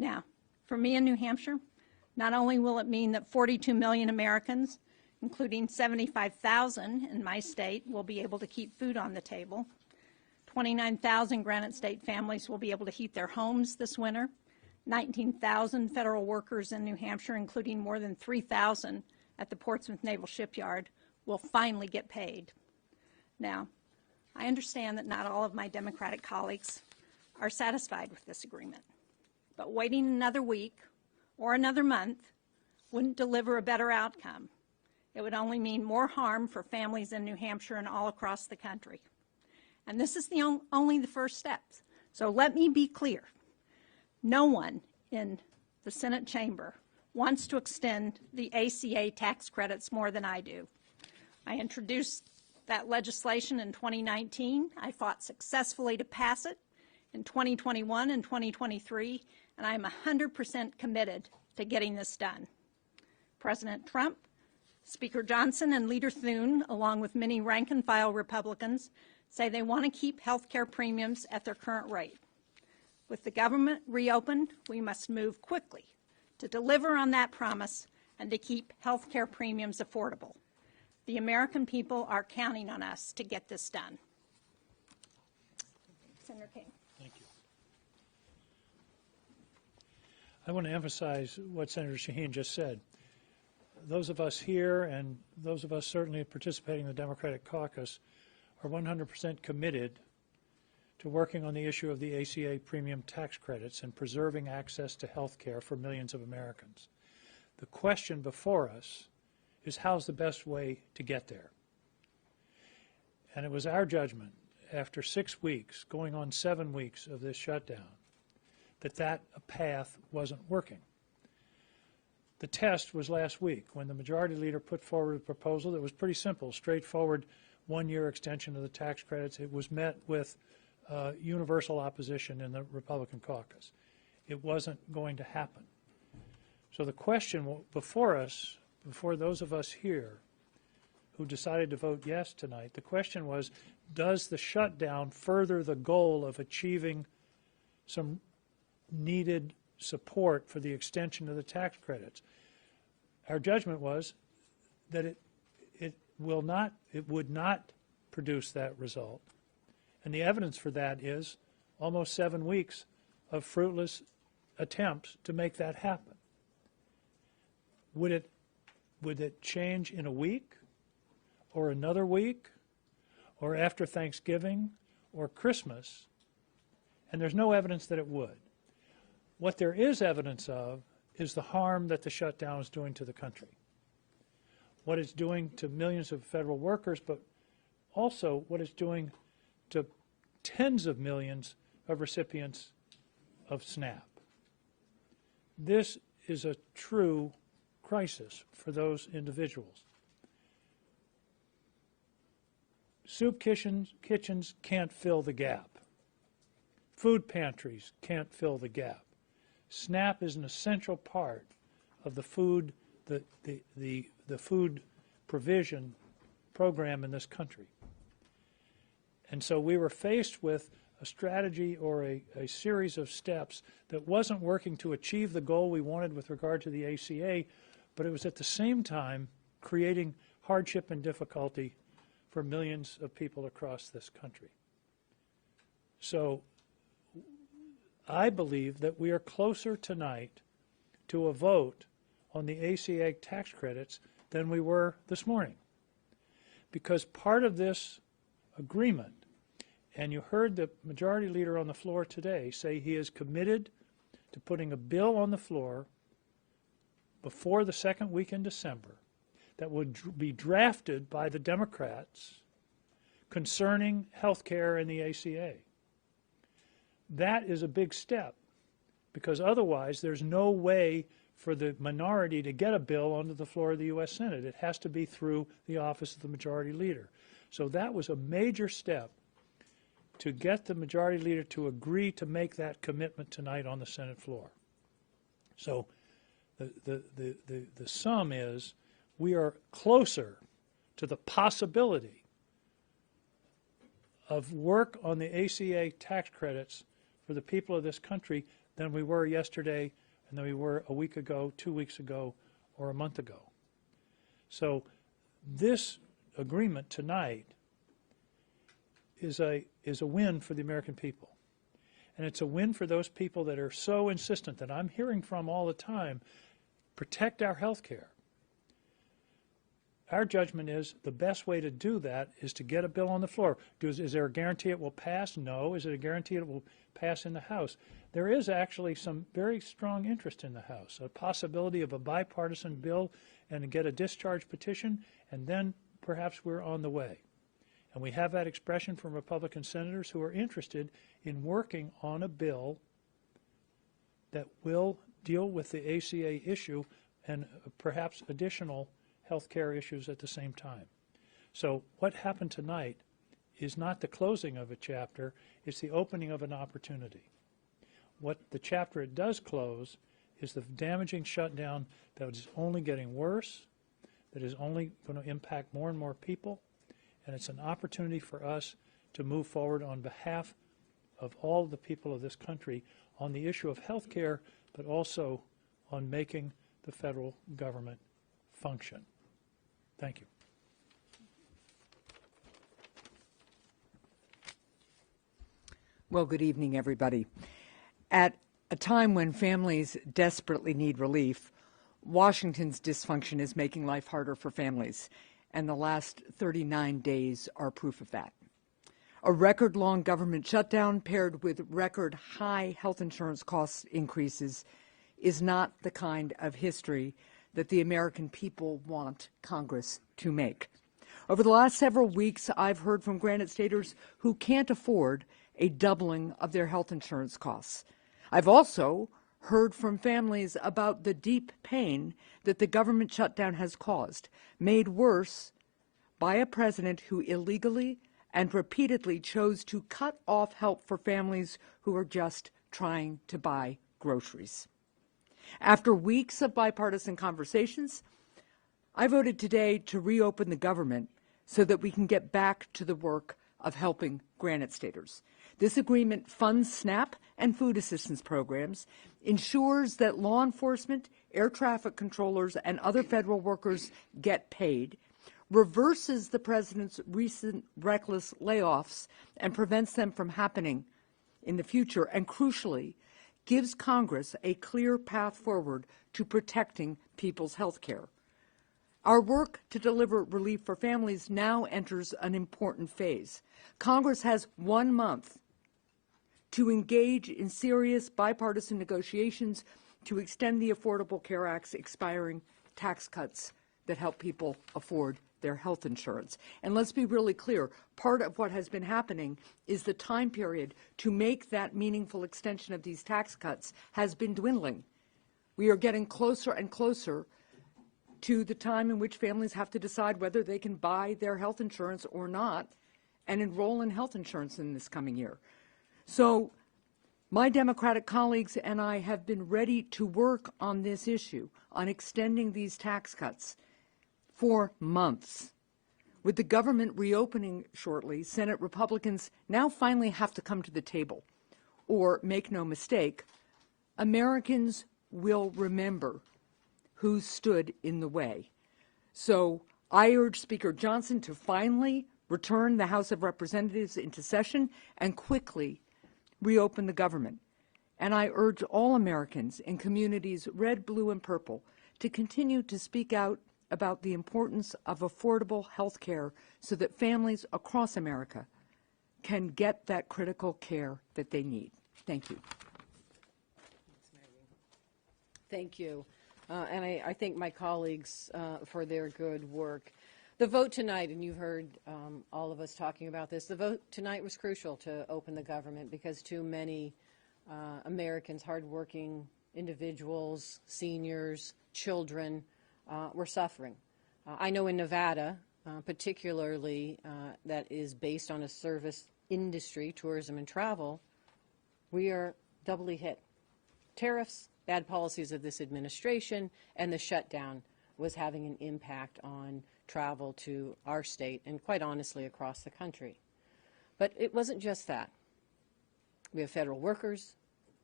Now, for me in New Hampshire, not only will it mean that 42 million Americans, including 75,000 in my state, will be able to keep food on the table, 29,000 Granite State families will be able to heat their homes this winter, 19,000 federal workers in New Hampshire, including more than 3,000 at the Portsmouth Naval Shipyard, will finally get paid. Now, I understand that not all of my Democratic colleagues are satisfied with this agreement, but waiting another week or another month wouldn't deliver a better outcome. It would only mean more harm for families in New Hampshire and all across the country. And this is only the first steps. So let me be clear. No one in the Senate chamber wants to extend the ACA tax credits more than I do. I introduced that legislation in 2019. I fought successfully to pass it in 2021 and 2023, and I'm 100% committed to getting this done. President Trump, Speaker Johnson, and Leader Thune, along with many rank-and-file Republicans, say they want to keep health care premiums at their current rate. With the government reopened, we must move quickly to deliver on that promise and to keep health care premiums affordable. The American people are counting on us to get this done. Senator King. Thank you. I want to emphasize what Senator Shaheen just said. Those of us here and those of us certainly participating in the Democratic caucus are 100% committed to working on the issue of the ACA premium tax credits and preserving access to health care for millions of Americans. The question before us is how's the best way to get there? And it was our judgment after 6 weeks, going on 7 weeks of this shutdown, that path wasn't working. The test was last week when the majority leader put forward a proposal that was pretty simple, straightforward, one-year extension of the tax credits. It was met with universal opposition in the Republican caucus. It wasn't going to happen. So the question before us, before those of us here who decided to vote yes tonight, the question was, does the shutdown further the goal of achieving some needed support for the extension of the tax credits? Our judgment was that it would not produce that result. And the evidence for that is almost 7 weeks of fruitless attempts to make that happen. Would it change in a week or another week or after Thanksgiving or Christmas? And there's no evidence that it would. What there is evidence of is the harm that the shutdown is doing to the country. What it's doing to millions of federal workers, but also what it's doing to tens of millions of recipients of SNAP. This is a true crisis for those individuals. Soup kitchens can't fill the gap. Food pantries can't fill the gap. SNAP is an essential part of the food food provision program in this country. And so we were faced with a strategy or a series of steps that wasn't working to achieve the goal we wanted with regard to the ACA, but it was at the same time creating hardship and difficulty for millions of people across this country. So I believe that we are closer tonight to a vote on the ACA tax credits than we were this morning. Because part of this agreement, and you heard the majority leader on the floor today say he is committed to putting a bill on the floor before the second week in December that would be drafted by the Democrats concerning health care and the ACA. That is a big step, because otherwise there's no way for the minority to get a bill onto the floor of the U.S. Senate. It has to be through the office of the majority leader. So that was a major step to get the majority leader to agree to make that commitment tonight on the Senate floor. So the sum is we are closer to the possibility of work on the ACA tax credits for the people of this country than we were yesterday and than we were a week ago, 2 weeks ago, or a month ago. So this agreement tonight is a win for the American people. And it's a win for those people that are so insistent, that I'm hearing from all the time, protect our health care. Our judgment is the best way to do that is to get a bill on the floor. Is there a guarantee it will pass? No. Is it a guarantee it will pass in the House? There is actually some very strong interest in the House, a possibility of a bipartisan bill and to get a discharge petition, and then perhaps we're on the way. And we have that expression from Republican senators who are interested in working on a bill that will deal with the ACA issue and perhaps additional health care issues at the same time. So what happened tonight is not the closing of a chapter, it's the opening of an opportunity. What the chapter it does close is the damaging shutdown that is only getting worse, that is only going to impact more and more people, and it's an opportunity for us to move forward on behalf of all the people of this country on the issue of health care, but also on making the federal government function. Thank you. Well, good evening, everybody. At a time when families desperately need relief, Washington's dysfunction is making life harder for families, and the last 39 days are proof of that. A record-long government shutdown paired with record-high health insurance cost increases is not the kind of history that the American people want Congress to make. Over the last several weeks, I've heard from Granite Staters who can't afford a doubling of their health insurance costs. I've also heard from families about the deep pain that the government shutdown has caused, made worse by a president who illegally and repeatedly chose to cut off help for families who are just trying to buy groceries. After weeks of bipartisan conversations, I voted today to reopen the government so that we can get back to the work of helping Granite Staters. This agreement funds SNAP and food assistance programs, ensures that law enforcement, air traffic controllers, and other federal workers get paid, reverses the president's recent reckless layoffs and prevents them from happening in the future, and crucially, gives Congress a clear path forward to protecting people's health care. Our work to deliver relief for families now enters an important phase. Congress has 1 month to engage in serious bipartisan negotiations to extend the Affordable Care Act's expiring tax cuts that help people afford their health insurance. And let's be really clear, part of what has been happening is the time period to make that meaningful extension of these tax cuts has been dwindling. We are getting closer and closer to the time in which families have to decide whether they can buy their health insurance or not and enroll in health insurance in this coming year. So my Democratic colleagues and I have been ready to work on this issue, on extending these tax cuts for months. With the government reopening shortly, Senate Republicans now finally have to come to the table. Or, make no mistake, Americans will remember who stood in the way. So I urge Speaker Johnson to finally return the House of Representatives into session and quickly reopen the government. And I urge all Americans in communities red, blue, and purple to continue to speak out about the importance of affordable health care so that families across America can get that critical care that they need. Thank you. Thank you. And I thank my colleagues for their good work. The vote tonight, and you've heard all of us talking about this, the vote tonight was crucial to open the government because too many Americans, hardworking individuals, seniors, children, were suffering. I know in Nevada, particularly that is based on a service industry, tourism and travel, we are doubly hit. Tariffs, bad policies of this administration, and the shutdown was having an impact on travel to our state and quite honestly across the country. But it wasn't just that. We have federal workers,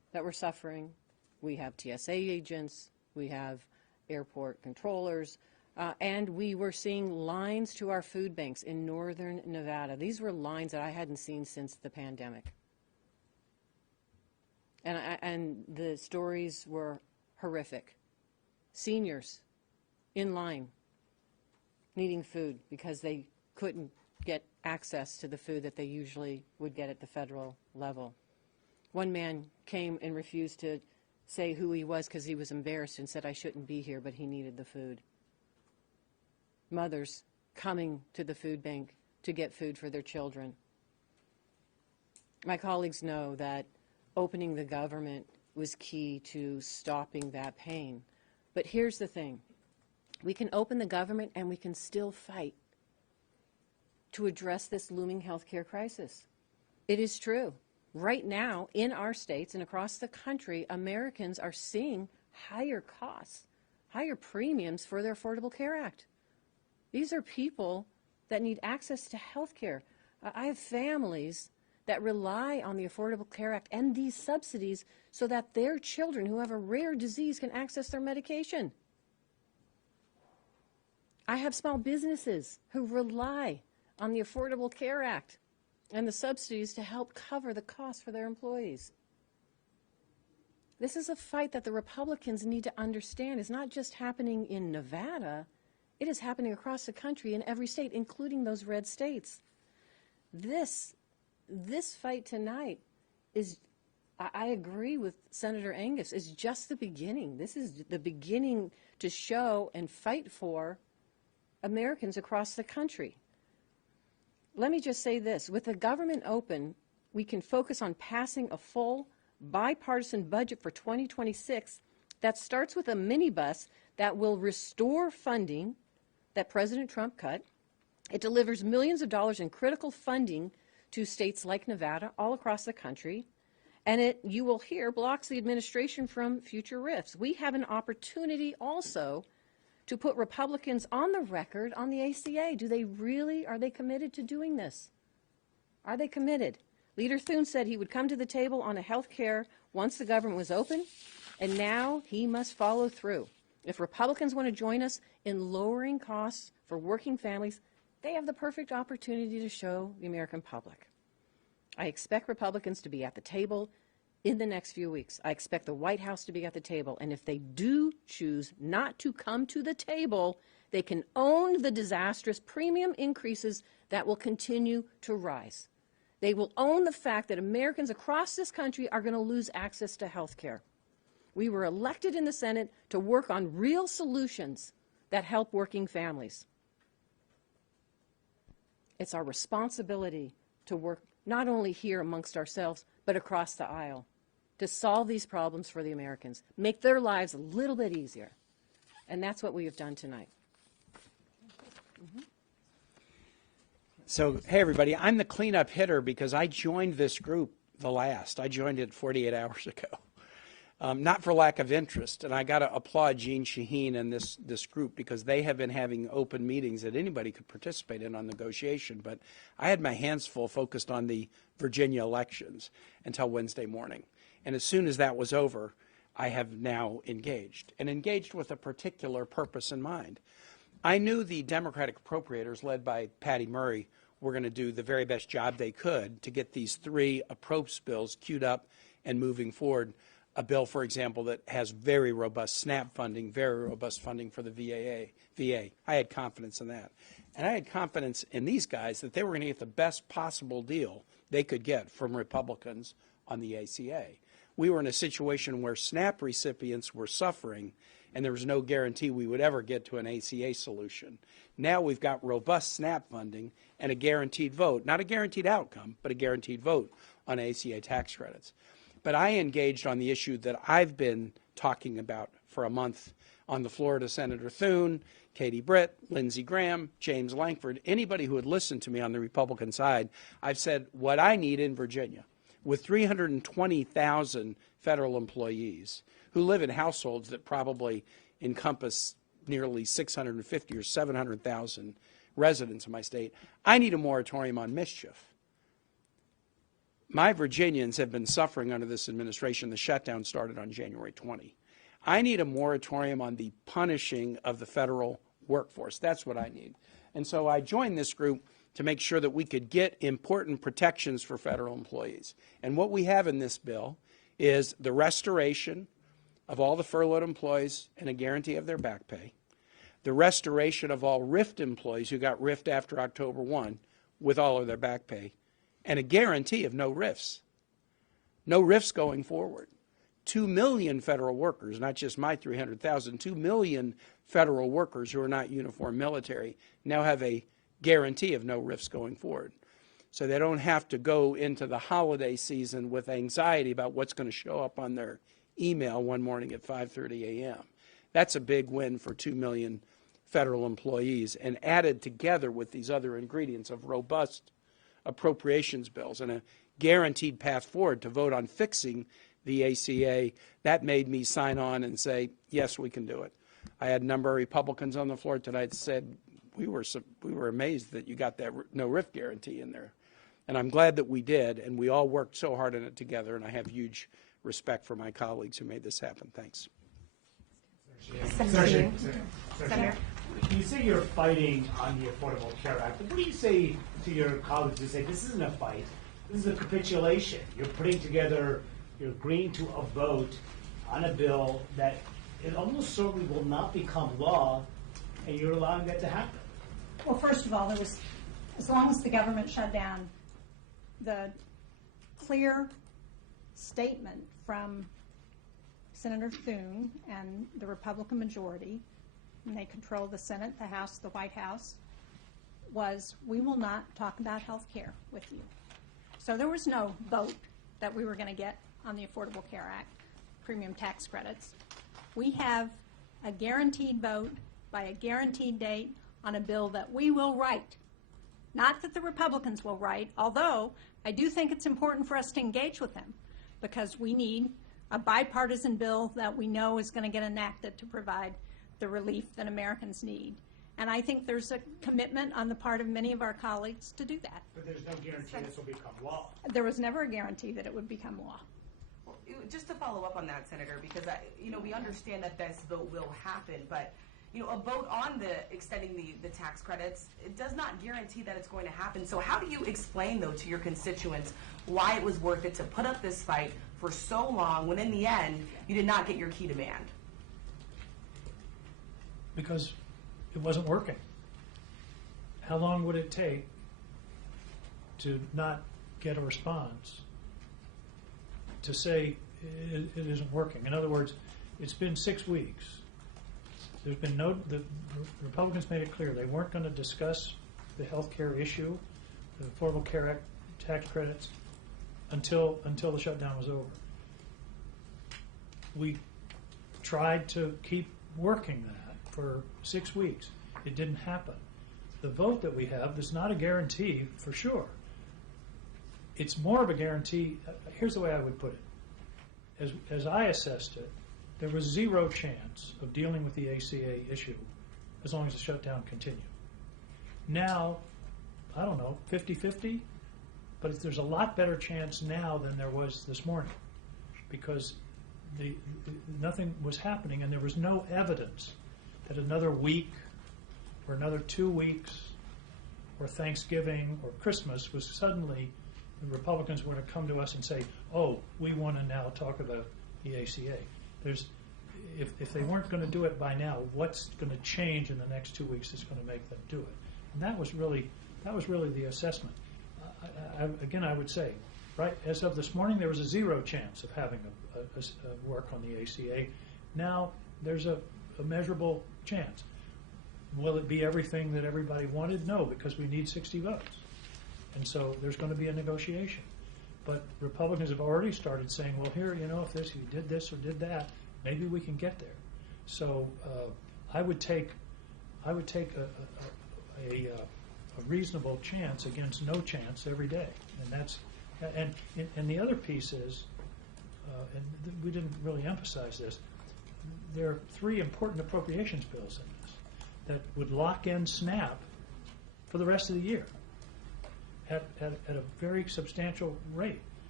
that were suffering. We have TSA agents, we have airport controllers, and we were seeing lines to our food banks in northern Nevada. These were lines that I hadn't seen since the pandemic. And the stories were horrific. Seniors in line needing food because they couldn't get access to the food that they usually would get at the federal level. One man came and refused to say who he was because he was embarrassed and said, "I shouldn't be here," but he needed the food. Mothers coming to the food bank to get food for their children. My colleagues know that opening the government was key to stopping that pain. But here's the thing. We can open the government and we can still fight to address this looming healthcare crisis. It is true. Right now, in our states and across the country, Americans are seeing higher costs, higher premiums for their Affordable Care Act. These are people that need access to health care. I have families that rely on the Affordable Care Act and these subsidies so that their children who have a rare disease can access their medication. I have small businesses who rely on the Affordable Care Act and the subsidies to help cover the costs for their employees. This is a fight that the Republicans need to understand is not just happening in Nevada, it is happening across the country in every state, including those red states. This fight tonight is, I agree with Senator Angus, is just the beginning. This is the beginning to show and fight for Americans across the country. Let me just say this. With the government open, we can focus on passing a full bipartisan budget for 2026 that starts with a minibus that will restore funding that President Trump cut. It delivers millions of dollars in critical funding to states like Nevada all across the country. And it, you will hear, blocks the administration from future rifts. We have an opportunity also to put Republicans on the record on the ACA. Are they committed to doing this? Are they committed? Leader Thune said he would come to the table on a health care once the government was open, and now he must follow through. If Republicans want to join us in lowering costs for working families, they have the perfect opportunity to show the American public. I expect Republicans to be at the table in the next few weeks. I expect the White House to be at the table. And if they do choose not to come to the table, they can own the disastrous premium increases that will continue to rise. They will own the fact that Americans across this country are going to lose access to health care. We were elected in the Senate to work on real solutions that help working families. It's our responsibility to work not only here amongst ourselves, but across the aisle to solve these problems for the Americans, make their lives a little bit easier. And that's what we have done tonight. So, hey, everybody, I'm the cleanup hitter because I joined this group I joined it 48 hours ago. Not for lack of interest, and I got to applaud Jean Shaheen and this group because they have been having open meetings that anybody could participate in on negotiation, but I had my hands full focused on the Virginia elections until Wednesday morning. And as soon as that was over, I have now engaged with a particular purpose in mind. I knew the Democratic appropriators led by Patty Murray were going to do the very best job they could to get these three approach bills queued up and moving forward. A bill, for example, that has very robust SNAP funding, very robust funding for the VA. I had confidence in that. And I had confidence in these guys that they were going to get the best possible deal they could get from Republicans on the ACA. We were in a situation where SNAP recipients were suffering, and there was no guarantee we would ever get to an ACA solution. Now we've got robust SNAP funding and a guaranteed vote, not a guaranteed outcome, but a guaranteed vote on ACA tax credits. But I engaged on the issue that I've been talking about for a month on the floor to Senator Thune, Katie Britt, Lindsey Graham, James Lankford, anybody who had listened to me on the Republican side. I've said what I need in Virginia, with 320,000 federal employees who live in households that probably encompass nearly 650 or 700,000 residents in my state, I need a moratorium on mischief. My Virginians have been suffering under this administration. The shutdown started on January 20. I need a moratorium on the punishing of the federal workforce. That's what I need. And so I joined this group to make sure that we could get important protections for federal employees. And what we have in this bill is the restoration of all the furloughed employees and a guarantee of their back pay, the restoration of all RIFT employees who got RIFT after October 1 with all of their back pay, and a guarantee of no RIFs. No RIFs going forward. 2 million federal workers, not just my 300,000, 2 million federal workers who are not uniform military now have a guarantee of no RIFs going forward. So they don't have to go into the holiday season with anxiety about what's going to show up on their email one morning at 5:30 a.m. That's a big win for 2 million federal employees, and added together with these other ingredients of robust appropriations bills and a guaranteed path forward to vote on fixing the ACA, that made me sign on and say, yes, we can do it. I had a number of Republicans on the floor tonight that said, we were amazed that you got that no RIF guarantee in there. And I'm glad that we did, and we all worked so hard on it together, and I have huge respect for my colleagues who made this happen. Thanks. Senator, you say you're fighting on the Affordable Care Act, but what do you say to your colleagues who say this isn't a fight, this is a capitulation? You're putting together, you're agreeing to a vote on a bill that it almost certainly will not become law, and you're allowing that to happen. Well, first of all, there was, as long as the government shut down, the clear statement from Senator Thune and the Republican majority, and they control the Senate, the House, the White House, was we will not talk about health care with you. So there was no vote that we were going to get on the Affordable Care Act, premium tax credits. We have a guaranteed vote by a guaranteed date on a bill that we will write. Not that the Republicans will write, although I do think it's important for us to engage with them because we need a bipartisan bill that we know is going to get enacted to provide the relief that Americans need. And I think there's a commitment on the part of many of our colleagues to do that. But there's no guarantee this will become law. There was never a guarantee that it would become law. Well, just to follow up on that, Senator, because we understand that this vote will happen, but a vote on extending the tax credits, it does not guarantee that it's going to happen. So how do you explain, though, to your constituents why it was worth it to put up this fight for so long when in the end you did not get your key demand? Because it wasn't working. How long would it take to not get a response to say it isn't working? In other words, it's been 6 weeks. There's been the Republicans made it clear they weren't going to discuss the health care issue, the Affordable Care Act tax credits, until the shutdown was over. We tried to keep working that for 6 weeks. It didn't happen. The vote that we have is not a guarantee for sure. It's more of a guarantee. Here's the way I would put it. As I assessed it, there was zero chance of dealing with the ACA issue as long as the shutdown continued. Now, I don't know, 50-50? But there's a lot better chance now than there was this morning because nothing was happening and there was no evidence that another week or another 2 weeks or Thanksgiving or Christmas was suddenly the Republicans were to come to us and say, oh, we want to now talk about the ACA. If they weren't going to do it by now, what's going to change in the next 2 weeks that's going to make them do it? And that was really the assessment. Again, I would say, right, as of this morning, there was a zero chance of having a work on the ACA. Now there's a measurable chance. Will it be everything that everybody wanted? No, because we need 60 votes. And so there's going to be a negotiation. But Republicans have already started saying, well, here, if you did this or did that, maybe we can get there. So I would take a reasonable chance against no chance every day, and the other piece is, and we didn't really emphasize this. There are 3 important appropriations bills in this that would lock in SNAP for the rest of the year at a very substantial rate.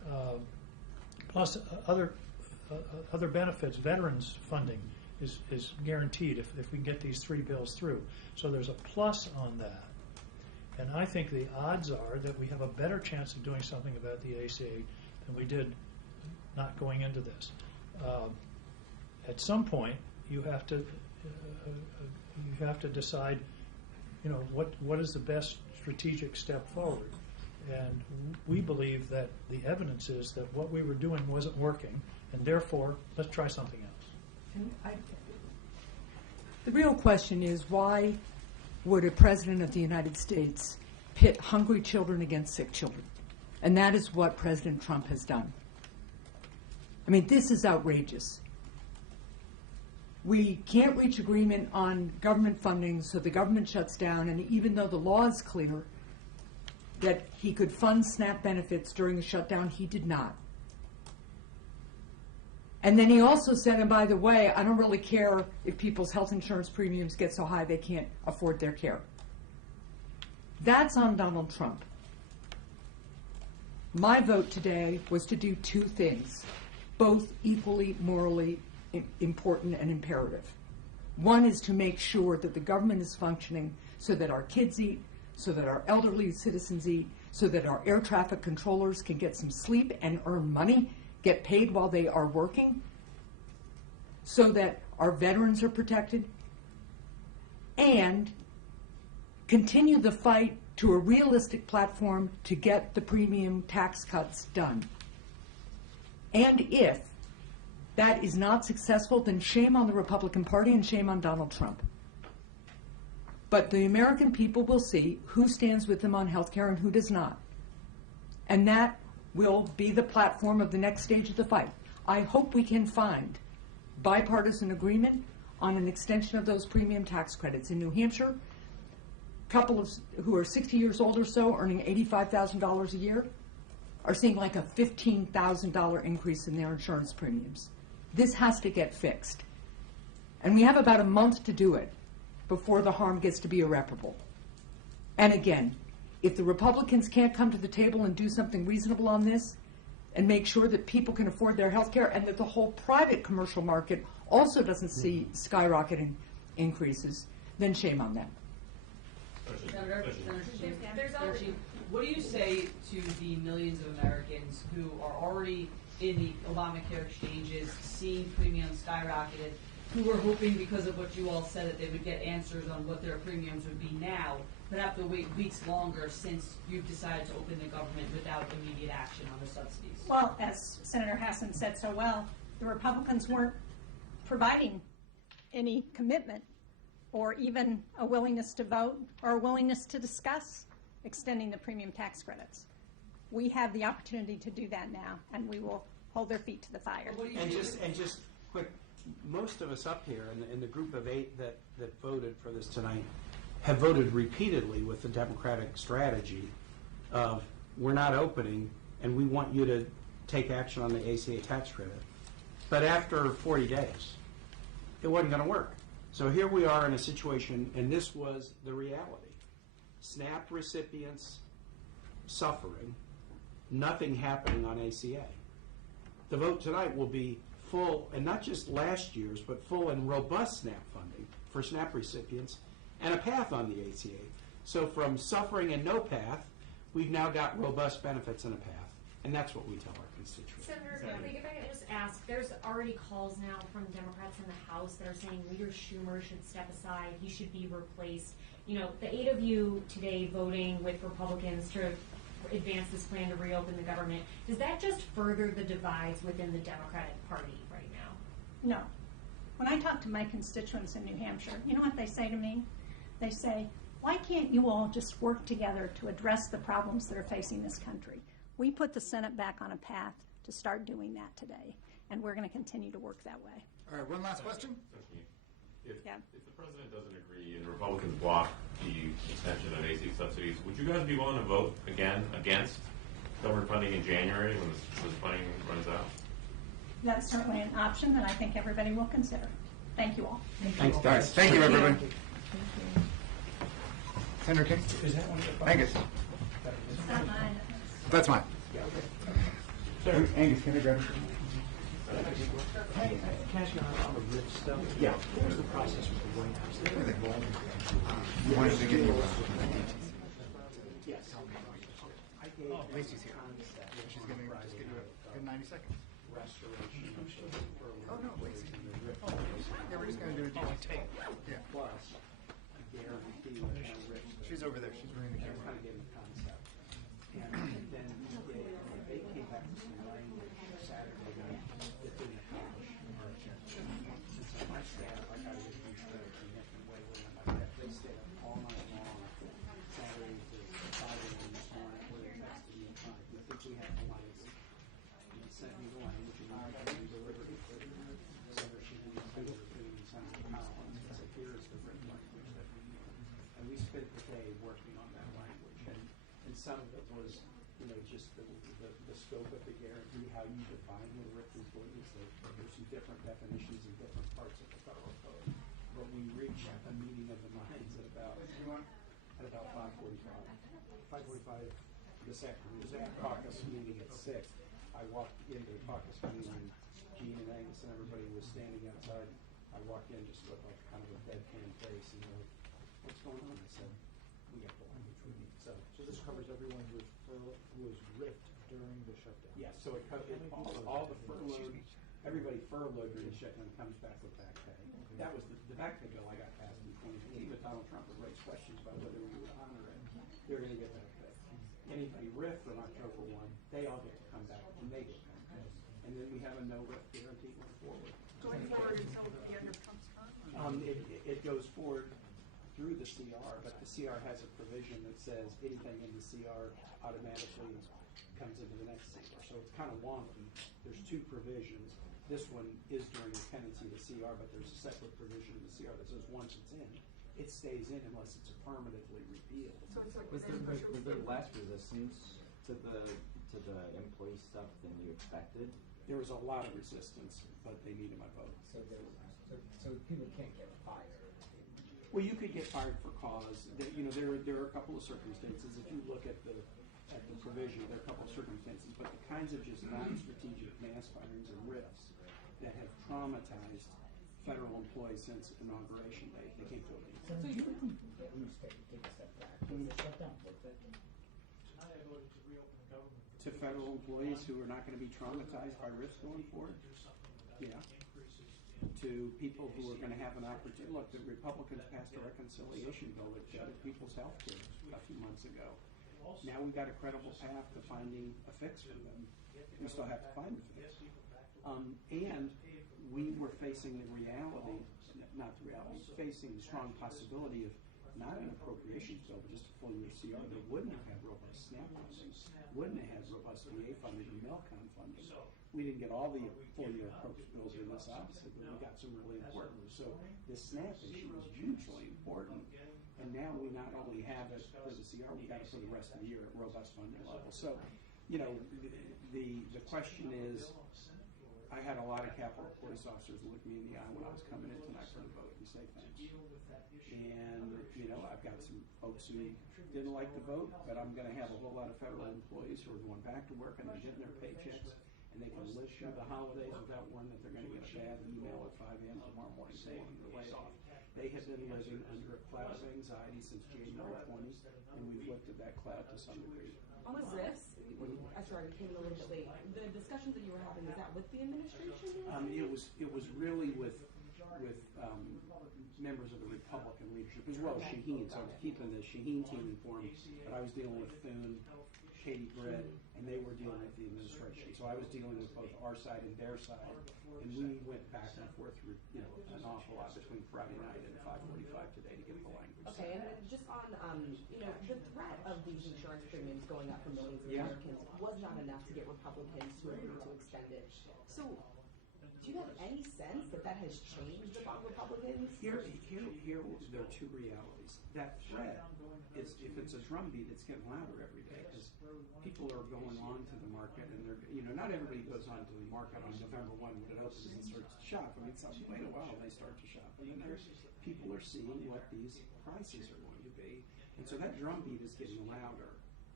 Plus other benefits, veterans funding is guaranteed if we can get these 3 bills through. So there's a plus on that. And I think the odds are that we have a better chance of doing something about the ACA than we did not going into this. At some point, you have to decide, what is the best strategic step forward. And we believe that the evidence is that what we were doing wasn't working, and therefore, let's try something else. The real question is, why would a president of the United States pit hungry children against sick children? And that is what President Trump has done. I mean, this is outrageous. We can't reach agreement on government funding, so the government shuts down, and even though the law is clear that he could fund SNAP benefits during the shutdown, he did not. And then he also said, and by the way, I don't really care if people's health insurance premiums get so high they can't afford their care. That's on Donald Trump. My vote today was to do 2 things, both equally morally important and imperative. One is to make sure that the government is functioning so that our kids eat, so that our elderly citizens eat, so that our air traffic controllers can get some sleep and earn money, get paid while they are working, so that our veterans are protected, and continue the fight to a realistic platform to get the premium tax cuts done. And if that is not successful, then shame on the Republican Party and shame on Donald Trump. But the American people will see who stands with them on health care and who does not. And that will be the platform of the next stage of the fight. I hope we can find bipartisan agreement on an extension of those premium tax credits. In New Hampshire, couples who are 60 years old or so, earning $85,000 a year, are seeing like a $15,000 increase in their insurance premiums. This has to get fixed. And we have about a month to do it before the harm gets to be irreparable. And again, if the Republicans can't come to the table and do something reasonable on this and make sure that people can afford their health care and that the whole private commercial market also doesn't see skyrocketing increases, then shame on them. What do you say to the millions of Americans who are already in the Obamacare exchanges, seeing premiums skyrocketed, who were hoping because of what you all said that they would get answers on what their premiums would be now, but have to wait weeks longer since you've decided to open the government without immediate action on the subsidies? Well, as Senator Hassan said so well, the Republicans weren't providing any commitment or even a willingness to vote or a willingness to discuss extending the premium tax credits. We have the opportunity to do that now, and we will hold their feet to the fire. And just quick, most of us up here in the group of 8 that voted for this tonight have voted repeatedly with the Democratic strategy of we're not opening and we want you to take action on the ACA tax credit. But after 40 days, it wasn't going to work. So here we are in a situation, and this was the reality. SNAP recipients suffering, nothing happening on ACA. The vote tonight will be full, and not just last year's, but full and robust SNAP funding for SNAP recipients and a path on the ACA. So from suffering and no path, we've now got robust benefits and a path. And that's what we tell our constituents. Senator, if I could just ask, there's already calls now from Democrats in the House that are saying Leader Schumer should step aside, he should be replaced. You know, the 8 of you today voting with Republicans to advance this plan to reopen the government, does that just further the divides within the Democratic Party right now? No. When I talk to my constituents in New Hampshire, you know what they say to me? They say, why can't you all just work together to address the problems that are facing this country? We put the Senate back on a path to start doing that today, and we're going to continue to work that way. All right, one last question. If the president doesn't agree and the Republicans block the extension of AC subsidies, would you guys be willing to vote again against government funding in January when this funding runs out? That's certainly an option that I think everybody will consider. Thank you all. Thanks, guys. Thank you, everyone. Senator King? Is that one of the Thank you. It's not mine. That's mine. Angus, can I grab Can I ask you on the RIP stuff? Yeah. What was the process with the White House? They were involved in that. You wanted to get your Yes. Lacey's here. She's going to just give you a good 90 seconds. Restoration. Oh, no, Lacey. Yeah, we're just going to do a tape. Yeah. Plus, guarantee and risk. She's over there. She's bringing the Kind camera. of getting the concept. And then they came back with some language Saturday night that didn't accomplish much. Since my staff, I got to get these straight and get them way on my desk. They stayed up all night long, Saturday to Friday this morning, where it has to be in time. I think we have the lights. And they sent me the language, and I delivered it to Senator Sheehan, Senator Boone, and Senator Collins. I said, here is the written language that we need. And we spent the day working on that language. And some of it was, just the scope of the guarantee, how you define what a RIP employee is. There's some different definitions in different parts of the federal code. But we reached a meeting of the minds at about 5:45. 5:45 this afternoon. There's a caucus meeting at 6. I walked into the caucus meeting, and Gene and Angus and everybody was standing outside. I walked in just with like kind of a deadpan face, and they're like, "What's going on?" I said, "We got the language we need." So this covers everyone who was ripped during the shutdown. yes, so it covers all the furloughed, everybody furloughed during the shutdown comes back with back pay. That was the back pay bill I got passed in 2015, but Donald Trump would raise questions about whether we would honor it. They're going to get back pay. Anybody RIF from October 1, they all get to come back, and they get back pay. And then we have a no RIF guarantee going forward. Going forward until the end of Trump's term? It goes forward through the CR, but the CR has a provision that says anything in the CR automatically comes into the next CR. So it's kind of wonky. There's two provisions. This one is during the pendency of the CR, but there's a separate provision in the CR that says once it's in, it stays in unless it's affirmatively repealed. Was there less resistance to the employee stuff than you expected? There was a lot of resistance, but they needed my vote. So people can't get fired. Well, you could get fired for cause. There are a couple of circumstances. If you look at the provision, there are a couple of circumstances, but the kinds of just non-strategic mass firings and RIFs that have traumatized federal employees since inauguration day, they can't go in. So you at least take a step back. Was the shutdown worth it? Tonight I voted to reopen the government. To federal employees who are not going to be traumatized by RIFs going forward? Yeah. To people who are going to have an opportunity. Look, the Republicans passed a reconciliation bill that shuttered people's health care a few months ago. Now we've got a credible path to finding a fix for them. We still have to find a fix. And we were facing the reality, not the reality, facing the strong possibility of not an appropriations bill, but just a full year CR that wouldn't have had robust SNAP funding, wouldn't have had robust VA funding and Milcom funding. We didn't get all the full year appropriations bills in this, obviously, but we got some really important ones. So the SNAP issue is hugely important. And now we not only have it for the CR, we got it for the rest of the year at robust funding level. So, the question is, I had a lot of Capitol Police officers look me in the eye when I was coming in tonight for the vote and say thanks. And, I've got some folks who didn't like the vote, but I'm going to have a whole lot of federal employees who are going back to work and they're getting their paychecks. And they can live through the holidays without worrying that they're going to get a bad email at 5 a.m. tomorrow morning saying they're laid off. They have been living under a cloud of anxiety since January 20, and we've lifted that cloud to some degree. On the ZIFs, I'm sorry, we came in a little bit late. The discussions that you were having, is that with the administration? It was really with members of the Republican leadership as well as Shaheen. So I was keeping the Shaheen team informed, but I was dealing with Thune, Katie Britt, and they were dealing with the administration. So I was dealing with both our side and their side, and we went back and forth through an awful lot between Friday night and 5:45 today to get the language. Okay, and just on the threat of these insurance premiums going up for millions of Americans was not enough to get Republicans to agree to extend it. So, do you have any sense that has changed about Republicans? Here there are two realities. That threat is, if it's a drumbeat, it's getting louder every day because people are going on to the market, and they're not everybody goes on to the market on November 1 when it opens and starts to shop. I mean, wait a while, they start to shop, and then people are seeing what these prices are going to be, and so that drumbeat is getting louder.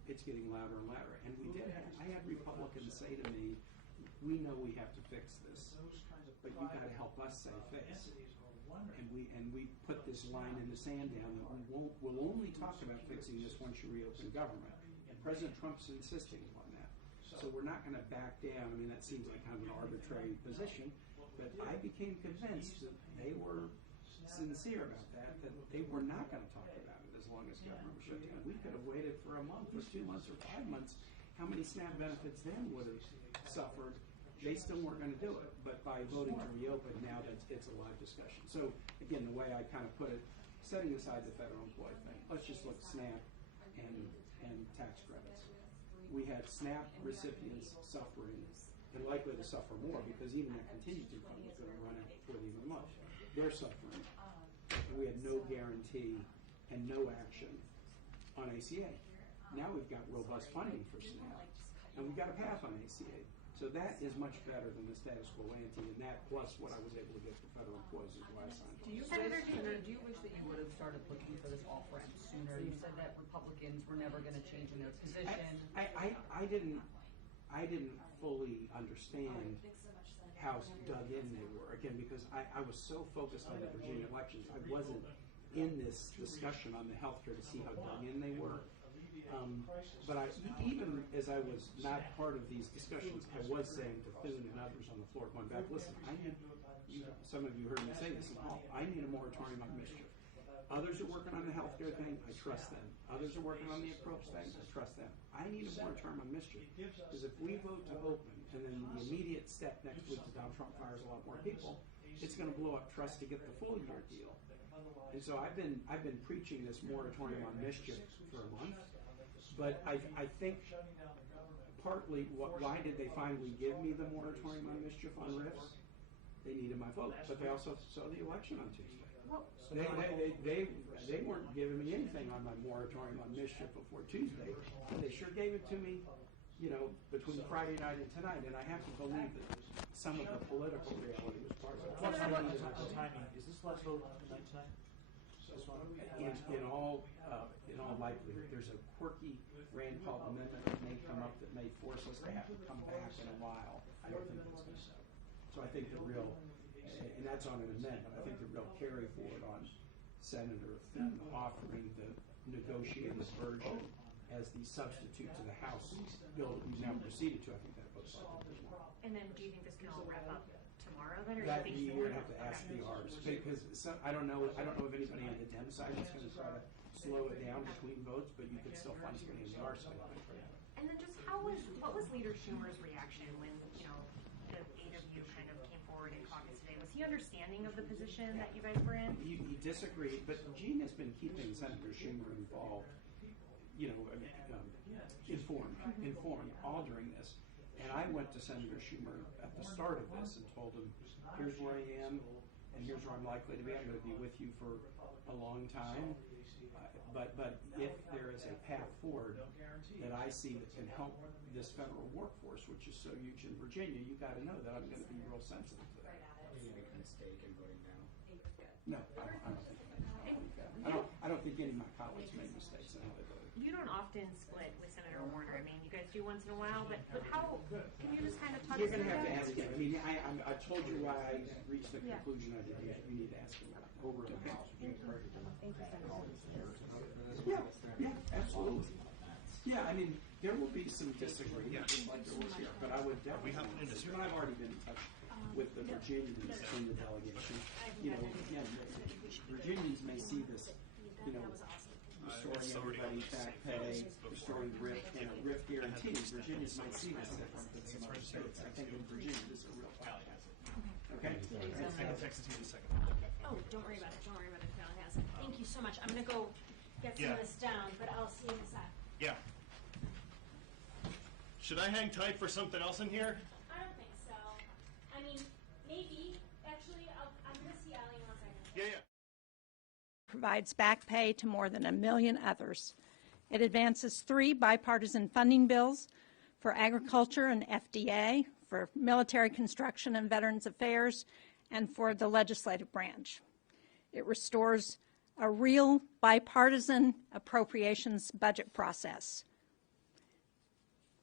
it's getting louder and louder. And I had Republicans say to me, we know we have to fix this, but you got to help us say fix. And we put this line in the sand down that we'll only talk about fixing this once you reopen government. And President Trump's insisting on that. So we're not going to back down. I mean, that seems like kind of an arbitrary position, but I became convinced that they were sincere about that they were not going to talk about it as long as government was shut down. We could have waited for a month or 2 months or 5 months. How many SNAP benefits then would have suffered? They still weren't going to do it, but by voting to reopen, now it's a live discussion. So again, the way I kind of put it, setting aside the federal employee thing, let's just look at SNAP and tax credits. We had SNAP recipients suffering and likely to suffer more because even that contingency fund was going to run out before the end of the month. They're suffering. We had no guarantee and no action on ACA. Now we've got robust funding for SNAP, and we've got a path on ACA. So that is much better than the status quo ante, and that plus what I was able to get for federal employees is why I signed Do you wish that you would have started looking for this off-ramp sooner? You said that Republicans were never going to change in their position. I didn't fully understand how dug in they were, again, because I was so focused on the Virginia elections. I wasn't in this discussion on the healthcare to see how dug in they were. But even as I was not part of these discussions, I was saying to Thune and others on the floor, going back, listen, some of you heard me say this in hall, I need a moratorium on mischief. Others are working on the healthcare thing, I trust them. Others are working on the approach thing, I trust them. I need a moratorium on mischief, because if we vote to open, and then the immediate step next week is Donald Trump fires a lot more people, it's going to blow up trust to get the full year deal. And so I've been preaching this moratorium on mischief for a month. But I think partly, why did they finally give me the moratorium on mischief on RIFs? They needed my vote, but they also saw the election on Tuesday. They weren't giving me anything on my moratorium on mischief before Tuesday, and they sure gave it to me, between Friday night and tonight. And I have to believe that some of the political reality was part of it. What's the timing? Is this last vote tonight? In all likelihood, there's a quirky Rand Paul amendment that may come up that may force us to have to come back in a while. I don't think that's going to happen. So I think the real, and that's on an amendment, I think the real carry forward on Senator Thune offering the negotiated version as the substitute to the House bill that we've now proceeded to, I think that vote's likely as well. And then do you think this can all wrap up tomorrow then, or That do you think you're going to have to ask the Rs, because I don't know if anybody on the Dem side is going to try to slow it down between votes, but you could still find somebody on the R side. And then just what was Leader Schumer's reaction when, the 8 of you kind of came forward in caucus today? Was he understanding of the position that you guys were in? He disagreed, but Gene has been keeping Senator Schumer involved, informed all during this. And I went to Senator Schumer at the start of this and told him, here's where I am, and here's where I'm likely to be. I'm going to be with you for a long time. But if there is a path forward that I see that can help this federal workforce, which is so huge in Virginia, you got to know that I'm going to be real sensitive to that. Are you making a mistake in voting now? No, I don't think any of my colleagues make mistakes in how they voted. You don't often split with Senator Warner. I mean, you guys do once in a while, but how, can you just kind of touch on that? You're going to have to ask him. I mean, I told you why I reached the conclusion I did. You need to ask him over to House. Yeah, absolutely. Yeah, I mean, there will be some disagreement, just like there was here, but I would definitely, and I've already been in touch with the Virginians in the delegation. Again, Virginians may see this, restoring everybody's back pay, restoring RIF guarantees. Virginians might see this different than some other states. I think in Virginia, this is a real problem. Okay? I'll text it to you in a second. Oh, don't worry about it. Don't worry about it. Val has it. Thank you so much. I'm going to go get some of this down, but I'll see you in a sec. Yeah. Should I hang tight for something else in here? I don't think so. I mean, maybe. Actually, I'm going to see Allie in 1 second. Yeah. Provides back pay to more than 1 million others. It advances 3 bipartisan funding bills for agriculture and FDA, for military construction and Veterans Affairs, and for the legislative branch. It restores a real bipartisan appropriations budget process.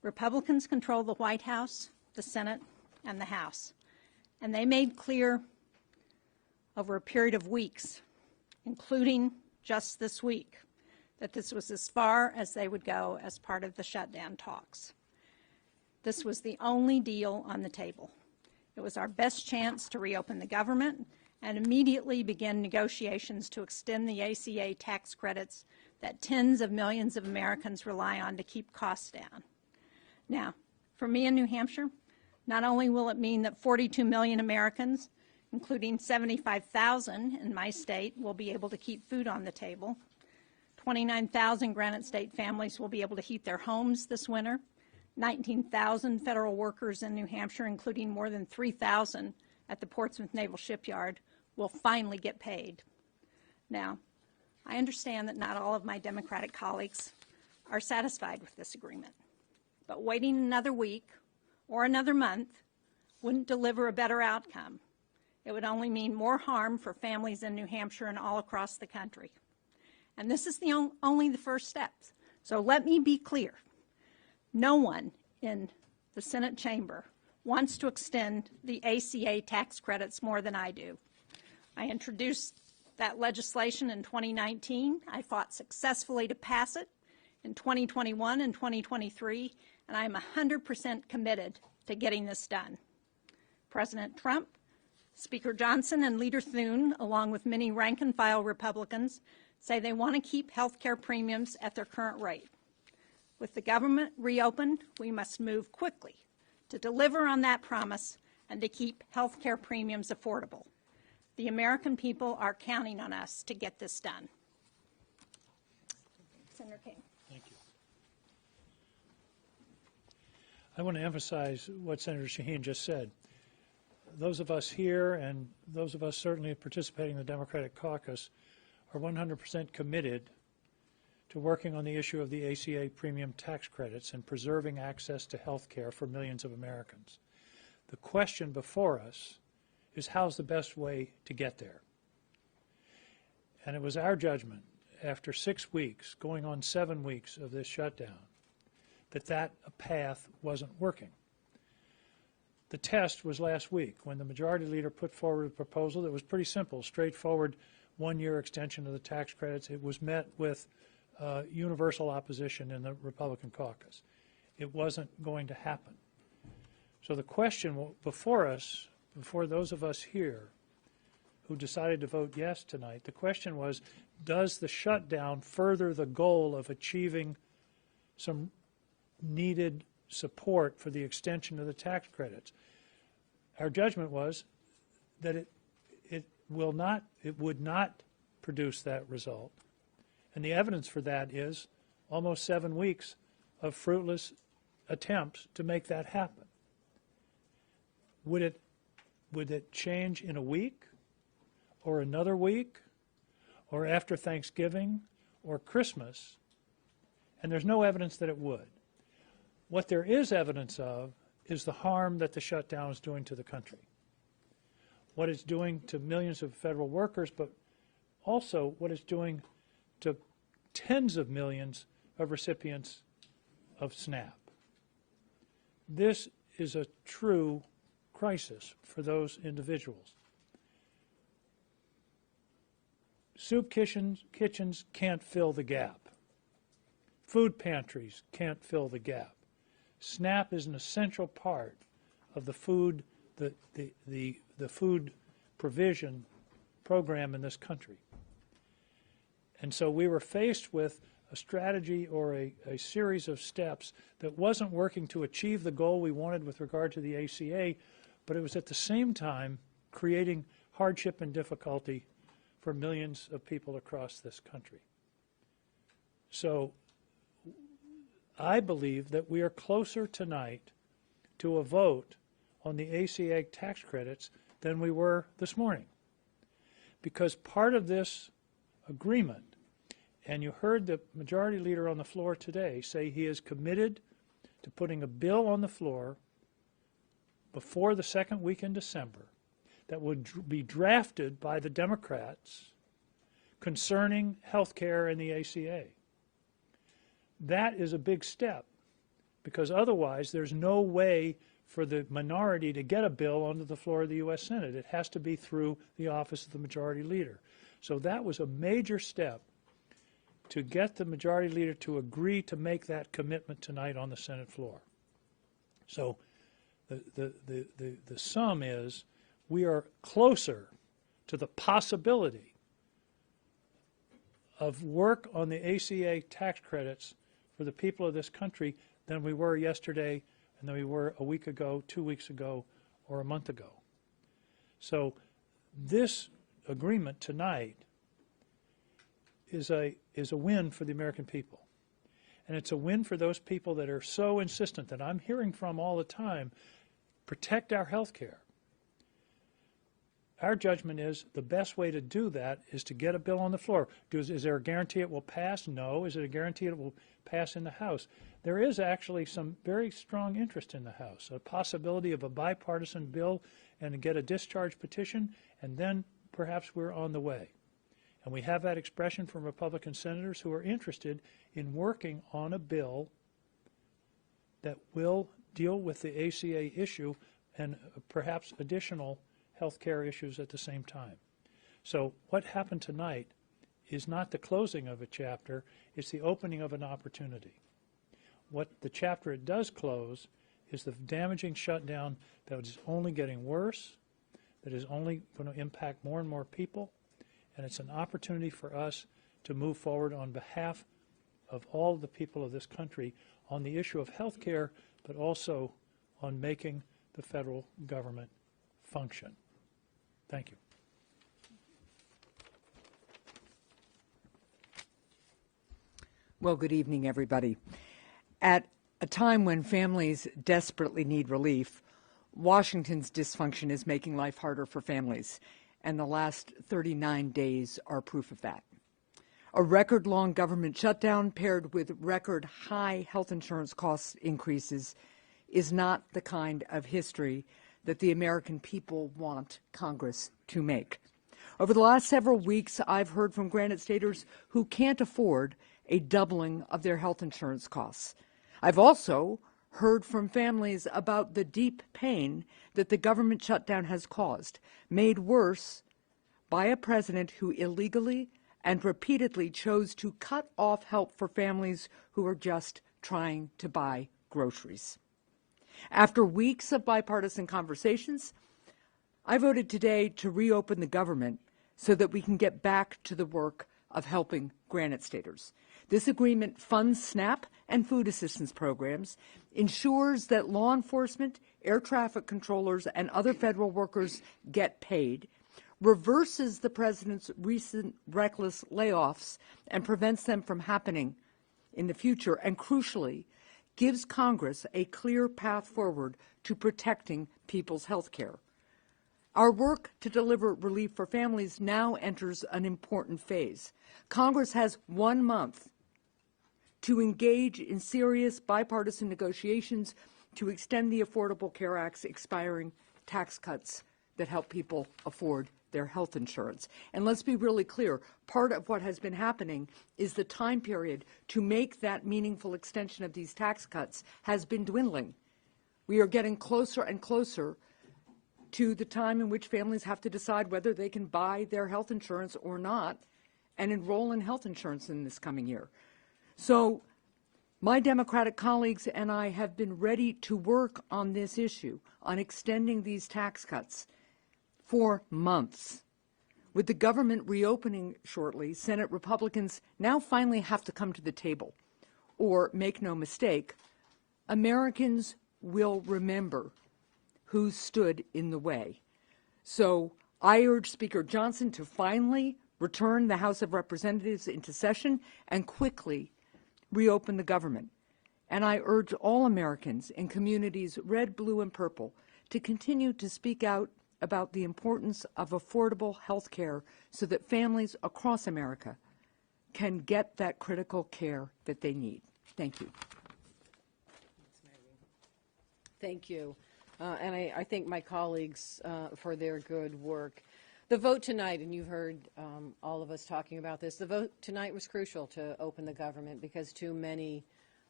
Republicans control the White House, the Senate, and the House. And they made clear over a period of weeks, including just this week, that this was as far as they would go as part of the shutdown talks. This was the only deal on the table. It was our best chance to reopen the government and immediately begin negotiations to extend the ACA tax credits that tens of millions of Americans rely on to keep costs down. Now, for me in New Hampshire, not only will it mean that 42 million Americans, including 75,000 in my state, will be able to keep food on the table, 29,000 Granite State families will be able to heat their homes this winter, 19,000 federal workers in New Hampshire, including more than 3,000 at the Portsmouth Naval Shipyard, will finally get paid. Now, I understand that not all of my Democratic colleagues are satisfied with this agreement, but waiting another week or another month wouldn't deliver a better outcome. It would only mean more harm for families in New Hampshire and all across the country. And this is only the first steps. So let me be clear. No one in the Senate chamber wants to extend the ACA tax credits more than I do. I introduced that legislation in 2019. I fought successfully to pass it in 2021 and 2023, and I am 100% committed to getting this done. President Trump, Speaker Johnson, and Leader Thune, along with many rank-and-file Republicans, say they want to keep health care premiums at their current rate. With the government reopened, we must move quickly to deliver on that promise and to keep health care premiums affordable. The American people are counting on us to get this done. Senator King. Thank you. I want to emphasize what Senator Shaheen just said. Those of us here and those of us certainly participating in the Democratic caucus are 100% committed to working on the issue of the ACA premium tax credits and preserving access to health care for millions of Americans. The question before us is how's the best way to get there? And it was our judgment after 6 weeks, going on 7 weeks of this shutdown, that path wasn't working. The test was last week when the majority leader put forward a proposal that was pretty simple, straightforward, one-year extension of the tax credits. It was met with universal opposition in the Republican caucus. It wasn't going to happen. So the question before us, before those of us here who decided to vote yes tonight, the question was, does the shutdown further the goal of achieving some needed support for the extension of the tax credits? Our judgment was that it would not produce that result. And the evidence for that is almost 7 weeks of fruitless attempts to make that happen. Would it change in a week or another week or after Thanksgiving or Christmas? And there's no evidence that it would. What there is evidence of is the harm that the shutdown is doing to the country. What it's doing to millions of federal workers, but also what it's doing to tens of millions of recipients of SNAP. This is a true crisis for those individuals. Soup kitchens can't fill the gap. Food pantries can't fill the gap. SNAP is an essential part of the food, the food provision program in this country. And so we were faced with a strategy or a series of steps that wasn't working to achieve the goal we wanted with regard to the ACA, but it was at the same time creating hardship and difficulty for millions of people across this country. So I believe that we are closer tonight to a vote on the ACA tax credits than we were this morning. Because part of this agreement, and you heard the majority leader on the floor today say he is committed to putting a bill on the floor before the second week in December that would be drafted by the Democrats concerning health care and the ACA. That is a big step because otherwise there's no way for the minority to get a bill onto the floor of the U.S. Senate. It has to be through the office of the majority leader. So that was a major step to get the majority leader to agree to make that commitment tonight on the Senate floor. So the sum is we are closer to the possibility of work on the ACA tax credits for the people of this country than we were yesterday and than we were a week ago, 2 weeks ago, or a month ago. So this agreement tonight is a win for the American people. And it's a win for those people that are so insistent that I'm hearing from all the time, protect our health care. Our judgment is the best way to do that is to get a bill on the floor. Is there a guarantee it will pass? No. Is it a guarantee it will pass in the House? There is actually some very strong interest in the House, a possibility of a bipartisan bill and to get a discharge petition, and then perhaps we're on the way. And we have that expression from Republican senators who are interested in working on a bill that will deal with the ACA issue and perhaps additional health care issues at the same time. So what happened tonight is not the closing of a chapter, it's the opening of an opportunity. What the chapter it does close is the damaging shutdown that is only getting worse, that is only going to impact more and more people, and it's an opportunity for us to move forward on behalf of all the people of this country on the issue of health care, but also on making the federal government function. Thank you. Well, good evening, everybody. At a time when families desperately need relief, Washington's dysfunction is making life harder for families, and the last 39 days are proof of that. A record-long government shutdown paired with record-high health insurance cost increases is not the kind of history that the American people want Congress to make. Over the last several weeks, I've heard from Granite Staters who can't afford a doubling of their health insurance costs. I've also heard from families about the deep pain that the government shutdown has caused, made worse by a president who illegally and repeatedly chose to cut off help for families who are just trying to buy groceries. After weeks of bipartisan conversations, I voted today to reopen the government so that we can get back to the work of helping Granite Staters. This agreement funds SNAP and food assistance programs, ensures that law enforcement, air traffic controllers, and other federal workers get paid, reverses the president's recent reckless layoffs and prevents them from happening in the future, and crucially, gives Congress a clear path forward to protecting people's health care. Our work to deliver relief for families now enters an important phase. Congress has 1 month to engage in serious bipartisan negotiations to extend the Affordable Care Act's expiring tax cuts that help people afford their health insurance. And let's be really clear, part of what has been happening is the time period to make that meaningful extension of these tax cuts has been dwindling. We are getting closer and closer to the time in which families have to decide whether they can buy their health insurance or not and enroll in health insurance in this coming year. So my Democratic colleagues and I have been ready to work on this issue, on extending these tax cuts for months. With the government reopening shortly, Senate Republicans now finally have to come to the table. Or, make no mistake, Americans will remember who stood in the way. So I urge Speaker Johnson to finally return the House of Representatives into session and quickly reopen the government. And I urge all Americans in communities red, blue, and purple to continue to speak out about the importance of affordable health care so that families across America can get that critical care that they need. Thank you. Thank you. And I thank my colleagues for their good work. The vote tonight, and you've heard all of us talking about this, the vote tonight was crucial to open the government because too many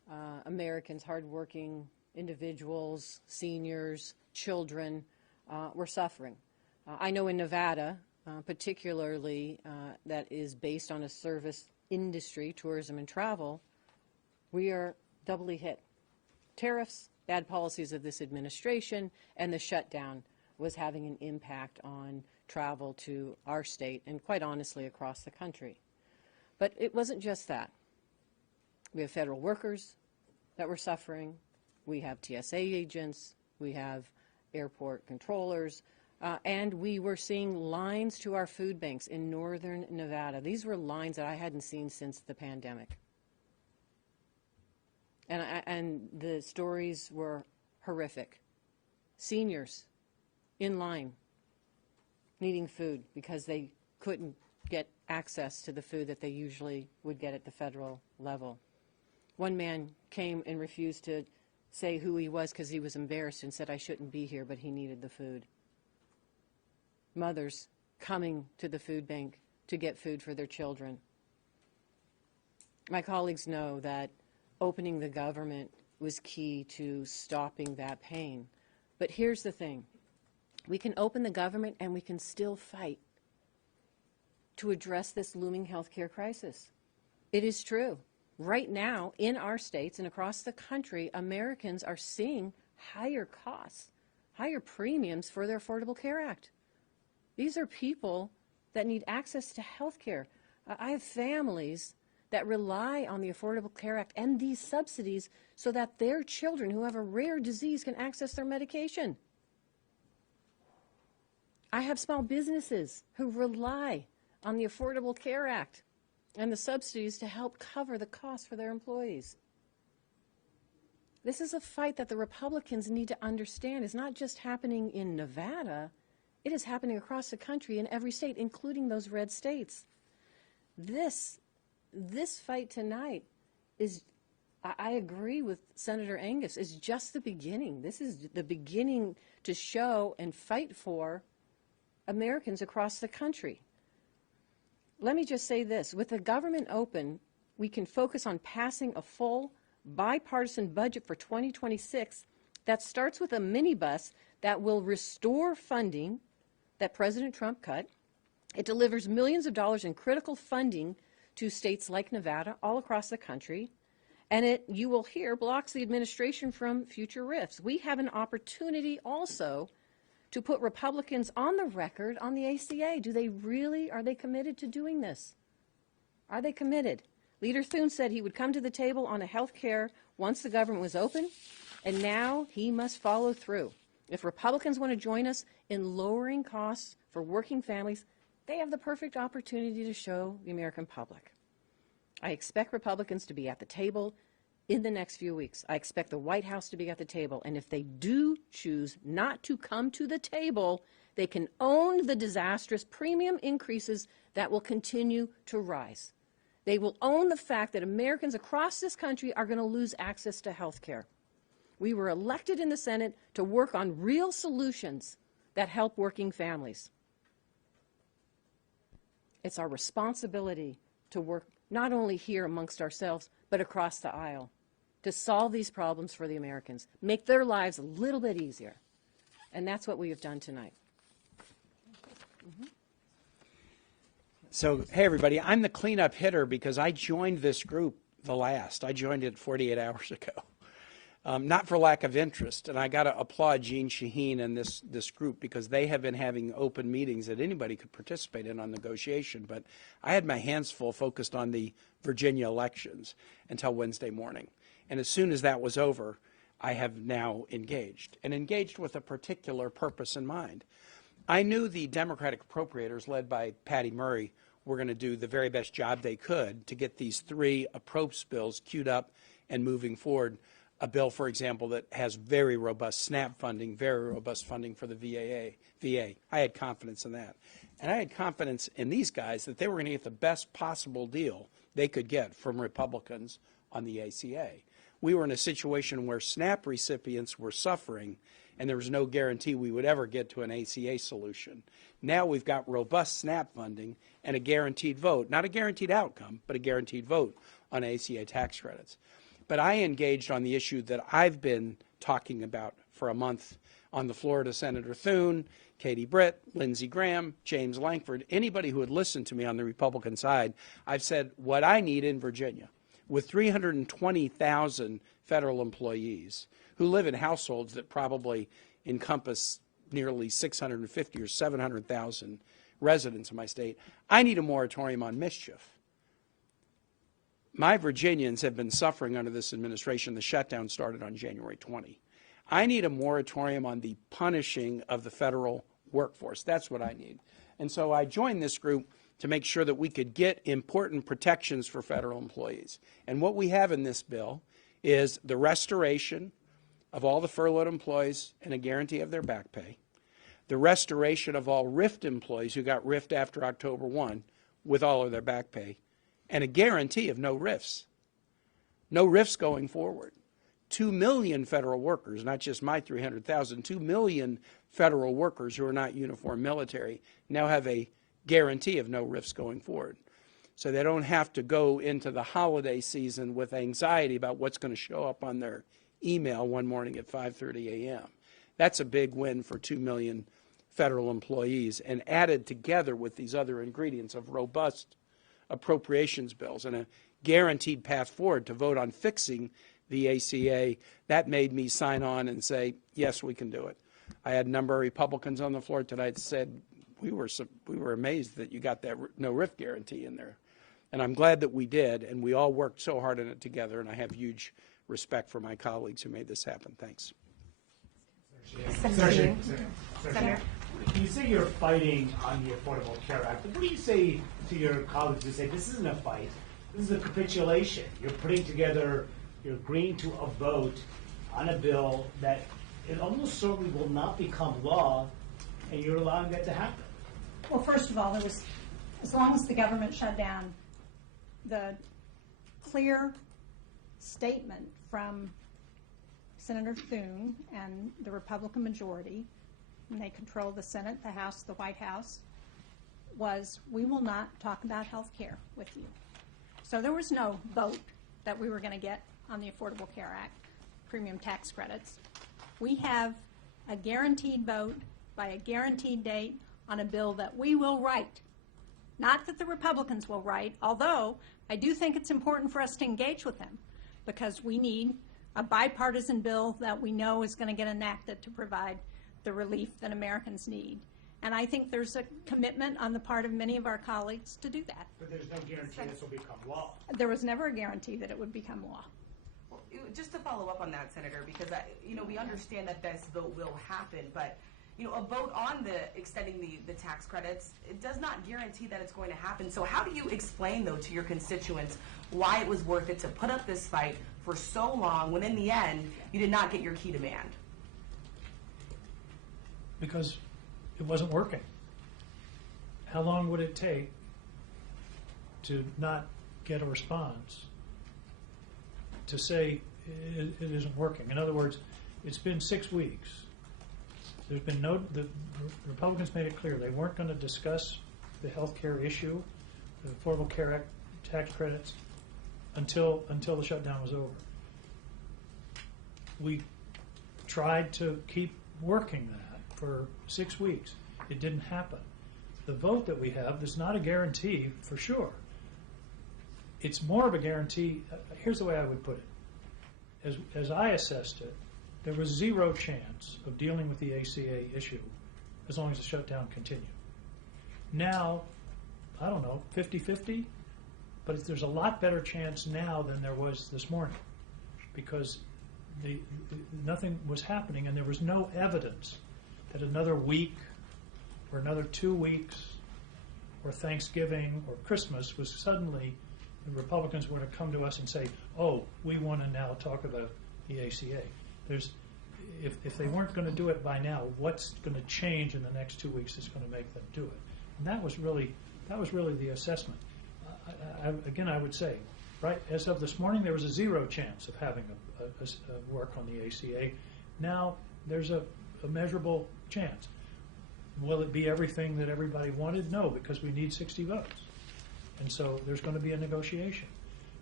Americans, hardworking individuals, seniors, children, were suffering. I know in Nevada, particularly that is based on a service industry, tourism and travel, we are doubly hit. Tariffs, bad policies of this administration, and the shutdown was having an impact on travel to our state and quite honestly across the country. But it wasn't just that. We have federal workers that were suffering. We have TSA agents. We have airport controllers. And we were seeing lines to our food banks in northern Nevada. These were lines that I hadn't seen since the pandemic. And the stories were horrific. Seniors in line needing food because they couldn't get access to the food that they usually would get at the federal level. One man came and refused to say who he was because he was embarrassed and said, "I shouldn't be here," but he needed the food. Mothers coming to the food bank to get food for their children. My colleagues know that opening the government was key to stopping that pain. But here's the thing. We can open the government and we can still fight to address this looming healthcare crisis. It is true. Right now, in our states and across the country, Americans are seeing higher costs, higher premiums for their Affordable Care Act. These are people that need access to health care. I have families that rely on the Affordable Care Act and these subsidies so that their children who have a rare disease can access their medication. I have small businesses who rely on the Affordable Care Act and the subsidies to help cover the costs for their employees. This is a fight that the Republicans need to understand is not just happening in Nevada, it is happening across the country in every state, including those red states. This fight tonight is, I agree with Senator Angus, is just the beginning. This is the beginning to show and fight for Americans across the country. Let me just say this. With the government open, we can focus on passing a full bipartisan budget for 2026 that starts with a minibus that will restore funding that President Trump cut. It delivers millions of dollars in critical funding to states like Nevada all across the country. And it, you will hear, blocks the administration from future rifts. We have an opportunity also to put Republicans on the record on the ACA. Are they committed to doing this? Are they committed? Leader Thune said he would come to the table on a health care once the government was open, and now he must follow through. If Republicans want to join us in lowering costs for working families, they have the perfect opportunity to show the American public. I expect Republicans to be at the table in the next few weeks. I expect the White House to be at the table. And if they do choose not to come to the table, they can own the disastrous premium increases that will continue to rise. They will own the fact that Americans across this country are going to lose access to health care. We were elected in the Senate to work on real solutions that help working families. It's our responsibility to work not only here amongst ourselves, but across the aisle to solve these problems for the Americans, make their lives a little bit easier. And that's what we have done tonight. So, hey, everybody, I'm the cleanup hitter because I joined this group the last. I joined it 48 hours ago. Not for lack of interest, and I got to applaud Jean Shaheen and this group because they have been having open meetings that anybody could participate in on negotiation, but I had my hands full focused on the Virginia elections until Wednesday morning. And as soon as that was over, I have now engaged, and engaged with a particular purpose in mind. I knew the Democratic appropriators, led by Patty Murray, were going to do the very best job they could to get these three approach bills queued up and moving forward. A bill, for example, that has very robust SNAP funding, very robust funding for the VA. I had confidence in that. And I had confidence in these guys that they were going to get the best possible deal they could get from Republicans on the ACA. We were in a situation where SNAP recipients were suffering, and there was no guarantee we would ever get to an ACA solution. Now we've got robust SNAP funding and a guaranteed vote, not a guaranteed outcome, but a guaranteed vote on ACA tax credits. But I engaged on the issue that I've been talking about for a month on the floor to Senator Thune, Katie Britt, Lindsey Graham, James Lankford, anybody who would listen to me on the Republican side. I've said what I need in Virginia, with 320,000 federal employees who live in households that probably encompass nearly 650 or 700,000 residents in my state, I need a moratorium on mischief. My Virginians have been suffering under this administration. The shutdown started on January 20. I need a moratorium on the punishing of the federal workforce. That's what I need. And so I joined this group to make sure that we could get important protections for federal employees. And what we have in this bill is the restoration of all the furloughed employees and a guarantee of their back pay, the restoration of all RIFT employees who got RIFT after October 1 with all of their back pay, and a guarantee of no RIFs. No RIFs going forward. 2 million federal workers, not just my 300,000, 2 million federal workers who are not uniform military now have a guarantee of no RIFs going forward. So they don't have to go into the holiday season with anxiety about what's going to show up on their email one morning at 5:30 a.m. That's a big win for 2 million federal employees, and added together with these other ingredients of robust appropriations bills and a guaranteed path forward to vote on fixing the ACA, that made me sign on and say, yes, we can do it. I had a number of Republicans on the floor tonight that said, we were amazed that you got that no RIF guarantee in there. And I'm glad that we did, and we all worked so hard on it together, and I have huge respect for my colleagues who made this happen. Thanks. Senator, you say you're fighting on the Affordable Care Act, but what do you say to your colleagues who say this isn't a fight, this is a capitulation? You're putting together, you're agreeing to a vote on a bill that it almost certainly will not become law, and you're allowing that to happen. Well, first of all, as long as the government shut down, the clear statement from Senator Thune and the Republican majority, and they control the Senate, the House, the White House, was we will not talk about health care with you. So there was no vote that we were going to get on the Affordable Care Act, premium tax credits. We have a guaranteed vote by a guaranteed date on a bill that we will write. Not that the Republicans will write, although I do think it's important for us to engage with them, because we need a bipartisan bill that we know is going to get enacted to provide the relief that Americans need. And I think there's a commitment on the part of many of our colleagues to do that. But there's no guarantee this will become law. There was never a guarantee that it would become law. Well, just to follow up on that, Senator, because we understand that this vote will happen, but a vote on extending the tax credits, it does not guarantee that it's going to happen. So how do you explain, though, to your constituents why it was worth it to put up this fight for so long when in the end you did not get your key demand? Because it wasn't working. How long would it take to not get a response to say it isn't working? In other words, it's been 6 weeks. There's been the Republicans made it clear they weren't going to discuss the health care issue, the Affordable Care Act tax credits, until the shutdown was over. We tried to keep working that for 6 weeks. It didn't happen. The vote that we have is not a guarantee for sure. It's more of a guarantee. Here's the way I would put it. As I assessed it, there was zero chance of dealing with the ACA issue as long as the shutdown continued. Now, I don't know, 50-50? But there's a lot better chance now than there was this morning, because nothing was happening, and there was no evidence that another week or another 2 weeks or Thanksgiving or Christmas was suddenly the Republicans were to come to us and say, oh, we want to now talk about the ACA. If they weren't going to do it by now, what's going to change in the next 2 weeks that's going to make them do it? And that was really the assessment. Again, I would say, right, as of this morning, there was a zero chance of having a work on the ACA. Now there's a measurable chance. Will it be everything that everybody wanted? No, because we need 60 votes. And so there's going to be a negotiation.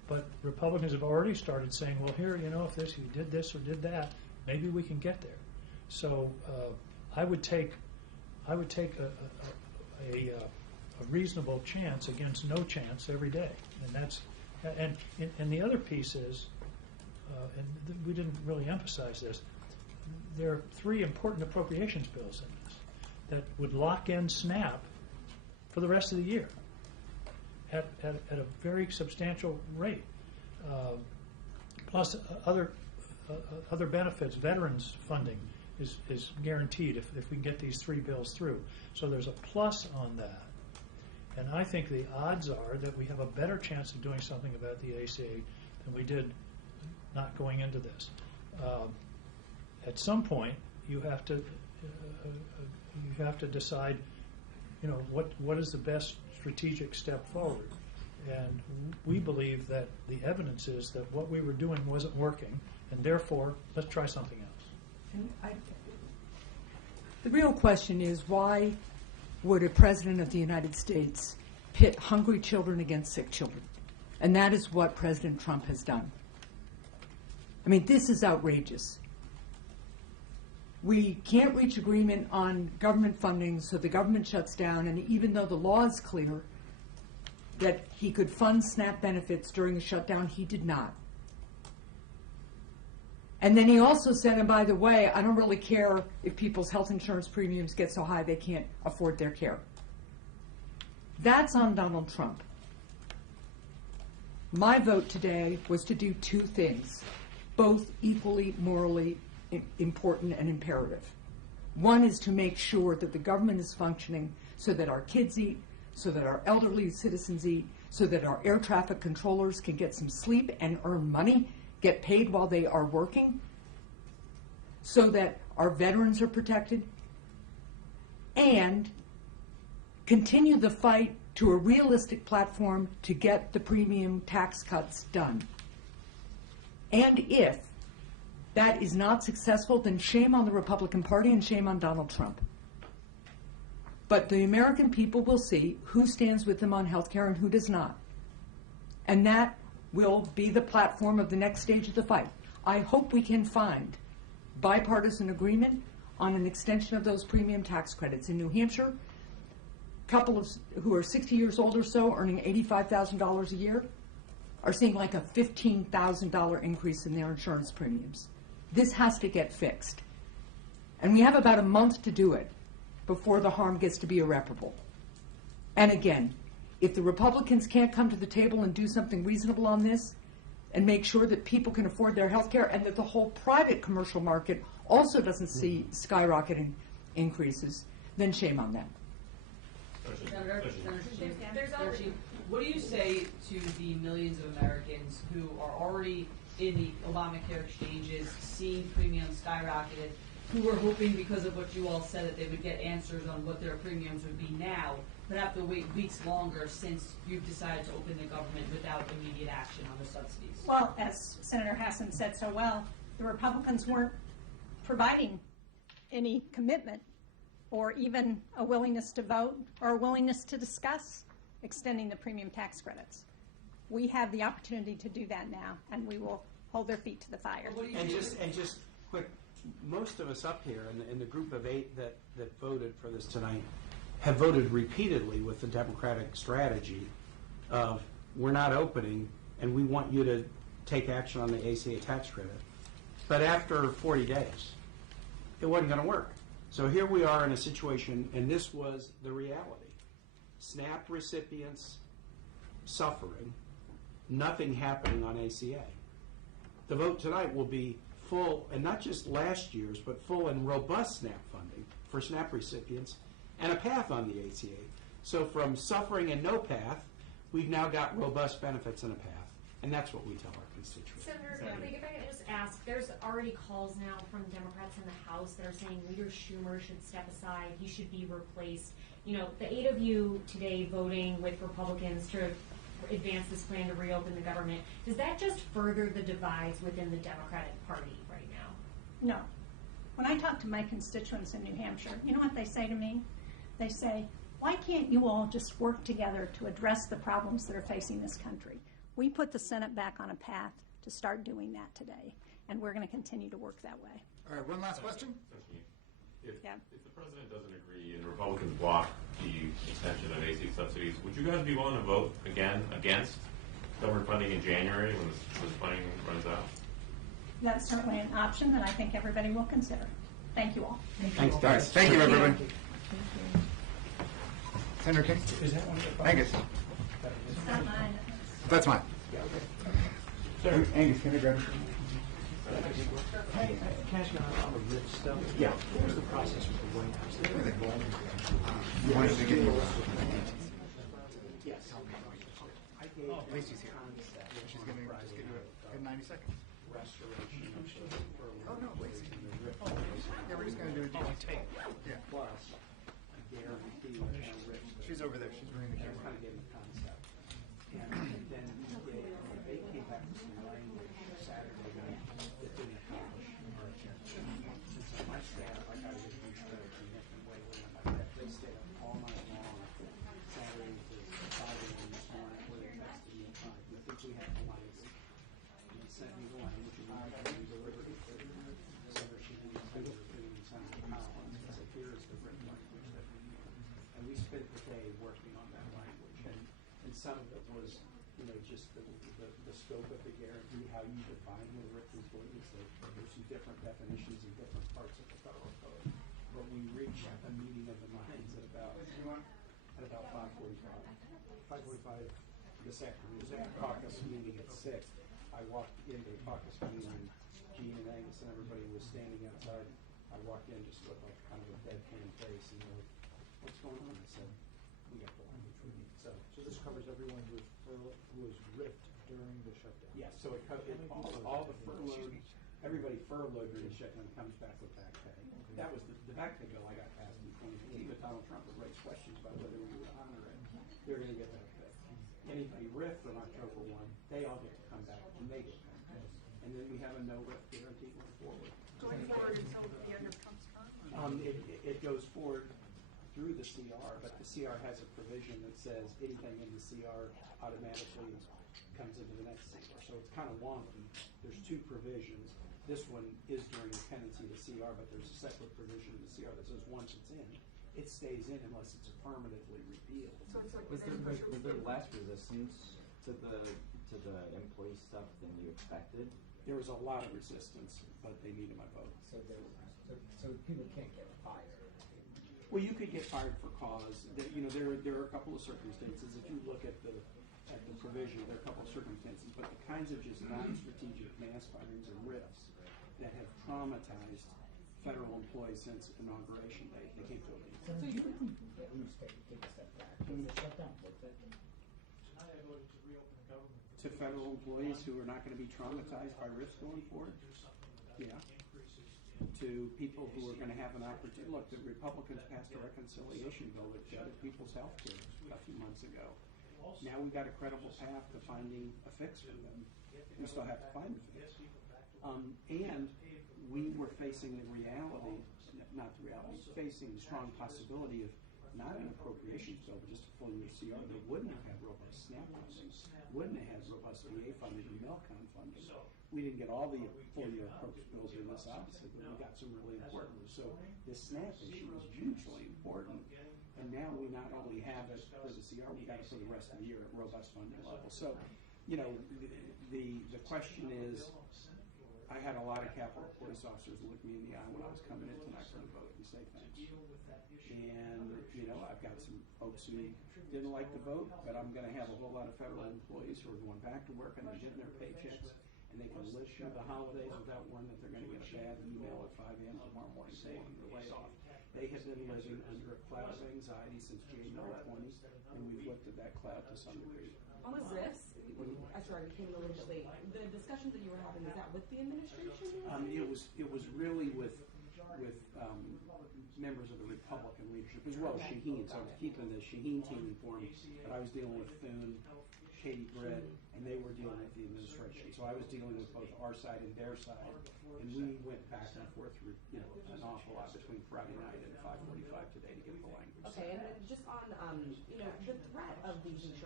but Republicans have already started saying, well, here, if you did this or did that, maybe we can get there. So I would take a reasonable chance against no chance every day, and the other piece is, we didn't really emphasize this. There are 3 important appropriations bills in this that would lock in SNAP for the rest of the year at a very substantial rate, plus other benefits. Veterans funding is guaranteed if we can get these 3 bills through. So there's a plus on that. And I think the odds are that we have a better chance of doing something about the ACA than we did not going into this. At some point, you have to decide, what is the best strategic step forward. And we believe that the evidence is that what we were doing wasn't working, and therefore, let's try something else. The real question is, why would a president of the United States pit hungry children against sick children? And that is what President Trump has done. I mean, this is outrageous. We can't reach agreement on government funding, so the government shuts down, and even though the law is clear that he could fund SNAP benefits during the shutdown, he did not. And then he also said, and by the way, I don't really care if people's health insurance premiums get so high they can't afford their care. That's on Donald Trump. My vote today was to do 2 things, both equally morally important and imperative. One is to make sure that the government is functioning so that our kids eat, so that our elderly citizens eat, so that our air traffic controllers can get some sleep and earn money, get paid while they are working, so that our veterans are protected, and continue the fight to a realistic platform to get the premium tax cuts done. And if that is not successful, then shame on the Republican Party and shame on Donald Trump. But the American people will see who stands with them on health care and who does not. And that will be the platform of the next stage of the fight. I hope we can find bipartisan agreement on an extension of those premium tax credits. In New Hampshire, couples who are 60 years old or so, earning $85,000 a year, are seeing like a $15,000 increase in their insurance premiums. This has to get fixed. And we have about a month to do it before the harm gets to be irreparable. And again, if the Republicans can't come to the table and do something reasonable on this and make sure that people can afford their health care and that the whole private commercial market also doesn't see skyrocketing increases, then shame on them. Senator Shaheen, what do you say to the millions of Americans who are already in the Obamacare exchanges, seeing premiums skyrocketed, who were hoping because of what you all said that they would get answers on what their premiums would be now, but have to wait weeks longer since you've decided to open the government without immediate action on the subsidies? Well, as Senator Hassan said so well, the Republicans weren't providing any commitment or even a willingness to vote or a willingness to discuss extending the premium tax credits. We have the opportunity to do that now, and we will hold their feet to the fire. And just quick, most of us up here in the group of 8 that voted for this tonight have voted repeatedly with the Democratic strategy of we're not opening and we want you to take action on the ACA tax credit. But after 40 days, it wasn't going to work. So here we are in a situation, and this was the reality. SNAP recipients suffering, nothing happening on ACA. The vote tonight will be full, and not just last year's, but full and robust SNAP funding for SNAP recipients and a path on the ACA. So from suffering and no path, we've now got robust benefits and a path. And that's what we tell our constituents. Senator, if I could just ask, there's already calls now from Democrats in the House that are saying Leader Schumer should step aside, he should be replaced. You know, the 8 of you today voting with Republicans to advance this plan to reopen the government, does that just further the divides within the Democratic Party right now? No. When I talk to my constituents in New Hampshire, you know what they say to me? They say, why can't you all just work together to address the problems that are facing this country? We put the Senate back on a path to start doing that today, and we're going to continue to work that way. All right, one last question. If, Yeah. if the president doesn't agree and Republicans block the extension of AC subsidies, would you guys be willing to vote again against government funding in January when this funding runs out? That's certainly an option that I think everybody will consider. Thank you all. Thanks, guys. Thank you, everyone. Senator King? Is that one of the Angus? It's not mine. That's mine. Angus, can I grab it? Can I ask you on the RIF stuff? Yeah. What was the process with the White House? You wanted to get Yes. I gave Lacey's here. Yeah, she's going to just give you a 90 seconds. restoration of Oh, no, Lacey. Yeah, we're just going to do it on tape. Yeah. plus a guarantee on RIF. She's over there. She's bringing the Kind camera. of gave the concept. And then they came back with some language Saturday night that didn't accomplish much. And so my staff, I got to get these credits in a different way. They stayed up all night long, Saturday to 5 a.m. this morning, where they tested me at 5. And I think we had the lines. And they sent me the language and I got to deliver it. Senator Sheehan said they were putting in Senator Collins. I said, here is the written language that we need. And we spent the day working on that language. And some of it was, just the scope of the guarantee, how you define what a RIF employee is. There's some different definitions in different parts of the federal code. But we reached a meeting of the minds at about 5:45. 5:45 this afternoon. Caucus meeting at 6. I walked into the caucus meeting and Gene and Angus and everybody was standing outside. I walked in just with like kind of a deadpan face and they're like, what's going on? I said, we got the language we need. So this covers everyone who was ripped during the shutdown? yeah, so it covers all the furloughed, everybody furloughed during the shutdown comes back with back pay. That was the back pay bill I got passed in 2015, but Donald Trump would raise questions about whether we would honor it. They're going to get back pay. Anybody ripped from October 1, they all get to come back and they get back pay. And then we have a no RIF guarantee going forward. Going forward until the end of Trump's term? It goes forward through the CR, but the CR has a provision that says anything in the CR automatically comes into the next CR. So it's kind of wonky. There's two provisions. This one is during the pendency of the CR, but there's a separate provision in the CR that says once it's in, it stays in unless it's affirmatively repealed. So it's like Was there less resistance to the employee stuff than you expected? There was a lot of resistance, but they needed my vote. So people can't get fired. Well, you could get fired for cause. There are a couple of circumstances. If you look at the provision, there are a couple of circumstances, but the kinds of just non-strategic mass firings and RIFs that have traumatized federal employees since inauguration day, they can't go against. So you can at least take a step back. The shutdown worked. Tonight I voted to reopen the government. To federal employees who are not going to be traumatized by RIFs going forward? Yeah. To people who are going to have an opportunity. Look, the Republicans passed a reconciliation bill that gutted people's health care a few months ago. Now we've got a credible path to finding a fix for them. We still have to find a fix. And we were facing the reality, not the reality, facing the strong possibility of not an appropriations bill, but just a full year CR that wouldn't have had robust SNAP funding, wouldn't have had robust VA funding and Milcom funding. We didn't get all the full year appropriate bills in this, obviously, but we got some really important ones. So this SNAP issue is hugely important. And now we not only have it for the CR, we got it for the rest of the year at robust funding level. So, the question is, I had a lot of Capitol Police officers look me in the eye when I was coming in tonight for the vote and say thanks. And, I've got some folks who didn't like the vote, but I'm going to have a whole lot of federal employees who are going back to work and they're getting their paychecks and they can live through the holidays without worrying that they're going to get a bad email at 5 a.m. tomorrow morning saying they're laid off. They have been living under a cloud of anxiety since January 20, and we've lifted that cloud to some degree. On the ZIFs, I'm sorry, we came in a little bit late. The discussions that you were having, is that with the administration? It was really with members of the Republican leadership as well as Shaheen. So I was keeping the Shaheen team informed, but I was dealing with Thune, Katie Britt, and they were dealing with the administration. So I was dealing with both our side and their side, and we went back and forth through an awful lot between Friday night and 5:45 today to get the language. Okay, and just on the threat of these insurance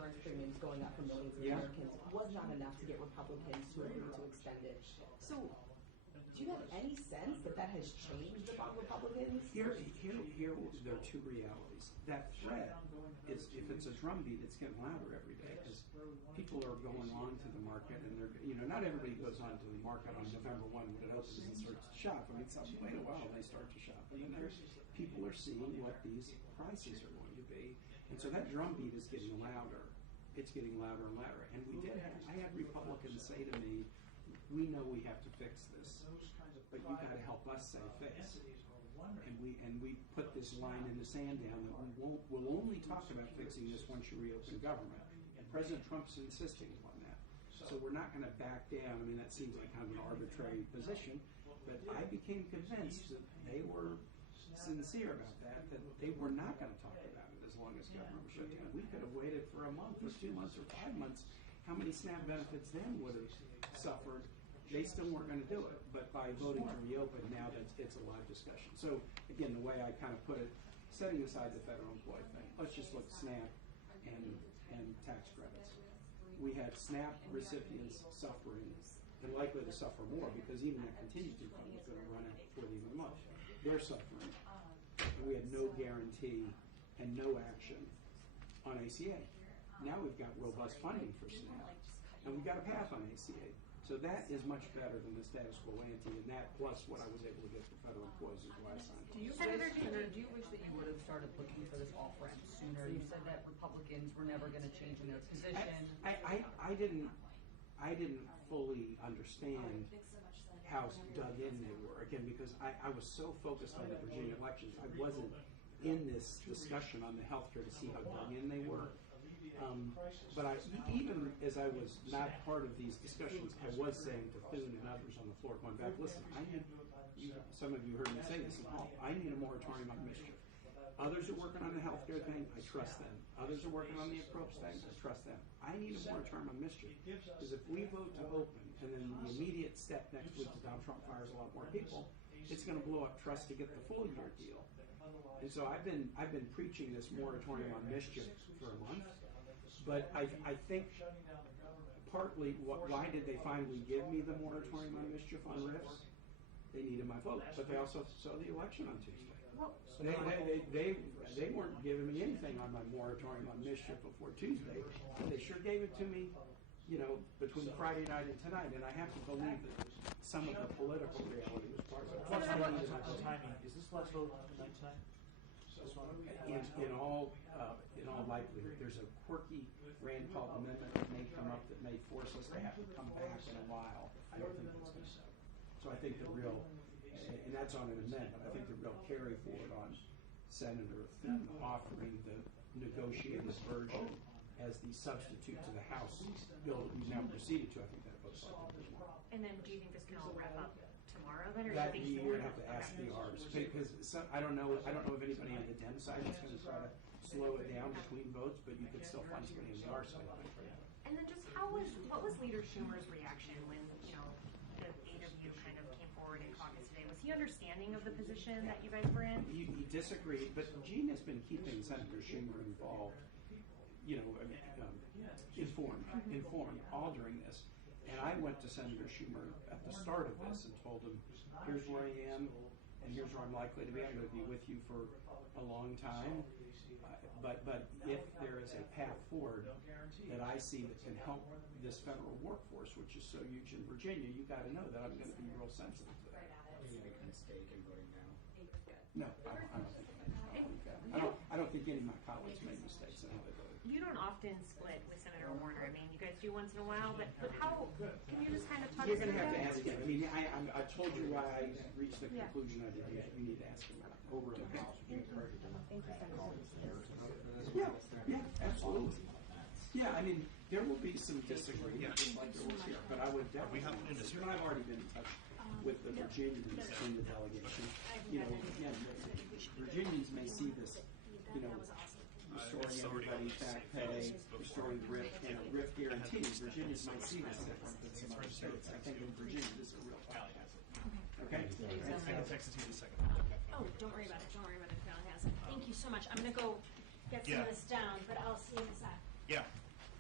insurance premiums going up for millions of Americans was not enough to get Republicans to agree to extend it. So, do you have any sense that that has changed among Republicans? Here, there are two realities. That threat is, if it's a drumbeat, it's getting louder every day because people are going on to the market, and they're, not everybody goes on to the market on November 1 when it opens and starts to shop. I mean, wait a while, they start to shop, and then people are seeing what these prices are going to be, and so that drumbeat is getting louder. It's getting louder and louder, and I had Republicans say to me, "We know we have to fix this, but you got to help us say fix." And we put this line in the sand down that we'll only talk about fixing this once you reopen government. And President Trump's insisting on that. So we're not going to back down. I mean, that seems like kind of an arbitrary position, but I became convinced that they were sincere about that they were not going to talk about it as long as government was shut down. We could have waited for a month or 2 months or 5 months. How many SNAP benefits then would have suffered? They still weren't going to do it, but by voting to reopen, now it's a live discussion. So again, the way I kind of put it, setting aside the federal employee thing, let's just look at SNAP and tax credits. We had SNAP recipients suffering and likely to suffer more because even that contingency fund was going to run out before the end of the month. They're suffering. We had no guarantee and no action on ACA. Now we've got robust funding for SNAP, and we've got a path on ACA. So that is much better than the status quo ante, and that plus what I was able to get for federal employees is why I signed. Do you wish that you would have started looking for this off-ramp sooner? You said that Republicans were never going to change in their position. I didn't fully understand how dug in they were, again, because I was so focused on the Virginia elections. I wasn't in this discussion on the healthcare to see how dug in they were. But even as I was not part of these discussions, I was saying to Thune and others on the floor, going back, listen, some of you heard me say this, I need a moratorium on mischief. Others are working on the healthcare thing, I trust them. Others are working on the approach thing, I trust them. I need a moratorium on mischief. Because if we vote to open, and then the immediate step next week is Donald Trump fires a lot more people, it's going to blow up trust to get the full year deal. And so I've been preaching this moratorium on mischief for a month. But I think partly, why did they finally give me the moratorium on mischief on RIFs? They needed my vote, but they also saw the election on Tuesday. They weren't giving me anything on my moratorium on mischief before Tuesday. They sure gave it to me, between Friday night and tonight, and I have to believe that some of the political reality was part of it. What's the timing? Is this last vote tonight? In all likelihood, there's a quirky Rand Paul amendment that may come up that may force us to have to come back in a while. I don't think that's going to happen. So I think the real, and that's on an amendment, I think the real carry forward on Senator Thune offering the negotiated version as the substitute to the House bill that we've now proceeded to, I think that looks like it. And then do you think this can all wrap up tomorrow then, or That do you think you would have to ask the Rs, because I don't know if anybody on the Dem side is going to try to slow it down between votes, but you could still find somebody on the R side. And then just what was Leader Schumer's reaction when, the 8 of you kind of came forward in caucus today? Was he understanding of the position that you guys were in? He disagreed, but Gene has been keeping Senator Schumer involved, informed all during this. And I went to Senator Schumer at the start of this and told him, here's where I am, and here's where I'm likely to be. I'm going to be with you for a long time. But if there is a path forward that I see that can help this federal workforce, which is so huge in Virginia, you got to know that I'm going to be real sensitive to that. Are you making a mistake in voting now? No, I don't think any of my colleagues made mistakes in how they voted. You don't often split with Senator Warner. I mean, you guys do once in a while, but how, can you just kind of talk You're going to through have that? to ask him. I mean, I told you why I reached the conclusion I did. You need to ask him over in the House. Yeah, absolutely. Yeah, I mean, there will be some disagreement, just like there was here, but I would definitely, and I've already been in touch with the Virginians in the delegation. Again, Virginians may see this, restoring everybody's back pay, restoring RIF guarantee. Virginians might see this different than some other states. I think in Virginia, this is a real phantasm. Okay? I can text it to you in a second. Oh, don't worry about it. Don't worry about it. Thank you so much. I'm going to go get some of this down, but I'll see you in a sec. Yeah.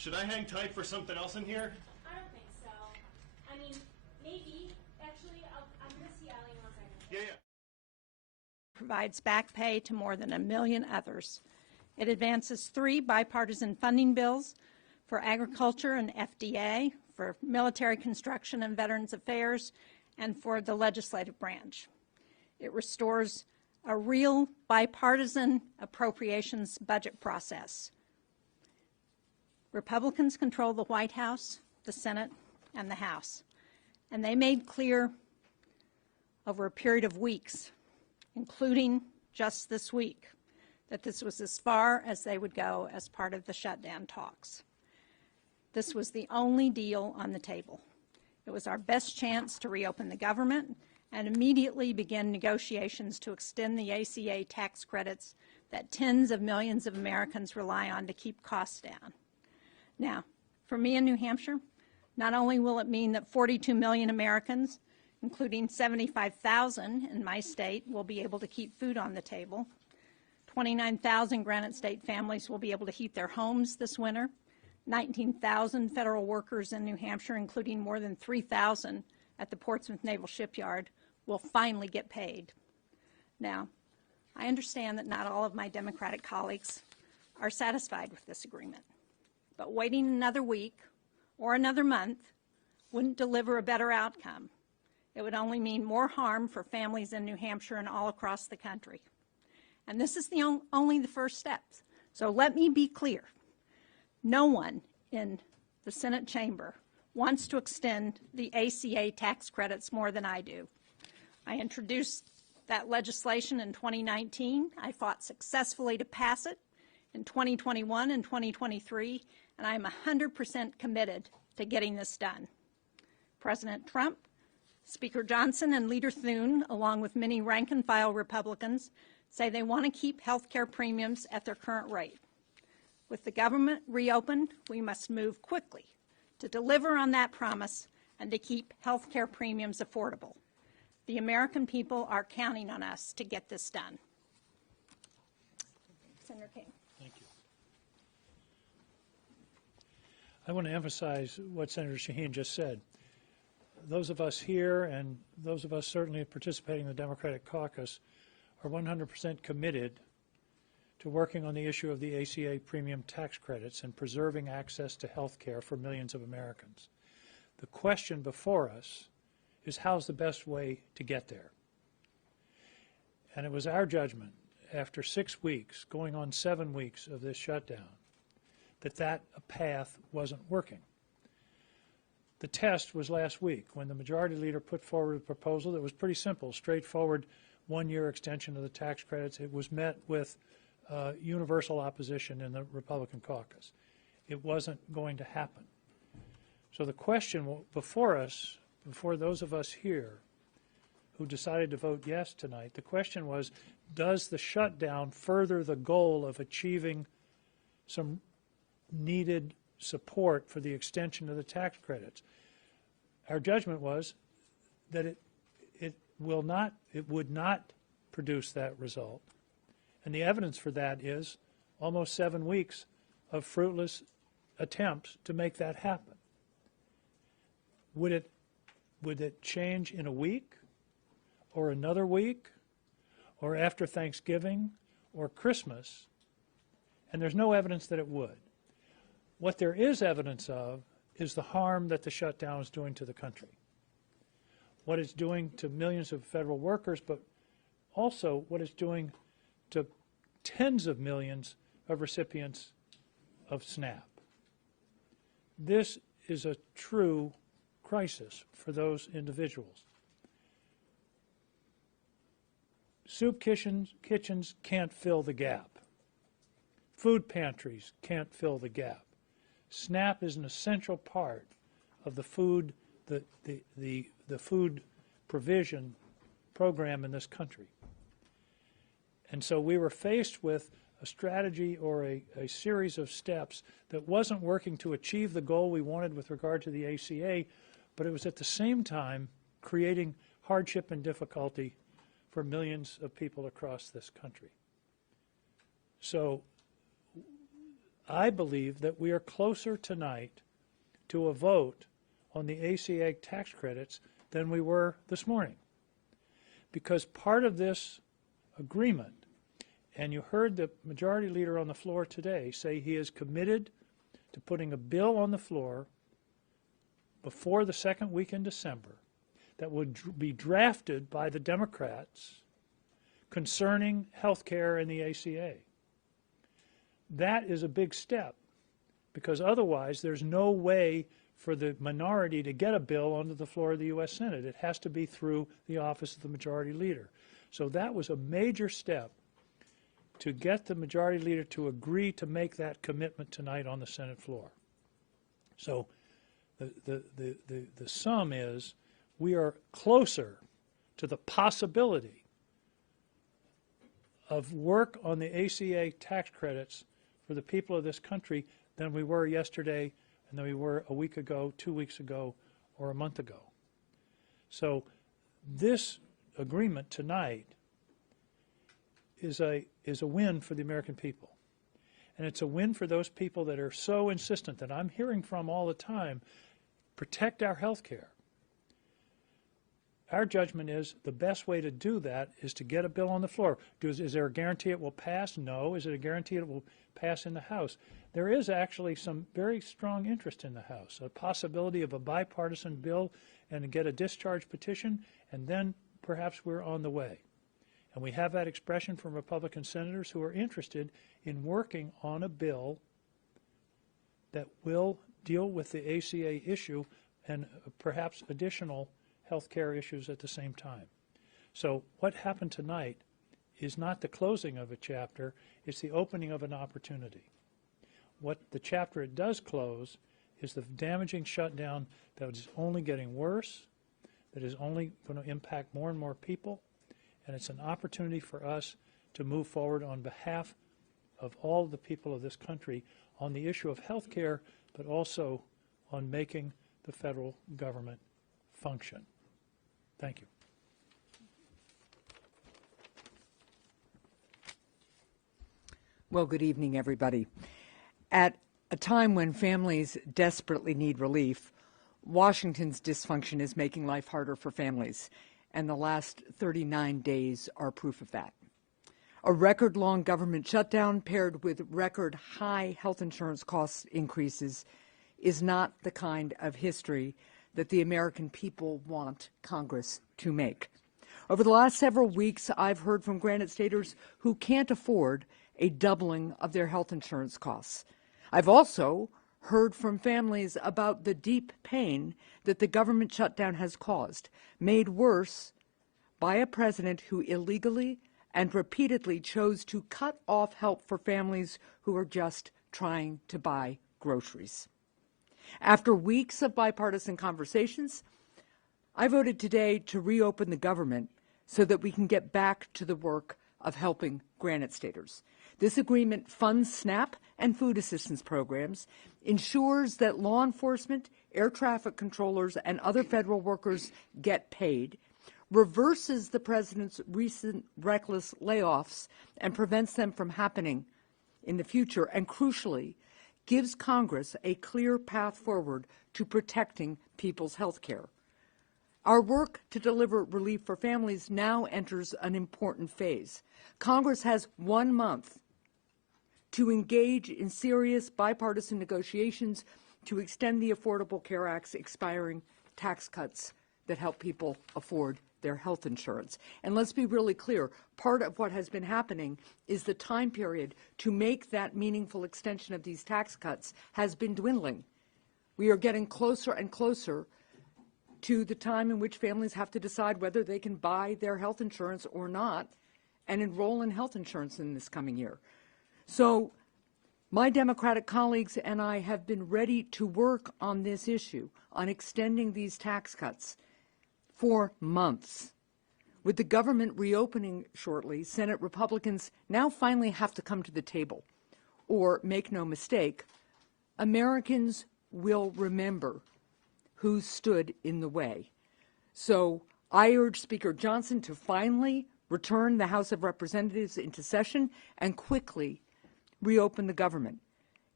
Should I hang tight for something else in here? I don't think so. I mean, maybe. Actually, I'm going to see Allie in 1 second. Yeah. Provides back pay to more than 1 million others. It advances 3 bipartisan funding bills for agriculture and FDA, for military construction and Veterans Affairs, and for the legislative branch. It restores a real bipartisan appropriations budget process. Republicans control the White House, the Senate, and the House, and they made clear over a period of weeks, including just this week, that this was as far as they would go as part of the shutdown talks. This was the only deal on the table. It was our best chance to reopen the government and immediately begin negotiations to extend the ACA tax credits that tens of millions of Americans rely on to keep costs down. Now, for me in New Hampshire, not only will it mean that 42 million Americans, including 75,000 in my state, will be able to keep food on the table, 29,000 Granite State families will be able to heat their homes this winter, 19,000 federal workers in New Hampshire, including more than 3,000 at the Portsmouth Naval Shipyard, will finally get paid. Now, I understand that not all of my Democratic colleagues are satisfied with this agreement, but waiting another week or another month wouldn't deliver a better outcome. It would only mean more harm for families in New Hampshire and all across the country. And this is only the first steps. So let me be clear. No one in the Senate chamber wants to extend the ACA tax credits more than I do. I introduced that legislation in 2019. I fought successfully to pass it in 2021 and 2023, and I am 100% committed to getting this done. President Trump, Speaker Johnson, and Leader Thune, along with many rank-and-file Republicans, say they want to keep health care premiums at their current rate. With the government reopened, we must move quickly to deliver on that promise and to keep health care premiums affordable. The American people are counting on us to get this done. Senator King. Thank you. I want to emphasize what Senator Shaheen just said. Those of us here and those of us certainly participating in the Democratic caucus are 100% committed to working on the issue of the ACA premium tax credits and preserving access to health care for millions of Americans. The question before us is how's the best way to get there? And it was our judgment after 6 weeks, going on 7 weeks of this shutdown, that path wasn't working. The test was last week when the majority leader put forward a proposal that was pretty simple, straightforward, one-year extension of the tax credits. It was met with universal opposition in the Republican caucus. It wasn't going to happen. So the question before us, before those of us here who decided to vote yes tonight, the question was, does the shutdown further the goal of achieving some needed support for the extension of the tax credits? Our judgment was that it would not produce that result. And the evidence for that is almost 7 weeks of fruitless attempts to make that happen. Would it change in a week or another week or after Thanksgiving or Christmas? And there's no evidence that it would. What there is evidence of is the harm that the shutdown is doing to the country. What it's doing to millions of federal workers, but also what it's doing to tens of millions of recipients of SNAP. This is a true crisis for those individuals. Soup kitchens can't fill the gap. Food pantries can't fill the gap. SNAP is an essential part of the food food provision program in this country. And so we were faced with a strategy or a series of steps that wasn't working to achieve the goal we wanted with regard to the ACA, but it was at the same time creating hardship and difficulty for millions of people across this country. So I believe that we are closer tonight to a vote on the ACA tax credits than we were this morning. Because part of this agreement, and you heard the majority leader on the floor today say he is committed to putting a bill on the floor before the second week in December that would be drafted by the Democrats concerning health care and the ACA. That is a big step, because otherwise there's no way for the minority to get a bill onto the floor of the U.S. Senate. It has to be through the office of the majority leader. So that was a major step to get the majority leader to agree to make that commitment tonight on the Senate floor. So the sum is we are closer to the possibility of work on the ACA tax credits for the people of this country than we were yesterday and than we were a week ago, 2 weeks ago, or a month ago. So this agreement tonight is a win for the American people. And it's a win for those people that are so insistent that I'm hearing from all the time, protect our health care. Our judgment is the best way to do that is to get a bill on the floor. Is there a guarantee it will pass? No. Is it a guarantee it will pass in the House? There is actually some very strong interest in the House, a possibility of a bipartisan bill and to get a discharge petition, and then perhaps we're on the way. And we have that expression from Republican senators who are interested in working on a bill that will deal with the ACA issue and perhaps additional health care issues at the same time. So what happened tonight is not the closing of a chapter, it's the opening of an opportunity. What the chapter it does close is the damaging shutdown that is only getting worse, that is only going to impact more and more people, and it's an opportunity for us to move forward on behalf of all the people of this country on the issue of health care, but also on making the federal government function. Thank you. Well, good evening, everybody. At a time when families desperately need relief, Washington's dysfunction is making life harder for families, and the last 39 days are proof of that. A record-long government shutdown paired with record-high health insurance cost increases is not the kind of history that the American people want Congress to make. Over the last several weeks, I've heard from Granite Staters who can't afford a doubling of their health insurance costs. I've also heard from families about the deep pain that the government shutdown has caused, made worse by a president who illegally and repeatedly chose to cut off help for families who are just trying to buy groceries. After weeks of bipartisan conversations, I voted today to reopen the government so that we can get back to the work of helping Granite Staters. This agreement funds SNAP and food assistance programs, ensures that law enforcement, air traffic controllers, and other federal workers get paid, reverses the president's recent reckless layoffs and prevents them from happening in the future, and crucially, gives Congress a clear path forward to protecting people's health care. Our work to deliver relief for families now enters an important phase. Congress has 1 month to engage in serious bipartisan negotiations to extend the Affordable Care Act's expiring tax cuts that help people afford their health insurance. And let's be really clear, part of what has been happening is the time period to make that meaningful extension of these tax cuts has been dwindling. We are getting closer and closer to the time in which families have to decide whether they can buy their health insurance or not and enroll in health insurance in this coming year. So my Democratic colleagues and I have been ready to work on this issue, on extending these tax cuts for months. With the government reopening shortly, Senate Republicans now finally have to come to the table. Or, make no mistake, Americans will remember who stood in the way. So I urge Speaker Johnson to finally return the House of Representatives into session and quickly reopen the government.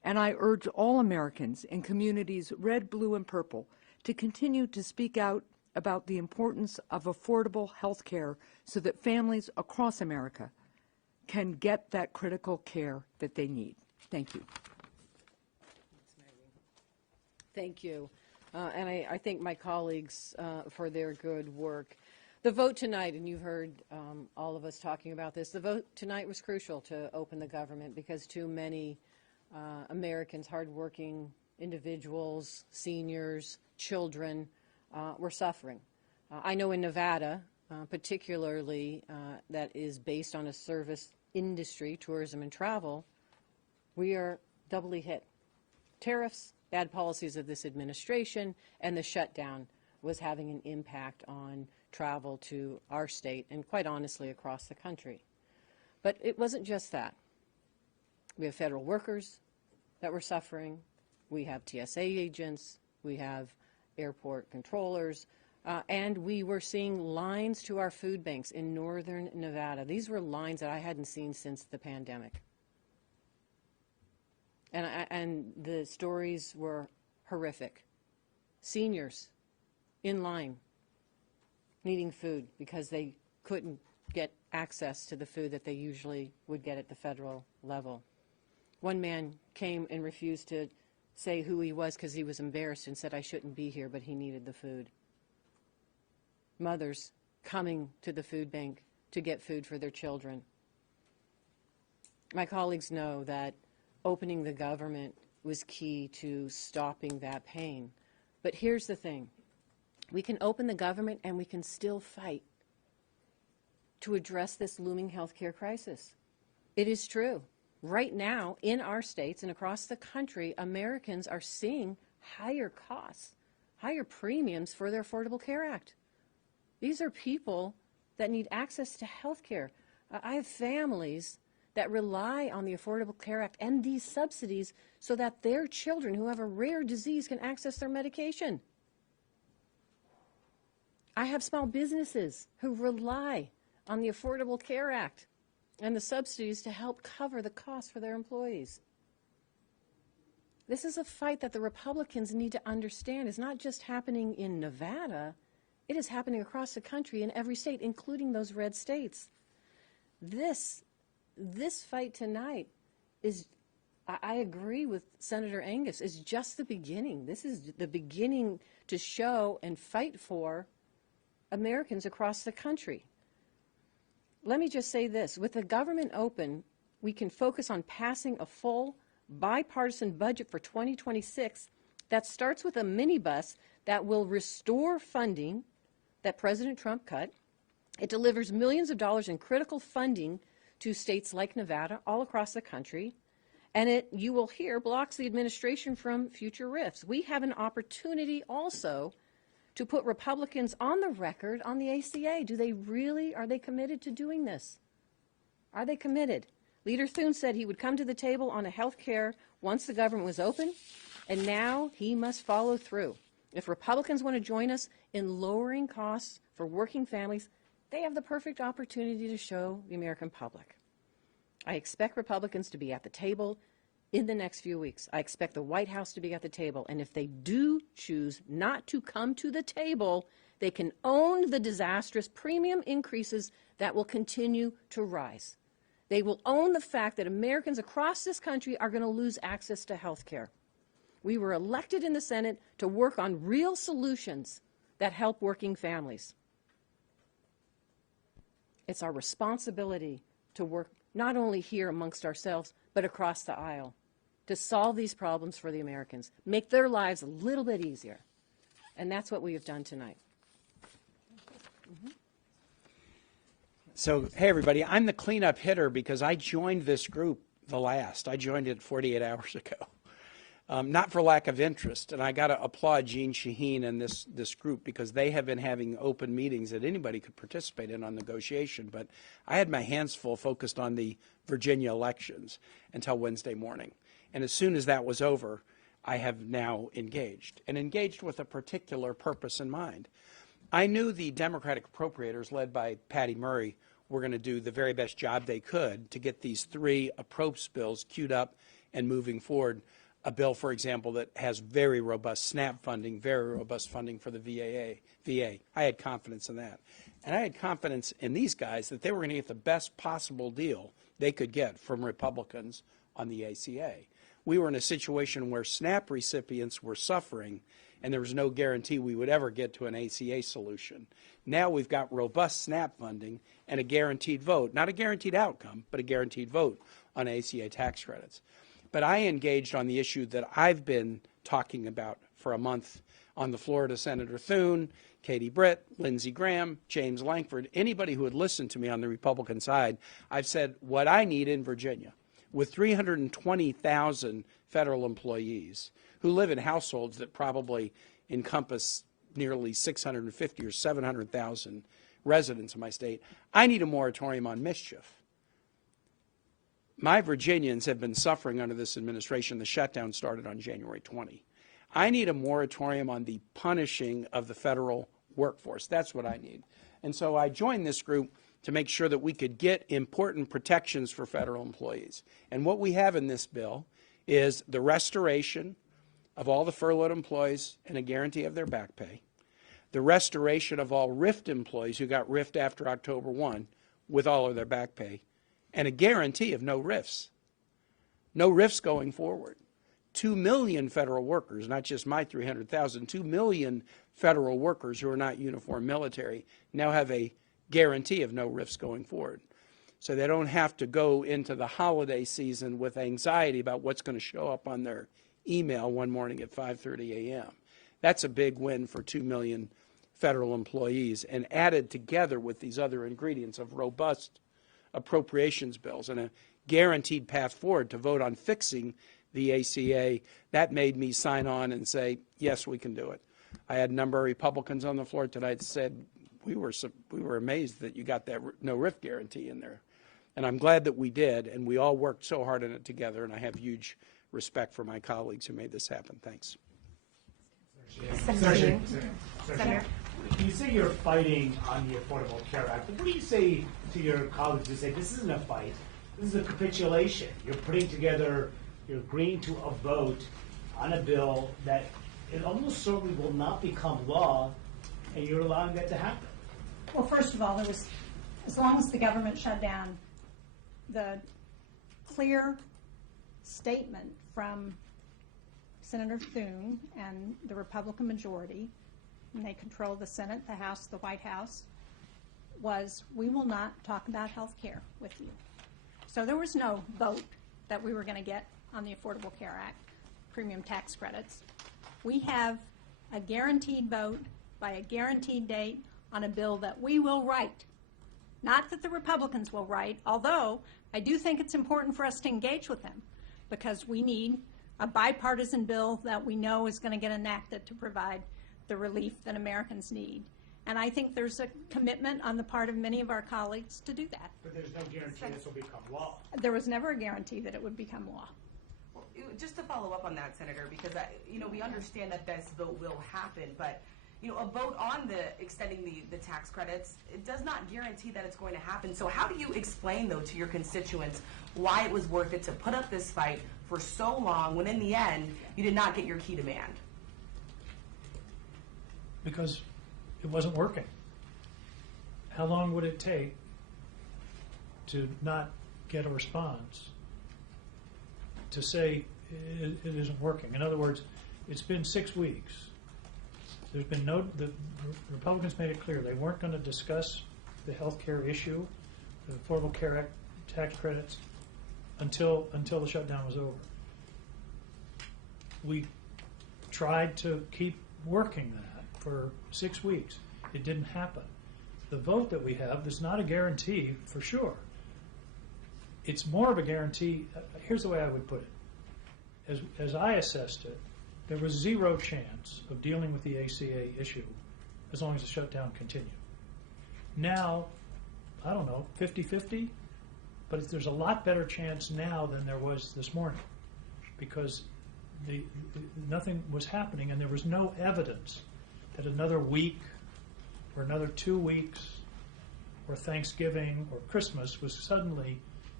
And I urge all Americans in communities red, blue, and purple to continue to speak out about the importance of affordable health care so that families across America can get that critical care that they need. Thank you. Thank you. And I thank my colleagues for their good work. The vote tonight, and you've heard all of us talking about this, the vote tonight was crucial to open the government because too many Americans, hardworking individuals, seniors, children, were suffering. I know in Nevada, particularly that is based on a service industry, tourism and travel, we are doubly hit. Tariffs, bad policies of this administration, and the shutdown was having an impact on travel to our state and quite honestly across the country. But it wasn't just that. We have federal workers that were suffering. We have TSA agents. We have airport controllers. And we were seeing lines to our food banks in northern Nevada. These were lines that I hadn't seen since the pandemic. And the stories were horrific. Seniors in line needing food because they couldn't get access to the food that they usually would get at the federal level. One man came and refused to say who he was because he was embarrassed and said, "I shouldn't be here," but he needed the food. Mothers coming to the food bank to get food for their children. My colleagues know that opening the government was key to stopping that pain. But here's the thing. We can open the government and we can still fight to address this looming healthcare crisis. It is true. Right now, in our states and across the country, Americans are seeing higher costs, higher premiums for their Affordable Care Act. These are people that need access to health care. I have families that rely on the Affordable Care Act and these subsidies so that their children who have a rare disease can access their medication. I have small businesses who rely on the Affordable Care Act and the subsidies to help cover the costs for their employees. This is a fight that the Republicans need to understand is not just happening in Nevada, it is happening across the country in every state, including those red states. This fight tonight is, I agree with Senator Angus, is just the beginning. This is the beginning to show and fight for Americans across the country. Let me just say this. With the government open, we can focus on passing a full bipartisan budget for 2026 that starts with a minibus that will restore funding that President Trump cut. It delivers millions of dollars in critical funding to states like Nevada all across the country. And it, you will hear, blocks the administration from future rifts. We have an opportunity also to put Republicans on the record on the ACA. Are they committed to doing this? Are they committed? Leader Thune said he would come to the table on a health care once the government was open, and now he must follow through. If Republicans want to join us in lowering costs for working families, they have the perfect opportunity to show the American public. I expect Republicans to be at the table in the next few weeks. I expect the White House to be at the table. And if they do choose not to come to the table, they can own the disastrous premium increases that will continue to rise. They will own the fact that Americans across this country are going to lose access to health care. We were elected in the Senate to work on real solutions that help working families. It's our responsibility to work not only here amongst ourselves, but across the aisle to solve these problems for the Americans, make their lives a little bit easier. And that's what we have done tonight. So, hey, everybody, I'm the cleanup hitter because I joined this group the last. I joined it 48 hours ago. Not for lack of interest, and I got to applaud Jean Shaheen and this group because they have been having open meetings that anybody could participate in on negotiation, but I had my hands full focused on the Virginia elections until Wednesday morning. And as soon as that was over, I have now engaged, and engaged with a particular purpose in mind. I knew the Democratic appropriators, led by Patty Murray, were going to do the very best job they could to get these three approach bills queued up and moving forward a bill, for example, that has very robust SNAP funding, very robust funding for the VA. I had confidence in that. And I had confidence in these guys that they were going to get the best possible deal they could get from Republicans on the ACA. We were in a situation where SNAP recipients were suffering, and there was no guarantee we would ever get to an ACA solution. Now we've got robust SNAP funding and a guaranteed vote, not a guaranteed outcome, but a guaranteed vote on ACA tax credits. But I engaged on the issue that I've been talking about for a month on the floor to Senator Thune, Katie Britt, Lindsey Graham, James Lankford, anybody who would listen to me on the Republican side. I've said what I need in Virginia, with 320,000 federal employees who live in households that probably encompass nearly 650 or 700,000 residents in my state, I need a moratorium on mischief. My Virginians have been suffering under this administration. The shutdown started on January 20. I need a moratorium on the punishing of the federal workforce. That's what I need. And so I joined this group to make sure that we could get important protections for federal employees. And what we have in this bill is the restoration of all the furloughed employees and a guarantee of their back pay, the restoration of all RIFT employees who got RIFT after October 1 with all of their back pay, and a guarantee of no RIFs. No RIFs going forward. 2 million federal workers, not just my 300,000, 2 million federal workers who are not uniform military now have a guarantee of no RIFs going forward. So they don't have to go into the holiday season with anxiety about what's going to show up on their email one morning at 5:30 a.m. That's a big win for 2 million federal employees, and added together with these other ingredients of robust appropriations bills and a guaranteed path forward to vote on fixing the ACA, that made me sign on and say, yes, we can do it. I had a number of Republicans on the floor tonight that said, we were amazed that you got that no RIF guarantee in there. And I'm glad that we did, and we all worked so hard on it together, and I have huge respect for my colleagues who made this happen. Thanks. Senator, you say you're fighting on the Affordable Care Act, but what do you say to your colleagues who say this isn't a fight, this is a capitulation? You're putting together, you're agreeing to a vote on a bill that it almost certainly will not become law, and you're allowing that to happen. Well, first of all, there was, as long as the government shut down, the clear statement from Senator Thune and the Republican majority, and they control the Senate, the House, the White House, was we will not talk about health care with you. So there was no vote that we were going to get on the Affordable Care Act, premium tax credits. We have a guaranteed vote by a guaranteed date on a bill that we will write. Not that the Republicans will write, although I do think it's important for us to engage with them, because we need a bipartisan bill that we know is going to get enacted to provide the relief that Americans need. And I think there's a commitment on the part of many of our colleagues to do that. But there's no guarantee this will become law. There was never a guarantee that it would become law. Well, just to follow up on that, Senator, because we understand that this vote will happen, but a vote on extending the tax credits, it does not guarantee that it's going to happen. So how do you explain, though, to your constituents why it was worth it to put up this fight for so long when in the end you did not get your key demand? Because it wasn't working. How long would it take to not get a response to say it isn't working? In other words, it's been 6 weeks. There's been the Republicans made it clear they weren't going to discuss the health care issue, the Affordable Care Act tax credits, until the shutdown was over. We tried to keep working that for 6 weeks. It didn't happen. The vote that we have is not a guarantee for sure. It's more of a guarantee. Here's the way I would put it. As I assessed it, there was zero chance of dealing with the ACA issue as long as the shutdown continued. Now, I don't know, 50-50? But there's a lot better chance now than there was this morning, because nothing was happening, and there was no evidence that another week or another 2 weeks or Thanksgiving or Christmas was suddenly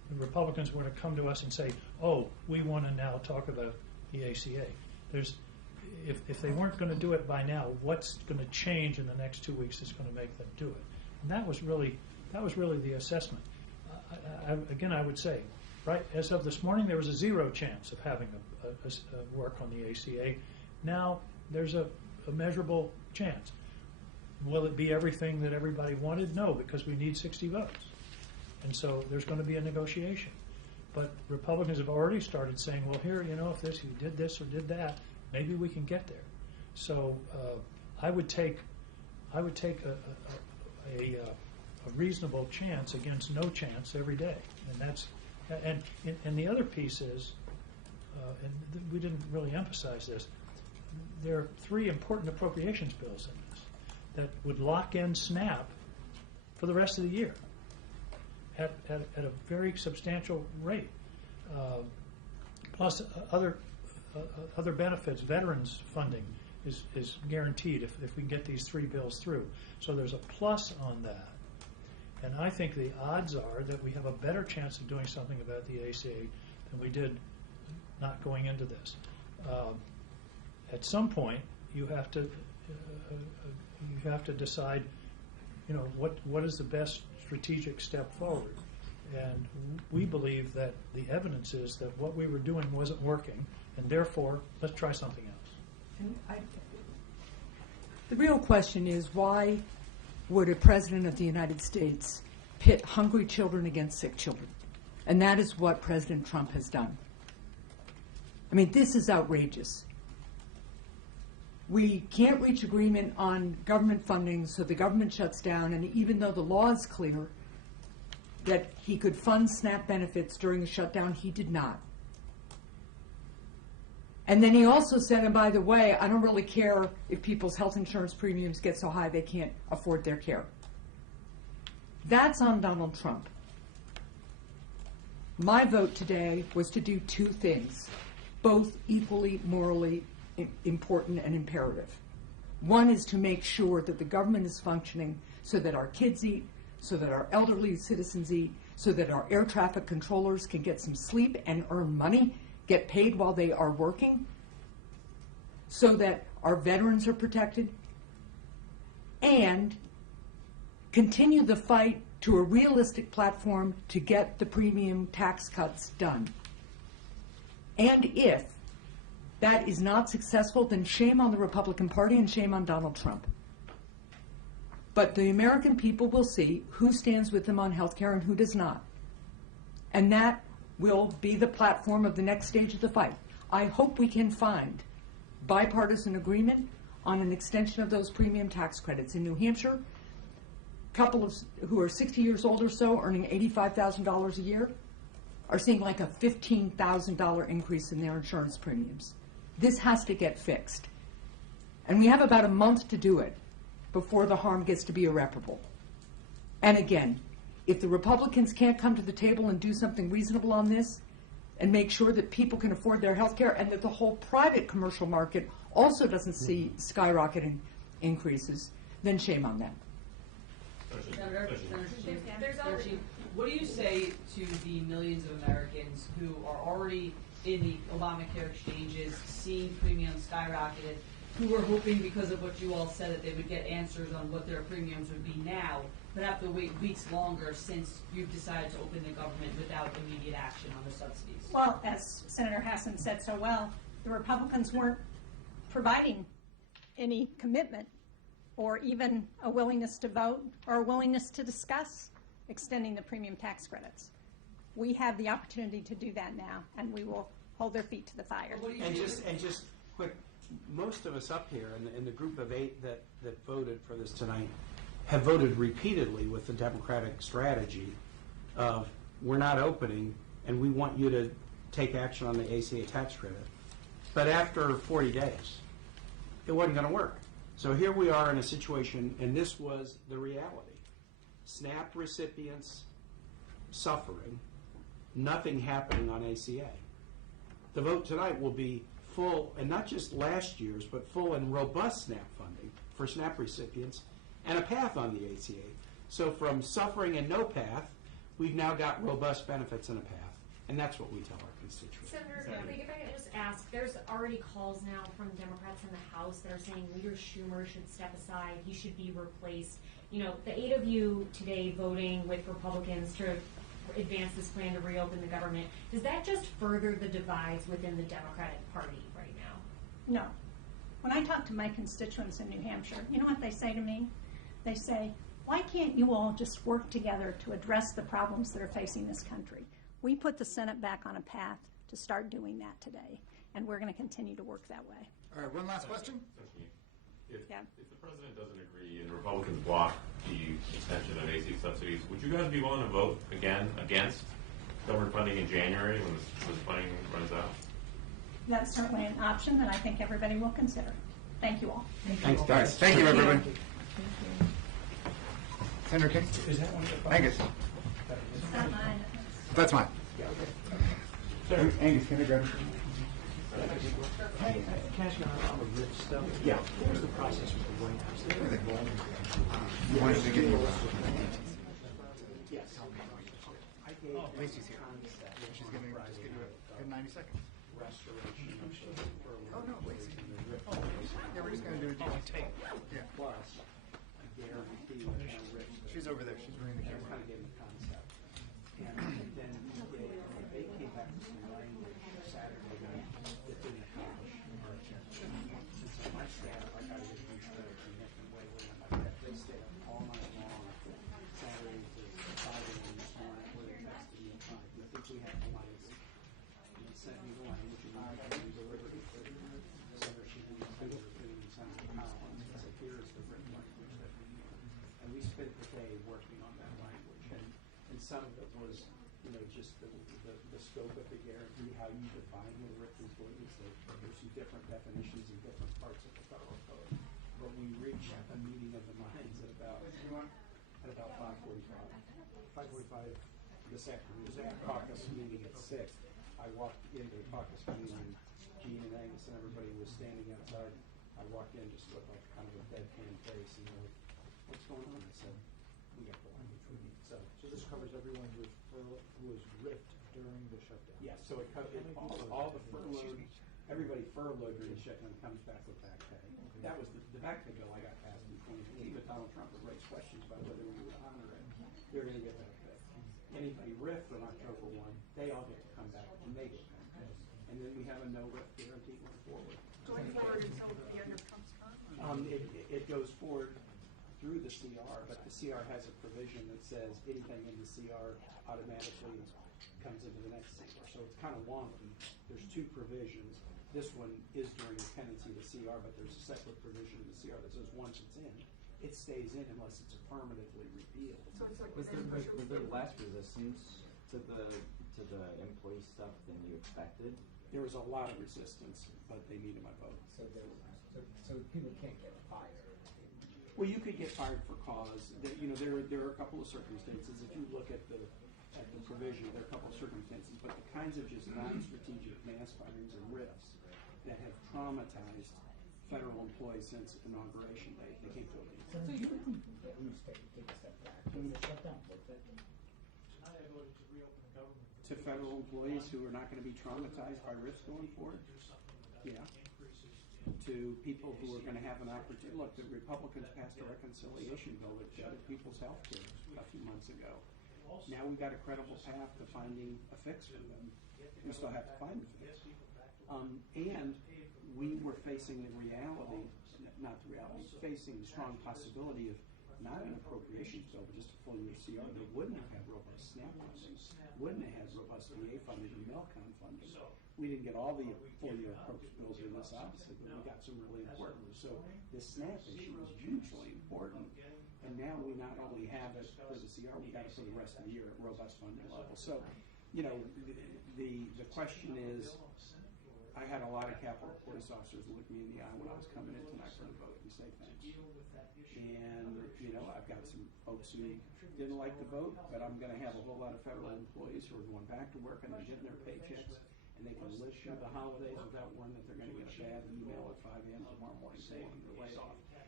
the Republicans were to come to us and say, oh, we want to now talk about the ACA. If they weren't going to do it by now, what's going to change in the next 2 weeks is going to make them do it? And that was really the assessment. Again, I would say, right, as of this morning, there was a 0 chance of having a work on the ACA. Now there's a measurable chance. Will it be everything that everybody wanted? No, because we need 60 votes. And so there's going to be a negotiation. But Republicans have already started saying, well, here, if you did this or did that, maybe we can get there. So I would take a reasonable chance against no chance every day, and the other piece is, we didn't really emphasize this. There are 3 important appropriations bills in this that would lock in SNAP for the rest of the year at a very substantial rate, plus other benefits. Veterans funding is guaranteed if we can get these 3 bills through. So there's a plus on that. And I think the odds are that we have a better chance of doing something about the ACA than we did not going into this. At some point, you have to decide, what is the best strategic step forward. And we believe that the evidence is that what we were doing wasn't working, and therefore, let's try something else. The real question is, why would a president of the United States pit hungry children against sick children? And that is what President Trump has done. I mean, this is outrageous. We can't reach agreement on government funding, so the government shuts down, and even though the law is clear that he could fund SNAP benefits during the shutdown, he did not. And then he also said, and by the way, I don't really care if people's health insurance premiums get so high they can't afford their care. That's on Donald Trump. My vote today was to do 2 things, both equally morally important and imperative. One is to make sure that the government is functioning so that our kids eat, so that our elderly citizens eat, so that our air traffic controllers can get some sleep and earn money, get paid while they are working, so that our veterans are protected, and continue the fight to a realistic platform to get the premium tax cuts done. And if that is not successful, then shame on the Republican Party and shame on Donald Trump. But the American people will see who stands with them on health care and who does not. And that will be the platform of the next stage of the fight. I hope we can find bipartisan agreement on an extension of those premium tax credits. In New Hampshire, couples who are 60 years old or so, earning $85,000 a year, are seeing like a $15,000 increase in their insurance premiums. This has to get fixed. And we have about a month to do it before the harm gets to be irreparable. And again, if the Republicans can't come to the table and do something reasonable on this and make sure that people can afford their health care and that the whole private commercial market also doesn't see skyrocketing increases, then shame on them. Senator Chief, what do you say to the millions of Americans who are already in the Obamacare exchanges, seeing premiums skyrocketed, who were hoping because of what you all said that they would get answers on what their premiums would be now, but have to wait weeks longer since you've decided to open the government without immediate action on the subsidies? Well, as Senator Hassan said so well, the Republicans weren't providing any commitment or even a willingness to vote or a willingness to discuss extending the premium tax credits. We have the opportunity to do that now, and we will hold their feet to the fire. And just quick, most of us up here in the group of 8 that voted for this tonight have voted repeatedly with the Democratic strategy of we're not opening and we want you to take action on the ACA tax credit. But after 40 days, it wasn't going to work. So here we are in a situation, and this was the reality. SNAP recipients suffering, nothing happening on ACA. The vote tonight will be full, and not just last year's, but full and robust SNAP funding for SNAP recipients and a path on the ACA. So from suffering and no path, we've now got robust benefits and a path, and that's what we tell our constituents. Senator, if I could just ask, there's already calls now from Democrats in the House that are saying Leader Schumer should step aside, he should be replaced. You know, the 8 of you today voting with Republicans to advance this plan to reopen the government, does that just further the divides within the Democratic Party right now? No. When I talk to my constituents in New Hampshire, you know what they say to me? They say, why can't you all just work together to address the problems that are facing this country? We put the Senate back on a path to start doing that today, and we're going to continue to work that way. All right, one last question. If the president doesn't agree and Republicans block the extension of AC subsidies, would you guys be willing to vote again against government funding in January when this funding runs out? That's certainly an option that I think everybody will consider. Thank you all. Thanks, guys. Thank you, everyone. Senator King? Is that one of the Angus? It's not mine. That's mine. Angus, can I grab it? Cash on the rich stuff. Yeah. What was the process with the White House? You wanted to get Yes. I gave Lacey's here. She's going to just give you a 90 seconds. restoration of Oh, no, Lacey. Yeah, we're just going to do a tape. Yeah. plus a guarantee and rich. She's over there. She's bringing the That's camera. kind of gave the concept. And then they came back with some language Saturday night that didn't accomplish much. Since my staff, I got to get huge credit from Nick and Waylon and like that. They stayed up all night long, Saturday to 5 a.m. this morning, where they texted me at 5. I think we have the lines. And sent me the language, and I got to deliver it. Senator Shaheen sent it to Senator Collins and said, here's the written language that we need. And we spent the day working on that language, and some of it was, you know, just the scope of the guarantee, how you define what a RIF employee is. There's some different definitions in different parts of the federal code. But we reached a meeting of the minds at about 5:45. 5:45 this afternoon. Caucus meeting at 6. I walked into the caucus meeting, and Gene and Angus and everybody was standing outside. I walked in, just looked like kind of a deadpan face, and they're like, what's going on? I said, we got the language we need. So this covers everyone who was ripped during the shutdown. yes, so it covers all the furloughed, everybody furloughed during the shutdown comes back with back pay. That was the back pay bill I got passed in 2015, but Donald Trump would raise questions about whether we would honor it. They're going to get back pay. Anybody ripped on October 1, they all get to come back and they get back pay. And then we have a no RIF guarantee going forward. Going forward until the end of Trump's term? It goes forward through the CR, but the CR has a provision that says anything in the CR automatically comes into the next CR. So it's kind of wonky. There's two provisions. This one is during the pendency of the CR, but there's a separate provision in the CR that says once it's in, it stays in unless it's affirmatively repealed. Was there less resistance to the employee stuff than you expected? There was a lot of resistance, but they needed my vote. So people can't get fired. Well, you could get fired for cause. There are a couple of circumstances. If you look at the provision, there are a couple of circumstances, but the kinds of just non-strategic mass firings and RIFs that have traumatized federal employees since inauguration day, they can't go against. So you think at least take a step back during the shutdown? Tonight I voted to reopen the government. To federal employees who are not going to be traumatized by RIFs going forward? Yeah. To people who are going to have an opportunity. Look, the Republicans passed a reconciliation bill that gutted people's health care a few months ago. Now we've got a credible path to finding a fix for them. We still have to find a fix. And we were facing the reality, not the reality, facing the strong possibility of not an appropriations bill, but just a full year CR that wouldn't have had robust SNAP funding, wouldn't have had robust VA funding and Milcom funding. We didn't get all the full year appropriations bills in this, obviously, but we got some really important ones. So the SNAP issue is hugely important. And now we not only have it for the CR, we got it for the rest of the year at robust funding level. So, you know, the question is, I had a lot of Capitol Police officers look me in the eye when I was coming in tonight for the vote and say thanks. And, you know, I've got some folks who didn't like the vote, but I'm going to have a whole lot of federal employees who are going back to work and they're getting their paychecks and they can live through the holidays without worrying that they're going to get a bad email at 5 a.m. tomorrow morning saying they're laid off.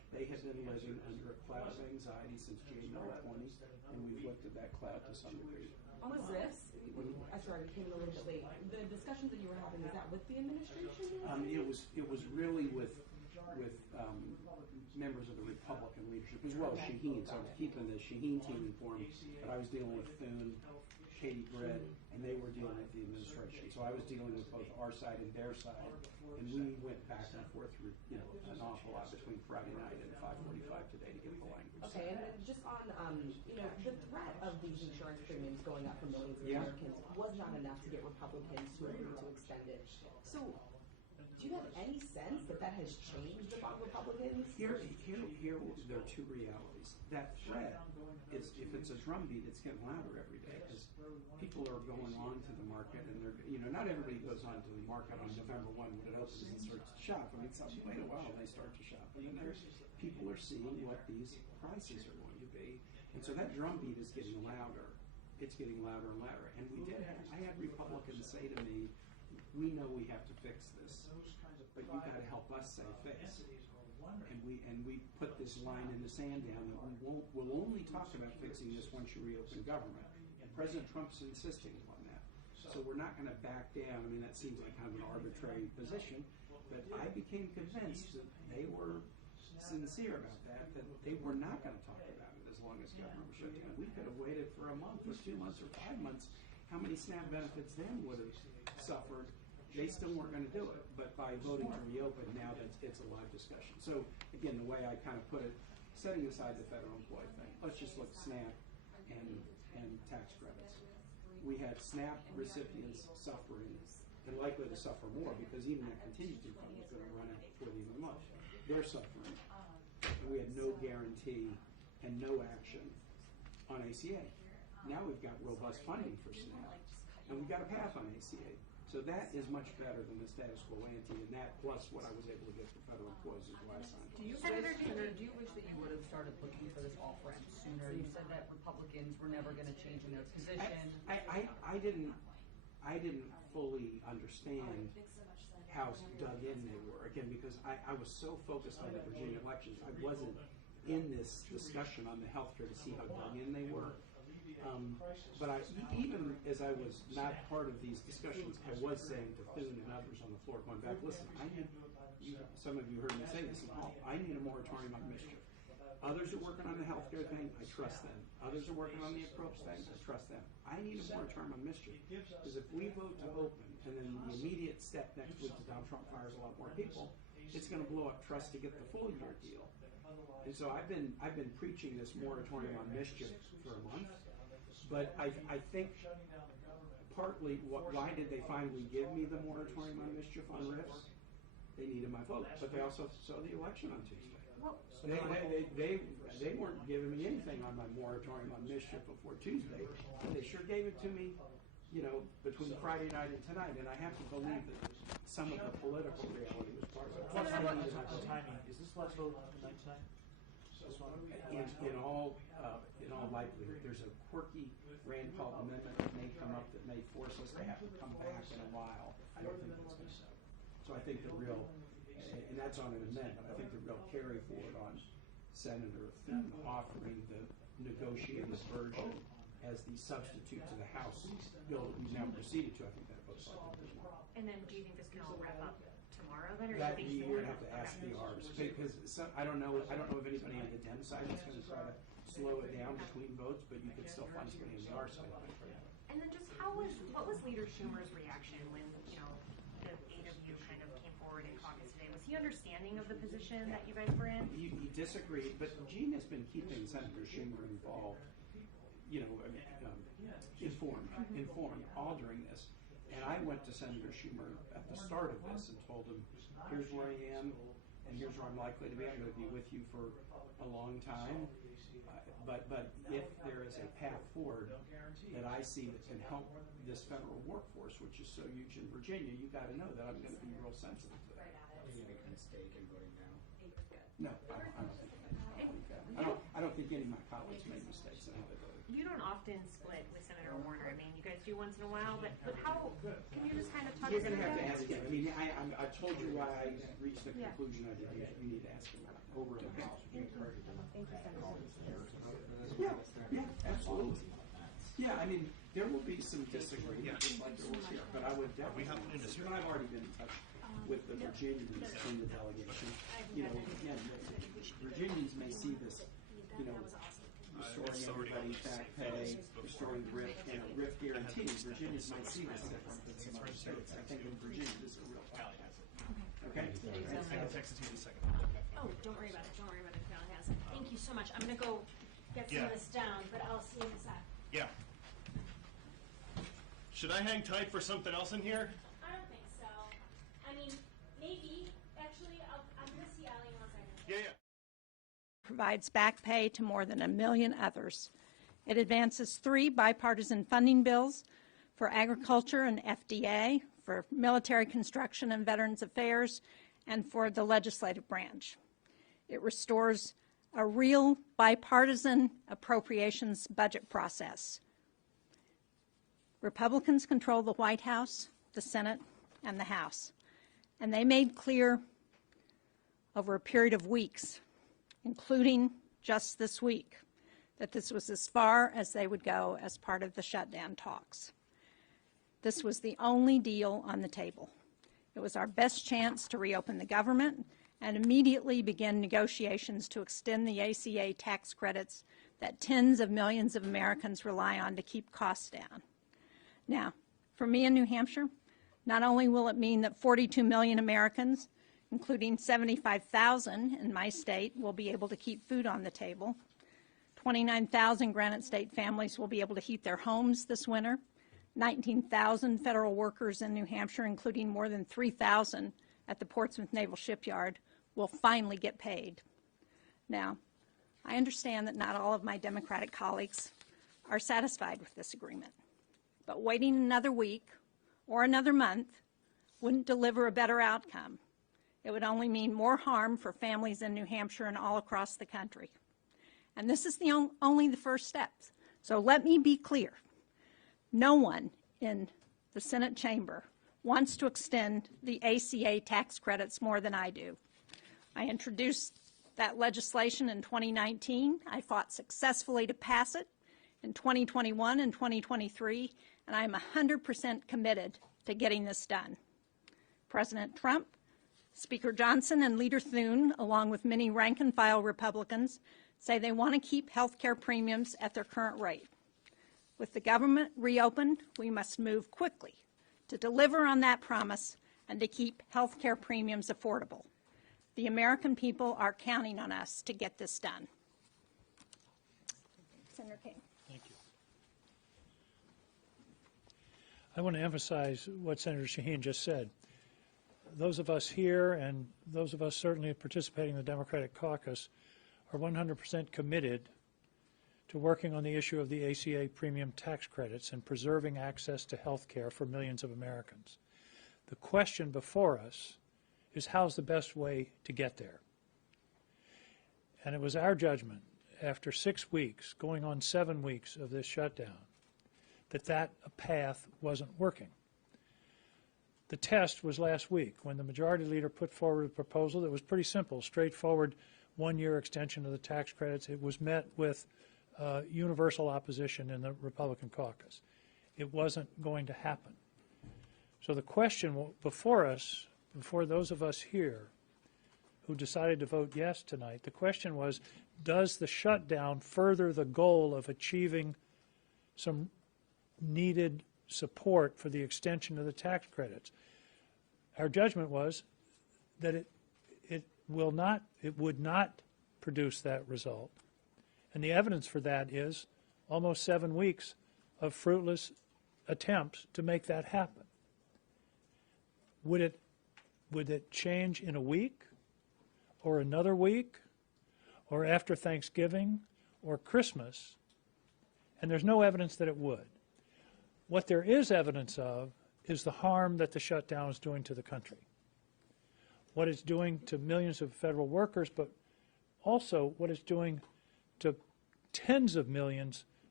They have been living under a cloud of anxiety since January 20, and we've lifted that cloud to some degree. On the RIFs, I'm sorry, we came in a little bit late. The discussions that you were having, is that with the administration? It was really with members of the Republican leadership, as well as Shaheen. So I was keeping the Shaheen team informed, but I was dealing with Thune, Katie Britt, and they were dealing with the administration. So I was dealing with both our side and their side, and we went back and forth through, an awful lot between Friday night and 5:45 today to get the language. Okay, and just on, the threat of these insurance premiums going up for millions of Americans was not enough to get Republicans to agree to extend it. So, do you have any sense that has changed among Republicans? Here, there are two realities. That threat is, if it's a drumbeat, it's getting louder every day because people are going on to the market, and they're, not everybody goes on to the market on November 1 when it opens and starts to shop. I mean, wait a while, they start to shop, and then people are seeing what these prices are going to be, and so that drumbeat is getting louder. It's getting louder and louder, and I had Republicans say to me, "We know we have to fix this, but you got to help us say fix." And we put this line in the sand down that we'll only talk about fixing this once you reopen government. And President Trump's insisting on that. So we're not going to back down. I mean, that seems like kind of an arbitrary position, but I became convinced that they were sincere about that they were not going to talk about it as long as government was shut down. We could have waited for a month or 2 months or 5 months. How many SNAP benefits then would have suffered? They still weren't going to do it, but by voting to reopen, now it's a live discussion. So again, the way I kind of put it, setting aside the federal employee thing, let's just look at SNAP and tax credits. We had SNAP recipients suffering and likely to suffer more because even that contingency fund was going to run out before the end of the month. They're suffering. And we had no guarantee and no action on ACA. Now we've got robust funding for SNAP, and we've got a path on ACA. So that is much better than the status quo ante, and that plus what I was able to get for federal employees is why I signed it. Senator, do you wish that you would have started looking for this off-ramp sooner? You said that Republicans were never going to change in their position. I didn't fully understand how dug in they were, again, because I was so focused on the Virginia elections, I wasn't in this discussion on the healthcare to see how dug in they were. But even as I was not part of these discussions, I was saying to Thune and others on the floor, going back, listen, some of you heard me say this, I need a moratorium on mischief. Others are working on the healthcare thing, I trust them. Others are working on the approach thing, I trust them. I need a moratorium on mischief, because if we vote to open, and then the immediate step next week is Donald Trump fires a lot more people, it's going to blow up trust to get the full year deal. And so I've been preaching this moratorium on mischief for a month. But I think partly, why did they finally give me the moratorium on mischief on RIFs? They needed my vote, but they also saw the election on Tuesday. They weren't giving me anything on my moratorium on mischief before Tuesday. They sure gave it to me, between Friday night and tonight, and I have to believe that some of the political reality was part of it. What's the timing? Is this last vote tonight? In all likelihood, there's a quirky Rand Paul amendment that may come up that may force us to have to come back in a while. I don't think that's going to happen. So I think the real, and that's on an amendment, I think the real carry forward on Senator Thune offering the negotiated version as the substitute to the House bill that we've now proceeded to, I think that vote's likely. And then do you think this can all wrap up tomorrow then, or That do you think you're going to have to ask the Rs, because I don't know if anybody on the Dem side is going to try to slow it down between votes, but you could still find somebody on the R side. And then just what was Leader Schumer's reaction when, the 8 of you kind of came forward in caucus today? Was he understanding of the position that you guys were in? He disagreed, but Gene has been keeping Senator Schumer involved, informed all during this. And I went to Senator Schumer at the start of this and told him, here's where I am, and here's where I'm likely to be. I'm going to be with you for a long time. But if there is a path forward that I see that can help this federal workforce, which is so huge in Virginia, you got to know that I'm going to be real sensitive to that. Are you making a mistake in voting now? No, I don't think that. I don't think any of my colleagues made mistakes in how they voted. you don't often split with Senator Warner. I mean, you guys do once in a while, but how, can you just kind of talk You're us going to through have to that? ask him. I mean, I told you why I reached the Yeah. conclusion I did. You need to ask him over and over. Thank you, Senator. Yeah, absolutely. Yeah, I mean, there will be some disagreement, just like there was here, but I would definitely, you and I've already been in touch with the Virginians in the delegation. You know, again, Virginians may see this, you know, restoring everybody back pay, restoring RIF, RIF guarantee. Virginians might see this different than some other states. I think in Virginia, this is a real problem. Okay? I can text it to you in a second. Oh, don't worry about it. Don't worry about it. Valley has it. Thank you so much. I'm going to go get some of this down, but I'll see you in a sec. Yeah. Should I hang tight for something else in here? I don't think so. I mean, maybe. Actually, I'm going to see Allie in 1 second. Yeah. Provides back pay to more than 1 million others. It advances 3 bipartisan funding bills for agriculture and FDA, for military construction and Veterans Affairs, and for the legislative branch. It restores a real bipartisan appropriations budget process. Republicans control the White House, the Senate, and the House, and they made clear over a period of weeks, including just this week, that this was as far as they would go as part of the shutdown talks. This was the only deal on the table. It was our best chance to reopen the government and immediately begin negotiations to extend the ACA tax credits that tens of millions of Americans rely on to keep costs down. Now, for me in New Hampshire, not only will it mean that 42 million Americans, including 75,000 in my state, will be able to keep food on the table, 29,000 Granite State families will be able to heat their homes this winter, 19,000 federal workers in New Hampshire, including more than 3,000 at the Portsmouth Naval Shipyard, will finally get paid. Now, I understand that not all of my Democratic colleagues are satisfied with this agreement, but waiting another week or another month wouldn't deliver a better outcome. It would only mean more harm for families in New Hampshire and all across the country. And this is only the first steps. So let me be clear. No one in the Senate chamber wants to extend the ACA tax credits more than I do. I introduced that legislation in 2019. I fought successfully to pass it in 2021 and 2023, and I'm 100% committed to getting this done. President Trump, Speaker Johnson, and Leader Thune, along with many rank-and-file Republicans, say they want to keep health care premiums at their current rate. With the government reopened, we must move quickly to deliver on that promise and to keep health care premiums affordable. The American people are counting on us to get this done. Senator King. Thank you. I want to emphasize what Senator Shaheen just said. Those of us here and those of us certainly participating in the Democratic caucus are 100% committed to working on the issue of the ACA premium tax credits and preserving access to health care for millions of Americans. The question before us is how's the best way to get there? And it was our judgment after 6 weeks, going on 7 weeks of this shutdown, that path wasn't working. The test was last week when the majority leader put forward a proposal that was pretty simple, straightforward, one-year extension of the tax credits. It was met with universal opposition in the Republican caucus. It wasn't going to happen. So the question before us, before those of us here who decided to vote yes tonight, the question was, does the shutdown further the goal of achieving some needed support for the extension of the tax credits? Our judgment was that it would not produce that result. And the evidence for that is almost 7 weeks of fruitless attempts to make that happen. Would it change in a week or another week or after Thanksgiving or Christmas? And there's no evidence that it would. What there is evidence of is the harm that the shutdown is doing to the country. What it's doing to millions of federal workers, but also what it's doing to tens of millions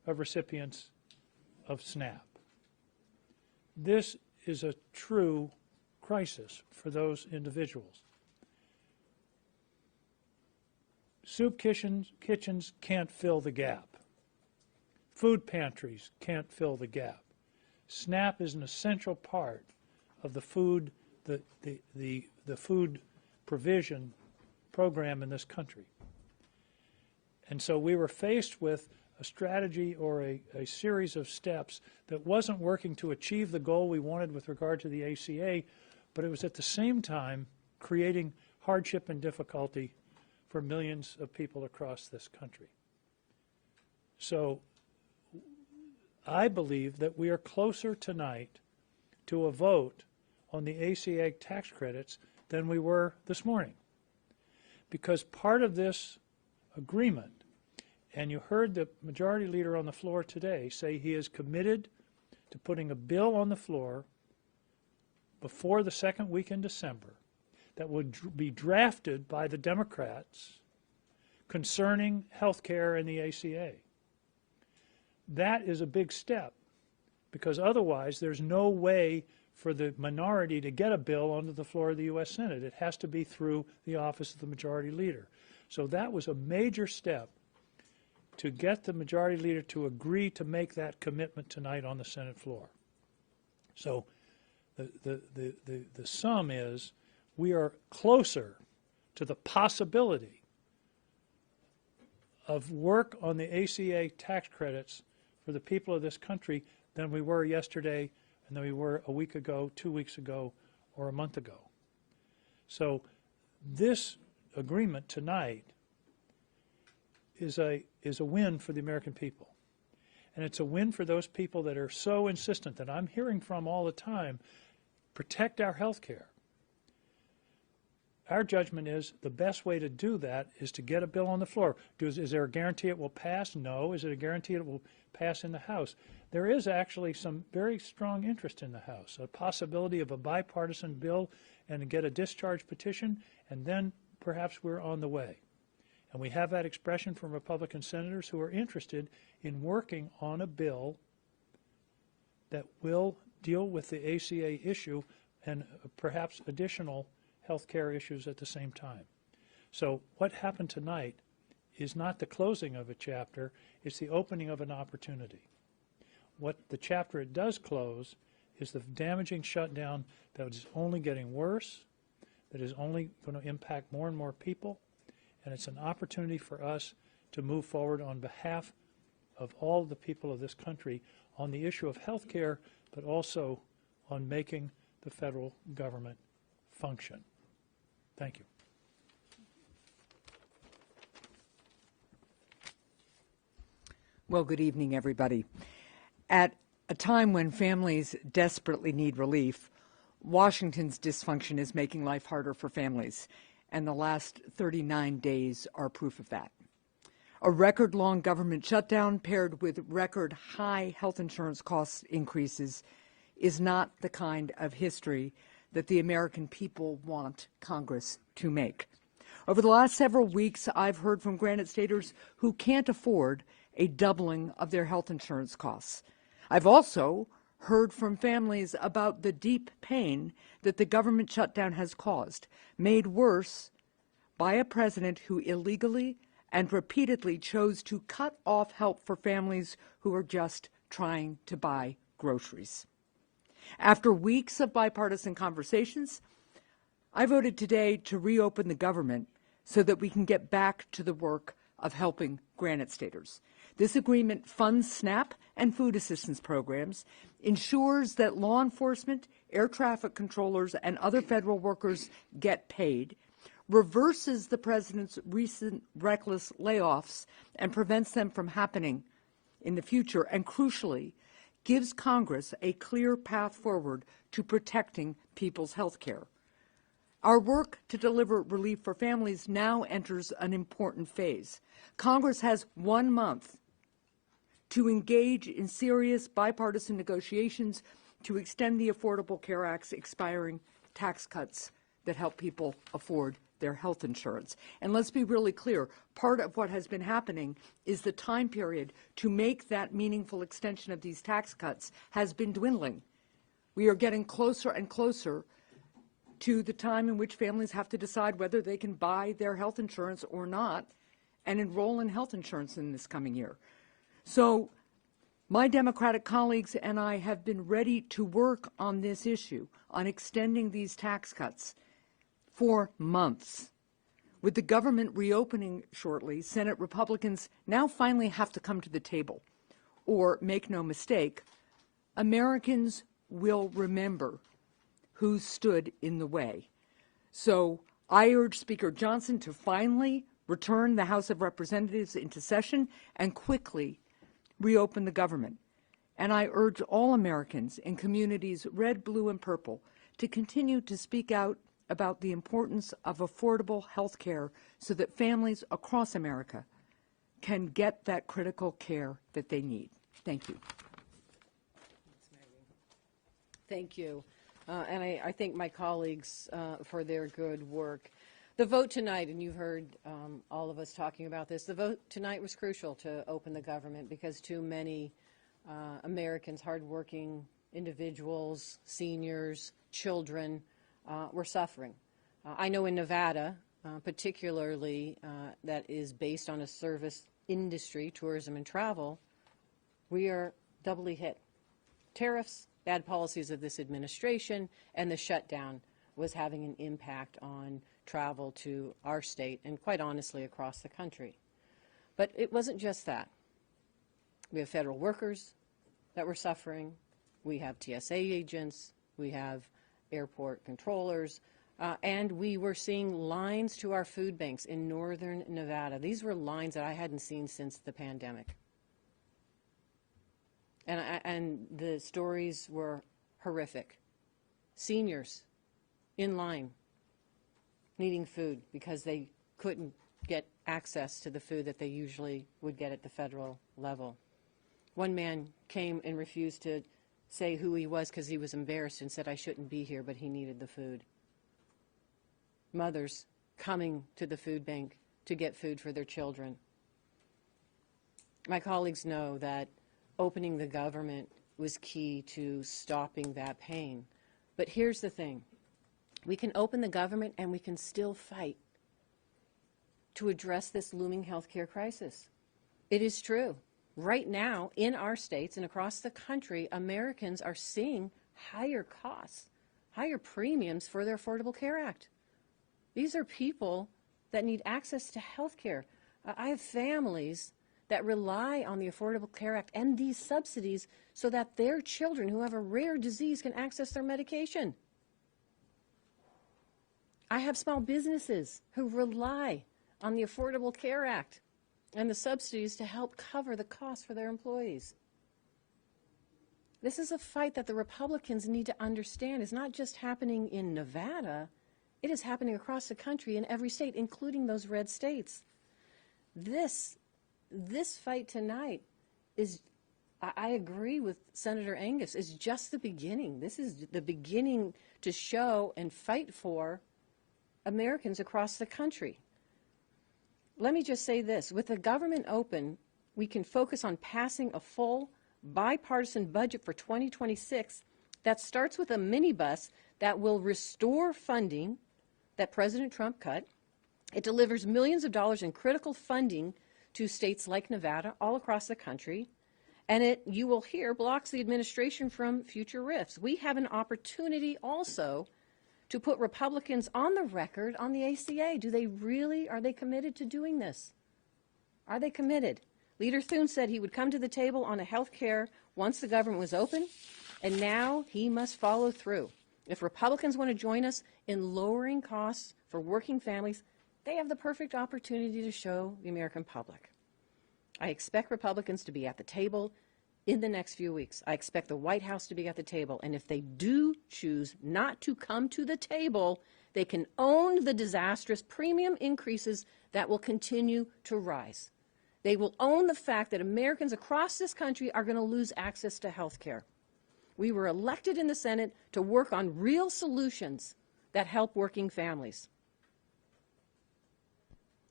of recipients of SNAP. This is a true crisis for those individuals. Soup kitchens can't fill the gap. Food pantries can't fill the gap. SNAP is an essential part of the food provision program in this country. And so we were faced with a strategy or a series of steps that wasn't working to achieve the goal we wanted with regard to the ACA, but it was at the same time creating hardship and difficulty for millions of people across this country. So I believe that we are closer tonight to a vote on the ACA tax credits than we were this morning. Because part of this agreement, and you heard the majority leader on the floor today say he is committed to putting a bill on the floor before the second week in December that would be drafted by the Democrats concerning health care and the ACA. That is a big step, because otherwise there's no way for the minority to get a bill onto the floor of the U.S. Senate. It has to be through the office of the majority leader. So that was a major step to get the majority leader to agree to make that commitment tonight on the Senate floor. So the sum is we are closer to the possibility of work on the ACA tax credits for the people of this country than we were yesterday and than we were a week ago, 2 weeks ago, or a month ago. So this agreement tonight is a win for the American people. And it's a win for those people that are so insistent, that I'm hearing from all the time, protect our health care. Our judgment is the best way to do that is to get a bill on the floor. Is there a guarantee it will pass? No. Is it a guarantee it will pass in the House? There is actually some very strong interest in the House, a possibility of a bipartisan bill and to get a discharge petition, and then perhaps we're on the way. And we have that expression from Republican senators who are interested in working on a bill that will deal with the ACA issue and perhaps additional health care issues at the same time. So what happened tonight is not the closing of a chapter, it's the opening of an opportunity. What the chapter it does close is the damaging shutdown that is only getting worse, that is only going to impact more and more people, and it's an opportunity for us to move forward on behalf of all the people of this country on the issue of health care, but also on making the federal government function. Thank you. Well, good evening, everybody. At a time when families desperately need relief, Washington's dysfunction is making life harder for families, and the last 39 days are proof of that. A record-long government shutdown paired with record-high health insurance cost increases is not the kind of history that the American people want Congress to make. Over the last several weeks, I've heard from Granite Staters who can't afford a doubling of their health insurance costs. I've also heard from families about the deep pain that the government shutdown has caused, made worse by a president who illegally and repeatedly chose to cut off help for families who are just trying to buy groceries. After weeks of bipartisan conversations, I voted today to reopen the government so that we can get back to the work of helping Granite Staters. This agreement funds SNAP and food assistance programs, ensures that law enforcement, air traffic controllers, and other federal workers get paid, reverses the president's recent reckless layoffs and prevents them from happening in the future, and crucially, gives Congress a clear path forward to protecting people's health care. Our work to deliver relief for families now enters an important phase. Congress has 1 month to engage in serious bipartisan negotiations to extend the Affordable Care Act's expiring tax cuts that help people afford their health insurance. And let's be really clear, part of what has been happening is the time period to make that meaningful extension of these tax cuts has been dwindling. We are getting closer and closer to the time in which families have to decide whether they can buy their health insurance or not and enroll in health insurance in this coming year. So my Democratic colleagues and I have been ready to work on this issue, on extending these tax cuts for months. With the government reopening shortly, Senate Republicans now finally have to come to the table. Or, make no mistake, Americans will remember who stood in the way. So I urge Speaker Johnson to finally return the House of Representatives into session and quickly reopen the government. And I urge all Americans in communities red, blue, and purple to continue to speak out about the importance of affordable health care so that families across America can get that critical care that they need. Thank you. Thank you. And I thank my colleagues for their good work. The vote tonight, and you've heard all of us talking about this, the vote tonight was crucial to open the government because too many Americans, hardworking individuals, seniors, children, were suffering. I know in Nevada, particularly that is based on a service industry, tourism and travel, we are doubly hit. Tariffs, bad policies of this administration, and the shutdown was having an impact on travel to our state and quite honestly across the country. But it wasn't just that. We have federal workers that were suffering. We have TSA agents. We have airport controllers. And we were seeing lines to our food banks in northern Nevada. These were lines that I hadn't seen since the pandemic. And the stories were horrific. Seniors in line needing food because they couldn't get access to the food that they usually would get at the federal level. One man came and refused to say who he was because he was embarrassed and said, "I shouldn't be here," but he needed the food. Mothers coming to the food bank to get food for their children. My colleagues know that opening the government was key to stopping that pain. But here's the thing. We can open the government and we can still fight to address this looming healthcare crisis. It is true. Right now, in our states and across the country, Americans are seeing higher costs, higher premiums for their Affordable Care Act. These are people that need access to health care. I have families that rely on the Affordable Care Act and these subsidies so that their children who have a rare disease can access their medication. I have small businesses who rely on the Affordable Care Act and the subsidies to help cover the costs for their employees. This is a fight that the Republicans need to understand is not just happening in Nevada, it is happening across the country in every state, including those red states. This fight tonight is, I agree with Senator Angus, is just the beginning. This is the beginning to show and fight for Americans across the country. Let me just say this. With the government open, we can focus on passing a full bipartisan budget for 2026 that starts with a minibus that will restore funding that President Trump cut. It delivers millions of dollars in critical funding to states like Nevada all across the country. And it, you will hear, blocks the administration from future rifts. We have an opportunity also to put Republicans on the record on the ACA. Are they committed to doing this? Are they committed? Leader Thune said he would come to the table on a health care once the government was open, and now he must follow through. If Republicans want to join us in lowering costs for working families, they have the perfect opportunity to show the American public. I expect Republicans to be at the table in the next few weeks. I expect the White House to be at the table. And if they do choose not to come to the table, they can own the disastrous premium increases that will continue to rise. They will own the fact that Americans across this country are going to lose access to health care. We were elected in the Senate to work on real solutions that help working families.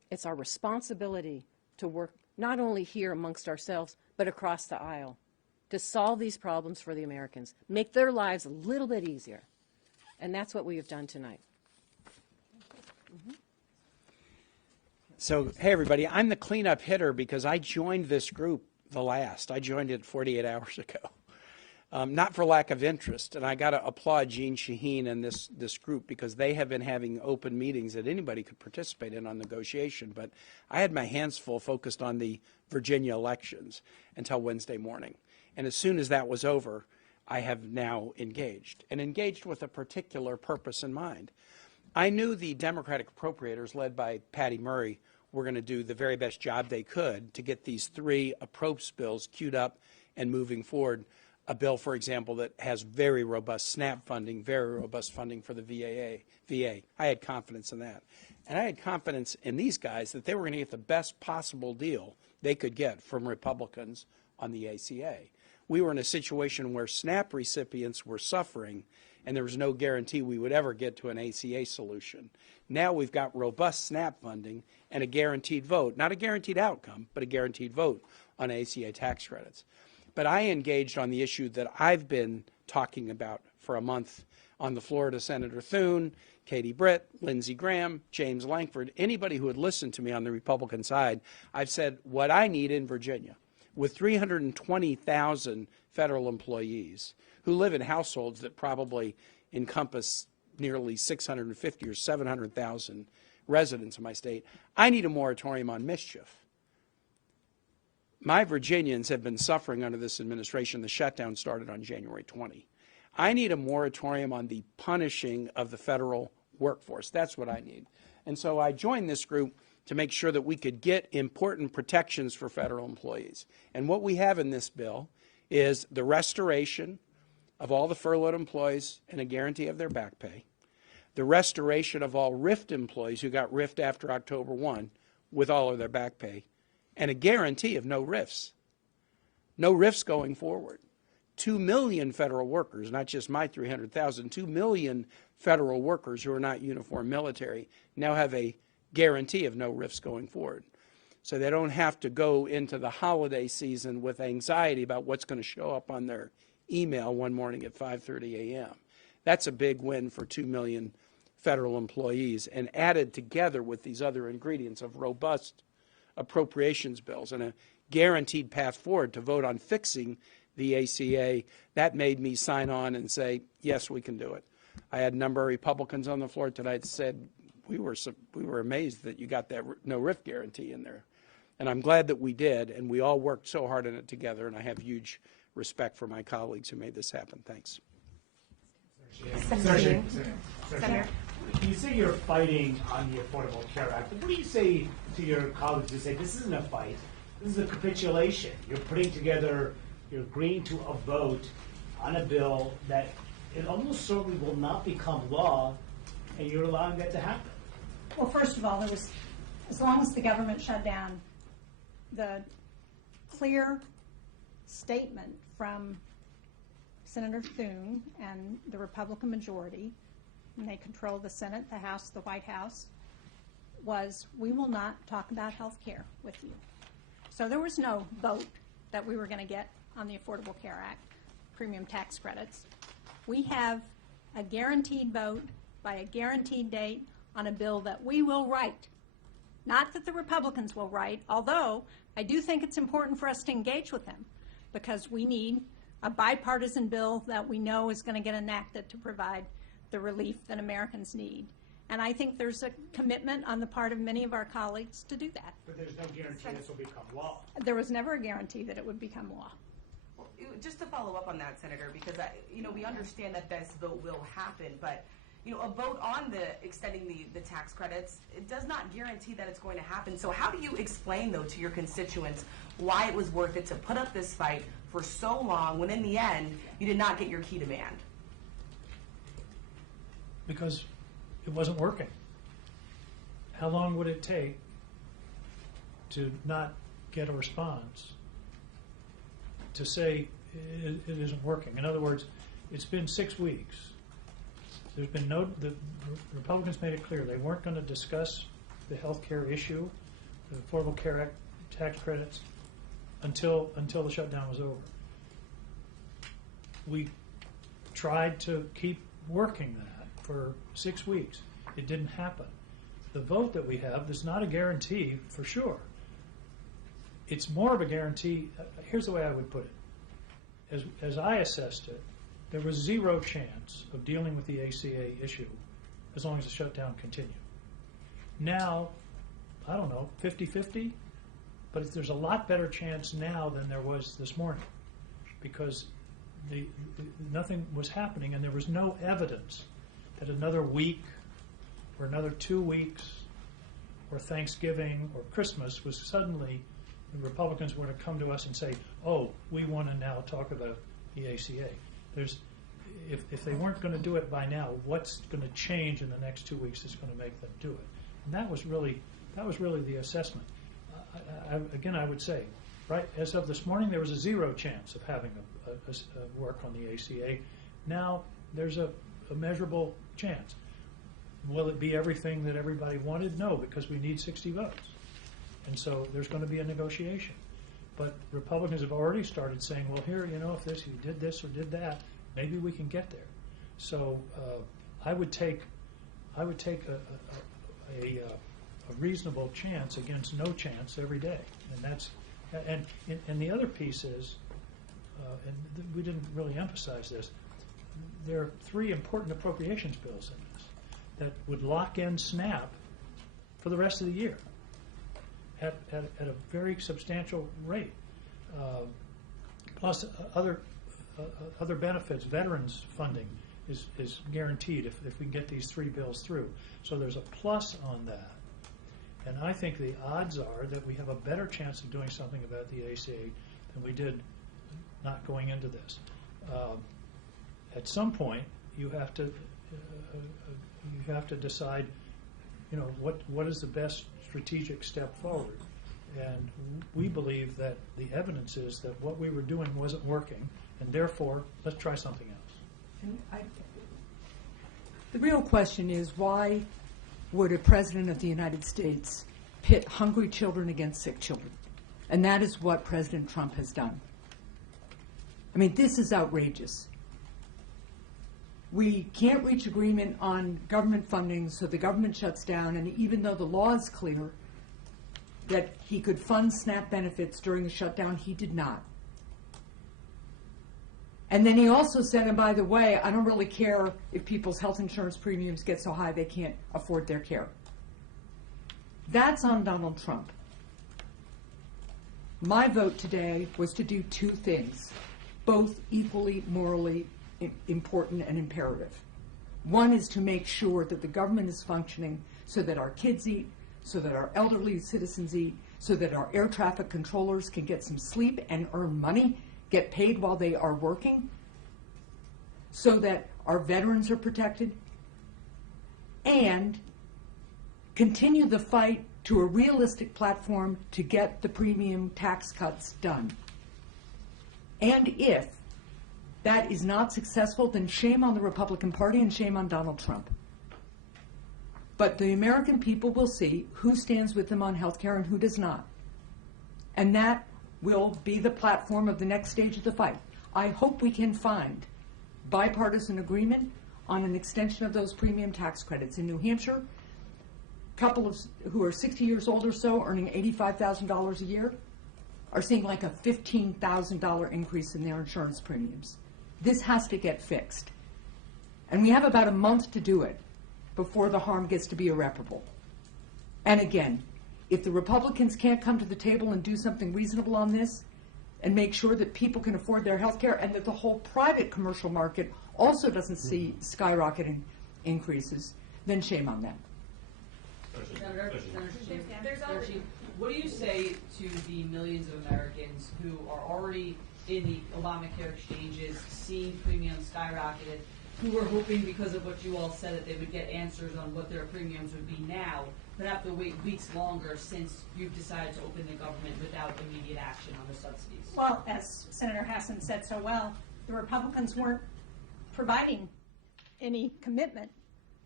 It's our responsibility to work not only here amongst ourselves, but across the aisle to solve these problems for the Americans, make their lives a little bit easier. And that's what we have done tonight. So, hey, everybody, I'm the cleanup hitter because I joined this group the last. I joined it 48 hours ago. Not for lack of interest, and I got to applaud Jean Shaheen and this group because they have been having open meetings that anybody could participate in on negotiation, but I had my hands full focused on the Virginia elections until Wednesday morning. And as soon as that was over, I have now engaged with a particular purpose in mind. I knew the Democratic appropriators led by Patty Murray were going to do the very best job they could to get these three approach bills queued up and moving forward. A bill, for example, that has very robust SNAP funding, very robust funding for the VA. I had confidence in that. And I had confidence in these guys that they were going to get the best possible deal they could get from Republicans on the ACA. We were in a situation where SNAP recipients were suffering, and there was no guarantee we would ever get to an ACA solution. Now we've got robust SNAP funding and a guaranteed vote, not a guaranteed outcome, but a guaranteed vote on ACA tax credits. But I engaged on the issue that I've been talking about for a month on the floor to Senator Thune, Katie Britt, Lindsey Graham, James Lankford, anybody who had listened to me on the Republican side. I've said what I need in Virginia, with 320,000 federal employees who live in households that probably encompass nearly 650 or 700,000 residents in my state, I need a moratorium on mischief. My Virginians have been suffering under this administration. The shutdown started on January 20. I need a moratorium on the punishing of the federal workforce. That's what I need. And so I joined this group to make sure that we could get important protections for federal employees. And what we have in this bill is the restoration of all the furloughed employees and a guarantee of their back pay, the restoration of all RIFT employees who got RIFT after October 1 with all of their back pay, and a guarantee of no RIFs. No RIFs going forward. 2 million federal workers, not just my 300,000, 2 million federal workers who are not uniform military now have a guarantee of no RIFs going forward. So they don't have to go into the holiday season with anxiety about what's going to show up on their email one morning at 5:30 a.m. That's a big win for 2 million federal employees, and added together with these other ingredients of robust appropriations bills and a guaranteed path forward to vote on fixing the ACA, that made me sign on and say, yes, we can do it. I had a number of Republicans on the floor tonight that said, we were amazed that you got that no RIF guarantee in there. And I'm glad that we did, and we all worked so hard on it together, and I have huge respect for my colleagues who made this happen. Thanks. Senator, you say you're fighting on the Affordable Care Act, but what do you say to your colleagues who say this isn't a fight, this is a capitulation? You're putting together, you're agreeing to a vote on a bill that it almost certainly will not become law, and you're allowing that to happen. Well, first of all, there was, as long as the government shut down, the clear statement from Senator Thune and the Republican majority, and they control the Senate, the House, the White House, was we will not talk about health care with you. So there was no vote that we were going to get on the Affordable Care Act, premium tax credits. We have a guaranteed vote by a guaranteed date on a bill that we will write. Not that the Republicans will write, although I do think it's important for us to engage with them because we need a bipartisan bill that we know is going to get enacted to provide the relief that Americans need. And I think there's a commitment on the part of many of our colleagues to do that. But there's no guarantee this will become law. There was never a guarantee that it would become law. Well, just to follow up on that, Senator, because we understand that this vote will happen, but a vote on extending the tax credits, it does not guarantee that it's going to happen. So how do you explain, though, to your constituents why it was worth it to put up this fight for so long when in the end you did not get your key demand? Because it wasn't working. How long would it take to not get a response to say it isn't working? In other words, it's been 6 weeks. There's been the Republicans made it clear they weren't going to discuss the health care issue, the Affordable Care Act tax credits, until the shutdown was over. We tried to keep working that for 6 weeks. It didn't happen. The vote that we have is not a guarantee for sure. It's more of a guarantee. Here's the way I would put it. As I assessed it, there was zero chance of dealing with the ACA issue as long as the shutdown continued. Now, I don't know, 50-50? But there's a lot better chance now than there was this morning, because nothing was happening, and there was no evidence that another week or another 2 weeks or Thanksgiving or Christmas was suddenly the Republicans were to come to us and say, oh, we want to now talk about the ACA. If they weren't going to do it by now, what's going to change in the next 2 weeks is going to make them do it? And that was really the assessment. Again, I would say, right, as of this morning, there was a zero chance of having a work on the ACA. Now there's a measurable chance. Will it be everything that everybody wanted? No, because we need 60 votes. And so there's going to be a negotiation. But Republicans have already started saying, well, here, if you did this or did that, maybe we can get there. So I would take a reasonable chance against no chance every day. And the other piece is, and we didn't really emphasize this, there are 3 important appropriations bills in this that would lock in SNAP for the rest of the year at a very substantial rate. Plus other benefits, veterans funding is guaranteed if we can get these 3 bills through. So there's a plus on that. And I think the odds are that we have a better chance of doing something about the ACA than we did not going into this. At some point, you have to decide, what is the best strategic step forward. And we believe that the evidence is that what we were doing wasn't working, and therefore, let's try something else. The real question is, why would a president of the United States pit hungry children against sick children? And that is what President Trump has done. I mean, this is outrageous. We can't reach agreement on government funding, so the government shuts down, and even though the law is clear that he could fund SNAP benefits during the shutdown, he did not. And then he also said, and by the way, I don't really care if people's health insurance premiums get so high they can't afford their care. That's on Donald Trump. My vote today was to do 2 things, both equally morally important and imperative. One is to make sure that the government is functioning so that our kids eat, so that our elderly citizens eat, so that our air traffic controllers can get some sleep and earn money, get paid while they are working, so that our veterans are protected, and continue the fight to a realistic platform to get the premium tax cuts done. And if that is not successful, then shame on the Republican Party and shame on Donald Trump. But the American people will see who stands with them on health care and who does not. And that will be the platform of the next stage of the fight. I hope we can find bipartisan agreement on an extension of those premium tax credits. In New Hampshire, couples who are 60 years old or so, earning $85,000 a year, are seeing like a $15,000 increase in their insurance premiums. This has to get fixed. And we have about a month to do it before the harm gets to be irreparable. And again, if the Republicans can't come to the table and do something reasonable on this and make sure that people can afford their health care and that the whole private commercial market also doesn't see skyrocketing increases, then shame on them. Senator Sheen, what do you say to the millions of Americans who are already in the Obamacare exchanges, seeing premiums skyrocketed, who were hoping because of what you all said that they would get answers on what their premiums would be now, but have to wait weeks longer since you've decided to open the government without immediate action on the subsidies? Well, as Senator Hassan said so well, the Republicans weren't providing any commitment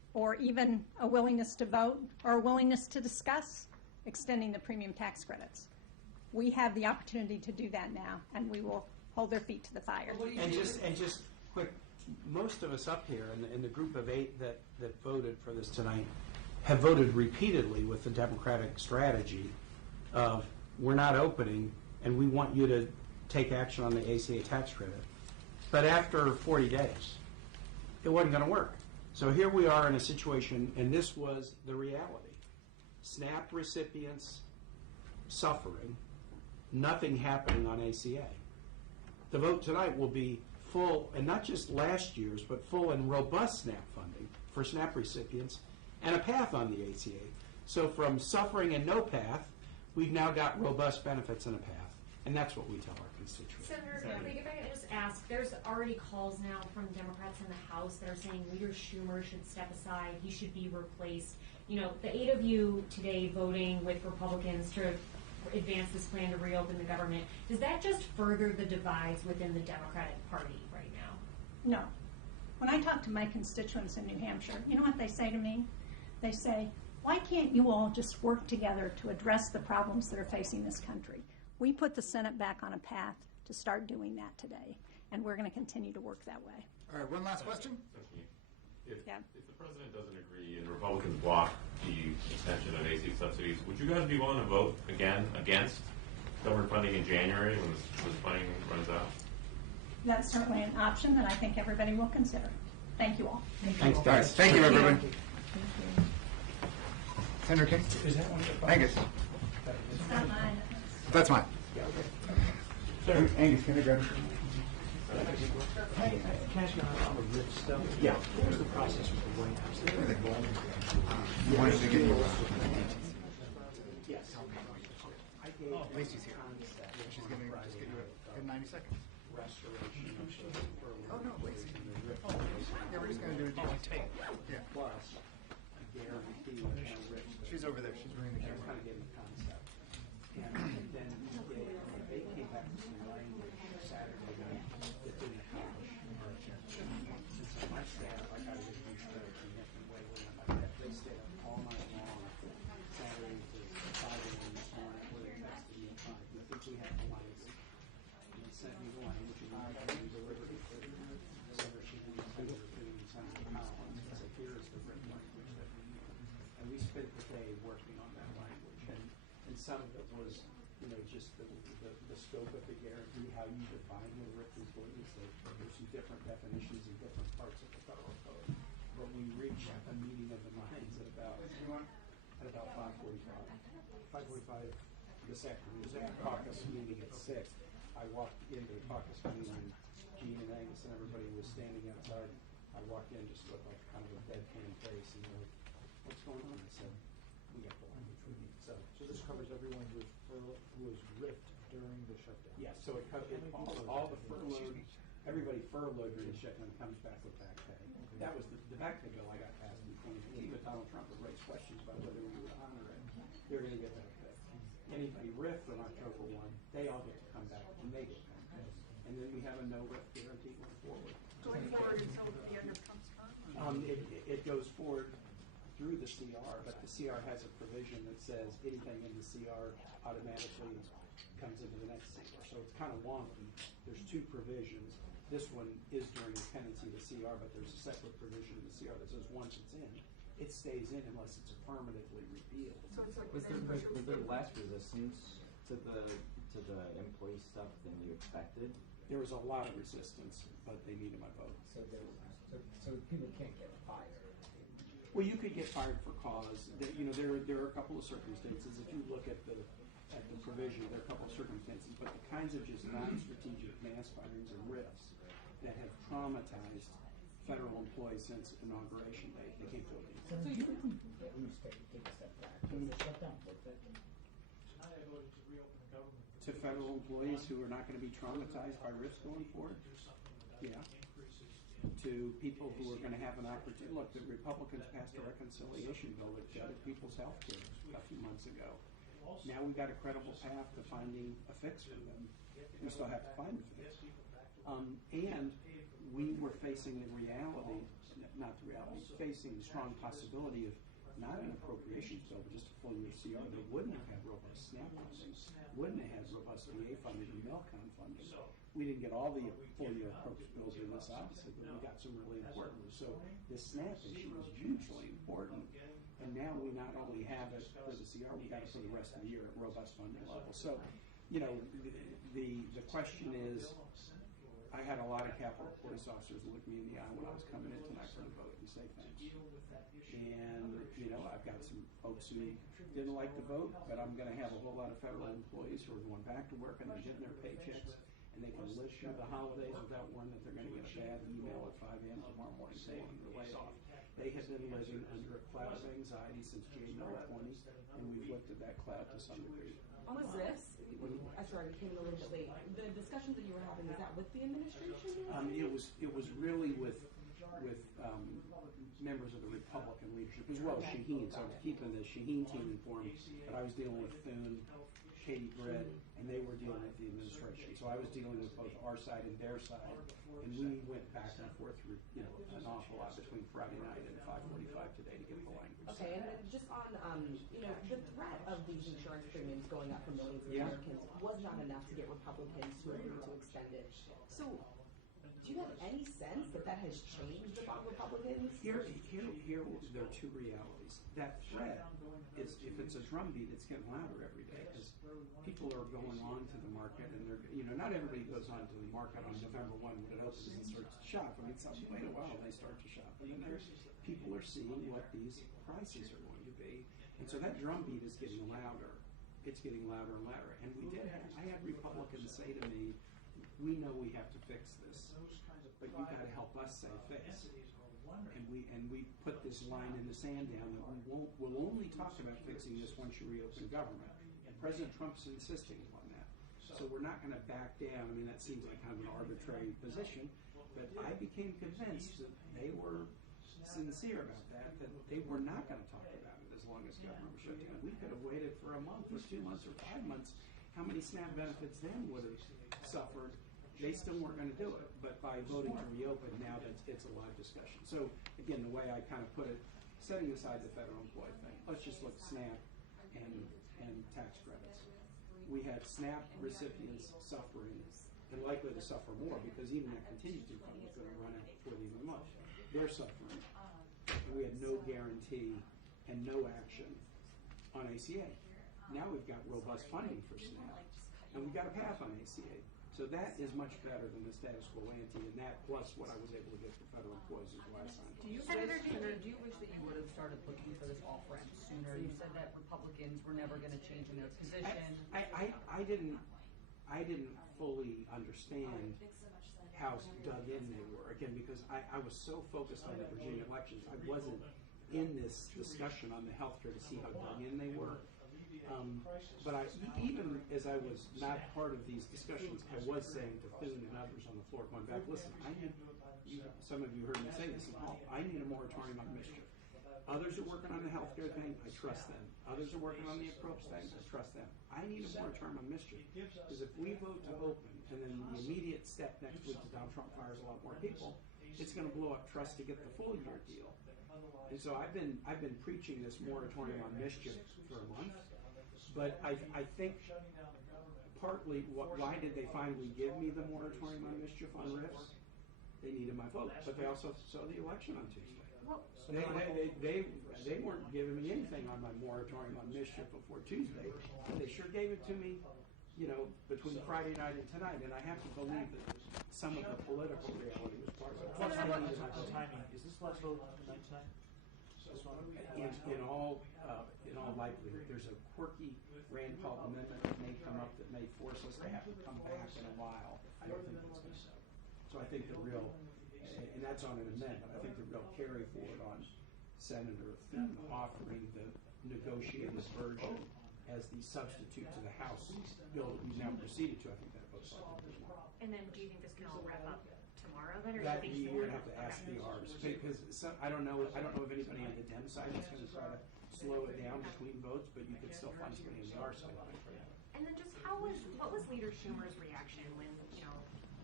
or even a willingness to vote or a willingness to discuss extending the premium tax credits. We have the opportunity to do that now, and we will hold their feet to the fire. And just quick, most of us up here in the group of 8 that voted for this tonight have voted repeatedly with the Democratic strategy of we're not opening and we want you to take action on the ACA tax credit. But after 40 days, it wasn't going to work. So here we are in a situation, and this was the reality. SNAP recipients suffering, nothing happening on ACA. The vote tonight will be full, and not just last year's, but full and robust SNAP funding for SNAP recipients and a path on the ACA. So from suffering and no path, we've now got robust benefits and a path. And that's what we tell our constituents. Senator, if I could just ask, there's already calls now from Democrats in the House that are saying Leader Schumer should step aside, he should be replaced. You know, the 8 of you today voting with Republicans to advance this plan to reopen the government, does that just further the divides within the Democratic Party right now? No. When I talk to my constituents in New Hampshire, you know what they say to me? They say, why can't you all just work together to address the problems that are facing this country? We put the Senate back on a path to start doing that today, and we're going to continue to work that way. All right, one last question. If the president doesn't agree and Republicans block the extension of AC subsidies, would you guys be willing to vote again against government funding in January when this funding runs out? That's certainly an option that I think everybody will consider. Thank you all. Thanks, guys. Thank you, everyone. Senator King? Is that one of the Angus. It's not mine. That's mine. Angus, can I grab it? Can I ask you on the RIF stuff? Yeah. What was the process with the White House? You wanted to get you Yes. Lacey's here. She's going to just give you a 90 seconds. Restoration of Oh, no, Lacey. Yeah, we're just going to do it. Yeah. plus a guarantee and RIF. She's over there. She's running the That's camera. kind of getting the concept. And then they came back with some language Saturday night that didn't accomplish much. And so my staff, I got to get used to it in a different way. They stayed up all night long, Saturday to 5 a.m. this morning, where they texted me at 5. You think we have the lines? And they sent me the language, and I delivered it. Senator Sheehan, Senator Finney, Senator Collins, and said, here is the written language that we need. And we spent the day working on that language, and some of it was, just the scope of the guarantee, how you define what a RIF employee is. There's some different definitions in different parts of the federal code. But we reached a meeting of the minds at about 5:45. 5:45 this afternoon. There's a caucus meeting at 6. I walked into the caucus meeting, and Gene and Angus and everybody was standing outside. I walked in just with like kind of a deadpan face, and they're like, "What's going on?" I said, "We got the language we need." So this covers everyone who was ripped during the shutdown. yeah, so it covers all the furloughed, everybody furloughed during the shutdown comes back with back pay. That was the back pay bill I got passed in 2015, but Donald Trump would raise questions about whether we would honor it. They're going to get back pay. Anybody ripped from October 1, they all get to come back and they get back pay. And then we have a no RIF guarantee going forward. Going forward until the end of Trump's term? It goes forward through the CR, but the CR has a provision that says anything in the CR automatically comes into the next CR. So it's kind of wonky. There's 2 provisions. This one is during the pendency of the CR, but there's a separate provision in the CR that says once it's in, it stays in unless it's affirmatively repealed. So it's like Was there less resistance to the employee stuff than you expected? There was a lot of resistance, but they needed my vote. So people can't get fired. Well, you could get fired for cause. There are a couple of circumstances. If you look at the provision, there are a couple of circumstances, but the kinds of just non-strategic mass firings and RIFs that have traumatized federal employees since inauguration day, they can't go against. So you can at least take a step back. The shutdown worked it. Tonight I voted to reopen the government. To federal employees who are not going to be traumatized by RIFs going forward? Yeah. To people who are going to have an opportunity. Look, the Republicans passed a reconciliation bill that gutted people's health care a few months ago. Now we've got a credible path to finding a fix for them. We still have to find a fix. And we were facing the reality, not the reality, facing the strong possibility of not an appropriations bill, but just a full year CR that wouldn't have had robust SNAP funding, wouldn't have had robust VA funding and Milcon funding. We didn't get all the full year appropriations bills in this, obviously, but we got some really important ones. So this SNAP issue is hugely important. And now we not only have it for the CR, we got it for the rest of the year at robust funding level. So, you know, the question is, I had a lot of Capitol Police officers look me in the eye when I was coming in tonight for the vote and say thanks. And, you know, I've got some folks who didn't like the vote, but I'm going to have a whole lot of federal employees who are going back to work and they're getting their paychecks and they can live through the holidays without worrying that they're going to get a bad email at 5 a.m. tomorrow morning saying they're laid off. They have been living under a cloud of anxiety since January 20, and we've lifted that cloud to some degree. On the RIFs, I sorry, we came in a little bit late. The discussions that you were having, is that with the administration? It was really with members of the Republican leadership as well as Shaheen. So I was keeping the Shaheen team informed, but I was dealing with Thune, Katie Britt, and they were dealing with the administration. So I was dealing with both our side and their side, and we went back and forth through an awful lot between Friday night and 5:45 today to get the language. Okay, and just on the threat of these insurance premiums going up for millions of Americans was not enough to get Republicans to agree to extend it. So, do you have any sense that has changed among Republicans? Here there are two realities. That threat is, if it's a drumbeat, it's getting louder every day because people are going on to the market and they're, not everybody goes on to the market on November 1 when it opens and starts to shop. I mean, wait a while, they start to shop. And then people are seeing what these prices are going to be. And so that drumbeat is getting louder. It's getting louder and louder. And I had Republicans say to me, we know we have to fix this, but you got to help us say fix. And we put this line in the sand down that we'll only talk about fixing this once you reopen government. And President Trump's insisting on that. So we're not going to back down. I mean, that seems like kind of an arbitrary position, but I became convinced that they were sincere about that they were not going to talk about it as long as government was shut down. We could have waited for a month or 2 months or 5 months. How many SNAP benefits then would have suffered? They still weren't going to do it, but by voting to reopen, now it's a live discussion. So again, the way I kind of put it, setting aside the federal employee thing, let's just look at SNAP and tax credits. We have SNAP recipients suffering and likely to suffer more because even that contingency fund is going to run out before the end of the month. They're suffering. We had no guarantee and no action on ACA. Now we've got robust funding for SNAP, and we've got a path on ACA. So that is much better than the status quo ante, and that plus what I was able to get for federal employees is why I signed it. Do you wish that you would have started looking for this off-ramp sooner? You said that Republicans were never going to change in their position. I didn't fully understand how dug in they were, again, because I was so focused on the Virginia elections, I wasn't in this discussion on the healthcare to see how dug in they were. But even as I was not part of these discussions, I was saying to Thune and others on the floor, going back, listen, some of you heard me say this, I need a moratorium on mischief. Others are working on the healthcare thing, I trust them. Others are working on the approach thing, I trust them. I need a moratorium on mischief, because if we vote to open, and then the immediate step next week is Donald Trump fires a lot more people, it's going to blow up trust to get the full year deal. And so I've been preaching this moratorium on mischief for a month. But I think partly, why did they finally give me the moratorium on mischief on RIFs? They needed my vote, but they also saw the election on Tuesday. They weren't giving me anything on my moratorium on mischief before Tuesday. They sure gave it to me, between Friday night and tonight, and I have to believe that some of the political reality was part of it. Timing. Is this last vote tonight? In all likelihood, there's a quirky Rand Paul amendment that may come up that may force us to have to come back in a while. I don't think that's going to happen. So I think the real, and that's on an amendment, I think the real carry forward on Senator Thune offering the negotiated version as the substitute to the House bill that we've now proceeded to, I think that votes likely tomorrow. And then do you think this can all wrap up tomorrow then, or That do you think you're going to have to ask the Rs, because I don't know if anybody on the Dem side is going to try to slow it down between votes, but you could still find somebody on the R side. And then just what was Leader Schumer's reaction when,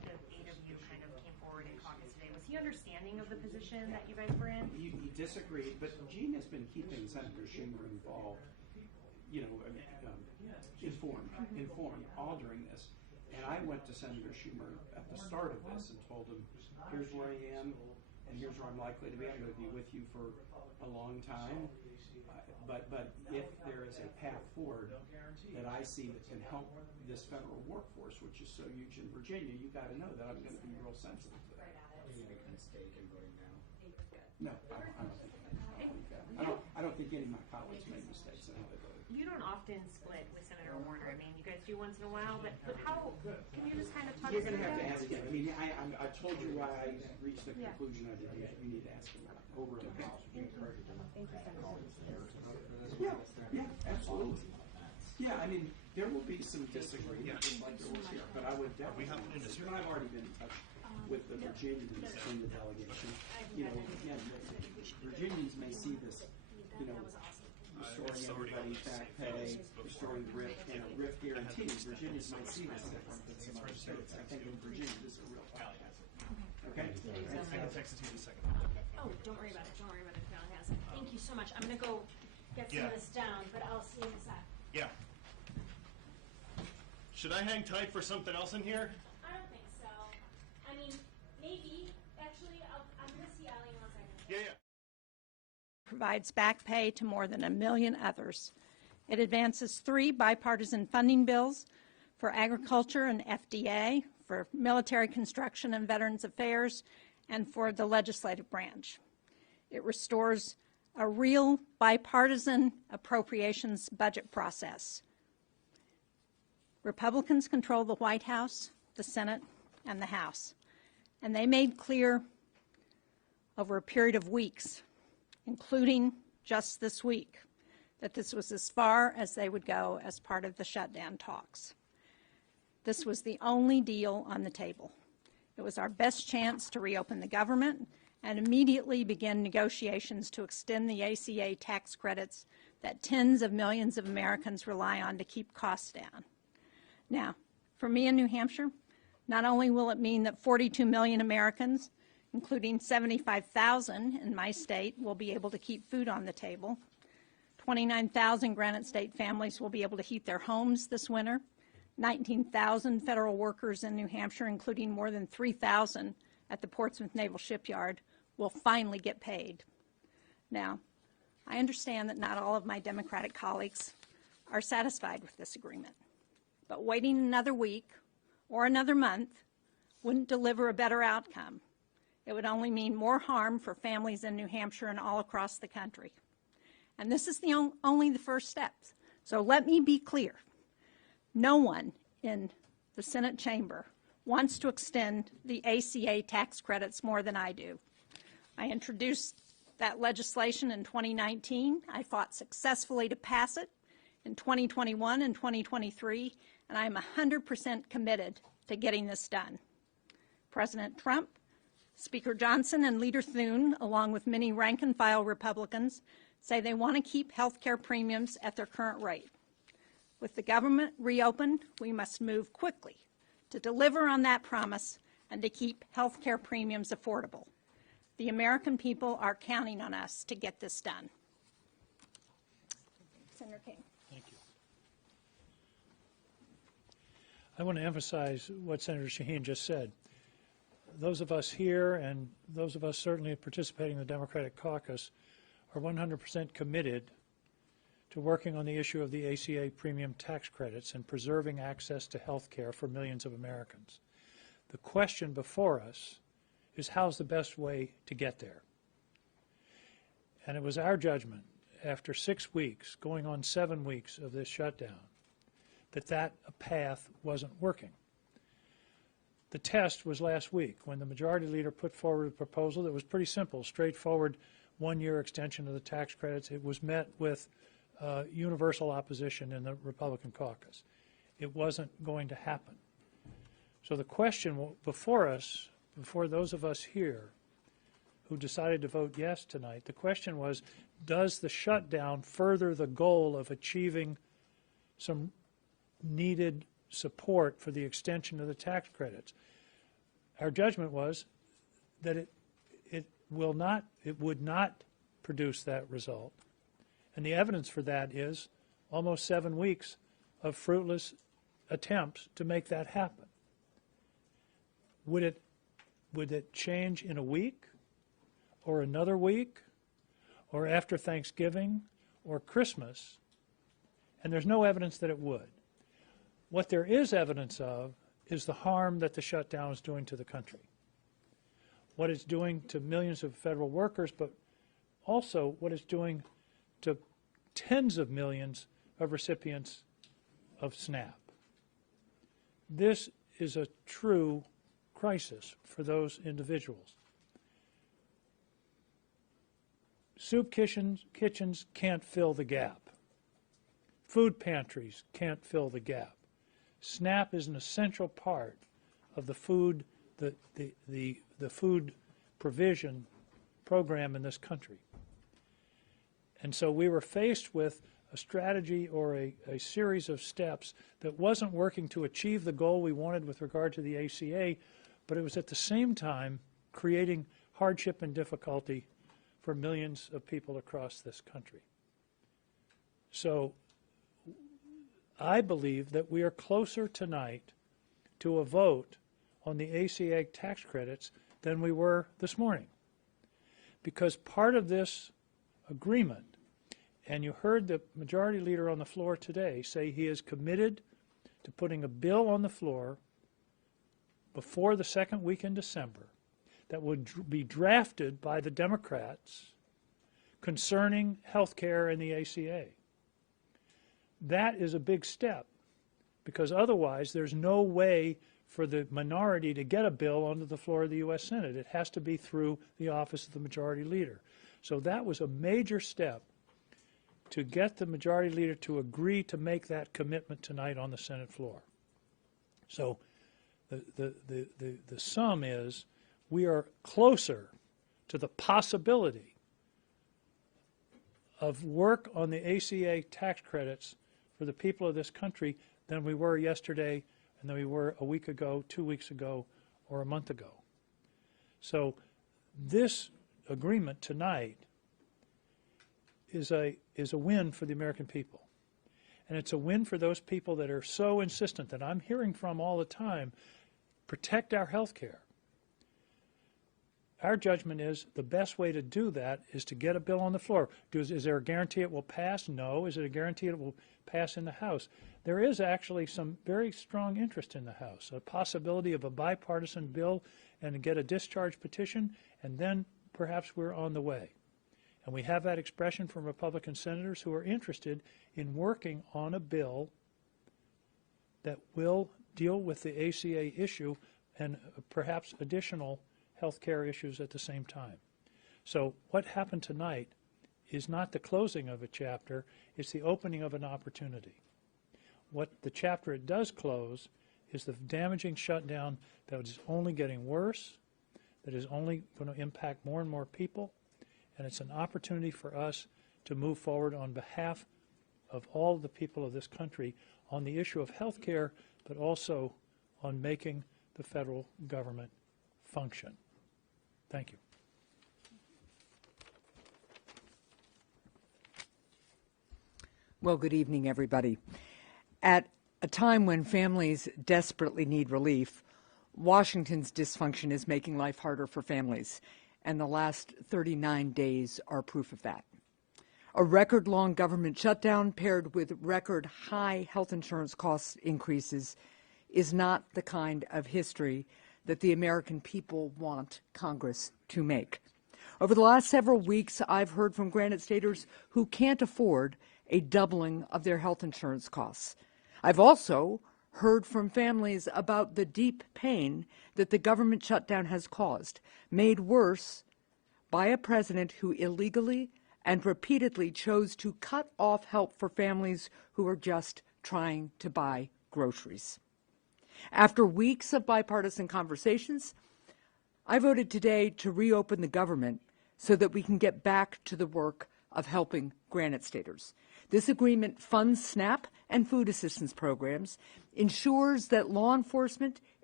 the 8 of you kind of came forward in caucus today, was he understanding of the position that you guys were in? He disagreed, but Gene has been keeping Senator Schumer involved, informed all during this. And I went to Senator Schumer at the start of this and told him, here's where I am, and here's where I'm likely to be. I'm going to be with you for a long time. But if there is a path forward that I see that can help this federal workforce, which is so huge in Virginia, you got to know that I'm going to be real sensitive to that. Are you making a mistake in voting now? No, I don't think any of my colleagues made mistakes in how they voted. You don't often split with Senator Warner. I mean, you guys do once in a while, but how, can you just kind of talk You're us going to through have to that? ask him. I mean, I told you why I reached the conclusion I did. You need to ask him over in the house. Yeah, absolutely. Yeah, I mean, there will be some disagreement, just like there was here, but I would definitely, I've already been in touch with the Virginians in the delegation. Again, Virginians may see this, restoring everybody's back pay, restoring RIF guarantees. Virginians might see this different than some other states. I think in Virginia, this is a real positive. Okay? I can text it to you in a second. Oh, don't worry about it. Don't worry about it. Fantastic. Thank you so much. I'm going to go get some of this down, but I'll see you in a sec. Yeah. Should I hang tight for something else in here? I don't think so. I mean, maybe. Actually, I'm going to see Allie in 1 second. Yeah. Provides back pay to more than 1 million others. It advances 3 bipartisan funding bills for agriculture and FDA, for military construction and Veterans Affairs, and for the legislative branch. It restores a real bipartisan appropriations budget process. Republicans control the White House, the Senate, and the House. And they made clear over a period of weeks, including just this week, that this was as far as they would go as part of the shutdown talks. This was the only deal on the table. It was our best chance to reopen the government and immediately begin negotiations to extend the ACA tax credits that tens of millions of Americans rely on to keep costs down. Now, for me in New Hampshire, not only will it mean that 42 million Americans, including 75,000 in my state, will be able to keep food on the table, 29,000 Granite State families will be able to heat their homes this winter, 19,000 federal workers in New Hampshire, including more than 3,000 at the Portsmouth Naval Shipyard, will finally get paid. Now, I understand that not all of my Democratic colleagues are satisfied with this agreement, but waiting another week or another month wouldn't deliver a better outcome. It would only mean more harm for families in New Hampshire and all across the country. And this is only the first steps. So let me be clear. No one in the Senate chamber wants to extend the ACA tax credits more than I do. I introduced that legislation in 2019. I fought successfully to pass it in 2021 and 2023, and I'm 100% committed to getting this done. President Trump, Speaker Johnson, and Leader Thune, along with many rank-and-file Republicans, say they want to keep health care premiums at their current rate. With the government reopened, we must move quickly to deliver on that promise and to keep health care premiums affordable. The American people are counting on us to get this done. Senator King. Thank you. I want to emphasize what Senator Shaheen just said. Those of us here and those of us certainly participating in the Democratic caucus are 100% committed to working on the issue of the ACA premium tax credits and preserving access to health care for millions of Americans. The question before us is how's the best way to get there? And it was our judgment after 6 weeks, going on 7 weeks of this shutdown, that path wasn't working. The test was last week when the majority leader put forward a proposal that was pretty simple, straightforward, 1-year extension of the tax credits. It was met with universal opposition in the Republican caucus. It wasn't going to happen. So the question before us, before those of us here who decided to vote yes tonight, the question was, does the shutdown further the goal of achieving some needed support for the extension of the tax credits? Our judgment was that it would not produce that result. And the evidence for that is almost 7 weeks of fruitless attempts to make that happen. Would it change in a week or another week or after Thanksgiving or Christmas? And there's no evidence that it would. What there is evidence of is the harm that the shutdown is doing to the country. What it's doing to millions of federal workers, but also what it's doing to tens of millions of recipients of SNAP. This is a true crisis for those individuals. Soup kitchens can't fill the gap. Food pantries can't fill the gap. SNAP is an essential part of the food provision program in this country. And so we were faced with a strategy or a series of steps that wasn't working to achieve the goal we wanted with regard to the ACA, but it was at the same time creating hardship and difficulty for millions of people across this country. So I believe that we are closer tonight to a vote on the ACA tax credits than we were this morning. Because part of this agreement, and you heard the majority leader on the floor today say he is committed to putting a bill on the floor before the second week in December that would be drafted by the Democrats concerning health care and the ACA. That is a big step, because otherwise there's no way for the minority to get a bill onto the floor of the U.S. Senate. It has to be through the office of the majority leader. So that was a major step to get the majority leader to agree to make that commitment tonight on the Senate floor. So the sum is we are closer to the possibility of work on the ACA tax credits for the people of this country than we were yesterday and than we were a week ago, 2 weeks ago, or a month ago. So this agreement tonight is a win for the American people. And it's a win for those people that are so insistent that I'm hearing from all the time, protect our health care. Our judgment is the best way to do that is to get a bill on the floor. Is there a guarantee it will pass? No. Is it a guarantee it will pass in the House? There is actually some very strong interest in the House, a possibility of a bipartisan bill and get a discharge petition, and then perhaps we're on the way. And we have that expression from Republican senators who are interested in working on a bill that will deal with the ACA issue and perhaps additional health care issues at the same time. So what happened tonight is not the closing of a chapter, it's the opening of an opportunity. What the chapter it does close is the damaging shutdown that is only getting worse, that is only going to impact more and more people, and it's an opportunity for us to move forward on behalf of all the people of this country on the issue of health care, but also on making the federal government function. Thank you. Well, good evening, everybody. At a time when families desperately need relief, Washington's dysfunction is making life harder for families, and the last 39 days are proof of that. A record-long government shutdown paired with record-high health insurance cost increases is not the kind of history that the American people want Congress to make. Over the last several weeks, I've heard from Granite Staters who can't afford a doubling of their health insurance costs. I've also heard from families about the deep pain that the government shutdown has caused, made worse by a president who illegally and repeatedly chose to cut off help for families who are just trying to buy groceries. After weeks of bipartisan conversations, I voted today to reopen the government so that we can get back to the work of helping Granite Staters. This agreement funds SNAP and food assistance programs, ensures that law enforcement,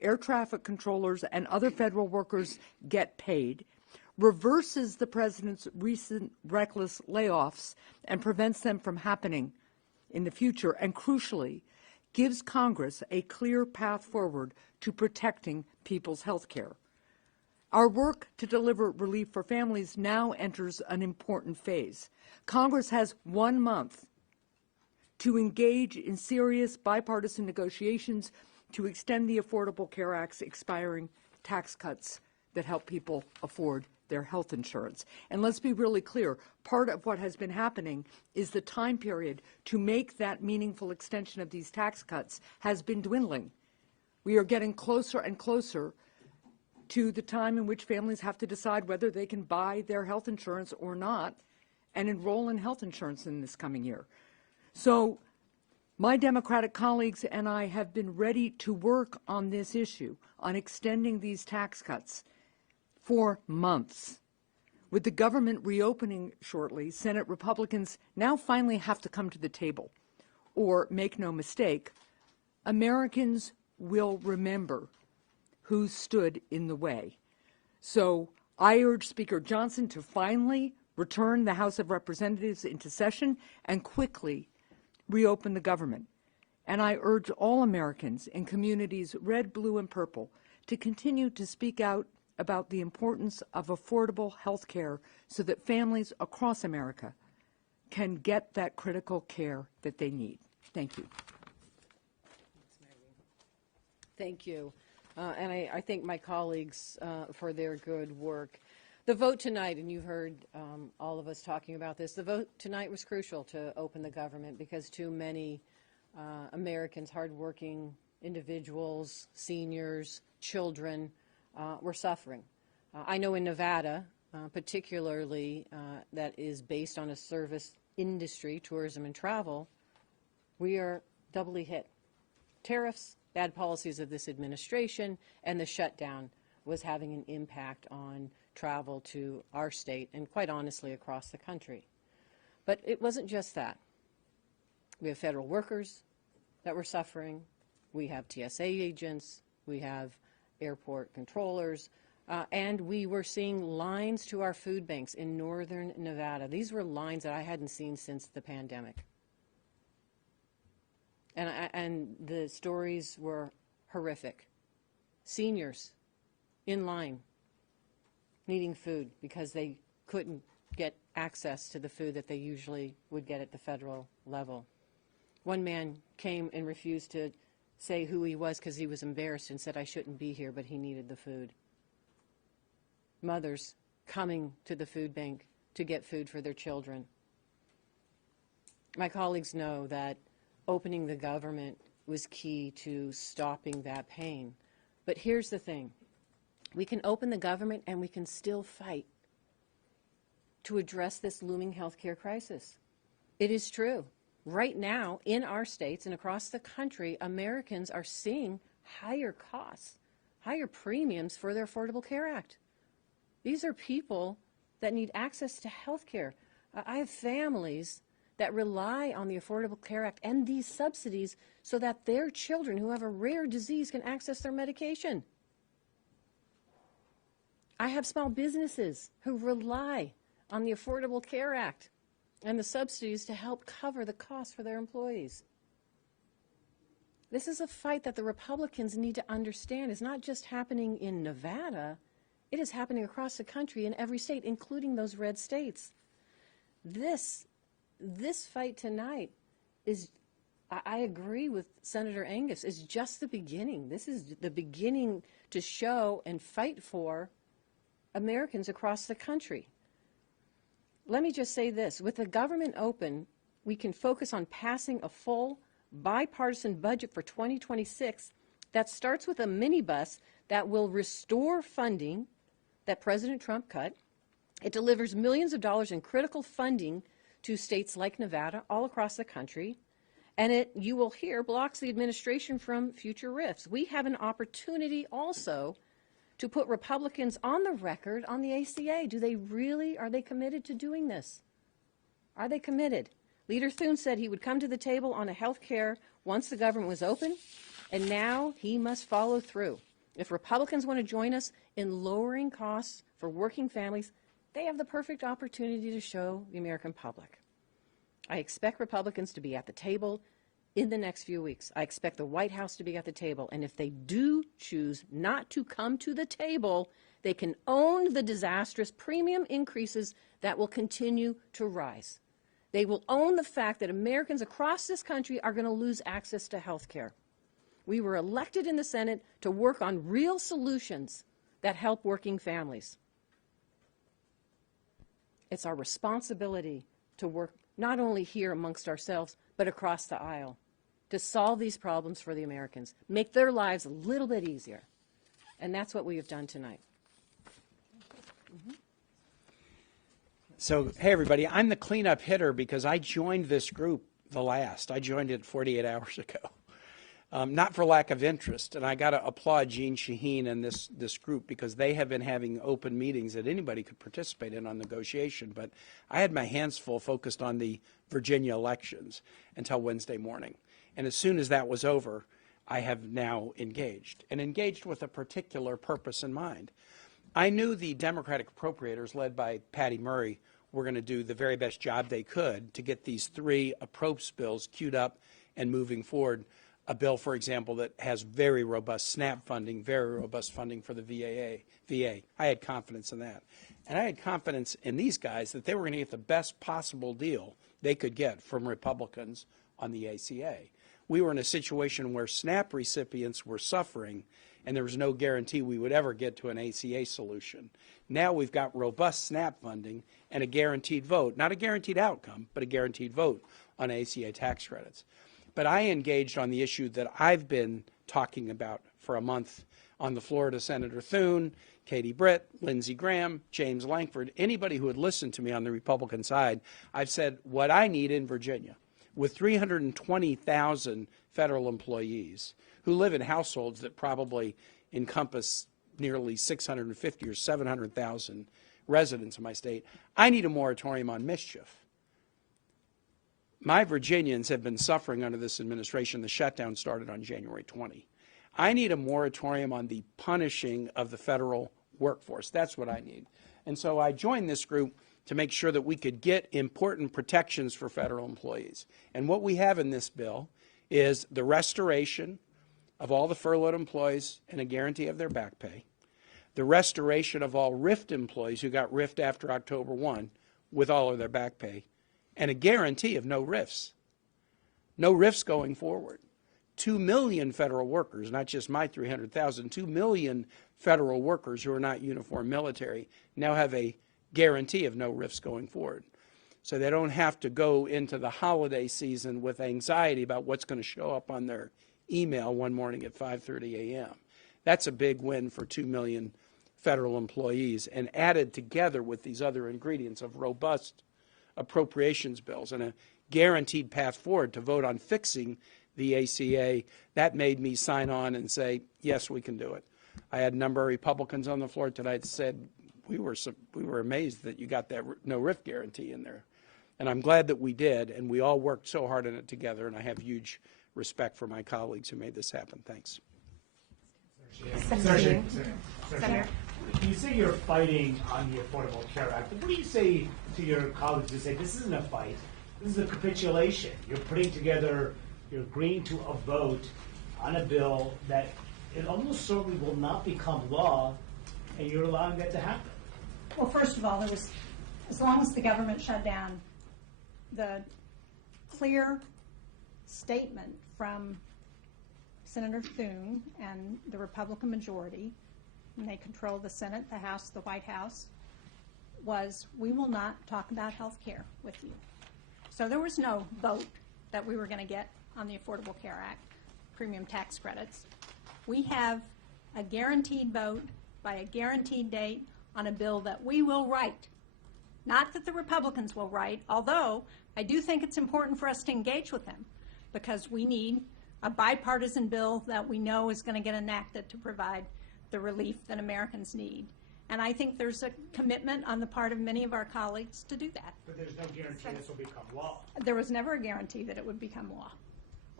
air traffic controllers, and other federal workers get paid, reverses the president's recent reckless layoffs and prevents them from happening in the future, and crucially, gives Congress a clear path forward to protecting people's health care. Our work to deliver relief for families now enters an important phase. Congress has 1 month to engage in serious bipartisan negotiations to extend the Affordable Care Act's expiring tax cuts that help people afford their health insurance. And let's be really clear, part of what has been happening is the time period to make that meaningful extension of these tax cuts has been dwindling. We are getting closer and closer to the time in which families have to decide whether they can buy their health insurance or not and enroll in health insurance in this coming year. So my Democratic colleagues and I have been ready to work on this issue, on extending these tax cuts for months. With the government reopening shortly, Senate Republicans now finally have to come to the table. Or, make no mistake, Americans will remember who stood in the way. So I urge Speaker Johnson to finally return the House of Representatives into session and quickly reopen the government. And I urge all Americans in communities red, blue, and purple to continue to speak out about the importance of affordable health care so that families across America can get that critical care that they need. Thank you. Thank you. And I thank my colleagues for their good work. The vote tonight, and you heard all of us talking about this, the vote tonight was crucial to open the government because too many Americans, hardworking individuals, seniors, children, were suffering. I know in Nevada, particularly that is based on a service industry, tourism and travel, we are doubly hit. Tariffs, bad policies of this administration, and the shutdown was having an impact on travel to our state and quite honestly across the country. But it wasn't just that. We have federal workers that were suffering. We have TSA agents. We have airport controllers. And we were seeing lines to our food banks in northern Nevada. These were lines that I hadn't seen since the pandemic. And the stories were horrific. Seniors in line needing food because they couldn't get access to the food that they usually would get at the federal level. One man came and refused to say who he was because he was embarrassed and said, I shouldn't be here, but he needed the food. Mothers coming to the food bank to get food for their children. My colleagues know that opening the government was key to stopping that pain. But here's the thing. We can open the government and we can still fight to address this looming healthcare crisis. It is true. Right now, in our states and across the country, Americans are seeing higher costs, higher premiums for their Affordable Care Act. These are people that need access to health care. I have families that rely on the Affordable Care Act and these subsidies so that their children who have a rare disease can access their medication. I have small businesses who rely on the Affordable Care Act and the subsidies to help cover the costs for their employees. This is a fight that the Republicans need to understand is not just happening in Nevada, it is happening across the country in every state, including those red states. This fight tonight is, I agree with Senator Angus, is just the beginning. This is the beginning to show and fight for Americans across the country. Let me just say this. With the government open, we can focus on passing a full bipartisan budget for 2026 that starts with a minibus that will restore funding that President Trump cut. It delivers millions of dollars in critical funding to states like Nevada, all across the country, and it, you will hear, blocks the administration from future rifts. We have an opportunity also to put Republicans on the record on the ACA. Are they committed to doing this? Are they committed? Leader Thune said he would come to the table on a health care once the government was open, and now he must follow through. If Republicans want to join us in lowering costs for working families, they have the perfect opportunity to show the American public. I expect Republicans to be at the table in the next few weeks. I expect the White House to be at the table. And if they do choose not to come to the table, they can own the disastrous premium increases that will continue to rise. They will own the fact that Americans across this country are going to lose access to health care. We were elected in the Senate to work on real solutions that help working families. It's our responsibility to work not only here amongst ourselves, but across the aisle to solve these problems for the Americans, make their lives a little bit easier. And that's what we have done tonight. So, hey, everybody, I'm the cleanup hitter because I joined this group the last. I joined it 48 hours ago. Not for lack of interest, and I got to applaud Jean Shaheen and this group because they have been having open meetings that anybody could participate in on negotiation, but I had my hands full focused on the Virginia elections until Wednesday morning. And as soon as that was over, I have now engaged, and engaged with a particular purpose in mind. I knew the Democratic appropriators, led by Patty Murray, were going to do the very best job they could to get these three approach bills queued up and moving forward. A bill, for example, that has very robust SNAP funding, very robust funding for the VA. I had confidence in that. And I had confidence in these guys that they were going to get the best possible deal they could get from Republicans on the ACA. We were in a situation where SNAP recipients were suffering, and there was no guarantee we would ever get to an ACA solution. Now we've got robust SNAP funding and a guaranteed vote, not a guaranteed outcome, but a guaranteed vote on ACA tax credits. But I engaged on the issue that I've been talking about for a month on the floor to Senator Thune, Katie Britt, Lindsey Graham, James Lankford, anybody who had listened to me on the Republican side. I've said what I need in Virginia, with 320,000 federal employees who live in households that probably encompass nearly 650 or 700,000 residents in my state, I need a moratorium on mischief. My Virginians have been suffering under this administration. The shutdown started on January 20. I need a moratorium on the punishing of the federal workforce. That's what I need. And so I joined this group to make sure that we could get important protections for federal employees. And what we have in this bill is the restoration of all the furloughed employees and a guarantee of their back pay, the restoration of all RIFT employees who got RIFT after October 1 with all of their back pay, and a guarantee of no RIFs. No RIFs going forward. 2 million federal workers, not just my 300,000, 2 million federal workers who are not uniform military now have a guarantee of no RIFs going forward. So they don't have to go into the holiday season with anxiety about what's going to show up on their email one morning at 5:30 a.m. That's a big win for 2 million federal employees, and added together with these other ingredients of robust appropriations bills and a guaranteed path forward to vote on fixing the ACA, that made me sign on and say, yes, we can do it. I had a number of Republicans on the floor tonight that said, we were amazed that you got that no RIF guarantee in there. And I'm glad that we did, and we all worked so hard on it together, and I have huge respect for my colleagues who made this happen. Thanks. Senator, you say you're fighting on the Affordable Care Act, but what do you say to your colleagues who say this isn't a fight, this is a capitulation? You're putting together, you're agreeing to a vote on a bill that it almost certainly will not become law, and you're allowing that to happen. Well, first of all, there was, as long as the government shut down, the clear statement from Senator Thune and the Republican majority, and they control the Senate, the House, the White House, was we will not talk about health care with you. So there was no vote that we were going to get on the Affordable Care Act, premium tax credits. We have a guaranteed vote by a guaranteed date on a bill that we will write. Not that the Republicans will write, although I do think it's important for us to engage with them because we need a bipartisan bill that we know is going to get enacted to provide the relief that Americans need. And I think there's a commitment on the part of many of our colleagues to do that. But there's no guarantee this will become law. There was never a guarantee that it would become law.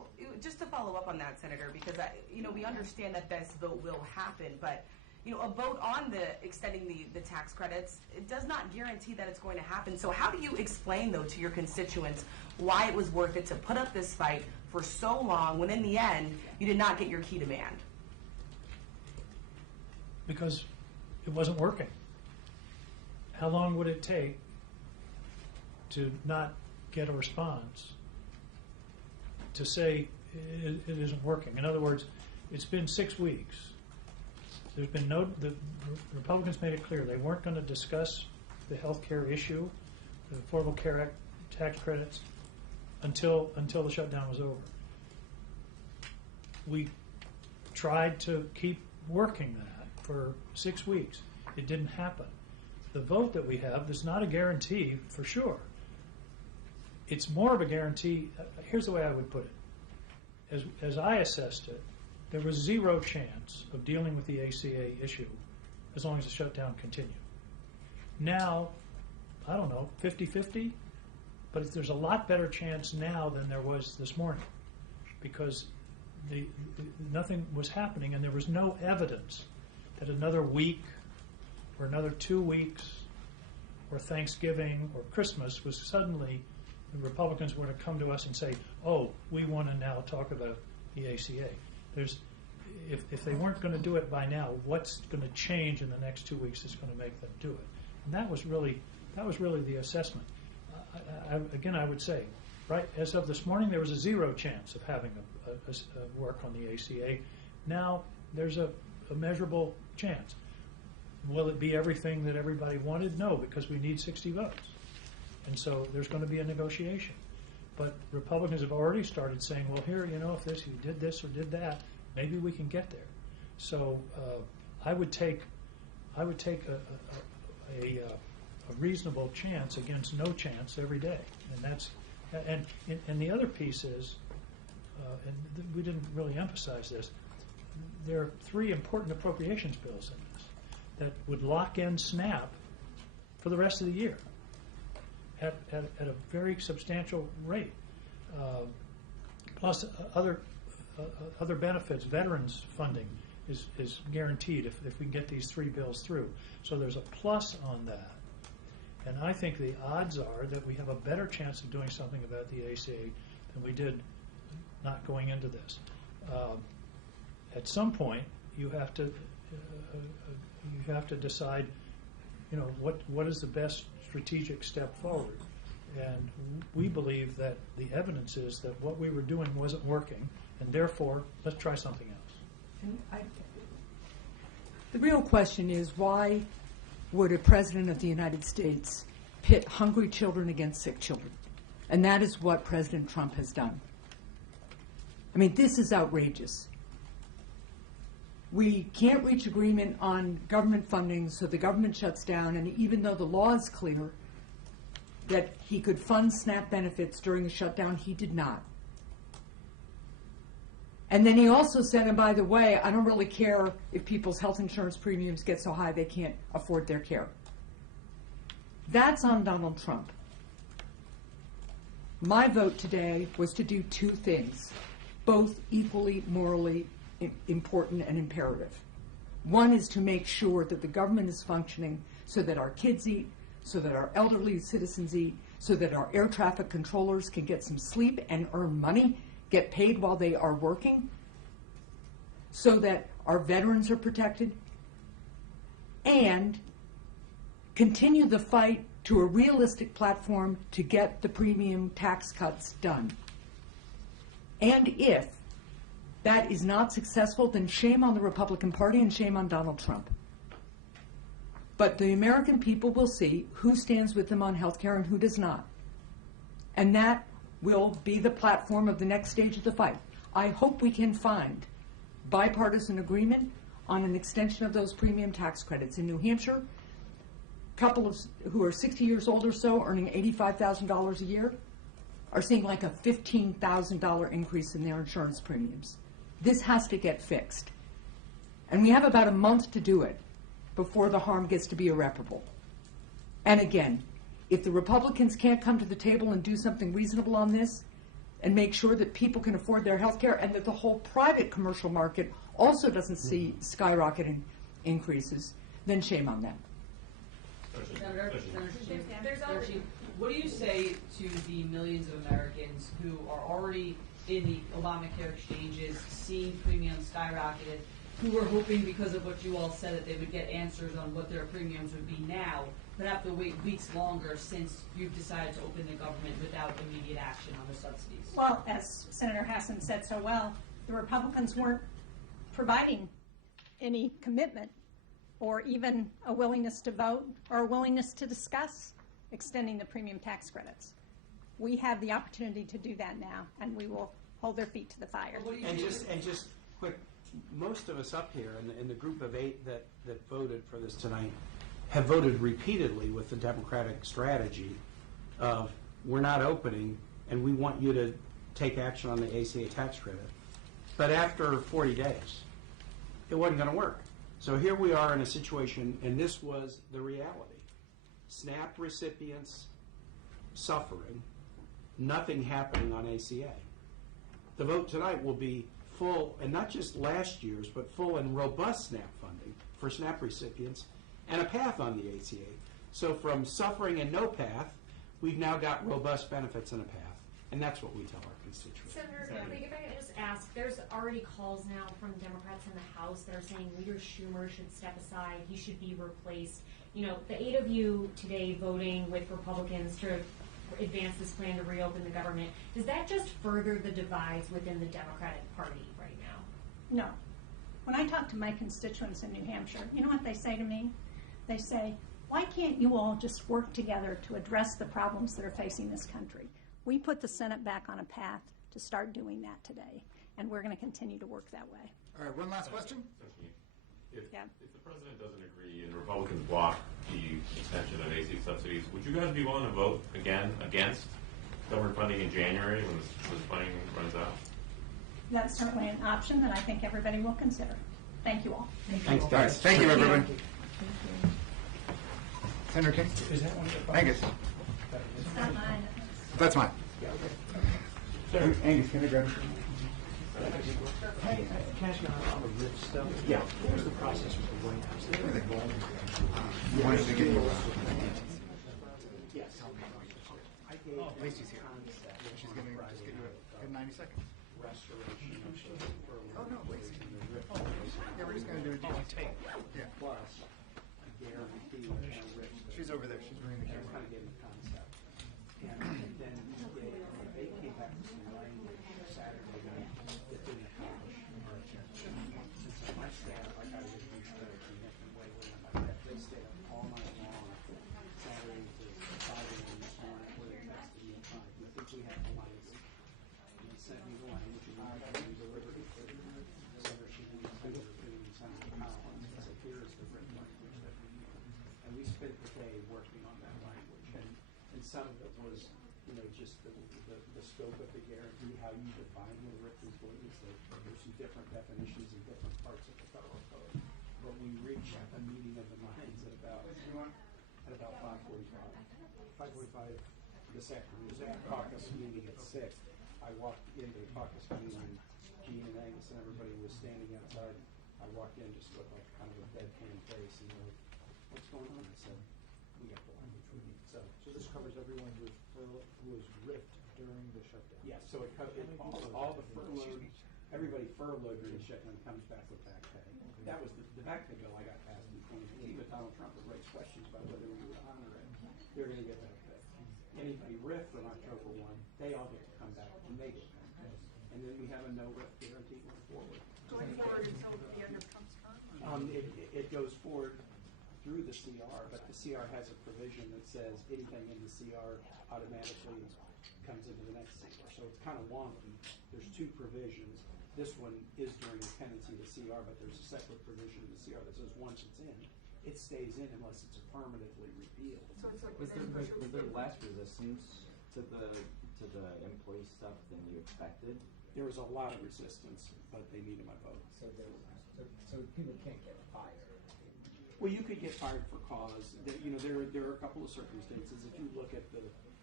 Just to follow up on that, Senator, because we understand that this vote will happen, but a vote on the extending the tax credits, it does not guarantee that it's going to happen. So how do you explain, though, to your constituents why it was worth it to put up this fight for so long when in the end you did not get your key demand? Because it wasn't working. How long would it take to not get a response to say it isn't working? In other words, it's been 6 weeks. There's been the Republicans made it clear they weren't going to discuss the health care issue, the Affordable Care Act tax credits, until the shutdown was over. We tried to keep working that for 6 weeks. It didn't happen. The vote that we have is not a guarantee for sure. It's more of a guarantee. Here's the way I would put it. As I assessed it, there was zero chance of dealing with the ACA issue as long as the shutdown continued. Now, I don't know, 50-50? But there's a lot better chance now than there was this morning because nothing was happening and there was no evidence that another week or another 2 weeks or Thanksgiving or Christmas was suddenly the Republicans were to come to us and say, oh, we want to now talk about the ACA. If they weren't going to do it by now, what's going to change in the next 2 weeks that's going to make them do it? And that was really the assessment. Again, I would say, right, as of this morning, there was a zero chance of having a work on the ACA. Now there's a measurable chance. Will it be everything that everybody wanted? No, because we need 60 votes. And so there's going to be a negotiation. But Republicans have already started saying, well, here, if you did this or did that, maybe we can get there. So I would take a reasonable chance against no chance every day, and the other piece is, we didn't really emphasize this. There are 3 important appropriations bills in this that would lock in SNAP for the rest of the year at a very substantial rate, plus other benefits. Veterans funding is guaranteed if we can get these 3 bills through. So there's a plus on that. And I think the odds are that we have a better chance of doing something about the ACA than we did not going into this. At some point, you have to decide, what is the best strategic step forward. And we believe that the evidence is that what we were doing wasn't working, and therefore, let's try something else. The real question is, why would a president of the United States pit hungry children against sick children? And that is what President Trump has done. I mean, this is outrageous. We can't reach agreement on government funding, so the government shuts down, and even though the law is clear that he could fund SNAP benefits during the shutdown, he did not. And then he also said, and by the way, I don't really care if people's health insurance premiums get so high they can't afford their care. That's on Donald Trump. My vote today was to do 2 things, both equally morally important and imperative. One is to make sure that the government is functioning so that our kids eat, so that our elderly citizens eat, so that our air traffic controllers can get some sleep and earn money, get paid while they are working, so that our veterans are protected, and continue the fight to a realistic platform to get the premium tax cuts done. And if that is not successful, then shame on the Republican Party and shame on Donald Trump. But the American people will see who stands with them on health care and who does not. And that will be the platform of the next stage of the fight. I hope we can find bipartisan agreement on an extension of those premium tax credits. In New Hampshire, couples who are 60 years old or so, earning $85,000 a year, are seeing like a $15,000 increase in their insurance premiums. This has to get fixed. And we have about a month to do it before the harm gets to be irreparable. And again, if the Republicans can't come to the table and do something reasonable on this, and make sure that people can afford their health care and that the whole private commercial market also doesn't see skyrocketing increases, then shame on them. Senator Shaheen, what do you say to the millions of Americans who are already in the Obamacare exchanges, seeing premiums skyrocketed, who were hoping because of what you all said that they would get answers on what their premiums would be now, but have to wait weeks longer since you've decided to open the government without immediate action on the subsidies? Well, as Senator Hassan said so well, the Republicans weren't providing any commitment or even a willingness to vote or a willingness to discuss extending the premium tax credits. We have the opportunity to do that now, and we will hold their feet to the fire. And just quick, most of us up here in the group of 8 that voted for this tonight have voted repeatedly with the Democratic strategy of we're not opening and we want you to take action on the ACA tax credit. But after 40 days, it wasn't going to work. So here we are in a situation, and this was the reality. SNAP recipients suffering, nothing happening on ACA. The vote tonight will be full, and not just last year's, but full and robust SNAP funding for SNAP recipients and a path on the ACA. So from suffering and no path, we've now got robust benefits and a path. And that's what we tell our constituents. Senator, if I could just ask, there's already calls now from Democrats in the House that are saying Leader Schumer should step aside, he should be replaced. You know, the 8 of you today voting with Republicans to advance this plan to reopen the government, does that just further the divides within the Democratic Party right now? No. When I talk to my constituents in New Hampshire, you know what they say to me? They say, why can't you all just work together to address the problems that are facing this country? We put the Senate back on a path to start doing that today, and we're going to continue to work that way. All right, one last question. If the president doesn't agree and Republicans block the extension of AC subsidies, would you guys be willing to vote again against government funding in January when this funding runs out? That's certainly an option that I think everybody will consider. Thank you all. Thanks, guys. Thank you, everyone. Senator King? Is that one of your Angus? It's not mine. That's mine. Angus, can I grab it? Hey, can I ask you on the RIF stuff? Yeah. What was the process with the White House? They were involved. You wanted to get you Yes. I gave Lacey's here. She's going to just give you a good 90 seconds. restoration of Oh, no, Lacey. Yeah, we're just going to do it on tape. Yeah. plus a guarantee and a RIF. She's over there. She's bringing the That's camera. kind of gave the concept. And then they came back with some language Saturday night that didn't accomplish much. And so my staff, I got to get these better in a different way. They stayed up all night long, Saturday to 5 a.m. this morning, where they texted me trying. I think we have the language. And they sent me the language, and I got to deliver it to Senator Shaheen, Senator Green, Senator Collins. I said, here is the written language that we need. And we spent the day working on that language. And some of it was, you know, just the scope of the guarantee, how you define what a RIF employee is. There's some different definitions in different parts of the federal code. But we reached a meeting of the minds at about 5:45. 5:45 this afternoon. There's a caucus meeting at 6. I walked into the caucus meeting, and Gene and Angus and everybody was standing outside. I walked in just with like kind of a deadpan face, and they're like, what's going on? I said, we got the language we need. So this covers everyone who was ripped during the shutdown. yeah, so it covers all the furloughed, everybody furloughed during the shutdown comes back with back pay. That was the back pay bill I got passed in 2015, but Donald Trump would raise questions about whether we would honor it. They're going to get back pay. Anybody RIF from October 1, they all get to come back and they get back pay. And then we have a no RIF guarantee going forward. Going forward until the end of Trump's term? It goes forward through the CR, but the CR has a provision that says anything in the CR automatically comes into the next CR. So it's kind of wonky. There's 2 provisions. This one is during the pendency of the CR, but there's a separate provision in the CR that says once it's in, it stays in unless it's affirmatively repealed. So it's like Was there less resistance to the employee stuff than you expected? There was a lot of resistance, but they needed my vote. So people can't get fired. Well, you could get fired for cause. There are a couple of circumstances. If you look at the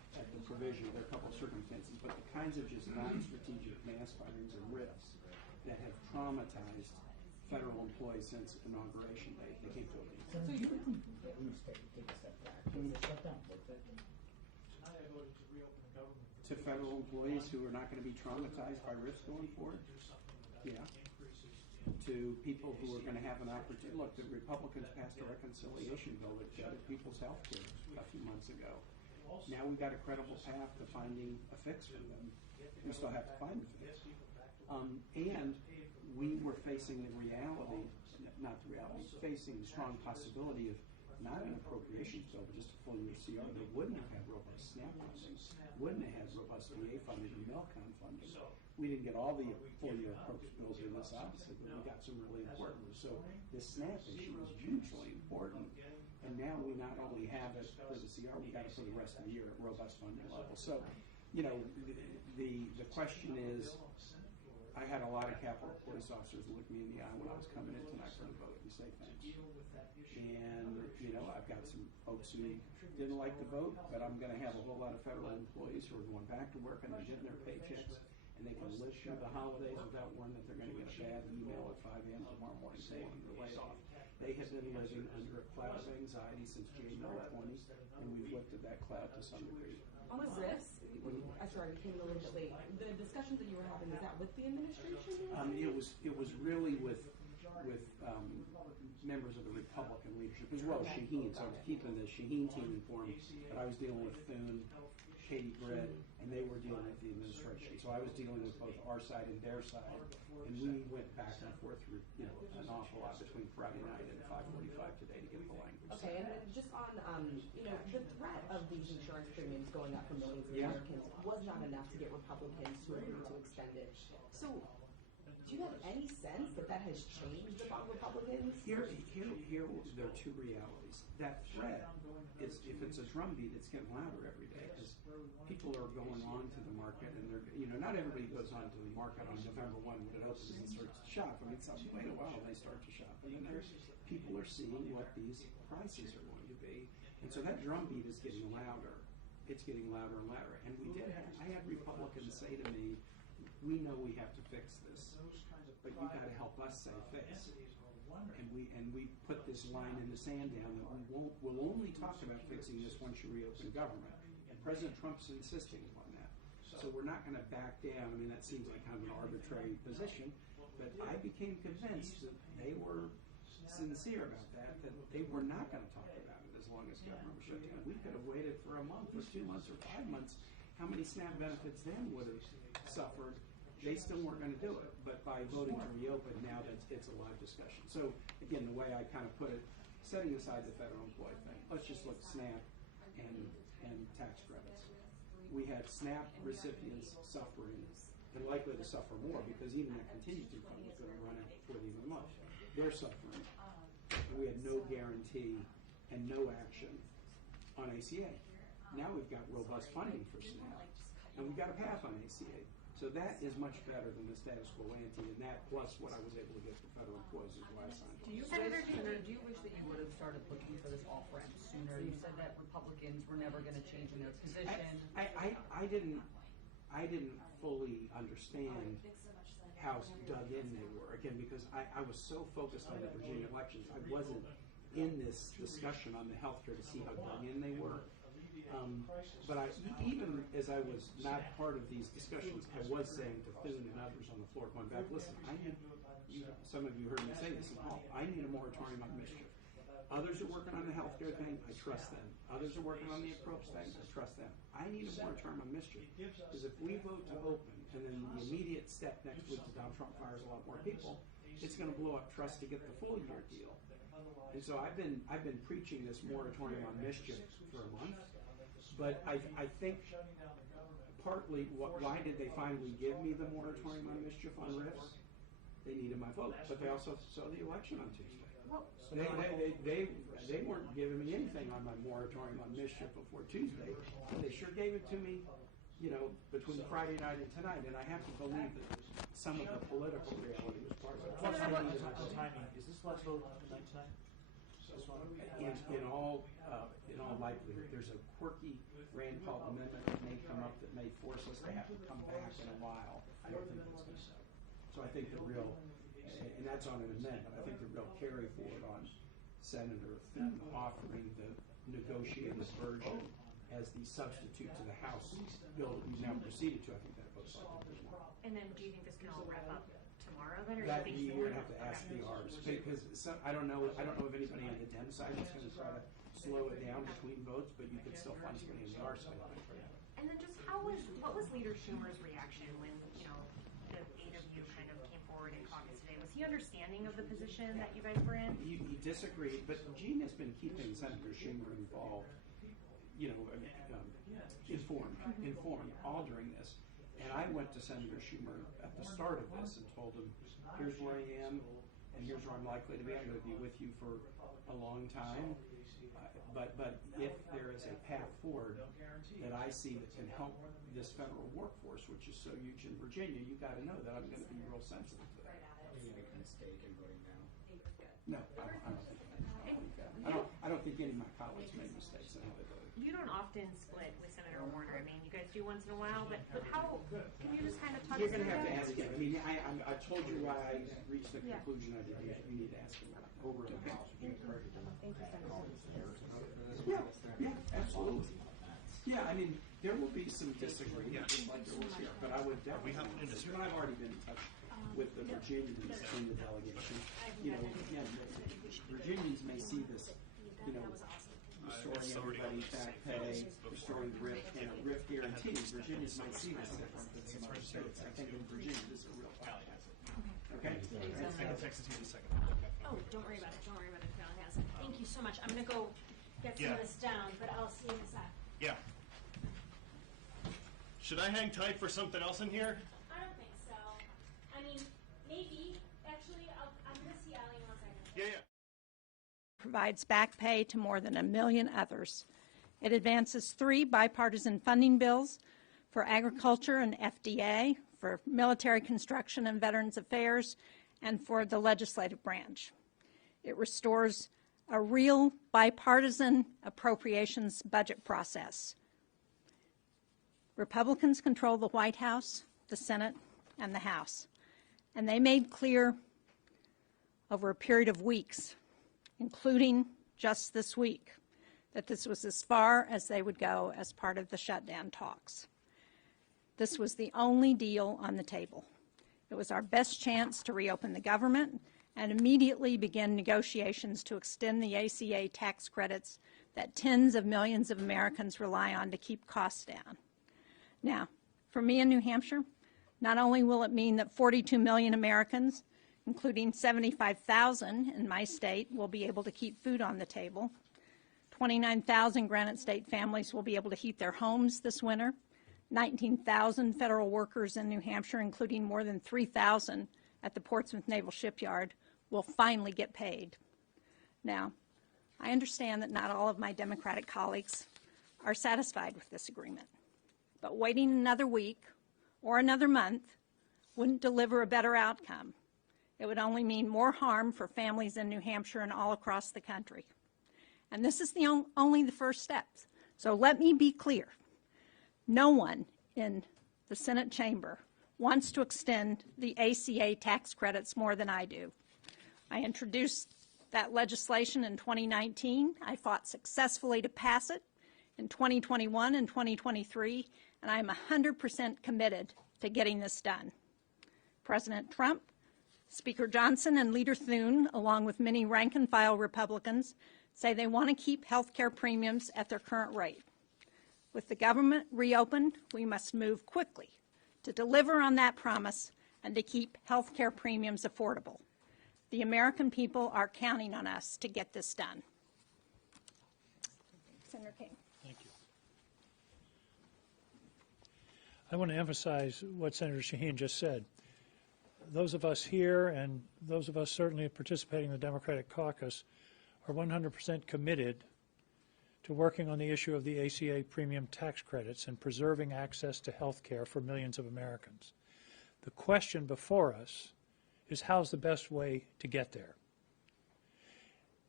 at the provision. There are a couple of circumstances, but the kinds of just non-strategic mass firings and rifts that have traumatized federal employees since inauguration day, they can't do it anymore. So you take a step back. The shutdown worked. Tonight I voted to reopen the government. To federal employees who are not going to be traumatized by rifts going forward? Yeah. To people who are going to have an opportunity. Look, the Republicans passed a reconciliation bill that gutted people's health care a few months ago. Now we've got a credible path to finding a fix for them. We still have to find a fix. And we were facing the reality, not the reality, facing the strong possibility of not an appropriations bill, but just a full year CR that wouldn't have had robust SNAP funding, wouldn't have had robust VA funding and Milcom funding. We didn't get all the full year appropriate bills in this, obviously, but we got some really important ones. So this SNAP issue is hugely important. And now we not only have it for the CR, we got it for the rest of the year at robust funding level. So, you know, the question is, I had a lot of Capitol Police officers look me in the eye when I was coming in tonight for the vote and say thanks. And, you know, I've got some folks who didn't like the vote, but I'm going to have a whole lot of federal employees who are going back to work and they're getting their paychecks and they can live through the holidays without worrying that they're going to get a bad email at 5 a.m. tomorrow morning saying they're laid off. They have been living under a cloud of anxiety since January 20, and we've lifted that cloud to some degree. On the this, I'm sorry, we came in a little bit late. The discussions that you were having, is that with the administration? It was really with members of the Republican leadership as well as Shaheen. So I was keeping the Shaheen team informed, but I was dealing with Thune, Katie Britt, and they were dealing with the administration. So I was dealing with both our side and their side, and we went back and forth through, you know, an awful lot between Friday night and 5:45 today to get the language. Okay, and then just on, you know, the threat of these insurance premiums going up for millions of Americans was not enough to get Republicans to agree to extend it. So, do you have any sense that that has changed about Republicans? Here there are two realities. That threat is, if it's a drumbeat, it's getting louder every day because people are going on to the market and they're, you know, not everybody goes on to the market on November 1 when it opens and starts to shop. I mean, wait a while, they start to shop. And then people are seeing what these prices are going to be. And so that drumbeat is getting louder. It's getting louder and louder. And I had Republicans say to me, we know we have to fix this, but you got to help us say fix. And we put this line in the sand down that we'll only talk about fixing this once you reopen government. And President Trump's insisting upon that. So we're not going to back down. I mean, that seems like kind of an arbitrary position, but I became convinced that they were sincere about that they were not going to talk about it as long as government was shut down. We could have waited for a month or 2 months or 5 months. How many SNAP benefits then would have suffered? They still weren't going to do it, but by voting to reopen, now it's a live discussion. So again, the way I kind of put it, setting aside the federal employee thing, let's just look at SNAP and tax credits. We had SNAP recipients suffering and likely to suffer more because even that contingency fund was going to run out before the end of the month. They're suffering. We had no guarantee and no action on ACA. Now we've got robust funding for SNAP, and we've got a path on ACA. So that is much better than the status quo ante, and that plus what I was able to get for federal employees is why I signed it. Senator, do you wish that you would have started looking for this off-ramp sooner? You said that Republicans were never going to change in their position. I didn't fully understand how dug in they were, again, because I was so focused on the Virginia elections. I wasn't in this discussion on the healthcare to see how dug in they were. But even as I was not part of these discussions, I was saying to Thune and others on the floor, going back, listen, some of you heard me say this in Hall, I need a moratorium on mischief. Others are working on the healthcare thing, I trust them. Others are working on the approach thing, I trust them. I need a moratorium on mischief. Because if we vote to open, and then the immediate step next week is Donald Trump fires a lot more people, it's going to blow up trust to get the full year deal. And so I've been preaching this moratorium on mischief for a month. But I think partly, why did they finally give me the moratorium on mischief on rifts? They needed my vote, but they also saw the election on Tuesday. They weren't giving me anything on my moratorium on mischief before Tuesday. They sure gave it to me, you know, between Friday night and tonight, and I have to believe that some of the political reality was part of it. Timing, is this last vote tonight? in all likelihood, there's a quirky Rand Paul amendment that may come up that may force us to have to come back in a while. I don't think that's going to happen. So I think the real, and that's on an amendment, I think the real carry forward on Senator Thune offering the negotiated version as the substitute to the House bill that we've now proceeded to, I think that vote's likely. And then do you think this can all wrap up tomorrow then, or That do you think you're gonna have to ask the Rs, because I don't know if anybody on the Dem side is gonna try to slow it down between votes, but you could still find somebody on the R side. And then just what was Leader Schumer's reaction when, the 8 of you kind of came forward in caucus today? Was he understanding of the position that you guys were in? He disagreed, but Gene has been keeping Senator Schumer involved, informed all during this. And I went to Senator Schumer at the start of this and told him, here's where I am, and here's where I'm likely to be. I'm going to be with you for a long time. But if there is a path forward that I see that can help this federal workforce, which is so huge in Virginia, you got to know that I'm going to be real sensitive to that. Did you make a mistake in voting no? No, I don't think any of my colleagues made mistakes in how they voted. You don't often split with Senator Warner. I mean, you guys do once in a while, but how, can you just kind of talk You're through going to have to that? ask him. I mean, I told you why I reached the conclusion I did. You need to ask him over in the House. Yeah, absolutely. Yeah, I mean, there will be some disagreement, just like there was here, but I would definitely, but I've already been in touch with the Virginians in the delegation. Again, Virginians may see this, restoring everybody back pay, restoring RIF, RIF guarantees. Virginians might see this different than some other states. I think in Virginia, this is a real topic. Okay? I can text it to you in a second. Oh, don't worry about it. Don't worry about it. Valley has it. Thank you so much. I'm going to go get some of this down, but I'll see you in a sec. Yeah. Should I hang tight for something else in here? I don't think so. I mean, maybe. Actually, I'm going to see Allie in 1 second. Yeah. Provides back pay to more than 1 million others. It advances 3 bipartisan funding bills for agriculture and FDA, for military construction and Veterans Affairs, and for the legislative branch. It restores a real bipartisan appropriations budget process. Republicans control the White House, the Senate, and the House, and they made clear over a period of weeks, including just this week, that this was as far as they would go as part of the shutdown talks. This was the only deal on the table. It was our best chance to reopen the government and immediately begin negotiations to extend the ACA tax credits that tens of millions of Americans rely on to keep costs down. Now, for me in New Hampshire, not only will it mean that 42 million Americans, including 75,000 in my state, will be able to keep food on the table, 29,000 Granite State families will be able to heat their homes this winter, 19,000 federal workers in New Hampshire, including more than 3,000 at the Portsmouth Naval Shipyard, will finally get paid. Now, I understand that not all of my Democratic colleagues are satisfied with this agreement, but waiting another week or another month wouldn't deliver a better outcome. It would only mean more harm for families in New Hampshire and all across the country. And this is only the first steps. So let me be clear. No one in the Senate chamber wants to extend the ACA tax credits more than I do. I introduced that legislation in 2019. I fought successfully to pass it in 2021 and 2023, and I'm 100% committed to getting this done. President Trump, Speaker Johnson, and Leader Thune, along with many rank-and-file Republicans, say they want to keep health care premiums at their current rate. With the government reopened, we must move quickly to deliver on that promise and to keep health care premiums affordable. The American people are counting on us to get this done. Senator King. Thank you. I want to emphasize what Senator Shaheen just said. Those of us here and those of us certainly participating in the Democratic caucus are 100% committed to working on the issue of the ACA premium tax credits and preserving access to health care for millions of Americans. The question before us is how's the best way to get there?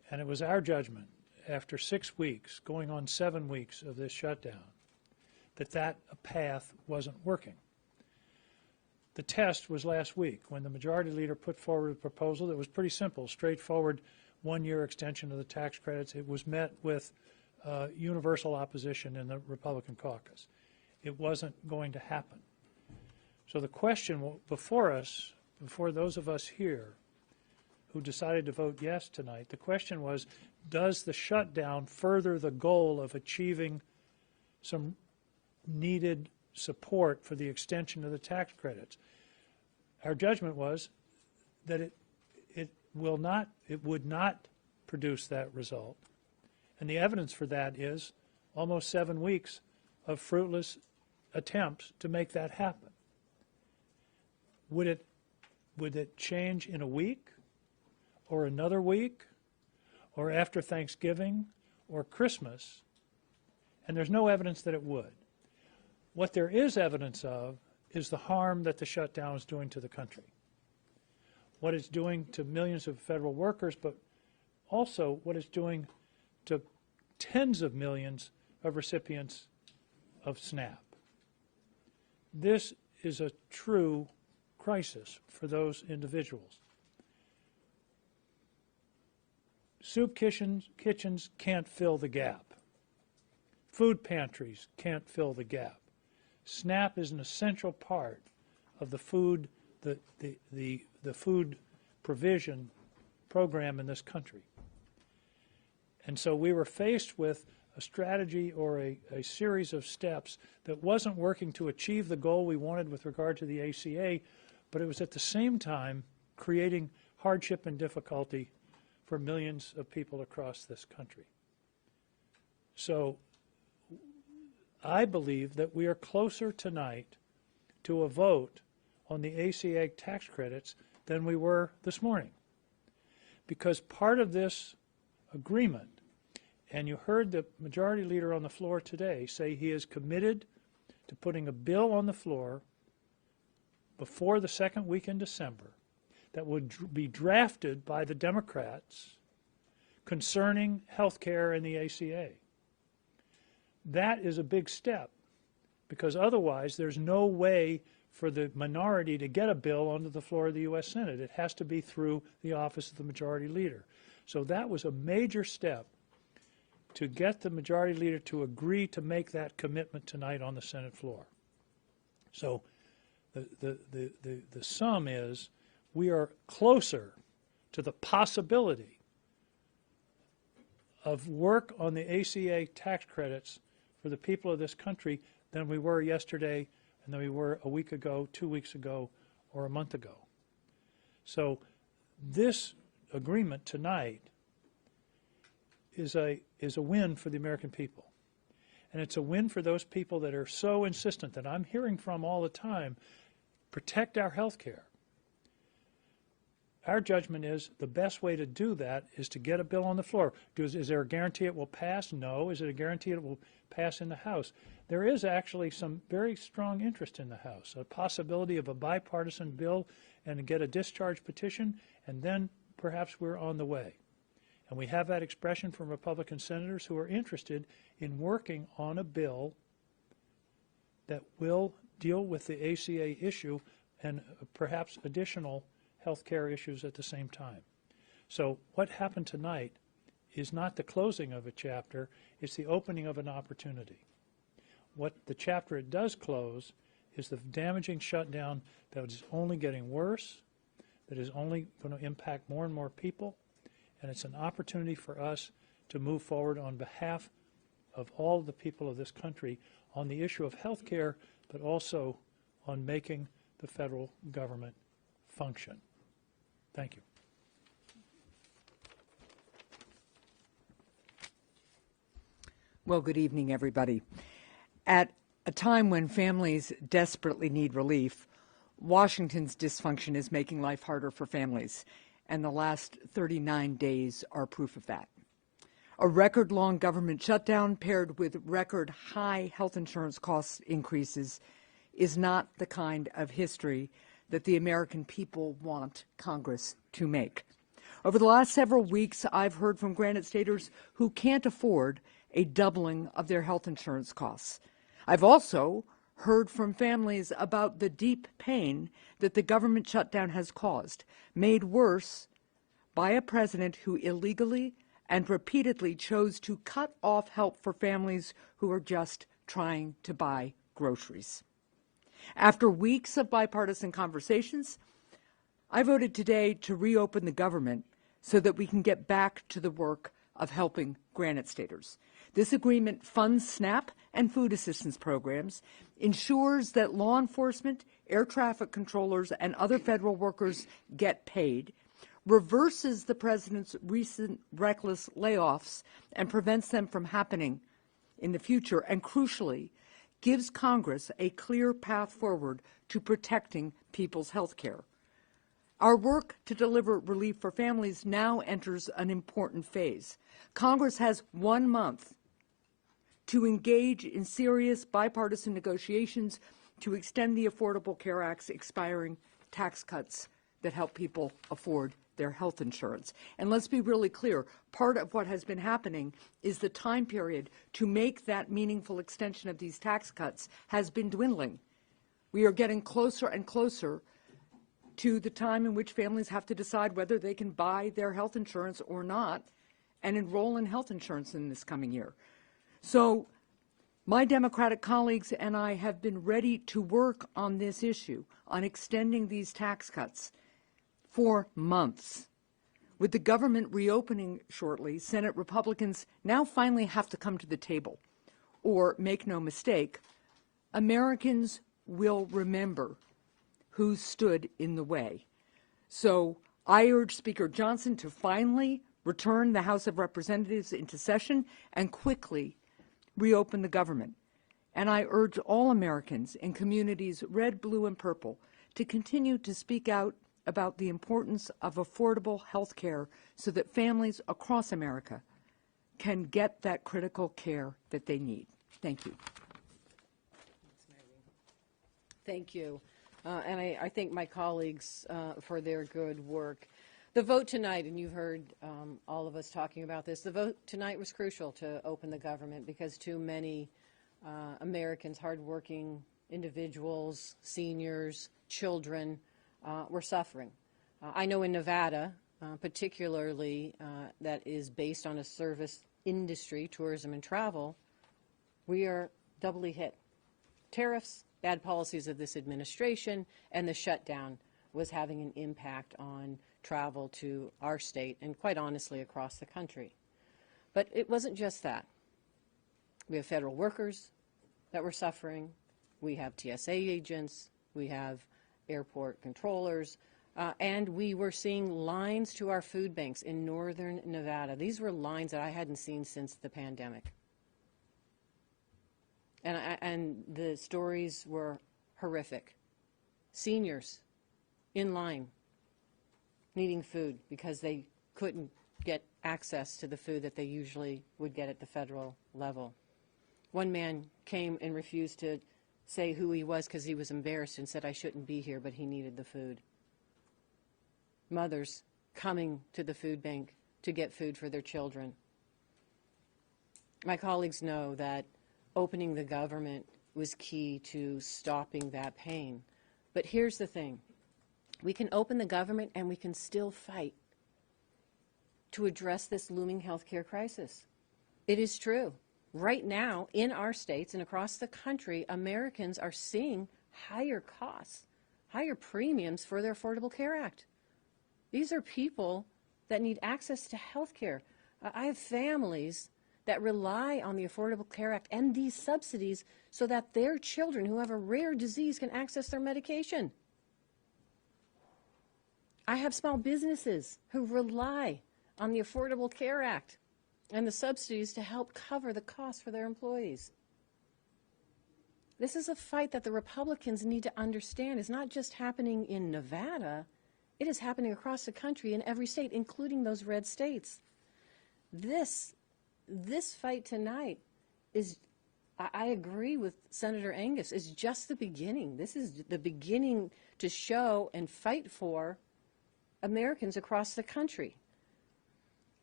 And it was our judgment, after 6 weeks, going on 7 weeks of this shutdown, that path wasn't working. The test was last week when the majority leader put forward a proposal that was pretty simple, straightforward, 1-year extension of the tax credits. It was met with universal opposition in the Republican caucus. It wasn't going to happen. So the question before us, before those of us here who decided to vote yes tonight, the question was, does the shutdown further the goal of achieving some needed support for the extension of the tax credits? Our judgment was that it would not produce that result. And the evidence for that is almost 7 weeks of fruitless attempts to make that happen. Would it change in a week or another week or after Thanksgiving or Christmas? And there's no evidence that it would. What there is evidence of is the harm that the shutdown is doing to the country. What it's doing to millions of federal workers, but also what it's doing to tens of millions of recipients of SNAP. This is a true crisis for those individuals. Soup kitchens can't fill the gap. Food pantries can't fill the gap. SNAP is an essential part of the food provision program in this country. And so we were faced with a strategy or a series of steps that wasn't working to achieve the goal we wanted with regard to the ACA, but it was at the same time creating hardship and difficulty for millions of people across this country. So I believe that we are closer tonight to a vote on the ACA tax credits than we were this morning. Because part of this agreement, and you heard the majority leader on the floor today say he is committed to putting a bill on the floor before the second week in December that would be drafted by the Democrats concerning health care and the ACA. That is a big step, because otherwise there's no way for the minority to get a bill onto the floor of the U.S. Senate. It has to be through the office of the majority leader. So that was a major step to get the majority leader to agree to make that commitment tonight on the Senate floor. So the sum is we are closer to the possibility of work on the ACA tax credits for the people of this country than we were yesterday and than we were a week ago, 2 weeks ago, or a month ago. So this agreement tonight is a win for the American people. And it's a win for those people that are so insistent, that I'm hearing from all the time, protect our health care. Our judgment is the best way to do that is to get a bill on the floor. Is there a guarantee it will pass? No. Is it a guarantee it will pass in the House? There is actually some very strong interest in the House, a possibility of a bipartisan bill and get a discharge petition, and then perhaps we're on the way. And we have that expression from Republican senators who are interested in working on a bill that will deal with the ACA issue and perhaps additional health care issues at the same time. So what happened tonight is not the closing of a chapter, it's the opening of an opportunity. What the chapter it does close is the damaging shutdown that is only getting worse, that is only going to impact more and more people, and it's an opportunity for us to move forward on behalf of all the people of this country on the issue of health care, but also on making the federal government function. Thank you. Well, good evening, everybody. At a time when families desperately need relief, Washington's dysfunction is making life harder for families, and the last 39 days are proof of that. A record-long government shutdown paired with record-high health insurance cost increases is not the kind of history that the American people want Congress to make. Over the last several weeks, I've heard from Granite Staters who can't afford a doubling of their health insurance costs. I've also heard from families about the deep pain that the government shutdown has caused, made worse by a president who illegally and repeatedly chose to cut off help for families who are just trying to buy groceries. After weeks of bipartisan conversations, I voted today to reopen the government so that we can get back to the work of helping Granite Staters. This agreement funds SNAP and food assistance programs, ensures that law enforcement, air traffic controllers, and other federal workers get paid, reverses the president's recent reckless layoffs and prevents them from happening in the future, and crucially, gives Congress a clear path forward to protecting people's health care. Our work to deliver relief for families now enters an important phase. Congress has 1 month to engage in serious bipartisan negotiations to extend the Affordable Care Act's expiring tax cuts that help people afford their health insurance. And let's be really clear, part of what has been happening is the time period to make that meaningful extension of these tax cuts has been dwindling. We are getting closer and closer to the time in which families have to decide whether they can buy their health insurance or not and enroll in health insurance in this coming year. So my Democratic colleagues and I have been ready to work on this issue, on extending these tax cuts for months. With the government reopening shortly, Senate Republicans now finally have to come to the table. Or, make no mistake, Americans will remember who stood in the way. So I urge Speaker Johnson to finally return the House of Representatives into session and quickly reopen the government. And I urge all Americans in communities red, blue, and purple to continue to speak out about the importance of affordable health care so that families across America can get that critical care that they need. Thank you. Thank you. And I thank my colleagues for their good work. The vote tonight, and you've heard all of us talking about this, the vote tonight was crucial to open the government because too many Americans, hardworking individuals, seniors, children, were suffering. I know in Nevada, particularly that is based on a service industry, tourism and travel, we are doubly hit. Tariffs, bad policies of this administration, and the shutdown was having an impact on travel to our state and quite honestly across the country. But it wasn't just that. We have federal workers that were suffering. We have TSA agents. We have airport controllers. And we were seeing lines to our food banks in northern Nevada. These were lines that I hadn't seen since the pandemic. And the stories were horrific. Seniors in line needing food because they couldn't get access to the food that they usually would get at the federal level. One man came and refused to say who he was because he was embarrassed and said, I shouldn't be here, but he needed the food. Mothers coming to the food bank to get food for their children. My colleagues know that opening the government was key to stopping that pain. But here's the thing. We can open the government and we can still fight to address this looming healthcare crisis. It is true. Right now, in our states and across the country, Americans are seeing higher costs, higher premiums for their Affordable Care Act. These are people that need access to health care. I have families that rely on the Affordable Care Act and these subsidies so that their children who have a rare disease can access their medication. I have small businesses who rely on the Affordable Care Act and the subsidies to help cover the costs for their employees. This is a fight that the Republicans need to understand is not just happening in Nevada, it is happening across the country in every state, including those red states. This fight tonight is, I agree with Senator Angus, is just the beginning. This is the beginning to show and fight for Americans across the country.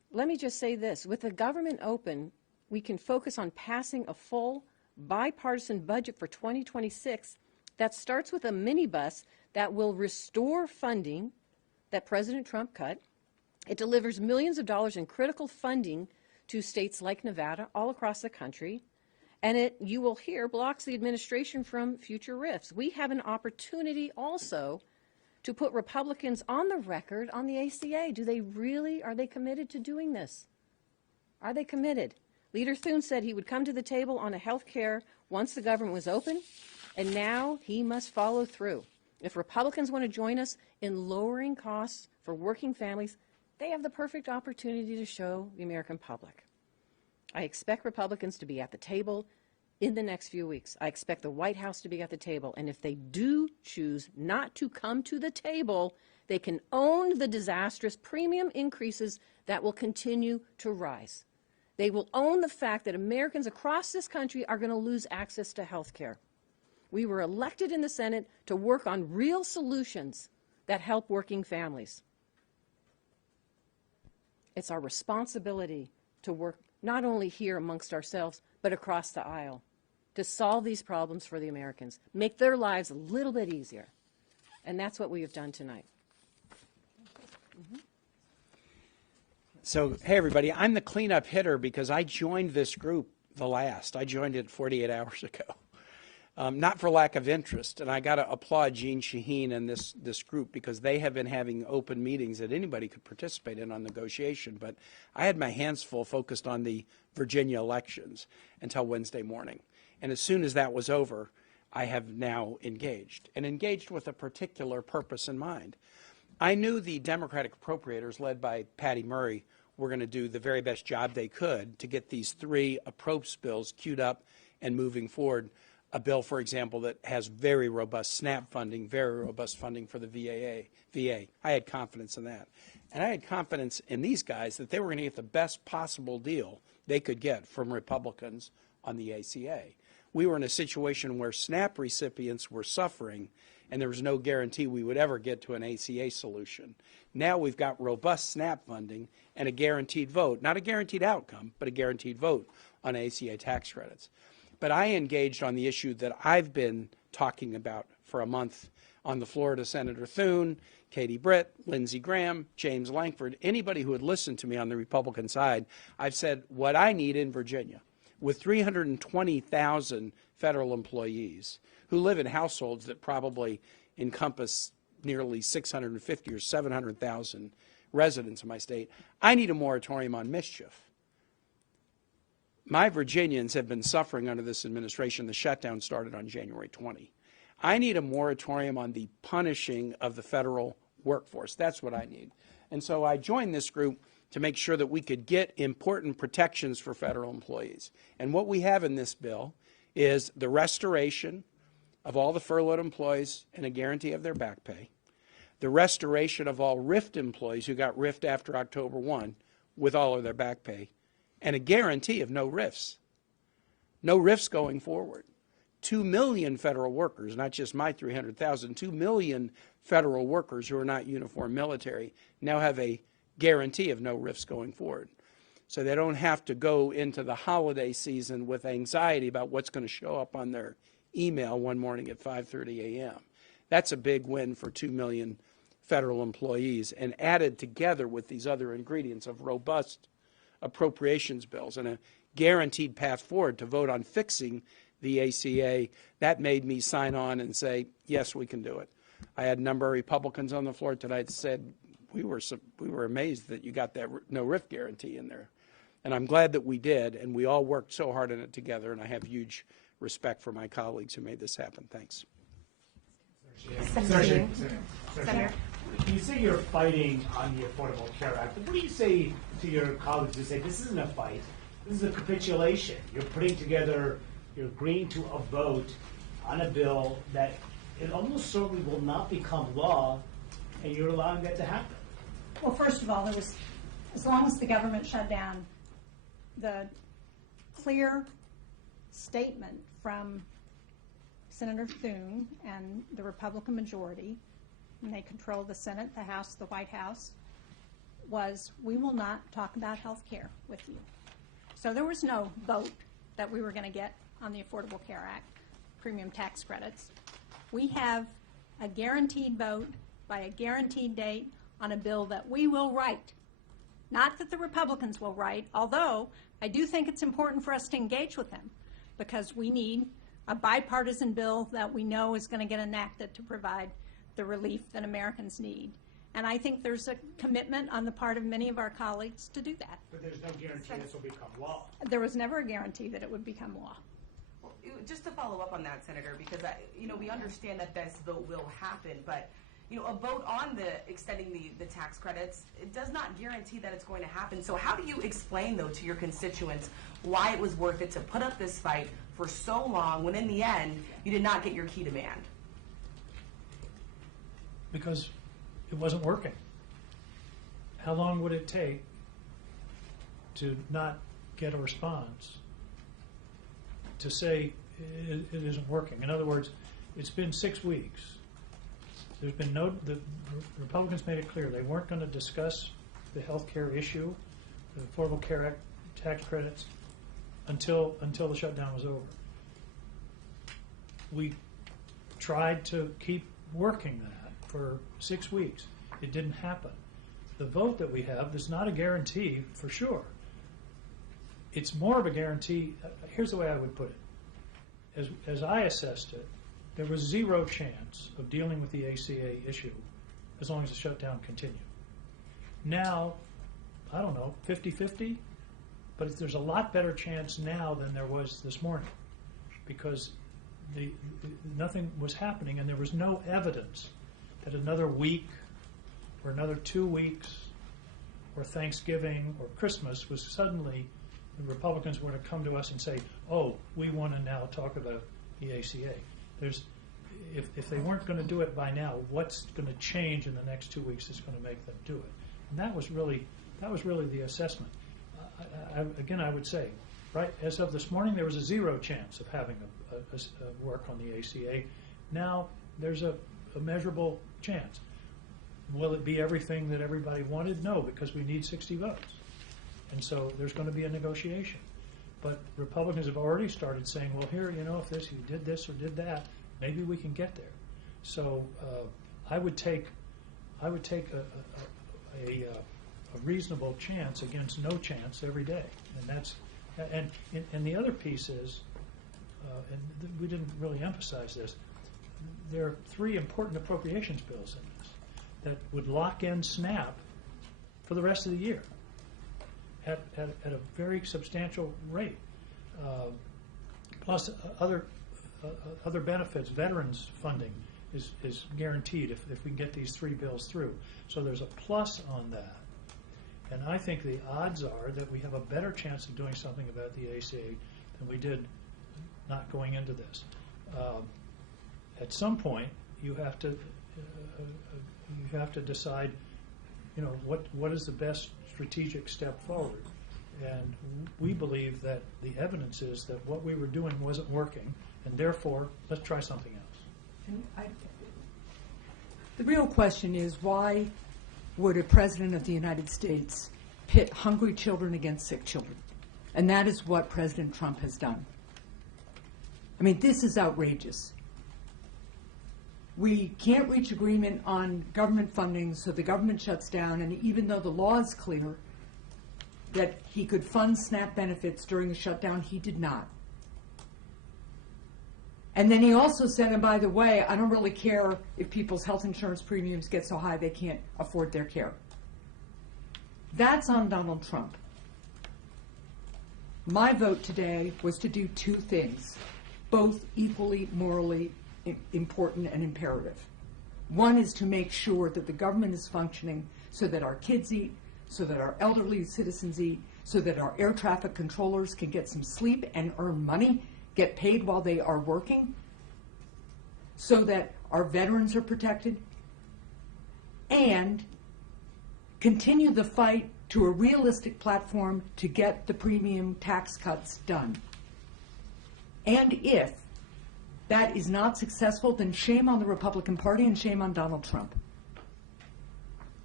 let me just say this. With the government open, we can focus on passing a full bipartisan budget for 2026 that starts with a minibus that will restore funding that President Trump cut. It delivers millions of dollars in critical funding to states like Nevada all across the country. And it, you will hear, blocks the administration from future rifts. We have an opportunity also to put Republicans on the record on the ACA. Are they committed to doing this? Are they committed? Leader Thune said he would come to the table on a health care once the government was open, and now he must follow through. If Republicans want to join us in lowering costs for working families, they have the perfect opportunity to show the American public. I expect Republicans to be at the table in the next few weeks. I expect the White House to be at the table. And if they do choose not to come to the table, they can own the disastrous premium increases that will continue to rise. They will own the fact that Americans across this country are going to lose access to health care. We were elected in the Senate to work on real solutions that help working families. It's our responsibility to work not only here amongst ourselves, but across the aisle, to solve these problems for the Americans, make their lives a little bit easier. And that's what we have done tonight. So, hey, everybody, I'm the cleanup hitter because I joined this group the last. I joined it 48 hours ago. Not for lack of interest, and I got to applaud Jean Shaheen and this group because they have been having open meetings that anybody could participate in on negotiation, but I had my hands full focused on the Virginia elections until Wednesday morning. And as soon as that was over, I have now engaged, and engaged with a particular purpose in mind. I knew the Democratic appropriators, led by Patty Murray, were going to do the very best job they could to get these three approach bills queued up and moving forward. A bill, for example, that has very robust SNAP funding, very robust funding for the VA. I had confidence in that. And I had confidence in these guys that they were going to get the best possible deal they could get from Republicans on the ACA. We were in a situation where SNAP recipients were suffering, and there was no guarantee we would ever get to an ACA solution. Now we've got robust SNAP funding and a guaranteed vote, not a guaranteed outcome, but a guaranteed vote on ACA tax credits. But I engaged on the issue that I've been talking about for a month on the floor to Senator Thune, Katie Britt, Lindsey Graham, James Lankford, anybody who had listened to me on the Republican side. I've said what I need in Virginia, with 320,000 federal employees who live in households that probably encompass nearly 650 or 700,000 residents in my state, I need a moratorium on mischief. My Virginians have been suffering under this administration. The shutdown started on January 20. I need a moratorium on the punishing of the federal workforce. That's what I need. And so I joined this group to make sure that we could get important protections for federal employees. And what we have in this bill is the restoration of all the furloughed employees and a guarantee of their back pay, the restoration of all RIFT employees who got RIFT after October 1 with all of their back pay, and a guarantee of no RIFs. No RIFs going forward. 2 million federal workers, not just my 300,000, 2 million federal workers who are not uniform military now have a guarantee of no RIFs going forward. So they don't have to go into the holiday season with anxiety about what's going to show up on their email one morning at 5:30 a.m. That's a big win for 2 million federal employees, and added together with these other ingredients of robust appropriations bills and a guaranteed path forward to vote on fixing the ACA, that made me sign on and say, yes, we can do it. I had a number of Republicans on the floor tonight that said, we were amazed that you got that no RIF guarantee in there. And I'm glad that we did, and we all worked so hard on it together, and I have huge respect for my colleagues who made this happen. Thanks. Senator, you say you're fighting on the Affordable Care Act, but what do you say to your colleagues who say this isn't a fight, this is a capitulation? You're putting together, you're agreeing to a vote on a bill that it almost certainly will not become law, and you're allowing that to happen. Well, first of all, there was, as long as the government shut down, the clear statement from Senator Thune and the Republican majority, and they control the Senate, the House, the White House, was, we will not talk about health care with you. So there was no vote that we were going to get on the Affordable Care Act, premium tax credits. We have a guaranteed vote by a guaranteed date on a bill that we will write. Not that the Republicans will write, although I do think it's important for us to engage with them, because we need a bipartisan bill that we know is going to get enacted to provide the relief that Americans need. And I think there's a commitment on the part of many of our colleagues to do that. But there's no guarantee this will become law. There was never a guarantee that it would become law. Well, just to follow up on that, Senator, because we understand that this vote will happen, but a vote on extending the tax credits, it does not guarantee that it's going to happen. So how do you explain, though, to your constituents why it was worth it to put up this fight for so long when in the end you did not get your key demand? Because it wasn't working. How long would it take to not get a response to say it isn't working? In other words, it's been 6 weeks. There's been the Republicans made it clear they weren't going to discuss the health care issue, the Affordable Care Act tax credits, until the shutdown was over. We tried to keep working that for 6 weeks. It didn't happen. The vote that we have is not a guarantee for sure. It's more of a guarantee. Here's the way I would put it. As I assessed it, there was zero chance of dealing with the ACA issue as long as the shutdown continued. Now, I don't know, 50-50? But there's a lot better chance now than there was this morning, because nothing was happening and there was no evidence that another week or another 2 weeks or Thanksgiving or Christmas was suddenly the Republicans were to come to us and say, oh, we want to now talk about the ACA. If they weren't going to do it by now, what's going to change in the next 2 weeks that's going to make them do it? And that was really the assessment. Again, I would say, right, as of this morning, there was a zero chance of having a work on the ACA. Now there's a measurable chance. Will it be everything that everybody wanted? No, because we need 60 votes. And so there's going to be a negotiation. But Republicans have already started saying, well, here, if you did this or did that, maybe we can get there. So I would take a reasonable chance against no chance every day, and the other piece is, we didn't really emphasize this. There are 3 important appropriations bills in this that would lock in SNAP for the rest of the year at a very substantial rate, plus other benefits. Veterans funding is guaranteed if we can get these 3 bills through. So there's a plus on that. And I think the odds are that we have a better chance of doing something about the ACA than we did not going into this. At some point, you have to decide, what is the best strategic step forward. And we believe that the evidence is that what we were doing wasn't working, and therefore, let's try something else. The real question is, why would a president of the United States pit hungry children against sick children? And that is what President Trump has done. I mean, this is outrageous. We can't reach agreement on government funding, so the government shuts down, and even though the law is clear that he could fund SNAP benefits during the shutdown, he did not. And then he also said, and by the way, I don't really care if people's health insurance premiums get so high they can't afford their care. That's on Donald Trump. My vote today was to do 2 things, both equally morally important and imperative. One is to make sure that the government is functioning so that our kids eat, so that our elderly citizens eat, so that our air traffic controllers can get some sleep and earn money, get paid while they are working, so that our veterans are protected, and continue the fight to a realistic platform to get the premium tax cuts done. And if that is not successful, then shame on the Republican Party and shame on Donald Trump.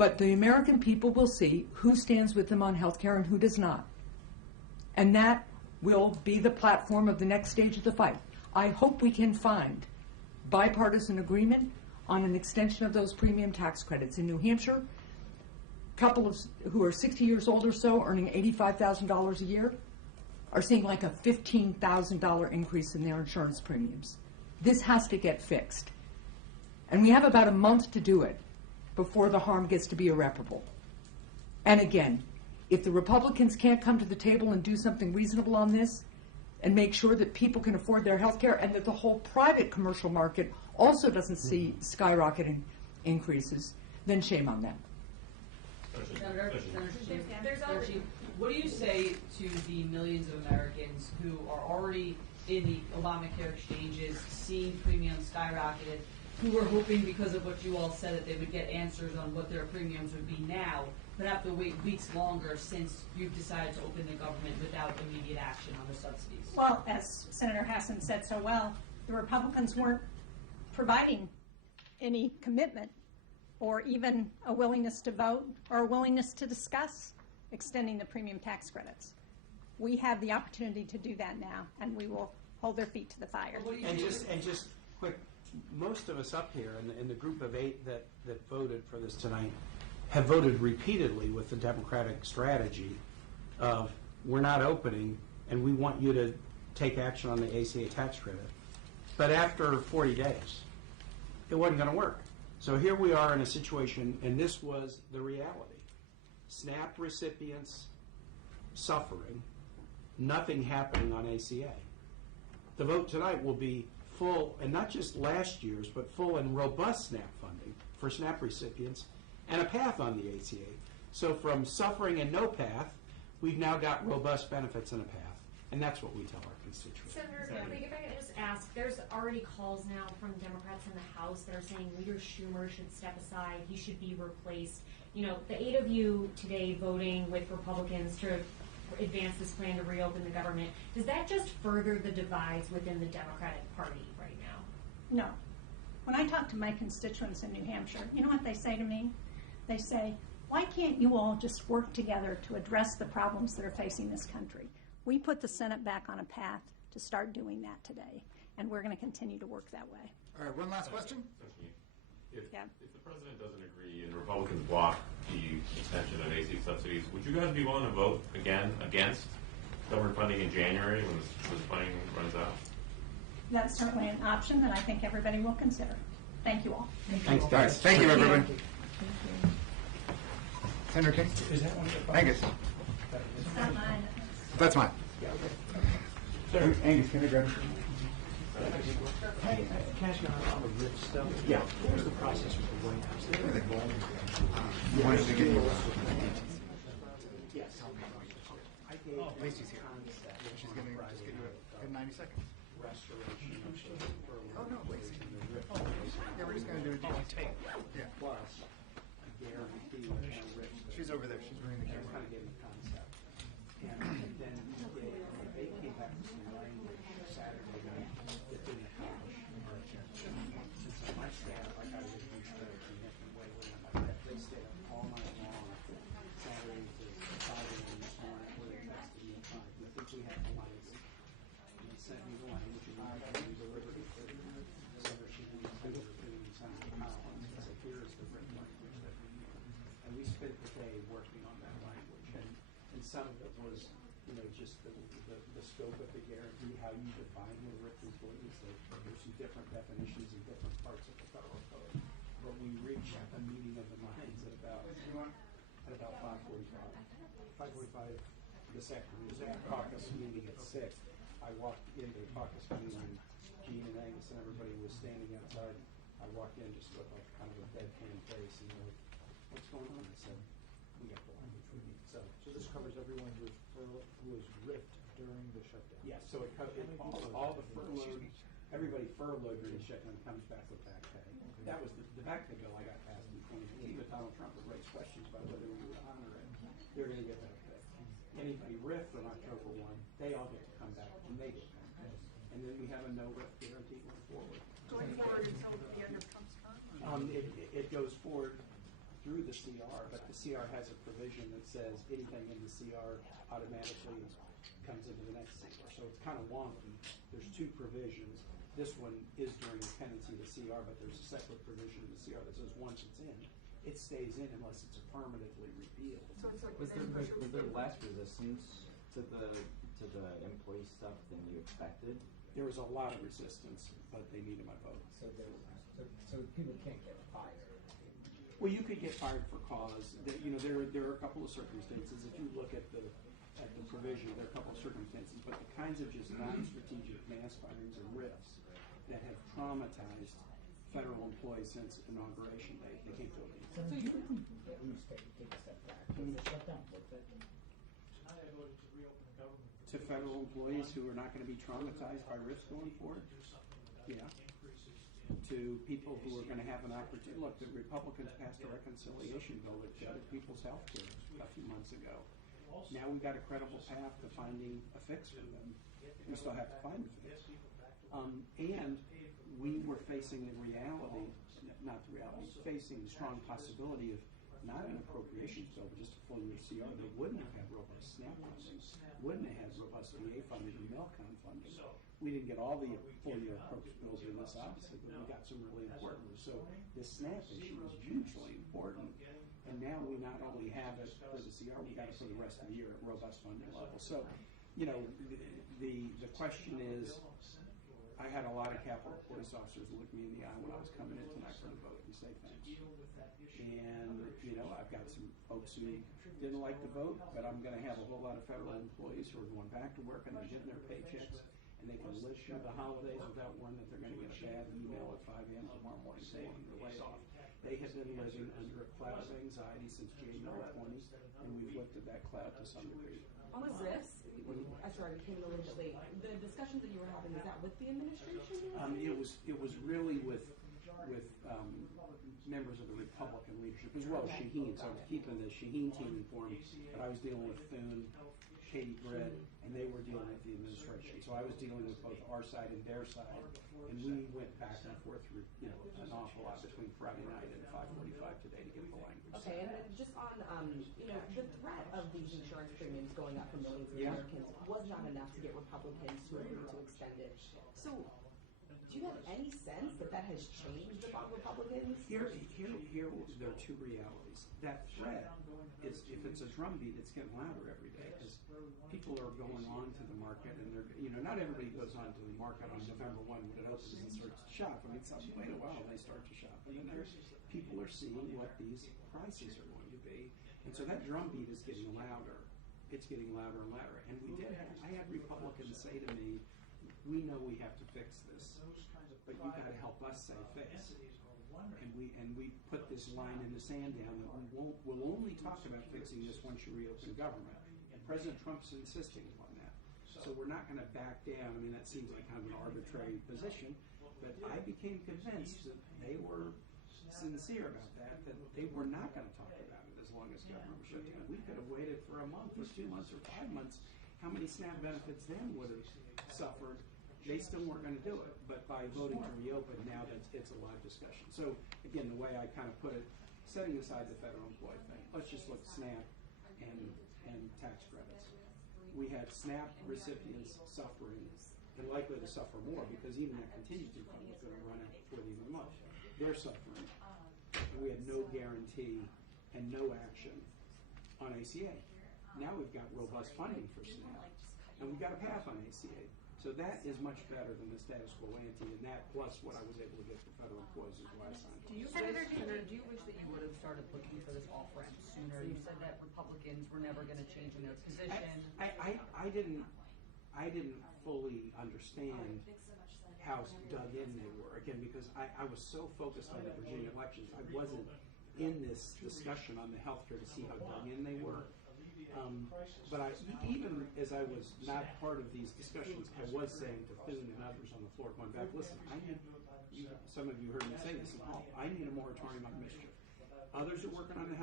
But the American people will see who stands with them on health care and who does not. And that will be the platform of the next stage of the fight. I hope we can find bipartisan agreement on an extension of those premium tax credits. In New Hampshire, couples who are 60 years old or so, earning $85,000 a year, are seeing like a $15,000 increase in their insurance premiums. This has to get fixed. And we have about a month to do it before the harm gets to be irreparable. And again, if the Republicans can't come to the table and do something reasonable on this and make sure that people can afford their health care and that the whole private commercial market also doesn't see skyrocketing increases, then shame on them. Senator Shaheen, what do you say to the millions of Americans who are already in the Obamacare exchanges, seeing premiums skyrocketed, who were hoping because of what you all said that they would get answers on what their premiums would be now, but have to wait weeks longer since you've decided to open the government without immediate action on the subsidies? Well, as Senator Hassan said so well, the Republicans weren't providing any commitment or even a willingness to vote or a willingness to discuss extending the premium tax credits. We have the opportunity to do that now, and we will hold their feet to the fire. And just quick, most of us up here in the group of 8 that voted for this tonight have voted repeatedly with the Democratic strategy of we're not opening and we want you to take action on the ACA tax credit. But after 40 days, it wasn't going to work. So here we are in a situation, and this was the reality. SNAP recipients suffering, nothing happening on ACA. The vote tonight will be full, and not just last year's, but full and robust SNAP funding for SNAP recipients and a path on the ACA. So from suffering and no path, we've now got robust benefits and a path. And that's what we tell our constituents. Senator, if I could just ask, there's already calls now from Democrats in the House that are saying Leader Schumer should step aside, he should be replaced. You know, the 8 of you today voting with Republicans to advance this plan to reopen the government, does that just further the divides within the Democratic Party right now? No. When I talk to my constituents in New Hampshire, you know what they say to me? They say, why can't you all just work together to address the problems that are facing this country? We put the Senate back on a path to start doing that today, and we're going to continue to work that way. All right, one last question. If the president doesn't agree and Republicans block the extension of AC subsidies, would you guys be willing to vote again against government funding in January when this funding runs out? That's certainly an option that I think everybody will consider. Thank you all. Thanks, guys. Thank you, everyone. Senator King? Is that one of the Angus? It's not mine. That's mine. Angus, can I grab it? Can I ask you on the RIF stuff? Yeah. What was the process with the White House? They were involved. You wanted to get you. Yes. I gave Lacey's here. She's going to just give you a good 90 seconds. restoration of Oh, no, Lacey. Yeah, we're just going to do a tape. Yeah. plus a guarantee on RIF. She's over there. She's bringing the Kind camera. of gave the concept. And then they came back with some language Saturday night that didn't accomplish much. And so my staff, I got to do better in a different way with them. They stayed up all night long, Saturday to Friday and this morning, where they tested me on. I think we had the language. And they sent me the language and I had to deliver it to Senator Shaheen, Senator Green, Senator Collins. And so here is the written language that we use. And we spent the day working on that language. And some of it was, you know, just the scope of the guarantee, how you define what a RIF employee is. There's some different definitions in different parts of the federal code. But we reached a meeting of the minds at about 5:45. 5:45 this afternoon. There's a caucus meeting at 6. I walked into the caucus meeting and Gene and Angus and everybody was standing outside. I walked in just with like kind of a deadpan face and they're like, what's going on? I said, we got the language we need. So this covers everyone who was ripped during the shutdown. yeah, so it covers all the furloughed, everybody furloughed during the shutdown comes back with back pay. That was the back pay bill I got passed in 2015, but Donald Trump would raise questions about whether we would honor it. They're going to get back pay. Anybody RIF from October 1, they all get to come back and they get back pay. And then we have a no RIF guarantee going forward. Going forward until the end of Trump's term? It goes forward through the CR, but the CR has a provision that says anything in the CR automatically comes into the next CR. So it's kind of wonky. There's two provisions. This one is during the pendency of the CR, but there's a separate provision in the CR that says once it's in, it stays in unless it's affirmatively repealed. Was there less resistance to the employee stuff than you expected? There was a lot of resistance, but they needed my vote. So people can't get fired. Well, you could get fired for cause. There are a couple of circumstances. If you look at the provision, there are a couple of circumstances, but the kinds of just non-strategic mass firings and rifts that have traumatized federal employees since inauguration day, they can't do it anymore. So you can at least take a step back. The shutdown worked. Tonight I voted to reopen the government. To federal employees who are not going to be traumatized by rifts going forward? Yeah. To people who are going to have an opportunity. Look, the Republicans passed a reconciliation bill that gutted people's health care a few months ago. Now we've got a credible path to finding a fix for them. We still have to find a fix. And we were facing the reality, not the reality, facing the strong possibility of not an appropriations bill, but just a full year CR that wouldn't have had robust SNAP funding, wouldn't have had robust VA funding or Milcom funding. We didn't get all the full year appropriate bills in this, obviously, but we got some really important ones. So this SNAP issue is hugely important. And now we not only have it for the CR, we got it for the rest of the year at robust funding level. So, the question is, I had a lot of Capitol Police officers look me in the eye when I was coming in tonight for the vote and say thanks. And, I've got some folks who didn't like the vote, but I'm going to have a whole lot of federal employees who are going back to work and they're getting their paychecks and they can live through the holidays without worrying that they're going to get a bad email at 5 a.m. tomorrow morning saying they're laid off. They have been living under a cloud of anxiety since January 20, and we've lifted that cloud to some degree. On the ZIFs, I'm sorry, we came in a little bit late. The discussions that you were having, is that with the administration? It was really with members of the Republican leadership, as well as Shaheen. So I was keeping the Shaheen team informed, but I was dealing with Thune, Katie Britt, and they were dealing with the administration. So I was dealing with both our side and their side, and we went back and forth through an awful lot between Friday night and 5:45 today to get the language. Okay, and then just on the threat of these insurance premiums going up for millions of Americans was not enough to get Republicans to agree to extend it. So, do you have any sense that has changed among Republicans? Here there are two realities. That threat is, if it's a drumbeat, it's getting louder every day because people are going on to the market and they're, not everybody goes on to the market on November 1 when it opens and starts to shop. I mean, wait a while, they start to shop. And then people are seeing what these prices are going to be. And so that drumbeat is getting louder. It's getting louder and louder. And I had Republicans say to me, we know we have to fix this, but you got to help us say fix. And we put this line in the sand down that we'll only talk about fixing this once you reopen government. And President Trump's insisting upon that. So we're not going to back down. I mean, that seems like kind of an arbitrary position, but I became convinced that they were sincere about that they were not going to talk about it as long as government was shut down. We could have waited for a month or 2 months or 5 months. How many SNAP benefits then would have suffered? They still weren't going to do it, but by voting to reopen, now that it's a live discussion. So again, the way I kind of put it, setting aside the federal employee thing, let's just look at SNAP and tax credits. We had SNAP recipients suffering and likely to suffer more because even that contingency fund was going to run out before the end of the month. They're suffering. We had no guarantee and no action on ACA. Now we've got robust funding for SNAP, and we've got a path on ACA. So that is much better than the status quo ante, and that plus what I was able to get for federal employees is why I signed Do you wish that you would have started looking for this off ramp sooner? You said that Republicans were never going to change in their position. I didn't fully understand how dug in they were, again, because I was so focused on the Virginia elections. I wasn't in this discussion on the healthcare to see how dug in they were. But even as I was not part of these discussions, I was saying to Thune and others on the floor, going back, listen, some of you heard me say this in the hall, I need a moratorium on mischief. Others are working on the health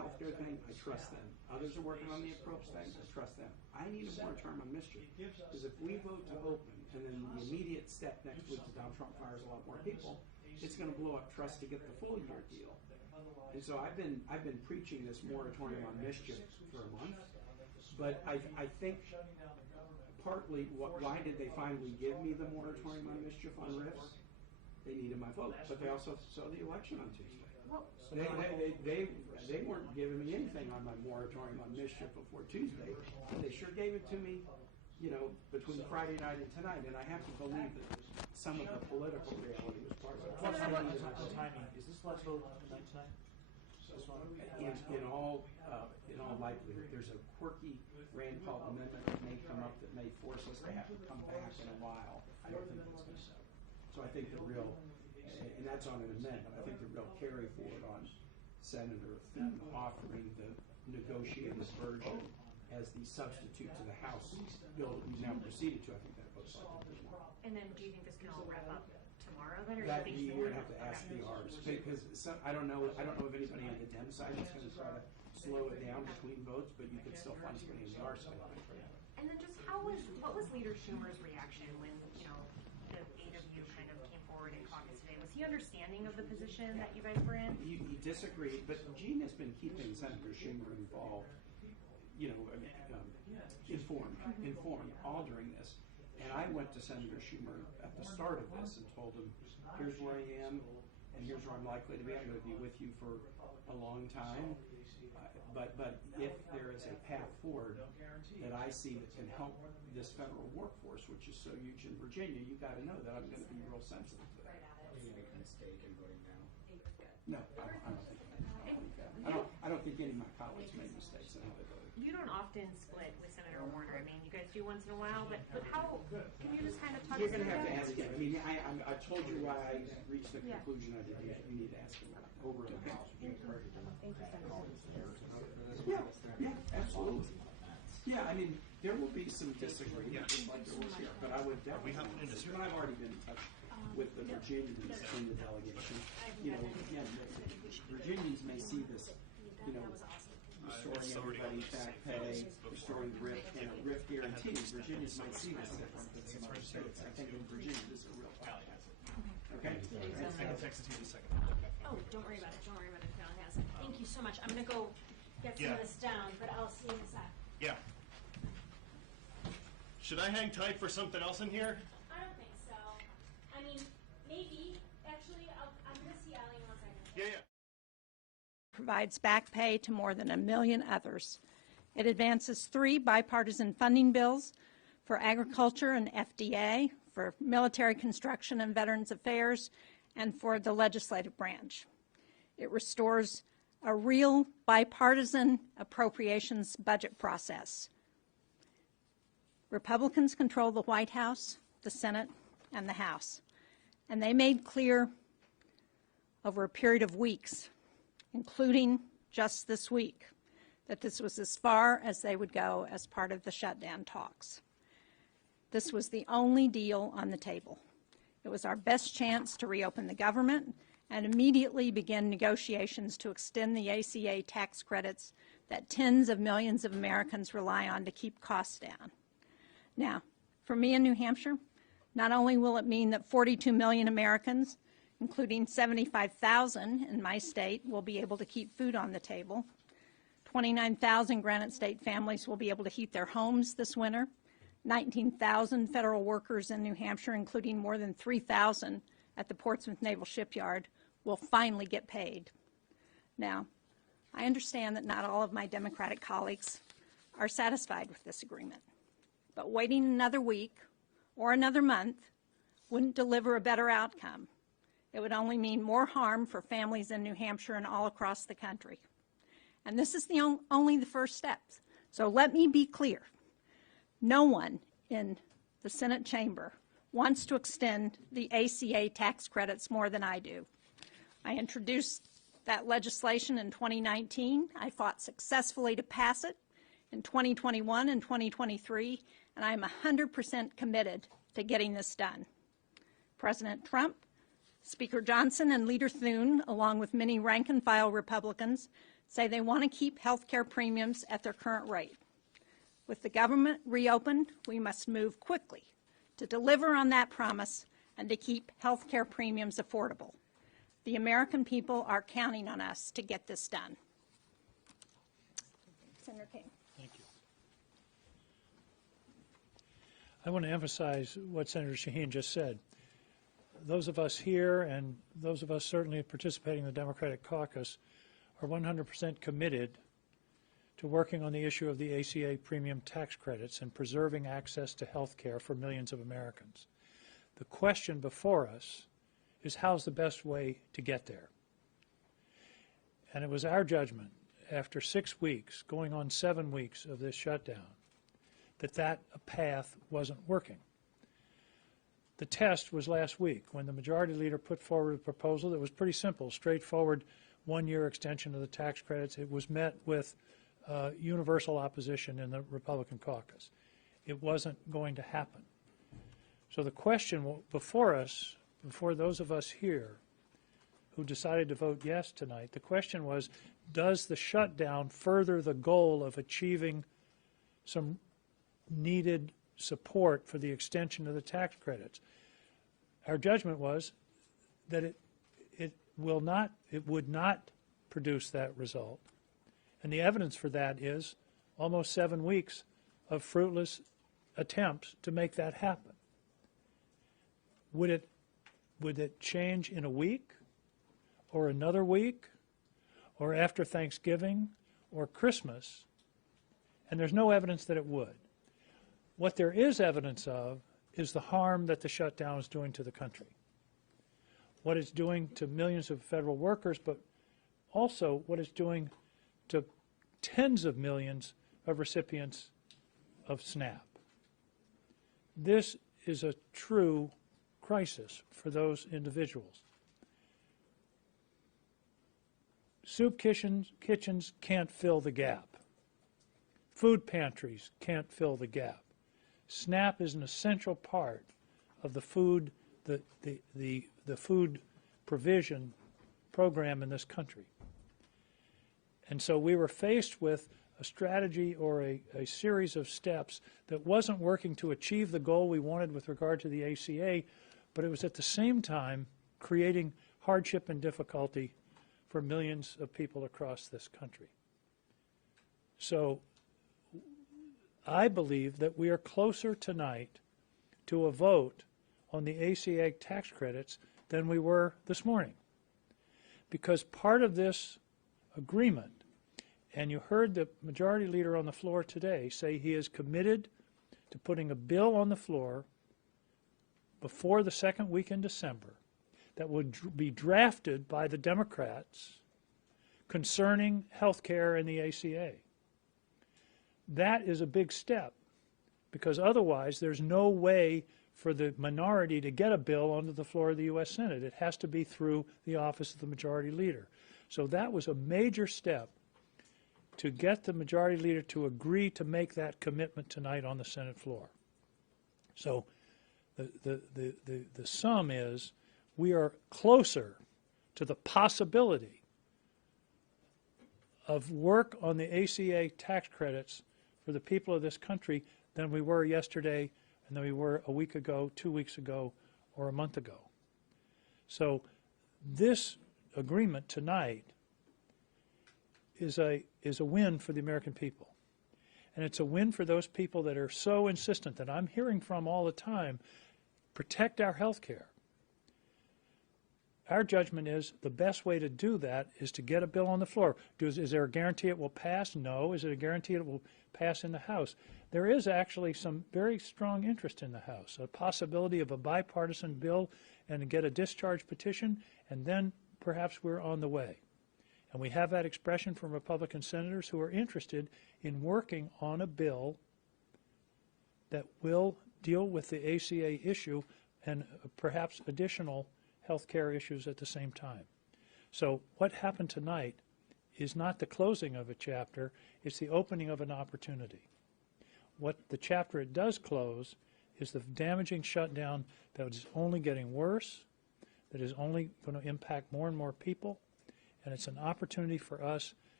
healthcare thing, I trust them. Others are working on the approach thing, I trust them. I need a moratorium on mischief, because if we vote to open, and then the immediate step next week is Donald Trump fires a lot more people, it's gonna blow up trust to get the full year deal. And so I've been preaching this moratorium on mischief for a month, but I think partly, why did they finally give me the moratorium on mischief on RIFs? They needed my vote, but they also saw the election on Tuesday. They weren't giving me anything on my moratorium on mischief before Tuesday, but they sure gave it to me, you know, between Friday night and tonight, and I have to believe that some of the political reality was part of it. Plus, how about the timing? Is this last vote tonight? In all likelihood, there's a quirky Rand Paul amendment that may come up that may force us to have to come back in a while. I don't think that's going to happen. So I think the real, and that's on an amendment, I think the real carry forward on Senator Thune offering the negotiated version as the substitute to the House bill that we've now proceeded to, I think that votes like it. And then do you think this can all wrap up tomorrow then, or That do you think you're gonna have to ask the Rs, because I don't know if anybody on the Dem side is gonna try to slow it down between votes, but you could still find somebody on the R side. And then just what was Leader Schumer's reaction when, you know, the 8 of you kind of came forward in caucus today? Was he understanding of the position that you guys were in? He disagreed, but Gene has been keeping Senator Schumer involved, you know, informed all during this. And I went to Senator Schumer at the start of this and told him, here's where I am, and here's where I'm likely to be. I'm going to be with you for a long time. But if there is a path forward that I see that can help this federal workforce, which is so huge in Virginia, you got to know that I'm going to be real sensitive to that. Are you making a mistake in voting now? No, I don't think any of my colleagues made mistakes in how they voted. You don't often split with Senator Warner. I mean, you guys do once in a while, but how, can you just kind of talk You're going to through have that? to ask him. I mean, I told you why I reached the conclusion I did. You need to ask him over in the House. Thank you, Senator. Yeah, absolutely. Yeah, I mean, there will be some disagreement, just like there was here, but I would definitely, and I've already been in touch with the Virginians in the delegation. You know, again, Virginians may see this, you know, restoring everybody back pay, restoring RIF, and a RIF guarantee. Virginians might see this different than some other states. I think in Virginia, this is a real topic. Okay? I can text it to you in a second. Oh, don't worry about it. Don't worry about it. Val has it. Thank you so much. I'm going to go get some of this down, but I'll see you in a sec. Yeah. Should I hang tight for something else in here? I don't think so. I mean, maybe. Actually, I'm going to see Allie in 1 second. Yeah. Provides back pay to more than 1 million others. It advances 3 bipartisan funding bills for agriculture and FDA, for military construction and Veterans Affairs, and for the legislative branch. It restores a real bipartisan appropriations budget process. Republicans control the White House, the Senate, and the House, and they made clear over a period of weeks, including just this week, that this was as far as they would go as part of the shutdown talks. This was the only deal on the table. It was our best chance to reopen the government and immediately begin negotiations to extend the ACA tax credits that tens of millions of Americans rely on to keep costs down. Now, for me in New Hampshire, not only will it mean that 42 million Americans, including 75,000 in my state, will be able to keep food on the table, 29,000 Granite State families will be able to heat their homes this winter, 19,000 federal workers in New Hampshire, including more than 3,000 at the Portsmouth Naval Shipyard, will finally get paid. Now, I understand that not all of my Democratic colleagues are satisfied with this agreement, but waiting another week or another month wouldn't deliver a better outcome. It would only mean more harm for families in New Hampshire and all across the country. And this is only the first steps. So let me be clear. No one in the Senate chamber wants to extend the ACA tax credits more than I do. I introduced that legislation in 2019. I fought successfully to pass it in 2021 and 2023, and I'm 100% committed to getting this done. President Trump, Speaker Johnson, and Leader Thune, along with many rank-and-file Republicans, say they want to keep health care premiums at their current rate. With the government reopened, we must move quickly to deliver on that promise and to keep health care premiums affordable. The American people are counting on us to get this done. Senator King. Thank you. I want to emphasize what Senator Shaheen just said. Those of us here and those of us certainly participating in the Democratic caucus are 100% committed to working on the issue of the ACA premium tax credits and preserving access to health care for millions of Americans. The question before us is how's the best way to get there? And it was our judgment after 6 weeks, going on 7 weeks of this shutdown, that path wasn't working. The test was last week when the majority leader put forward a proposal that was pretty simple, straightforward, one-year extension of the tax credits. It was met with universal opposition in the Republican caucus. It wasn't going to happen. So the question before us, before those of us here who decided to vote yes tonight, the question was, does the shutdown further the goal of achieving some needed support for the extension of the tax credits? Our judgment was that it would not produce that result. And the evidence for that is almost 7 weeks of fruitless attempts to make that happen. Would it change in a week or another week or after Thanksgiving or Christmas? And there's no evidence that it would. What there is evidence of is the harm that the shutdown is doing to the country, what it's doing to millions of federal workers, but also what it's doing to tens of millions of recipients of SNAP. This is a true crisis for those individuals. Soup kitchens can't fill the gap. Food pantries can't fill the gap. SNAP is an essential part of the food food provision program in this country. And so we were faced with a strategy or a series of steps that wasn't working to achieve the goal we wanted with regard to the ACA, but it was at the same time creating hardship and difficulty for millions of people across this country. So I believe that we are closer tonight to a vote on the ACA tax credits than we were this morning. Because part of this agreement, and you heard the majority leader on the floor today say he is committed to putting a bill on the floor before the second week in December that would be drafted by the Democrats concerning health care and the ACA. That is a big step, because otherwise there's no way for the minority to get a bill onto the floor of the U.S. Senate. It has to be through the office of the majority leader. So that was a major step to get the majority leader to agree to make that commitment tonight on the Senate floor. So the sum is we are closer to the possibility of work on the ACA tax credits for the people of this country than we were yesterday and than we were a week ago, 2 weeks ago, or a month ago. So this agreement tonight is a win for the American people. And it's a win for those people that are so insistent that I'm hearing from all the time, protect our health care. Our judgment is the best way to do that is to get a bill on the floor. Is there a guarantee it will pass? No. Is it a guarantee it will pass in the House? There is actually some very strong interest in the House, a possibility of a bipartisan bill and to get a discharge petition, and then perhaps we're on the way. And we have that expression from Republican senators who are interested in working on a bill that will deal with the ACA issue and perhaps additional health care issues at the same time. So what happened tonight is not the closing of a chapter, it's the opening of an opportunity. What the chapter it does close is the damaging shutdown that is only getting worse, that is only going to impact more and more people, and it's an opportunity for us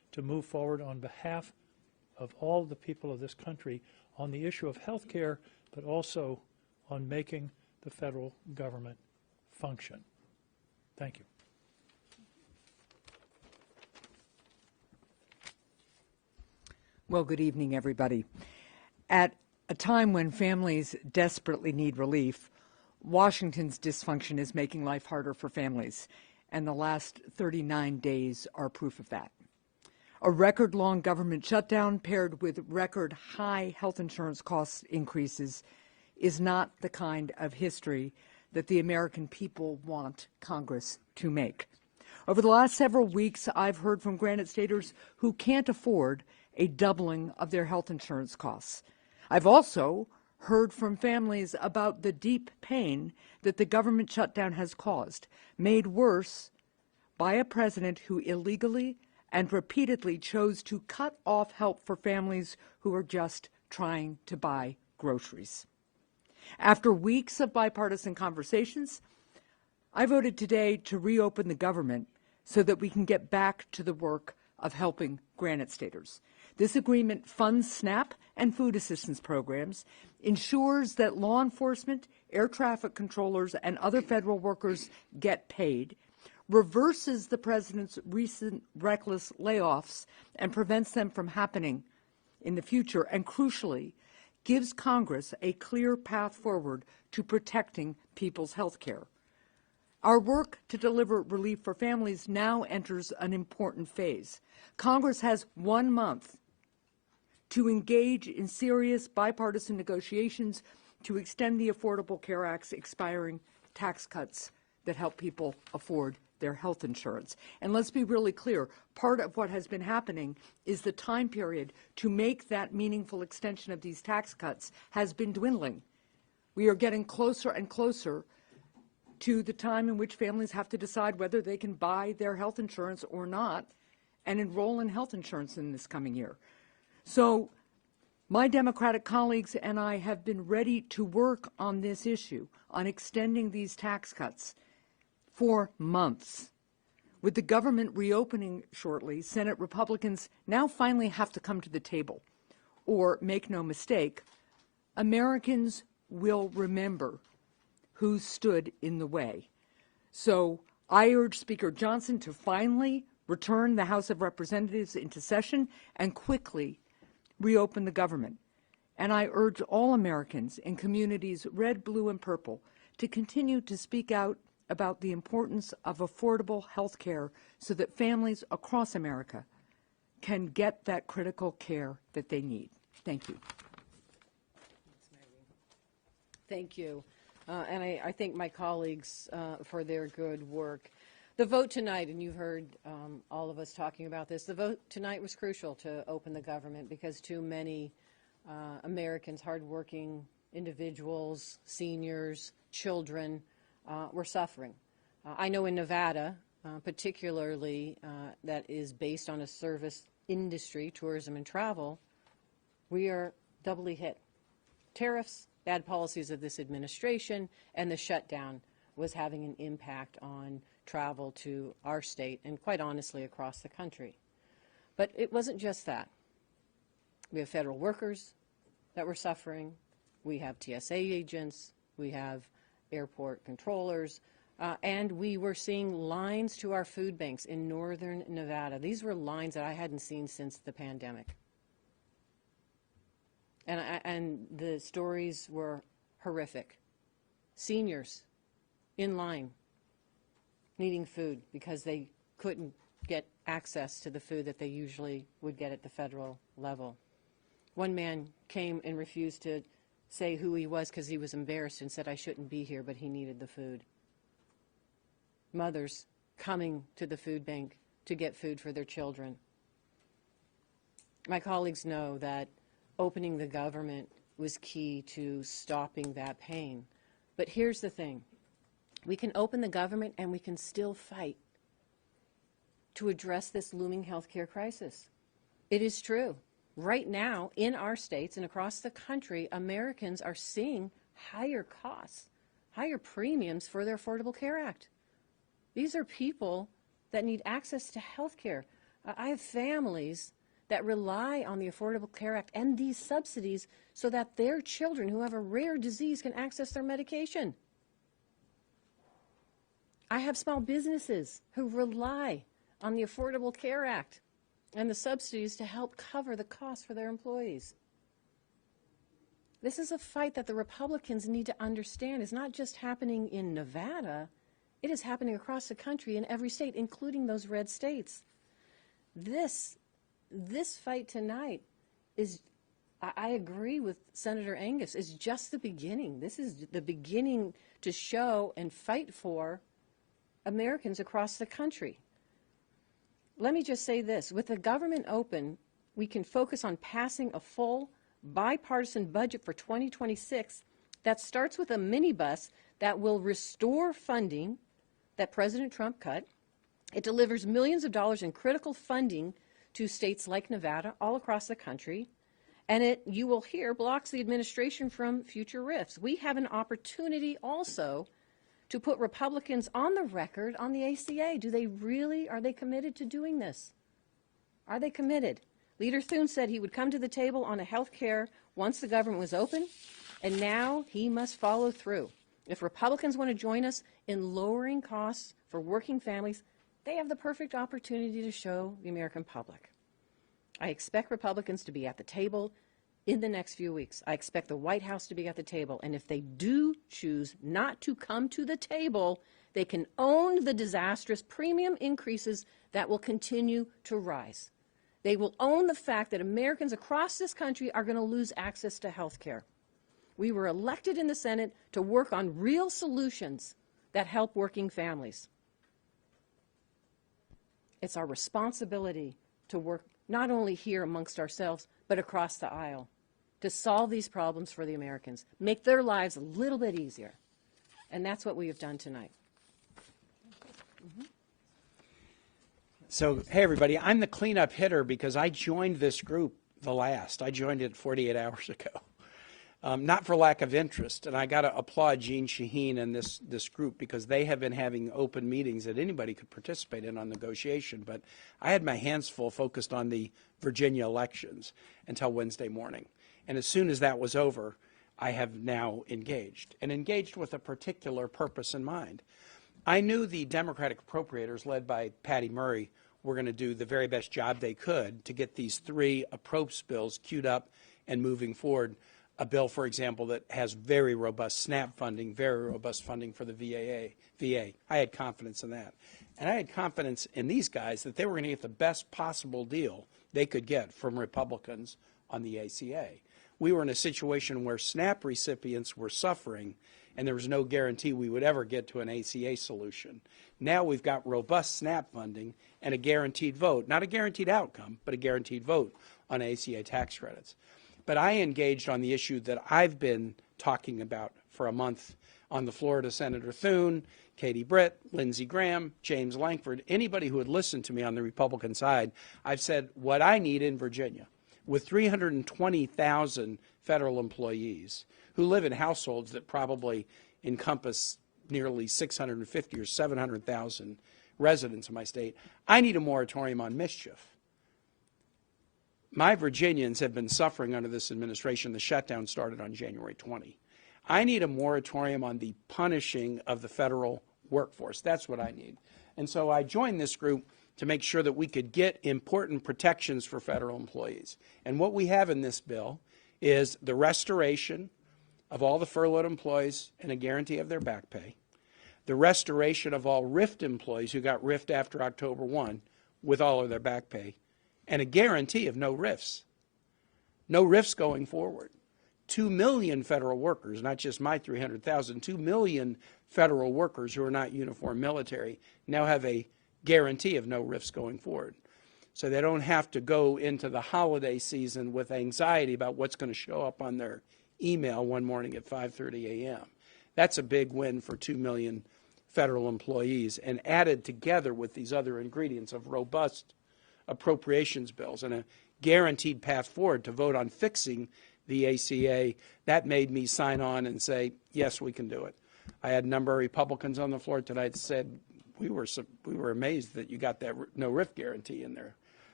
to move forward on behalf of all the people of this country on the issue of health care, but also on making the federal government function. Thank you. Well, good evening, everybody. At a time when families desperately need relief, Washington's dysfunction is making life harder for families, and the last 39 days are proof of that. A record-long government shutdown paired with record-high health insurance cost increases is not the kind of history that the American people want Congress to make. Over the last several weeks, I've heard from Granite Staters who can't afford a doubling of their health insurance costs. I've also heard from families about the deep pain that the government shutdown has caused, made worse by a president who illegally and repeatedly chose to cut off help for families who are just trying to buy groceries. After weeks of bipartisan conversations, I voted today to reopen the government so that we can get back to the work of helping Granite Staters. This agreement funds SNAP and food assistance programs, ensures that law enforcement, air traffic controllers, and other federal workers get paid, reverses the president's recent reckless layoffs and prevents them from happening in the future, and crucially, gives Congress a clear path forward to protecting people's health care. Our work to deliver relief for families now enters an important phase. Congress has 1 month to engage in serious bipartisan negotiations to extend the Affordable Care Act's expiring tax cuts that help people afford their health insurance. And let's be really clear, part of what has been happening is the time period to make that meaningful extension of these tax cuts has been dwindling. We are getting closer and closer to the time in which families have to decide whether they can buy their health insurance or not and enroll in health insurance in this coming year. So my Democratic colleagues and I have been ready to work on this issue, on extending these tax cuts for months. With the government reopening shortly, Senate Republicans now finally have to come to the table. Or, make no mistake, Americans will remember who stood in the way. So I urge Speaker Johnson to finally return the House of Representatives into session and quickly reopen the government. And I urge all Americans in communities red, blue, and purple to continue to speak out about the importance of affordable health care so that families across America can get that critical care that they need. Thank you. Thank you. And I thank my colleagues for their good work. The vote tonight, and you've heard all of us talking about this, the vote tonight was crucial to open the government because too many Americans, hardworking individuals, seniors, children, were suffering. I know in Nevada, particularly that is based on a service industry, tourism and travel, we are doubly hit. Tariffs, bad policies of this administration, and the shutdown was having an impact on travel to our state and quite honestly across the country. But it wasn't just that. We have federal workers that were suffering. We have TSA agents. We have airport controllers. And we were seeing lines to our food banks in northern Nevada. These were lines that I hadn't seen since the pandemic. And the stories were horrific. Seniors in line needing food because they couldn't get access to the food that they usually would get at the federal level. One man came and refused to say who he was because he was embarrassed and said, "I shouldn't be here," but he needed the food. Mothers coming to the food bank to get food for their children. My colleagues know that opening the government was key to stopping that pain. But here's the thing. We can open the government and we can still fight to address this looming healthcare crisis. It is true. Right now, in our states and across the country, Americans are seeing higher costs, higher premiums for their Affordable Care Act. These are people that need access to health care. I have families that rely on the Affordable Care Act and these subsidies so that their children who have a rare disease can access their medication. I have small businesses who rely on the Affordable Care Act and the subsidies to help cover the costs for their employees. This is a fight that the Republicans need to understand is not just happening in Nevada, it is happening across the country in every state, including those red states. This fight tonight is, I agree with Senator Angus, is just the beginning. This is the beginning to show and fight for Americans across the country. Let me just say this. With the government open, we can focus on passing a full bipartisan budget for 2026 that starts with a minibus that will restore funding that President Trump cut. It delivers millions of dollars in critical funding to states like Nevada all across the country. And it, you will hear, blocks the administration from future rifts. We have an opportunity also to put Republicans on the record on the ACA. Are they committed to doing this? Are they committed? Leader Thune said he would come to the table on a health care once the government was open, and now he must follow through. If Republicans want to join us in lowering costs for working families, they have the perfect opportunity to show the American public. I expect Republicans to be at the table in the next few weeks. I expect the White House to be at the table, and if they do choose not to come to the table, they can own the disastrous premium increases that will continue to rise. They will own the fact that Americans across this country are going to lose access to health care. We were elected in the Senate to work on real solutions that help working families. It's our responsibility to work not only here amongst ourselves, but across the aisle to solve these problems for the Americans, make their lives a little bit easier. And that's what we have done tonight. So, hey, everybody, I'm the cleanup hitter because I joined this group the last. I joined it 48 hours ago. Not for lack of interest, and I got to applaud Jean Shaheen and this group because they have been having open meetings that anybody could participate in on negotiation, but I had my hands full focused on the Virginia elections until Wednesday morning. And as soon as that was over, I have now engaged, and engaged with a particular purpose in mind. I knew the Democratic appropriators, led by Patty Murray, were going to do the very best job they could to get these three approach bills queued up and moving forward. A bill, for example, that has very robust SNAP funding, very robust funding for the VA. I had confidence in that. And I had confidence in these guys that they were going to get the best possible deal they could get from Republicans on the ACA. We were in a situation where SNAP recipients were suffering, and there was no guarantee we would ever get to an ACA solution. Now we've got robust SNAP funding and a guaranteed vote, not a guaranteed outcome, but a guaranteed vote on ACA tax credits. But I engaged on the issue that I've been talking about for a month on the floor to Senator Thune, Katie Britt, Lindsey Graham, James Lankford, anybody who would listen to me on the Republican side. I've said what I need in Virginia, with 320,000 federal employees who live in households that probably encompass nearly 650 or 700,000 residents in my state, I need a moratorium on mischief. My Virginians have been suffering under this administration. The shutdown started on January 20. I need a moratorium on the punishing of the federal workforce. That's what I need. And so I joined this group to make sure that we could get important protections for federal employees. And what we have in this bill is the restoration of all the furloughed employees and a guarantee of their back pay, the restoration of all RIFT employees who got RIFT after October 1 with all of their back pay, and a guarantee of no RIFs. No RIFs going forward. 2 million federal workers, not just my 300,000, 2 million federal workers who are not uniform military now have a guarantee of no RIFs going forward. So they don't have to go into the holiday season with anxiety about what's going to show up on their email one morning at 5:30 a.m. That's a big win for 2 million federal employees, and added together with these other ingredients of robust appropriations bills and a guaranteed path forward to vote on fixing the ACA, that made me sign on and say, yes, we can do it. I had a number of Republicans on the floor tonight that said, we were amazed that you got that no RIF guarantee in there.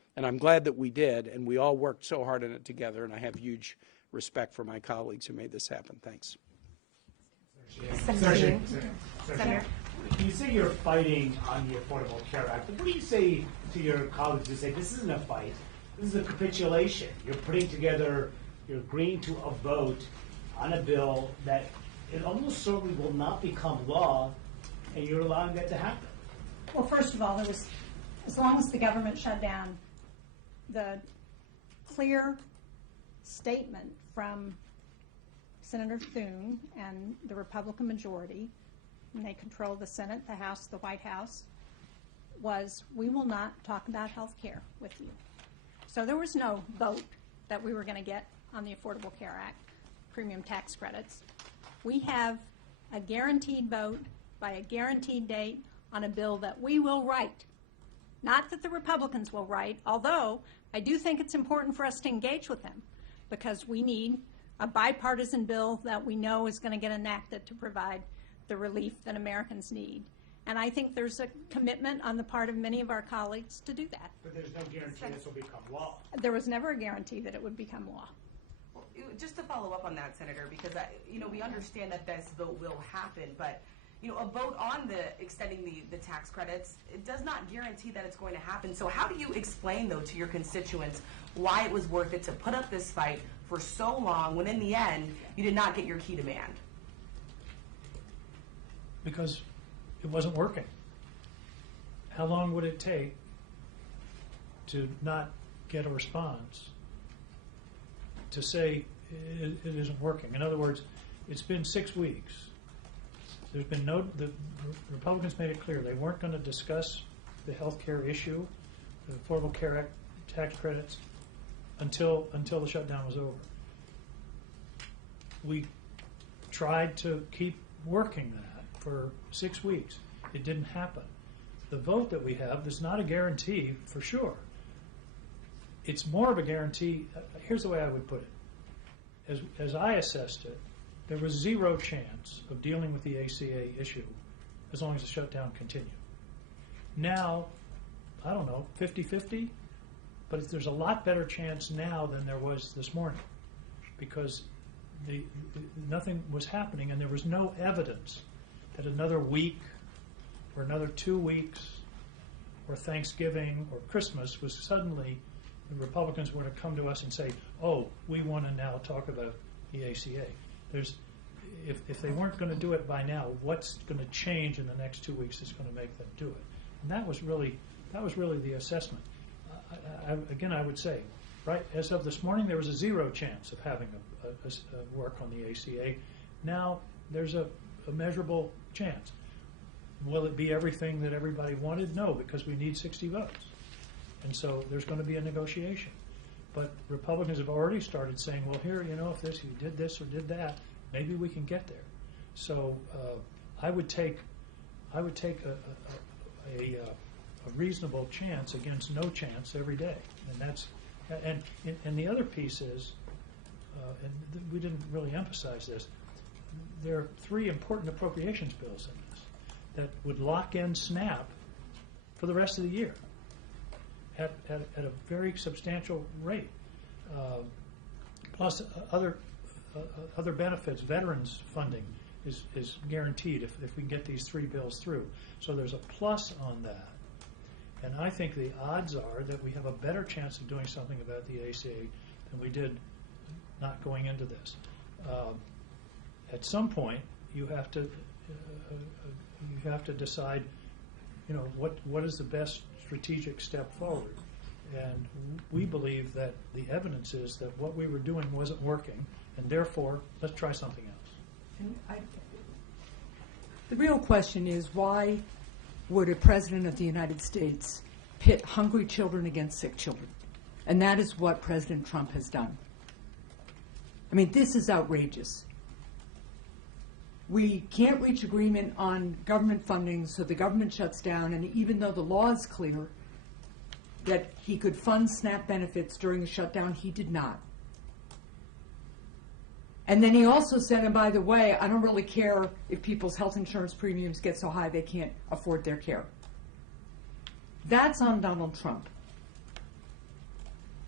And I'm glad that we did, and we all worked so hard on it together, and I have huge respect for my colleagues who made this happen. Thanks. Senator, you say you're fighting on the Affordable Care Act, but what do you say to your colleagues who say this isn't a fight, this is a capitulation? You're putting together, you're agreeing to a vote on a bill that it almost certainly will not become law, and you're allowing that to happen. Well, first of all, there was, as long as the government shut down, the clear statement from Senator Thune and the Republican majority, and they control the Senate, the House, the White House, was we will not talk about health care with you. So there was no vote that we were going to get on the Affordable Care Act, premium tax credits. We have a guaranteed vote by a guaranteed date on a bill that we will write. Not that the Republicans will write, although I do think it's important for us to engage with them because we need a bipartisan bill that we know is going to get enacted to provide the relief that Americans need. And I think there's a commitment on the part of many of our colleagues to do that. But there's no guarantee this will become law. There was never a guarantee that it would become law. Well, just to follow up on that, Senator, because we understand that this vote will happen, but a vote on extending the tax credits, it does not guarantee that it's going to happen. So how do you explain, though, to your constituents why it was worth it to put up this fight for so long when in the end you did not get your key demand? Because it wasn't working. How long would it take to not get a response to say it isn't working? In other words, it's been 6 weeks. There's been the Republicans made it clear they weren't going to discuss the health care issue, the Affordable Care Act tax credits, until the shutdown was over. We tried to keep working that for 6 weeks. It didn't happen. The vote that we have is not a guarantee for sure. It's more of a guarantee. Here's the way I would put it. As I assessed it, there was zero chance of dealing with the ACA issue as long as the shutdown continued. Now, I don't know, 50-50? But there's a lot better chance now than there was this morning because nothing was happening and there was no evidence that another week or another 2 weeks or Thanksgiving or Christmas was suddenly the Republicans were to come to us and say, oh, we want to now talk about the ACA. If they weren't going to do it by now, what's going to change in the next 2 weeks that's going to make them do it? And that was really the assessment. Again, I would say, right, as of this morning, there was a zero chance of having a work on the ACA. Now there's a measurable chance. Will it be everything that everybody wanted? No, because we need 60 votes. And so there's going to be a negotiation. But Republicans have already started saying, well, here, if you did this or did that, maybe we can get there. So I would take a reasonable chance against no chance every day, and the other piece is, and we didn't really emphasize this. There are 3 important appropriations bills in this that would lock in SNAP for the rest of the year at a very substantial rate, plus other benefits. Veterans funding is guaranteed if we can get these 3 bills through. So there's a plus on that. And I think the odds are that we have a better chance of doing something about the ACA than we did not going into this. At some point, you have to decide, what is the best strategic step forward. And we believe that the evidence is that what we were doing wasn't working, and therefore, let's try something else. The real question is, why would a president of the United States pit hungry children against sick children? And that is what President Trump has done. I mean, this is outrageous. We can't reach agreement on government funding, so the government shuts down, and even though the law is clear that he could fund SNAP benefits during the shutdown, he did not. And then he also said, and by the way, I don't really care if people's health insurance premiums get so high they can't afford their care. That's on Donald Trump.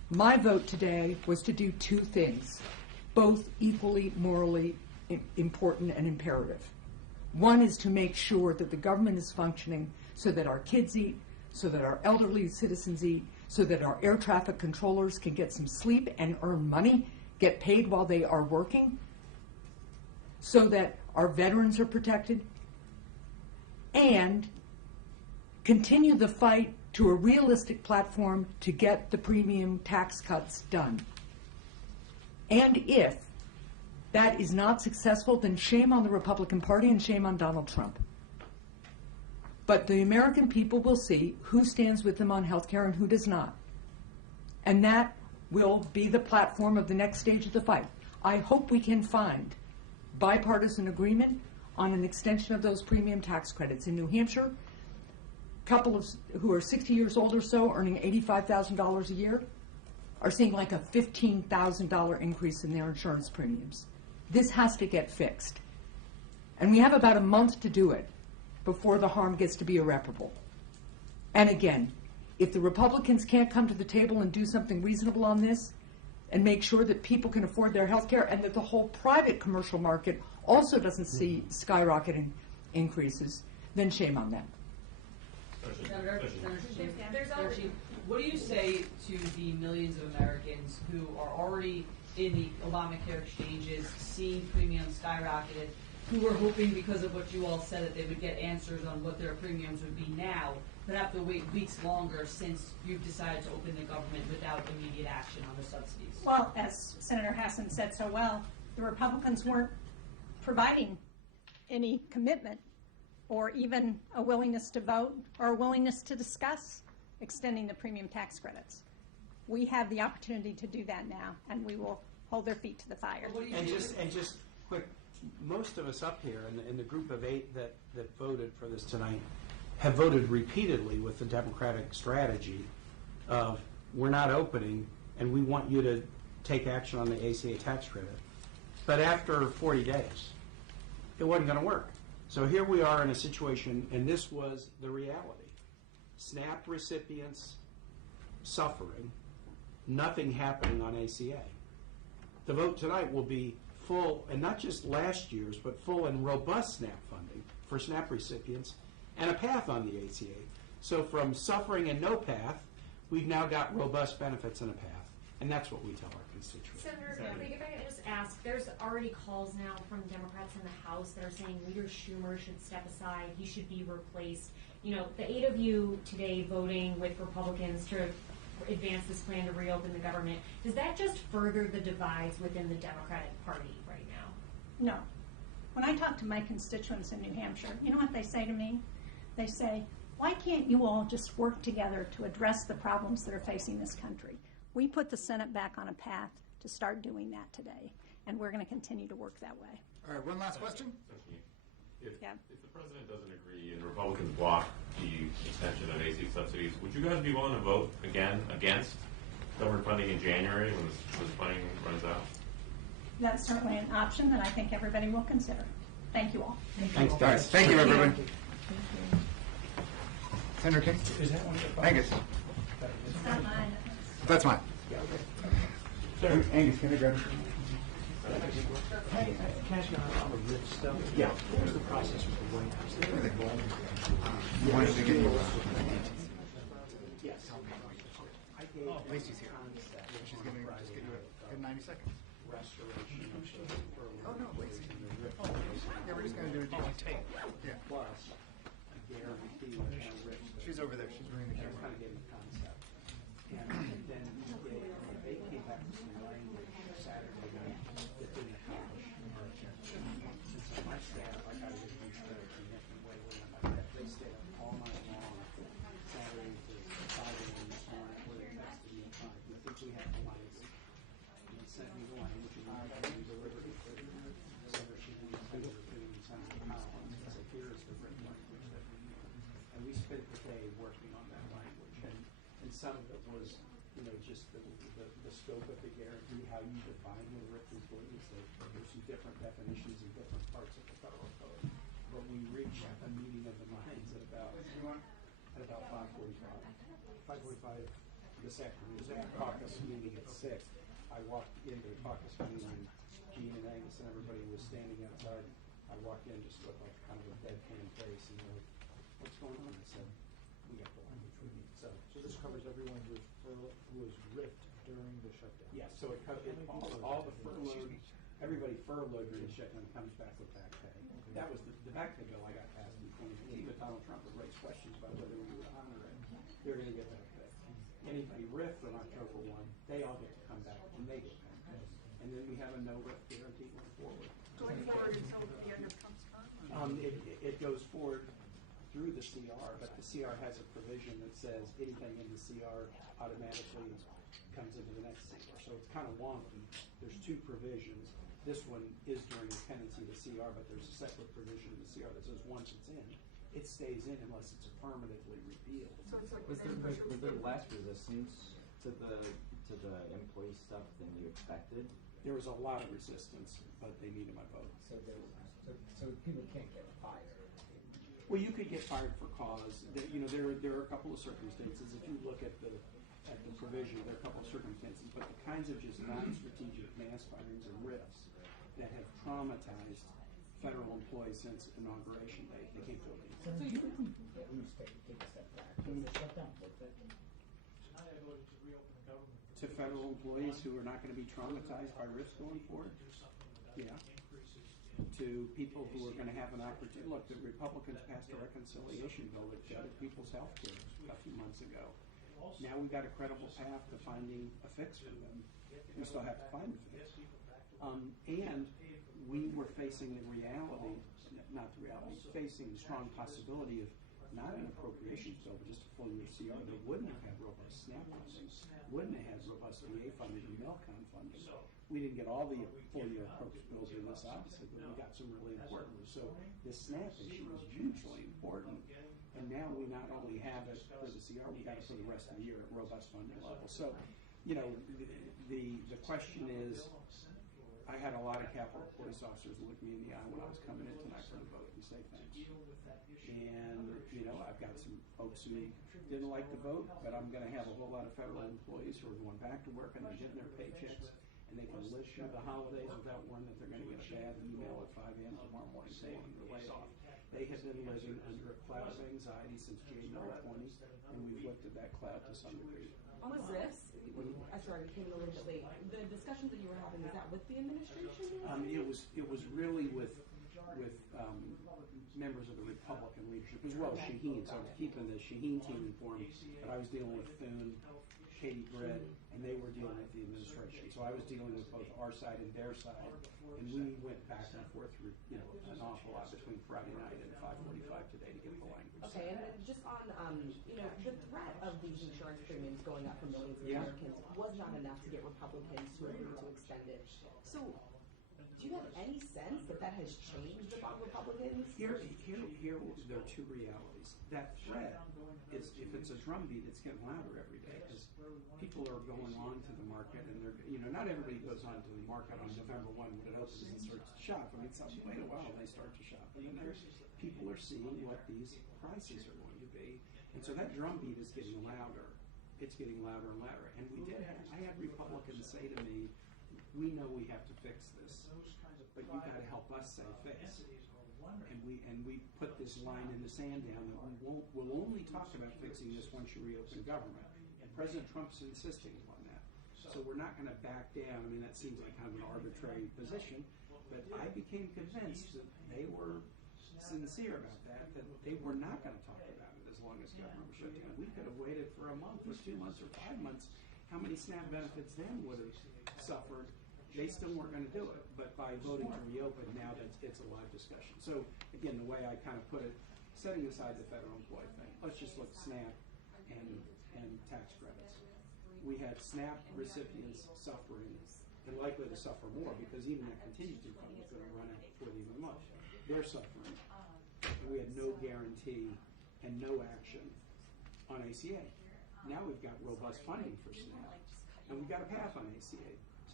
My vote today was to do two things, both equally morally important and imperative. One is to make sure that the government is functioning so that our kids eat, so that our elderly citizens eat, so that our air traffic controllers can get some sleep and earn money, get paid while they are working, so that our veterans are protected, and continue the fight to a realistic platform to get the premium tax cuts done. And if that is not successful, then shame on the Republican Party and shame on Donald Trump. But the American people will see who stands with them on health care and who does not. And that will be the platform of the next stage of the fight. I hope we can find bipartisan agreement on an extension of those premium tax credits. In New Hampshire, couple of who are 60 years old or so, earning $85,000 a year, are seeing like a $15,000 increase in their insurance premiums. This has to get fixed. And we have about a month to do it before the harm gets to be irreparable. And again, if the Republicans can't come to the table and do something reasonable on this and make sure that people can afford their health care and that the whole private commercial market also doesn't see skyrocketing increases, then shame on them. Senator Shaheen, what do you say to the millions of Americans who are already in the Obamacare exchanges, seeing premiums skyrocketed, who were hoping because of what you all said that they would get answers on what their premiums would be now, but have to wait weeks longer since you've decided to open the government without immediate action on the subsidies? Well, as Senator Hassan said so well, the Republicans weren't providing any commitment or even a willingness to vote or a willingness to discuss extending the premium tax credits. We have the opportunity to do that now, and we will hold their feet to the fire. And just quick, most of us up here in the group of 8 that voted for this tonight have voted repeatedly with the Democratic strategy of we're not opening and we want you to take action on the ACA tax credit. But after 40 days, it wasn't going to work. So here we are in a situation, and this was the reality. SNAP recipients suffering, nothing happening on ACA. The vote tonight will be full, and not just last year's, but full and robust SNAP funding for SNAP recipients and a path on the ACA. So from suffering and no path, we've now got robust benefits and a path. And that's what we tell our constituents. Senator, if I could just ask, there's already calls now from Democrats in the House that are saying Leader Schumer should step aside, he should be replaced. You know, the 8 of you today voting with Republicans to advance this plan to reopen the government, does that just further the divides within the Democratic Party right now? No. When I talk to my constituents in New Hampshire, you know what they say to me? They say, why can't you all just work together to address the problems that are facing this country? We put the Senate back on a path to start doing that today, and we're going to continue to work that way. All right, one last question. If the president doesn't agree and Republicans block the extension of AC subsidies, would you guys be willing to vote again against government funding in January when this funding runs out? That's certainly an option that I think everybody will consider. Thank you all. Thanks, guys. Thank you, everyone. Senator King? Is that one of the Angus. It's not mine. That's mine. Angus, can I grab it? Cash on the RIF stuff. Yeah. What was the process with the White House? You wanted to get Yes. Lacey's here. She's going to just give you a 90 seconds. Restoration of Oh, no, Lacey. Oh, yeah, we're just going to do it. Tape. Yeah. Plus a guarantee on RIF. She's over there. She's bringing the That's camera. kind of getting the concept. And then they came back with some language Saturday night that didn't accomplish much. Since on my staff, I got to get huge credit in a different way like that. They stayed up all night long, Saturday to 5 a.m. this morning, where they texted me at 5. I think we have the lines. And they sent me the language and we delivered it. Senator Shaheen sent her opinion, Senator Collins, and said, here is the written language that we need. And we spent the day working on that language. And some of it was, you know, just the scope of the guarantee, how you define what a RIF employee is. There's some different definitions in different parts of the federal code. But we reached a meeting of the minds at about 5:45. 5:45, this afternoon, caucus meeting at 6, I walked into the caucus meeting and Gene and Angus and everybody was standing outside. I walked in just with like kind of a deadpan face and they're like, what's going on? I said, we got the language we need. So this covers everyone who was ripped during the shutdown. yeah, so it covers all the furloughed, everybody furloughed during the shutdown comes back with back pay. That was the back pay bill I got passed in 2015, but Donald Trump would raise questions about whether we would honor it. They're going to get back pay. Anybody ripped on October 1, they all get to come back and they get back pay. And then we have a no riff guarantee going forward. Going forward until the end of Trump's term? It goes forward through the CR, but the CR has a provision that says anything in the CR automatically comes into the next CR. So it's kind of wonky. There's two provisions. This one is during the pendency of the CR, but there's a separate provision in the CR that says once it's in, it stays in unless it's affirmatively repealed. So it's like Was there less resistance to the employee stuff than you expected? There was a lot of resistance, but they needed my vote. So people can't get fired. Well, you could get fired for cause. There are a couple of circumstances. If you look at the provision, there are a couple of circumstances, but the kinds of just non-strategic mass firings and rifts that have traumatized federal employees since inauguration day, they can't go against. So you can at least take a step back. Is the shutdown worth it? To federal employees who are not going to be traumatized by rifts going forward? Yeah. To people who are going to have an opportunity. Look, the Republicans passed a reconciliation bill that gutted people's health care a few months ago. Now we've got a credible path to finding a fix for them. We still have to find a fix. And we were facing the reality, not the reality, facing the strong possibility of not an appropriations bill, but just a full year CR that wouldn't have had robust SNAP funding, wouldn't have had robust VA funding and Melcon funding. We didn't get all the full year appropriations bills in this, obviously, but we got some really important ones. So this SNAP issue is hugely important. And now we not only have it for the CR, we got it for the rest of the year at robust funding level. So, the question is, I had a lot of Capitol Police officers look me in the eye when I was coming in tonight for the vote and say thanks. And, I've got some folks who didn't like the vote, but I'm going to have a whole lot of federal employees who are going back to work and they're getting their paychecks and they can live through the holidays without worrying that they're going to get a bad email at 5 a.m. tomorrow morning saying they're laid off. They have been living under a cloud of anxiety since January 20, and we've lifted that cloud to some degree. On the RIFs, I'm sorry, we came in a little bit late. The discussions that you were having, is that with the administration? It was really with members of the Republican leadership, as well as Shaheen. So I was keeping the Shaheen team informed, but I was dealing with Thune, Katie Britt, and they were dealing with the administration. So I was dealing with both our side and their side, and we went back and forth through an awful lot between Friday night and 5:45 today to get the language. Okay, and then just on the threat of these insurance premiums going up for millions of Americans was not enough to get Republicans to agree to extend it. So, do you have any sense that has changed among Republicans? Here there are two realities. That threat is, if it's a drumbeat, it's getting louder every day because people are going on to the market and they're, not everybody goes on to the market on November 1 when it opens and starts to shop. I mean, wait a while, they start to shop. And then people are seeing what these prices are going to be. And so that drumbeat is getting louder. It's getting louder and louder. And I had Republicans say to me, we know we have to fix this, but you got to help us say fix. And we put this line in the sand down that we'll only talk about fixing this once you reopen government. And President Trump's insisting on that. So we're not going to back down. I mean, that seems like kind of an arbitrary position, but I became convinced that they were sincere about that they were not going to talk about it as long as government was shut down. We could have waited for a month or 2 months or 5 months. How many SNAP benefits then would have suffered? They still weren't going to do it, but by voting to reopen, now it's a live discussion. So again, the way I kind of put it, setting aside the federal employee thing, let's just look at SNAP and tax credits. We had SNAP recipients suffering and likely to suffer more because even that contingency fund was going to run out before the end of the month. They're suffering. We had no guarantee and no action on ACA. Now we've got robust funding for SNAP, and we've got a path on ACA. So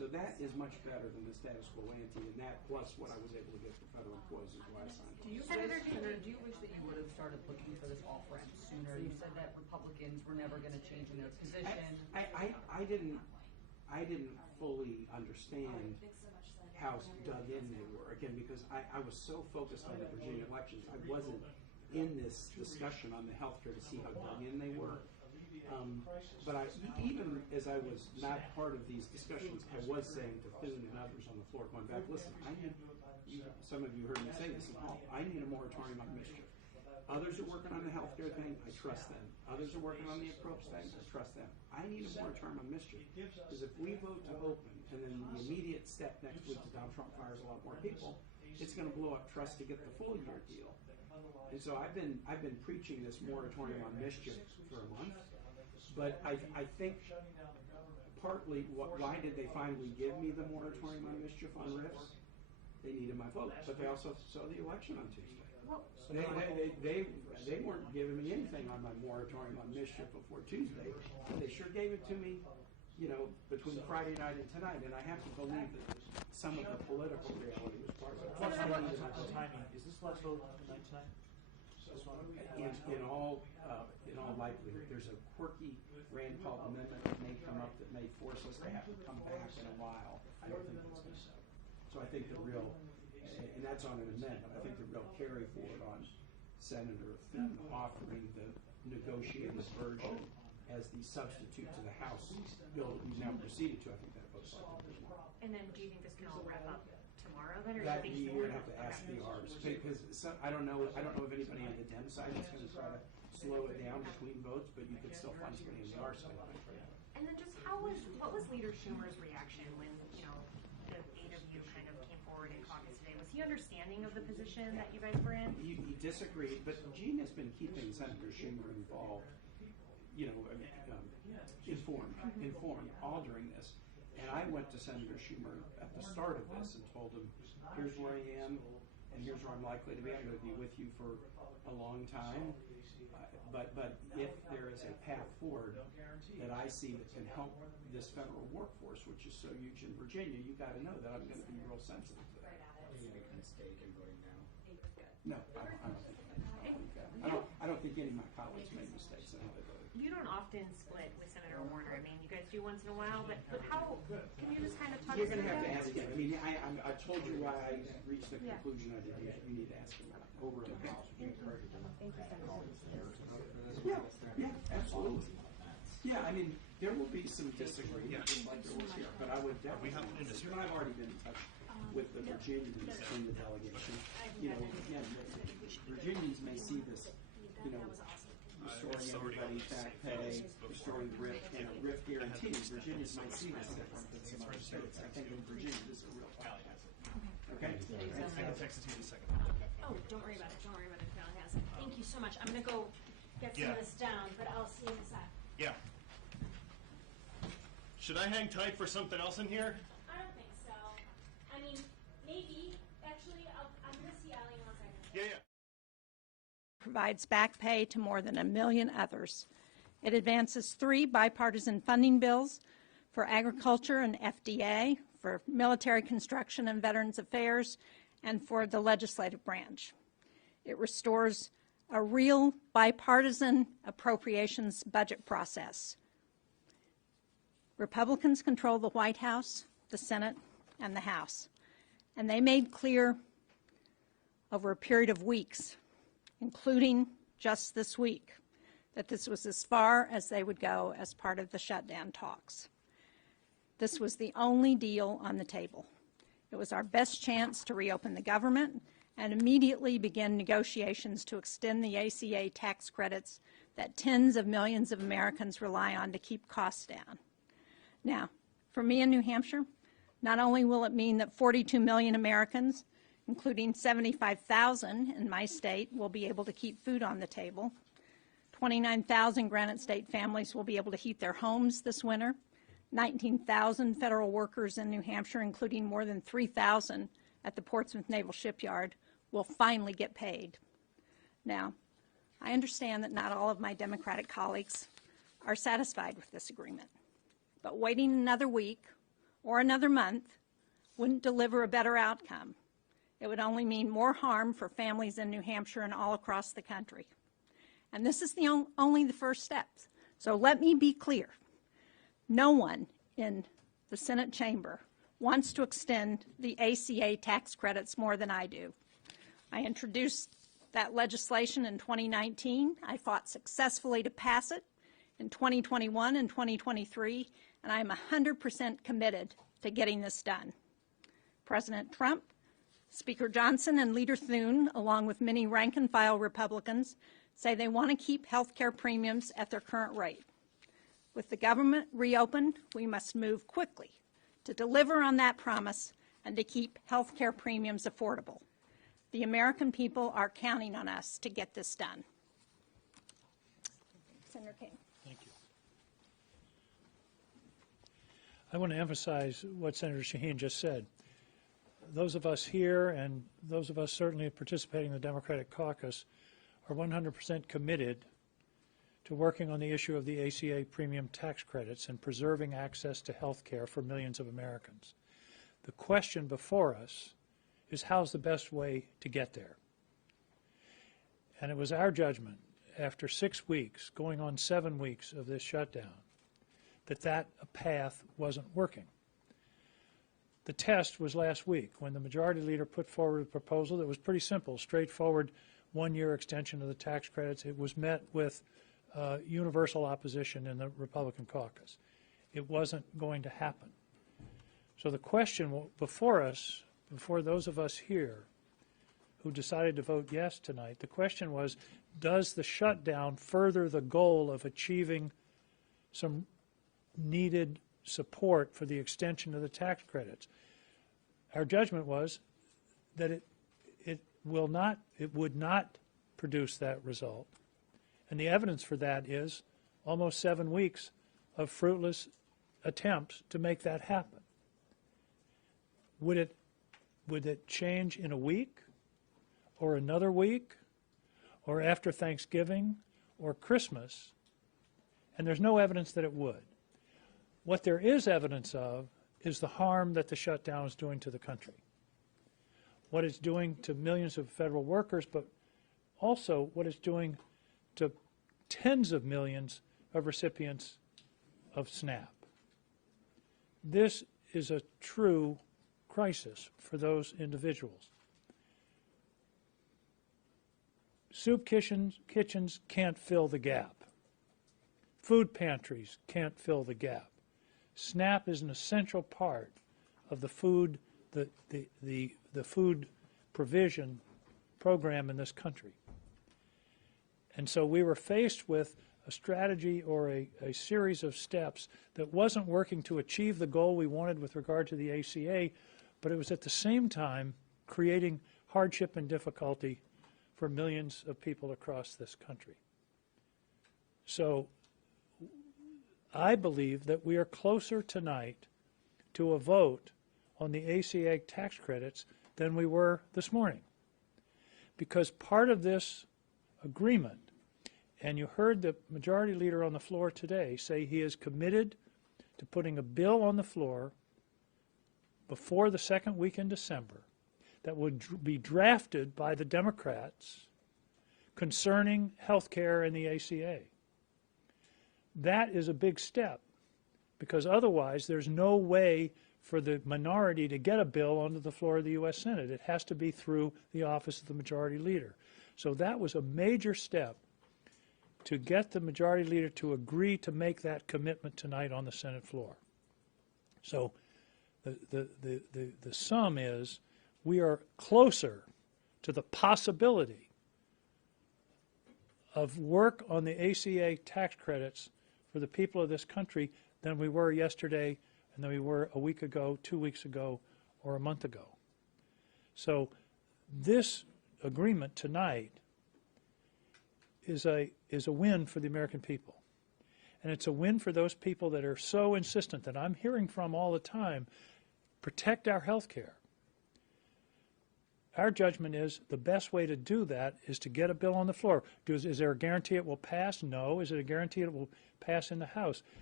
So that is much better than the status quo ante, and that plus what I was able to get for federal employees is why I signed Do you wish that you would have started looking for this off-ramp sooner? You said that Republicans were never going to change in their position. I didn't fully understand how dug in they were, again, because I was so focused on the Virginia elections, I wasn't in this discussion on the healthcare to see how dug in they were. But even as I was not part of these discussions, I was saying to Thune and others on the floor, going back, listen, some of you heard me say this, I need a moratorium on mischief. Others are working on the healthcare thing, I trust them. Others are working on the approach thing, I trust them. I need a moratorium on mischief, because if we vote to open, and then the immediate step next week is Donald Trump fires a lot more people, it's going to blow up trust to get the full year deal. And so I've been preaching this moratorium on mischief for a month. But I think partly, why did they finally give me the moratorium on mischief on RIFs? They needed my vote, but they also saw the election on Tuesday. They weren't giving me anything on my moratorium on mischief before Tuesday. They sure gave it to me, between Friday night and tonight, and I have to believe that some of the political reality was part of it. What's the timing? Is this last vote tonight? In all likelihood, there's a quirky Rand Paul amendment that may come up that may force us to have to come back in a while. I don't think that's going to happen. So I think the real, and that's on an amendment, I think the real carry forward on Senator Thune offering the negotiated version as the substitute to the House bill that we've now proceeded to, I think that votes like it. And then do you think this can all wrap up tomorrow then, or That do you think you're going to have to ask the Rs, because I don't know if anybody on the Dem side is going to try to slow it down between votes, but you could still find somebody on the R side. And then just what was Leader Schumer's reaction when, the 8 of you kind of came forward in caucus today? Was he understanding of the position that you guys were in? He disagreed, but Gene has been keeping Senator Schumer involved, informed all during this. And I went to Senator Schumer at the start of this and told him, here's where I am, and here's where I'm likely to be. I'm going to be with you for a long time. But if there is a path forward that I see that can help this federal workforce, which is so huge in Virginia, you got to know that I'm going to be real sensitive to that. Are you making a mistake in voting No, now? I don't think any of my colleagues made mistakes in how they voted. You don't often split with Senator Warner. I mean, you guys do once in a while, but how, can you just kind of talk You're us going to through have that? to ask him. I mean, I told you why I reached the conclusion I did. You need to ask him over and over. Yeah, absolutely. Yeah, I mean, there will be some disagreement, just like there was here, but I would definitely, I've already been in touch with the Virginians in the delegation. Again, Virginians may see this, restoring everybody back pay, restoring the RIF guarantee. Virginians might see this different than some other states. I think in Virginia, this is a real problem. Okay? I can text it to you in a second. Oh, don't worry about it. Don't worry about it. Valley has it. Thank you so much. I'm going to go get some of this down, but I'll see you in a sec. Yeah. Should I hang tight for something else in here? I don't think so. I mean, maybe. Actually, I'm going to see Allie in 1 second. Yeah. Provides back pay to more than 1 million others. It advances 3 bipartisan funding bills for agriculture and FDA, for military construction and Veterans Affairs, and for the legislative branch. It restores a real bipartisan appropriations budget process. Republicans control the White House, the Senate, and the House, and they made clear over a period of weeks, including just this week, that this was as far as they would go as part of the shutdown talks. This was the only deal on the table. It was our best chance to reopen the government and immediately begin negotiations to extend the ACA tax credits that tens of millions of Americans rely on to keep costs down. Now, for me in New Hampshire, not only will it mean that 42 million Americans, including 75,000 in my state, will be able to keep food on the table, 29,000 Granite State families will be able to heat their homes this winter, 19,000 federal workers in New Hampshire, including more than 3,000 at the Portsmouth Naval Shipyard, will finally get paid. Now, I understand that not all of my Democratic colleagues are satisfied with this agreement, but waiting another week or another month wouldn't deliver a better outcome. It would only mean more harm for families in New Hampshire and all across the country. And this is only the first step. So let me be clear. No one in the Senate chamber wants to extend the ACA tax credits more than I do. I introduced that legislation in 2019. I fought successfully to pass it in 2021 and 2023, and I am 100% committed to getting this done. President Trump, Speaker Johnson, and Leader Thune, along with many rank-and-file Republicans, say they want to keep health care premiums at their current rate. With the government reopened, we must move quickly to deliver on that promise and to keep health care premiums affordable. The American people are counting on us to get this done. Senator King. Thank you. I want to emphasize what Senator Shaheen just said. Those of us here and those of us certainly participating in the Democratic caucus are 100% committed to working on the issue of the ACA premium tax credits and preserving access to health care for millions of Americans. The question before us is how's the best way to get there? And it was our judgment after 6 weeks, going on 7 weeks of this shutdown, that path wasn't working. The test was last week when the majority leader put forward a proposal that was pretty simple, straightforward, one-year extension of the tax credits. It was met with universal opposition in the Republican caucus. It wasn't going to happen. So the question before us, before those of us here who decided to vote yes tonight, the question was, does the shutdown further the goal of achieving some needed support for the extension of the tax credits? Our judgment was that it would not produce that result. And the evidence for that is almost 7 weeks of fruitless attempts to make that happen. Would it change in a week or another week or after Thanksgiving or Christmas? And there's no evidence that it would. What there is evidence of is the harm that the shutdown is doing to the country. What it's doing to millions of federal workers, but also what it's doing to tens of millions of recipients of SNAP. This is a true crisis for those individuals. Soup kitchens can't fill the gap. Food pantries can't fill the gap. SNAP is an essential part of the food food provision program in this country. And so we were faced with a strategy or a series of steps that wasn't working to achieve the goal we wanted with regard to the ACA, but it was at the same time creating hardship and difficulty for millions of people across this country. So I believe that we are closer tonight to a vote on the ACA tax credits than we were this morning. Because part of this agreement, and you heard the majority leader on the floor today say he is committed to putting a bill on the floor before the second week in December that would be drafted by the Democrats concerning health care and the ACA. That is a big step, because otherwise there's no way for the minority to get a bill onto the floor of the U.S. Senate. It has to be through the office of the majority leader. So that was a major step to get the majority leader to agree to make that commitment tonight on the Senate floor. So the sum is we are closer to the possibility of work on the ACA tax credits for the people of this country than we were yesterday and than we were a week ago, 2 weeks ago, or a month ago. So this agreement tonight is a win for the American people. And it's a win for those people that are so insistent that I'm hearing from all the time, protect our health care. Our judgment is the best way to do that is to get a bill on the floor. Is there a guarantee it will pass? No. Is it a guarantee it will pass in the House?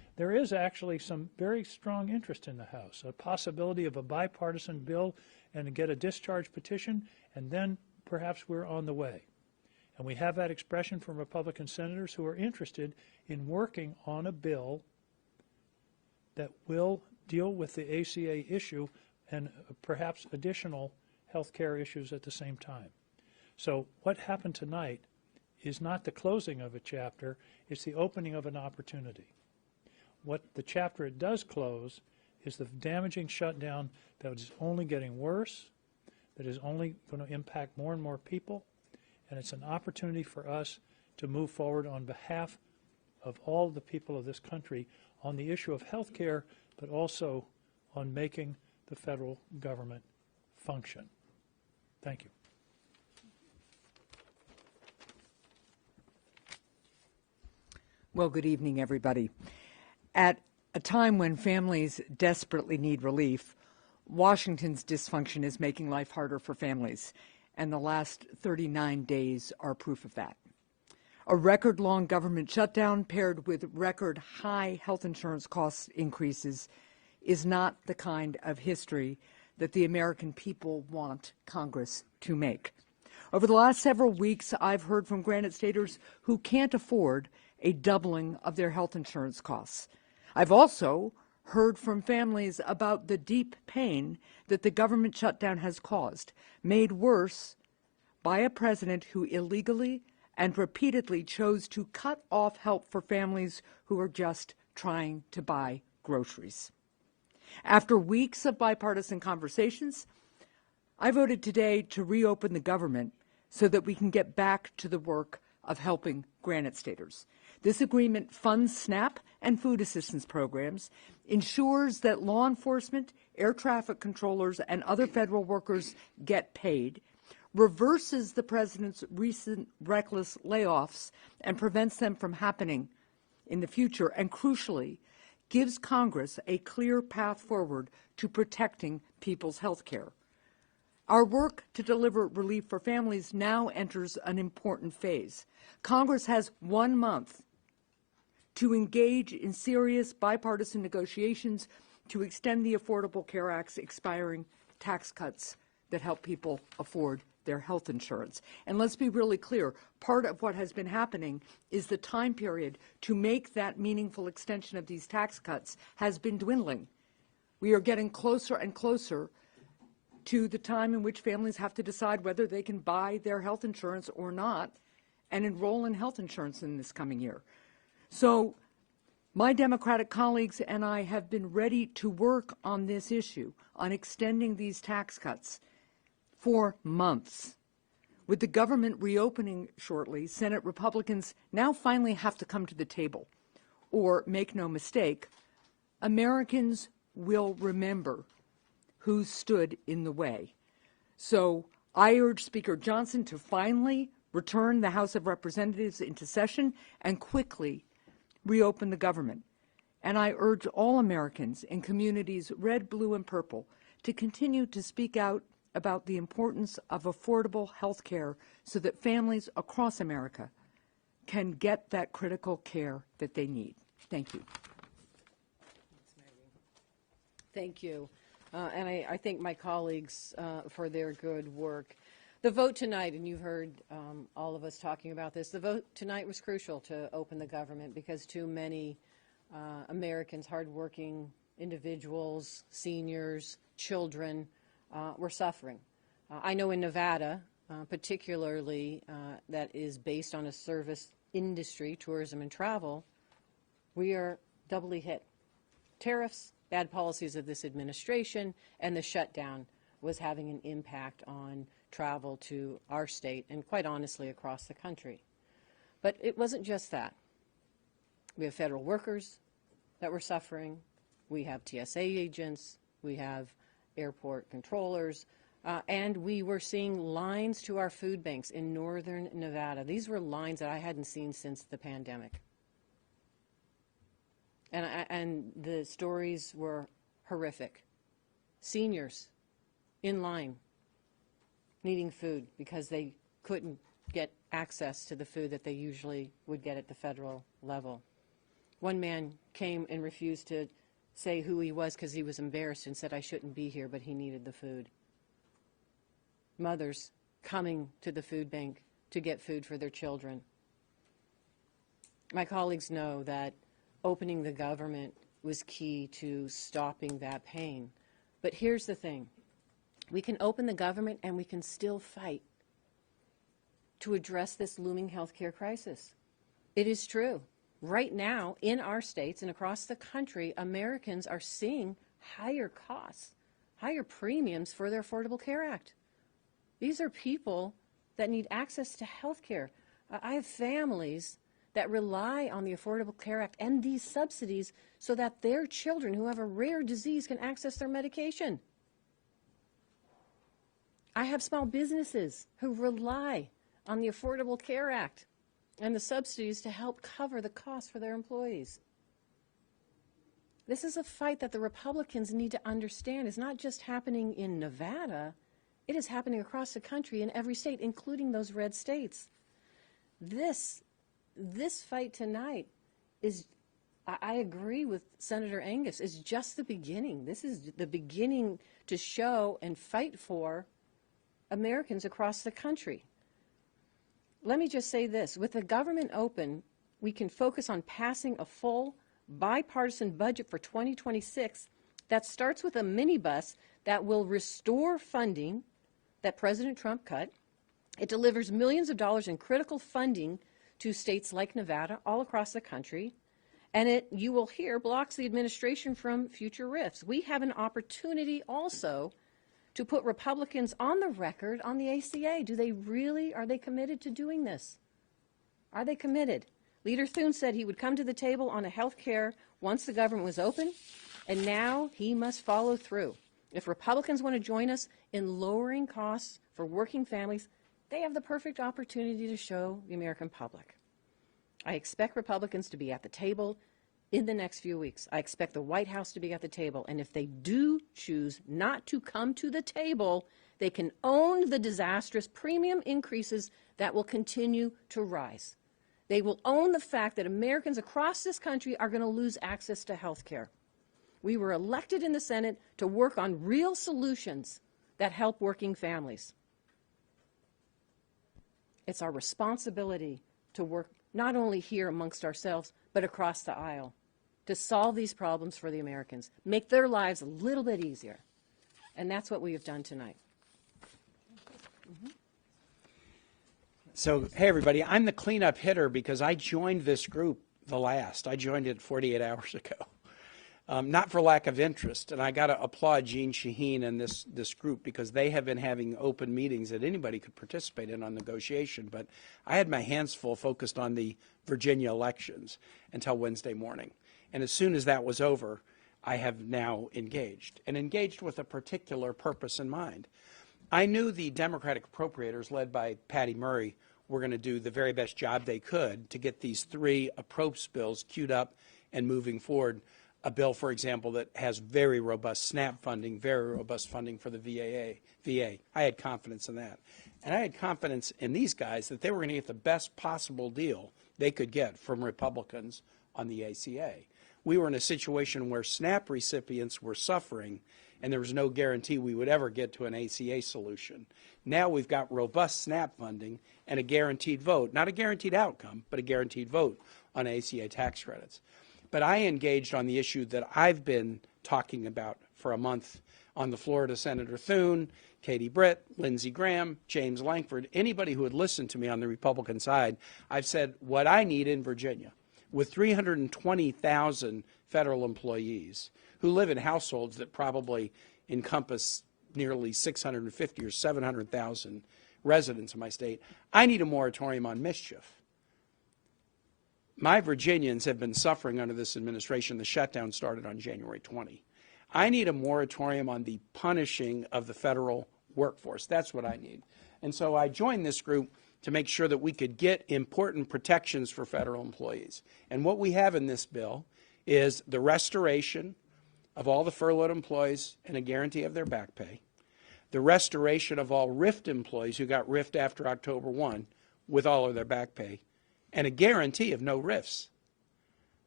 there is actually some very strong interest in the House, a possibility of a bipartisan bill and to get a discharge petition, and then perhaps we're on the way. And we have that expression from Republican senators who are interested in working on a bill that will deal with the ACA issue and perhaps additional health care issues at the same time. So what happened tonight is not the closing of a chapter, it's the opening of an opportunity. What the chapter it does close is the damaging shutdown that is only getting worse, that is only going to impact more and more people, and it's an opportunity for us to move forward on behalf of all the people of this country on the issue of health care, but also on making the federal government function. Thank you. Well, good evening, everybody. At a time when families desperately need relief, Washington's dysfunction is making life harder for families, and the last 39 days are proof of that. A record-long government shutdown paired with record-high health insurance cost increases is not the kind of history that the American people want Congress to make. Over the last several weeks, I've heard from Granite Staters who can't afford a doubling of their health insurance costs. I've also heard from families about the deep pain that the government shutdown has caused, made worse by a president who illegally and repeatedly chose to cut off help for families who are just trying to buy groceries. After weeks of bipartisan conversations, I voted today to reopen the government so that we can get back to the work of helping Granite Staters. This agreement funds SNAP and food assistance programs, ensures that law enforcement, air traffic controllers, and other federal workers get paid, reverses the president's recent reckless layoffs and prevents them from happening in the future, and crucially, gives Congress a clear path forward to protecting people's health care. Our work to deliver relief for families now enters an important phase. Congress has 1 month to engage in serious bipartisan negotiations to extend the Affordable Care Act's expiring tax cuts that help people afford their health insurance. And let's be really clear, part of what has been happening is the time period to make that meaningful extension of these tax cuts has been dwindling. We are getting closer and closer to the time in which families have to decide whether they can buy their health insurance or not and enroll in health insurance in this coming year. So my Democratic colleagues and I have been ready to work on this issue, on extending these tax cuts for months. With the government reopening shortly, Senate Republicans now finally have to come to the table. Or, make no mistake, Americans will remember who stood in the way. So I urge Speaker Johnson to finally return the House of Representatives into session and quickly reopen the government. And I urge all Americans in communities red, blue, and purple to continue to speak out about the importance of affordable health care so that families across America can get that critical care that they need. Thank you. Thank you. And I thank my colleagues for their good work. The vote tonight, and you've heard all of us talking about this, the vote tonight was crucial to open the government because too many Americans, hardworking individuals, seniors, children, were suffering. I know in Nevada, particularly that is based on a service industry, tourism and travel, we are doubly hit. Tariffs, bad policies of this administration, and the shutdown was having an impact on travel to our state and quite honestly across the country. But it wasn't just that. We have federal workers that were suffering. We have TSA agents. We have airport controllers. And we were seeing lines to our food banks in northern Nevada. These were lines that I hadn't seen since the pandemic. And the stories were horrific. Seniors in line needing food because they couldn't get access to the food that they usually would get at the federal level. One man came and refused to say who he was because he was embarrassed and said I shouldn't be here, but he needed the food. Mothers coming to the food bank to get food for their children. My colleagues know that opening the government was key to stopping that pain. But here's the thing. We can open the government and we can still fight to address this looming healthcare crisis. It is true. Right now, in our states and across the country, Americans are seeing higher costs, higher premiums for their Affordable Care Act. These are people that need access to health care. I have families that rely on the Affordable Care Act and these subsidies so that their children who have a rare disease can access their medication. I have small businesses who rely on the Affordable Care Act and the subsidies to help cover the costs for their employees. This is a fight that the Republicans need to understand is not just happening in Nevada, it is happening across the country in every state, including those red states. This fight tonight is, I agree with Senator Angus, is just the beginning. This is the beginning to show and fight for Americans across the country. Let me just say this. With the government open, we can focus on passing a full bipartisan budget for 2026 that starts with a minibus that will restore funding that President Trump cut. It delivers millions of dollars in critical funding to states like Nevada all across the country. And it, you will hear, blocks the administration from future rifts. We have an opportunity also to put Republicans on the record on the ACA. Are they committed to doing this? Are they committed? Leader Thune said he would come to the table on a health care once the government was open, and now he must follow through. If Republicans want to join us in lowering costs for working families, they have the perfect opportunity to show the American public. I expect Republicans to be at the table in the next few weeks. I expect the White House to be at the table. And if they do choose not to come to the table, they can own the disastrous premium increases that will continue to rise. They will own the fact that Americans across this country are going to lose access to health care. We were elected in the Senate to work on real solutions that help working families. It's our responsibility to work not only here amongst ourselves, but across the aisle, to solve these problems for the Americans, make their lives a little bit easier. And that's what we have done tonight. So, hey, everybody, I'm the cleanup hitter because I joined this group the last. I joined it 48 hours ago. Not for lack of interest, and I got to applaud Jean Shaheen and this group because they have been having open meetings that anybody could participate in on negotiation, but I had my hands full focused on the Virginia elections until Wednesday morning. And as soon as that was over, I have now engaged, and engaged with a particular purpose in mind. I knew the Democratic appropriators, led by Patty Murray, were going to do the very best job they could to get these three approach bills queued up and moving forward. A bill, for example, that has very robust SNAP funding, very robust funding for the VA. I had confidence in that. And I had confidence in these guys that they were going to get the best possible deal they could get from Republicans on the ACA. We were in a situation where SNAP recipients were suffering, and there was no guarantee we would ever get to an ACA solution. Now we've got robust SNAP funding and a guaranteed vote, not a guaranteed outcome, but a guaranteed vote on ACA tax credits. But I engaged on the issue that I've been talking about for a month on the floor to Senator Thune, Katie Britt, Lindsey Graham, James Lankford, anybody who had listened to me on the Republican side. I've said what I need in Virginia, with 320,000 federal employees who live in households that probably encompass nearly 650 or 700,000 residents in my state, I need a moratorium on mischief. My Virginians have been suffering under this administration. The shutdown started on January 20. I need a moratorium on the punishing of the federal workforce. That's what I need. And so I joined this group to make sure that we could get important protections for federal employees. And what we have in this bill is the restoration of all the furloughed employees and a guarantee of their back pay, the restoration of all RIFT employees who got RIFT after October 1 with all of their back pay, and a guarantee of no RIFs.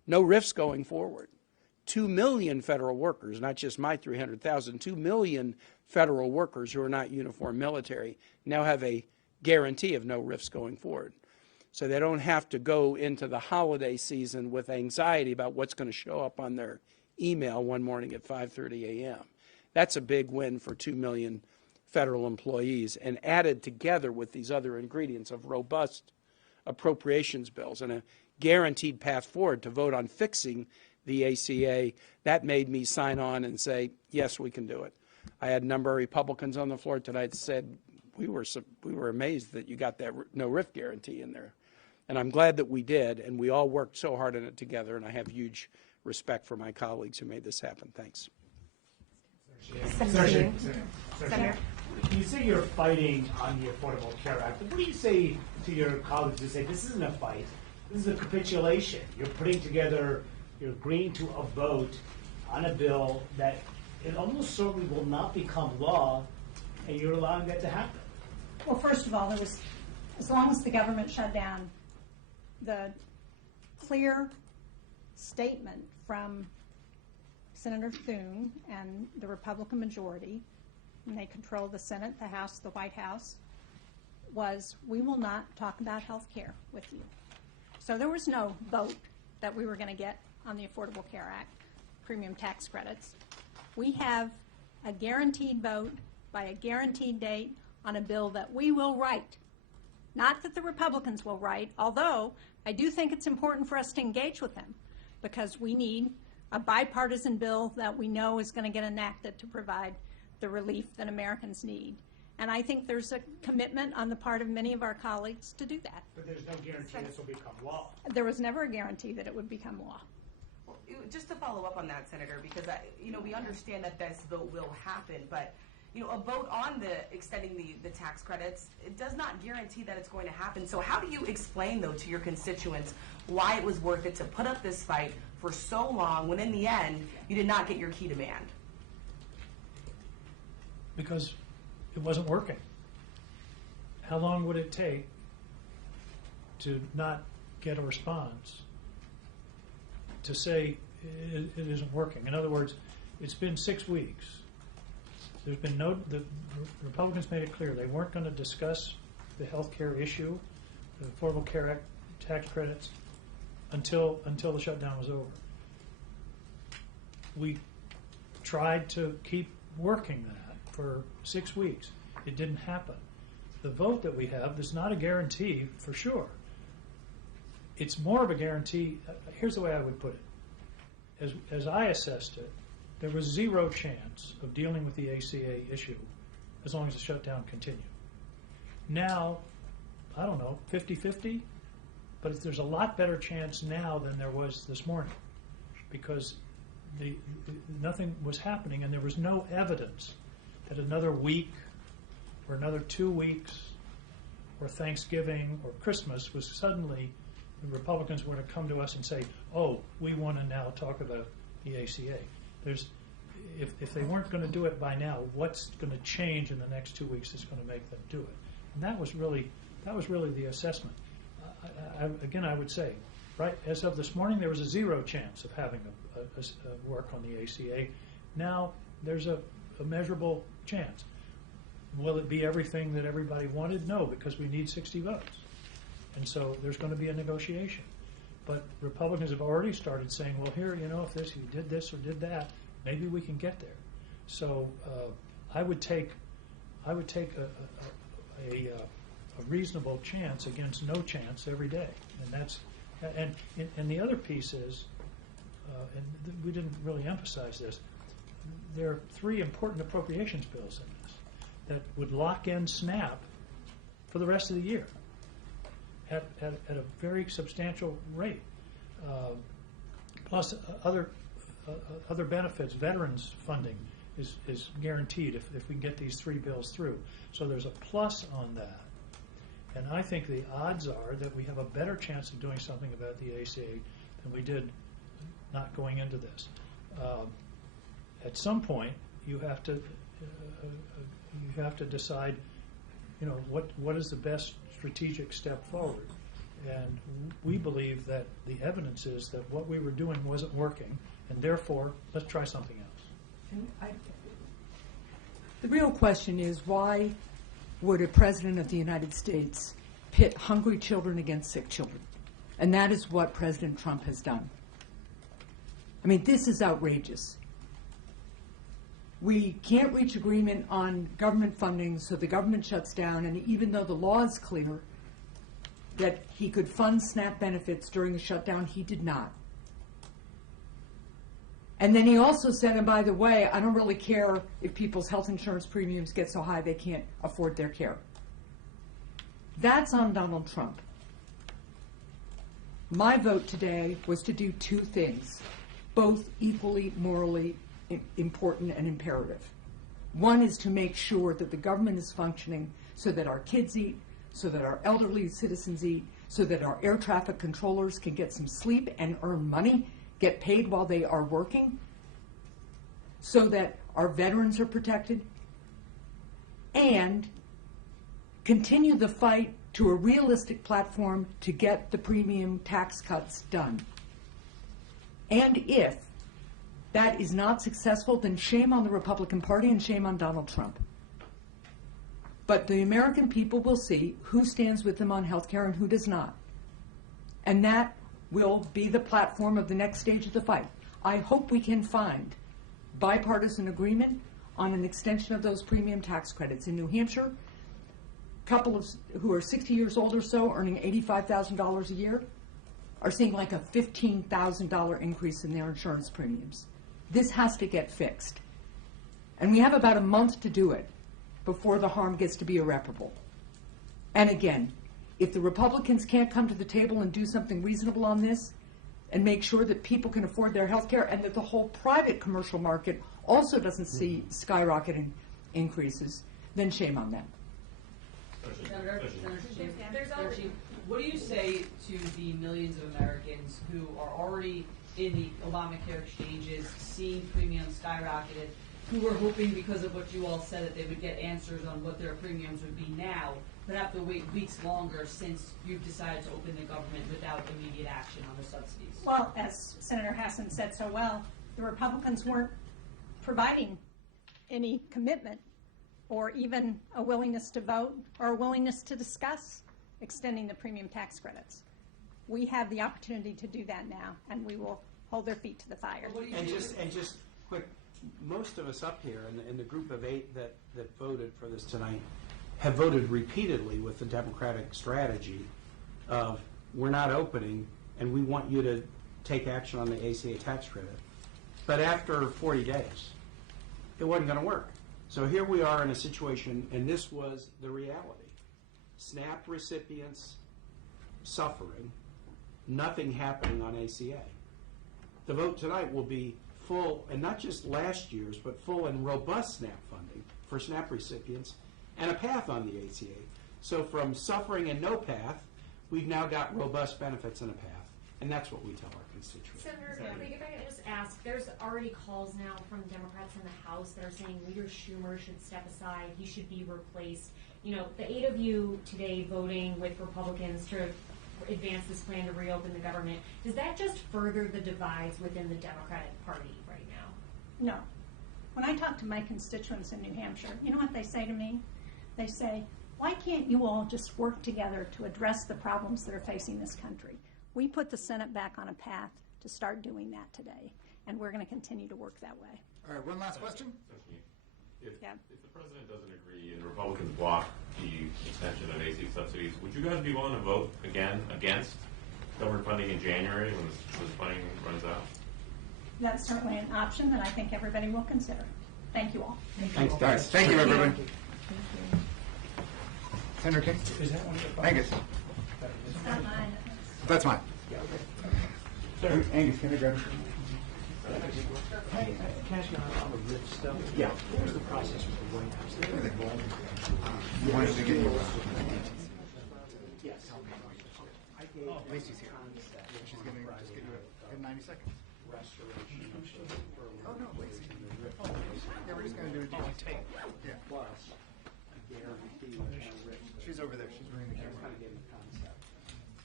No RIFs going forward. 2 million federal workers, not just my 300,000, 2 million federal workers who are not uniformed military now have a guarantee of no RIFs going forward. So they don't have to go into the holiday season with anxiety about what's going to show up on their email one morning at 5:30 a.m. That's a big win for 2 million federal employees, and added together with these other ingredients of robust appropriations bills and a guaranteed path forward to vote on fixing the ACA, that made me sign on and say, yes, we can do it. I had a number of Republicans on the floor tonight that said, we were amazed that you got that no RIF guarantee in there. And I'm glad that we did, and we all worked so hard on it together, and I have huge respect for my colleagues who made this happen. Thanks. Senator, you say you're fighting on the Affordable Care Act, but what do you say to your colleagues who say this isn't a fight, this is a capitulation? You're putting together, you're agreeing to a vote on a bill that it almost certainly will not become law, and you're allowing that to happen. Well, first of all, there was, as long as the government shut down, the clear statement from Senator Thune and the Republican majority, and they control the Senate, the House, the White House, was we will not talk about health care with you. So there was no vote that we were going to get on the Affordable Care Act, premium tax credits. We have a guaranteed vote by a guaranteed date on a bill that we will write. Not that the Republicans will write, although I do think it's important for us to engage with them because we need a bipartisan bill that we know is going to get enacted to provide the relief that Americans need. And I think there's a commitment on the part of many of our colleagues to do that. But there's no guarantee this will become law. There was never a guarantee that it would become law. Well, just to follow up on that, Senator, because we understand that this vote will happen, but a vote on extending the tax credits, it does not guarantee that it's going to happen. So how do you explain, though, to your constituents why it was worth it to put up this fight for so long when in the end you did not get your key demand? Because it wasn't working. How long would it take to not get a response to say it isn't working? In other words, it's been 6 weeks. There's been the Republicans made it clear they weren't going to discuss the health care issue, the Affordable Care Act tax credits, until the shutdown was over. We tried to keep working that for 6 weeks. It didn't happen. The vote that we have is not a guarantee for sure. It's more of a guarantee. Here's the way I would put it. As I assessed it, there was zero chance of dealing with the ACA issue as long as the shutdown continued. Now, I don't know, 50-50? But there's a lot better chance now than there was this morning because nothing was happening and there was no evidence that another week or another 2 weeks or Thanksgiving or Christmas was suddenly the Republicans were to come to us and say, oh, we want to now talk about the ACA. If they weren't going to do it by now, what's going to change in the next 2 weeks that's going to make them do it? And that was really the assessment. Again, I would say, right, as of this morning, there was a zero chance of having a work on the ACA. Now there's a measurable chance. Will it be everything that everybody wanted? No, because we need 60 votes. And so there's going to be a negotiation. But Republicans have already started saying, well, here, if you did this or did that, maybe we can get there. So I would take a reasonable chance against no chance every day, and the other piece is, and we didn't really emphasize this. There are 3 important appropriations bills in this that would lock in SNAP for the rest of the year at a very substantial rate, plus other benefits. Veterans funding is guaranteed if we can get these 3 bills through. So there's a plus on that. And I think the odds are that we have a better chance of doing something about the ACA than we did not going into this. At some point, you have to decide, what is the best strategic step forward. And we believe that the evidence is that what we were doing wasn't working, and therefore, let's try something else. The real question is, why would a president of the United States pit hungry children against sick children? And that is what President Trump has done. I mean, this is outrageous. We can't reach agreement on government funding, so the government shuts down, and even though the law is clear that he could fund SNAP benefits during the shutdown, he did not. And then he also said, and by the way, I don't really care if people's health insurance premiums get so high they can't afford their care. That's on Donald Trump. My vote today was to do two things, both equally morally important and imperative. One is to make sure that the government is functioning so that our kids eat, so that our elderly citizens eat, so that our air traffic controllers can get some sleep and earn money, get paid while they are working, so that our veterans are protected, and continue the fight to a realistic platform to get the premium tax cuts done. And if that is not successful, then shame on the Republican Party and shame on Donald Trump. But the American people will see who stands with them on health care and who does not. And that will be the platform of the next stage of the fight. I hope we can find bipartisan agreement on an extension of those premium tax credits. In New Hampshire, couples who are 60 years old or so, earning $85,000 a year, are seeing like a $15,000 increase in their insurance premiums. This has to get fixed. And we have about a month to do it before the harm gets to be irreparable. And again, if the Republicans can't come to the table and do something reasonable on this and make sure that people can afford their health care and that the whole private commercial market also doesn't see skyrocketing increases, then shame on them. Senator Shaheen, what do you say to the millions of Americans who are already in the Obamacare exchanges, seeing premiums skyrocketed, who were hoping because of what you all said that they would get answers on what their premiums would be now, but have to wait weeks longer since you've decided to open the government without immediate action on the subsidies? Well, as Senator Hassan said so well, the Republicans weren't providing any commitment or even a willingness to vote or a willingness to discuss extending the premium tax credits. We have the opportunity to do that now, and we will hold their feet to the fire. And just quick, most of us up here in the group of 8 that voted for this tonight have voted repeatedly with the Democratic strategy of we're not opening and we want you to take action on the ACA tax credit. But after 40 days, it wasn't going to work. So here we are in a situation, and this was the reality. SNAP recipients suffering, nothing happening on ACA. The vote tonight will be full, and not just last year's, but full and robust SNAP funding for SNAP recipients and a path on the ACA. So from suffering and no path, we've now got robust benefits and a path. And that's what we tell our constituents. Senator, if I could just ask, there's already calls now from Democrats in the House that are saying Leader Schumer should step aside, he should be replaced. You know, the 8 of you today voting with Republicans to advance this plan to reopen the government, does that just further the divides within the Democratic Party right now? No. When I talk to my constituents in New Hampshire, you know what they say to me? They say, why can't you all just work together to address the problems that are facing this country? We put the Senate back on a path to start doing that today, and we're going to continue to work that way. All right, one last question. If the president doesn't agree and Republicans block the extension of AC subsidies, would you guys be willing to vote again against government funding in January when this funding runs out? That's certainly an option that I think everybody will consider. Thank you all. Thanks, guys. Thank you, everyone. Senator King? Angus. That's mine. Angus, can I grab it? Can I ask you on the RIF stuff? Yeah. What was the process with the White House? You wanted to get your... Yes. Lacey's here. She's going to just give you a 90 seconds. Oh, no, Lacey. Yeah, we're just going to do it. Yeah. Plus, a guarantee on RIF. She's over there. She's running the camera. Kind of getting the concept.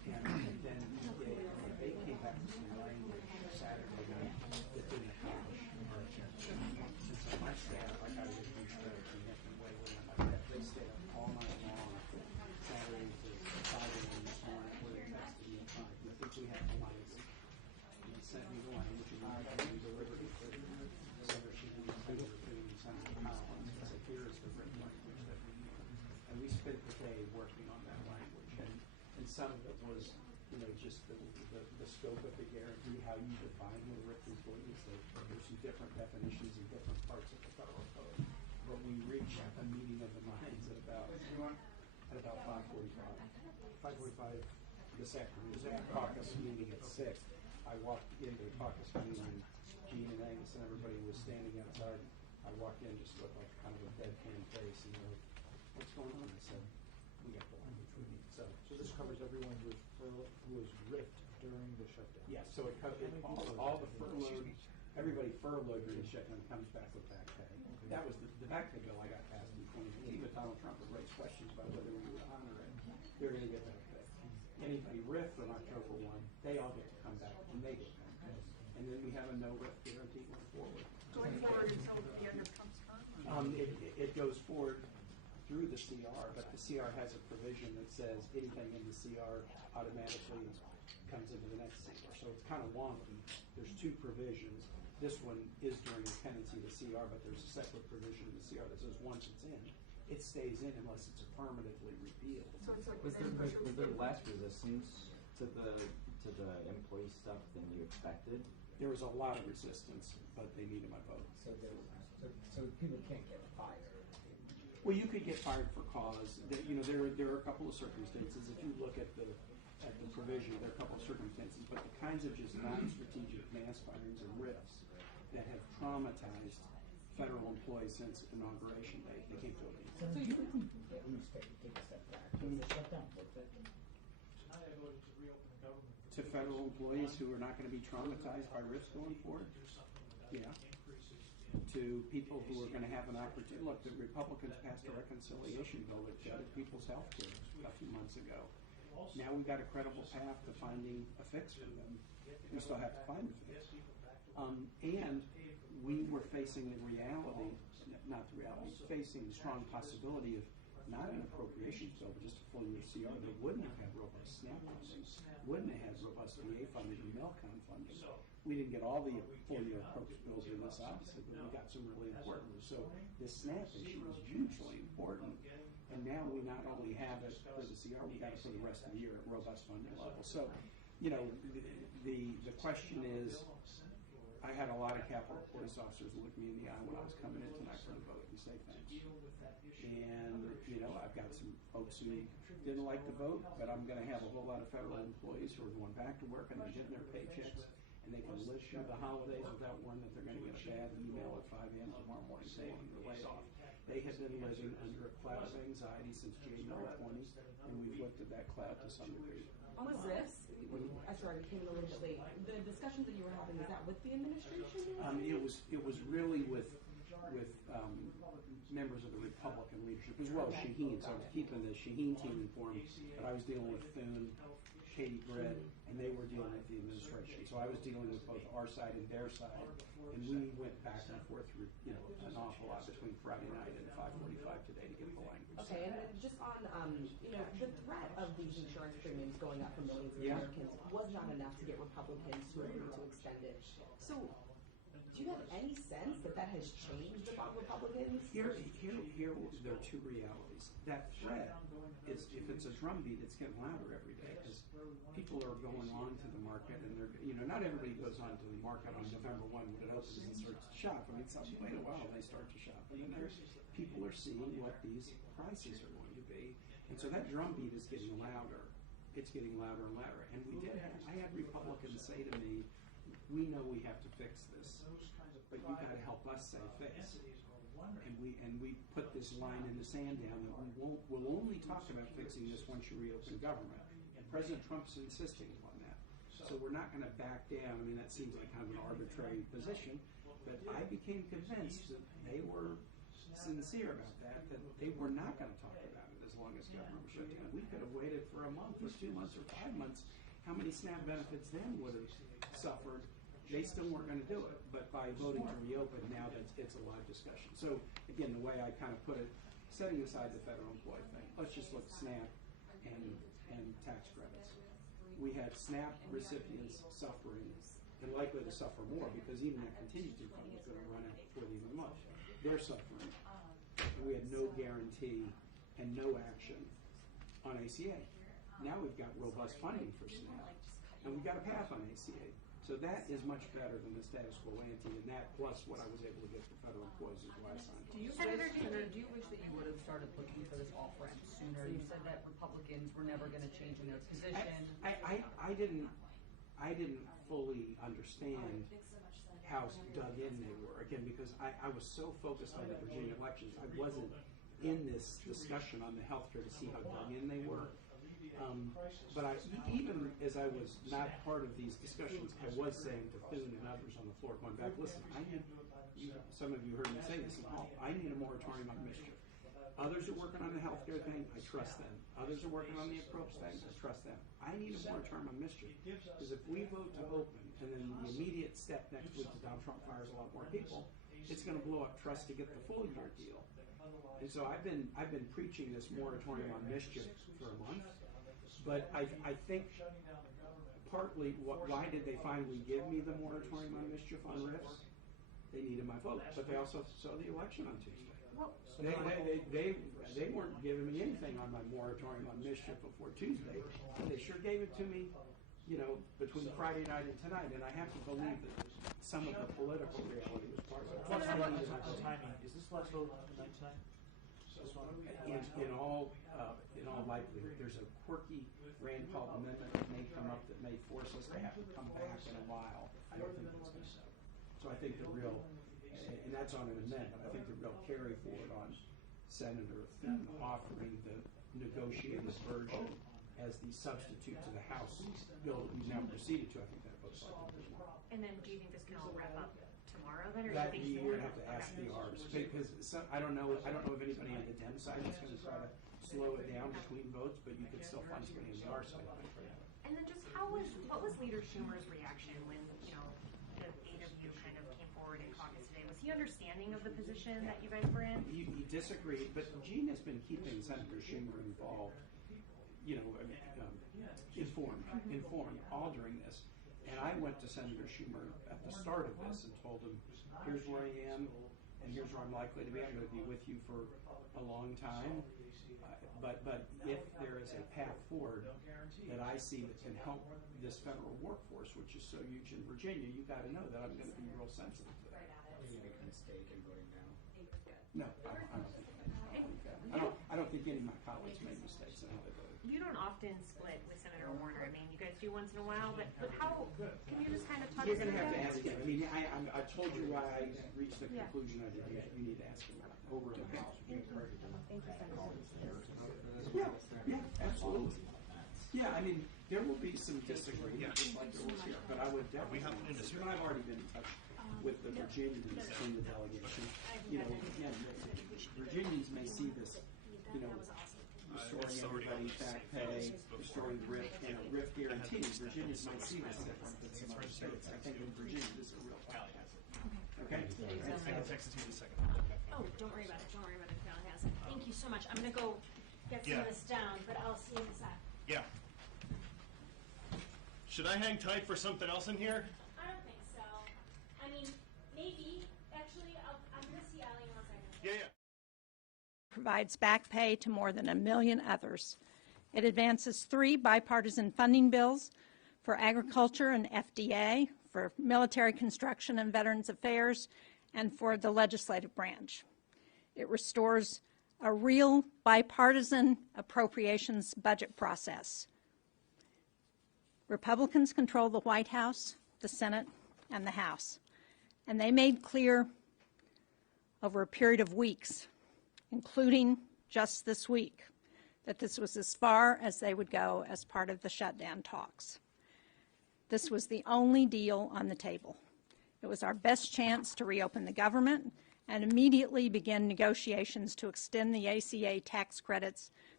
And then they came back with some language Saturday night that didn't accomplish our objective. And so my staff, I got to get these straight and get them way on my head. They stayed up all night long, Saturday to 5 a.m. this morning, where they texted me and tried. We think we have the lines. And he sent me the language and I delivered it. Senator Sheehan and Senator Collins. I said, here is the written language that we need. And we spent the day working on that language. And some of it was, just the scope of the guarantee, how you define what a RIF employee is. There's some different definitions in different parts of the federal code. But we reached a meeting of the minds at about 5:45. 5:45 this afternoon. It was at caucus meeting at 6. I walked into the caucus meeting and Gene and Angus and everybody was standing outside. I walked in, just looked like kind of a deadpan face, and they're like, "What's going on?" I said, "We got the language we need." So this covers everyone who was ripped during the shutdown. yeah, so it covers all the furloughed, everybody furloughed during the shutdown comes back with back pay. That was the back pay bill I got passed in 2015, but Donald Trump would raise questions about whether we would honor it. They're going to get back pay. Anybody RIF from October 1, they all get to come back and they get back pay. And then we have a no RIF guarantee going forward. Going forward until the end of Trump's term? It goes forward through the CR, but the CR has a provision that says anything in the CR automatically comes into the next CR. So it's kind of wonky. There's two provisions. This one is during the pendency of the CR, but there's a separate provision in the CR that says once it's in, it stays in unless it's affirmatively repealed. Was there less resistance to the employee stuff than you expected? There was a lot of resistance, but they needed my vote. So people can't get fired. Well, you could get fired for cause. There are a couple of circumstances. If you look at the provision, there are a couple of circumstances, but the kinds of just non-strategic mass firings and RIFs that have traumatized federal employees since inauguration day, they can't go against. So you can at least take a step back. Was the shutdown worth it? To federal employees who are not going to be traumatized by RIFs going forward? Yeah. To people who are going to have an opportunity. Look, the Republicans passed a reconciliation bill that gutted people's health care a few months ago. Now we've got a credible path to finding a fix for them. We still have to find a fix. And we were facing the reality, not the reality, facing the strong possibility of not an appropriations bill, but just a full year CR that wouldn't have had robust SNAP funding, wouldn't have had robust VA funding or MELCON funding. We didn't get all the full year appropriations bills in this, obviously, but we got some really important ones. So this SNAP issue is hugely important. And now we not only have it for the CR, we got it for the rest of the year at robust funding level. So, the question is, I had a lot of Capitol Police officers look me in the eye when I was coming in tonight for the vote and say thanks. And, I've got some folks who didn't like the vote, but I'm going to have a whole lot of federal employees who are going back to work and they're getting their paychecks and they can live through the holidays without worrying that they're going to get a bad email at 5 a.m. tomorrow morning saying they're laid off. They have been living under a cloud of anxiety since January 20, and we've lifted that cloud to some degree. On the RIFs, I'm sorry, we came in a little bit late. The discussions that you were having, is that with the administration? It was really with members of the Republican leadership, as well as Shaheen. So I was keeping the Shaheen team informed, but I was dealing with Thune, Katie Britt, and they were dealing with the administration. So I was dealing with both our side and their side, and we went back and forth through an awful lot between Friday night and 5:45 today to get the language. Okay, and then just on the threat of these insurance premiums going up for millions of Americans was not enough to get Republicans to agree to extend it. So, do you have any sense that has changed among Republicans? Here there are two realities. That threat is, if it's a drumbeat, it's getting louder every day because people are going on to the market and they're, not everybody goes on to the market on November 1 when it opens and starts to shop. I mean, wait a while, they start to shop. And then people are seeing what these prices are going to be. And so that drumbeat is getting louder. It's getting louder and louder. And I had Republicans say to me, we know we have to fix this, but you got to help us say fix. And we put this line in the sand down that we'll only talk about fixing this once you reopen government. And President Trump's insisting upon that. So we're not going to back down. I mean, that seems like kind of an arbitrary position, but I became convinced that they were sincere about that they were not going to talk about it as long as government was shut down. We could have waited for a month or 2 months or 5 months. How many SNAP benefits then would have suffered? They still weren't going to do it, but by voting to reopen, now that it's a live discussion. So again, the way I kind of put it, setting aside the federal employee thing, let's just look at SNAP and tax credits. We had SNAP recipients suffering and likely to suffer more because even that contingency fund was going to run out before the end of the month. They're suffering. We had no guarantee and no action on ACA. Now we've got robust funding for SNAP, and we've got a path on ACA. So that is much better than the status quo ante, and that plus what I was able to get for federal employees is why I signed on. Do you wish that you would have started looking for this off-ramp sooner? You said that Republicans were never going to change in their position. I didn't fully understand how dug in they were, again, because I was so focused on the Virginia elections, I wasn't in this discussion on the healthcare to see how dug in they were. But even as I was not part of these discussions, I was saying to Thune and others on the floor, going back, listen, some of you heard me say this, I need a moratorium on mischief. Others are working on the healthcare thing, I trust them. Others are working on the approach thing, I trust them. I need a moratorium on mischief. Because if we vote to open, and then the immediate step next week is Donald Trump fires a lot more people, it's going to blow up trust to get the full year deal. And so I've been preaching this moratorium on mischief for a month. But I think partly, why did they finally give me the moratorium on mischief on RIFs? They needed my vote, but they also saw the election on Tuesday. They weren't giving me anything on my moratorium on mischief before Tuesday. They sure gave it to me, between Friday night and tonight, and I have to believe that some of the political reality was part of it. What's the timing? Is this last vote tonight? In all likelihood, there's a quirky Rand Paul amendment that may come up that may force us to have to come back in a while. I don't think that's going to happen. So I think the real, and that's on an amendment, I think the real carry forward on Senator Thune offering the negotiated version as the substitute to the House bill that we've now proceeded to, I think that looks like it as well. And then do you think this can all wrap up tomorrow then, or That do you think you would have to ask the Rs, because I don't know if anybody on the Dem side is going to try to slow it down between votes, but you could still find somebody on the R side. And then just what was Leader Schumer's reaction when, the 8 of you kind of came forward in caucus today? Was he understanding of the position that you guys were in? He disagreed, but Gene has been keeping Senator Schumer involved, informed all during this. And I went to Senator Schumer at the start of this and told him, here's where I am, and here's where I'm likely to be. I'm going to be with you for a long time. But if there is a path forward that I see that can help this federal workforce, which is so huge in Virginia, you got to know that I'm going to be real sensitive to that. Are you making a mistake in voting now? No, I don't think any of my colleagues made mistakes in how they voted. You don't often split with Senator Warner. I mean, you guys do once in a while, but how, can you just kind of talk You're us going to through have to that? ask him. I mean, I told you why I reached the conclusion I did. You need to ask him over in the House. Yeah, absolutely. Yeah, I mean, there will be some disagreement, just like there was here, but I would definitely, and I've already been in touch with the Virginians in the delegation. Again, Virginians may see this, restoring everybody back pay, restoring RIF guarantees. Virginians might see this different than some other states. I think in Virginia, this is a real problem. Okay? I can text it to you in a second. Oh, don't worry about it. Don't worry about it. Val has it. Thank you so much. I'm going to go get some of this down, but I'll see you in a sec. Yeah. Should I hang tight for something else in here? I don't think so. I mean, maybe. Actually, I'm going to see Allie in 1 second. Yeah. Provides back pay to more than 1 million others. It advances 3 bipartisan funding bills for agriculture and FDA, for military construction and Veterans Affairs, and for the legislative branch. It restores a real bipartisan appropriations budget process. Republicans control the White House, the Senate, and the House, and they made clear over a period of weeks, including just this week, that this was as far as they would go as part of the shutdown talks. This was the only deal on the table. It was our best chance to reopen the government and immediately begin negotiations to extend the ACA tax credits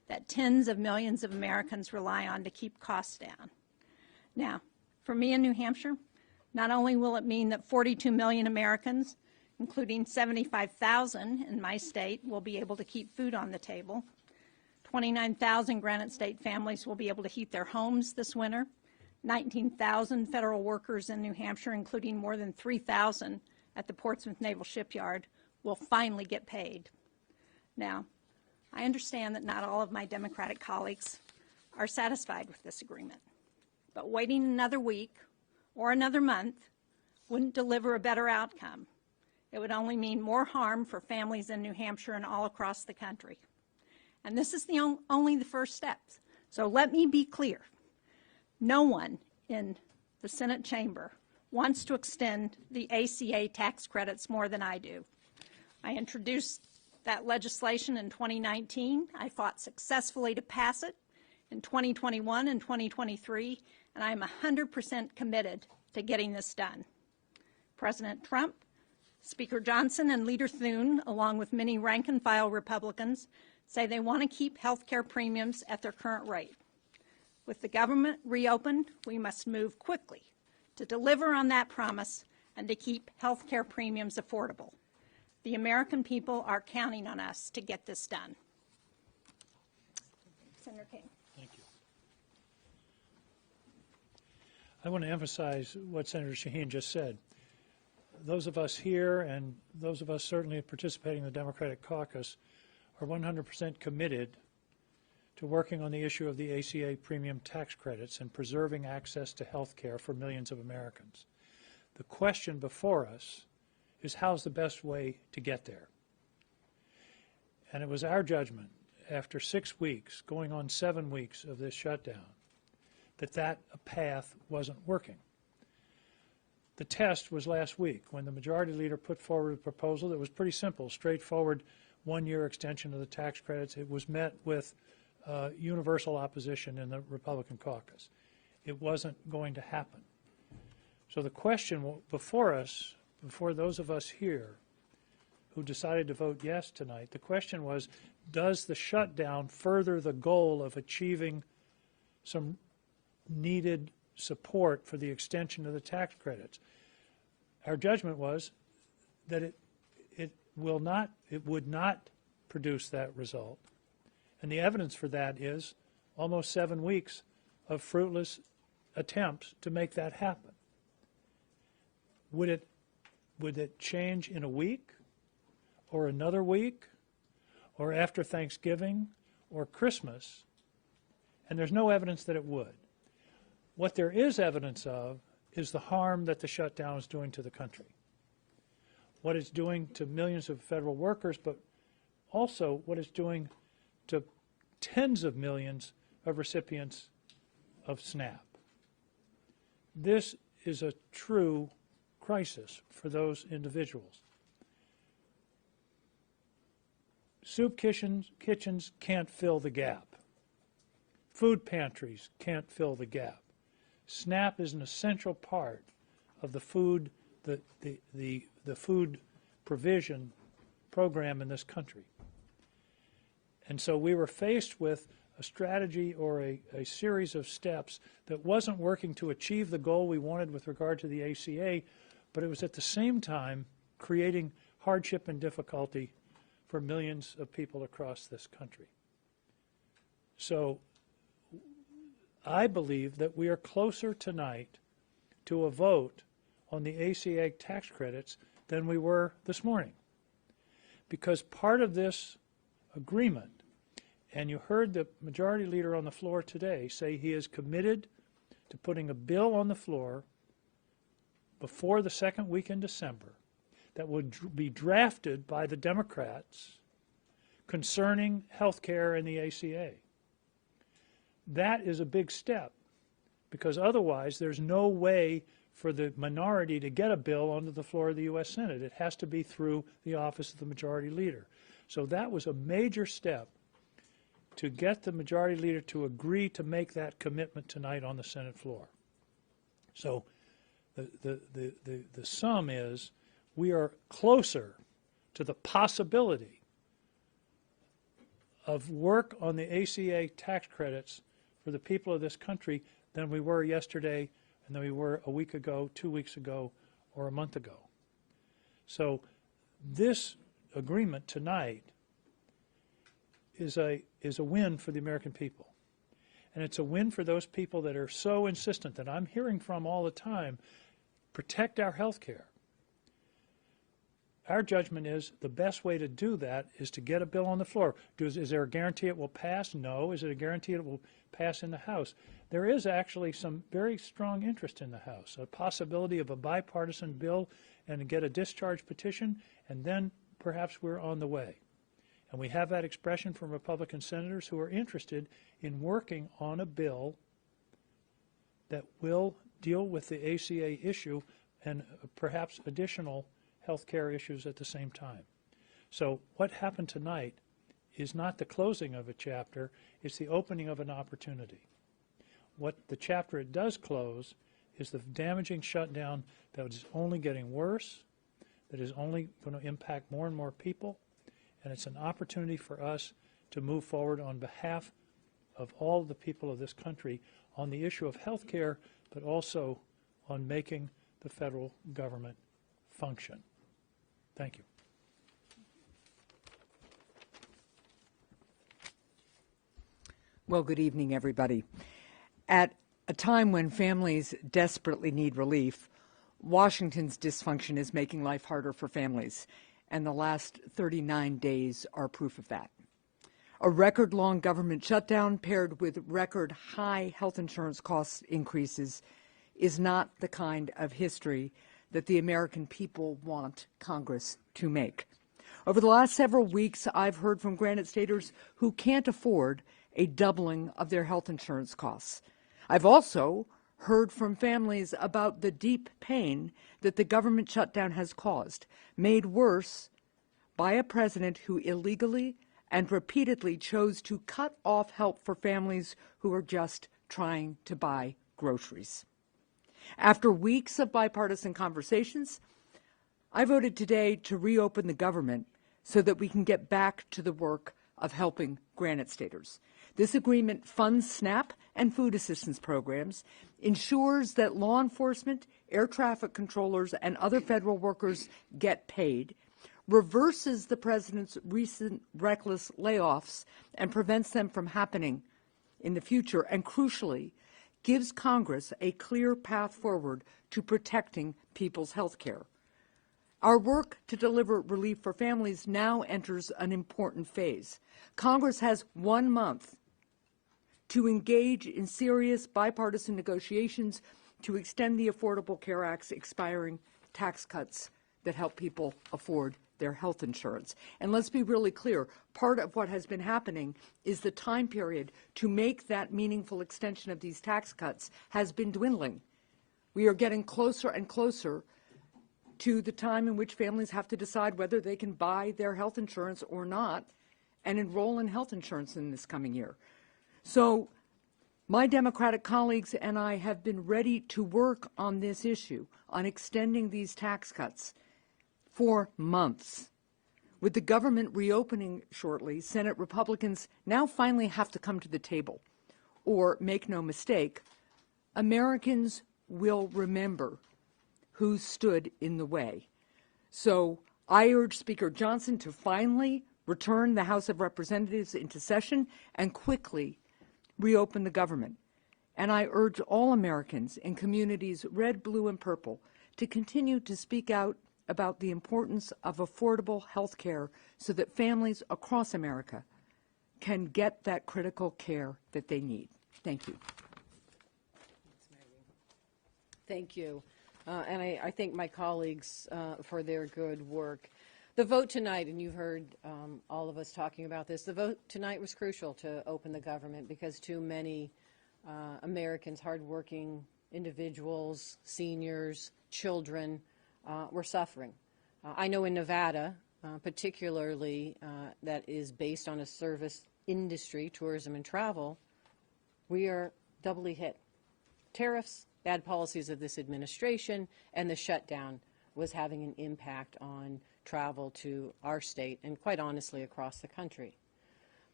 that tens of millions of Americans rely on to keep costs down. Now, for me in New Hampshire, not only will it mean that 42 million Americans, including 75,000 in my state, will be able to keep food on the table, 29,000 Granite State families will be able to heat their homes this winter, 19,000 federal workers in New Hampshire, including more than 3,000 at the Portsmouth Naval Shipyard, will finally get paid. Now, I understand that not all of my Democratic colleagues are satisfied with this agreement, but waiting another week or another month wouldn't deliver a better outcome. It would only mean more harm for families in New Hampshire and all across the country. And this is only the first steps. So let me be clear. No one in the Senate chamber wants to extend the ACA tax credits more than I do. I introduced that legislation in 2019. I fought successfully to pass it in 2021 and 2023, and I am 100% committed to getting this done. President Trump, Speaker Johnson, and Leader Thune, along with many rank-and-file Republicans, say they want to keep health care premiums at their current rate. With the government reopened, we must move quickly to deliver on that promise and to keep health care premiums affordable. The American people are counting on us to get this done. Senator King. Thank you. I want to emphasize what Senator Shaheen just said. Those of us here and those of us certainly participating in the Democratic caucus are 100% committed to working on the issue of the ACA premium tax credits and preserving access to health care for millions of Americans. The question before us is how's the best way to get there? And it was our judgment after 6 weeks, going on 7 weeks of this shutdown, that path wasn't working. The test was last week when the majority leader put forward a proposal that was pretty simple, straightforward, one-year extension of the tax credits. It was met with universal opposition in the Republican caucus. It wasn't going to happen. So the question before us, before those of us here who decided to vote yes tonight, the question was, does the shutdown further the goal of achieving some needed support for the extension of the tax credits? Our judgment was that it would not produce that result. And the evidence for that is almost 7 weeks of fruitless attempts to make that happen. Would it change in a week or another week or after Thanksgiving or Christmas? And there's no evidence that it would. What there is evidence of is the harm that the shutdown is doing to the country. What it's doing to millions of federal workers, but also what it's doing to tens of millions of recipients of SNAP. This is a true crisis for those individuals. Soup kitchens can't fill the gap. Food pantries can't fill the gap. SNAP is an essential part of the food, the food provision program in this country. And so we were faced with a strategy or a series of steps that wasn't working to achieve the goal we wanted with regard to the ACA, but it was at the same time creating hardship and difficulty for millions of people across this country. So I believe that we are closer tonight to a vote on the ACA tax credits than we were this morning. Because part of this agreement, and you heard the majority leader on the floor today say he is committed to putting a bill on the floor before the second week in December that would be drafted by the Democrats concerning health care and the ACA. That is a big step, because otherwise there's no way for the minority to get a bill onto the floor of the U.S. Senate. It has to be through the office of the majority leader. So that was a major step to get the majority leader to agree to make that commitment tonight on the Senate floor. So the sum is we are closer to the possibility of work on the ACA tax credits for the people of this country than we were yesterday and than we were a week ago, 2 weeks ago, or a month ago. So this agreement tonight is a win for the American people. And it's a win for those people that are so insistent that I'm hearing from all the time, protect our health care. Our judgment is the best way to do that is to get a bill on the floor. Is there a guarantee it will pass? No. Is it a guarantee it will pass in the House? There is actually some very strong interest in the House, a possibility of a bipartisan bill and to get a discharge petition, and then perhaps we're on the way. And we have that expression from Republican senators who are interested in working on a bill that will deal with the ACA issue and perhaps additional health care issues at the same time. So what happened tonight is not the closing of a chapter, it's the opening of an opportunity. What the chapter it does close is the damaging shutdown that is only getting worse, that is only going to impact more and more people, and it's an opportunity for us to move forward on behalf of all the people of this country on the issue of health care, but also on making the federal government function. Thank you. Well, good evening, everybody. At a time when families desperately need relief, Washington's dysfunction is making life harder for families, and the last 39 days are proof of that. A record-long government shutdown paired with record-high health insurance cost increases is not the kind of history that the American people want Congress to make. Over the last several weeks, I've heard from Granite Staters who can't afford a doubling of their health insurance costs. I've also heard from families about the deep pain that the government shutdown has caused, made worse by a president who illegally and repeatedly chose to cut off help for families who are just trying to buy groceries. After weeks of bipartisan conversations, I voted today to reopen the government so that we can get back to the work of helping Granite Staters. This agreement funds SNAP and food assistance programs, ensures that law enforcement, air traffic controllers, and other federal workers get paid, reverses the president's recent reckless layoffs and prevents them from happening in the future, and crucially, gives Congress a clear path forward to protecting people's health care. Our work to deliver relief for families now enters an important phase. Congress has 1 month to engage in serious bipartisan negotiations to extend the Affordable Care Act's expiring tax cuts that help people afford their health insurance. And let's be really clear, part of what has been happening is the time period to make that meaningful extension of these tax cuts has been dwindling. We are getting closer and closer to the time in which families have to decide whether they can buy their health insurance or not and enroll in health insurance in this coming year. So my Democratic colleagues and I have been ready to work on this issue, on extending these tax cuts for months. With the government reopening shortly, Senate Republicans now finally have to come to the table. Or, make no mistake, Americans will remember who stood in the way. So I urge Speaker Johnson to finally return the House of Representatives into session and quickly reopen the government. And I urge all Americans in communities red, blue, and purple to continue to speak out about the importance of affordable health care so that families across America can get that critical care that they need. Thank you. Thank you. And I thank my colleagues for their good work. The vote tonight, and you've heard all of us talking about this, the vote tonight was crucial to open the government because too many Americans, hardworking individuals, seniors, children, were suffering. I know in Nevada, particularly that is based on a service industry, tourism and travel, we are doubly hit. Tariffs, bad policies of this administration, and the shutdown was having an impact on travel to our state and quite honestly across the country.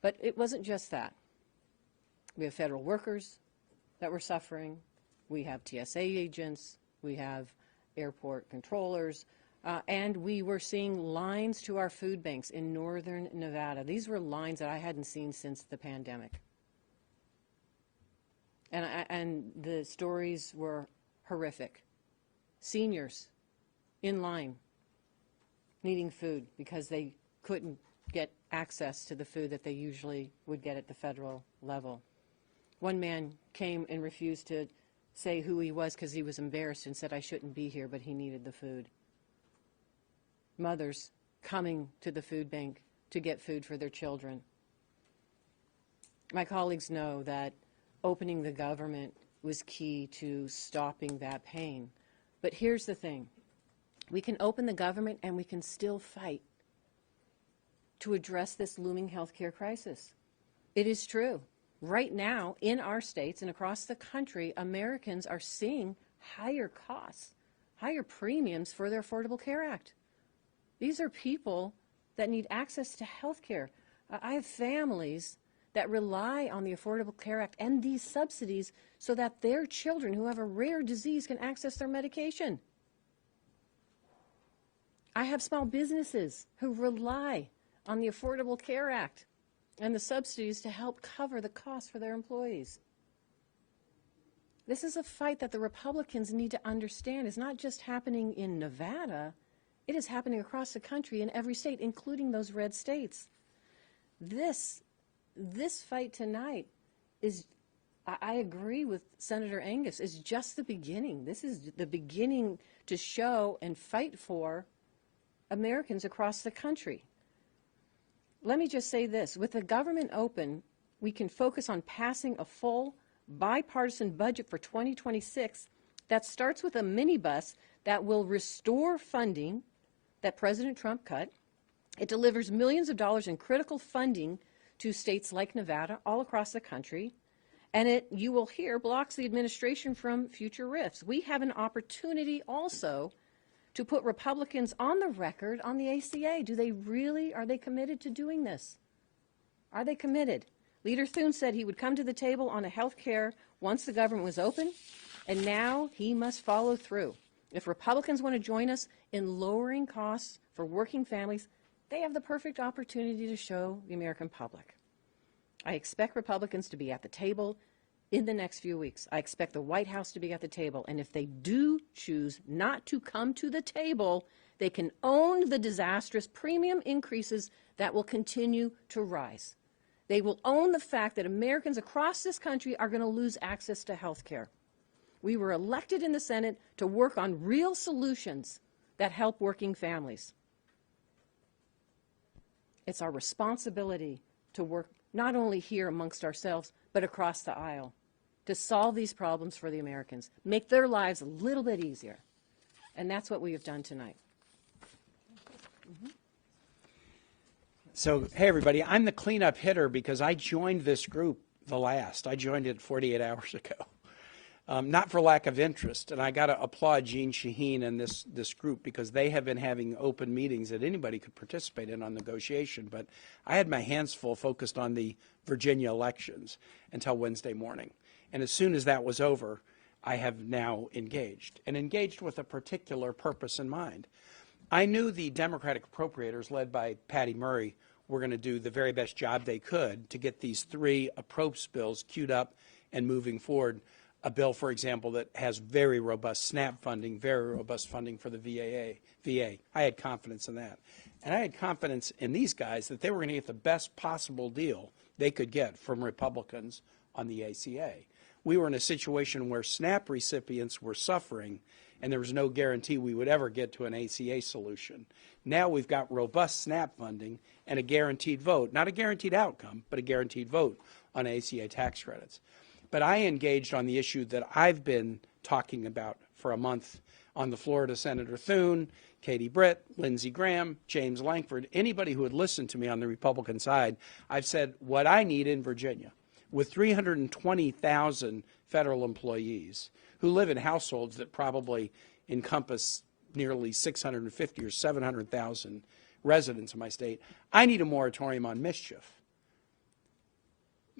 But it wasn't just that. We have federal workers that were suffering. We have TSA agents. We have airport controllers. And we were seeing lines to our food banks in northern Nevada. These were lines that I hadn't seen since the pandemic. And the stories were horrific. Seniors in line needing food because they couldn't get access to the food that they usually would get at the federal level. One man came and refused to say who he was because he was embarrassed and said, "I shouldn't be here," but he needed the food. Mothers coming to the food bank to get food for their children. My colleagues know that opening the government was key to stopping that pain. But here's the thing. We can open the government and we can still fight to address this looming healthcare crisis. It is true. Right now, in our states and across the country, Americans are seeing higher costs, higher premiums for their Affordable Care Act. These are people that need access to health care. I have families that rely on the Affordable Care Act and these subsidies so that their children who have a rare disease can access their medication. I have small businesses who rely on the Affordable Care Act and the subsidies to help cover the costs for their employees. This is a fight that the Republicans need to understand is not just happening in Nevada, it is happening across the country in every state, including those red states. This fight tonight is, I agree with Senator Angus, is just the beginning. This is the beginning to show and fight for Americans across the country. Let me just say this. With the government open, we can focus on passing a full bipartisan budget for 2026 that starts with a minibus that will restore funding that President Trump cut. It delivers millions of dollars in critical funding to states like Nevada all across the country. And it, you will hear, blocks the administration from future rifts. We have an opportunity also to put Republicans on the record on the ACA. Are they committed to doing this? Are they committed? Leader Thune said he would come to the table on a health care once the government was open, and now he must follow through. If Republicans want to join us in lowering costs for working families, they have the perfect opportunity to show the American public. I expect Republicans to be at the table in the next few weeks. I expect the White House to be at the table. And if they do choose not to come to the table, they can own the disastrous premium increases that will continue to rise. They will own the fact that Americans across this country are going to lose access to health care. We were elected in the Senate to work on real solutions that help working families. It's our responsibility to work not only here amongst ourselves, but across the aisle to solve these problems for the Americans, make their lives a little bit easier. And that's what we have done tonight. So, hey, everybody, I'm the cleanup hitter because I joined this group the last. I joined it 48 hours ago. Not for lack of interest, and I got to applaud Jean Shaheen and this group because they have been having open meetings that anybody could participate in on negotiation, but I had my hands full focused on the Virginia elections until Wednesday morning. And as soon as that was over, I have now engaged, and engaged with a particular purpose in mind. I knew the Democratic appropriators, led by Patty Murray, were going to do the very best job they could to get these three approach bills queued up and moving forward. A bill, for example, that has very robust SNAP funding, very robust funding for the VA. I had confidence in that. And I had confidence in these guys that they were going to get the best possible deal they could get from Republicans on the ACA. We were in a situation where SNAP recipients were suffering, and there was no guarantee we would ever get to an ACA solution. Now we've got robust SNAP funding and a guaranteed vote, not a guaranteed outcome, but a guaranteed vote on ACA tax credits. But I engaged on the issue that I've been talking about for a month on the floor to Senator Thune, Katie Britt, Lindsey Graham, James Lankford, anybody who would listen to me on the Republican side. I've said what I need in Virginia, with 320,000 federal employees who live in households that probably encompass nearly 650 or 700,000 residents in my state, I need a moratorium on mischief.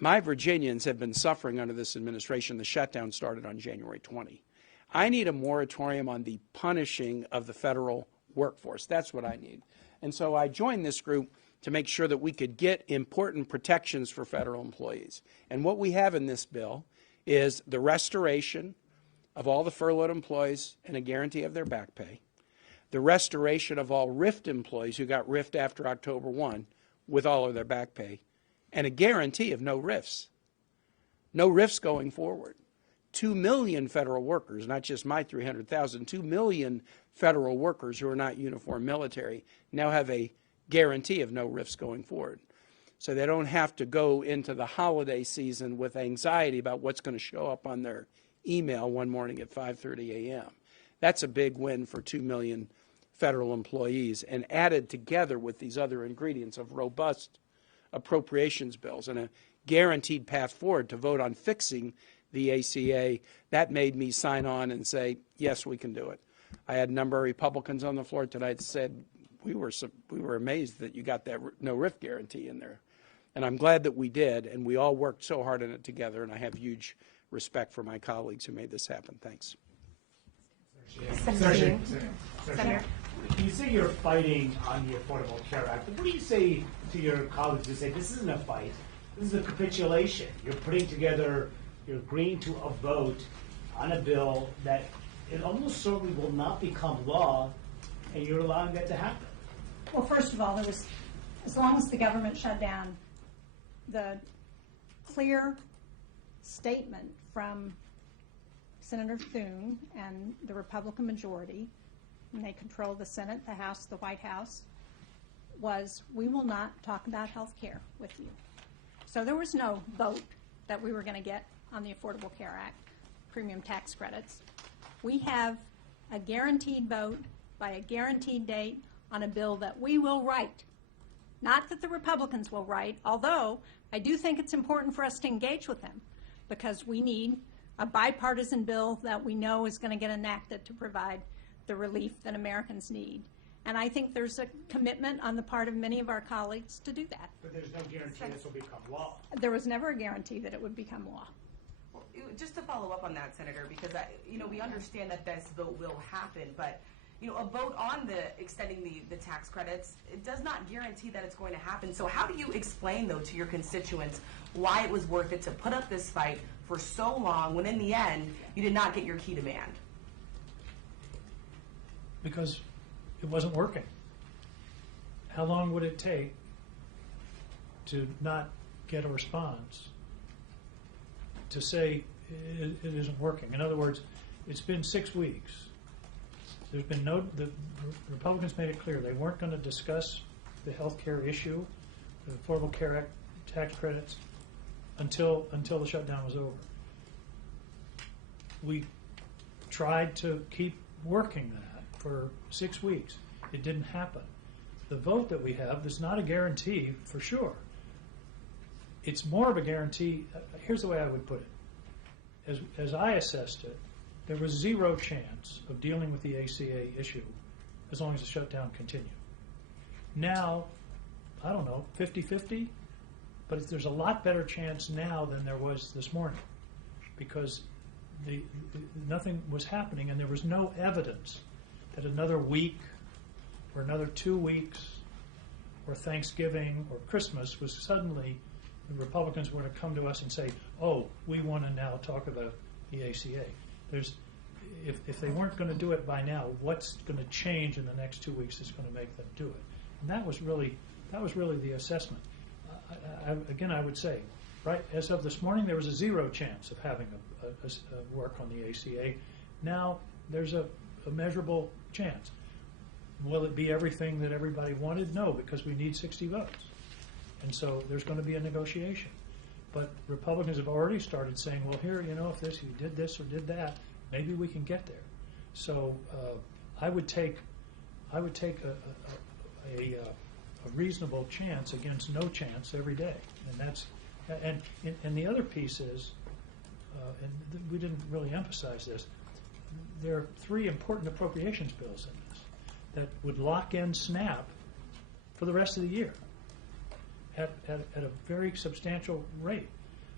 My Virginians have been suffering under this administration. The shutdown started on January 20. I need a moratorium on the punishing of the federal workforce. That's what I need. And so I joined this group to make sure that we could get important protections for federal employees. And what we have in this bill is the restoration of all the furloughed employees and a guarantee of their back pay, the restoration of all RIFT employees who got RIFT after October 1 with all of their back pay, and a guarantee of no RIFs. No RIFs going forward. 2 million federal workers, not just my 300,000, 2 million federal workers who are not uniform military now have a guarantee of no RIFs going forward. So they don't have to go into the holiday season with anxiety about what's going to show up on their email one morning at 5:30 a.m. That's a big win for 2 million federal employees, and added together with these other ingredients of robust appropriations bills and a guaranteed path forward to vote on fixing the ACA, that made me sign on and say, yes, we can do it. I had a number of Republicans on the floor tonight that said, we were amazed that you got that no RIF guarantee in there. And I'm glad that we did, and we all worked so hard on it together, and I have huge respect for my colleagues who made this happen. Thanks. Senator, you say you're fighting on the Affordable Care Act, but what do you say to your colleagues who say this isn't a fight, this is a capitulation? You're putting together, you're agreeing to a vote on a bill that it almost certainly will not become law, and you're allowing that to happen. Well, first of all, as long as the government shut down, the clear statement from Senator Thune and the Republican majority, and they control the Senate, the House, the White House, was we will not talk about health care with you. So there was no vote that we were going to get on the Affordable Care Act, premium tax credits. We have a guaranteed vote by a guaranteed date on a bill that we will write. Not that the Republicans will write, although I do think it's important for us to engage with them, because we need a bipartisan bill that we know is going to get enacted to provide the relief that Americans need. And I think there's a commitment on the part of many of our colleagues to do that. But there's no guarantee this will become law. There was never a guarantee that it would become law. Well, just to follow up on that, Senator, because we understand that this vote will happen, but a vote on extending the tax credits, it does not guarantee that it's going to happen. So how do you explain, though, to your constituents why it was worth it to put up this fight for so long when in the end you did not get your key demand? Because it wasn't working. How long would it take to not get a response to say it isn't working? In other words, it's been 6 weeks. There's been the Republicans made it clear they weren't going to discuss the health care issue, the Affordable Care Act tax credits, until the shutdown was over. We tried to keep working that for 6 weeks. It didn't happen. The vote that we have is not a guarantee for sure. It's more of a guarantee. Here's the way I would put it. As I assessed it, there was zero chance of dealing with the ACA issue as long as the shutdown continued. Now, I don't know, 50-50? But there's a lot better chance now than there was this morning, because nothing was happening, and there was no evidence that another week or another 2 weeks or Thanksgiving or Christmas was suddenly the Republicans were to come to us and say, oh, we want to now talk about the ACA. If they weren't going to do it by now, what's going to change in the next 2 weeks that's going to make them do it? And that was really the assessment. Again, I would say, right, as of this morning, there was a zero chance of having a work on the ACA. Now there's a measurable chance. Will it be everything that everybody wanted? No, because we need 60 votes. And so there's going to be a negotiation. But Republicans have already started saying, well, here, if you did this or did that, maybe we can get there. So I would take a reasonable chance against no chance every day, and the other piece is, and we didn't really emphasize this. There are 3 important appropriations bills in this that would lock in SNAP for the rest of the year at a very substantial rate.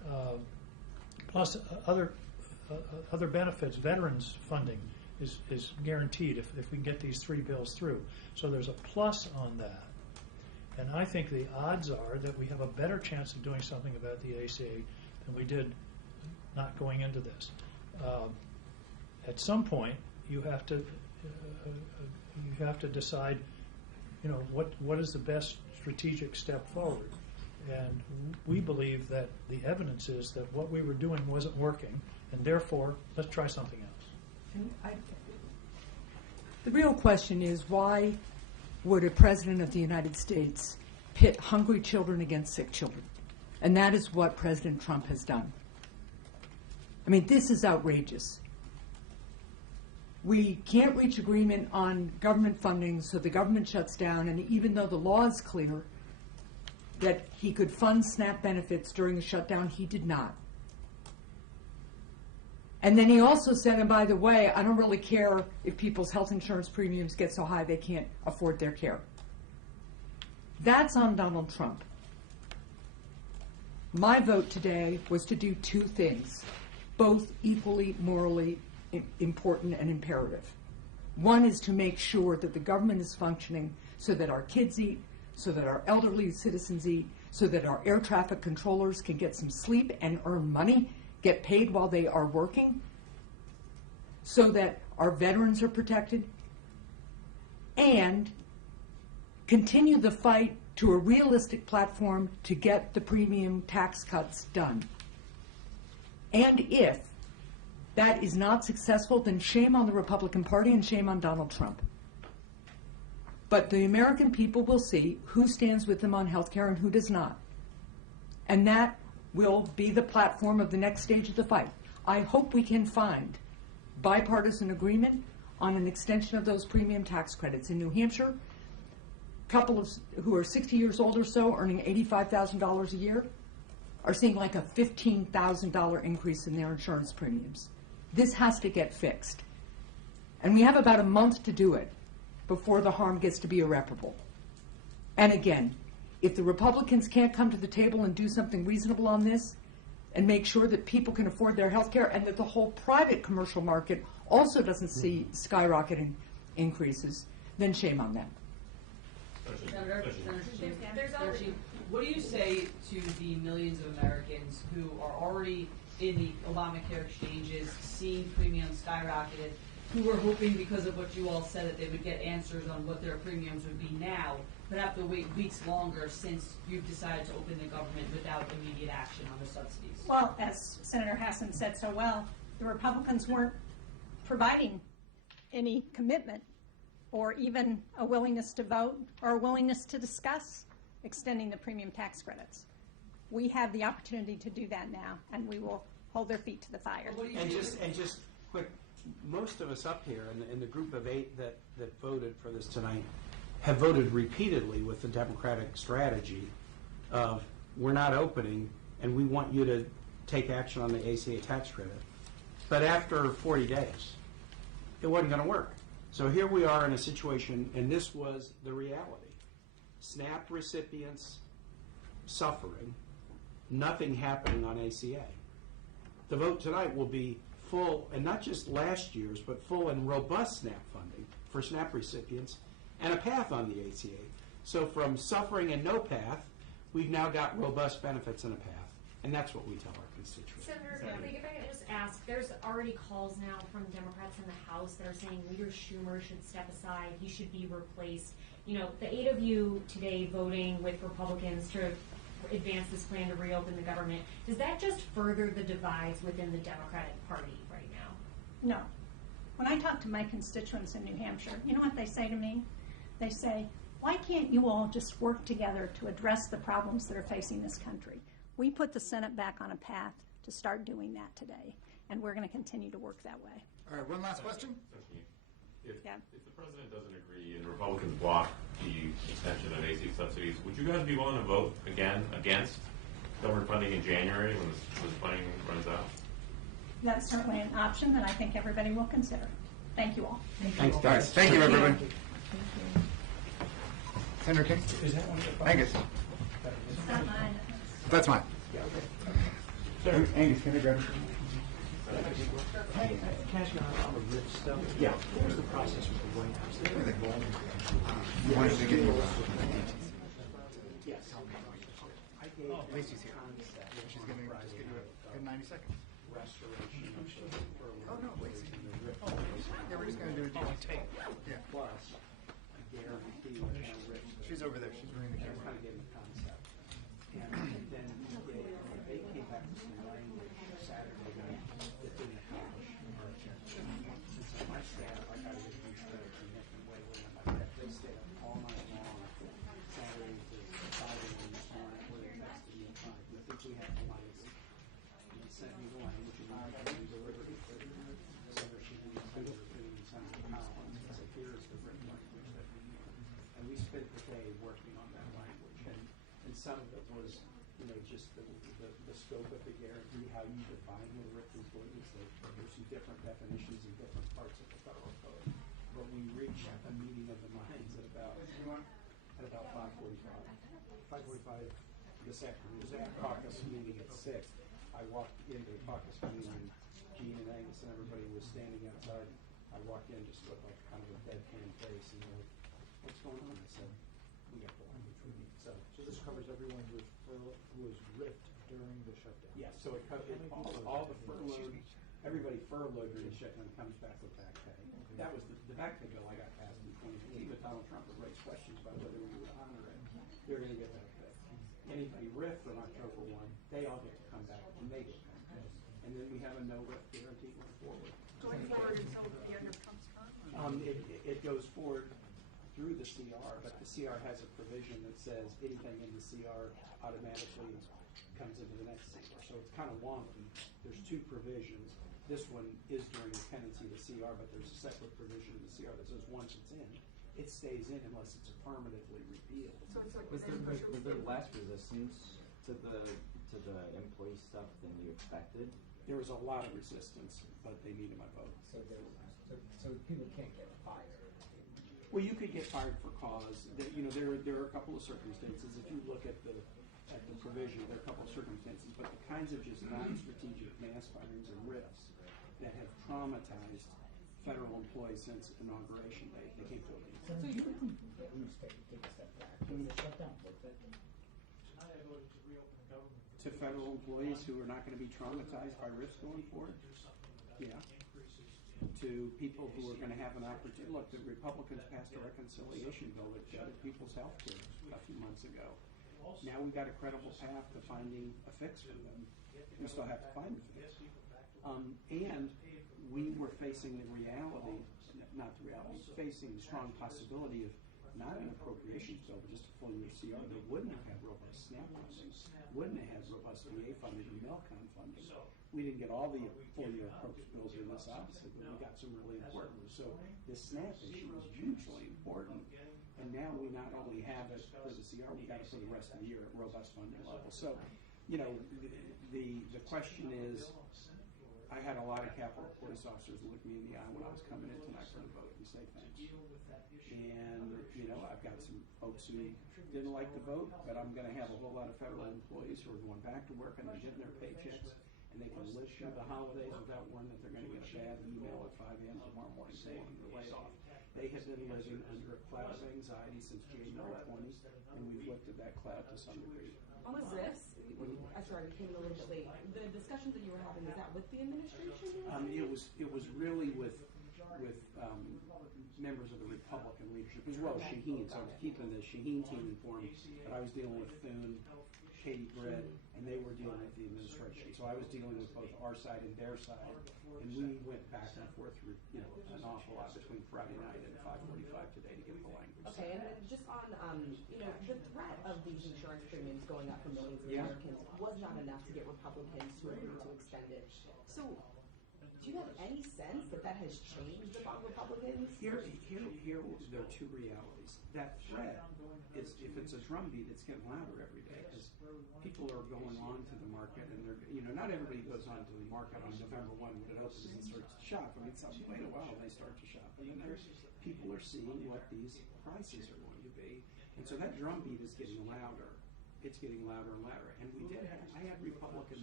plus other benefits. Veterans funding is guaranteed if we can get these 3 bills through. So there's a plus on that. And I think the odds are that we have a better chance of doing something about the ACA than we did not going into this. At some point, you have to decide, what is the best strategic step forward. And we believe that the evidence is that what we were doing wasn't working, and therefore, let's try something else. The real question is, why would a president of the United States pit hungry children against sick children? And that is what President Trump has done. I mean, this is outrageous. We can't reach agreement on government funding, so the government shuts down, and even though the law is clear that he could fund SNAP benefits during the shutdown, he did not. And then he also said, and by the way, I don't really care if people's health insurance premiums get so high they can't afford their care. That's on Donald Trump. My vote today was to do 2 things, both equally morally important and imperative. One is to make sure that the government is functioning so that our kids eat, so that our elderly citizens eat, so that our air traffic controllers can get some sleep and earn money, get paid while they are working, so that our veterans are protected, and continue the fight to a realistic platform to get the premium tax cuts done. And if that is not successful, then shame on the Republican Party and shame on Donald Trump. But the American people will see who stands with them on health care and who does not. And that will be the platform of the next stage of the fight. I hope we can find bipartisan agreement on an extension of those premium tax credits. In New Hampshire, couples who are 60 years old or so, earning $85,000 a year, are seeing like a $15,000 increase in their insurance premiums. This has to get fixed. And we have about a month to do it before the harm gets to be irreparable. And again, if the Republicans can't come to the table and do something reasonable on this and make sure that people can afford their health care and that the whole private commercial market also doesn't see skyrocketing increases, then shame on them. Senator, what do you say to the millions of Americans who are already in the Obamacare exchanges, seeing premiums skyrocketed, who were hoping because of what you all said that they would get answers on what their premiums would be now, but have to wait weeks longer since you've decided to open the government without immediate action on the subsidies? Well, as Senator Hassan said so well, the Republicans weren't providing any commitment or even a willingness to vote or a willingness to discuss extending the premium tax credits. We have the opportunity to do that now, and we will hold their feet to the fire. And just quick, most of us up here in the group of 8 that voted for this tonight have voted repeatedly with the Democratic strategy of we're not opening and we want you to take action on the ACA tax credit. But after 40 days, it wasn't going to work. So here we are in a situation, and this was the reality. SNAP recipients suffering, nothing happening on ACA. The vote tonight will be full, and not just last year's, but full and robust SNAP funding for SNAP recipients and a path on the ACA. So from suffering and no path, we've now got robust benefits and a path. And that's what we tell our constituents. Senator, if I could just ask, there's already calls now from Democrats in the House that are saying Leader Schumer should step aside, he should be replaced. You know, the 8 of you today voting with Republicans to advance this plan to reopen the government, does that just further the divides within the Democratic Party right now? No. When I talk to my constituents in New Hampshire, you know what they say to me? They say, why can't you all just work together to address the problems that are facing this country? We put the Senate back on a path to start doing that today, and we're going to continue to work that way. All right, one last question. If the president doesn't agree and Republicans block the extension of AC subsidies, would you guys be willing to vote again against government funding in January when the funding runs out? That's certainly an option that I think everybody will consider. Thank you all. Thanks, guys. All right, thank you, everyone. Senator King? Is that one of the Thank you. It's not mine. That's mine. Angus, can I grab Can I ask you on the RIF stuff? Yeah. What was the process with the White House? They were involved. You wanted to get Yes. I gave Lacey's here. concept. Yeah, she's gonna just give you a 90 seconds. Restoration of the Oh, no, Lacey. and the RIF. Yeah, we're just gonna do a tape. Yeah. Plus, a guarantee and a RIF. She's over there. She's bringing the I camera. kind of gave them the concept. And then they came back with some language Saturday night that didn't accomplish much. And so my staff, I got to get these credits in a different way. They stayed up all night long, Saturday to 5 a.m. this morning, where they texted me at 5. And I think we have the lines. And they sent me the language, and I delivered it to Senator Sheehan, Senator Finney, and Senator Collins. And said, here's the written language that we need. And we spent the day working on that language. And some of it was, just the scope of the guarantee, how you define what a RIF employee is. There's some different definitions in different parts of the federal code. But we reached a meeting of the minds at about 5:45. 5:45 this afternoon. There's a caucus meeting at 6. I walked into the caucus meeting, and Gene and Angus and everybody was standing outside. I walked in just with like kind of a deadpan face, and they're like, "What's going on?" I said, "We got the language we need." So this covers everyone who was ripped during the shutdown. yeah, so it covers all the furloughed, everybody furloughed during the shutdown comes back with back pay. That was the back pay bill I got passed in 2015, but Donald Trump would raise questions about whether we would honor it. They're going to get back pay. Anybody ripped on October 1, they all get to come back and they get back pay. And then we have a no RIF guarantee going forward. Going forward until the end comes firm? It goes forward through the CR, but the CR has a provision that says anything in the CR automatically comes into the next CR. So it's kind of wonky. There's two provisions. This one is during the pendency of the CR, but there's a separate provision in the CR that says once it's in, it stays in unless it's affirmatively repealed. So it's like Was there less resistance to the employee stuff than you expected? There was a lot of resistance, but they needed my vote. So people can't get fired. Well, you could get fired for cause. There are a couple of circumstances. If you look at the provision, there are a couple of circumstances, but the kinds of just non-strategic mass firings and RIFs that have traumatized federal employees since inauguration day, they can't go against. So you can at least take a step back. The shutdown worked it. Tonight I voted to reopen the government. To federal employees who are not going to be traumatized by RIFs going forward? Yeah. To people who are going to have an opportunity. Look, the Republicans passed a reconciliation bill that gutted people's health care a few months ago. Now we've got a credible path to finding a fix for them. We still have to find a fix. And we were facing the reality, not the reality, facing the strong possibility of not an appropriations bill, but just a full year CR that wouldn't have had robust SNAP funding, wouldn't have had robust VA funding or Milcom funding. We didn't get all the full year appropriate bills in this, obviously, but we got some really important ones. So this SNAP issue is hugely important. And now we not only have it for the CR, we got it for the rest of the year at robust funding level. So, the question is, I had a lot of Capitol Police officers look me in the eye when I was coming in tonight for the vote and say thanks. And, I've got some folks who didn't like the vote, but I'm going to have a whole lot of federal employees who are going back to work and they're getting their paychecks and they can live through the holidays without worrying that they're going to get a bad email at 5 a.m. tomorrow morning saying they're laid off. They have been living under a cloud of anxiety since January 20, and we've lifted that cloud to some degree. On the ZIFs, I'm sorry, we came in a little bit late. The discussions that you were having, is that with the administration? It was really with members of the Republican leadership as well as Shaheen. So I was keeping the Shaheen team informed, but I was dealing with Thune, Katie Britt, and they were dealing with the administration. So I was dealing with both our side and their side, and we went back and forth through an awful lot between Friday night and 5:45 today to get the language. Okay, and just on the threat of these insurance premiums going up for millions of Americans was not enough to get Republicans to agree to extend it. So, do you have any sense that has changed among Republicans? Here there are two realities. That threat is, if it's a drumbeat, it's getting louder every day because people are going on to the market and they're, not everybody goes on to the market on November 1 when it opens and starts to shop. I mean, wait a while, they start to shop. And then people are seeing what these prices are going to be. And so that drumbeat is getting louder. It's getting louder and louder. And I had Republicans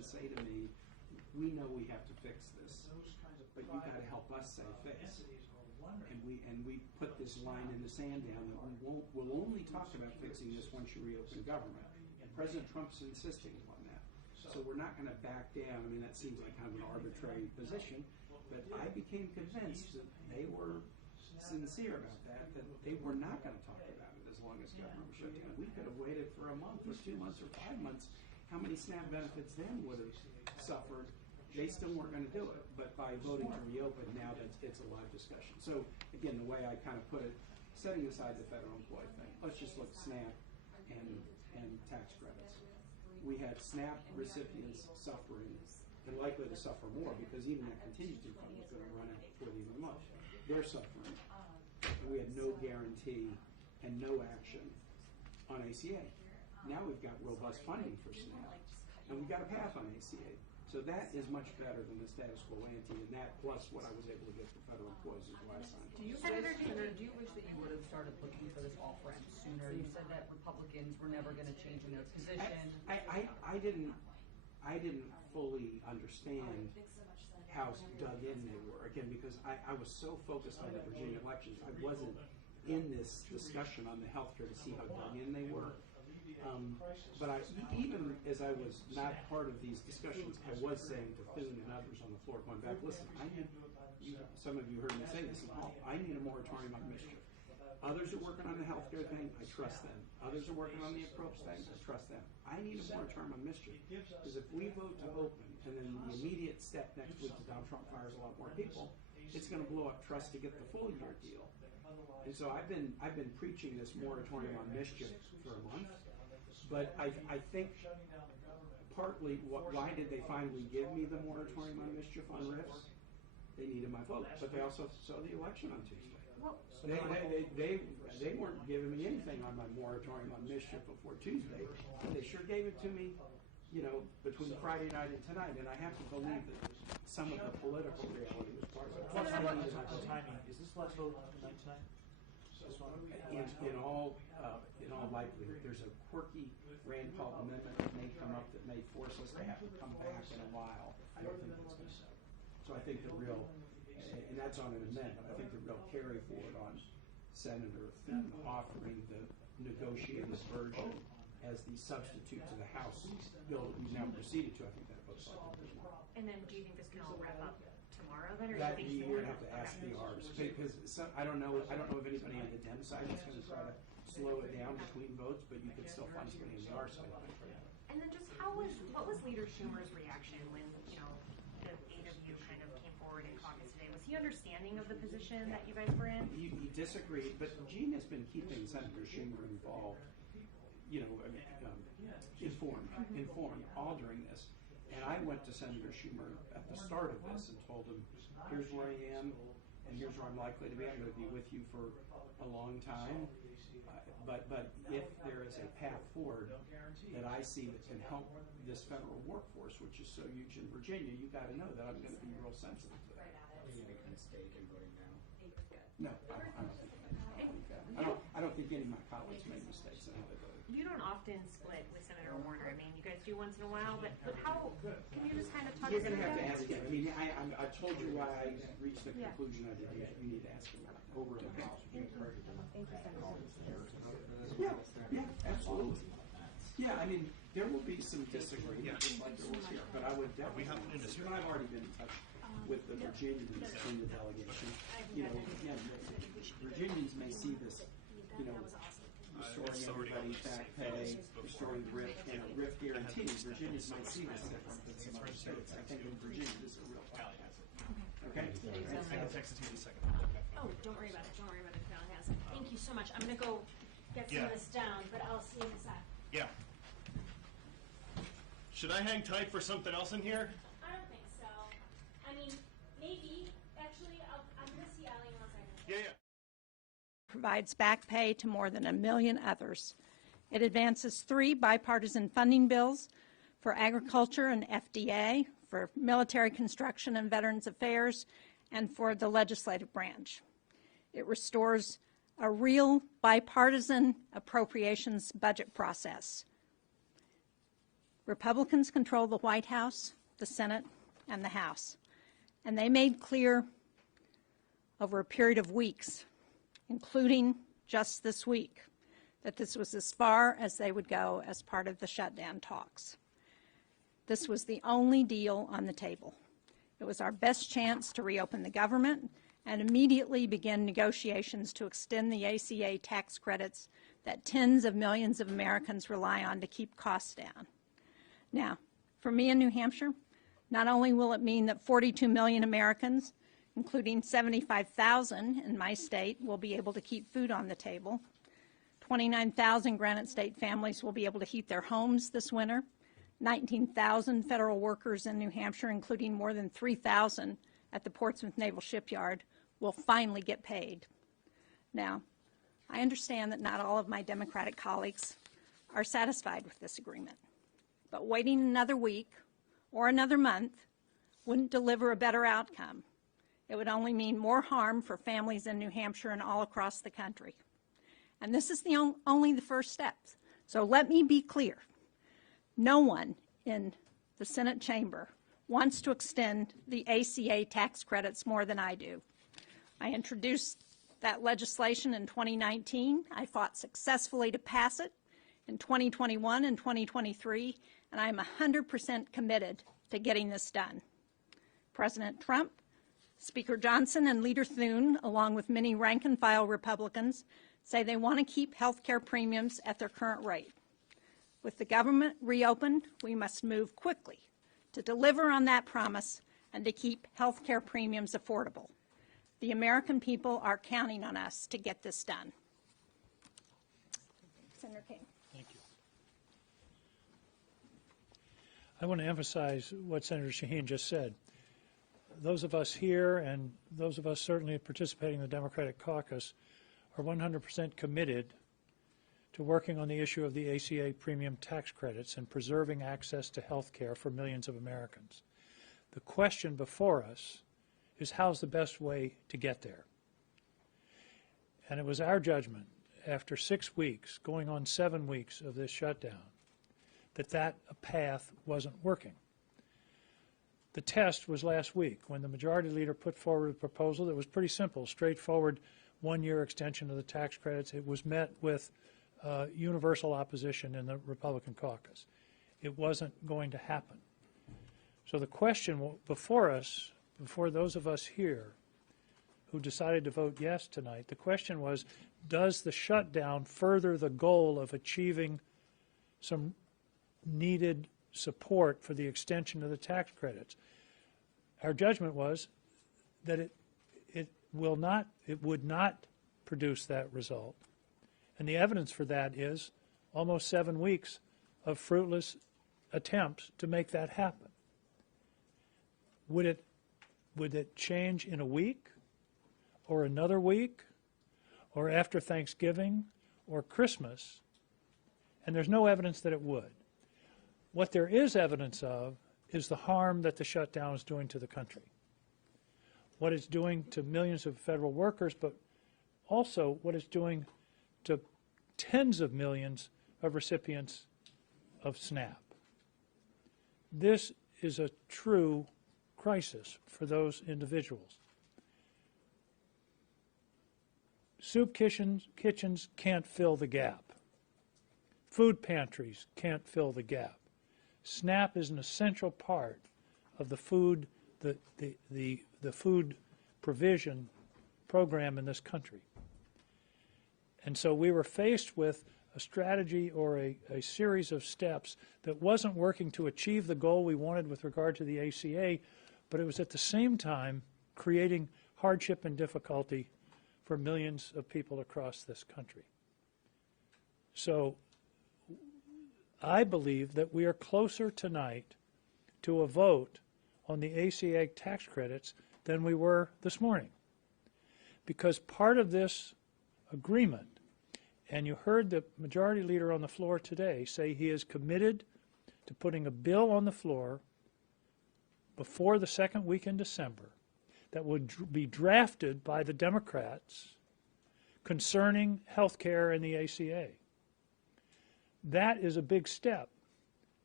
say to me, we know we have to fix this, but you got to help us say fix. And we put this line in the sand down that we'll only talk about fixing this once you reopen government. And President Trump's insisting on that. So we're not going to back down. I mean, that seems like kind of an arbitrary position, but I became convinced that they were sincere about that they were not going to talk about it as long as government was shut down. We could have waited for a month or 2 months or 5 months. How many SNAP benefits then would have suffered? They still weren't going to do it, but by voting to reopen, now it's a live discussion. So again, the way I kind of put it, setting aside the federal employee thing, let's just look at SNAP and tax credits. We had SNAP recipients suffering and likely to suffer more because even that contingency fund was going to run out before the end of the month. They're suffering. We had no guarantee and no action on ACA. Now we've got robust funding for SNAP, and we've got a path on ACA. So that is much better than the status quo ante, and that plus what I was able to get for federal employees is why I signed. Do you wish that you would have started looking for this off-ramp sooner? You said that Republicans were never going to change in their position. I didn't fully understand how dug in they were, again, because I was so focused on the Virginia elections. I wasn't in this discussion on the healthcare to see how dug in they were. But even as I was not part of these discussions, I was saying to Thune and others on the floor, going back, listen, some of you heard me say this, I need a moratorium on mischief. Others are working on the healthcare thing, I trust them. Others are working on the approach thing, I trust them. I need a moratorium on mischief, because if we vote to open, and then the immediate step next week is Donald Trump fires a lot more people, it's going to blow up trust to get the full year deal. And so I've been preaching this moratorium on mischief for a month. But I think partly why did they finally give me the moratorium on mischief on RIFs? They needed my vote, but they also saw the election on Tuesday. They weren't giving me anything on my moratorium on mischief before Tuesday. They sure gave it to me, between Friday night and tonight, and I have to believe that some of the political reality was part of it. What's the timing? Is this last vote tonight? In all likelihood, there's a quirky Rand Paul amendment that may come up that may force us to have to come back in a while. I don't think that's going to happen. So I think the real, and that's on an amendment, I think the real carry forward on Senator Thune offering the negotiated version as the substitute to the House bill that we've now proceeded to, I think that looks like a good one. And then do you think this can all wrap up tomorrow then, or That do you think you're going to have to ask the Rs, because I don't know if anybody on the Dem side is going to try to slow it down between votes, but you could still find somebody on the R side. And then just what was Leader Schumer's reaction when, the 8 of you kind of came forward in caucus today? Was he understanding of the position that you guys were in? He disagreed, but Gene has been keeping Senator Schumer involved, informed all during this. And I went to Senator Schumer at the start of this and told him, here's where I am, and here's where I'm likely to be. I'm going to be with you for a long time. But if there is a path forward that I see that can help this federal workforce, which is so huge in Virginia, you got to know that I'm going to be real sensitive to that. Are you making a mistake in voting now? No, I don't think any of my colleagues made mistakes in how they voted. You don't often split with Senator Warner. I mean, you guys do once in a while, but how, can you just kind of talk You're us going to through have to that? ask him. I mean, I told you why I reached the conclusion I did. You need to ask him over the House. Yeah, absolutely. Yeah, I mean, there will be some disagreement, just like there was here, but I would definitely, and I've already been in touch with the Virginians in the delegation. Again, Virginians may see this, restoring everybody's back pay, restoring RIF guarantees. Virginians might see this different than some other states. I think in Virginia, this is a real hazard. Okay? I'll text it to you in a second. Oh, don't worry about it. Don't worry about it. Thank you so much. I'm going to go get some of this down, but I'll see you in a sec. Yeah. Should I hang tight for something else in here? I don't think so. I mean, maybe. Actually, I'm going to see Allie in 1 second. Yeah. Provides back pay to more than 1 million others. It advances 3 bipartisan funding bills for agriculture and FDA, for military construction and Veterans Affairs, and for the legislative branch. It restores a real bipartisan appropriations budget process. Republicans control the White House, the Senate, and the House. And they made clear over a period of weeks, including just this week, that this was as far as they would go as part of the shutdown talks. This was the only deal on the table. It was our best chance to reopen the government and immediately begin negotiations to extend the ACA tax credits that tens of millions of Americans rely on to keep costs down. Now, for me in New Hampshire, not only will it mean that 42 million Americans, including 75,000 in my state, will be able to keep food on the table, 29,000 Granite State families will be able to heat their homes this winter, 19,000 federal workers in New Hampshire, including more than 3,000 at the Portsmouth Naval Shipyard, will finally get paid. Now, I understand that not all of my Democratic colleagues are satisfied with this agreement, but waiting another week or another month wouldn't deliver a better outcome. It would only mean more harm for families in New Hampshire and all across the country. And this is only the first steps. So let me be clear. No one in the Senate chamber wants to extend the ACA tax credits more than I do. I introduced that legislation in 2019. I fought successfully to pass it in 2021 and 2023, and I'm 100% committed to getting this done. President Trump, Speaker Johnson, and Leader Thune, along with many rank-and-file Republicans, say they want to keep health care premiums at their current rate. With the government reopened, we must move quickly to deliver on that promise and to keep health care premiums affordable. The American people are counting on us to get this done. Senator King. Thank you. I want to emphasize what Senator Shaheen just said. Those of us here and those of us certainly participating in the Democratic caucus are 100% committed to working on the issue of the ACA premium tax credits and preserving access to health care for millions of Americans. The question before us is how's the best way to get there? And it was our judgment after 6 weeks, going on 7 weeks of this shutdown, that path wasn't working. The test was last week when the majority leader put forward a proposal that was pretty simple, straightforward, one-year extension of the tax credits. It was met with universal opposition in the Republican caucus. It wasn't going to happen. So the question before us, before those of us here who decided to vote yes tonight, the question was, does the shutdown further the goal of achieving some needed support for the extension of the tax credits? Our judgment was that it would not produce that result. And the evidence for that is almost 7 weeks of fruitless attempts to make that happen. Would it change in a week or another week or after Thanksgiving or Christmas? And there's no evidence that it would. What there is evidence of is the harm that the shutdown is doing to the country. What it's doing to millions of federal workers, but also what it's doing to tens of millions of recipients of SNAP. This is a true crisis for those individuals. Soup kitchens can't fill the gap. Food pantries can't fill the gap. SNAP is an essential part of the food provision program in this country. And so we were faced with a strategy or a series of steps that wasn't working to achieve the goal we wanted with regard to the ACA, but it was at the same time creating hardship and difficulty for millions of people across this country. So I believe that we are closer tonight to a vote on the ACA tax credits than we were this morning. Because part of this agreement, and you heard the majority leader on the floor today say he is committed to putting a bill on the floor before the second week in December that would be drafted by the Democrats concerning health care and the ACA. That is a big step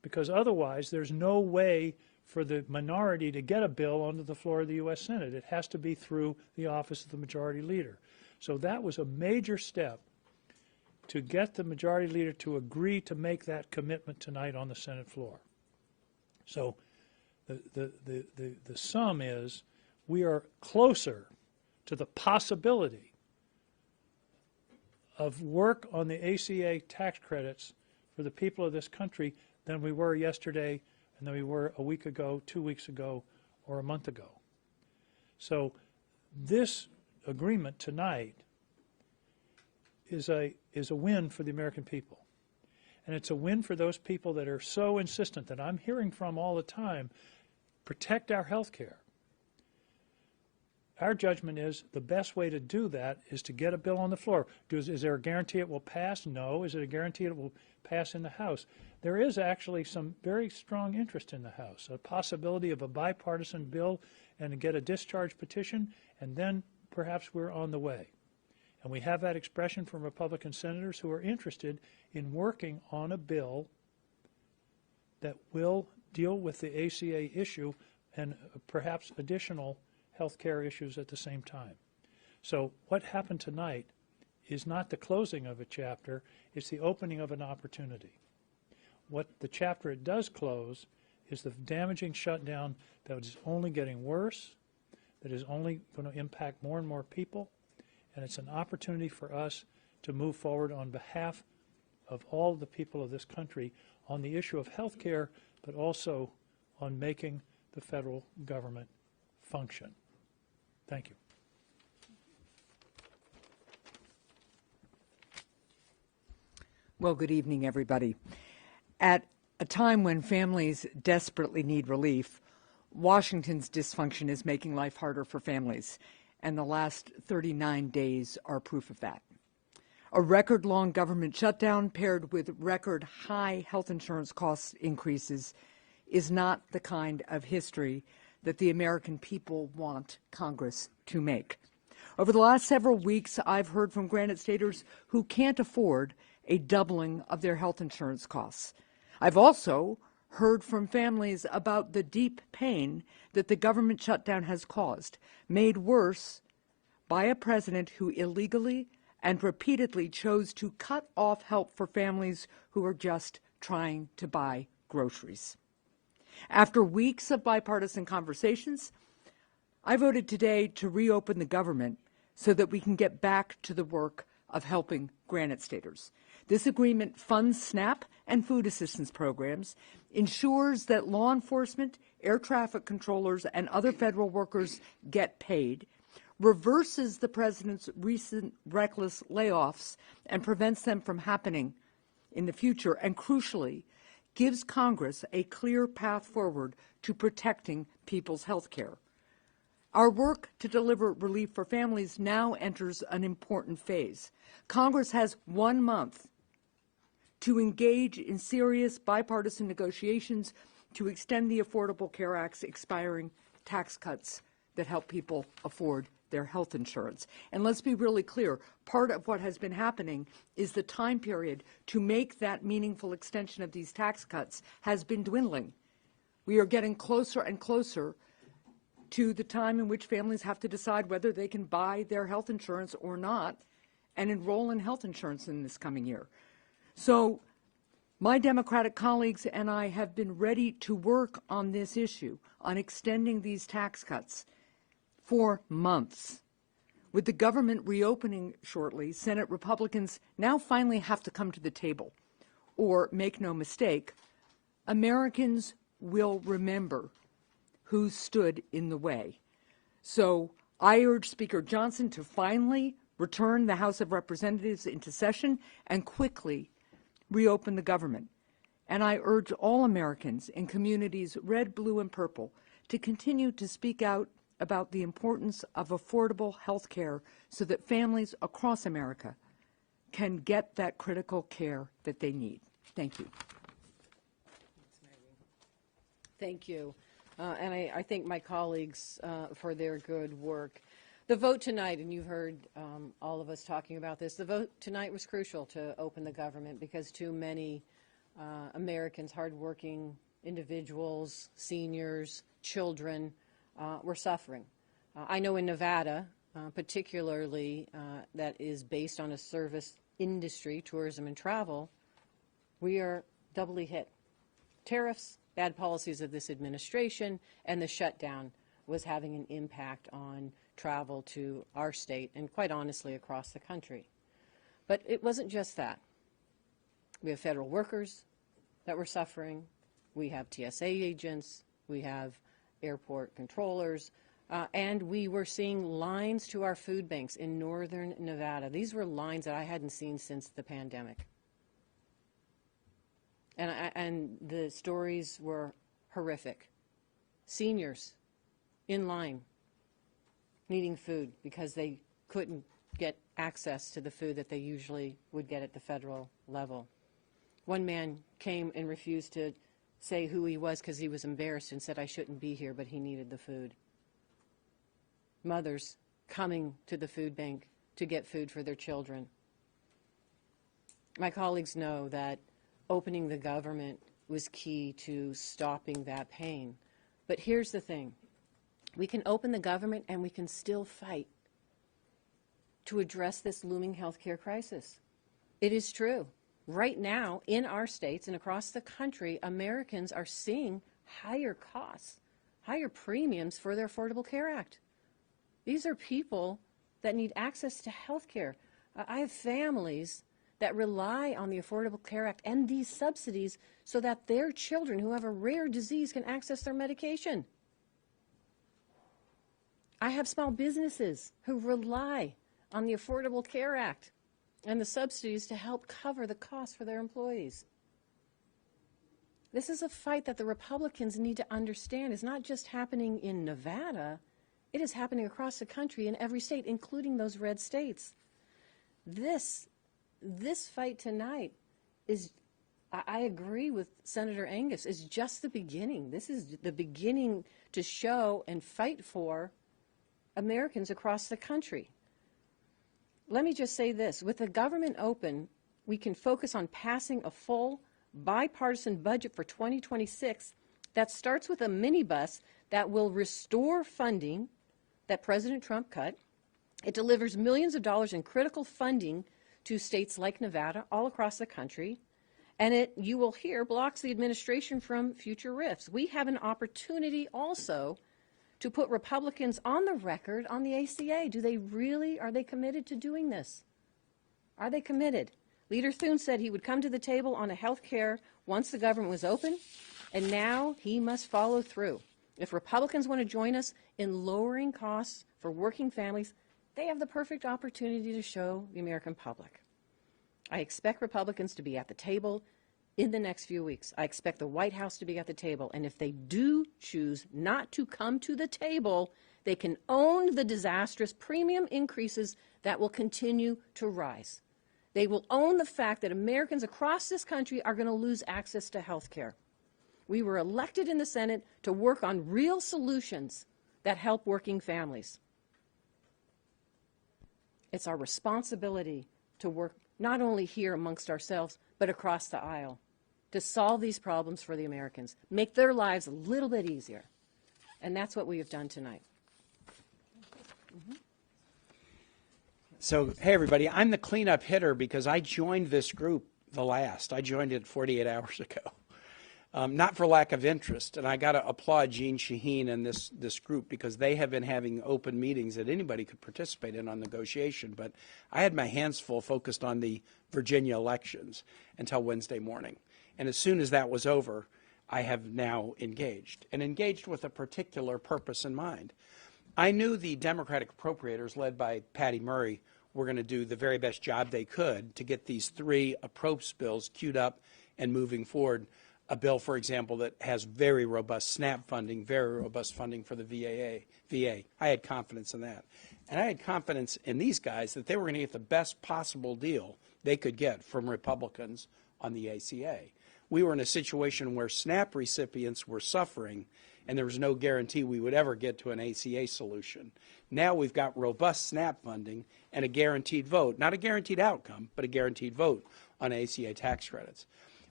because otherwise there's no way for the minority to get a bill onto the floor of the U.S. Senate. It has to be through the office of the majority leader. So that was a major step to get the majority leader to agree to make that commitment tonight on the Senate floor. So the sum is we are closer to the possibility of work on the ACA tax credits for the people of this country than we were yesterday and than we were a week ago, 2 weeks ago, or a month ago. So this agreement tonight is a win for the American people. And it's a win for those people that are so insistent that I'm hearing from all the time, protect our health care. Our judgment is the best way to do that is to get a bill on the floor. Is there a guarantee it will pass? No. Is it a guarantee it will pass in the House? There is actually some very strong interest in the House, a possibility of a bipartisan bill and to get a discharge petition, and then perhaps we're on the way. And we have that expression from Republican senators who are interested in working on a bill that will deal with the ACA issue and perhaps additional health care issues at the same time. So what happened tonight is not the closing of a chapter, it's the opening of an opportunity. What the chapter it does close is the damaging shutdown that is only getting worse, that is only going to impact more and more people, and it's an opportunity for us to move forward on behalf of all the people of this country on the issue of health care, but also on making the federal government function. Thank you. Well, good evening, everybody. At a time when families desperately need relief, Washington's dysfunction is making life harder for families, and the last 39 days are proof of that. A record-long government shutdown paired with record-high health insurance cost increases is not the kind of history that the American people want Congress to make. Over the last several weeks, I've heard from Granite Staters who can't afford a doubling of their health insurance costs. I've also heard from families about the deep pain that the government shutdown has caused, made worse by a president who illegally and repeatedly chose to cut off help for families who are just trying to buy groceries. After weeks of bipartisan conversations, I voted today to reopen the government so that we can get back to the work of helping Granite Staters. This agreement funds SNAP and food assistance programs, ensures that law enforcement, air traffic controllers, and other federal workers get paid, reverses the president's recent reckless layoffs and prevents them from happening in the future, and crucially, gives Congress a clear path forward to protecting people's health care. Our work to deliver relief for families now enters an important phase. Congress has 1 month to engage in serious bipartisan negotiations to extend the Affordable Care Act's expiring tax cuts that help people afford their health insurance. And let's be really clear, part of what has been happening is the time period to make that meaningful extension of these tax cuts has been dwindling. We are getting closer and closer to the time in which families have to decide whether they can buy their health insurance or not and enroll in health insurance in this coming year. So my Democratic colleagues and I have been ready to work on this issue, on extending these tax cuts for months. With the government reopening shortly, Senate Republicans now finally have to come to the table. Or, make no mistake, Americans will remember who stood in the way. So I urge Speaker Johnson to finally return the House of Representatives into session and quickly reopen the government. And I urge all Americans in communities red, blue, and purple to continue to speak out about the importance of affordable health care so that families across America can get that critical care that they need. Thank you. Thank you. And I thank my colleagues for their good work. The vote tonight, and you've heard all of us talking about this, the vote tonight was crucial to open the government because too many Americans, hardworking individuals, seniors, children, were suffering. I know in Nevada, particularly that is based on a service industry, tourism and travel, we are doubly hit. Tariffs, bad policies of this administration, and the shutdown was having an impact on travel to our state and quite honestly across the country. But it wasn't just that. We have federal workers that were suffering. We have TSA agents. We have airport controllers. And we were seeing lines to our food banks in northern Nevada. These were lines that I hadn't seen since the pandemic. And the stories were horrific. Seniors in line needing food because they couldn't get access to the food that they usually would get at the federal level. One man came and refused to say who he was because he was embarrassed and said, "I shouldn't be here," but he needed the food. Mothers coming to the food bank to get food for their children. My colleagues know that opening the government was key to stopping that pain. But here's the thing. We can open the government and we can still fight to address this looming healthcare crisis. It is true. Right now, in our states and across the country, Americans are seeing higher costs, higher premiums for their Affordable Care Act. These are people that need access to health care. I have families that rely on the Affordable Care Act and these subsidies so that their children who have a rare disease can access their medication. I have small businesses who rely on the Affordable Care Act and the subsidies to help cover the costs for their employees. This is a fight that the Republicans need to understand is not just happening in Nevada, it is happening across the country in every state, including those red states. This fight tonight is, I agree with Senator Angus, is just the beginning. This is the beginning to show and fight for Americans across the country. Let me just say this. With the government open, we can focus on passing a full bipartisan budget for 2026 that starts with a minibus that will restore funding that President Trump cut. It delivers millions of dollars in critical funding to states like Nevada, all across the country, and it, you will hear, blocks the administration from future rifts. We have an opportunity also to put Republicans on the record on the ACA. Are they committed to doing this? Are they committed? Leader Thune said he would come to the table on a health care once the government was open, and now he must follow through. If Republicans want to join us in lowering costs for working families, they have the perfect opportunity to show the American public. I expect Republicans to be at the table in the next few weeks. I expect the White House to be at the table. And if they do choose not to come to the table, they can own the disastrous premium increases that will continue to rise. They will own the fact that Americans across this country are going to lose access to health care. We were elected in the Senate to work on real solutions that help working families. It's our responsibility to work not only here amongst ourselves, but across the aisle to solve these problems for the Americans, make their lives a little bit easier. And that's what we have done tonight. So, hey, everybody, I'm the cleanup hitter because I joined this group the last. I joined it 48 hours ago. Not for lack of interest, and I got to applaud Jean Shaheen and this group because they have been having open meetings that anybody could participate in on negotiation, but I had my hands full focused on the Virginia elections until Wednesday morning. And as soon as that was over, I have now engaged, and engaged with a particular purpose in mind. I knew the Democratic appropriators, led by Patty Murray, were going to do the very best job they could to get these three approach bills queued up and moving forward. A bill, for example, that has very robust SNAP funding, very robust funding for the VA. I had confidence in that. And I had confidence in these guys that they were going to get the best possible deal they could get from Republicans on the ACA. We were in a situation where SNAP recipients were suffering, and there was no guarantee we would ever get to an ACA solution. Now we've got robust SNAP funding and a guaranteed vote, not a guaranteed outcome, but a guaranteed vote on ACA tax credits.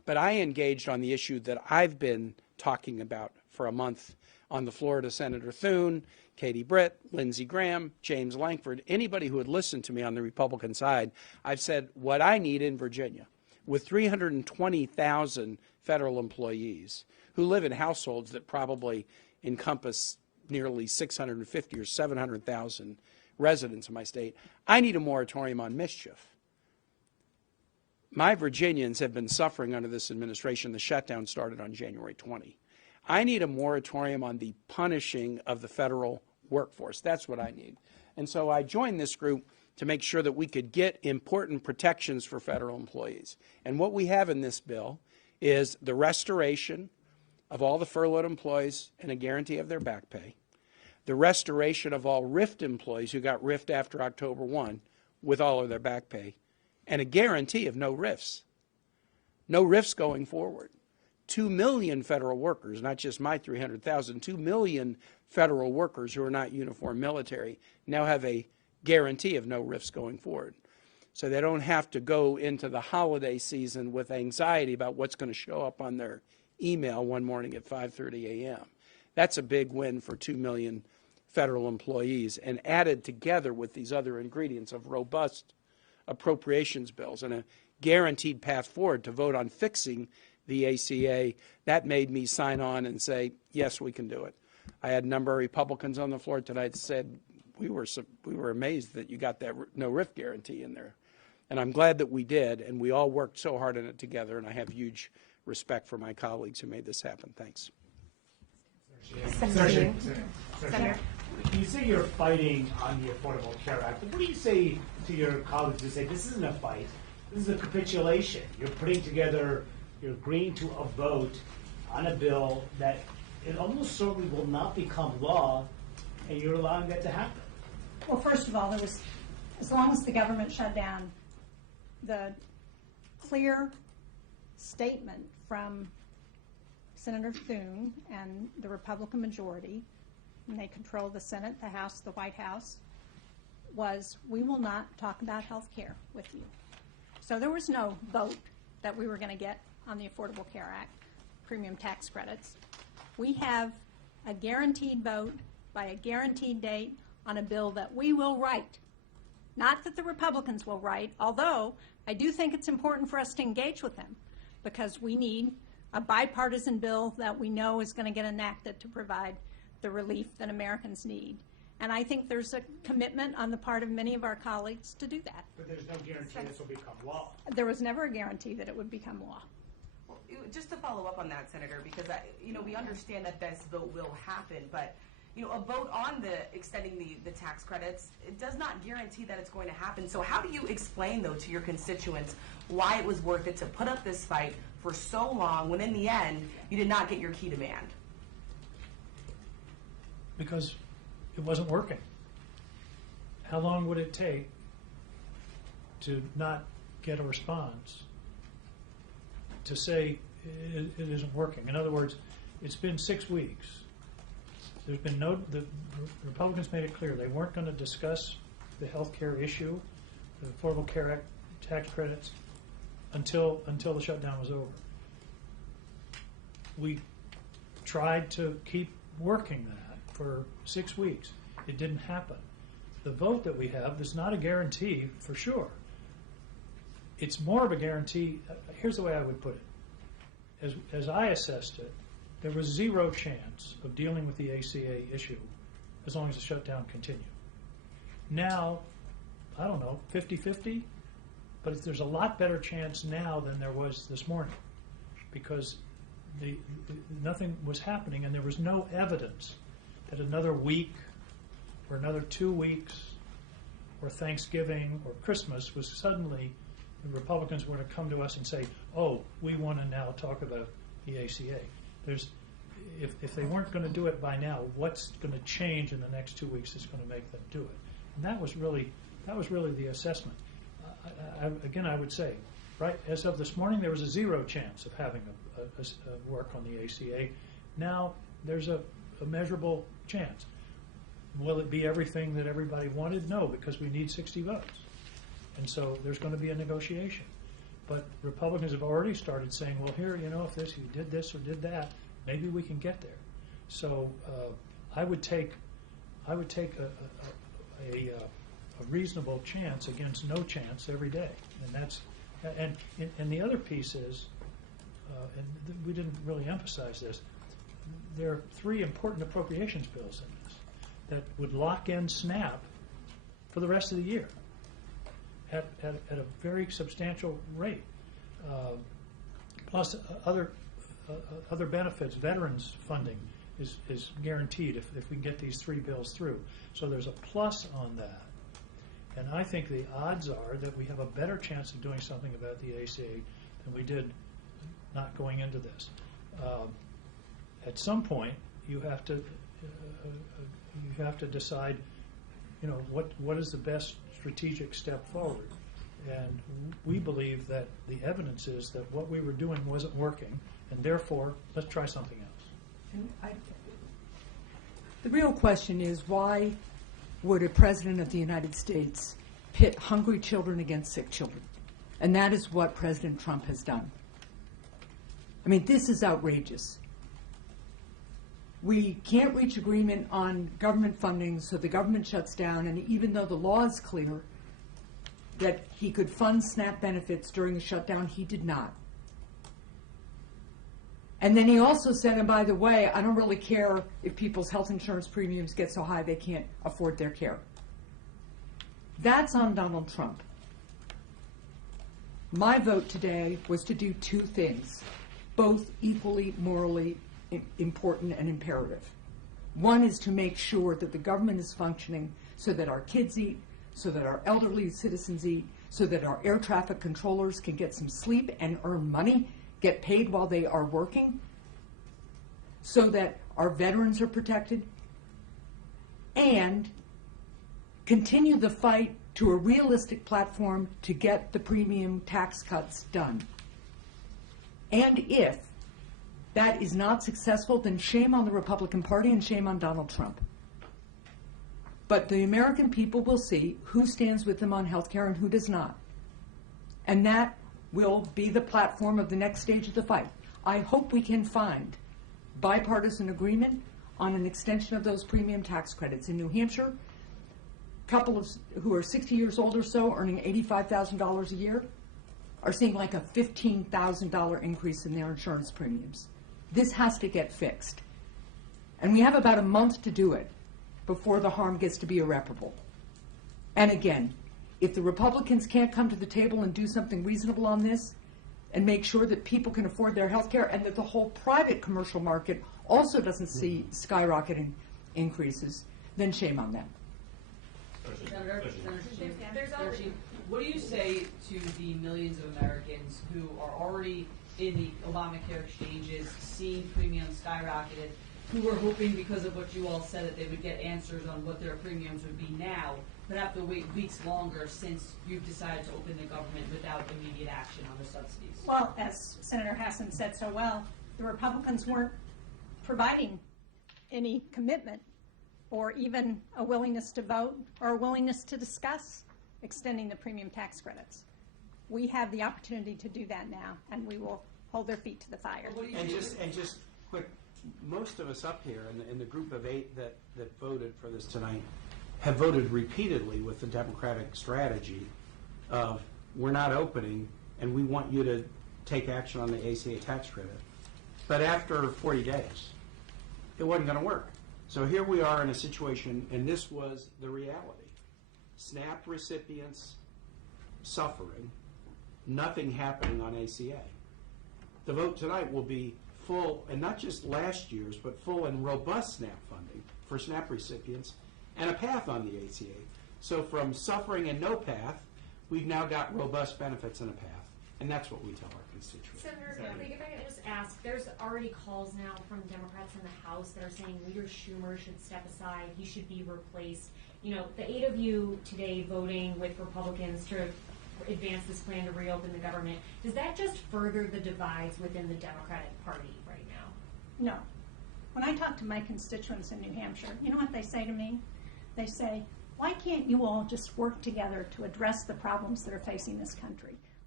But I engaged on the issue that I've been talking about for a month on the floor to Senator Thune, Katie Britt, Lindsey Graham, James Lankford, anybody who had listened to me on the Republican side. I've said what I need in Virginia, with 320,000 federal employees who live in households that probably encompass nearly 650 or 700,000 residents in my state, I need a moratorium on mischief. My Virginians have been suffering under this administration. The shutdown started on January 20. I need a moratorium on the punishing of the federal workforce. That's what I need. And so I joined this group to make sure that we could get important protections for federal employees. And what we have in this bill is the restoration of all the furloughed employees and a guarantee of their back pay, the restoration of all RIFT employees who got RIFT after October 1 with all of their back pay, and a guarantee of no RIFs. No RIFs going forward. 2 million federal workers, not just my 300,000, 2 million federal workers who are not uniformed military now have a guarantee of no RIFs going forward. So they don't have to go into the holiday season with anxiety about what's going to show up on their email one morning at 5:30 a.m. That's a big win for 2 million federal employees, and added together with these other ingredients of robust appropriations bills and a guaranteed path forward to vote on fixing the ACA, that made me sign on and say, yes, we can do it. I had a number of Republicans on the floor tonight said, we were amazed that you got that no RIF guarantee in there. And I'm glad that we did, and we all worked so hard on it together, and I have huge respect for my colleagues who made this happen. Thanks. Senator, you say you're fighting on the Affordable Care Act, but what do you say to your colleagues who say this isn't a fight, this is a capitulation? You're putting together, you're agreeing to a vote on a bill that it almost certainly will not become law, and you're allowing that to happen. Well, first of all, there was, as long as the government shut down, the clear statement from Senator Thune and the Republican majority, and they control the Senate, the House, the White House, was we will not talk about health care with you. So there was no vote that we were going to get on the Affordable Care Act, premium tax credits. We have a guaranteed vote by a guaranteed date on a bill that we will write. Not that the Republicans will write, although I do think it's important for us to engage with them because we need a bipartisan bill that we know is going to get enacted to provide the relief that Americans need. And I think there's a commitment on the part of many of our colleagues to do that. But there's no guarantee this will become law. There was never a guarantee that it would become law. Well, just to follow up on that, Senator, because we understand that this vote will happen, but a vote on extending the tax credits, it does not guarantee that it's going to happen. So how do you explain, though, to your constituents why it was worth it to put up this fight for so long when in the end you did not get your key demand? Because it wasn't working. How long would it take to not get a response to say it isn't working? In other words, it's been 6 weeks. There's been the Republicans made it clear they weren't going to discuss the health care issue, the Affordable Care Act tax credits, until the shutdown was over. We tried to keep working that for 6 weeks. It didn't happen. The vote that we have is not a guarantee for sure. It's more of a guarantee. Here's the way I would put it. As I assessed it, there was zero chance of dealing with the ACA issue as long as the shutdown continued. Now, I don't know, 50-50? But there's a lot better chance now than there was this morning because nothing was happening and there was no evidence that another week or another 2 weeks or Thanksgiving or Christmas was suddenly the Republicans were to come to us and say, oh, we want to now talk about the ACA. If they weren't going to do it by now, what's going to change in the next 2 weeks that's going to make them do it? And that was really the assessment. Again, I would say, right, as of this morning, there was a zero chance of having a work on the ACA. Now there's a measurable chance. Will it be everything that everybody wanted? No, because we need 60 votes. And so there's going to be a negotiation. But Republicans have already started saying, well, here, if you did this or did that, maybe we can get there. So I would take a reasonable chance against no chance every day, and the other piece is, we didn't really emphasize this. There are 3 important appropriations bills in this that would lock in SNAP for the rest of the year at a very substantial rate, plus other benefits. Veterans funding is guaranteed if we can get these 3 bills through. So there's a plus on that. And I think the odds are that we have a better chance of doing something about the ACA than we did not going into this. At some point, you have to decide, what is the best strategic step forward. And we believe that the evidence is that what we were doing wasn't working, and therefore, let's try something else. The real question is, why would a president of the United States pit hungry children against sick children? And that is what President Trump has done. I mean, this is outrageous. We can't reach agreement on government funding, so the government shuts down, and even though the law is clear that he could fund SNAP benefits during the shutdown, he did not. And then he also said, and by the way, I don't really care if people's health insurance premiums get so high they can't afford their care. That's on Donald Trump. My vote today was to do 2 things, both equally morally important and imperative. One is to make sure that the government is functioning so that our kids eat, so that our elderly citizens eat, so that our air traffic controllers can get some sleep and earn money, get paid while they are working, so that our veterans are protected, and continue the fight to a realistic platform to get the premium tax cuts done. And if that is not successful, then shame on the Republican Party and shame on Donald Trump. But the American people will see who stands with them on health care and who does not. And that will be the platform of the next stage of the fight. I hope we can find bipartisan agreement on an extension of those premium tax credits. In New Hampshire, couples who are 60 years old or so, earning $85,000 a year, are seeing like a $15,000 increase in their insurance premiums. This has to get fixed. And we have about a month to do it before the harm gets to be irreparable. And again, if the Republicans can't come to the table and do something reasonable on this and make sure that people can afford their health care and that the whole private commercial market also doesn't see skyrocketing increases, then shame on them. Senator Shaheen, what do you say to the millions of Americans who are already in the Obamacare exchanges, seeing premiums skyrocketed, who were hoping because of what you all said that they would get answers on what their premiums would be now, but have to wait weeks longer since you've decided to open the government without immediate action on the subsidies? Well, as Senator Hassan said so well, the Republicans weren't providing any commitment or even a willingness to vote or a willingness to discuss extending the premium tax credits. We have the opportunity to do that now, and we will hold their feet to the fire. And just quick, most of us up here in the group of 8 that voted for this tonight have voted repeatedly with the Democratic strategy of we're not opening and we want you to take action on the ACA tax credit. But after 40 days, it wasn't going to work. So here we are in a situation, and this was the reality. SNAP recipients suffering, nothing happening on ACA. The vote tonight will be full, and not just last year's, but full and robust SNAP funding for SNAP recipients and a path on the ACA. So from suffering and no path, we've now got robust benefits and a path. And that's what we tell our constituents. Senator, if I could just ask, there's already calls now from Democrats in the House that are saying Leader Schumer should step aside, he should be replaced. You know, the 8 of you today voting with Republicans to advance this plan to reopen the government, does that just further the divides within the Democratic Party right now? No. When I talk to my constituents in New Hampshire, you know what they say to me? They say, why can't you all just work together to address the problems that are facing this country?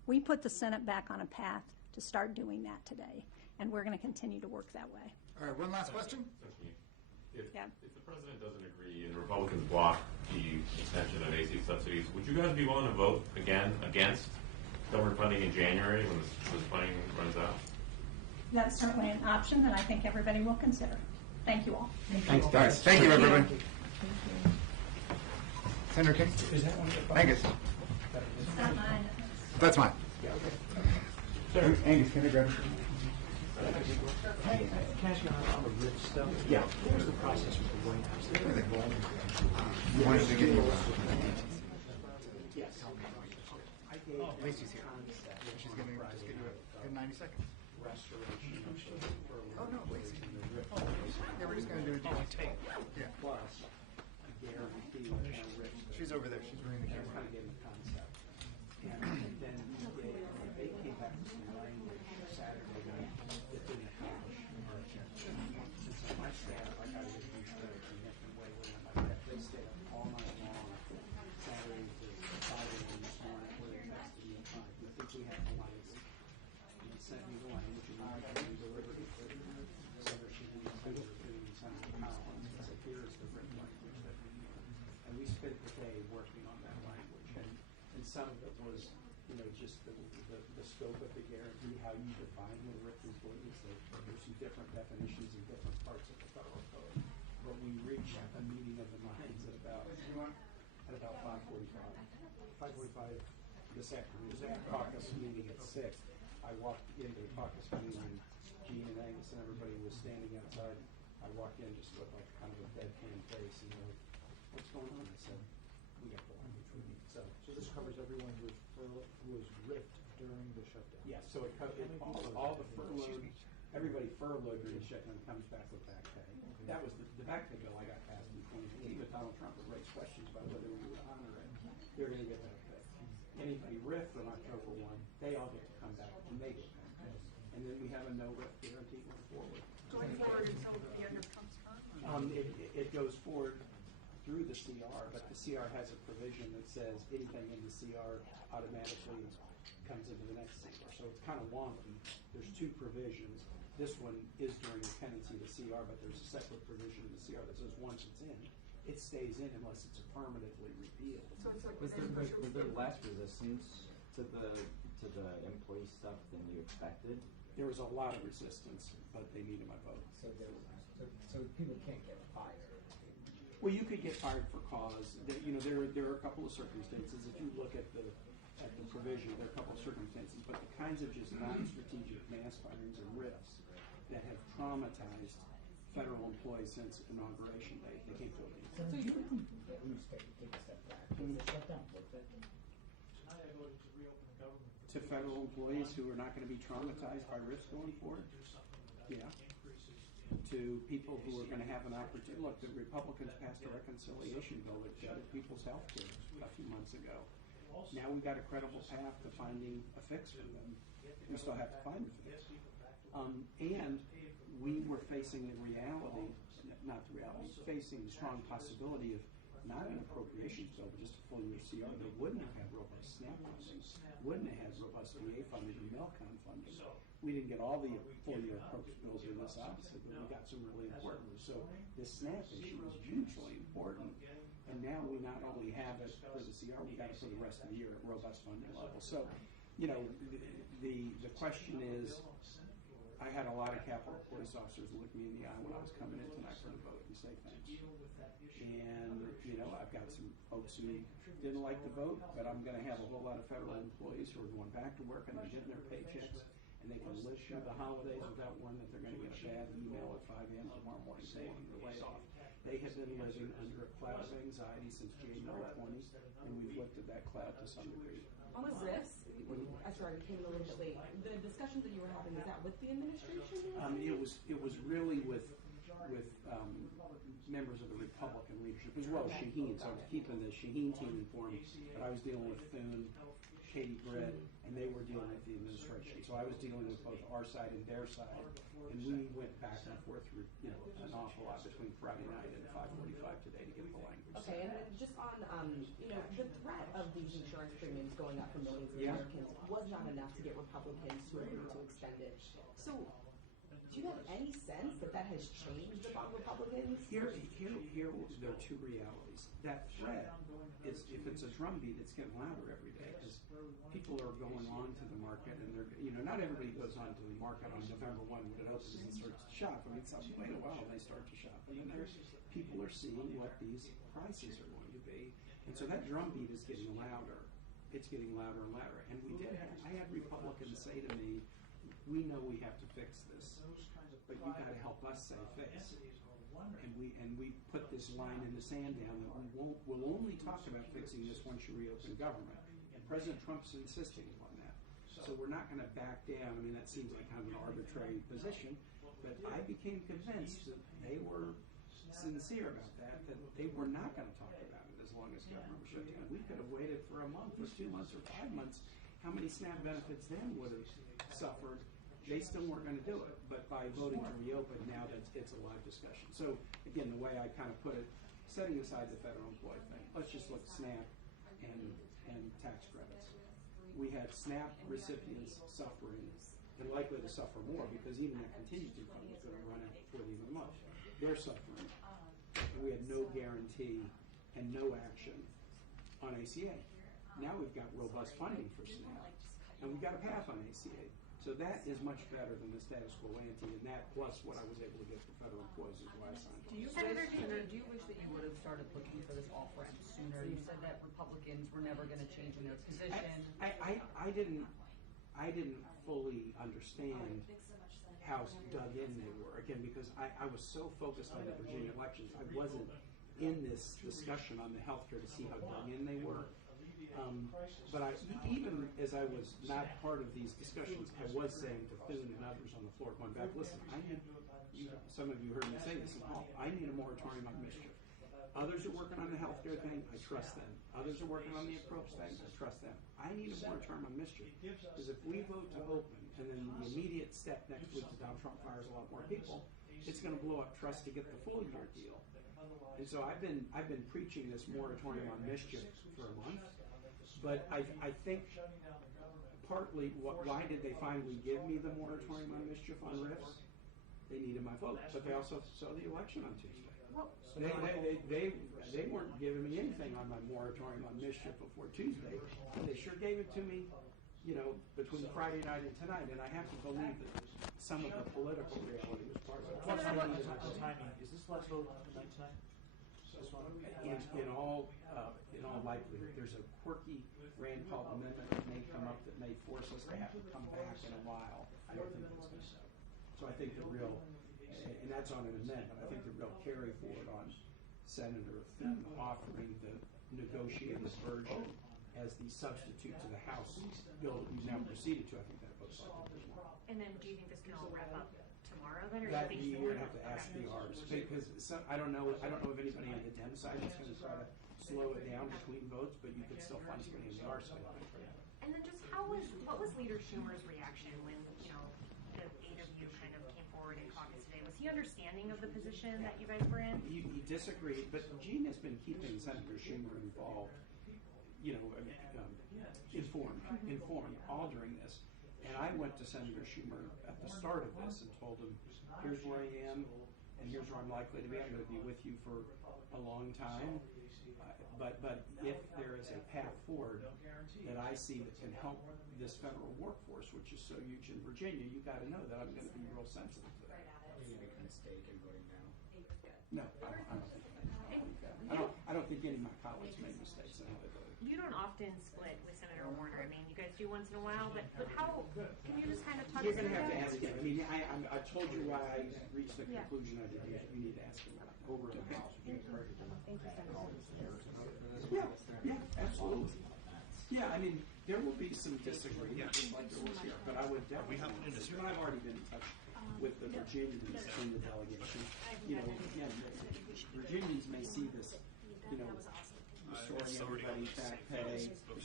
We put the Senate back on a path to start doing that today, and we're going to continue to work that way. All right, one last question. If the president doesn't agree and the Republicans block the extension of AC subsidies, would you guys be willing to vote again against government funding in January when this funding runs out? That's certainly an option that I think everybody will consider. Thank you all. Thanks, guys. Thank you, everyone. Senator King? Angus? That's mine. Angus, can I grab it? Can I ask you on the RIF stuff? Yeah. What was the process with the White House? They were involved. You wanted to get you. Yes. Lacey's here. She's going to just give you a 90 seconds. Restoration. Oh, no, Lacey. Yeah, we're just going to do a tape. Yeah. Plus, a guarantee on RIF. She's over there. She's reading the Kind camera. of getting the concept. And then they came back with some language Saturday night that didn't accomplish much. And so my staff, I got to get these straight and get them way on my head. They stayed up all night long, Saturday to 5 a.m. this morning, where they texted me and tried. We think we have the language. And they sent me the language and I can deliver it. So there should be Senator King and Senator Collins. And said, here is the written language that we need. And we spent the day working on that language. And some of it was, just the scope of the guarantee, how you define what RIF employees. There's some different definitions in different parts of the federal code. But we reached a meeting of the minds at about 5:45. 5:45 this afternoon. There's a caucus meeting at 6. I walked into the caucus meeting and Gene and Angus and everybody was standing outside. I walked in just with like kind of a deadpan face and they're like, what's going on? I said, we got the language we need. So this covers everyone who was ripped during the shutdown. yeah, so it covers all the furloughed, everybody furloughed during the shutdown comes back with back pay. That was the back pay bill I got passed in 2015, but Donald Trump would raise questions about whether we would honor it. They're going to get back pay. Anybody RIF from October 1, they all get to come back and they get back pay. And then we have a no RIF guarantee going forward. Going forward until the end of Trump's term? It goes forward through the CR, but the CR has a provision that says anything in the CR automatically comes into the next CR. So it's kind of wonky. There's two provisions. This one is during the pendency of the CR, but there's a separate provision in the CR that says once it's in, it stays in unless it's affirmatively repealed. Was there less resistance to the employee stuff than you expected? There was a lot of resistance, but they needed my vote. So people can't get fired. Well, you could get fired for cause. There are a couple of circumstances. If you look at the provision, there are a couple of circumstances, but the kinds of just non-strategic mass firings and RIFs that have traumatized federal employees since inauguration day, they can't go in. So you can at least take a step back. The shutdown worth it. Tonight I voted to reopen the government. To federal employees who are not going to be traumatized by RIFs going forward? Yeah. To people who are going to have an opportunity. Look, the Republicans passed a reconciliation bill that gutted people's health care a few months ago. Now we've got a credible path to finding a fix for them. We still have to find a fix. And we were facing the reality, not the reality, facing the strong possibility of not an appropriations bill, but just a full year CR that wouldn't have had robust SNAP funding, wouldn't have had robust VA funding or MELCON funding. We didn't get all the full year appropriations bills in this, obviously, but we got some really important ones. So this SNAP issue is hugely important. And now we not only have it for the CR, we got it for the rest of the year at robust funding level. So, the question is, I had a lot of Capitol Police officers look me in the eye when I was coming in tonight for the vote and say thanks. And, I've got some folks who didn't like the vote, but I'm going to have a whole lot of federal employees who are going back to work and they're getting their paychecks and they can live through the holidays without worrying that they're going to get a bad email at 5 a.m. tomorrow morning saying they're laid off. They have been living under a cloud of anxiety since January 20, and we've lifted that cloud to some degree. On the RIFs, I started came a little bit late. The discussions that you were having, is that with the administration? It was really with members of the Republican leadership as well as Shaheen. So I was keeping the Shaheen team informed, but I was dealing with Thune Katie Britt, and they were dealing with the administration. So I was dealing with both our side and their side, and we went back and forth through, an awful lot between Friday night and 5:45 today to get the language. Okay, and just on, the threat of these insurance premiums going up for millions of Americans was not enough to get Republicans to agree to extend it. So, do you have any sense that that has changed among Republicans? Here, there are two realities. That threat is, if it's a drumbeat, it's getting louder every day because people are going on to the market, and they're, not everybody goes on to the market on November 1 when it opens and starts to shop. I mean, wait a while, they start to shop, and then people are seeing what these prices are going to be, and so that drumbeat is getting louder. It's getting louder and louder, and I had Republicans say to me, "We know we have to fix this, but you got to help us say fix." And we put this line in the sand down that we'll only talk about fixing this once you reopen government. And President Trump's insisting on that. So we're not going to back down. I mean, that seems like kind of an arbitrary position, but I became convinced that they were sincere about that they were not going to talk about it as long as government was shut down. We could have waited for a month or 2 months or 5 months. How many SNAP benefits then would have suffered? They still weren't going to do it, but by voting to reopen, now that it's a live discussion. So again, the way I kind of put it, setting aside the federal employee thing, let's just look at SNAP and tax credits. We had SNAP recipients suffering and likely to suffer more because even the contingency fund was going to run out before the end of the month. They're suffering. We had no guarantee and no action on ACA. Now we've got robust funding for SNAP, and we've got a path on ACA. So that is much better than the status quo ante, and that plus what I was able to get for federal employees is why I signed on. Do you wish that you would have started looking for this off-ramp sooner? You said that Republicans were never going to change in their position. I didn't fully understand how dug in they were, again, because I was so focused on the Virginia elections, I wasn't in this discussion on the healthcare to see how dug in they were. But even as I was not part of these discussions, I was saying to Thune and others on the floor, going back, listen, some of you heard me say this, I need a moratorium on mischief. Others are working on the healthcare thing, I trust them. Others are working on the approach thing, I trust them. I need a moratorium on mischief. Because if we vote to open, and then the immediate step next week is Donald Trump fires a lot more people, it's going to blow up trust to get the full year deal. And so I've been preaching this moratorium on mischief for a month. But I think partly, why did they finally give me the moratorium on mischief on RIFs? They needed my vote, but they also saw the election on Tuesday. They weren't giving me anything on my moratorium on mischief before Tuesday. They sure gave it to me, between Friday night and tonight, and I have to believe that some of the political reality was part of it. What's the timing? Is this last vote tonight? In all likelihood, there's a quirky Rand Paul amendment that may come up that may force us to have to come back in a while. I don't think that's going to happen. So I think the real, and that's on an amendment, I think the real carry forward on Senator Thune offering the negotiated version as the substitute to the House bill that we've now proceeded to, I think that looks like a good one. And then do you think this can all wrap up tomorrow then, or That do you think you would have to ask the Rs, because I don't know if anybody on the Dem side is going to try to slow it down between votes, but you could still find somebody on the R side. And then just what was Leader Schumer's reaction when, the 8 of you kind of came forward in caucus today? Was he understanding of the position that you guys were in? He disagreed, but Gene has been keeping Senator Schumer involved, informed all during this. And I went to Senator Schumer at the start of this and told him, here's where I am, and here's where I'm likely to be. I'm going to be with you for a long time. But if there is a path forward that I see that can help this federal workforce, which is so huge in Virginia, you got to know that I'm going to be real sensitive to that. Are you making a mistake in voting now? No, I don't think any of my colleagues made mistakes in how they voted. You don't often split with Senator Warner. I mean, you guys do once in a while, but how, can you just kind of talk You're us going to through have to that? ask him. I mean, I told you why I reached the conclusion I did. You need to ask him about it. Over in the House. Thank you, Senator. Yeah, absolutely. Yeah, I mean, there will be some disagreement, just like there was here, but I would definitely, and I've already been in touch with the Virginians in the delegation. Again, Virginians may see this, restoring everybody back pay,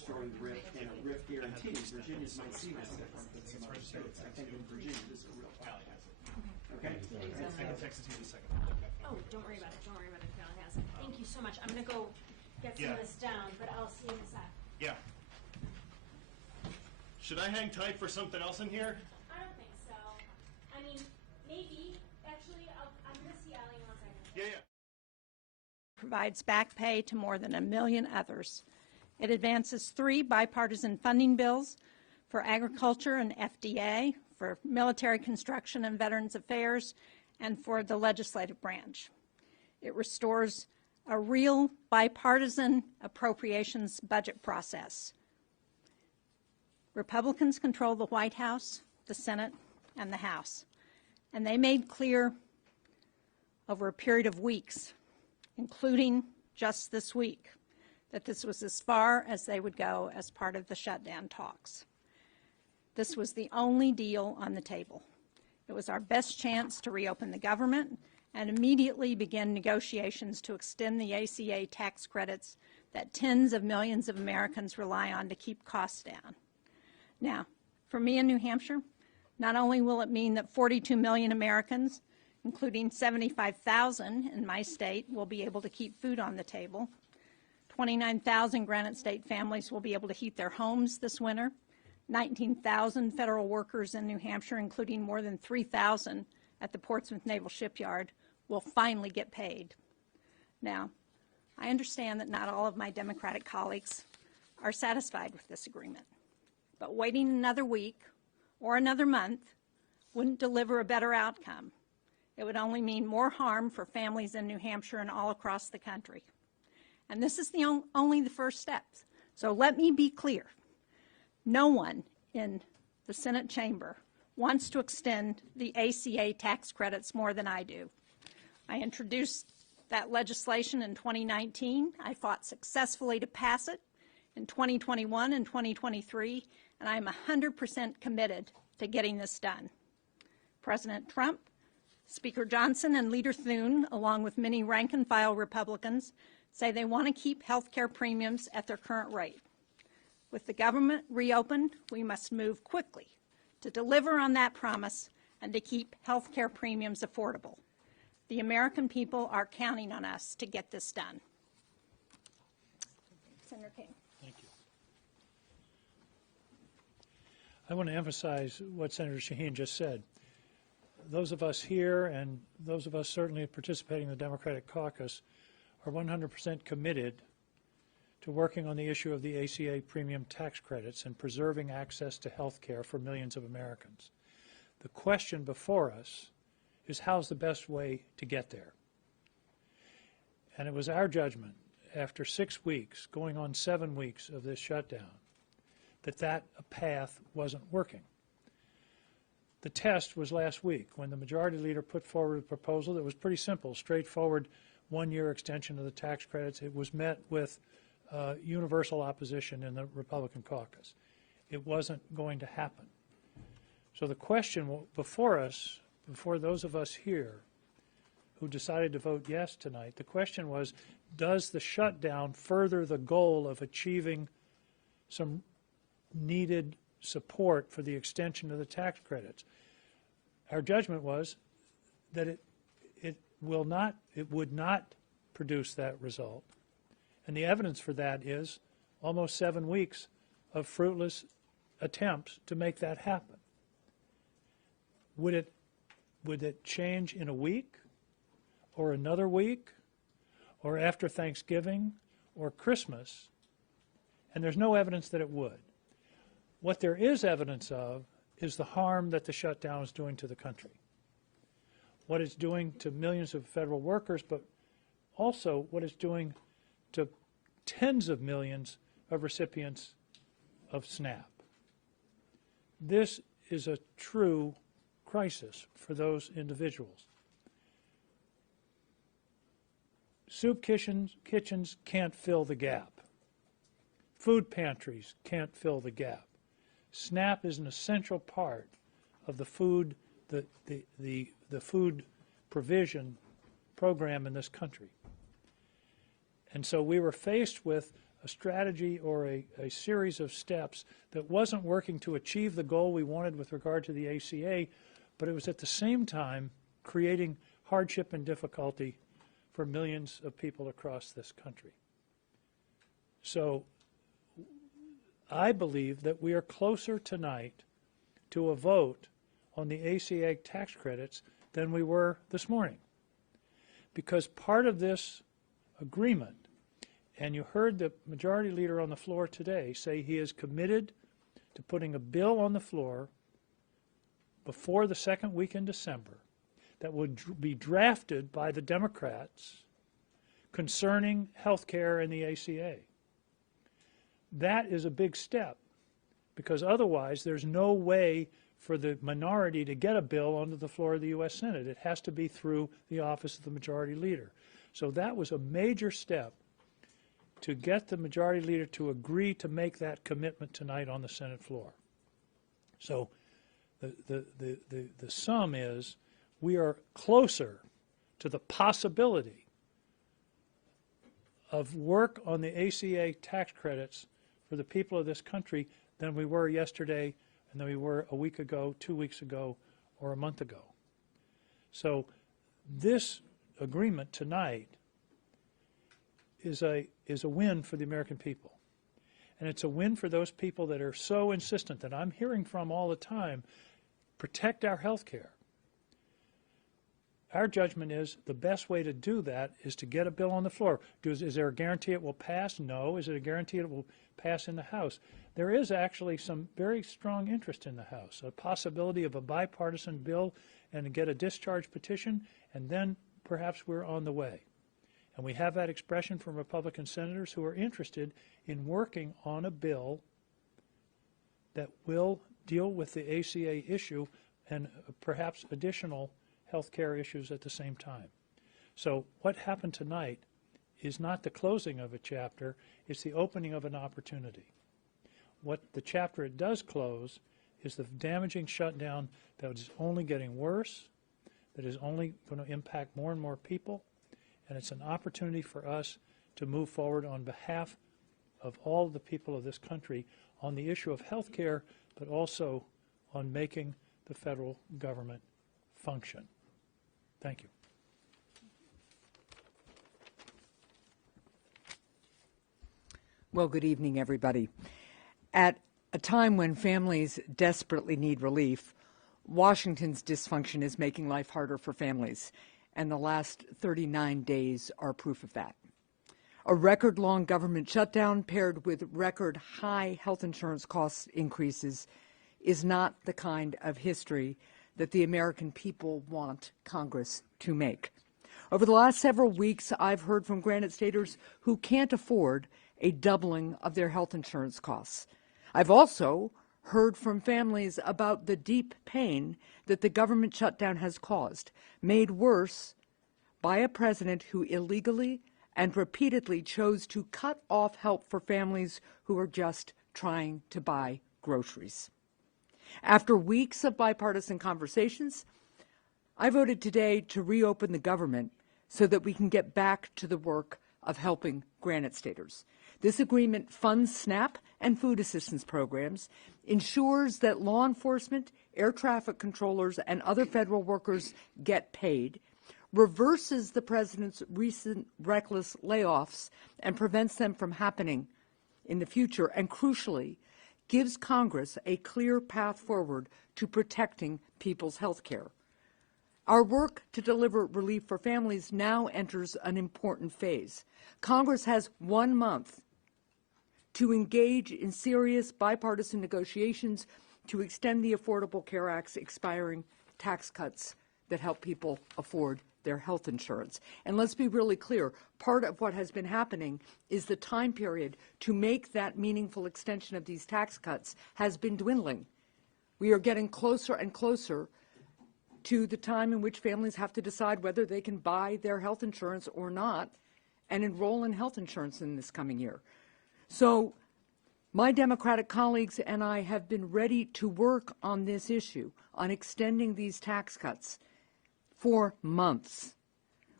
mandatory RIF and a RIF guarantee. Virginia's might see this different than some other states. I think in Virginia this is a real problem. Okay? I can text it to you in a second. Oh, don't worry about it. Don't worry about it. Val has it. Thank you so much. I'm going to go get some of this down, but I'll see you in a sec. Yeah. Should I hang tight for something else in here? I don't think so. I mean, maybe. Actually, I'm going to see Allie in 1 second. Yeah, yeah. Provides back pay to more than 1 million others. It advances 3 bipartisan funding bills for agriculture and FDA, for military construction and Veterans Affairs, and for the legislative branch. It restores a real bipartisan appropriations budget process. Republicans control the White House, the Senate, and the House, and they made clear over a period of weeks, including just this week, that this was as far as they would go as part of the shutdown talks. This was the only deal on the table. It was our best chance to reopen the government and immediately begin negotiations to extend the ACA tax credits that tens of millions of Americans rely on to keep costs down. Now, for me in New Hampshire, not only will it mean that 42 million Americans, including 75,000 in my state, will be able to keep food on the table, 29,000 Granite State families will be able to heat their homes this winter, 19,000 federal workers in New Hampshire, including more than 3,000 at the Portsmouth Naval Shipyard, will finally get paid. Now, I understand that not all of my Democratic colleagues are satisfied with this agreement, but waiting another week or another month wouldn't deliver a better outcome. It would only mean more harm for families in New Hampshire and all across the country. And this is only the first steps. So let me be clear. No one in the Senate chamber wants to extend the ACA tax credits more than I do. I introduced that legislation in 2019. I fought successfully to pass it in 2021 and 2023, and I'm 100% committed to getting this done. President Trump, Speaker Johnson, and Leader Thune, along with many rank-and-file Republicans, say they want to keep health care premiums at their current rate. With the government reopened, we must move quickly to deliver on that promise and to keep health care premiums affordable. The American people are counting on us to get this done. Senator King. Thank you. I want to emphasize what Senator Shaheen just said. Those of us here and those of us certainly participating in the Democratic caucus are 100% committed to working on the issue of the ACA premium tax credits and preserving access to health care for millions of Americans. The question before us is how's the best way to get there? And it was our judgment after 6 weeks, going on 7 weeks of this shutdown, that path wasn't working. The test was last week when the majority leader put forward a proposal that was pretty simple, straightforward, one-year extension of the tax credits. It was met with universal opposition in the Republican caucus. It wasn't going to happen. So the question before us, before those of us here who decided to vote yes tonight, the question was, does the shutdown further the goal of achieving some needed support for the extension of the tax credits? Our judgment was that it would not produce that result. And the evidence for that is almost 7 weeks of fruitless attempts to make that happen. Would it change in a week or another week or after Thanksgiving or Christmas? And there's no evidence that it would. What there is evidence of is the harm that the shutdown is doing to the country. What it's doing to millions of federal workers, but also what it's doing to tens of millions of recipients of SNAP. This is a true crisis for those individuals. Soup kitchens can't fill the gap. Food pantries can't fill the gap. SNAP is an essential part of the food food provision program in this country. And so we were faced with a strategy or a series of steps that wasn't working to achieve the goal we wanted with regard to the ACA, but it was at the same time creating hardship and difficulty for millions of people across this country. So I believe that we are closer tonight to a vote on the ACA tax credits than we were this morning. Because part of this agreement, and you heard the majority leader on the floor today say he is committed to putting a bill on the floor before the second week in December that would be drafted by the Democrats concerning health care and the ACA. That is a big step, because otherwise there's no way for the minority to get a bill onto the floor of the U.S. Senate. It has to be through the office of the majority leader. So that was a major step to get the majority leader to agree to make that commitment tonight on the Senate floor. So the sum is we are closer to the possibility of work on the ACA tax credits for the people of this country than we were yesterday and than we were a week ago, 2 weeks ago, or a month ago. So this agreement tonight is a win for the American people. And it's a win for those people that are so insistent, that I'm hearing from all the time, protect our health care. Our judgment is the best way to do that is to get a bill on the floor. Is there a guarantee it will pass? No. Is it a guarantee it will pass in the House? There is actually some very strong interest in the House, a possibility of a bipartisan bill and to get a discharge petition, and then perhaps we're on the way. And we have that expression from Republican senators who are interested in working on a bill that will deal with the ACA issue and perhaps additional health care issues at the same time. So what happened tonight is not the closing of a chapter, it's the opening of an opportunity. What the chapter it does close is the damaging shutdown that is only getting worse, that is only going to impact more and more people, and it's an opportunity for us to move forward on behalf of all the people of this country on the issue of health care, but also on making the federal government function. Thank you. Well, good evening, everybody. At a time when families desperately need relief, Washington's dysfunction is making life harder for families, and the last 39 days are proof of that. A record-long government shutdown paired with record-high health insurance cost increases is not the kind of history that the American people want Congress to make. Over the last several weeks, I've heard from Granite Staters who can't afford a doubling of their health insurance costs. I've also heard from families about the deep pain that the government shutdown has caused, made worse by a president who illegally and repeatedly chose to cut off help for families who are just trying to buy groceries. After weeks of bipartisan conversations, I voted today to reopen the government so that we can get back to the work of helping Granite Staters. This agreement funds SNAP and food assistance programs, ensures that law enforcement, air traffic controllers, and other federal workers get paid, reverses the president's recent reckless layoffs and prevents them from happening in the future, and crucially, gives Congress a clear path forward to protecting people's health care. Our work to deliver relief for families now enters an important phase. Congress has 1 month to engage in serious bipartisan negotiations to extend the Affordable Care Act's expiring tax cuts that help people afford their health insurance. And let's be really clear, part of what has been happening is the time period to make that meaningful extension of these tax cuts has been dwindling. We are getting closer and closer to the time in which families have to decide whether they can buy their health insurance or not and enroll in health insurance in this coming year. So my Democratic colleagues and I have been ready to work on this issue, on extending these tax cuts for months.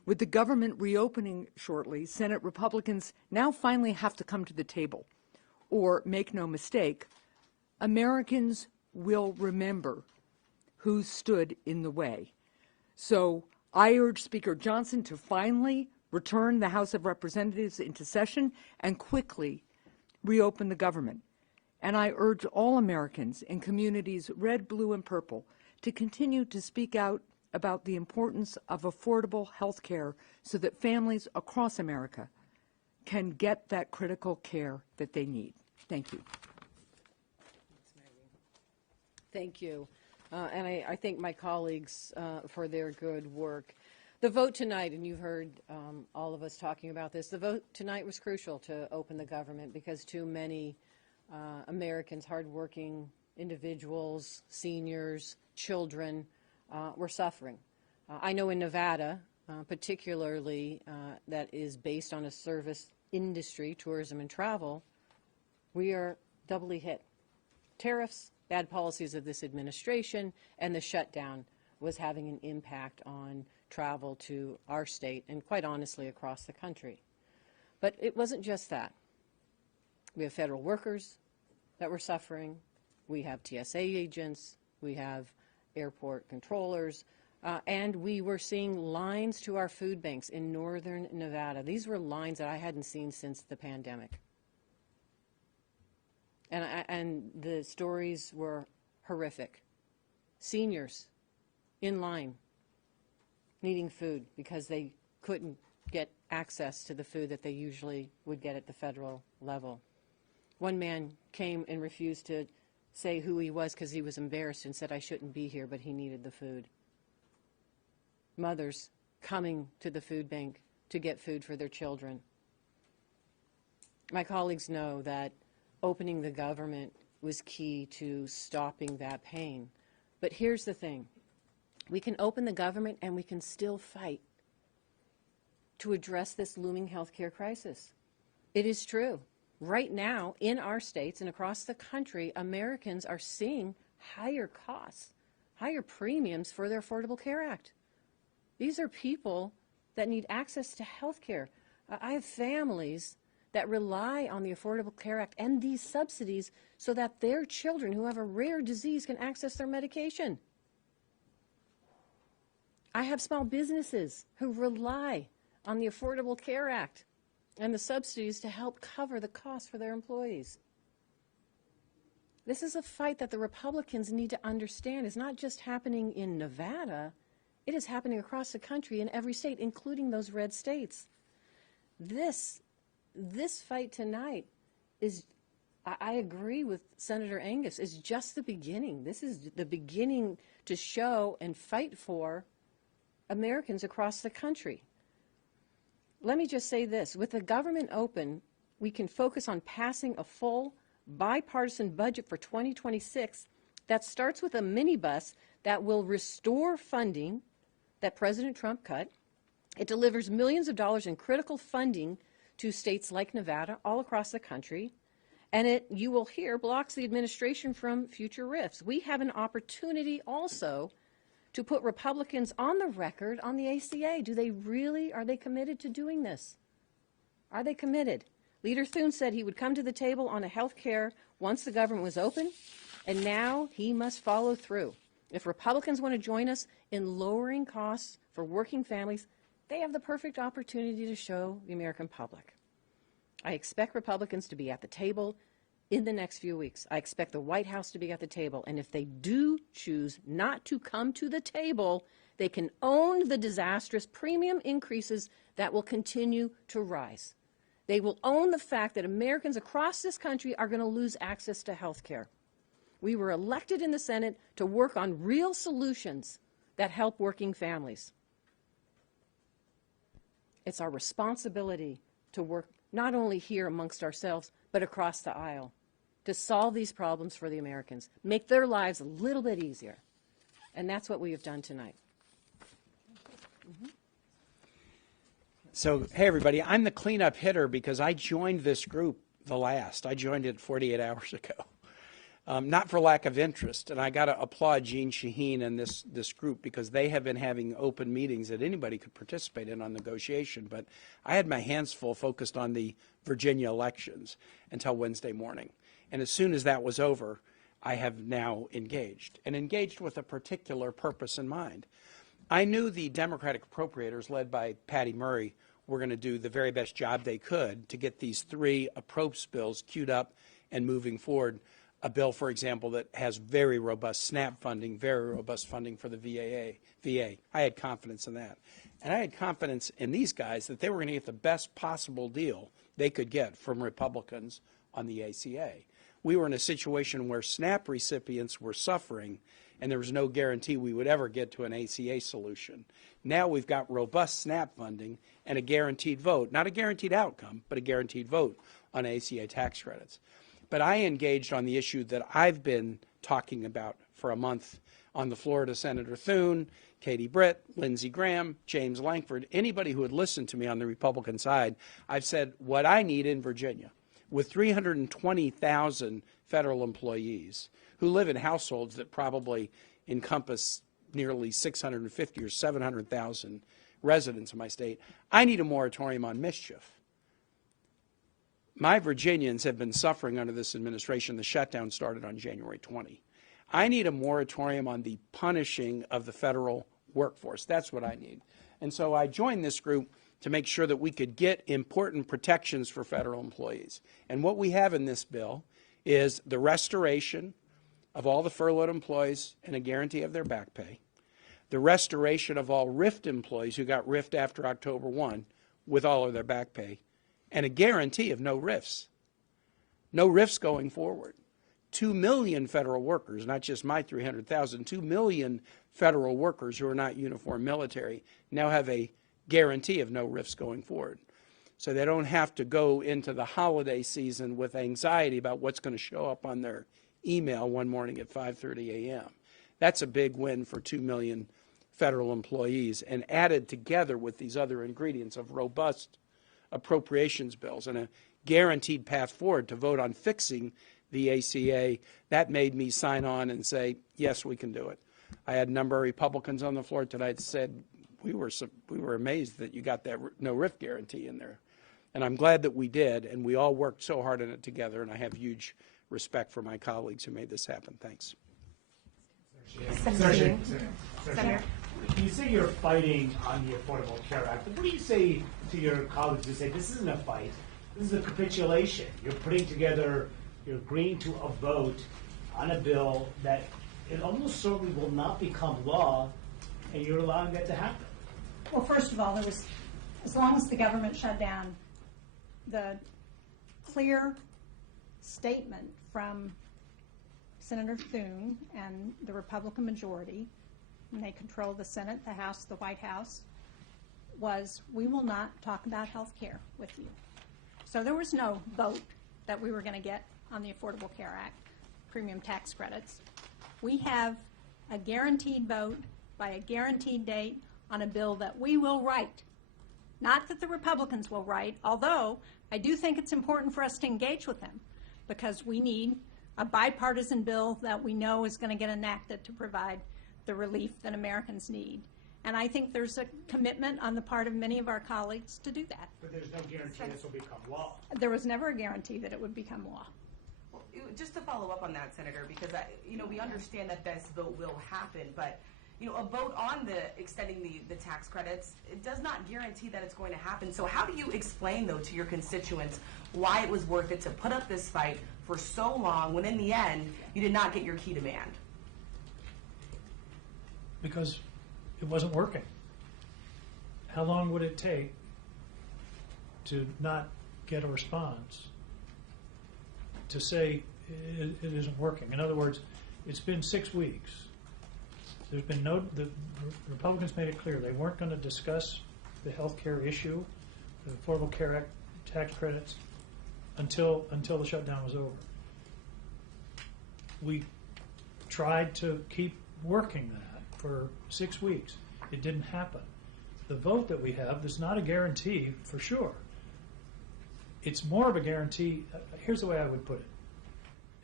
With the government reopening shortly, Senate Republicans now finally have to come to the table. Or, make no mistake, Americans will remember who stood in the way. So I urge Speaker Johnson to finally return the House of Representatives into session and quickly reopen the government. And I urge all Americans in communities red, blue, and purple to continue to speak out about the importance of affordable health care so that families across America can get that critical care that they need. Thank you. Thank you. And I thank my colleagues for their good work. The vote tonight, and you've heard all of us talking about this, the vote tonight was crucial to open the government because too many Americans, hardworking individuals, seniors, children, were suffering. I know in Nevada, particularly that is based on a service industry, tourism and travel, we are doubly hit. Tariffs, bad policies of this administration, and the shutdown was having an impact on travel to our state and quite honestly across the country. But it wasn't just that. We have federal workers that were suffering. We have TSA agents. We have airport controllers. And we were seeing lines to our food banks in northern Nevada. These were lines that I hadn't seen since the pandemic. And the stories were horrific. Seniors in line needing food because they couldn't get access to the food that they usually would get at the federal level. One man came and refused to say who he was because he was embarrassed and said, "I shouldn't be here," but he needed the food. Mothers coming to the food bank to get food for their children. My colleagues know that opening the government was key to stopping that pain. But here's the thing. We can open the government and we can still fight to address this looming healthcare crisis. It is true. Right now, in our states and across the country, Americans are seeing higher costs, higher premiums for their Affordable Care Act. These are people that need access to health care. I have families that rely on the Affordable Care Act and these subsidies so that their children who have a rare disease can access their medication. I have small businesses who rely on the Affordable Care Act and the subsidies to help cover the costs for their employees. This is a fight that the Republicans need to understand is not just happening in Nevada, it is happening across the country in every state, including those red states. This fight tonight is, I agree with Senator Angus, is just the beginning. This is the beginning to show and fight for Americans across the country. Let me just say this. With the government open, we can focus on passing a full bipartisan budget for 2026 that starts with a minibus that will restore funding that President Trump cut. It delivers millions of dollars in critical funding to states like Nevada all across the country. And it, you will hear, blocks the administration from future rifts. We have an opportunity also to put Republicans on the record on the ACA. Are they committed to doing this? Are they committed? Leader Thune said he would come to the table on a health care once the government was open, and now he must follow through. If Republicans want to join us in lowering costs for working families, they have the perfect opportunity to show the American public. I expect Republicans to be at the table in the next few weeks. I expect the White House to be at the table. And if they do choose not to come to the table, they can own the disastrous premium increases that will continue to rise. They will own the fact that Americans across this country are going to lose access to health care. We were elected in the Senate to work on real solutions that help working families. It's our responsibility to work not only here amongst ourselves, but across the aisle to solve these problems for the Americans, make their lives a little bit easier. And that's what we have done tonight. So, hey, everybody, I'm the cleanup hitter because I joined this group the last. I joined it 48 hours ago. not for lack of interest. And I got to applaud Jean Shaheen and this group because they have been having open meetings that anybody could participate in on negotiation. But I had my hands full focused on the Virginia elections until Wednesday morning. And as soon as that was over, I have now engaged, and engaged with a particular purpose in mind. I knew the Democratic appropriators, led by Patty Murray, were going to do the very best job they could to get these 3 approach bills queued up and moving forward. A bill, for example, that has very robust SNAP funding, very robust funding for the VA. I had confidence in that. And I had confidence in these guys that they were going to get the best possible deal they could get from Republicans on the ACA. We were in a situation where SNAP recipients were suffering, and there was no guarantee we would ever get to an ACA solution. Now we've got robust SNAP funding and a guaranteed vote, not a guaranteed outcome, but a guaranteed vote on ACA tax credits. But I engaged on the issue that I've been talking about for a month on the floor to Senator Thune, Katie Britt, Lindsey Graham, James Lankford, anybody who had listened to me on the Republican side. I've said what I need in Virginia, with 320,000 federal employees who live in households that probably encompass nearly 650 or 700,000 residents in my state, I need a moratorium on mischief. My Virginians have been suffering under this administration. The shutdown started on January 20. I need a moratorium on the punishing of the federal workforce. That's what I need. And so I joined this group to make sure that we could get important protections for federal employees. And what we have in this bill is the restoration of all the furloughed employees and a guarantee of their back pay, the restoration of all RIFT employees who got RIFT after October 1 with all of their back pay, and a guarantee of no RIFs. No RIFs going forward. 2 million federal workers, not just my 300,000, 2 million federal workers who are not uniform military now have a guarantee of no RIFs going forward. So they don't have to go into the holiday season with anxiety about what's going to show up on their email one morning at 5:30 a.m. That's a big win for 2 million federal employees, and added together with these other ingredients of robust appropriations bills and a guaranteed path forward to vote on fixing the ACA, that made me sign on and say, yes, we can do it. I had a number of Republicans on the floor tonight that said, we were amazed that you got that no RIF guarantee in there. And I'm glad that we did, and we all worked so hard on it together, and I have huge respect for my colleagues who made this happen. Thanks. Senator, you say you're fighting on the Affordable Care Act, but what do you say to your colleagues who say this isn't a fight, this is a capitulation? You're putting together, you're agreeing to a vote on a bill that it almost certainly will not become law, and you're allowing that to happen. Well, first of all, there was, as long as the government shut down, the clear statement from Senator Thune and the Republican majority, and they control the Senate, the House, the White House, was we will not talk about health care with you. So there was no vote that we were going to get on the Affordable Care Act, premium tax credits. We have a guaranteed vote by a guaranteed date on a bill that we will write. Not that the Republicans will write, although I do think it's important for us to engage with them because we need a bipartisan bill that we know is going to get enacted to provide the relief that Americans need. And I think there's a commitment on the part of many of our colleagues to do that. But there's no guarantee this will become law. There was never a guarantee that it would become law. Well, just to follow up on that, Senator, because we understand that this vote will happen, but a vote on extending the tax credits, it does not guarantee that it's going to happen. So how do you explain, though, to your constituents why it was worth it to put up this fight for so long when in the end you did not get your key demand? Because it wasn't working. How long would it take to not get a response to say it isn't working? In other words, it's been 6 weeks. There's been the Republicans made it clear they weren't going to discuss the health care issue, the Affordable Care Act tax credits, until the shutdown was over. We tried to keep working that for 6 weeks. It didn't happen. The vote that we have is not a guarantee for sure. It's more of a guarantee. Here's the way I would put it.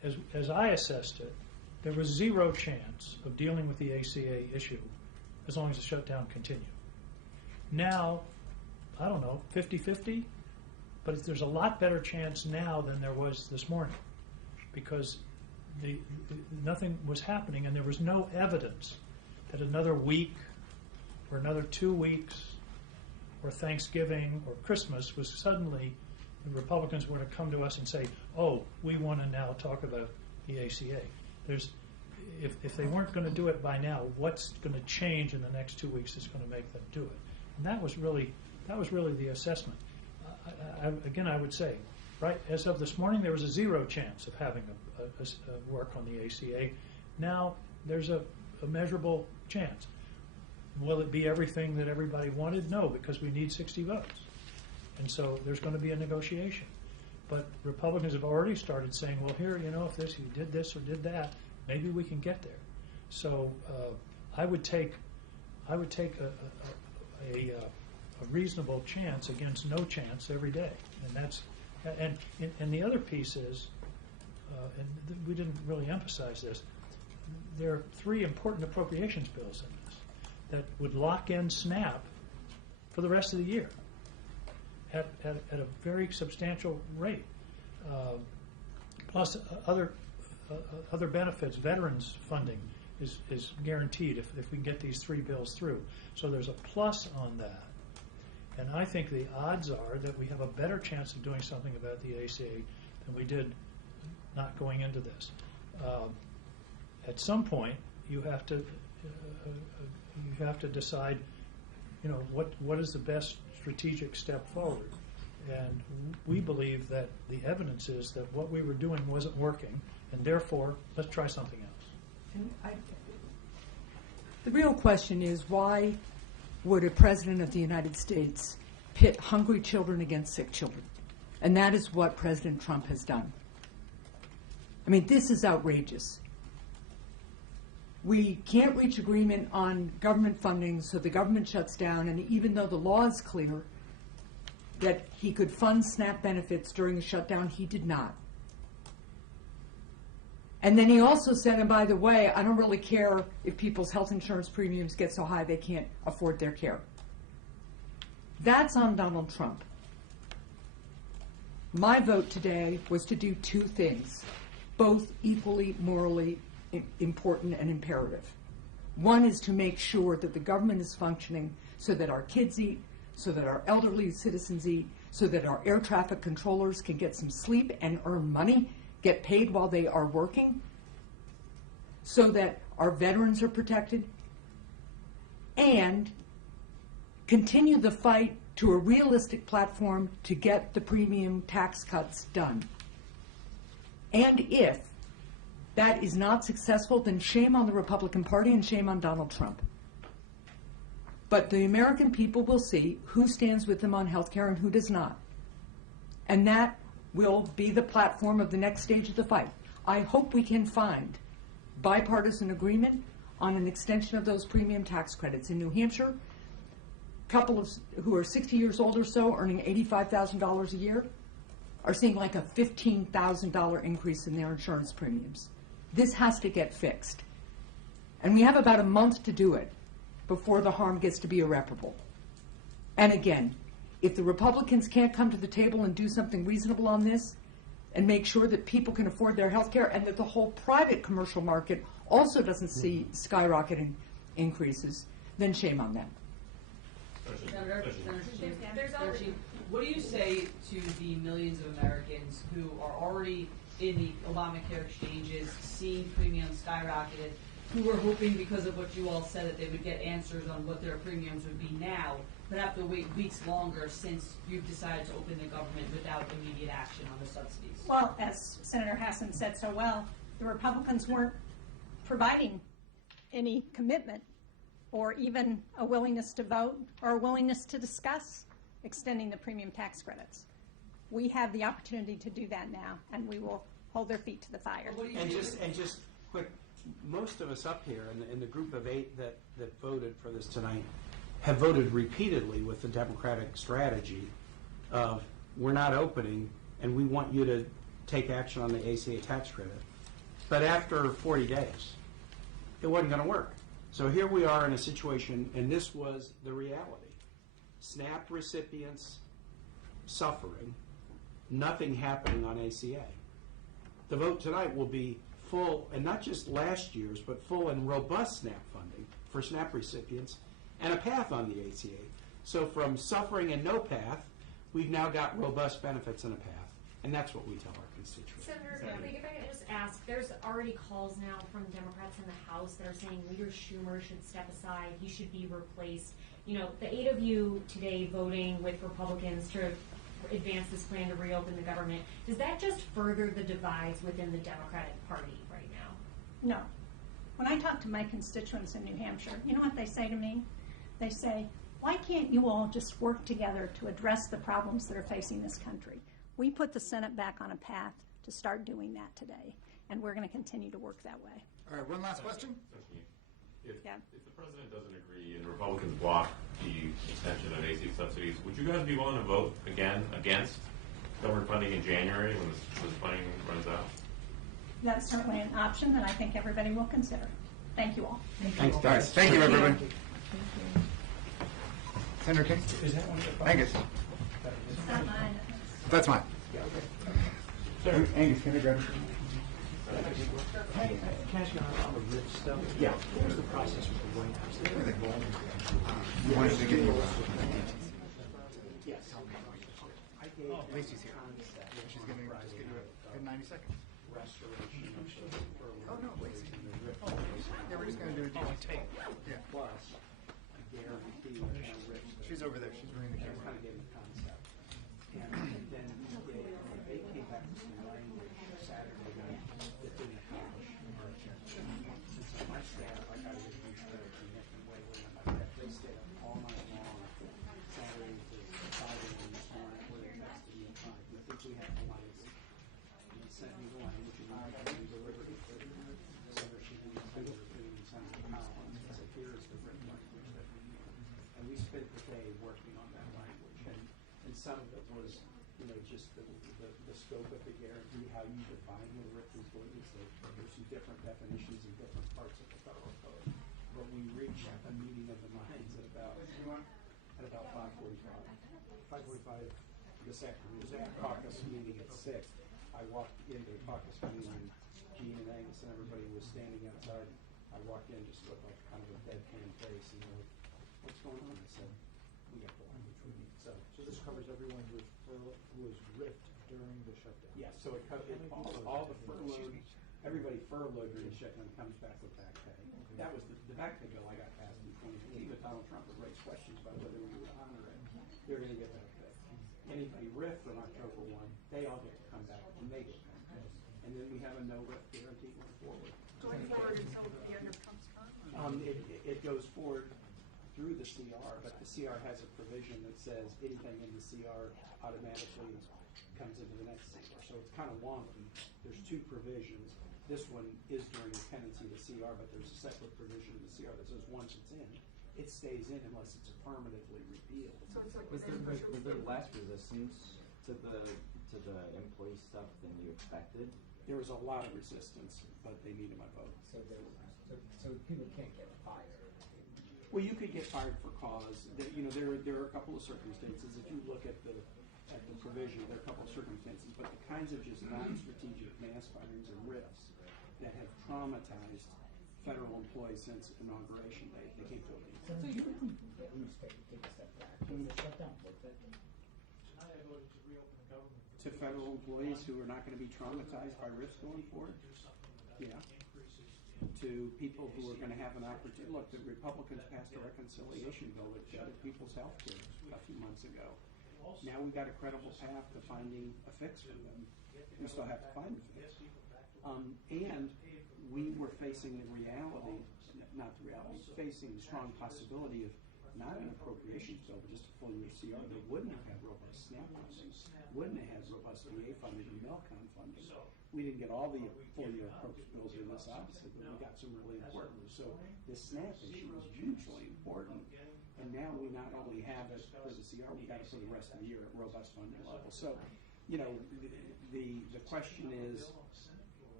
as I assessed it, there was zero chance of dealing with the ACA issue as long as the shutdown continued. Now, I don't know, 50-50, but there's a lot better chance now than there was this morning, because nothing was happening, and there was no evidence that another week or another 2 weeks or Thanksgiving or Christmas was suddenly the Republicans were to come to us and say, oh, we want to now talk about the ACA. If they weren't going to do it by now, what's going to change in the next 2 weeks is going to make them do it? And that was really the assessment. Again, I would say, right, as of this morning, there was a zero chance of having a work on the ACA. Now there's a measurable chance. Will it be everything that everybody wanted? No, because we need 60 votes. And so there's going to be a negotiation. But Republicans have already started saying, well, here, if you did this or did that, maybe we can get there. So I would take a reasonable chance against no chance every day. And the other piece is, and we didn't really emphasize this, there are 3 important appropriations bills in this that would lock in SNAP for the rest of the year at a very substantial rate. Plus other benefits, veterans funding is guaranteed if we can get these 3 bills through. So there's a plus on that. And I think the odds are that we have a better chance of doing something about the ACA than we did not going into this. At some point, you have to decide, what is the best strategic step forward. And we believe that the evidence is that what we were doing wasn't working, and therefore, let's try something else. The real question is, why would a president of the United States pit hungry children against sick children? And that is what President Trump has done. I mean, this is outrageous. We can't reach agreement on government funding, so the government shuts down, and even though the law is clear that he could fund SNAP benefits during the shutdown, he did not. And then he also said, and by the way, I don't really care if people's health insurance premiums get so high they can't afford their care. That's on Donald Trump. My vote today was to do 2 things, both equally morally important and imperative. One is to make sure that the government is functioning so that our kids eat, so that our elderly citizens eat, so that our air traffic controllers can get some sleep and earn money, get paid while they are working, so that our veterans are protected, and continue the fight to a realistic platform to get the premium tax cuts done. And if that is not successful, then shame on the Republican Party and shame on Donald Trump. But the American people will see who stands with them on health care and who does not. And that will be the platform of the next stage of the fight. I hope we can find bipartisan agreement on an extension of those premium tax credits. In New Hampshire, couples who are 60 years old or so, earning $85,000 a year, are seeing like a $15,000 increase in their insurance premiums. This has to get fixed. And we have about a month to do it before the harm gets to be irreparable. And again, if the Republicans can't come to the table and do something reasonable on this and make sure that people can afford their health care and that the whole private commercial market also doesn't see skyrocketing increases, then shame on them. Senator Chief, what do you say to the millions of Americans who are already in the Obamacare exchanges, seeing premiums skyrocketed, who were hoping because of what you all said that they would get answers on what their premiums would be now, but have to wait weeks longer since you've decided to open the government without immediate action on the subsidies? Well, as Senator Hassan said so well, the Republicans weren't providing any commitment or even a willingness to vote or a willingness to discuss extending the premium tax credits. We have the opportunity to do that now, and we will hold their feet to the fire. And just quick, most of us up here in the group of 8 that voted for this tonight have voted repeatedly with the Democratic strategy of we're not opening and we want you to take action on the ACA tax credit. But after 40 days, it wasn't going to work. So here we are in a situation, and this was the reality. SNAP recipients suffering, nothing happening on ACA. The vote tonight will be full, and not just last year's, but full and robust SNAP funding for SNAP recipients and a path on the ACA. So from suffering and no path, we've now got robust benefits and a path. And that's what we tell our constituents. Senator, if I could just ask, there's already calls now from Democrats in the House that are saying Leader Schumer should step aside, he should be replaced. You know, the 8 of you today voting with Republicans to advance this plan to reopen the government, does that just further the divides within the Democratic Party right now? No. When I talk to my constituents in New Hampshire, you know what they say to me? They say, why can't you all just work together to address the problems that are facing this country? We put the Senate back on a path to start doing that today, and we're going to continue to work that way. All right, one last question. If the president doesn't agree and Republicans block the extension of AC subsidies, would you guys be willing to vote again against government funding in January when this funding runs out? That's certainly an option that I think everybody will consider. Thank you all. Thanks, guys. Thank you, everyone. Senator King? Angus? Not mine. That's mine. Angus, can I grab it? Can I ask you on the RIF stuff? Yeah. What was the process with the White House? You wanted to get you. Yes. Lacey's here. She's going to just give you a 90 seconds. Restoration of Oh, no, Lacey. Yeah, we're just going to do it. Yeah. Plus, a guarantee on RIF. She's over there. She's running the That's camera. kind of getting the concept. And then they came back with some language Saturday night that didn't accomplish much. And so my staff, I got to get used to it in a different way. They stayed up all night long, Saturday to 5 a.m. this morning, where they texted me at 5. We think we have the lines. And he sent me the language, and we delivered it to Senator Sheehan, Senator Green, and Senator Collins. And said, here is the written language that we need. And we spent the day working on that language. And some of it was, just the scope of the guarantee, how you define what a RIF employee is. There's some different definitions in different parts of the federal code. But we reached a meeting of the minds at about 5:45. 5:45 this afternoon. There's a caucus meeting at 6. I walked into the caucus meeting and Gene and Angus and everybody was standing outside. I walked in just with like kind of a deadpan face and they're like, what's going on? I said, we got the language we need. So this covers everyone who was ripped during the shutdown. yeah, so it covers all the furloughed, everybody furloughed during the shutdown comes back with back pay. That was the back pay bill I got passed in 2015, but Donald Trump would raise questions about whether we would honor it. They're going to get back pay. Anybody ripped from October 1, they all get to come back and they get back pay. And then we have a no RIF guarantee going forward. Going forward until the end of Trump's term? It goes forward through the CR, but the CR has a provision that says anything in the CR automatically comes into the next CR. So it's kind of wonky. There's two provisions. This one is during the pendency of the CR, but there's a separate provision in the CR that says once it's in, it stays in unless it's affirmatively repealed. Was there less resistance to the employee stuff than you expected? There was a lot of resistance, but they needed my vote. So people can't get fired. Well, you could get fired for cause. There are a couple of circumstances. If you look at the provision, there are a couple of circumstances, but the kinds of just non-strategic mass firings and RIFs that have traumatized federal employees since inauguration day, they can't go to. So you can at least take a step back. The shutdown worked it. To federal employees who are not going to be traumatized by RIFs going forward? Yeah. To people who are going to have an opportunity. Look, the Republicans passed a reconciliation bill that gutted people's health care a few months ago. Now we've got a credible path to finding a fix for them. We still have to find a fix. And we were facing the reality, not the reality, facing the strong possibility of not an appropriations bill, but just a full year CR that wouldn't have had robust SNAP funding, wouldn't have had robust VA funding and Melcon funding. We didn't get all the full year appropriations bills in this, obviously, but we got some really important ones. So this SNAP issue is hugely important. And now we not only have it for the CR, we got it for the rest of the year at robust funding level. So, the question is,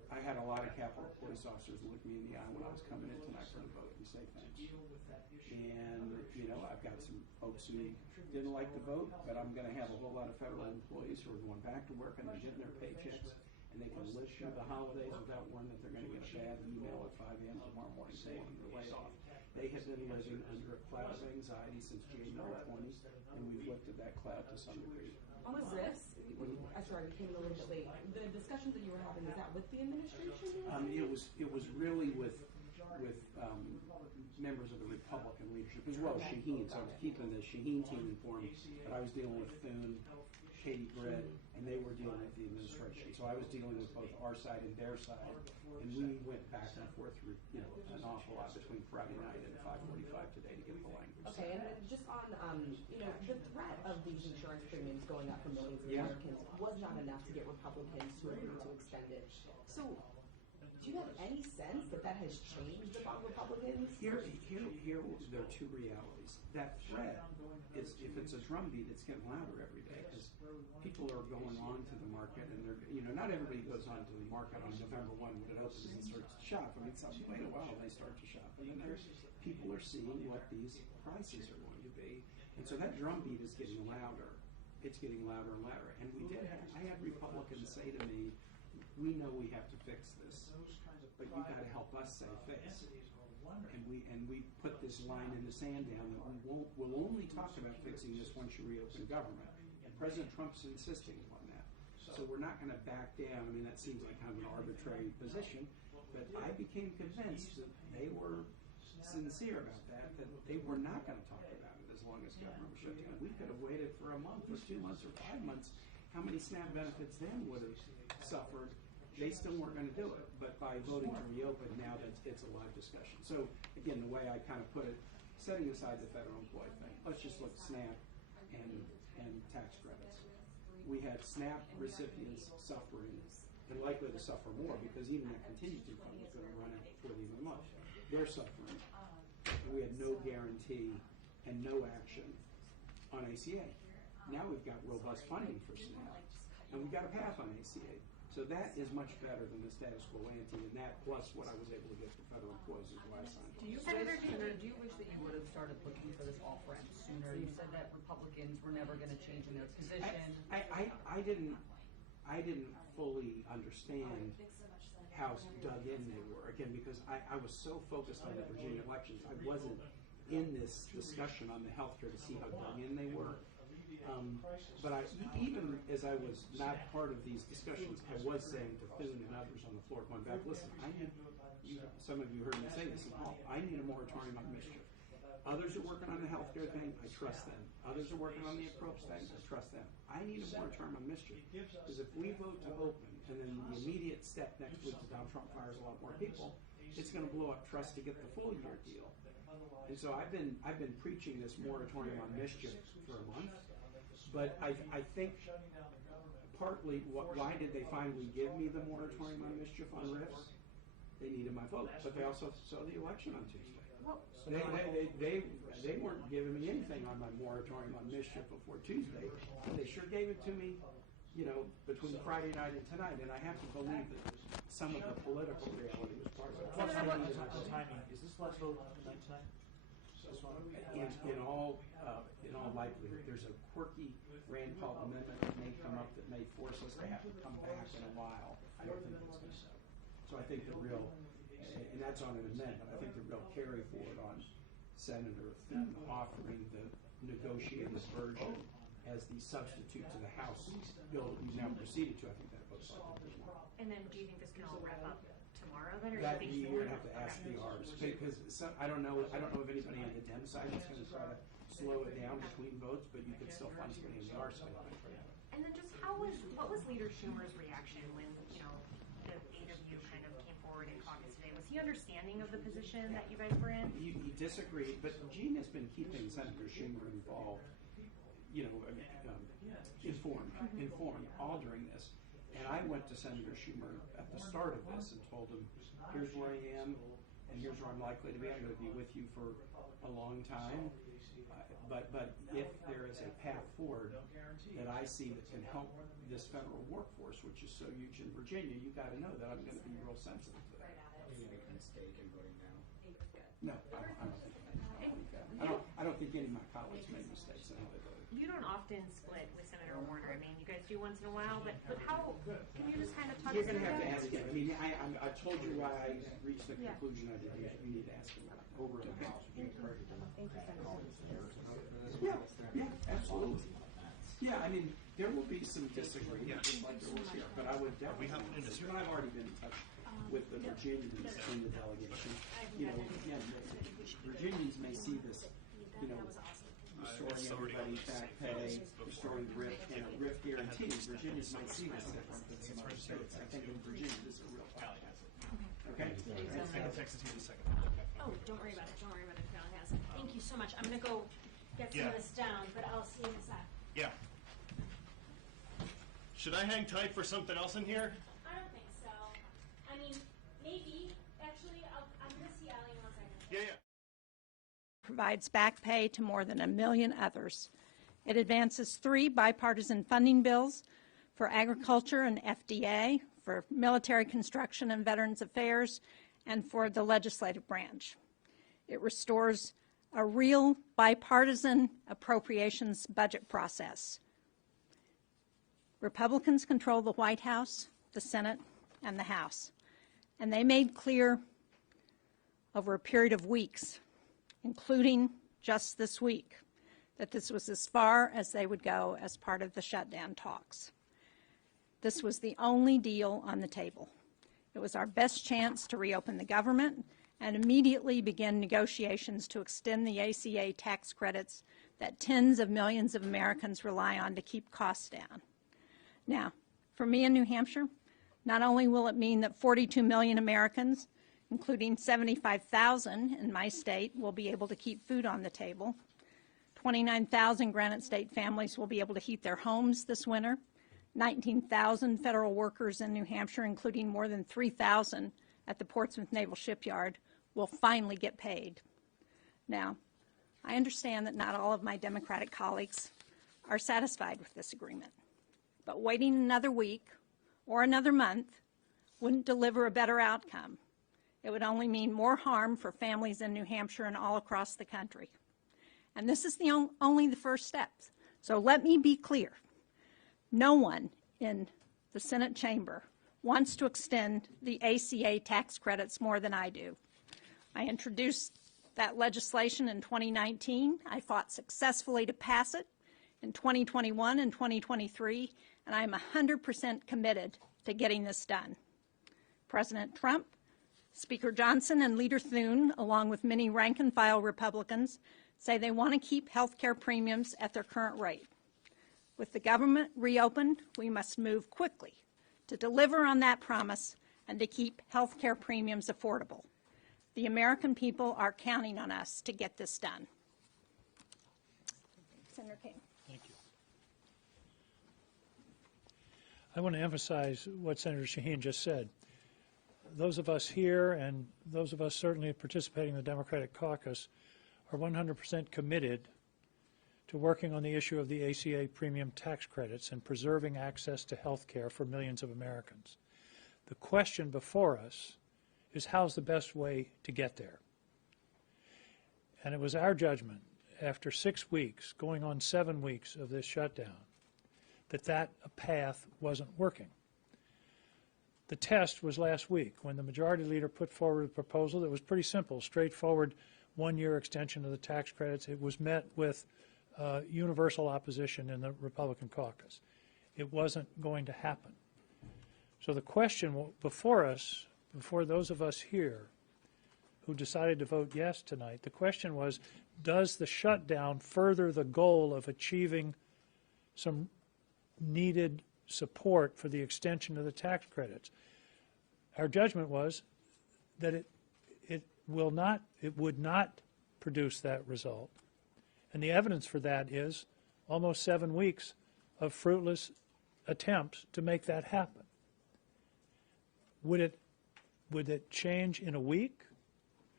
I had a lot of Capitol Police officers look me in the eye when I was coming in tonight for the vote and say thanks. And, you know, I've got some folks who didn't like the vote, but I'm going to have a whole lot of federal employees who are going back to work and they're getting their paychecks and they can live through the holidays without worrying that they're going to get a bad email at 5 a.m. tomorrow morning saying they're laid off. They have been living under a cloud of anxiety since January 20, and we've lifted that cloud to some degree. On the RIFs, I'm sorry, we came in a little bit late. The discussions that you were having, is that with the administration? It was really with members of the Republican leadership as well as Shaheen. So I was keeping the Shaheen team informed, but I was dealing with Thune, Katie Britt, and they were dealing with the administration. So I was dealing with both our side and their side, and we went back and forth, you know, an awful lot between Friday night and 5:45 today to get the language. Okay, and just on, you know, the threat of these insurance premiums going up for millions of Americans was not enough to get Republicans to agree to extend it. So, do you have any sense that that has changed among Republicans? Here, there are two realities. That threat is, if it's a drumbeat, it's getting louder every day because people are going on to the market and they're, you know, not everybody goes on to the market on November 1 when it opens and starts to shop. I mean, wait a while, they start to shop. And then people are seeing what these prices are going to be. And so that drumbeat is getting louder. It's getting louder and louder. And I had Republicans say to me, we know we have to fix this, but you got to help us say fix. And we put this line in the sand down that we'll only talk about fixing this once you reopen government. And President Trump's insisting on that. So we're not going to back down. I mean, that seems like kind of an arbitrary position, but I became convinced that they were sincere about that they were not going to talk about it as long as government was shut down. We could have waited for a month or 2 months or 5 months. How many SNAP benefits then would have suffered? They still weren't going to do it, but by voting to reopen, now it's a live discussion. So again, the way I kind of put it, setting aside the federal employee thing, let's just look at SNAP and tax credits. We had SNAP recipients suffering and likely to suffer more because even that contingency fund was going to run out before the end of the month. They're suffering. We had no guarantee and no action on ACA. Now we've got robust funding for SNAP, and we've got a path on ACA. So that is much better than the status quo ante, and that plus what I was able to get for federal employees is why I signed it. Do you wish that you would have started looking for this off-ramp sooner? You said that Republicans were never going to change in their position. I didn't fully understand how dug in they were, again, because I was so focused on the Virginia elections, I wasn't in this discussion on the healthcare to see how dug in they were. But even as I was not part of these discussions, I was saying to Thune and others on the floor, going back, listen, some of you heard me say this, I need a moratorium on mischief. Others are working on the healthcare thing, I trust them. Others are working on the approach thing, I trust them. I need a moratorium on mischief, because if we vote to open, and then the immediate step next week is Donald Trump fires a lot more people, it's going to blow up trust to get the full year deal. And so I've been preaching this moratorium on mischief for a month. But I think partly, why did they finally give me the moratorium on mischief on RIFs? They needed my vote, but they also saw the election on Tuesday. They weren't giving me anything on my moratorium on mischief before Tuesday. They sure gave it to me, you know, between Friday night and tonight, and I have to believe that some of the political reality was part of it. Timing. Is this last vote tonight? In all likelihood, there's a quirky Rand Paul amendment that may come up that may force us to have to come back in a while. I don't think that's going to happen. So I think the real, and that's on an amendment, I think the real carry forward on Senator Thune offering the negotiated version as the substitute to the House bill that we've now proceeded to, I think that vote's likely to win. And then do you think this can all wrap up tomorrow then, or That do you think you're going to have to ask the Rs, because I don't know if anybody on the Dem side is going to try to slow it down between votes, but you could still find somebody on the R side. And then just what was Leader Schumer's reaction when, you know, the 8 of you kind of came forward in caucus today? Was he understanding of the position that you guys were in? He disagreed, but Gene has been keeping Senator Schumer involved, you know, informed all during this. And I went to Senator Schumer at the start of this and told him, here's where I am. and here's where I'm likely to be. I'm going to be with you for a long time. But if there is a path forward that I see that can help this federal workforce, which is so huge in Virginia, you got to know that I'm going to be real sensitive to that. Are you making a mistake in voting now? No, I don't think any of my colleagues made mistakes in how they voted. You don't often split with Senator Warner. I mean, you guys do once in a while, but how, can you just kind of talk You're us going to through have to that? ask him. I mean, I told you why I reached the conclusion I did. You need to ask him over in the House. Yeah, absolutely. Yeah, I mean, there will be some disagreement, just like there was here, but I would definitely, and I've already been in touch with the Virginians in the delegation. You know, again, Virginians may see this, you know, restoring everybody's back pay, restoring RIF, you know, RIF guarantees. Virginians might see this different than some other states. I think in Virginia, this is a real problem. Okay? I can text it to you in a second. Oh, don't worry about it. Don't worry about it. Val has it. Thank you so much. I'm going to go get some of this down, but I'll see you in a sec. Yeah. Should I hang tight for something else in here? I don't think so. I mean, maybe. Actually, I'm going to see Allie in 1 second. Yeah. Provides back pay to more than 1 million others. It advances 3 bipartisan funding bills for agriculture and FDA, for military construction and Veterans Affairs, and for the legislative branch. It restores a real bipartisan appropriations budget process. Republicans control the White House, the Senate, and the House, and they made clear over a period of weeks, including just this week, that this was as far as they would go as part of the shutdown talks. This was the only deal on the table. It was our best chance to reopen the government and immediately begin negotiations to extend the ACA tax credits that tens of millions of Americans rely on to keep costs down. Now, for me in New Hampshire, not only will it mean that 42 million Americans, including 75,000 in my state, will be able to keep food on the table, 29,000 Granite State families will be able to heat their homes this winter, 19,000 federal workers in New Hampshire, including more than 3,000 at the Portsmouth Naval Shipyard, will finally get paid. Now, I understand that not all of my Democratic colleagues are satisfied with this agreement, but waiting another week or another month wouldn't deliver a better outcome. It would only mean more harm for families in New Hampshire and all across the country. And this is only the first step. So let me be clear. No one in the Senate chamber wants to extend the ACA tax credits more than I do. I introduced that legislation in 2019. I fought successfully to pass it in 2021 and 2023, and I'm 100% committed to getting this done. President Trump, Speaker Johnson, and Leader Thune, along with many rank-and-file Republicans, say they want to keep health care premiums at their current rate. With the government reopened, we must move quickly to deliver on that promise and to keep health care premiums affordable. The American people are counting on us to get this done. Senator King. Thank you. I want to emphasize what Senator Shaheen just said. Those of us here and those of us certainly participating in the Democratic caucus are 100% committed to working on the issue of the ACA premium tax credits and preserving access to health care for millions of Americans. The question before us is how's the best way to get there? And it was our judgment after 6 weeks, going on 7 weeks of this shutdown, that path wasn't working. The test was last week when the majority leader put forward a proposal that was pretty simple, straightforward, one-year extension of the tax credits. It was met with universal opposition in the Republican caucus. It wasn't going to happen. So the question before us, before those of us here who decided to vote yes tonight, the question was, does the shutdown further the goal of achieving some needed support for the extension of the tax credits? Our judgment was that it would not produce that result. And the evidence for that is almost 7 weeks of fruitless attempts to make that happen. Would it change in a week?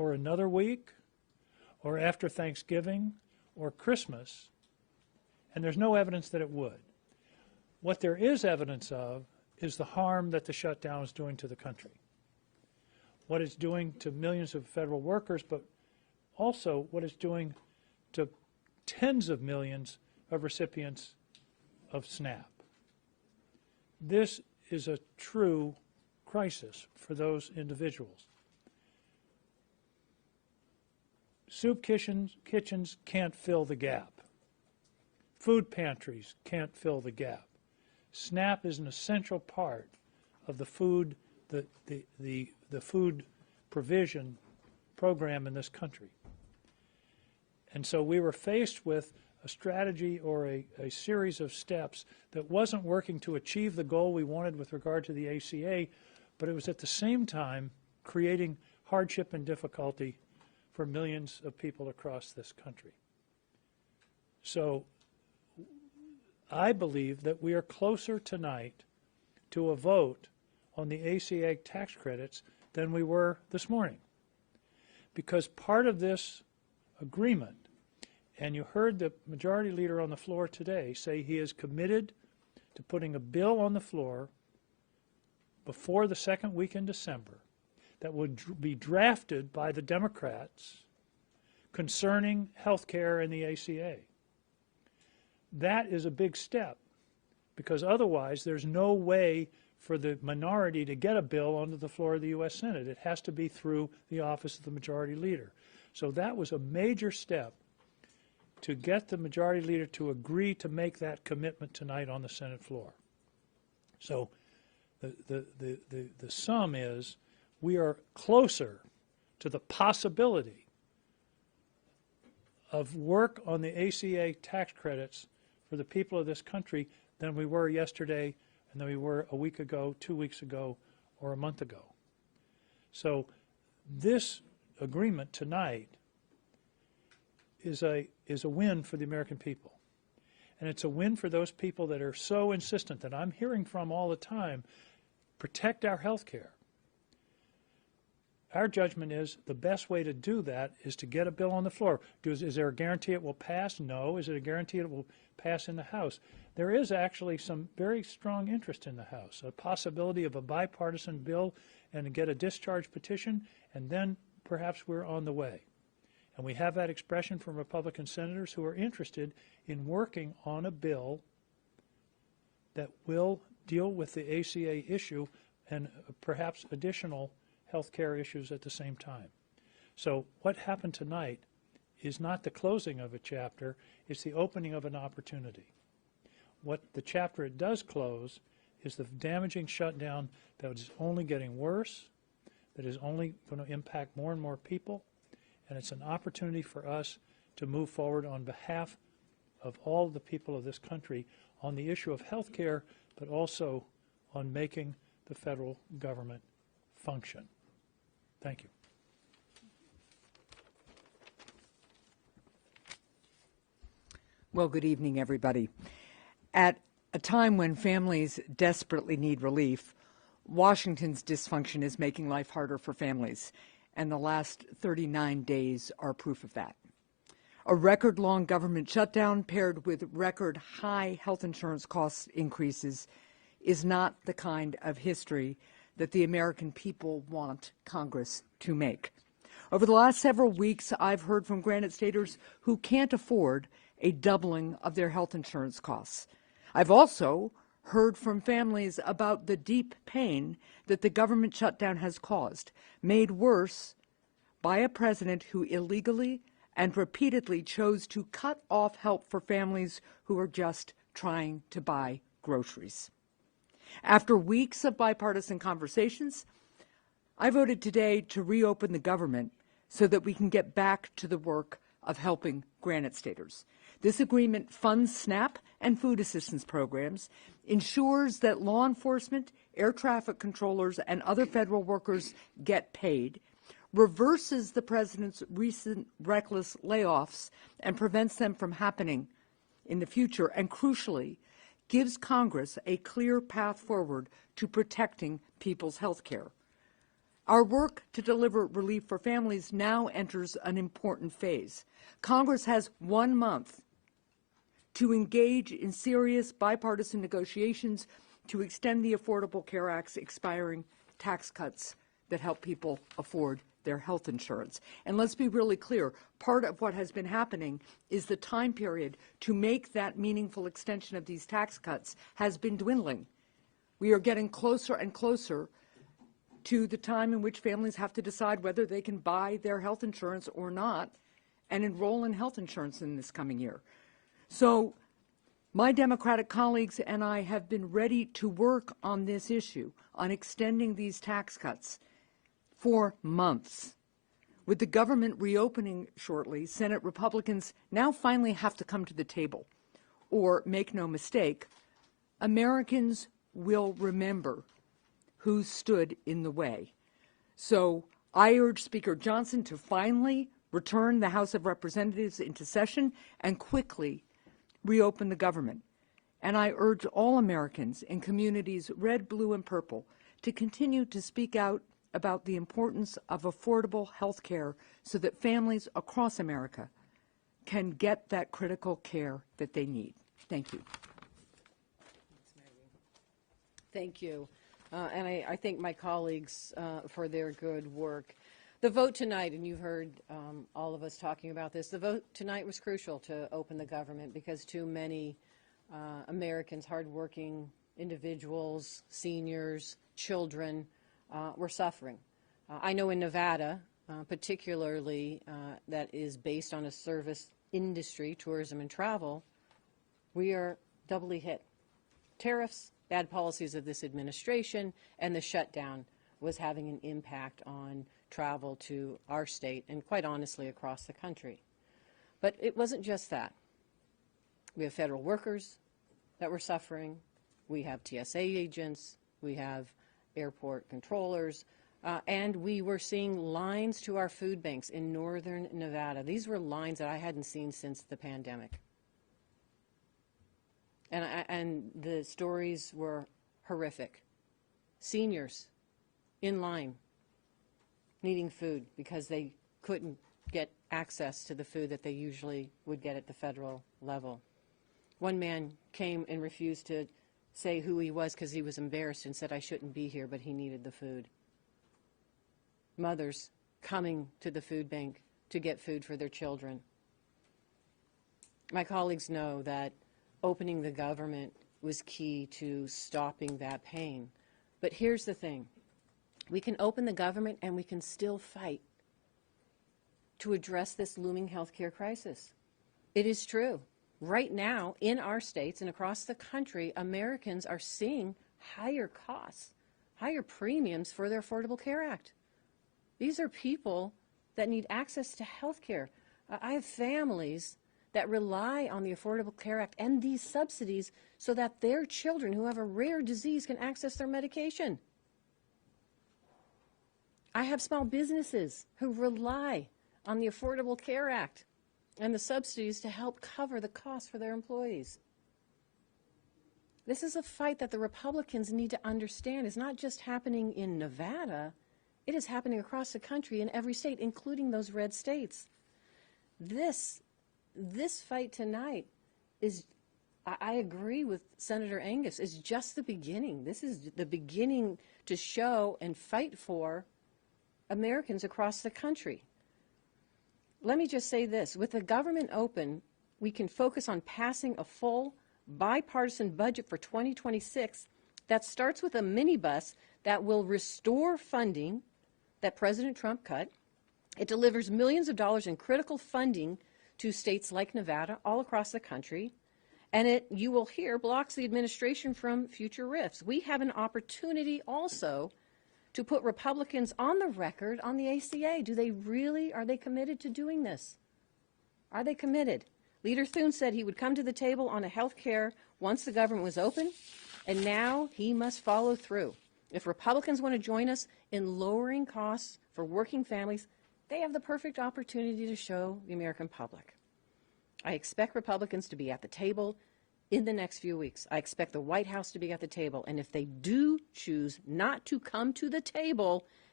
or another week or after Thanksgiving or Christmas, and there's no evidence that it would. What there is evidence of is the harm that the shutdown is doing to the country, what it's doing to millions of federal workers, but also what it's doing to tens of millions of recipients of SNAP. This is a true crisis for those individuals. Soup kitchens can't fill the gap. Food pantries can't fill the gap. SNAP is an essential part of the food, the food provision program in this country. And so we were faced with a strategy or a series of steps that wasn't working to achieve the goal we wanted with regard to the ACA, but it was at the same time creating hardship and difficulty for millions of people across this country. So I believe that we are closer tonight to a vote on the ACA tax credits than we were this morning, because part of this agreement, and you heard the majority leader on the floor today say he is committed to putting a bill on the floor before the second week in December that would be drafted by the Democrats concerning health care and the ACA. That is a big step, because otherwise there's no way for the minority to get a bill onto the floor of the U.S. Senate. It has to be through the office of the majority leader. So that was a major step to get the majority leader to agree to make that commitment tonight on the Senate floor. So the sum is we are closer to the possibility of work on the ACA tax credits for the people of this country than we were yesterday and than we were a week ago, 2 weeks ago, or a month ago. So this agreement tonight is a win for the American people. And it's a win for those people that are so insistent, that I'm hearing from all the time, protect our health care. Our judgment is the best way to do that is to get a bill on the floor. Is there a guarantee it will pass? No. Is it a guarantee it will pass in the House? There is actually some very strong interest in the House, a possibility of a bipartisan bill and to get a discharge petition, and then perhaps we're on the way. And we have that expression from Republican senators who are interested in working on a bill that will deal with the ACA issue and perhaps additional health care issues at the same time. So what happened tonight is not the closing of a chapter, it's the opening of an opportunity. What the chapter it does close is the damaging shutdown that is only getting worse, that is only going to impact more and more people, and it's an opportunity for us to move forward on behalf of all the people of this country on the issue of health care, but also on making the federal government function. Thank you. Well, good evening, everybody. At a time when families desperately need relief, Washington's dysfunction is making life harder for families, and the last 39 days are proof of that. A record-long government shutdown paired with record-high health insurance cost increases is not the kind of history that the American people want Congress to make. Over the last several weeks, I've heard from Granite Staters who can't afford a doubling of their health insurance costs. I've also heard from families about the deep pain that the government shutdown has caused, made worse by a president who illegally and repeatedly chose to cut off help for families who are just trying to buy groceries. After weeks of bipartisan conversations, I voted today to reopen the government so that we can get back to the work of helping Granite Staters. This agreement funds SNAP and food assistance programs, ensures that law enforcement, air traffic controllers, and other federal workers get paid, reverses the president's recent reckless layoffs and prevents them from happening in the future, and crucially, gives Congress a clear path forward to protecting people's health care. Our work to deliver relief for families now enters an important phase. Congress has 1 month to engage in serious bipartisan negotiations to extend the Affordable Care Act's expiring tax cuts that help people afford their health insurance. And let's be really clear, part of what has been happening is the time period to make that meaningful extension of these tax cuts has been dwindling. We are getting closer and closer to the time in which families have to decide whether they can buy their health insurance or not and enroll in health insurance in this coming year. So my Democratic colleagues and I have been ready to work on this issue, on extending these tax cuts for months. With the government reopening shortly, Senate Republicans now finally have to come to the table. Or, make no mistake, Americans will remember who stood in the way. So I urge Speaker Johnson to finally return the House of Representatives into session and quickly reopen the government. And I urge all Americans in communities red, blue, and purple to continue to speak out about the importance of affordable health care so that families across America can get that critical care that they need. Thank you. Thank you. And I thank my colleagues for their good work. The vote tonight, and you've heard all of us talking about this, the vote tonight was crucial to open the government because too many Americans, hardworking individuals, seniors, children, were suffering. I know in Nevada, particularly that is based on a service industry, tourism and travel, we are doubly hit. Tariffs, bad policies of this administration, and the shutdown was having an impact on travel to our state and quite honestly across the country. But it wasn't just that. We have federal workers that were suffering. We have TSA agents. We have airport controllers. And we were seeing lines to our food banks in northern Nevada. These were lines that I hadn't seen since the pandemic. And the stories were horrific. Seniors in line needing food because they couldn't get access to the food that they usually would get at the federal level. One man came and refused to say who he was because he was embarrassed and said, "I shouldn't be here," but he needed the food. Mothers coming to the food bank to get food for their children. My colleagues know that opening the government was key to stopping that pain. But here's the thing. We can open the government and we can still fight to address this looming healthcare crisis. It is true. Right now, in our states and across the country, Americans are seeing higher costs, higher premiums for their Affordable Care Act. These are people that need access to health care. I have families that rely on the Affordable Care Act and these subsidies so that their children who have a rare disease can access their medication. I have small businesses who rely on the Affordable Care Act and the subsidies to help cover the costs for their employees. This is a fight that the Republicans need to understand is not just happening in Nevada, it is happening across the country in every state, including those red states. This fight tonight is, I agree with Senator Angus, is just the beginning. This is the beginning to show and fight for Americans across the country. Let me just say this. With the government open, we can focus on passing a full bipartisan budget for 2026 that starts with a minibus that will restore funding that President Trump cut. It delivers millions of dollars in critical funding to states like Nevada all across the country. And it, you will hear, blocks the administration from future rifts. We have an opportunity also to put Republicans on the record on the ACA. Are they committed to doing this? Are they committed? Leader Thune said he would come to the table on a health care once the government was open, and now he must follow through. If Republicans want to join us in lowering costs for working families, they have the perfect opportunity to show the American public. I expect Republicans to be at the table in the next few weeks. I expect the White House to be at the table, and if they do choose not to come to the table,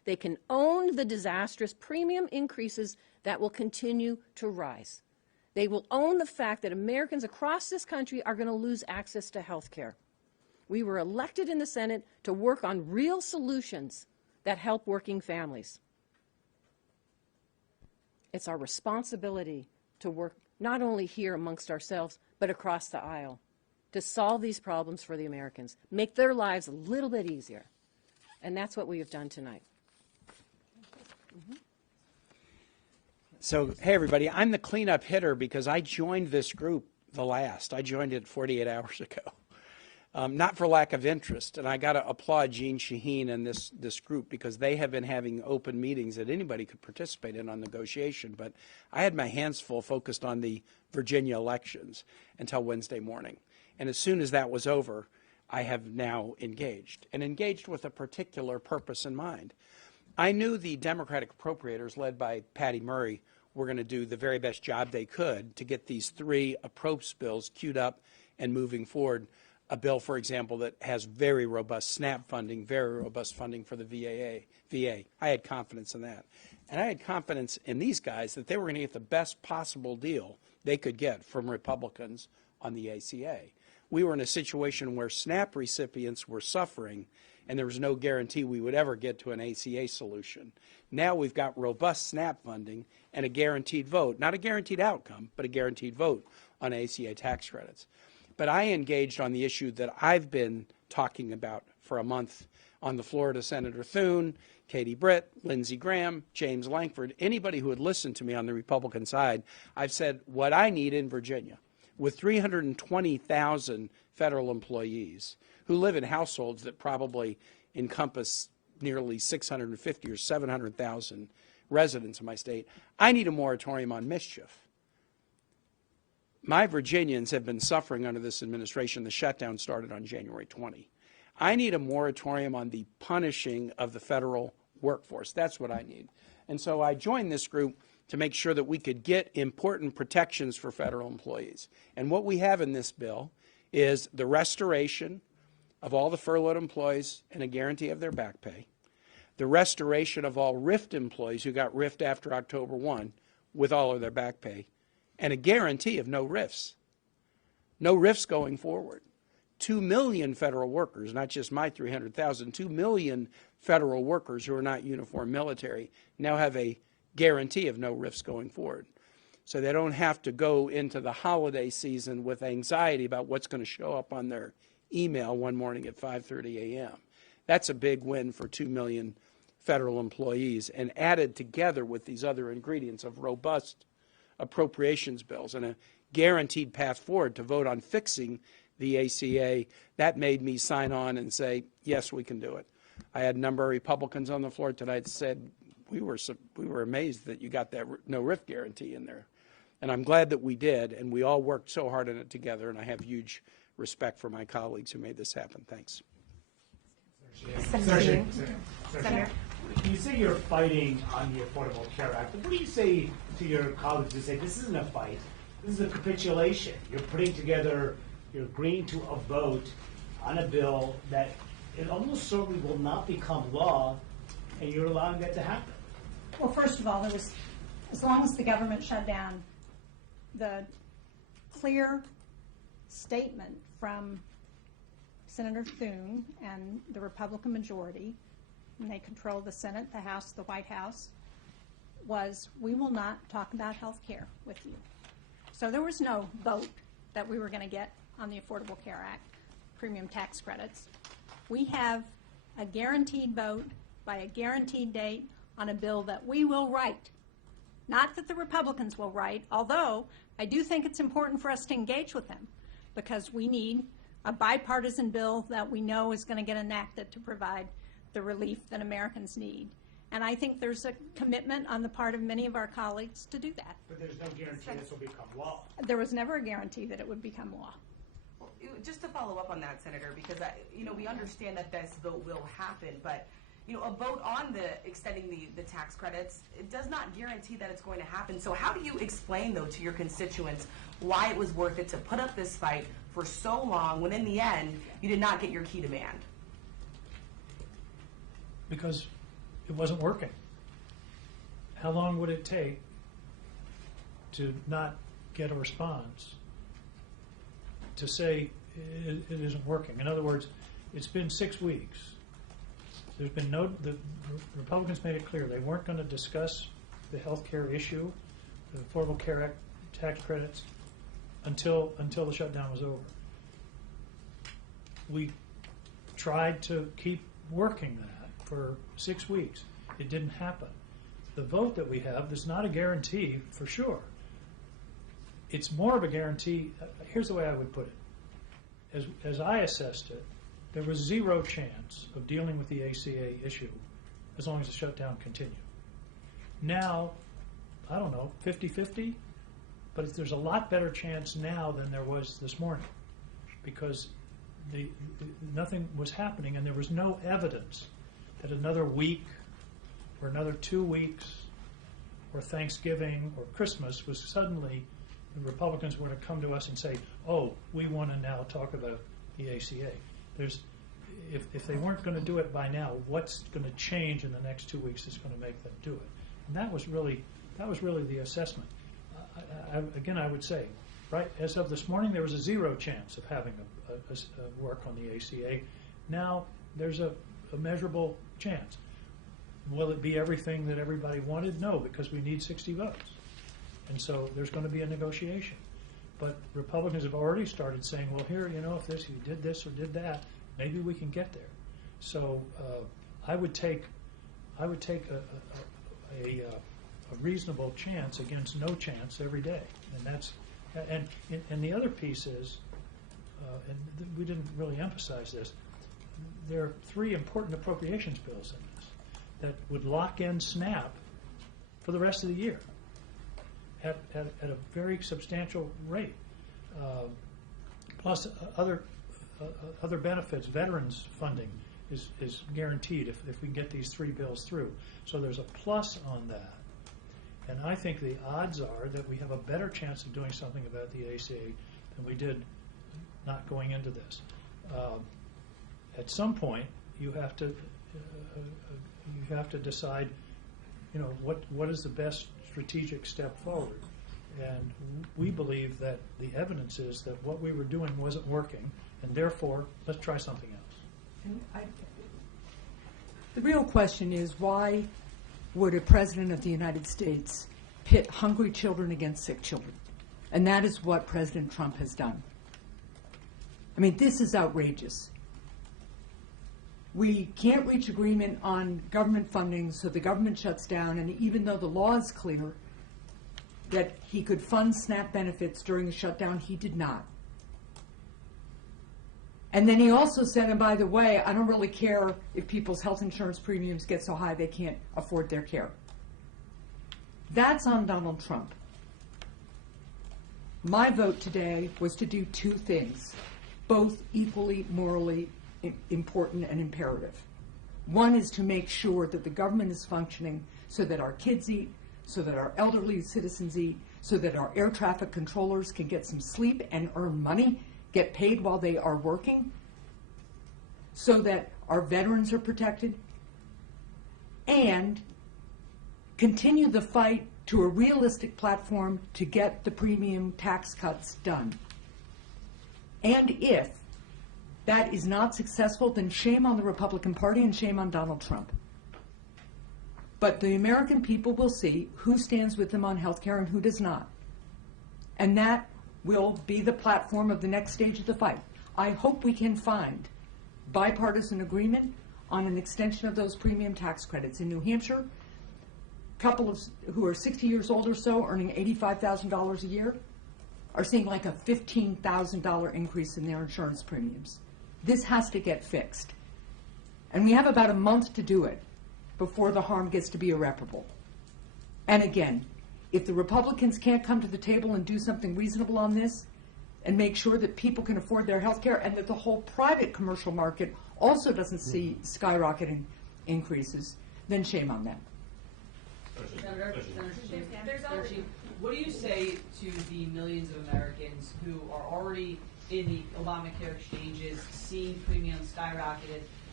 They can own the disastrous premium increases that will continue to rise. They will own the fact that Americans across this country are going to lose access to health care. We were elected in the Senate to work on real solutions that help working families. It's our responsibility to work not only here amongst ourselves, but across the aisle to solve these problems for the Americans, make their lives a little bit easier. And that's what we have done tonight. So, hey, everybody, I'm the cleanup hitter because I joined this group the last. I joined it 48 hours ago. Not for lack of interest, and I got to applaud Jean Shaheen and this group because they have been having open meetings that anybody could participate in on negotiation, but I had my hands full focused on the Virginia elections until Wednesday morning. And as soon as that was over, I have now engaged with a particular purpose in mind. I knew the Democratic appropriators, led by Patty Murray, were going to do the very best job they could to get these 3 approach bills queued up and moving forward. A bill, for example, that has very robust SNAP funding, very robust funding for the VA. I had confidence in that. And I had confidence in these guys that they were going to get the best possible deal they could get from Republicans on the ACA. We were in a situation where SNAP recipients were suffering, and there was no guarantee we would ever get to an ACA solution. Now we've got robust SNAP funding and a guaranteed vote, not a guaranteed outcome, but a guaranteed vote on ACA tax credits. But I engaged on the issue that I've been talking about for a month on the floor to Senator Thune, Katie Britt, Lindsey Graham, James Lankford, anybody who had listened to me on the Republican side. I've said what I need in Virginia, with 320,000 federal employees who live in households that probably encompass nearly 650 or 700,000 residents in my state, I need a moratorium on mischief. My Virginians have been suffering under this administration. The shutdown started on January 20. I need a moratorium on the punishing of the federal workforce. That's what I need. And so I joined this group to make sure that we could get important protections for federal employees. And what we have in this bill is the restoration of all the furloughed employees and a guarantee of their back pay, the restoration of all RIFT employees who got RIFT after October 1 with all of their back pay, and a guarantee of no RIFs. No RIFs going forward. 2 million federal workers, not just my 300,000, 2 million federal workers who are not uniform military now have a guarantee of no RIFs going forward. So they don't have to go into the holiday season with anxiety about what's going to show up on their email one morning at 5:30 a.m. That's a big win for 2 million federal employees, and added together with these other ingredients of robust appropriations bills and a guaranteed path forward to vote on fixing the ACA, that made me sign on and say, yes, we can do it. I had a number of Republicans on the floor tonight that said, we were amazed that you got that no RIF guarantee in there. And I'm glad that we did, and we all worked so hard on it together, and I have huge respect for my colleagues who made this happen. Thanks. Senator, you say you're fighting on the Affordable Care Act, but what do you say to your colleagues who say this isn't a fight, this is a capitulation? You're putting together, you're agreeing to a vote on a bill that it almost certainly will not become law, and you're allowing that to happen. Well, first of all, there was, as long as the government shut down, the clear statement from Senator Thune and the Republican majority, and they control the Senate, the House, the White House, was we will not talk about health care with you. So there was no vote that we were going to get on the Affordable Care Act, premium tax credits. We have a guaranteed vote by a guaranteed date on a bill that we will write. Not that the Republicans will write, although I do think it's important for us to engage with them because we need a bipartisan bill that we know is going to get enacted to provide the relief that Americans need. And I think there's a commitment on the part of many of our colleagues to do that. But there's no guarantee this will become law. There was never a guarantee that it would become law. Well, just to follow up on that, Senator, because we understand that this vote will happen, but a vote on extending the tax credits, it does not guarantee that it's going to happen. So how do you explain, though, to your constituents why it was worth it to put up this fight for so long when in the end you did not get your key demand? Because it wasn't working. How long would it take to not get a response to say it isn't working? In other words, it's been 6 weeks. There's been the Republicans made it clear they weren't going to discuss the health care issue, the Affordable Care Act tax credits, until the shutdown was over. We tried to keep working that for 6 weeks. It didn't happen. The vote that we have is not a guarantee for sure. It's more of a guarantee. Here's the way I would put it. As I assessed it, there was zero chance of dealing with the ACA issue as long as the shutdown continued. Now, I don't know, 50-50? But there's a lot better chance now than there was this morning, because nothing was happening, and there was no evidence that another week or another 2 weeks or Thanksgiving or Christmas was suddenly the Republicans were to come to us and say, oh, we want to now talk about the ACA. If they weren't going to do it by now, what's going to change in the next 2 weeks that's going to make them do it? And that was really the assessment. Again, I would say, right, as of this morning, there was a zero chance of having a work on the ACA. Now there's a measurable chance. Will it be everything that everybody wanted? No, because we need 60 votes. And so there's going to be a negotiation. But Republicans have already started saying, well, here, if you did this or did that, maybe we can get there. So I would take a reasonable chance against no chance every day. And the other piece is, and we didn't really emphasize this, there are 3 important appropriations bills in this that would lock in SNAP for the rest of the year at a very substantial rate. Plus other benefits, veterans funding is guaranteed if we can get these 3 bills through. So there's a plus on that. And I think the odds are that we have a better chance of doing something about the ACA than we did not going into this. At some point, you have to decide, what is the best strategic step forward. And we believe that the evidence is that what we were doing wasn't working, and therefore, let's try something else. The real question is, why would a president of the United States pit hungry children against sick children? And that is what President Trump has done. I mean, this is outrageous. We can't reach agreement on government funding, so the government shuts down, and even though the law is clear that he could fund SNAP benefits during the shutdown, he did not. And then he also said, and by the way, I don't really care if people's health insurance premiums get so high they can't afford their care. That's on Donald Trump. My vote today was to do 2 things, both equally morally important and imperative. One is to make sure that the government is functioning so that our kids eat, so that our elderly citizens eat, so that our air traffic controllers can get some sleep and earn money, get paid while they are working, so that our veterans are protected, and continue the fight to a realistic platform to get the premium tax cuts done. And if that is not successful, then shame on the Republican Party and shame on Donald Trump. But the American people will see who stands with them on health care and who does not. And that will be the platform of the next stage of the fight. I hope we can find bipartisan agreement on an extension of those premium tax credits. In New Hampshire, couples who are 60 years old or so, earning $85,000 a year, are seeing like a $15,000 increase in their insurance premiums. This has to get fixed. And we have about a month to do it before the harm gets to be irreparable. And again, if the Republicans can't come to the table and do something reasonable on this and make sure that people can afford their health care and that the whole private commercial market also doesn't see skyrocketing increases, then shame on them. Senator Chief, what do you say to the millions of Americans who are already in the Obamacare exchanges, seeing premiums skyrocketed,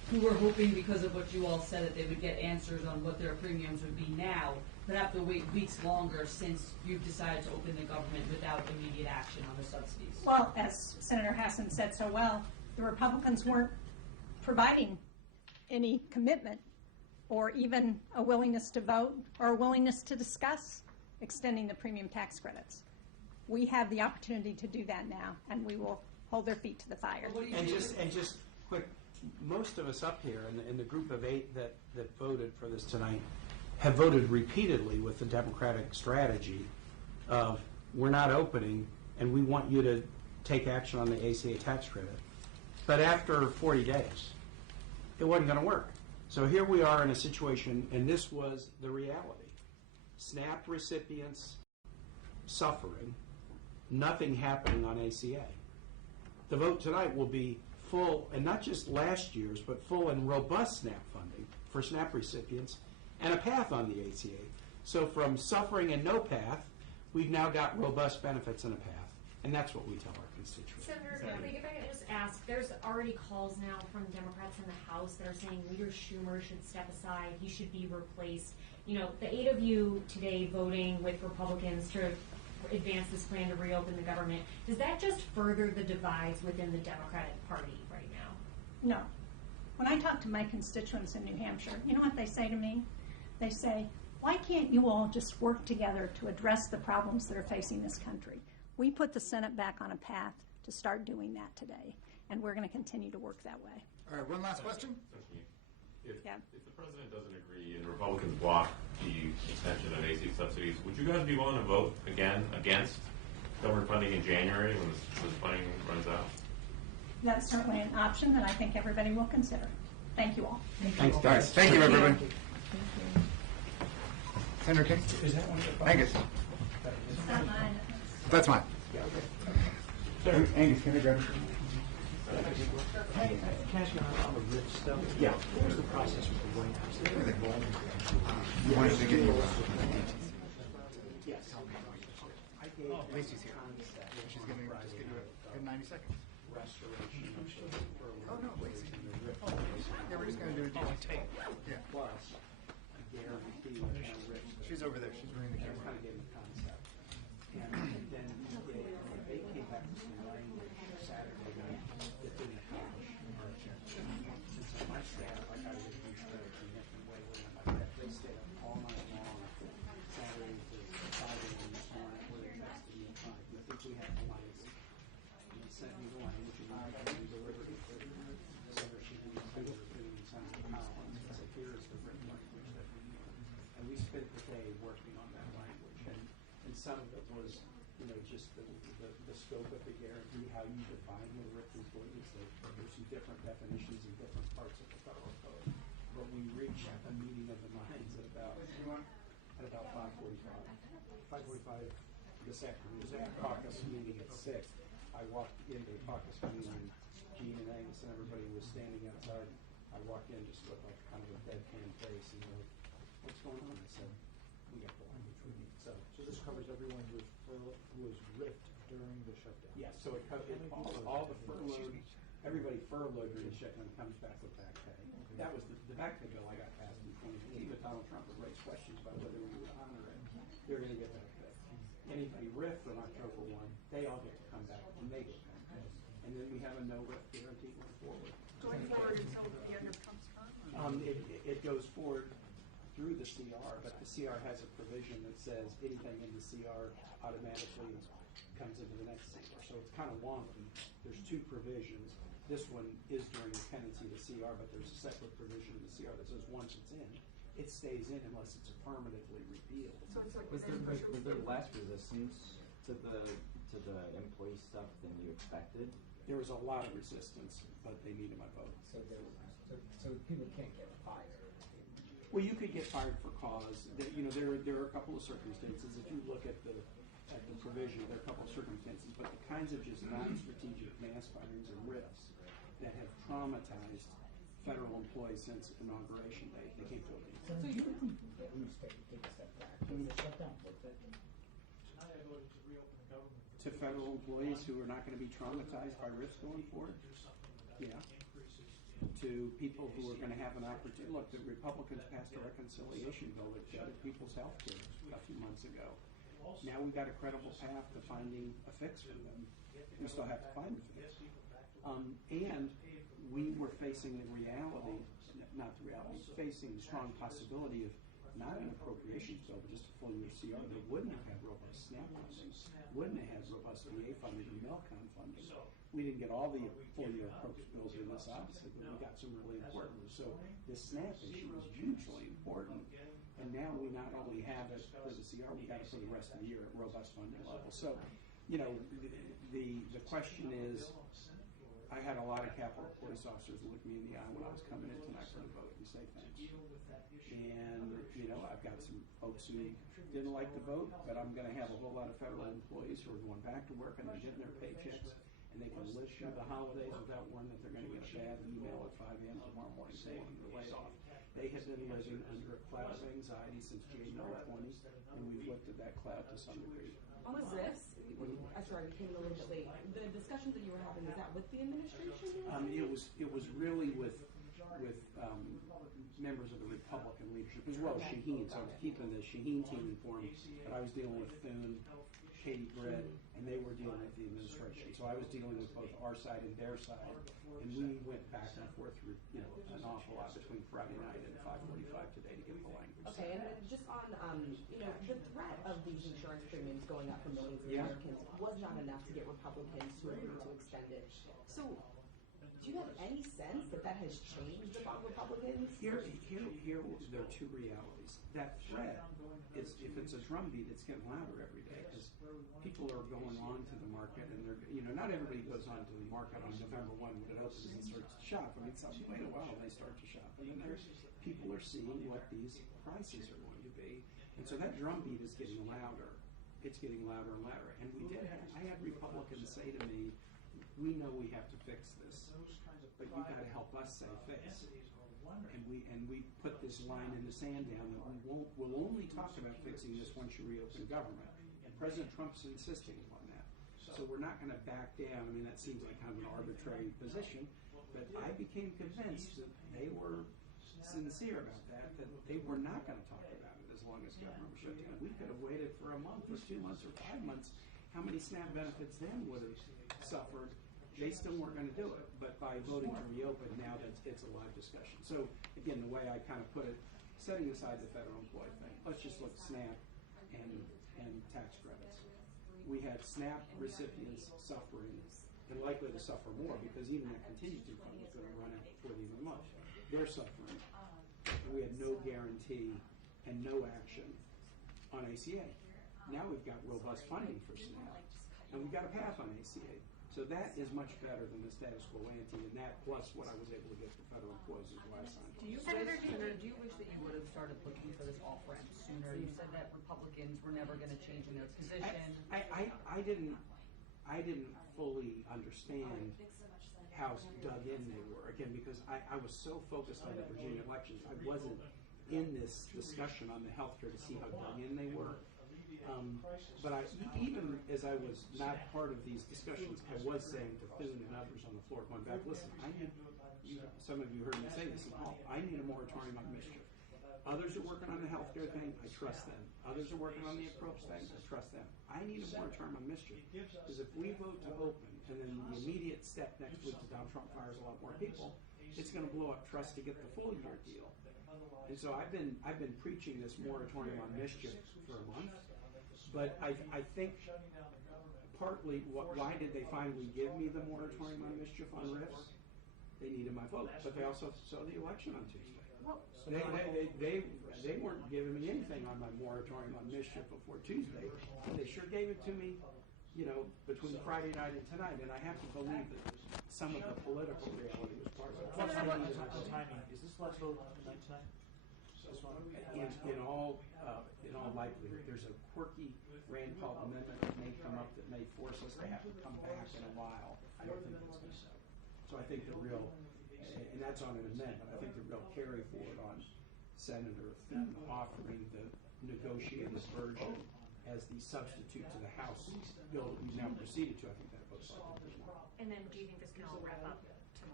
who were hoping because of what you all said that they would get answers on what their premiums would be now, but have to wait weeks longer since you've decided to open the government without immediate action on the subsidies? Well, as Senator Hassan said so well, the Republicans weren't providing any commitment or even a willingness to vote or a willingness to discuss extending the premium tax credits. We have the opportunity to do that now, and we will hold their feet to the fire. And just quick, most of us up here in the group of 8 that voted for this tonight have voted repeatedly with the Democratic strategy of we're not opening and we want you to take action on the ACA tax credit. But after 40 days, it wasn't going to work. So here we are in a situation, and this was the reality. SNAP recipients suffering, nothing happening on ACA. The vote tonight will be full, and not just last year's, but full and robust SNAP funding for SNAP recipients and a path on the ACA. So from suffering and no path, we've now got robust benefits and a path. And that's what we tell our constituents. Senator, if I could just ask, there's already calls now from Democrats in the House that are saying Leader Schumer should step aside, he should be replaced. You know, the 8 of you today voting with Republicans to advance this plan to reopen the government, does that just further the divides within the Democratic Party right now? No. When I talk to my constituents in New Hampshire, you know what they say to me? They say, why can't you all just work together to address the problems that are facing this country? We put the Senate back on a path to start doing that today, and we're going to continue to work that way. All right, one last question. If the president doesn't agree and Republicans block the extension of AC subsidies, would you guys be willing to vote again against government funding in January when this funding runs out? That's certainly an option that I think everybody will consider. Thank you all. Thanks, guys. Thank you, everyone. Senator King? Is that one of your Angus. It's not mine. That's mine. Angus, can I grab it? Can I ask you on the RIF stuff? Yeah. What was the process with the White House? They were involved. You wanted to get you Yes. Oh, Lacey's here. She's going to just give you a good 90 seconds. Restoration. Oh, no, Lacey. Yeah, we're just going to do a tape. Yeah. Plus, a guarantee on RIF. She's over there. She's running the Kind camera. of gave them the concept. And then they came back with some language Saturday night that didn't accomplish much. And so my staff, like I was in Charlotte, in different way with them like that, they stayed up all night long, Saturday to 5 a.m. this morning, where they texted me and tried, do you think we have the language? And they sent me the language, and I got the liberty for Senator Sheehan, Senator Boone, and Senator Collins, and said, here is the written language that we need. And we spent the day working on that language, and some of it was, you know, just the scope of the guarantee, how you define what RIF employees. There's some different definitions in different parts of the federal code. But we reached a meeting of the minds at about 5:45. 5:45 this afternoon. There's a caucus meeting at 6. I walked into the caucus meeting and Gene and Angus and everybody was standing outside. I walked in just with like kind of a deadpan face and they're like, what's going on? I said, we got the language we need. So this covers everyone who was ripped during the shutdown. yeah, so it covers all the furloughed, everybody furloughed during the shutdown comes back with back pay. That was the back pay bill I got passed in 2018, but Donald Trump would raise questions about whether we would honor it. They're going to get back pay. Anybody RIF from October 1, they all get to come back and they get back pay. And then we have a no RIF guarantee going forward. Going forward until the end of Trump's term? It goes forward through the CR, but the CR has a provision that says anything in the CR automatically comes into the next CR. So it's kind of wonky. There's 2 provisions. This one is during the pendency of the CR, but there's a separate provision in the CR that says once it's in, it stays in unless it's affirmatively repealed. So it's like Was there less resistance to the employee stuff than you expected? There was a lot of resistance, but they needed my vote. So people can't get fired. Well, you could get fired for cause. You know, there are a couple of circumstances. If you look at the provision, there are a couple of circumstances, but the kinds of just non-strategic mass firings and RIFs that have traumatized federal employees since inauguration day, they can't go against. So you can at least take a step back. I mean, the shutdown worked. Tonight I voted to reopen the government. To federal employees who are not going to be traumatized by RIFs going forward? Yeah. To to people who are going to have an opportunity. Look, the Republicans passed a reconciliation bill that gutted people's health care a few months ago. Now we've got a credible path to finding a fix for them. We still have to find a fix. And we were facing the reality, not the reality, facing the strong possibility of not an appropriations bill, but just a full year CR that wouldn't have had robust SNAP funding, wouldn't have had robust VA funding or Milcom funding. We didn't get all the full year appropriate bills in this, obviously, but we got some really important ones. So this SNAP issue is hugely important. And now we not only have it for the CR, we got it for the rest of the year at robust funding level. So, you know, the question is, I had a lot of Capitol Police officers look me in the eye when I was coming in tonight for the vote and say thanks. And, you know, I've got some folks who didn't like the vote, but I'm going to have a whole lot of federal employees who are going back to work and they're getting their paychecks and they can live through the holidays without worrying that they're going to get a bad email at 5 a.m. tomorrow morning saying they're laid off. They have been living under a cloud of anxiety since January 20, and we've lifted that cloud to some degree. On this, I'm sorry, we came in a little bit late. The discussions that you were having, was that with the administration? It was really with members of the Republican leadership as well as Shaheen. So I was keeping the Shaheen team informed, but I was dealing with Thune, Katie Britt, and they were dealing with the administration. So I was dealing with both our side and their side, and we went back and forth through an awful lot between Friday night and 5:45 today to get the language. Okay, and then just on the threat of these insurance premiums going up for millions of Americans was not enough to get Republicans to agree to extend it. So, do you have any sense that that has changed among Republicans? Here there are two realities. That threat is, if it's a drumbeat, it's getting louder every day because people are going on to the market and they're, not everybody goes on to the market on November 1 when it opens and starts to shop. I mean, wait a while, they start to shop. And then people are seeing what these prices are going to be. And so that drumbeat is getting louder. It's getting louder and louder. And I had Republicans say to me, we know we have to fix this, but you got to help us say fix. And we put this line in the sand down that we'll only talk about fixing this once you reopen government. And President Trump's insisting upon that. So we're not going to back down. I mean, that seems like kind of an arbitrary position, but I became convinced that they were sincere about that they were not going to talk about it as long as government was shut down. We could have waited for a month or 2 months or 5 months. How many SNAP benefits then would have suffered? They still weren't going to do it, but by voting to reopen, now it's a live discussion. So again, the way I kind of put it, setting aside the federal employee thing, let's just look at SNAP and tax credits. We had SNAP recipients suffering and likely to suffer more because even that contingency fund was going to run out before the end of the month. They're suffering. We had no guarantee and no action on ACA. Now we've got robust funding for SNAP, and we've got a path on ACA. So that is much better than the status quo ante, and that plus what I was able to get for federal employees is why I signed on. Do you wish that you would have started looking for this off-ramp sooner? You said that Republicans were never going to change in their position. I didn't fully understand how dug in they were, again, because I was so focused on the Virginia elections, I wasn't in this discussion on the healthcare to see how dug in they were. But even as I was not part of these discussions, I was saying to Thune and others on the floor, going back, listen, some of you heard me say this, I need a moratorium on mischief. Others are working on the healthcare thing, I trust them. Others are working on the approach thing, I trust them. I need a moratorium on mischief. Because if we vote to open, and then the immediate step next week to Donald Trump fires a lot more people, it's going to blow up trust to get the full year deal. And so I've been preaching this moratorium on mischief for a month. But I think partly, why did they finally give me the moratorium on mischief on RIFs? They needed my vote, but they also saw the election on Tuesday. They weren't giving me anything on my moratorium on mischief before Tuesday. They sure gave it to me, between Friday night and tonight, and I have to believe that some of the political reality was part of it. What's the timing? Is this last vote tonight? In all likelihood, there's a quirky Rand Paul amendment that may come up that may force us to have to come back in a while. I don't think that's going to happen. So I think the real, and that's on an amendment, I think the real carry forward on Senator Thune offering the negotiated version as the substitute to the House bill that we've now proceeded to. I think that vote's likely. And then do you think this can all wrap up tomorrow?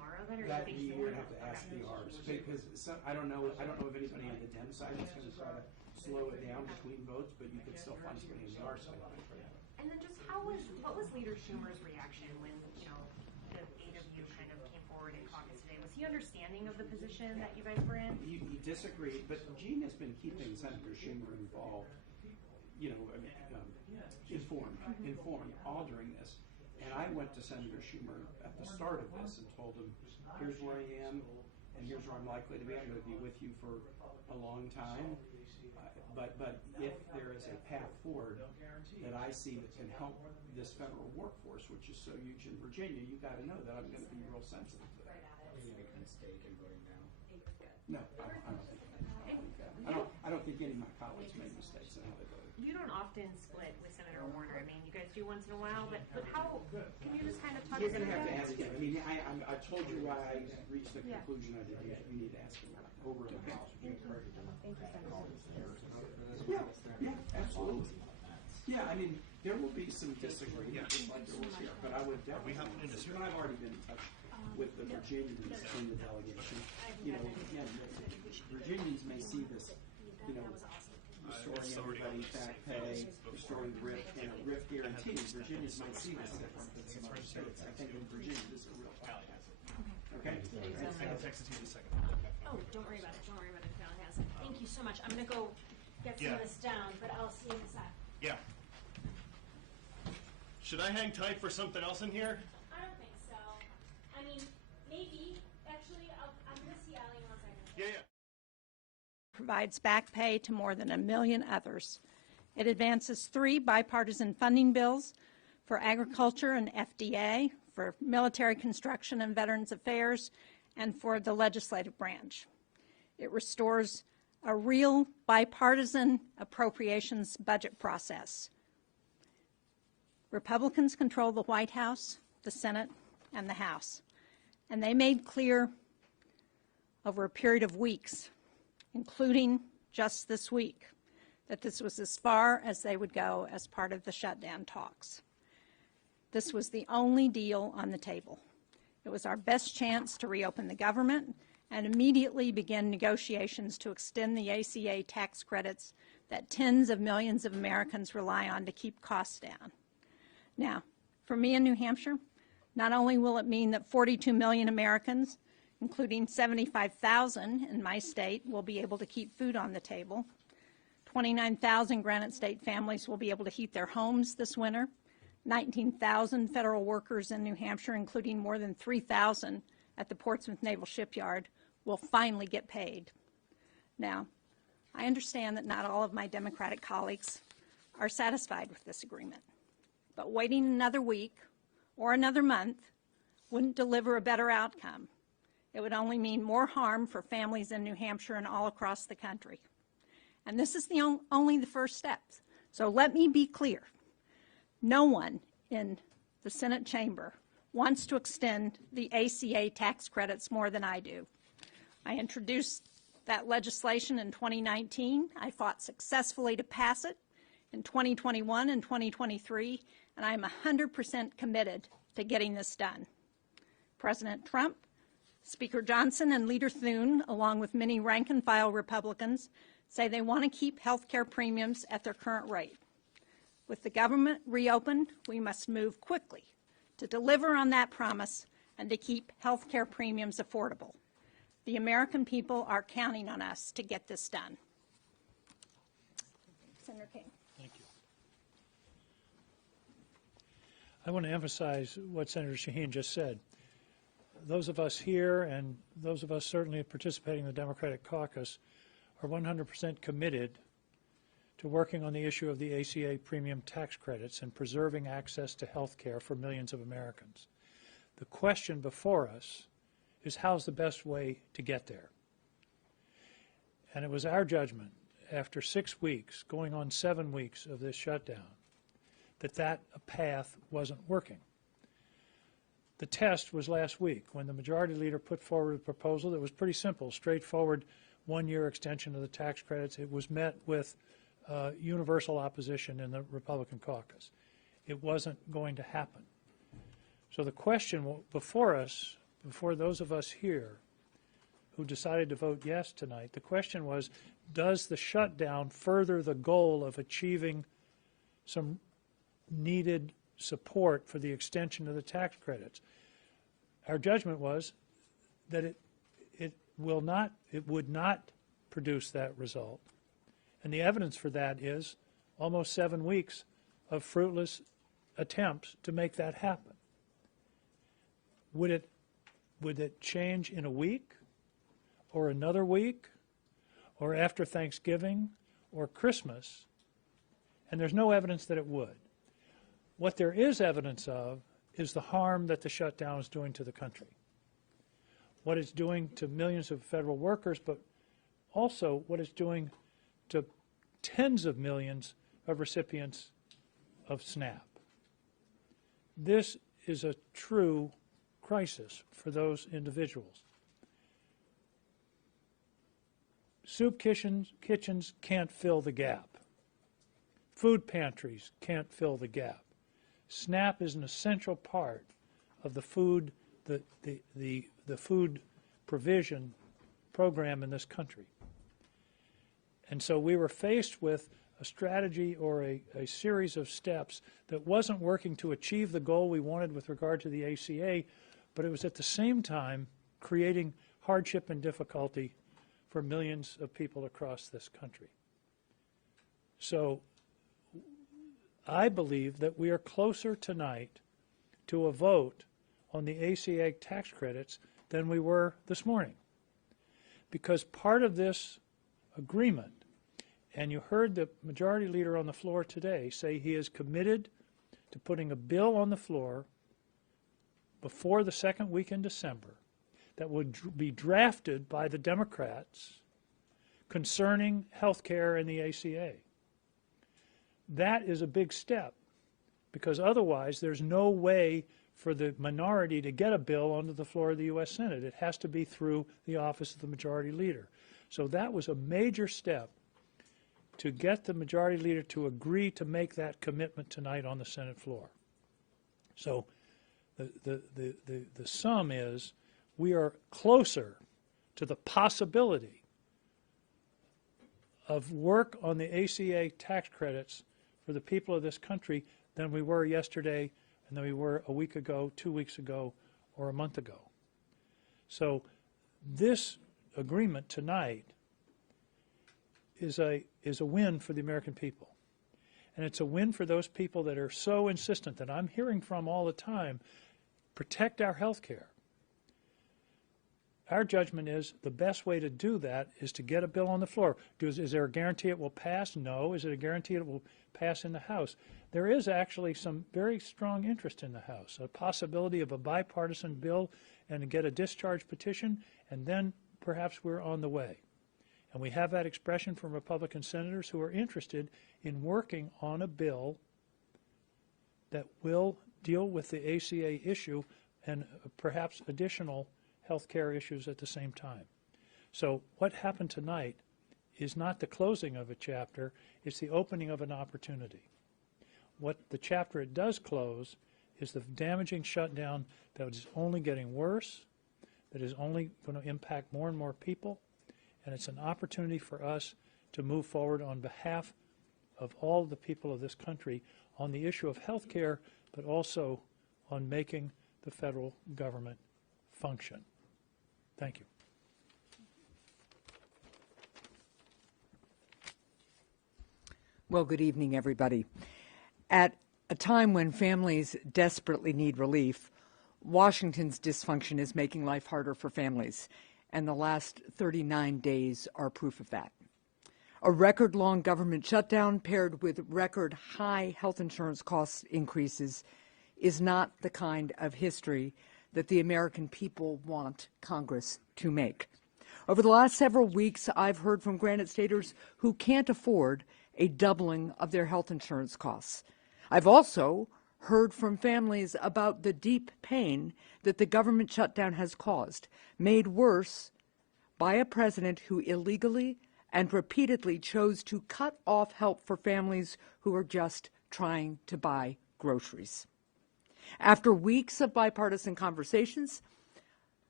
tomorrow then, or That do you think? you would have to ask the Rs, because I don't know of anybody on the Dem side that's going to try to slow it down between votes, but you could still find somebody on the R side on it for that. And then just what was Leader Schumer's reaction when, the 8 of you kind of came forward in caucus today? Was he understanding of the position that you guys were in? He disagreed, but Gene has been keeping Senator Schumer involved, informed all during this. And I went to Senator Schumer at the start of this and told him, here's where I am, and here's where I'm likely to be. I'm going to be with you for a long time. But if there is a path forward that I see that can help this federal workforce, which is so huge in Virginia, you got to know that I'm going to be real sensitive to that. Are you making a mistake in voting now? No, I don't think any of my colleagues made mistakes in how they voted. You don't often split with Senator Warner. I mean, you guys do once in a while, but how, can you just kind of talk You're through going to have to that? ask him. I mean, I told you why I reached the conclusion I did. You need to ask him over in the house. Thank you, Yeah, absolutely. Yeah, I mean, there will be some disagreement, just like there was here, but I would definitely. And I've already been in touch with the Virginians in the delegation. Again, Virginians may see this, restoring everybody back pay, restoring RIF guarantees. Virginians might see this different than some other states. I think in Virginia, this is a real problem. Okay? I can text it to you in a second. Oh, don't worry about it. Don't worry about it. Val has it. Thank you so much. I'm going to go get some of this down, but I'll see you in a sec. Yeah. Should I hang tight for something else in here? I don't think so. I mean, maybe. Actually, I'm going to see Allie in 1 second. Yeah. Provides back pay to more than 1 million others. It advances 3 bipartisan funding bills for agriculture and FDA, for military construction and Veterans Affairs, and for the legislative branch. It restores a real bipartisan appropriations budget process. Republicans control the White House, the Senate, and the House, and they made clear over a period of weeks, including just this week, that this was as far as they would go as part of the shutdown talks. This was the only deal on the table. It was our best chance to reopen the government and immediately begin negotiations to extend the ACA tax credits that tens of millions of Americans rely on to keep costs down. Now, for me in New Hampshire, not only will it mean that 42 million Americans, including 75,000 in my state, will be able to keep food on the table, 29,000 Granite State families will be able to heat their homes this winter, 19,000 federal workers in New Hampshire, including more than 3,000 at the Portsmouth Naval Shipyard, will finally get paid. Now, I understand that not all of my Democratic colleagues are satisfied with this agreement, but waiting another week or another month wouldn't deliver a better outcome. It would only mean more harm for families in New Hampshire and all across the country. And this is only the first steps. So let me be clear. No one in the Senate chamber wants to extend the ACA tax credits more than I do. I introduced that legislation in 2019. I fought successfully to pass it in 2021 and 2023, and I'm 100% committed to getting this done. President Trump, Speaker Johnson, and Leader Thune, along with many rank-and-file Republicans, say they want to keep health care premiums at their current rate. With the government reopened, we must move quickly to deliver on that promise and to keep health care premiums affordable. The American people are counting on us to get this done. Senator King. Thank you. I want to emphasize what Senator Shaheen just said. Those of us here and those of us certainly participating in the Democratic caucus are 100% committed to working on the issue of the ACA premium tax credits and preserving access to health care for millions of Americans. The question before us is how's the best way to get there? And it was our judgment after 6 weeks, going on 7 weeks of this shutdown, that path wasn't working. The test was last week when the majority leader put forward a proposal that was pretty simple, straightforward, 1-year extension of the tax credits. It was met with universal opposition in the Republican caucus. It wasn't going to happen. So the question before us before those of us here who decided to vote yes tonight, the question was, does the shutdown further the goal of achieving some needed support for the extension of the tax credits? Our judgment was that it would not produce that result. And the evidence for that is almost 7 weeks of fruitless attempts to make that happen. Would it change in a week or another week or after Thanksgiving or Christmas? And there's no evidence that it would. What there is evidence of is the harm that the shutdown is doing to the country. What it's doing to millions of federal workers, but also what it's doing to tens of millions of recipients of SNAP. This is a true crisis for those individuals. Soup kitchens can't fill the gap. Food pantries can't fill the gap. SNAP is an essential part of the food provision program in this country. And so we were faced with a strategy or a series of steps that wasn't working to achieve the goal we wanted with regard to the ACA, but it was at the same time creating hardship and difficulty for millions of people across this country. So I believe that we are closer tonight to a vote on the ACA tax credits than we were this morning. Because part of this agreement, and you heard the majority leader on the floor today say he is committed to putting a bill on the floor before the second week in December that would be drafted by the Democrats concerning health care and the ACA. That is a big step, because otherwise there's no way for the minority to get a bill onto the floor of the U.S. Senate. It has to be through the office of the majority leader. So that was a major step to get the majority leader to agree to make that commitment tonight on the Senate floor. So the sum is we are closer to the possibility of work on the ACA tax credits for the people of this country than we were yesterday and than we were a week ago, 2 weeks ago, or a month ago. So this agreement tonight is a win for the American people. And it's a win for those people that are so insistent that I'm hearing from all the time, protect our health care. Our judgment is the best way to do that is to get a bill on the floor. Is there a guarantee it will pass? No. Is it a guarantee it will pass in the House? There is actually some very strong interest in the House, a possibility of a bipartisan bill and to get a discharge petition, and then perhaps we're on the way. And we have that expression from Republican senators who are interested in working on a bill that will deal with the ACA issue and perhaps additional health care issues at the same time. So what happened tonight is not the closing of a chapter, it's the opening of an opportunity. What the chapter it does close is the damaging shutdown that is only getting worse, that is only going to impact more and more people, and it's an opportunity for us to move forward on behalf of all the people of this country on the issue of health care, but also on making the federal government function. Thank you. Well, good evening, everybody. At a time when families desperately need relief, Washington's dysfunction is making life harder for families, and the last 39 days are proof of that. A record-long government shutdown paired with record-high health insurance cost increases is not the kind of history that the American people want Congress to make. Over the last several weeks, I've heard from Granite Staters who can't afford a doubling of their health insurance costs. I've also heard from families about the deep pain that the government shutdown has caused, made worse by a president who illegally and repeatedly chose to cut off help for families who are just trying to buy groceries. After weeks of bipartisan conversations,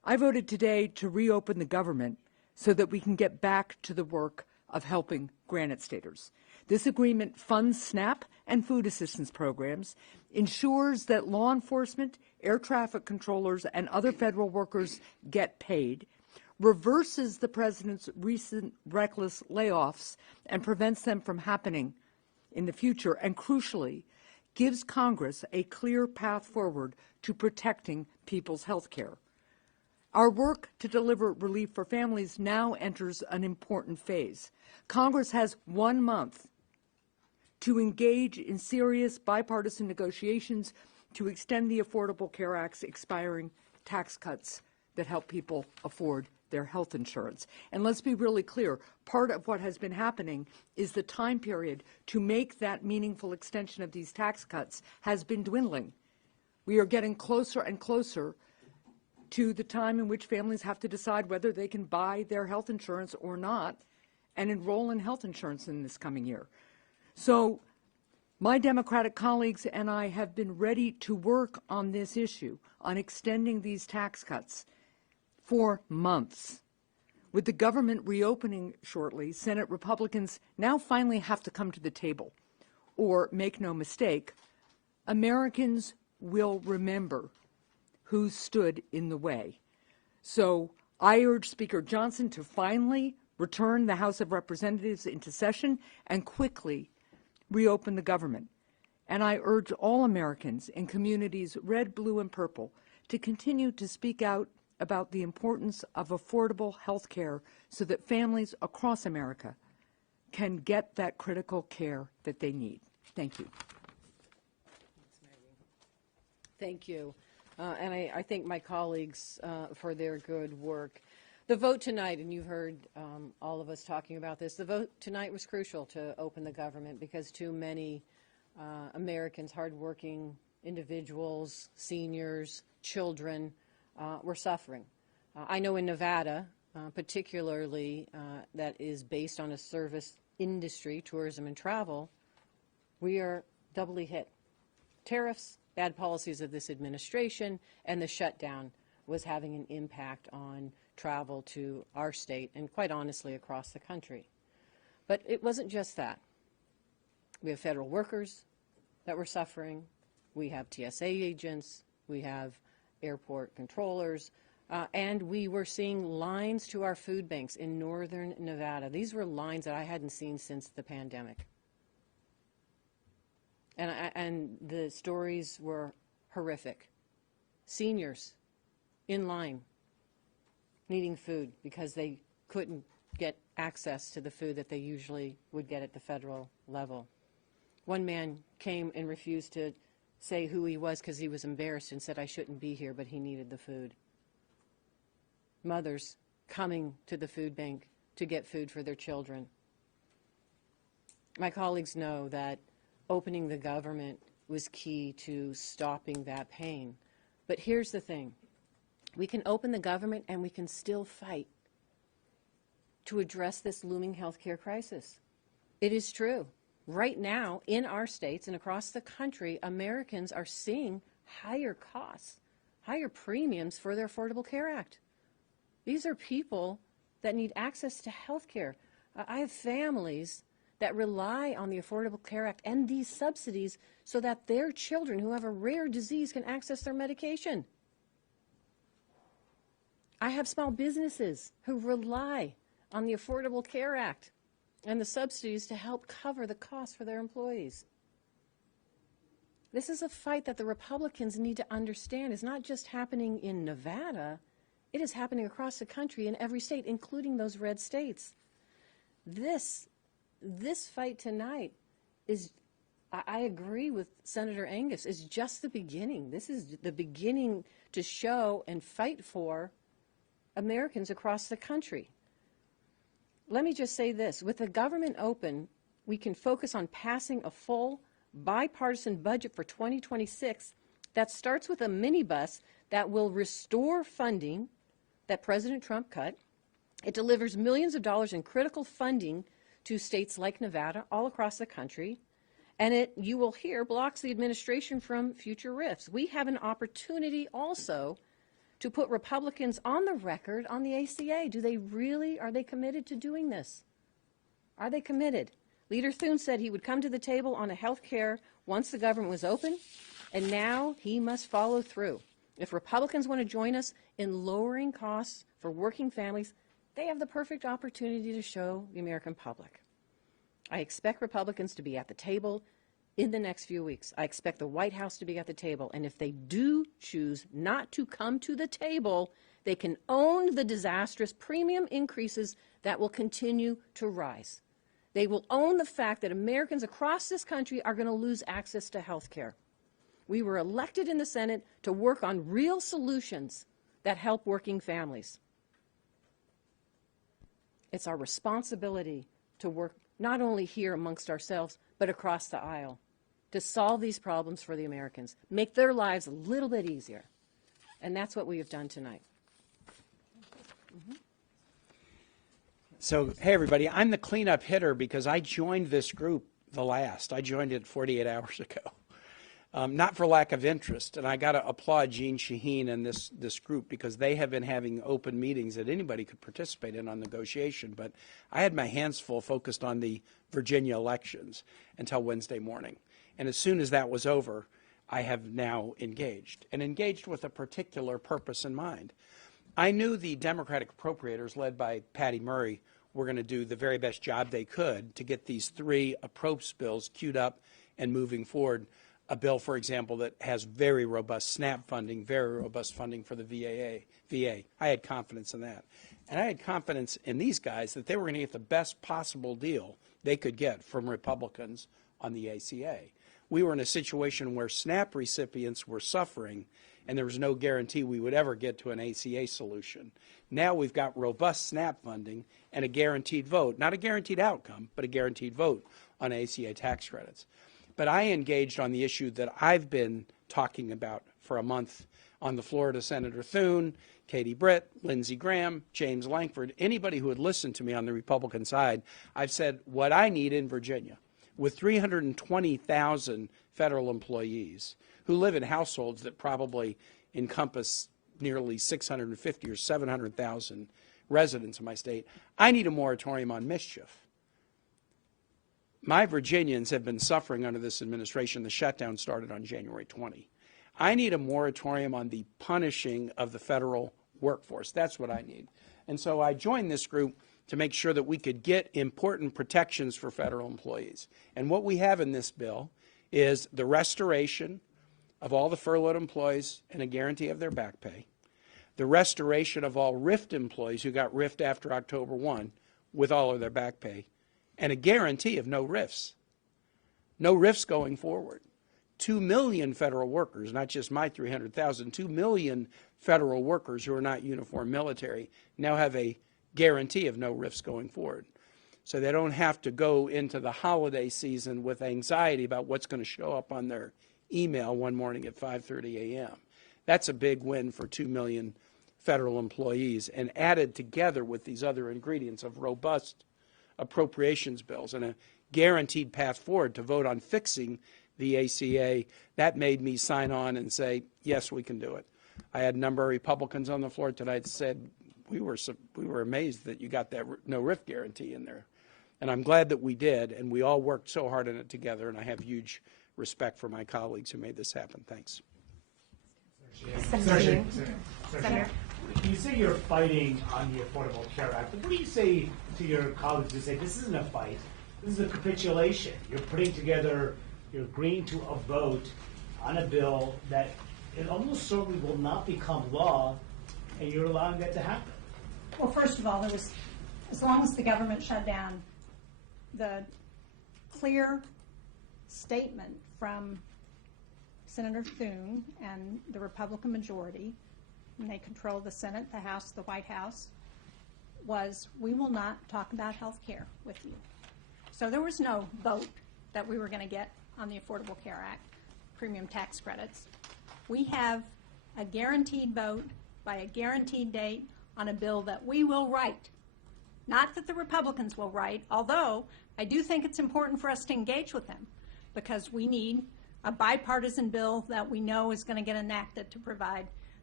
I voted today to reopen the government so that we can get back to the work of helping Granite Staters. This agreement funds SNAP and food assistance programs, ensures that law enforcement, air traffic controllers, and other federal workers get paid, reverses the president's recent reckless layoffs and prevents them from happening in the future, and crucially, gives Congress a clear path forward to protecting people's health care. Our work to deliver relief for families now enters an important phase. Congress has 1 month to engage in serious bipartisan negotiations to extend the Affordable Care Act's expiring tax cuts that help people afford their health insurance. And let's be really clear, part of what has been happening is the time period to make that meaningful extension of these tax cuts has been dwindling. We are getting closer and closer to the time in which families have to decide whether they can buy their health insurance or not and enroll in health insurance in this coming year. So my Democratic colleagues and I have been ready to work on this issue, on extending these tax cuts for months. With the government reopening shortly, Senate Republicans now finally have to come to the table. Or, make no mistake, Americans will remember who stood in the way. So I urge Speaker Johnson to finally return the House of Representatives into session and quickly reopen the government. And I urge all Americans in communities red, blue, and purple to continue to speak out about the importance of affordable health care so that families across America can get that critical care that they need. Thank you. Thank you. And I thank my colleagues for their good work. The vote tonight, and you've heard all of us talking about this, the vote tonight was crucial to open the government because too many Americans, hardworking individuals, seniors, children, were suffering. I know in Nevada, particularly that is based on a service industry, tourism and travel, we are doubly hit. Tariffs, bad policies of this administration, and the shutdown was having an impact on travel to our state and quite honestly across the country. But it wasn't just that. We have federal workers that were suffering. We have TSA agents. We have airport controllers. And we were seeing lines to our food banks in northern Nevada. These were lines that I hadn't seen since the pandemic. And the stories were horrific. Seniors in line needing food because they couldn't get access to the food that they usually would get at the federal level. One man came and refused to say who he was because he was embarrassed and said, "I shouldn't be here," but he needed the food. Mothers coming to the food bank to get food for their children. My colleagues know that opening the government was key to stopping that pain. But here's the thing. We can open the government and we can still fight to address this looming healthcare crisis. It is true. Right now, in our states and across the country, Americans are seeing higher costs, higher premiums for their Affordable Care Act. These are people that need access to health care. I have families that rely on the Affordable Care Act and these subsidies so that their children who have a rare disease can access their medication. I have small businesses who rely on the Affordable Care Act and the subsidies to help cover the costs for their employees. This is a fight that the Republicans need to understand is not just happening in Nevada, it is happening across the country in every state, including those red states. This fight tonight is, I agree with Senator Angus, is just the beginning. This is the beginning to show and fight for Americans across the country. Let me just say this. With the government open, we can focus on passing a full bipartisan budget for 2026 that starts with a minibus that will restore funding that President Trump cut. It delivers millions of dollars in critical funding to states like Nevada all across the country. And it, you will hear, blocks the administration from future rifts. We have an opportunity also to put Republicans on the record on the ACA. Are they committed to doing this? Are they committed? Leader Thune said he would come to the table on a health care once the government was open, and now he must follow through. If Republicans want to join us in lowering costs for working families, they have the perfect opportunity to show the American public. I expect Republicans to be at the table in the next few weeks. I expect the White House to be at the table. And if they do choose not to come to the table, they can own the disastrous premium increases that will continue to rise. They will own the fact that Americans across this country are going to lose access to health care. We were elected in the Senate to work on real solutions that help working families. It's our responsibility to work not only here amongst ourselves, but across the aisle, to solve these problems for the Americans, make their lives a little bit easier. And that's what we have done tonight. So, hey, everybody, I'm the cleanup hitter because I joined this group the last. I joined it 48 hours ago. Not for lack of interest, and I got to applaud Jean Shaheen and this group because they have been having open meetings that anybody could participate in on negotiation, but I had my hands full focused on the Virginia elections until Wednesday morning. And as soon as that was over, I have now engaged, and engaged with a particular purpose in mind. I knew the Democratic appropriators, led by Patty Murray, were going to do the very best job they could to get these three approach bills queued up and moving forward. A bill, for example, that has very robust SNAP funding, very robust funding for the VA. I had confidence in that. And I had confidence in these guys that they were going to get the best possible deal they could get from Republicans on the ACA. We were in a situation where SNAP recipients were suffering, and there was no guarantee we would ever get to an ACA solution. Now we've got robust SNAP funding and a guaranteed vote, not a guaranteed outcome, but a guaranteed vote on ACA tax credits. But I engaged on the issue that I've been talking about for a month on the floor to Senator Thune, Katie Britt, Lindsey Graham, James Lankford, anybody who had listened to me on the Republican side. I've said what I need in Virginia, with 320,000 federal employees who live in households that probably encompass nearly 650 or 700,000 residents in my state, I need a moratorium on mischief. My Virginians have been suffering under this administration. The shutdown started on January 20. I need a moratorium on the punishing of the federal workforce. That's what I need. And so I joined this group to make sure that we could get important protections for federal employees. And what we have in this bill is the restoration of all the furloughed employees and a guarantee of their back pay, the restoration of all RIFT employees who got RIFT after October 1 with all of their back pay, and a guarantee of no RIFs. No RIFs going forward. 2 million federal workers, not just my 300,000, 2 million federal workers who are not uniform military now have a guarantee of no RIFs going forward. So they don't have to go into the holiday season with anxiety about what's going to show up on their email one morning at 5:30 a.m. That's a big win for 2 million federal employees, and added together with these other ingredients of robust appropriations bills and a guaranteed path forward to vote on fixing the ACA, that made me sign on and say, yes, we can do it. I had a number of Republicans on the floor tonight that said, we were amazed that you got that no RIF guarantee in there. And I'm glad that we did, and we all worked so hard on it together, and I have huge respect for my colleagues who made this happen. Thanks. Senator, you say you're fighting on the Affordable Care Act, but what do you say to your colleagues who say this isn't a fight, this is a capitulation? You're putting together, you're agreeing to a vote on a bill that it almost certainly will not become law, and you're allowing that to happen. Well, first of all, as long as the government shut down, the clear statement from Senator Thune and the Republican majority, and they control the Senate, the House, the White House, was we will not talk about health care with you. So there was no vote that we were going to get on the Affordable Care Act, premium tax credits. We have a guaranteed vote by a guaranteed date on a bill that we will write. Not that the Republicans will write, although I do think it's important for us to engage with them because we need a bipartisan bill that we know is going to get enacted to provide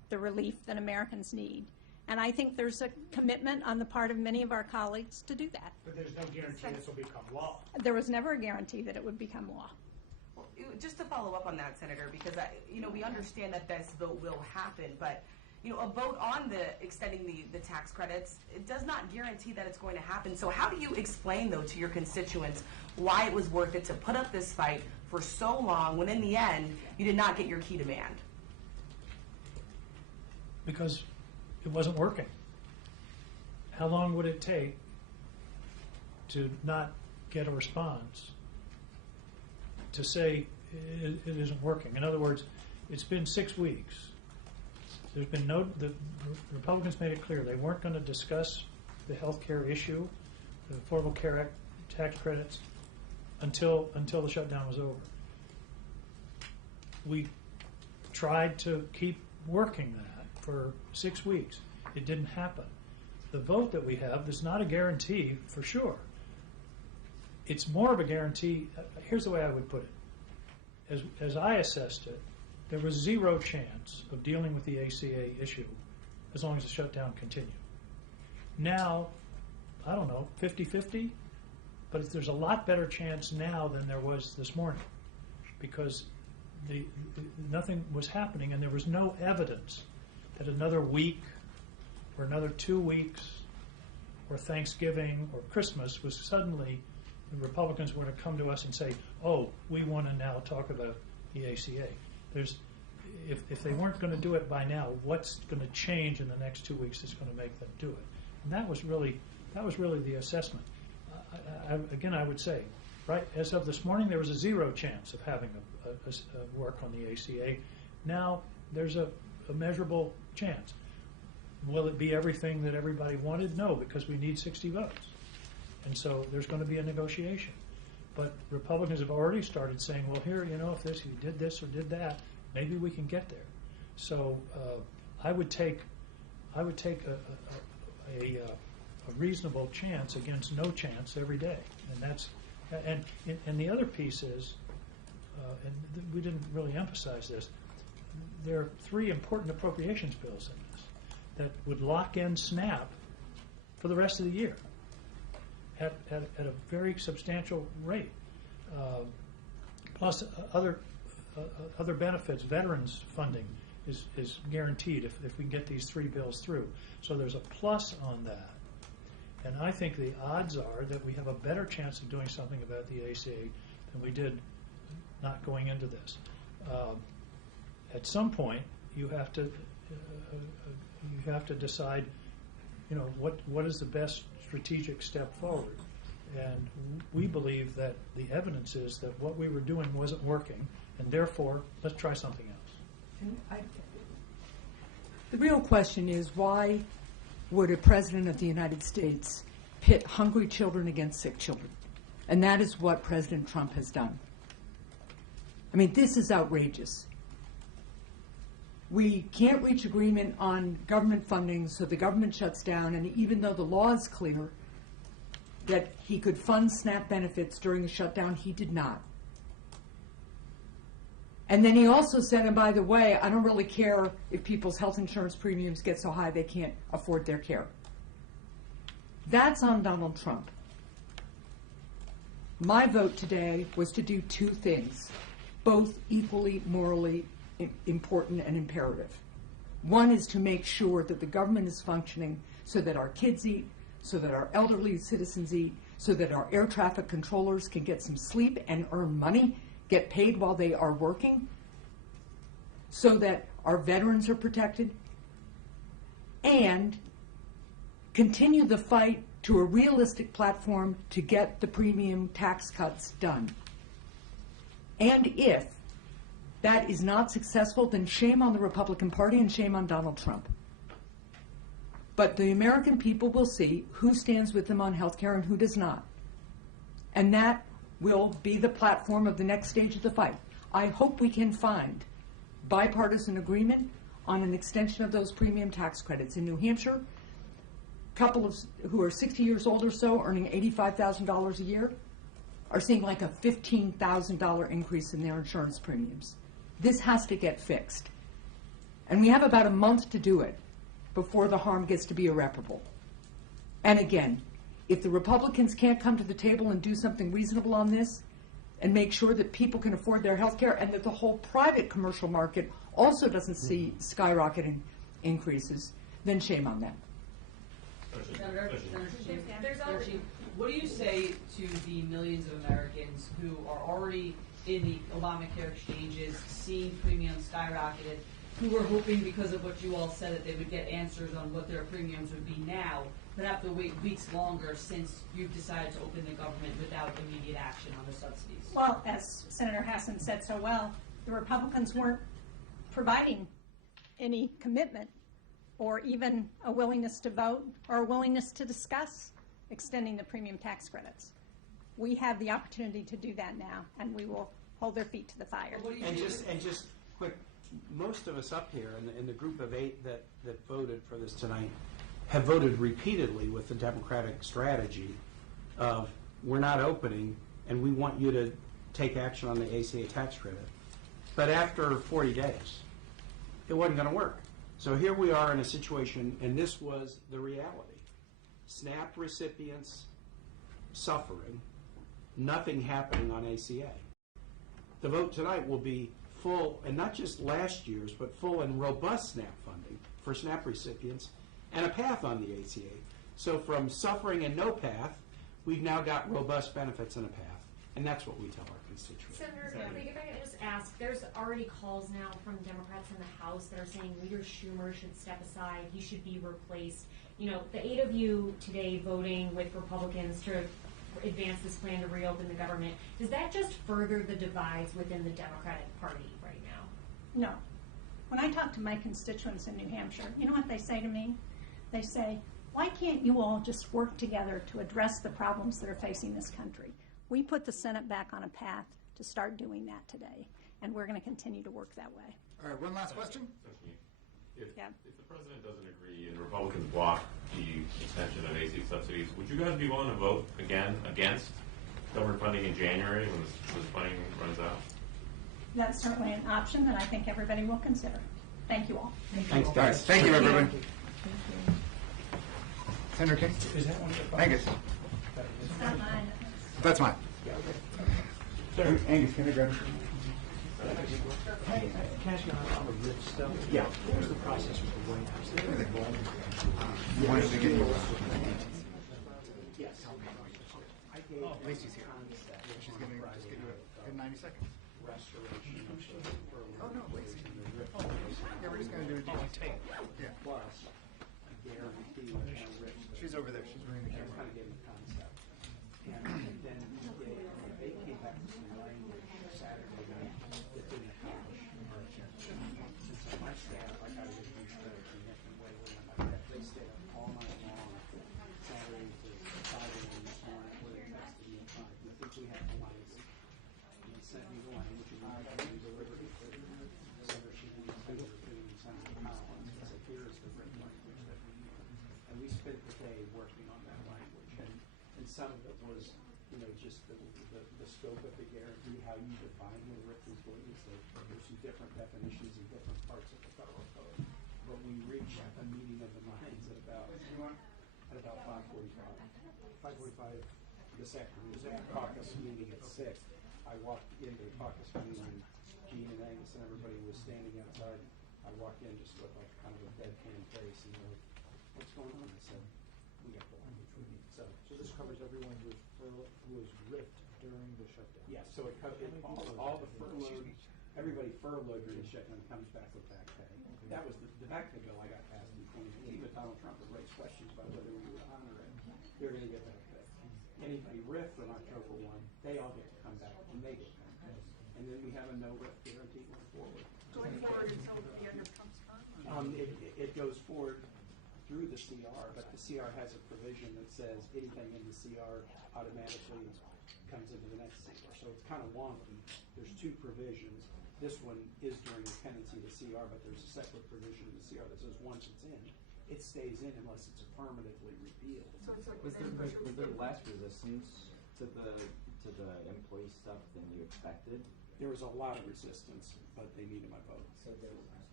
the relief that Americans need. And I think there's a commitment on the part of many of our colleagues to do that. But there's no guarantee this will become law. There was never a guarantee that it would become law. Well, just to follow up on that, Senator, because we understand that this vote will happen, but a vote on extending the tax credits, it does not guarantee that it's going to happen. So how do you explain, though, to your constituents why it was worth it to put up this fight for so long when in the end you did not get your key demand? Because it wasn't working. How long would it take to not get a response to say it isn't working? In other words, it's been 6 weeks. There's been the Republicans made it clear they weren't going to discuss the health care issue, the Affordable Care Act tax credits, until the shutdown was over. We tried to keep working that for 6 weeks. It didn't happen. The vote that we have is not a guarantee for sure. It's more of a guarantee. Here's the way I would put it. As I assessed it, there was zero chance of dealing with the ACA issue as long as the shutdown continued. Now, I don't know, 50-50? But there's a lot better chance now than there was this morning because nothing was happening and there was no evidence that another week or another 2 weeks or Thanksgiving or Christmas was suddenly the Republicans were to come to us and say, oh, we want to now talk about the ACA. If they weren't going to do it by now, what's going to change in the next 2 weeks that's going to make them do it? And that was really the assessment. Again, I would say, right, as of this morning, there was a zero chance of having a work on the ACA. Now there's a measurable chance. Will it be everything that everybody wanted? No, because we need 60 votes. And so there's going to be a negotiation. But Republicans have already started saying, well, here, if you did this or did that, maybe we can get there. So I would take a reasonable chance against no chance every day, and the other piece is, and we didn't really emphasize this. There are 3 important appropriations bills in this that would lock in SNAP for the rest of the year at a very substantial rate, plus other benefits. Veterans funding is guaranteed if we can get these 3 bills through. So there's a plus on that. And I think the odds are that we have a better chance of doing something about the ACA than we did not going into this. At some point, you have to decide, what is the best strategic step forward. And we believe that the evidence is that what we were doing wasn't working, and therefore, let's try something else. The real question is, why would a president of the United States pit hungry children against sick children? And that is what President Trump has done. I mean, this is outrageous. We can't reach agreement on government funding, so the government shuts down, and even though the law is clear that he could fund SNAP benefits during the shutdown, he did not. And then he also said, and by the way, I don't really care if people's health insurance premiums get so high they can't afford their care. That's on Donald Trump. My vote today was to do 2 things, both equally morally important and imperative. One is to make sure that the government is functioning so that our kids eat, so that our elderly citizens eat, so that our air traffic controllers can get some sleep and earn money, get paid while they are working, so that our veterans are protected, and continue the fight to a realistic platform to get the premium tax cuts done. And if that is not successful, then shame on the Republican Party and shame on Donald Trump. But the American people will see who stands with them on health care and who does not. And that will be the platform of the next stage of the fight. I hope we can find bipartisan agreement on an extension of those premium tax credits. In New Hampshire, couples who are 60 years old or so, earning $85,000 a year, are seeing like a $15,000 increase in their insurance premiums. This has to get fixed. And we have about a month to do it before the harm gets to be irreparable. And again, if the Republicans can't come to the table and do something reasonable on this and make sure that people can afford their health care and that the whole private commercial market also doesn't see skyrocketing increases, then shame on them. Senator Shaheen, what do you say to the millions of Americans who are already in the Obamacare exchanges, seeing premiums skyrocketed, who were hoping because of what you all said that they would get answers on what their premiums would be now, but have to wait weeks longer since you've decided to open the government without immediate action on the subsidies? Well, as Senator Hassan said so well, the Republicans weren't providing any commitment or even a willingness to vote or a willingness to discuss extending the premium tax credits. We have the opportunity to do that now, and we will hold their feet to the fire. And just quick, most of us up here in the group of 8 that voted for this tonight have voted repeatedly with the Democratic strategy of we're not opening and we want you to take action on the ACA tax credit. But after 40 days, it wasn't going to work. So here we are in a situation, and this was the reality. SNAP recipients suffering, nothing happening on ACA. The vote tonight will be full, and not just last year's, but full and robust SNAP funding for SNAP recipients and a path on the ACA. So from suffering and no path, we've now got robust benefits and a path. And that's what we tell our constituents. Senator, if I could just ask, there's already calls now from Democrats in the House that are saying Leader Schumer should step aside, he should be replaced. You know, the 8 of you today voting with Republicans to advance this plan to reopen the government, does that just further the divides within the Democratic Party right now? No. When I talk to my constituents in New Hampshire, you know what they say to me? They say, why can't you all just work together to address the problems that are facing this country? We put the Senate back on a path to start doing that today, and we're going to continue to work that way. All right, one last question. If the president doesn't agree and Republicans block the extension of AC subsidies, would you guys be willing to vote again against government funding in January when this funding runs out? That's certainly an option that I think everybody will consider. Thank you all. Thanks, guys. Thank you, everyone. Senator King? Is that one of the Angus. It's not mine. That's mine. Angus, can I grab it? Can I ask you on the RIF stuff? Yeah. What was the process with the White House? They were involved. You wanted to get you Yes. Oh, Lacey's here. She's going to just give you a 90 seconds. Restoration. Oh, no, Lacey. Oh, yeah, we're just going to do it. Yeah. Plus, a guarantee on RIF. She's over there. She's running the That's camera. kind of gave the concept. And then they came back with some language Saturday night that didn't accomplish much. And so my staff, I got to get these better and different way on my head. They stayed up all night long, Saturday to 5 a.m. this morning, where they texted me and tried. I think we have the lines. And he sent me the language and I got to deliver it. Senator Shaheen, Senator Boone, Senator Collins, and said, here is the written language that we need. And we spent the day working on that language, and some of it was, you know, just the scope of the guarantee, how you define what RIF is going to say. There's some different definitions in different parts of the federal code. But we reached a meeting of the minds at about 5:45. 5:45 this afternoon. It was at the caucus meeting at 6. I walked into the caucus meeting and Gene and Angus and everybody was standing outside. I walked in just with like kind of a deadpan face and they're like, what's going on? I said, we got the language we need. So this covers everyone who was ripped during the shutdown. yeah, so it covers all the furloughed, everybody furloughed during the shutdown comes back with back pay. That was the back pay bill I got passed in 2018, but Donald Trump would raise questions about whether we would honor it. They're going to get back pay. Anybody RIF from October 1, they all get to come back and they get back pay. And then we have a no RIF guarantee going forward. Going forward until the end of Trump's term? It goes forward through the CR, but the CR has a provision that says anything in the CR automatically comes into the next CR. So it's kind of wonky. There's 2 provisions. This one is during the pendency of the CR, but there's a separate provision in the CR that says once it's in, it stays in unless it's affirmatively repealed. Was there less resistance to the employee stuff than you expected? There was a lot of resistance, but they needed my vote. So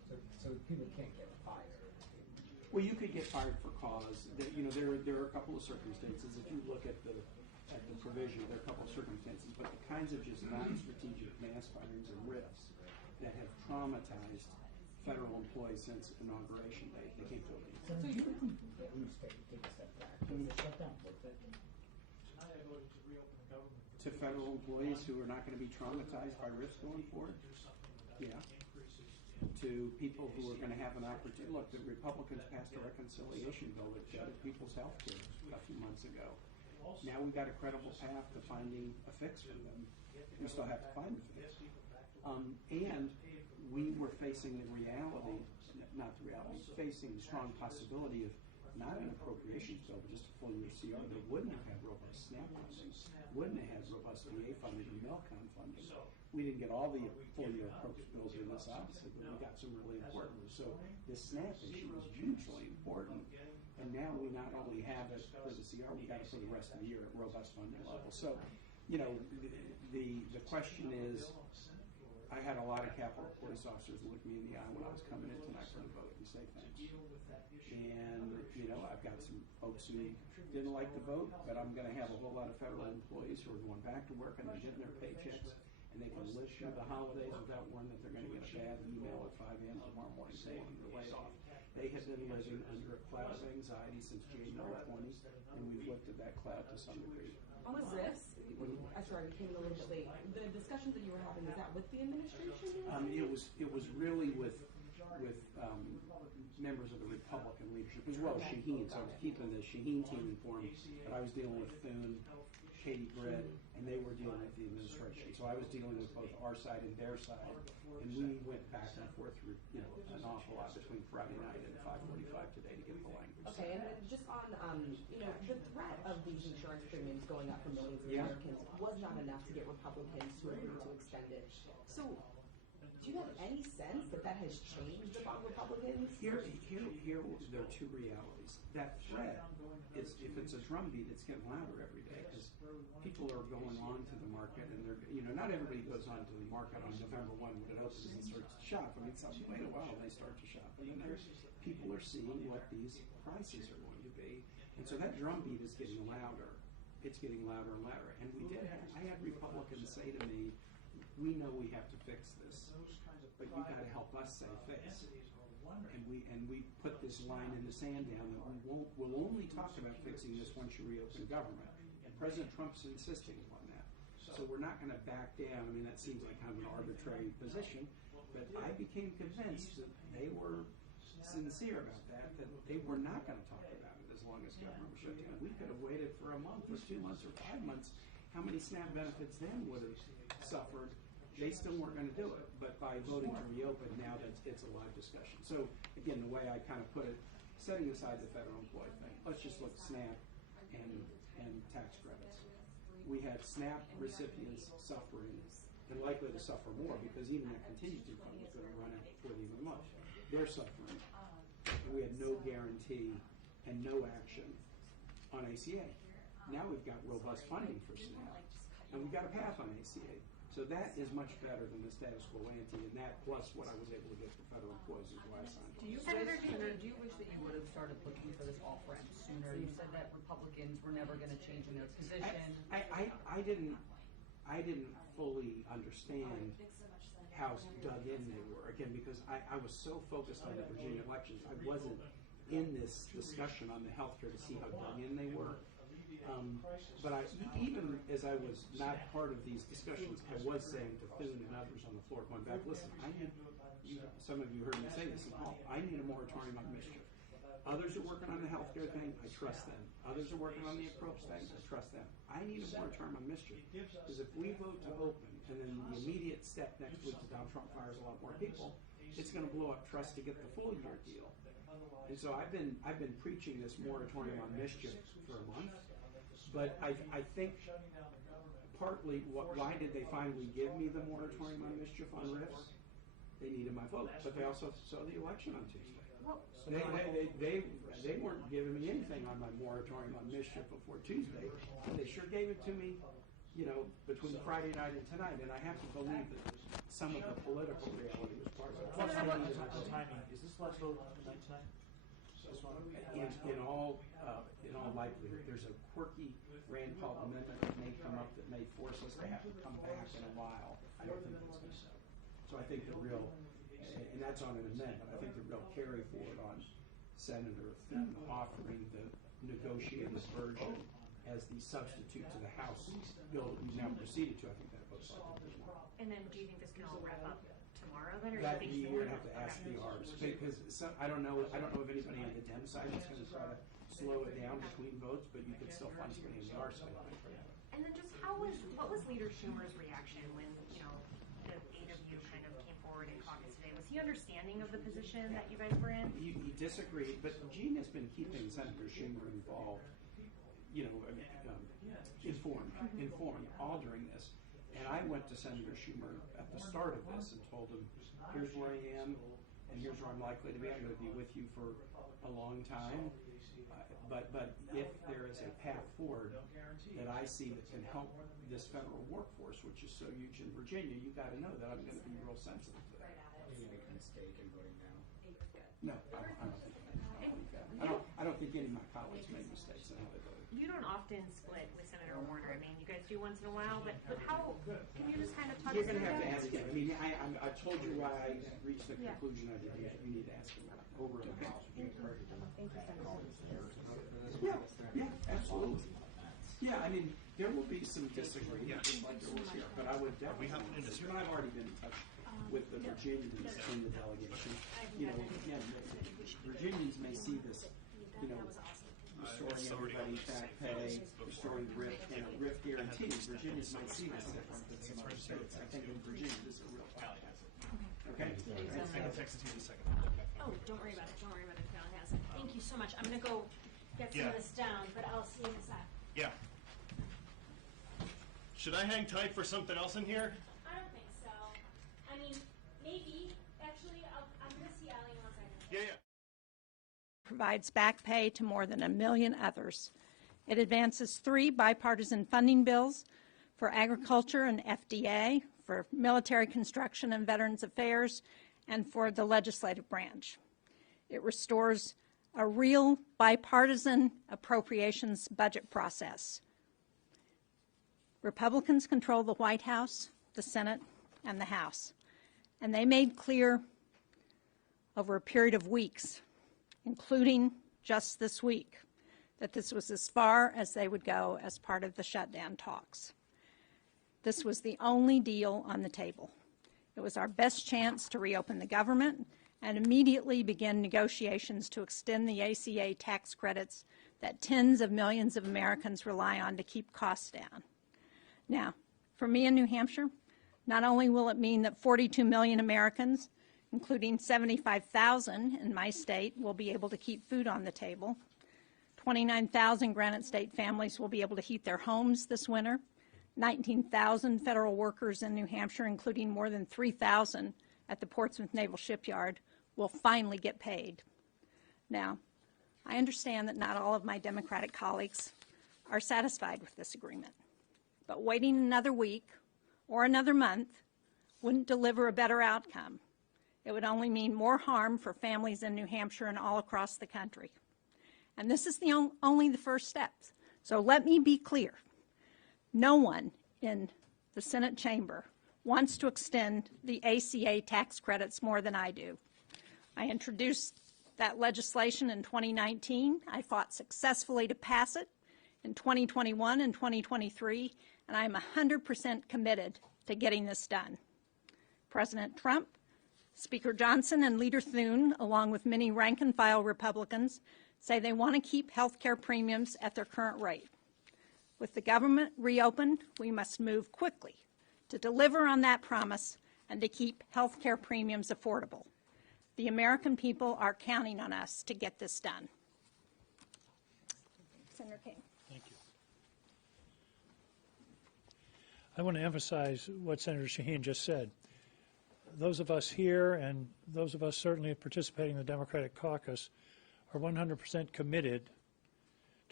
So people can't get fired. Well, you could get fired for cause. There are a couple of circumstances. If you look at the provision, there are a couple of circumstances, but the kinds of just non-strategic mass firings and rifts that have traumatized federal employees since inauguration day, they can't go So you think at least take a step back. Is the shutdown worth it? to federal employees who are not going to be traumatized by rifts going forward? Yeah. To people who are going to have an opportunity. Look, the Republicans passed a reconciliation bill that gutted people's health care a few months ago. Now we've got a credible path to finding a fix for them. We still have to find a fix. And we were facing the reality, not the reality, facing the strong possibility of not an appropriations bill, but just a full year CR that wouldn't have had robust SNAP funding, wouldn't have had robust VA funding or Milcom funding. We didn't get all the full year appropriate bills in this, obviously, but we got some really important ones. So this SNAP issue is hugely important. And now we not only have it for the CR, we got it for the rest of the year at robust funding level. So, the question is, I had a lot of Capitol Police officers look me in the eye when I was coming in tonight for the vote and say thanks. And, I've got some folks who didn't like the vote, but I'm going to have a whole lot of federal employees who are going back to work and they're getting their paychecks and they can live through the holidays without worrying that they're going to get a bad email at 5 a.m. tomorrow morning saying they're laid off. They have been living under a cloud of anxiety since January 20, and we've lifted that cloud to some degree. On the rifts, I'm sorry, we came in a little bit late. The discussions that you were having, is that with the administration? It was really with members of the Republican leadership, as well as Shaheen. So I was keeping the Shaheen team informed, but I was dealing with Thune, Katie Britt, and they were dealing with the administration. So I was dealing with both our side and their side, and we went back and forth through an awful lot between Friday night and 5:45 today to get the language. Okay, and just on the threat of these insurance premiums going up for millions of Americans was not enough to get Republicans to agree to extend it. So, do you have any sense that has changed among Republicans? Here there are two realities. That threat is, if it's a drumbeat, it's getting louder every day because people are going on to the market and they're, not everybody goes on to the market on November 1 when it opens and starts to shop. I mean, wait a while, they start to shop. And then people are seeing what these prices are going to be. And so that drumbeat is getting louder. It's getting louder and louder. And I had Republicans say to me, we know we have to fix this, but you got to help us say fix. And we put this line in the sand down that we'll only talk about fixing this once you reopen government. And President Trump's insisting upon that. So we're not going to back down. I mean, that seems like kind of an arbitrary position, but I became convinced that they were sincere about that they were not going to talk about it as long as government was shut down. We could have waited for a month or 2 months or 5 months. How many SNAP benefits then would have suffered? They still weren't going to do it, but by voting to reopen, now it's a live discussion. So again, the way I kind of put it, setting aside the federal employee thing, let's just look at SNAP and tax credits. We have SNAP recipients suffering and likely to suffer more because even that contingency fund was going to run out before the end of the month. They're suffering. We had no guarantee and no action on ACA. Now we've got robust funding for SNAP, and we've got a path on ACA. So that is much better than the status quo ante, and that plus what I was able to get for federal employees is why I signed on. Do you wish that you would have started looking for this off-ramp sooner? You said that Republicans were never going to change in their position. I didn't fully understand how dug in they were, again, because I was so focused on the Virginia elections, I wasn't in this discussion on the healthcare to see how dug in they were. But even as I was not part of these discussions, I was saying to Thune and others on the floor, going back, listen, some of you heard me say this, I need a moratorium on mischief. Others are working on the healthcare thing, I trust them. Others are working on the approach thing, I trust them. I need a moratorium on mischief. Because if we vote to open, and then the immediate step next week is Donald Trump fires a lot more people, it's going to blow up trust to get the full year deal. And so I've been preaching this moratorium on mischief for a month. But I think partly, why did they finally give me the moratorium on mischief on rifts? They needed my vote, but they also saw the election on Tuesday. They weren't giving me anything on my moratorium on mischief before Tuesday. They sure gave it to me between Friday night and tonight, and I have to believe that some of the political reality was part of it. Timing, is this last vote tonight? In all likelihood, there's a quirky Rand Paul amendment that may come up that may force us to have to come back in a while. I don't think that's going to happen. So I think the real, and that's on an amendment, I think the real carry forward on Senator Thune offering the negotiated version as the substitute to the House bill that we've now proceeded to. I think that looks like a good one. And then do you think this can all wrap up tomorrow then, or That do you think you would have to ask the Rs, because I don't know if anybody on the Dem side is going to try to slow it down between votes, but you could still find somebody on the R side. And then just what was Leader Schumer's reaction when, the 8 of you kind of came forward in caucus today? Was he understanding of the position that you guys were in? He disagreed, but Gene has been keeping Senator Schumer involved, informed all during this. And I went to Senator Schumer at the start of this and told him, here's where I am, and here's where I'm likely to be. I'm going to be with you for a long time. But if there is a path forward that I see that can help this federal workforce, which is so huge in Virginia, you got to know that I'm going to be real sensitive to that. Are you making a mistake in voting now? No, I don't think any of my colleagues made mistakes in how they voted. You don't often split with Senator Warner. I mean, you guys do once in a while, but how, can you just kind of talk You're us going to through have to that? ask him. I mean, I told you why I reached the conclusion I did. You need to ask him over in the House. Yeah, absolutely. Yeah, I mean, there will be some disagreement, just like there was here, but I would definitely. I've already been in touch with the Virginians in the delegation. Again, Virginians may see this, restoring everybody back pay, restoring RIF guarantees. Virginians might see this different than some other states. I think in Virginia, this is a real problem. Okay? I can text it to you in a second. Oh, don't worry about it. Don't worry about it. Val has it. Thank you so much. I'm going to go get some of this down, but I'll see you in a sec. Yeah. Should I hang tight for something else in here? I don't think so. I mean, maybe. Actually, I'm going to see Allie in 1 second. Yeah. Provides back pay to more than 1 million others. It advances 3 bipartisan funding bills for agriculture and FDA, for military construction and Veterans Affairs, and for the legislative branch. It restores a real bipartisan appropriations budget process. Republicans control the White House, the Senate, and the House. And they made clear over a period of weeks, including just this week, that this was as far as they would go as part of the shutdown talks. This was the only deal on the table. It was our best chance to reopen the government and immediately begin negotiations to extend the ACA tax credits that tens of millions of Americans rely on to keep costs down. Now, for me in New Hampshire, not only will it mean that 42 million Americans, including 75,000 in my state, will be able to keep food on the table, 29,000 Granite State families will be able to heat their homes this winter, 19,000 federal workers in New Hampshire, including more than 3,000 at the Portsmouth Naval Shipyard, will finally get paid. Now, I understand that not all of my Democratic colleagues are satisfied with this agreement, but waiting another week or another month wouldn't deliver a better outcome. It would only mean more harm for families in New Hampshire and all across the country. And this is only the first steps. So let me be clear. No one in the Senate chamber wants to extend the ACA tax credits more than I do. I introduced that legislation in 2019. I fought successfully to pass it in 2021 and 2023, and I'm 100% committed to getting this done. President Trump, Speaker Johnson, and Leader Thune, along with many rank-and-file Republicans, say they want to keep health care premiums at their current rate. With the government reopened, we must move quickly to deliver on that promise and to keep health care premiums affordable. The American people are counting on us to get this done. Senator King. Thank you. I want to emphasize what Senator Shaheen just said. Those of us here and those of us certainly participating in the Democratic caucus are 100% committed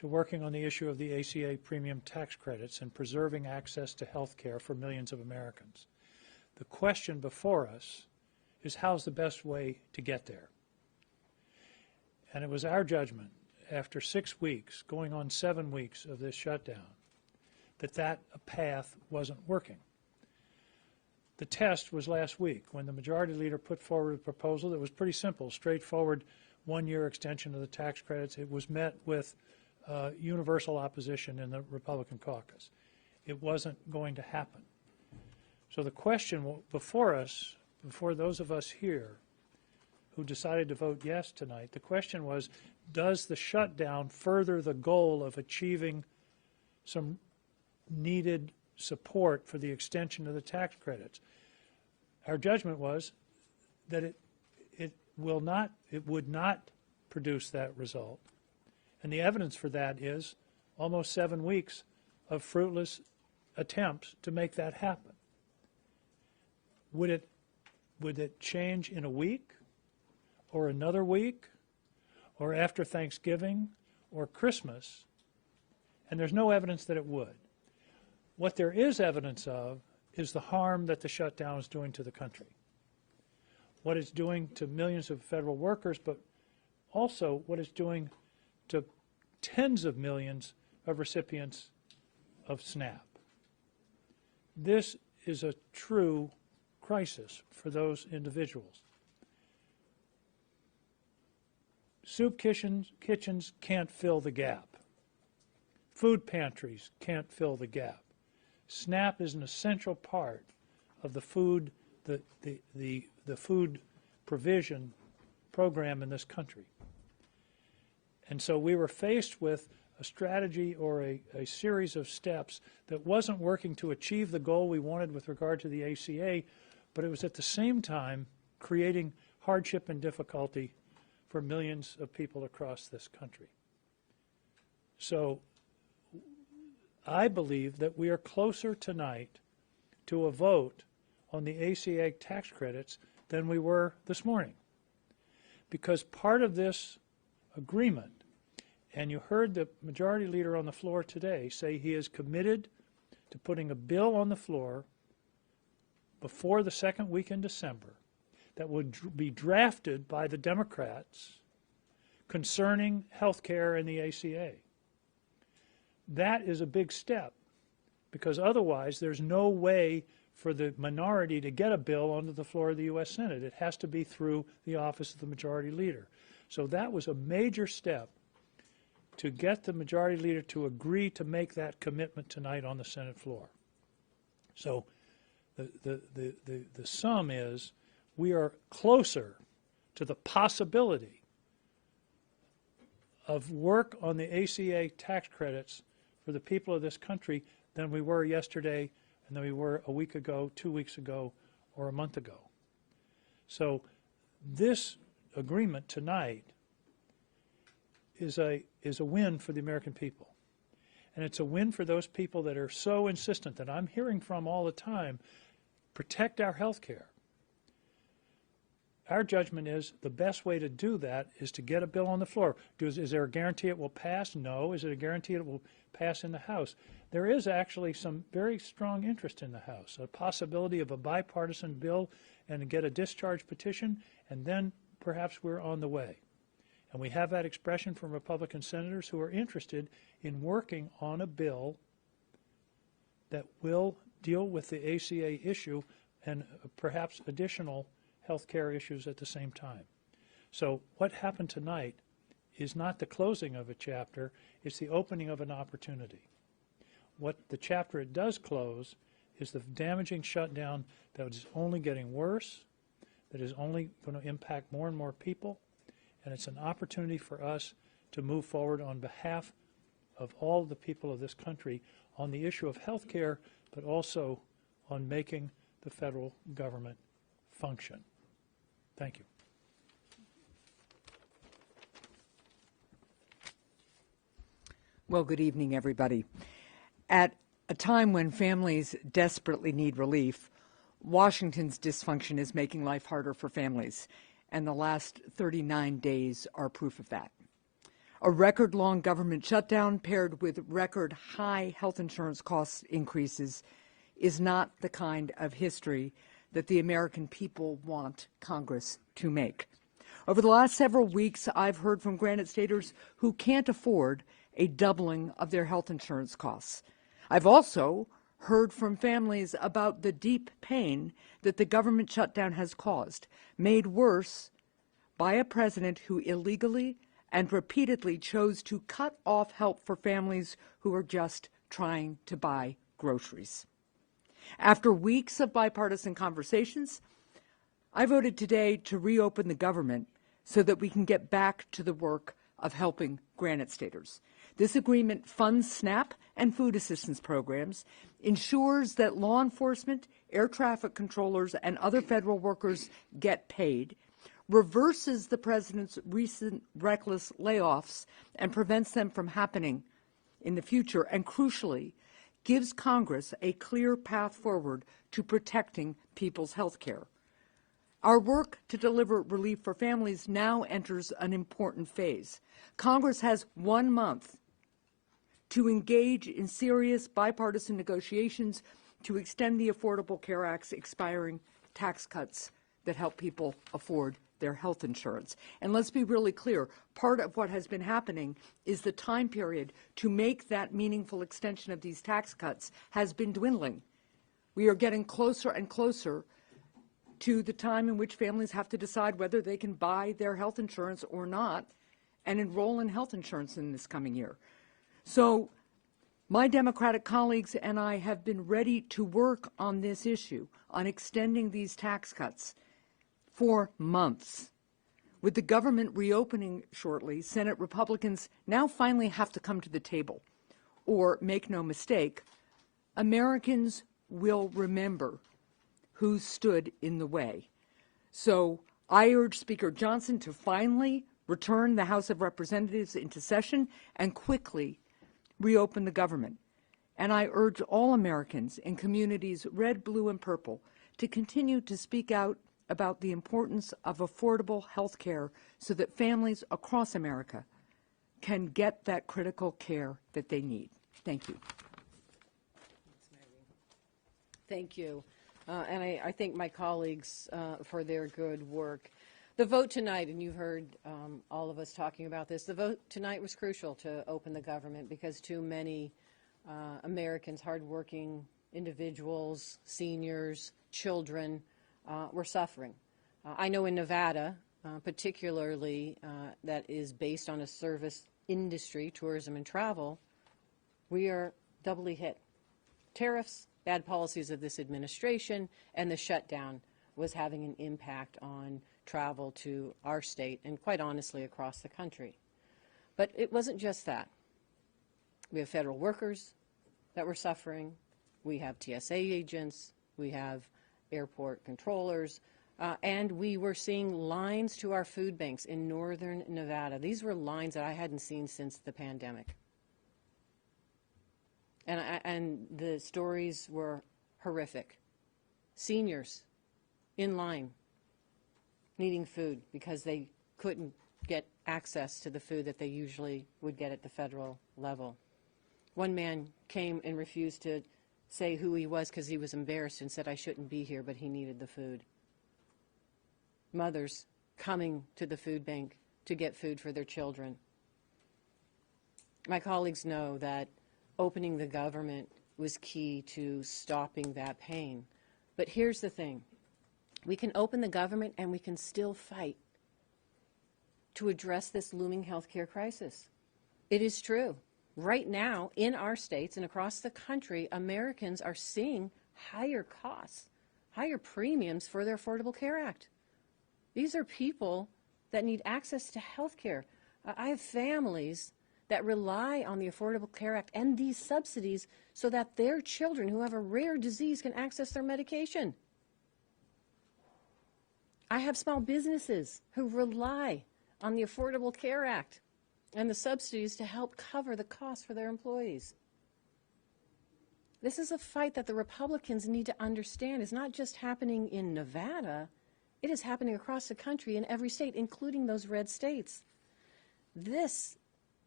to working on the issue of the ACA premium tax credits and preserving access to health care for millions of Americans. The question before us is how's the best way to get there? And it was our judgment, after 6 weeks, going on 7 weeks of this shutdown, that path wasn't working. The test was last week when the majority leader put forward a proposal that was pretty simple, straightforward, one-year extension of the tax credits. It was met with universal opposition in the Republican caucus. It wasn't going to happen. So the question before us, before those of us here who decided to vote yes tonight, the question was, does the shutdown further the goal of achieving some needed support for the extension of the tax credits? Our judgment was that it would not produce that result. And the evidence for that is almost 7 weeks of fruitless attempts to make that happen. Would it change in a week or another week or after Thanksgiving or Christmas? And there's no evidence that it would. What there is evidence of is the harm that the shutdown is doing to the country. What it's doing to millions of federal workers, but also what it's doing to tens of millions of recipients of SNAP. This is a true crisis for those individuals. Soup kitchens can't fill the gap. Food pantries can't fill the gap. SNAP is an essential part of the food provision program in this country. And so we were faced with a strategy or a series of steps that wasn't working to achieve the goal we wanted with regard to the ACA, but it was at the same time creating hardship and difficulty for millions of people across this country. So I believe that we are closer tonight to a vote on the ACA tax credits than we were this morning. Because part of this agreement, and you heard the majority leader on the floor today say he is committed to putting a bill on the floor before the second week in December that would be drafted by the Democrats concerning health care and the ACA. That is a big step, because otherwise there's no way for the minority to get a bill onto the floor of the U.S. Senate. It has to be through the office of the majority leader. So that was a major step to get the majority leader to agree to make that commitment tonight on the Senate floor. So the sum is we are closer to the possibility of work on the ACA tax credits for the people of this country than we were yesterday and than we were a week ago, 2 weeks ago, or a month ago. So this agreement tonight is a win for the American people. And it's a win for those people that are so insistent, that I'm hearing from all the time, protect our health care. Our judgment is the best way to do that is to get a bill on the floor. Is there a guarantee it will pass? No. Is it a guarantee it will pass in the House? There is actually some very strong interest in the House, a possibility of a bipartisan bill and to get a discharge petition, and then perhaps we're on the way. And we have that expression from Republican senators who are interested in working on a bill that will deal with the ACA issue and perhaps additional health care issues at the same time. So what happened tonight is not the closing of a chapter, it's the opening of an opportunity. What the chapter it does close is the damaging shutdown that is only getting worse, that is only going to impact more and more people, and it's an opportunity for us to move forward on behalf of all the people of this country on the issue of health care, but also on making the federal government function. Thank you. Well, good evening, everybody. At a time when families desperately need relief, Washington's dysfunction is making life harder for families, and the last 39 days are proof of that. A record-long government shutdown paired with record-high health insurance cost increases is not the kind of history that the American people want Congress to make. Over the last several weeks, I've heard from Granite Staters who can't afford a doubling of their health insurance costs. I've also heard from families about the deep pain that the government shutdown has caused, made worse by a president who illegally and repeatedly chose to cut off help for families who are just trying to buy groceries. After weeks of bipartisan conversations, I voted today to reopen the government so that we can get back to the work of helping Granite Staters. This agreement funds SNAP and food assistance programs, ensures that law enforcement, air traffic controllers, and other federal workers get paid, reverses the president's recent reckless layoffs and prevents them from happening in the future, and crucially, gives Congress a clear path forward to protecting people's health care. Our work to deliver relief for families now enters an important phase. Congress has 1 month to engage in serious bipartisan negotiations to extend the Affordable Care Act's expiring tax cuts that help people afford their health insurance. And let's be really clear, part of what has been happening is the time period to make that meaningful extension of these tax cuts has been dwindling. We are getting closer and closer to the time in which families have to decide whether they can buy their health insurance or not and enroll in health insurance in this coming year. So my Democratic colleagues and I have been ready to work on this issue, on extending these tax cuts for months. With the government reopening shortly, Senate Republicans now finally have to come to the table. Or, make no mistake, Americans will remember who stood in the way. So I urge Speaker Johnson to finally return the House of Representatives into session and quickly reopen the government. And I urge all Americans in communities red, blue, and purple to continue to speak out about the importance of affordable health care so that families across America can get that critical care that they need. Thank you. Thank you. And I thank my colleagues for their good work. The vote tonight, and you've heard all of us talking about this, the vote tonight was crucial to open the government because too many Americans, hardworking individuals, seniors, children, were suffering. I know in Nevada, particularly that is based on a service industry, tourism and travel, we are doubly hit. Tariffs, bad policies of this administration, and the shutdown was having an impact on travel to our state and quite honestly across the country. But it wasn't just that. We have federal workers that were suffering. We have TSA agents. We have airport controllers. And we were seeing lines to our food banks in northern Nevada. These were lines that I hadn't seen since the pandemic. And the stories were horrific. Seniors in line needing food because they couldn't get access to the food that they usually would get at the federal level. One man came and refused to say who he was because he was embarrassed and said, I shouldn't be here, but he needed the food. Mothers coming to the food bank to get food for their children. My colleagues know that opening the government was key to stopping that pain. But here's the thing. We can open the government and we can still fight to address this looming health care crisis. It is true. Right now, in our states and across the country, Americans are seeing higher costs, higher premiums for their Affordable Care Act. These are people that need access to health care. I have families that rely on the Affordable Care Act and these subsidies so that their children who have a rare disease can access their medication. I have small businesses who rely on the Affordable Care Act and the subsidies to help cover the costs for their employees. This is a fight that the Republicans need to understand is not just happening in Nevada, it is happening across the country in every state, including those red states. This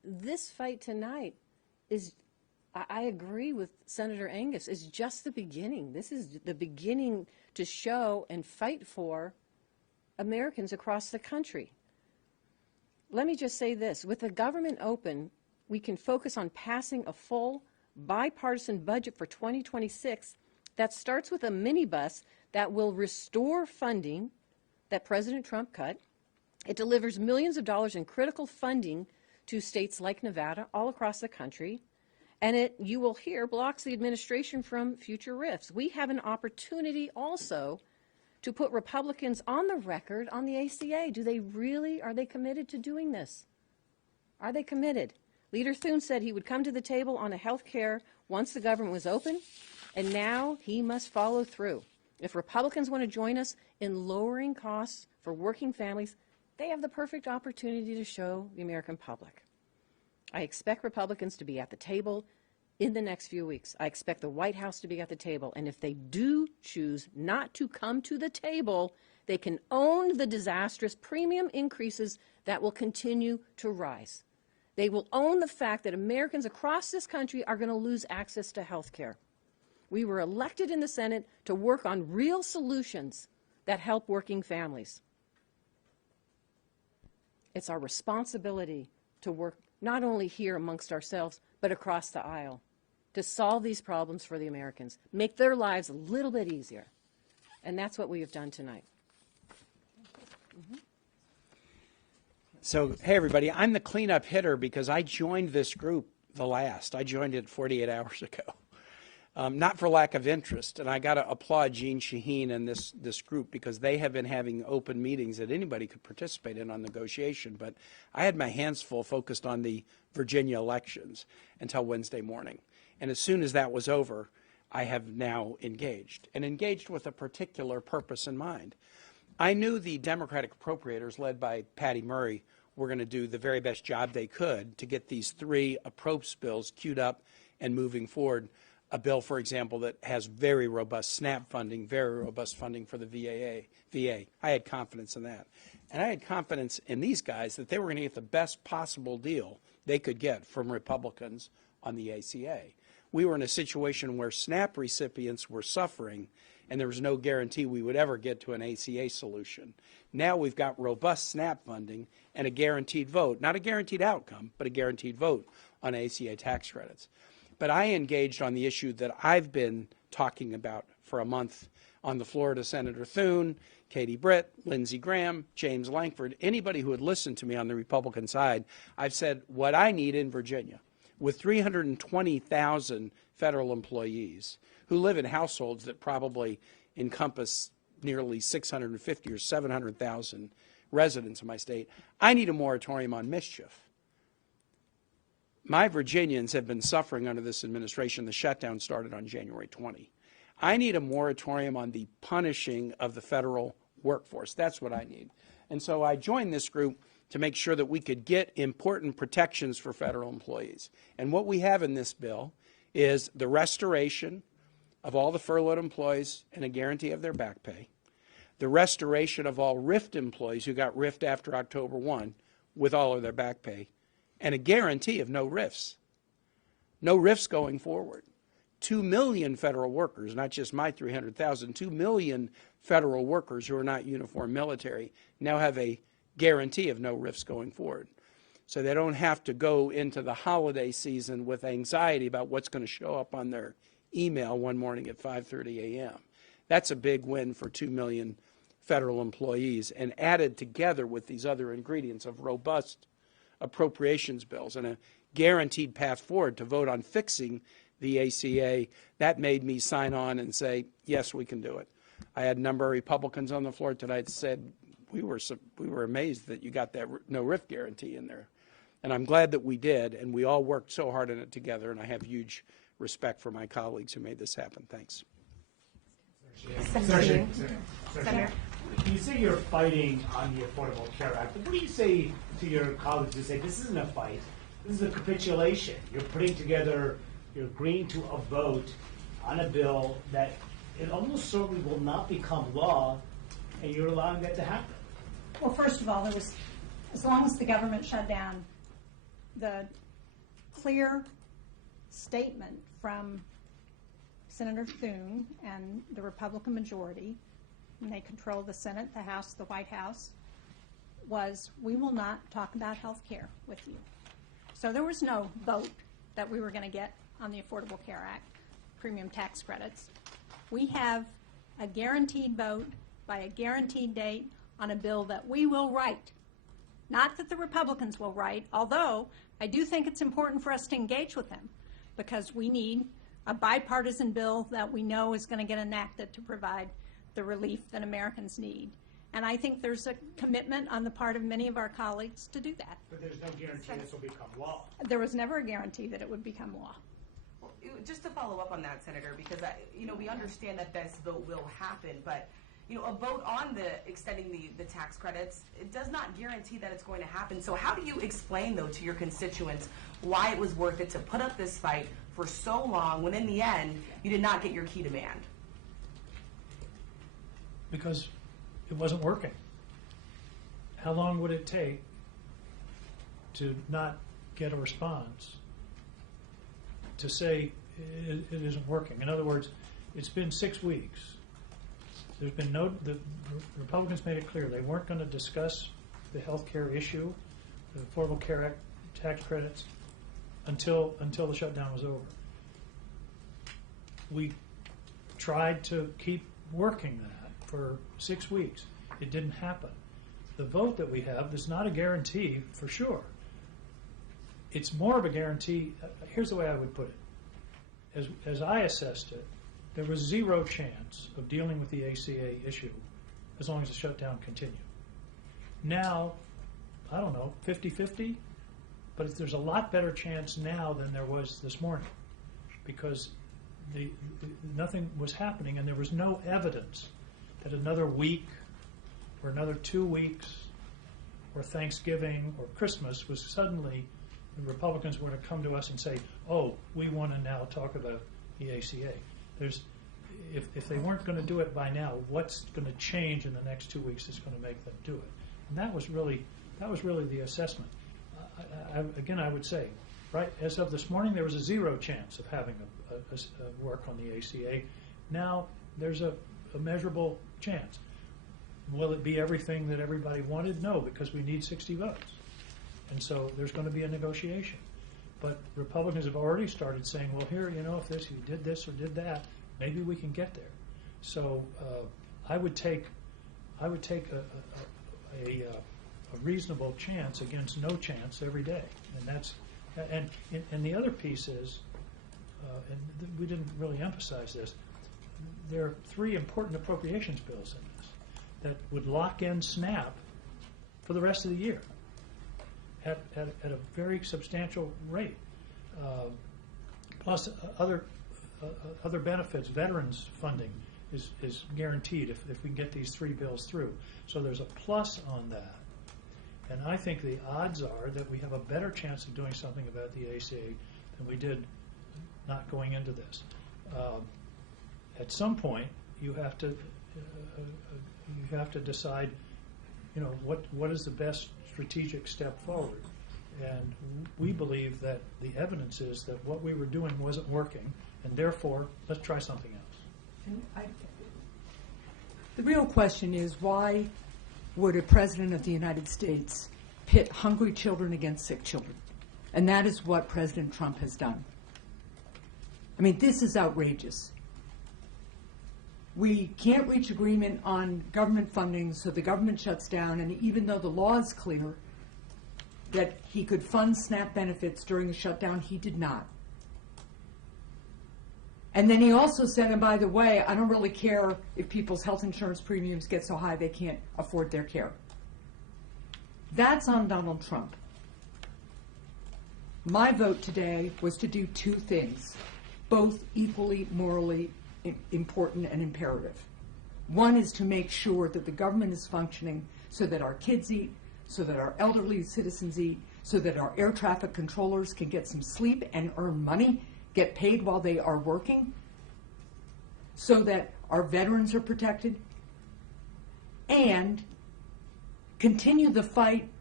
this fight tonight is, I agree with Senator Angus, is just the beginning. This is the beginning to show and fight for Americans across the country. Let me just say this. With the government open, we can focus on passing a full bipartisan budget for 2026 that starts with a minibus that will restore funding that President Trump cut. It delivers millions of dollars in critical funding to states like Nevada all across the country. And it, you will hear, blocks the administration from future rifts. We have an opportunity also to put Republicans on the record on the ACA. Do they really, are they committed to doing this? Are they committed? Leader Thune said he would come to the table on a health care once the government was open, and now he must follow through. If Republicans want to join us in lowering costs for working families, they have the perfect opportunity to show the American public. I expect Republicans to be at the table in the next few weeks. I expect the White House to be at the table. And if they do choose not to come to the table, they can own the disastrous premium increases that will continue to rise. They will own the fact that Americans across this country are going to lose access to health care. We were elected in the Senate to work on real solutions that help working families. It's our responsibility to work not only here amongst ourselves, but across the aisle, to solve these problems for the Americans, make their lives a little bit easier. And that's what we have done tonight. So, hey, everybody, I'm the cleanup hitter because I joined this group the last. I joined it 48 hours ago. Not for lack of interest, and I got to applaud Jean Shaheen and this group because they have been having open meetings that anybody could participate in on negotiation, but I had my hands full focused on the Virginia elections until Wednesday morning. And as soon as that was over, I have now engaged, and engaged with a particular purpose in mind. I knew the Democratic appropriators, led by Patty Murray, were going to do the very best job they could to get these three approps bills queued up and moving forward. A bill, for example, that has very robust SNAP funding, very robust funding for the VA. I had confidence in that. And I had confidence in these guys that they were going to get the best possible deal they could get from Republicans on the ACA. We were in a situation where SNAP recipients were suffering, and there was no guarantee we would ever get to an ACA solution. Now we've got robust SNAP funding and a guaranteed vote, not a guaranteed outcome, but a guaranteed vote on ACA tax credits. But I engaged on the issue that I've been talking about for a month on the floor to Senator Thune, Katie Britt, Lindsey Graham, James Lankford, anybody who had listened to me on the Republican side. I've said what I need in Virginia, with 320,000 federal employees who live in households that probably encompass nearly 650 or 700,000 residents in my state, I need a moratorium on mischief. My Virginians have been suffering under this administration. The shutdown started on January 20. I need a moratorium on the punishing of the federal workforce. That's what I need. And so I joined this group to make sure that we could get important protections for federal employees. And what we have in this bill is the restoration of all the furloughed employees and a guarantee of their back pay, the restoration of all RIFT employees who got RIFT after October 1 with all of their back pay, and a guarantee of no RIFs. No RIFs going forward. 2 million federal workers, not just my 300,000, 2 million federal workers who are not uniformed military now have a guarantee of no RIFs going forward. So they don't have to go into the holiday season with anxiety about what's going to show up on their email one morning at 5:30 a.m. That's a big win for 2 million federal employees, and added together with these other ingredients of robust appropriations bills and a guaranteed path forward to vote on fixing the ACA, that made me sign on and say, yes, we can do it. I had a number of Republicans on the floor tonight that said, we were amazed that you got that no RIF guarantee in there. And I'm glad that we did, and we all worked so hard on it together, and I have huge respect for my colleagues who made this happen. Thanks. Senator, you say you're fighting on the Affordable Care Act, but what do you say to your colleagues who say this isn't a fight, this is a capitulation? You're putting together, you're agreeing to a vote on a bill that it almost certainly will not become law, and you're allowing that to happen. Well, first of all, as long as the government shut down, the clear statement from Senator Thune and the Republican majority, and they control the Senate, the House, the White House, was we will not talk about health care with you. So there was no vote that we were going to get on the Affordable Care Act, premium tax credits. We have a guaranteed vote by a guaranteed date on a bill that we will write. Not that the Republicans will write, although I do think it's important for us to engage with them because we need a bipartisan bill that we know is going to get enacted to provide the relief that Americans need. And I think there's a commitment on the part of many of our colleagues to do that. But there's no guarantee this will become law. There was never a guarantee that it would become law. Well, just to follow up on that, Senator, because we understand that this vote will happen, but a vote on extending the tax credits, it does not guarantee that it's going to happen. So how do you explain, though, to your constituents why it was worth it to put up this fight for so long when in the end you did not get your key demand? Because it wasn't working. How long would it take to not get a response to say it isn't working? In other words, it's been 6 weeks. There's been the Republicans made it clear they weren't going to discuss the health care issue, the Affordable Care Act tax credits, until the shutdown was over. We tried to keep working that for 6 weeks. It didn't happen. The vote that we have is not a guarantee for sure. It's more of a guarantee. Here's the way I would put it. As I assessed it, there was zero chance of dealing with the ACA issue as long as the shutdown continued. Now, I don't know, 50-50? But there's a lot better chance now than there was this morning because nothing was happening and there was no evidence that another week or another 2 weeks or Thanksgiving or Christmas was suddenly the Republicans were to come to us and say, oh, we want to now talk about the ACA. If they weren't going to do it by now, what's going to change in the next 2 weeks that's going to make them do it? And that was really the assessment. Again, I would say, right, as of this morning, there was a zero chance of having a work on the ACA. Now there's a measurable chance. Will it be everything that everybody wanted? No, because we need 60 votes. And so there's going to be a negotiation. But Republicans have already started saying, well, here, if you did this or did that, maybe we can get there. So I would take a reasonable chance against no chance every day. And the other piece is, and we didn't really emphasize this, there are 3 important appropriations bills in this that would lock in SNAP for the rest of the year at a very substantial rate. Plus other benefits, veterans funding is guaranteed if we can get these 3 bills through. So there's a plus on that. And I think the odds are that we have a better chance of doing something about the ACA than we did not going into this. At some point, you have to decide, what is the best strategic step forward. And we believe that the evidence is that what we were doing wasn't working, and therefore, let's try something else. The real question is, why would a president of the United States pit hungry children against sick children? And that is what President Trump has done. I mean, this is outrageous. We can't reach agreement on government funding, so the government shuts down, and even though the law is clear that he could fund SNAP benefits during the shutdown, he did not. And then he also said, and by the way, I don't really care if people's health insurance premiums get so high they can't afford their care. That's on Donald Trump. My vote today was to do 2 things, both equally morally important and imperative. One is to make sure that the government is functioning so that our kids eat, so that our elderly citizens eat, so that our air traffic controllers can get some sleep and earn money, get paid while they are working, so that our veterans are protected, and continue the fight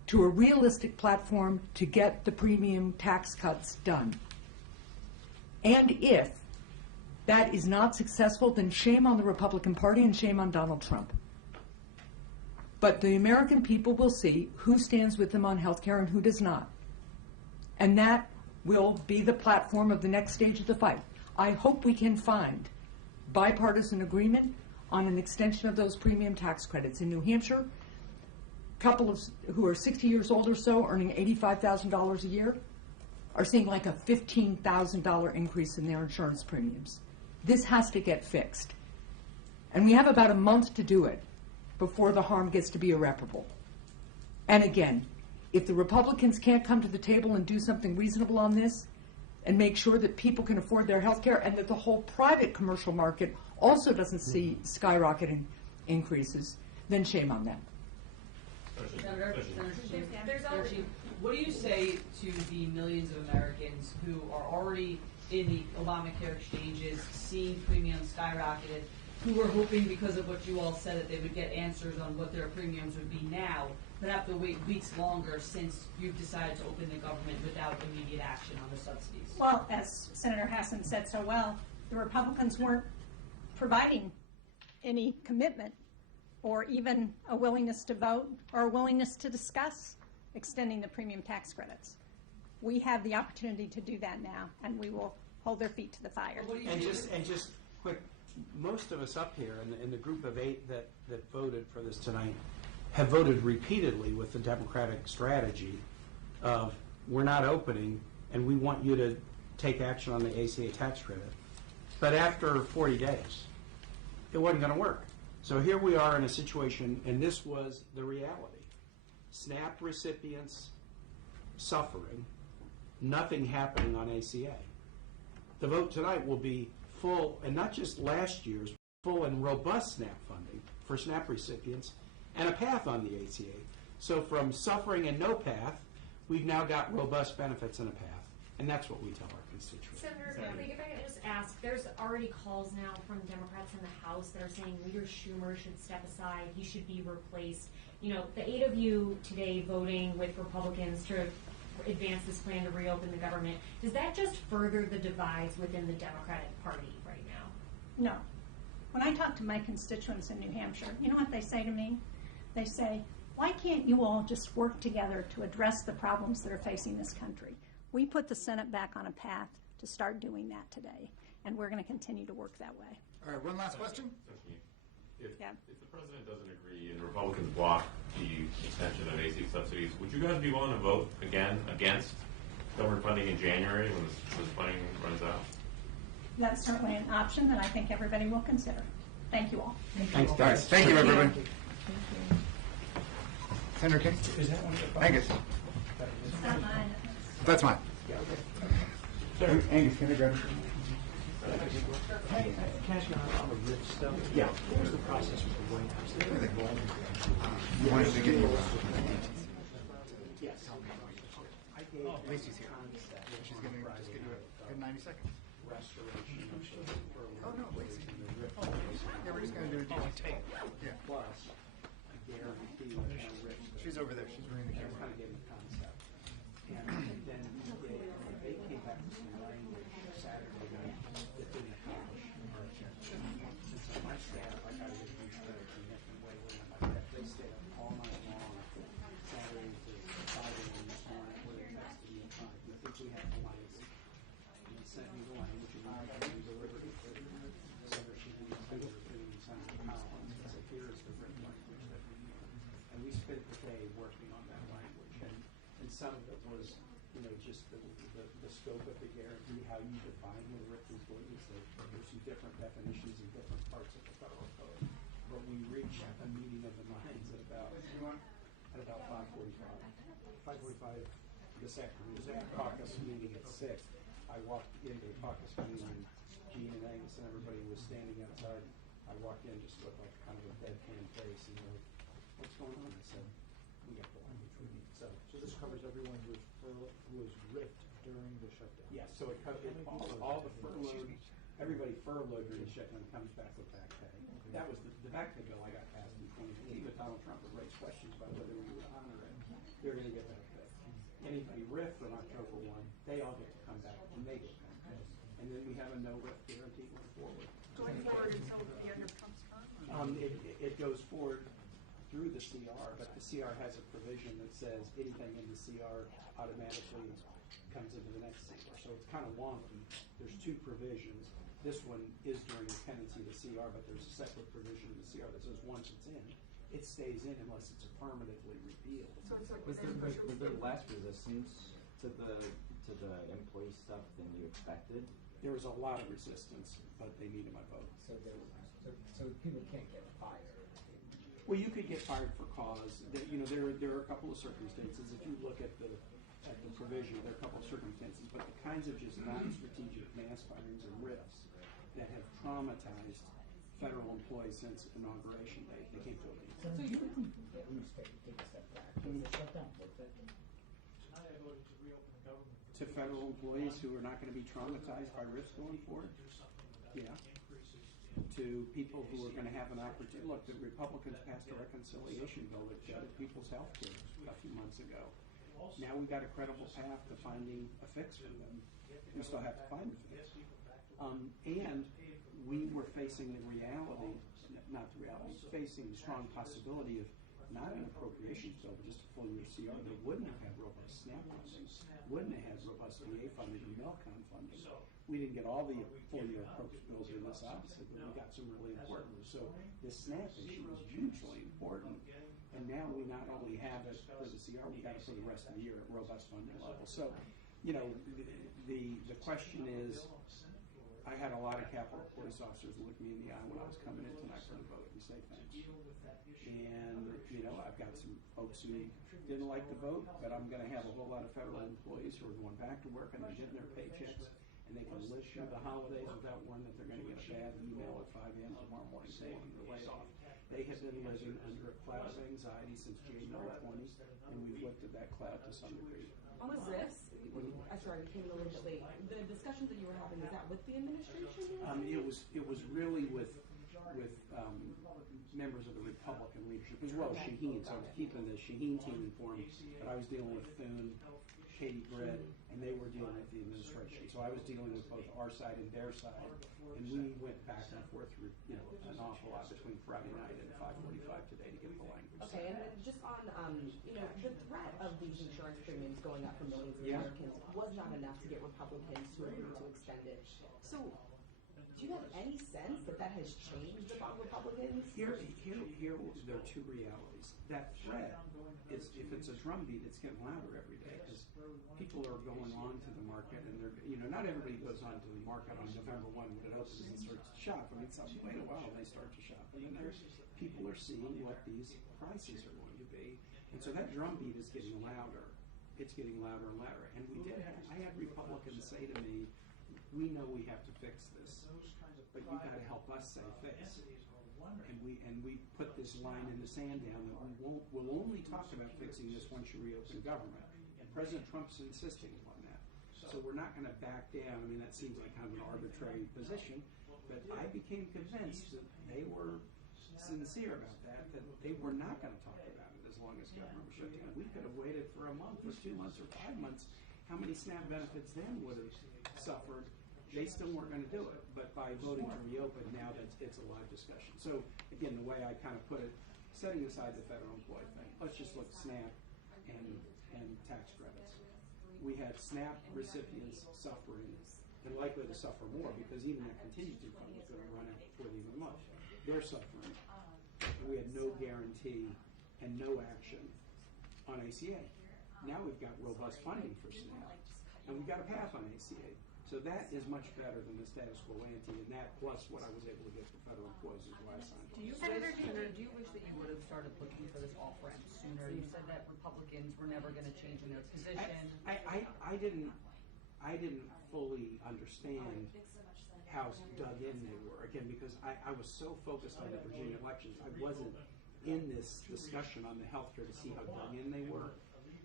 to a realistic platform to get the premium tax cuts done. And if that is not successful, then shame on the Republican Party and shame on Donald Trump. But the American people will see who stands with them on health care and who does not. And that will be the platform of the next stage of the fight. I hope we can find bipartisan agreement on an extension of those premium tax credits. In New Hampshire, couples who are 60 years old or so, earning $85,000 a year, are seeing like a $15,000 increase in their insurance premiums. This has to get fixed. And we have about a month to do it before the harm gets to be irreparable. And again, if the Republicans can't come to the table and do something reasonable on this and make sure that people can afford their health care and that the whole private commercial market also doesn't see skyrocketing increases, then shame on them. Senator Shaheen, what do you say to the millions of Americans who are already in the Obamacare exchanges, seeing premiums skyrocketed, who were hoping because of what you all said that they would get answers on what their premiums would be now, but have to wait weeks longer since you've decided to open the government without immediate action on the subsidies? Well, as Senator Hassan said so well, the Republicans weren't providing any commitment or even a willingness to vote or a willingness to discuss extending the premium tax credits. We have the opportunity to do that now, and we will hold their feet to the fire. And just quick, most of us up here in the group of 8 that voted for this tonight have voted repeatedly with the Democratic strategy of we're not opening and we want you to take action on the ACA tax credit. But after 40 days, it wasn't going to work. So here we are in a situation, and this was the reality. SNAP recipients suffering, nothing happening on ACA. The vote tonight will be full, and not just last year's, full and robust SNAP funding for SNAP recipients and a path on the ACA. So from suffering and no path, we've now got robust benefits and a path. And that's what we tell our constituents. Senator, if I could just ask, there's already calls now from Democrats in the House that are saying Leader Schumer should step aside, he should be replaced. You know, the 8 of you today voting with Republicans to advance this plan to reopen the government, does that just further the divides within the Democratic Party right now? No. When I talk to my constituents in New Hampshire, you know what they say to me? They say, why can't you all just work together to address the problems that are facing this country? We put the Senate back on a path to start doing that today, and we're going to continue to work that way. All right, one last question. If the president doesn't agree and Republicans block the extension of AC subsidies, would you guys be willing to vote again against government funding in January when this funding runs out? That's certainly an option that I think everybody will consider. Thank you all. Thanks, All right, thank you, everyone. Senator King? Is that one of the Angus? It's not mine. That's mine. Angus, can I grab it? Can I ask you on the RIF stuff? Yeah. What was the process with the White House? You wanted to get your... Yes. I gave Lacey's here. She's going to just give you a 90 seconds. restoration Oh, no, Lacey. Yeah, we're just going to do a tape. Yeah. plus a guarantee and a RIF. She's over there. She's bringing the Kind camera. of gave the concept. And then they came back with some language Saturday night that didn't accomplish much. And so my staff, I got to get these credits in a different way with them. Like that. They stayed up all night long, Saturday to Friday and this morning, where it has to be in time. I think we have the lines. And sent me the language, and I delivered it to Senator Shaheen, Senator Finney, and Senator Collins. And said, here is the written language that we need. And we spent the day working on that language. And some of it was, you know, just the scope of the guarantee, how you define what a RIF employee is. There's some different definitions in different parts of the federal code. But we reached a meeting of the minds at about 5:45. 5:45 this afternoon. There's a caucus meeting at 6. I walked into the caucus meeting, and Gene and Angus and everybody was standing outside. I walked in just with like kind of a deadpan face, and they're like, "What's going on?" I said, "We got the language we need." So this covers everyone who was ripped during the shutdown? yes, so it covers all the furloughed everybody furloughed during the shutdown comes back with back pay. That was the back pay bill I got passed in 2015, but Donald Trump would raise questions about whether we would honor it. They're going to get back pay. Anybody RIF from October 1, they all get to come back and they get back pay. And then we have a no RIF guarantee going forward. Going forward until the end of Trump's term? It goes forward through the CR, but the CR has a provision that says anything in the CR automatically comes into the next CR. So it's kind of wonky. There's two provisions. This one is during the pendency of the CR, but there's a separate provision in the CR that says once it's in, it stays in unless it's affirmatively repealed. Was there less resistance to the employee stuff than you expected? There was a lot of resistance, but they needed my vote. So people can't get fired. Well, you could get fired for cause. There are a couple of circumstances. If you look at the provision, there are a couple of circumstances, but the kinds of just non-strategic mass firings and RIFs that have traumatized federal employees since inauguration day, they can't go against. So you at least take a step back. Was the shutdown worth it? To federal employees who are not going to be traumatized by RIFs going forward? Yeah. To people who are going to have an opportunity. Look, the Republicans passed a reconciliation bill that gutted people's health care a few months ago. Now we've got a credible path to finding a fix for them. We still have to find a fix. And we were facing the reality, not the reality, facing the strong possibility of not an appropriations bill, but just a full year CR that wouldn't have had robust SNAP funding, wouldn't have had robust VA funding or Milcom funding. We didn't get all the full year appropriate bills in this, obviously, but we got some really important ones. So this SNAP issue is hugely important. And now we not only have it for the CR, we got it for the rest of the year at robust funding level. So, the question is, I had a lot of Capitol Police officers look me in the eye when I was coming in tonight for the vote and say thanks. And, I've got some folks who didn't like the vote, but I'm going to have a whole lot of federal employees who are going back to work and they're getting their paychecks and they can live through the holidays without worrying that they're going to get a bad email at 5 a.m. tomorrow morning saying they're laid off. They have been living under a cloud of anxiety since January 20, and we've lifted that cloud to some degree. On the ZIFs, I'm sorry, we came in a little bit late. The discussions that you were having, is that with the administration? It was really with members of the Republican leadership, as well as Shaheen. So I was keeping the Shaheen team informed, but I was dealing with Thune, Katie Britt, and they were dealing with the administration. So I was dealing with both our side and their side, and we went back and forth through an awful lot between Friday night and 5:45 today to get the language. Okay, and just on the threat of these insurance premiums going up for millions of Americans was not enough to get Republicans to agree to extend it. So, do you have any sense that has changed about Republicans? Here there are two realities. That threat is, if it's a drumbeat, it's getting louder every day because people are going on to the market and they're, not everybody goes on to the market on November 1 when it opens and starts to shop. I mean, wait a while, they start to shop. And then people are seeing what these prices are going to be. And so that drumbeat is getting louder. It's getting louder and louder. And I had Republicans say to me, we know we have to fix this, but you got to help us say fix. And we put this line in the sand down that we'll only talk about fixing this once you reopen government. And President Trump's insisting on that. So we're not going to back down. I mean, that seems like kind of an arbitrary position, but I became convinced that they were sincere about that they were not going to talk about it as long as government was shut down. We could have waited for a month or 2 months or 5 months. How many SNAP benefits then would have suffered? They still weren't going to do it, but by voting to reopen, now it's a live discussion. So again, the way I kind of put it, setting aside the federal employee thing, let's just look at SNAP and tax credits. We had SNAP recipients suffering and likely to suffer more because even that contingency fund was going to run out before the end of the month. They're suffering. We had no guarantee and no action on ACA. Now we've got robust funding for SNAP, and we've got a path on ACA. So that is much better than the status quo ante, and that plus what I was able to get for federal employees is why I signed it. Senator, do you wish that you would have started looking for this off-ramp sooner? You said that Republicans were never going to change in their position. I didn't fully understand how dug in they were, again, because I was so focused on the Virginia elections. I wasn't in this discussion on the health care to see how dug in they were.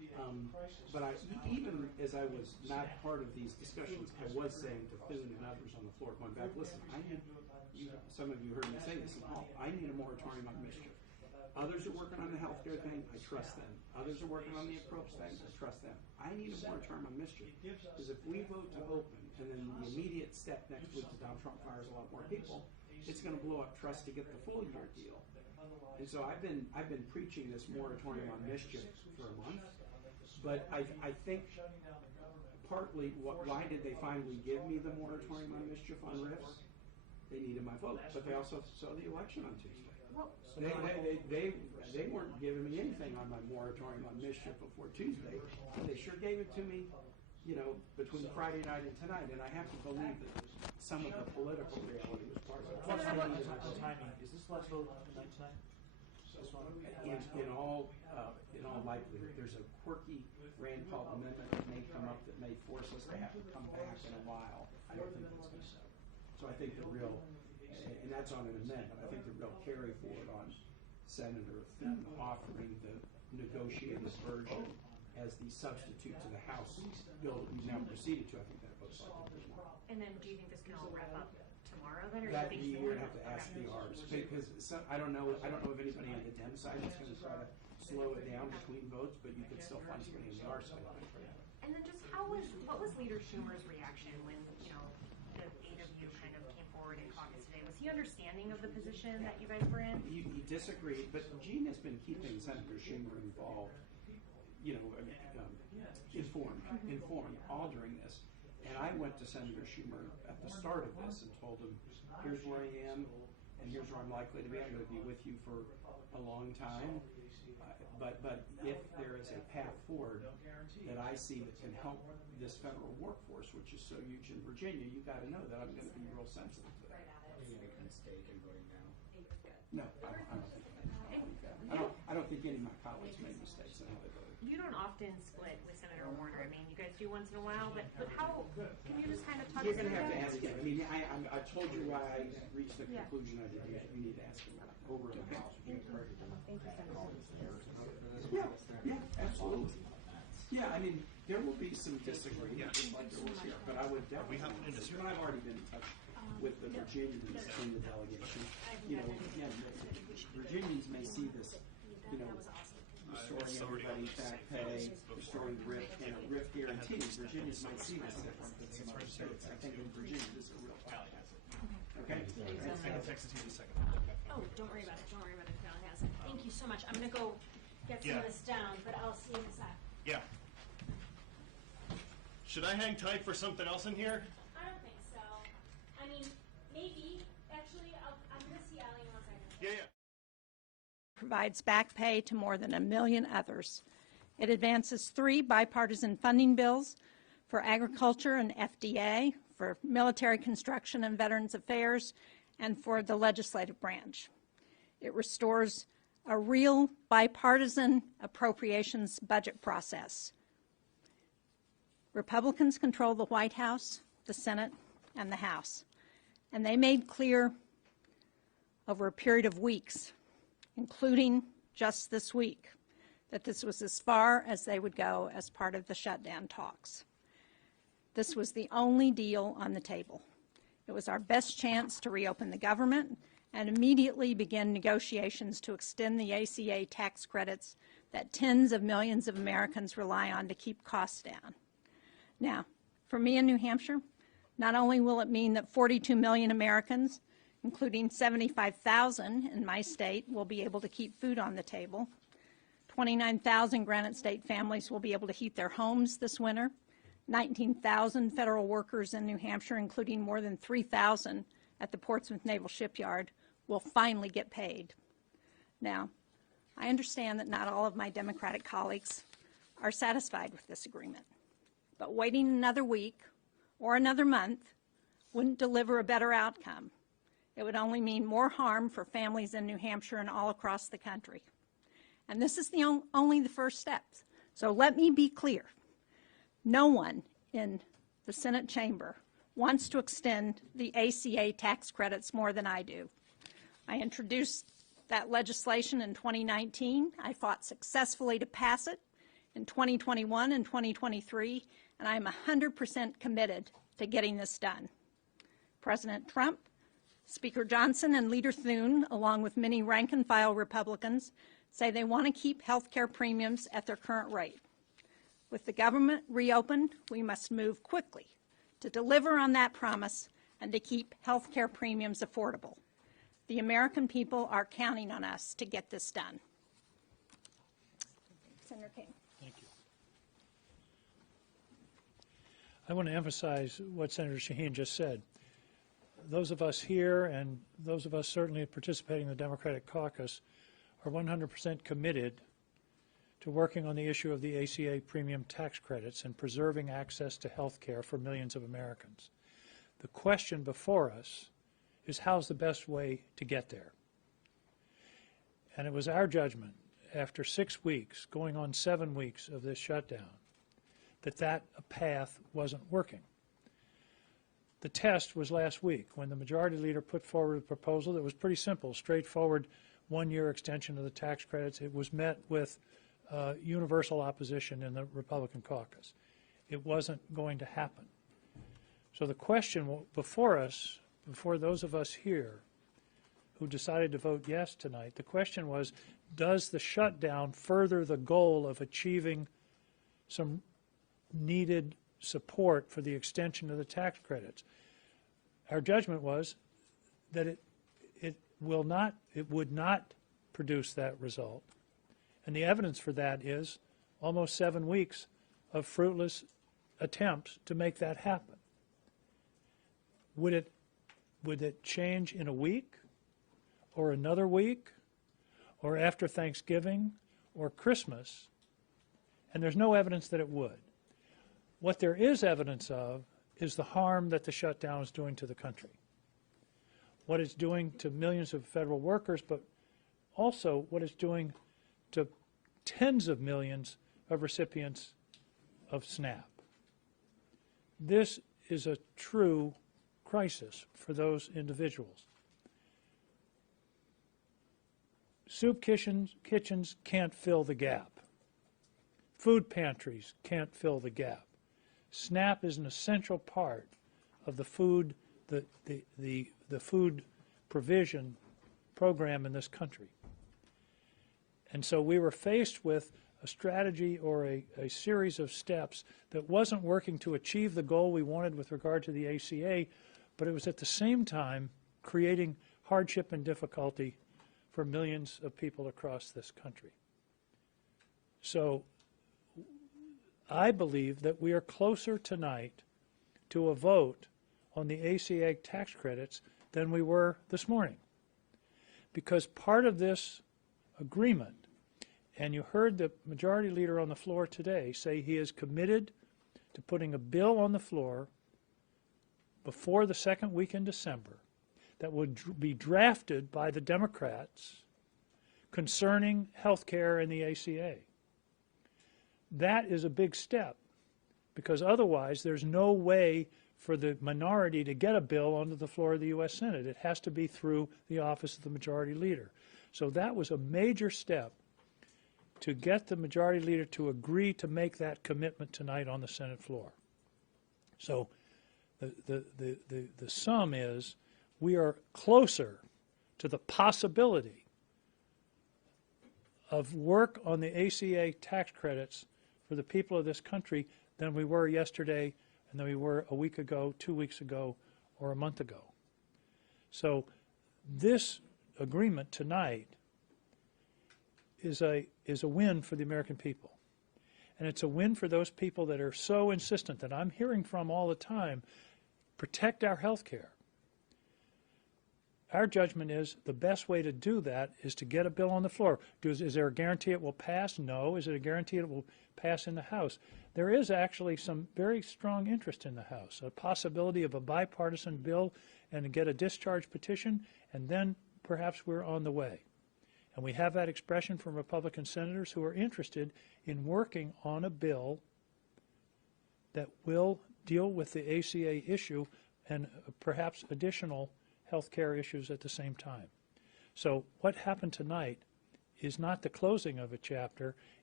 But even as I was not part of these discussions, I was saying to Thune and others on the floor, going back, listen, some of you heard me say this in the hall, I need a moratorium on mischief. Others are working on the healthcare thing, I trust them. Others are working on the approach thing, I trust them. I need a moratorium on mischief, because if we vote to open, and then the immediate step next week is Donald Trump fires a lot more people, it's going to blow up trust to get the full year deal. And so I've been preaching this moratorium on mischief for a month, but I think partly why did they finally give me the moratorium on mischief on RIFs? They needed my vote, but they also saw the election on Tuesday. They weren't giving me anything on my moratorium on mischief before Tuesday. They sure gave it to me, between Friday night and tonight, and I have to believe that some of the political reality was part of it. What's the timing? Is this last vote tonight? In all likelihood, there's a quirky Rand Paul amendment that may come up that may force us to have to come back in a while. I don't think that's going to happen. So I think the real, and that's on an amendment, I think the real carry forward on Senator Thune offering the negotiated version as the substitute to the House bill that we've now proceeded to, I think that votes like it. And then do you think this can all wrap up tomorrow then, or That do you you think would have to ask the Rs, because I don't know if anybody on the Dem side is going to try to slow it down between votes, but you could still find somebody on the R side. And then just what was Leader Schumer's reaction when, the 8 of you kind of came forward in caucus today? Was he understanding of the position that you guys were in? He disagreed, but Gene has been keeping Senator Schumer involved, informed all during this. And I went to Senator Schumer at the start of this and told him, here's where I am, and here's where I'm likely to be. I'm going to be with you for a long time. But if there is a path forward that I see that can help this federal workforce, which is so huge in Virginia, you got to know that I'm going to be real sensitive to that. Are you making a mistake in voting now? No, I don't think any of my colleagues made mistakes in how they voted. You don't often split with Senator Warner. I mean, you guys do once in a while, but how, can you just kind of talk You're us going to through have to that? ask him. I mean, I told you why I reached the conclusion I did. You need to ask him over in the House. Yeah, absolutely. Yeah, I mean, there will be some disagreement, just like there was here, but I would definitely. I've already been in touch with the Virginians in the delegation. Again, Virginians may see this, restoring everybody's back pay, restoring RIF guarantees. Virginians might see this different than some other states. I think in Virginia, this is a real problem. Okay? I'll text it to you in a second. Oh, don't worry about it. Don't worry about it. Valley has it. Thank you so much. I'm going to go get some of this down, but I'll see you in a sec. Yeah. Should I hang tight for something else in here? I don't think so. I mean, maybe. Actually, I'm going to see Allie in 1 second. Yeah. Provides back pay to more than 1 million others. It advances 3 bipartisan funding bills for agriculture and FDA, for military construction and Veterans Affairs, and for the legislative branch. It restores a real bipartisan appropriations budget process. Republicans control the White House, the Senate, and the House, and they made clear over a period of weeks, including just this week, that this was as far as they would go as part of the shutdown talks. This was the only deal on the table. It was our best chance to reopen the government and immediately begin negotiations to extend the ACA tax credits that tens of millions of Americans rely on to keep costs down. Now, for me in New Hampshire, not only will it mean that 42 million Americans, including 75,000 in my state, will be able to keep food on the table, 29,000 Granite State families will be able to heat their homes this winter, 19,000 federal workers in New Hampshire, including more than 3,000 at the Portsmouth Naval Shipyard, will finally get paid. Now, I understand that not all of my Democratic colleagues are satisfied with this agreement, but waiting another week or another month wouldn't deliver a better outcome. It would only mean more harm for families in New Hampshire and all across the country. And this is only the first step. So let me be clear. No one in the Senate chamber wants to extend the ACA tax credits more than I do. I introduced that legislation in 2019. I fought successfully to pass it. in 2021 and 2023, and I am 100% committed to getting this done. President Trump, Speaker Johnson, and Leader Thune, along with many rank-and-file Republicans, say they want to keep health care premiums at their current rate. With the government reopened, we must move quickly to deliver on that promise and to keep health care premiums affordable. The American people are counting on us to get this done. Senator King. Thank you. I want to emphasize what Senator Shaheen just said. Those of us here and those of us certainly participating in the Democratic caucus are 100% committed to working on the issue of the ACA premium tax credits and preserving access to health care for millions of Americans. The question before us is how's the best way to get there? And it was our judgment after 6 weeks, going on 7 weeks of this shutdown, that path wasn't working. The test was last week when the majority leader put forward a proposal that was pretty simple, straightforward, one-year extension of the tax credits. It was met with universal opposition in the Republican caucus. It wasn't going to happen. So the question before us, before those of us here who decided to vote yes tonight, the question was, does the shutdown further the goal of achieving some needed support for the extension of the tax credits? Our judgment was that it would not produce that result. And the evidence for that is almost 7 weeks of fruitless attempts to make that happen. Would it change in a week or another week or after Thanksgiving or Christmas? And there's no evidence that it would. What there is evidence of is the harm that the shutdown is doing to the country, what it's doing to millions of federal workers, but also what it's doing to tens of millions of recipients of SNAP. This is a true crisis for those individuals. Soup kitchens can't fill the gap. Food pantries can't fill the gap. SNAP is an essential part of the food food provision program in this country. And so we were faced with a strategy or a series of steps that wasn't working to achieve the goal we wanted with regard to the ACA, but it was at the same time creating hardship and difficulty for millions of people across this country. So I believe that we are closer tonight to a vote on the ACA tax credits than we were this morning. Because part of this agreement, and you heard the majority leader on the floor today say he is committed to putting a bill on the floor before the second week in December that would be drafted by the Democrats concerning health care and the ACA. That is a big step, because otherwise there's no way for the minority to get a bill onto the floor of the U.S. Senate. It has to be through the office of the majority leader. So that was a major step to get the majority leader to agree to make that commitment tonight on the Senate floor. So the sum is we are closer to the possibility of work on the ACA tax credits for the people of this country than we were yesterday and than we were a week ago, 2 weeks ago, or a month ago. So this agreement tonight is a win for the American people. And it's a win for those people that are so insistent that I'm hearing from all the time, protect our health care. Our judgment is the best way to do that is to get a bill on the floor. Is there a guarantee it will pass? No. Is it a guarantee it will pass in the House? There is actually some very strong interest in the House, a possibility of a bipartisan bill and to get a discharge petition, and then perhaps we're on the way. And we have that expression from Republican senators who are interested in working on a bill that will deal with the ACA issue and perhaps additional health care issues at the same time. So what happened tonight is not the closing of a chapter,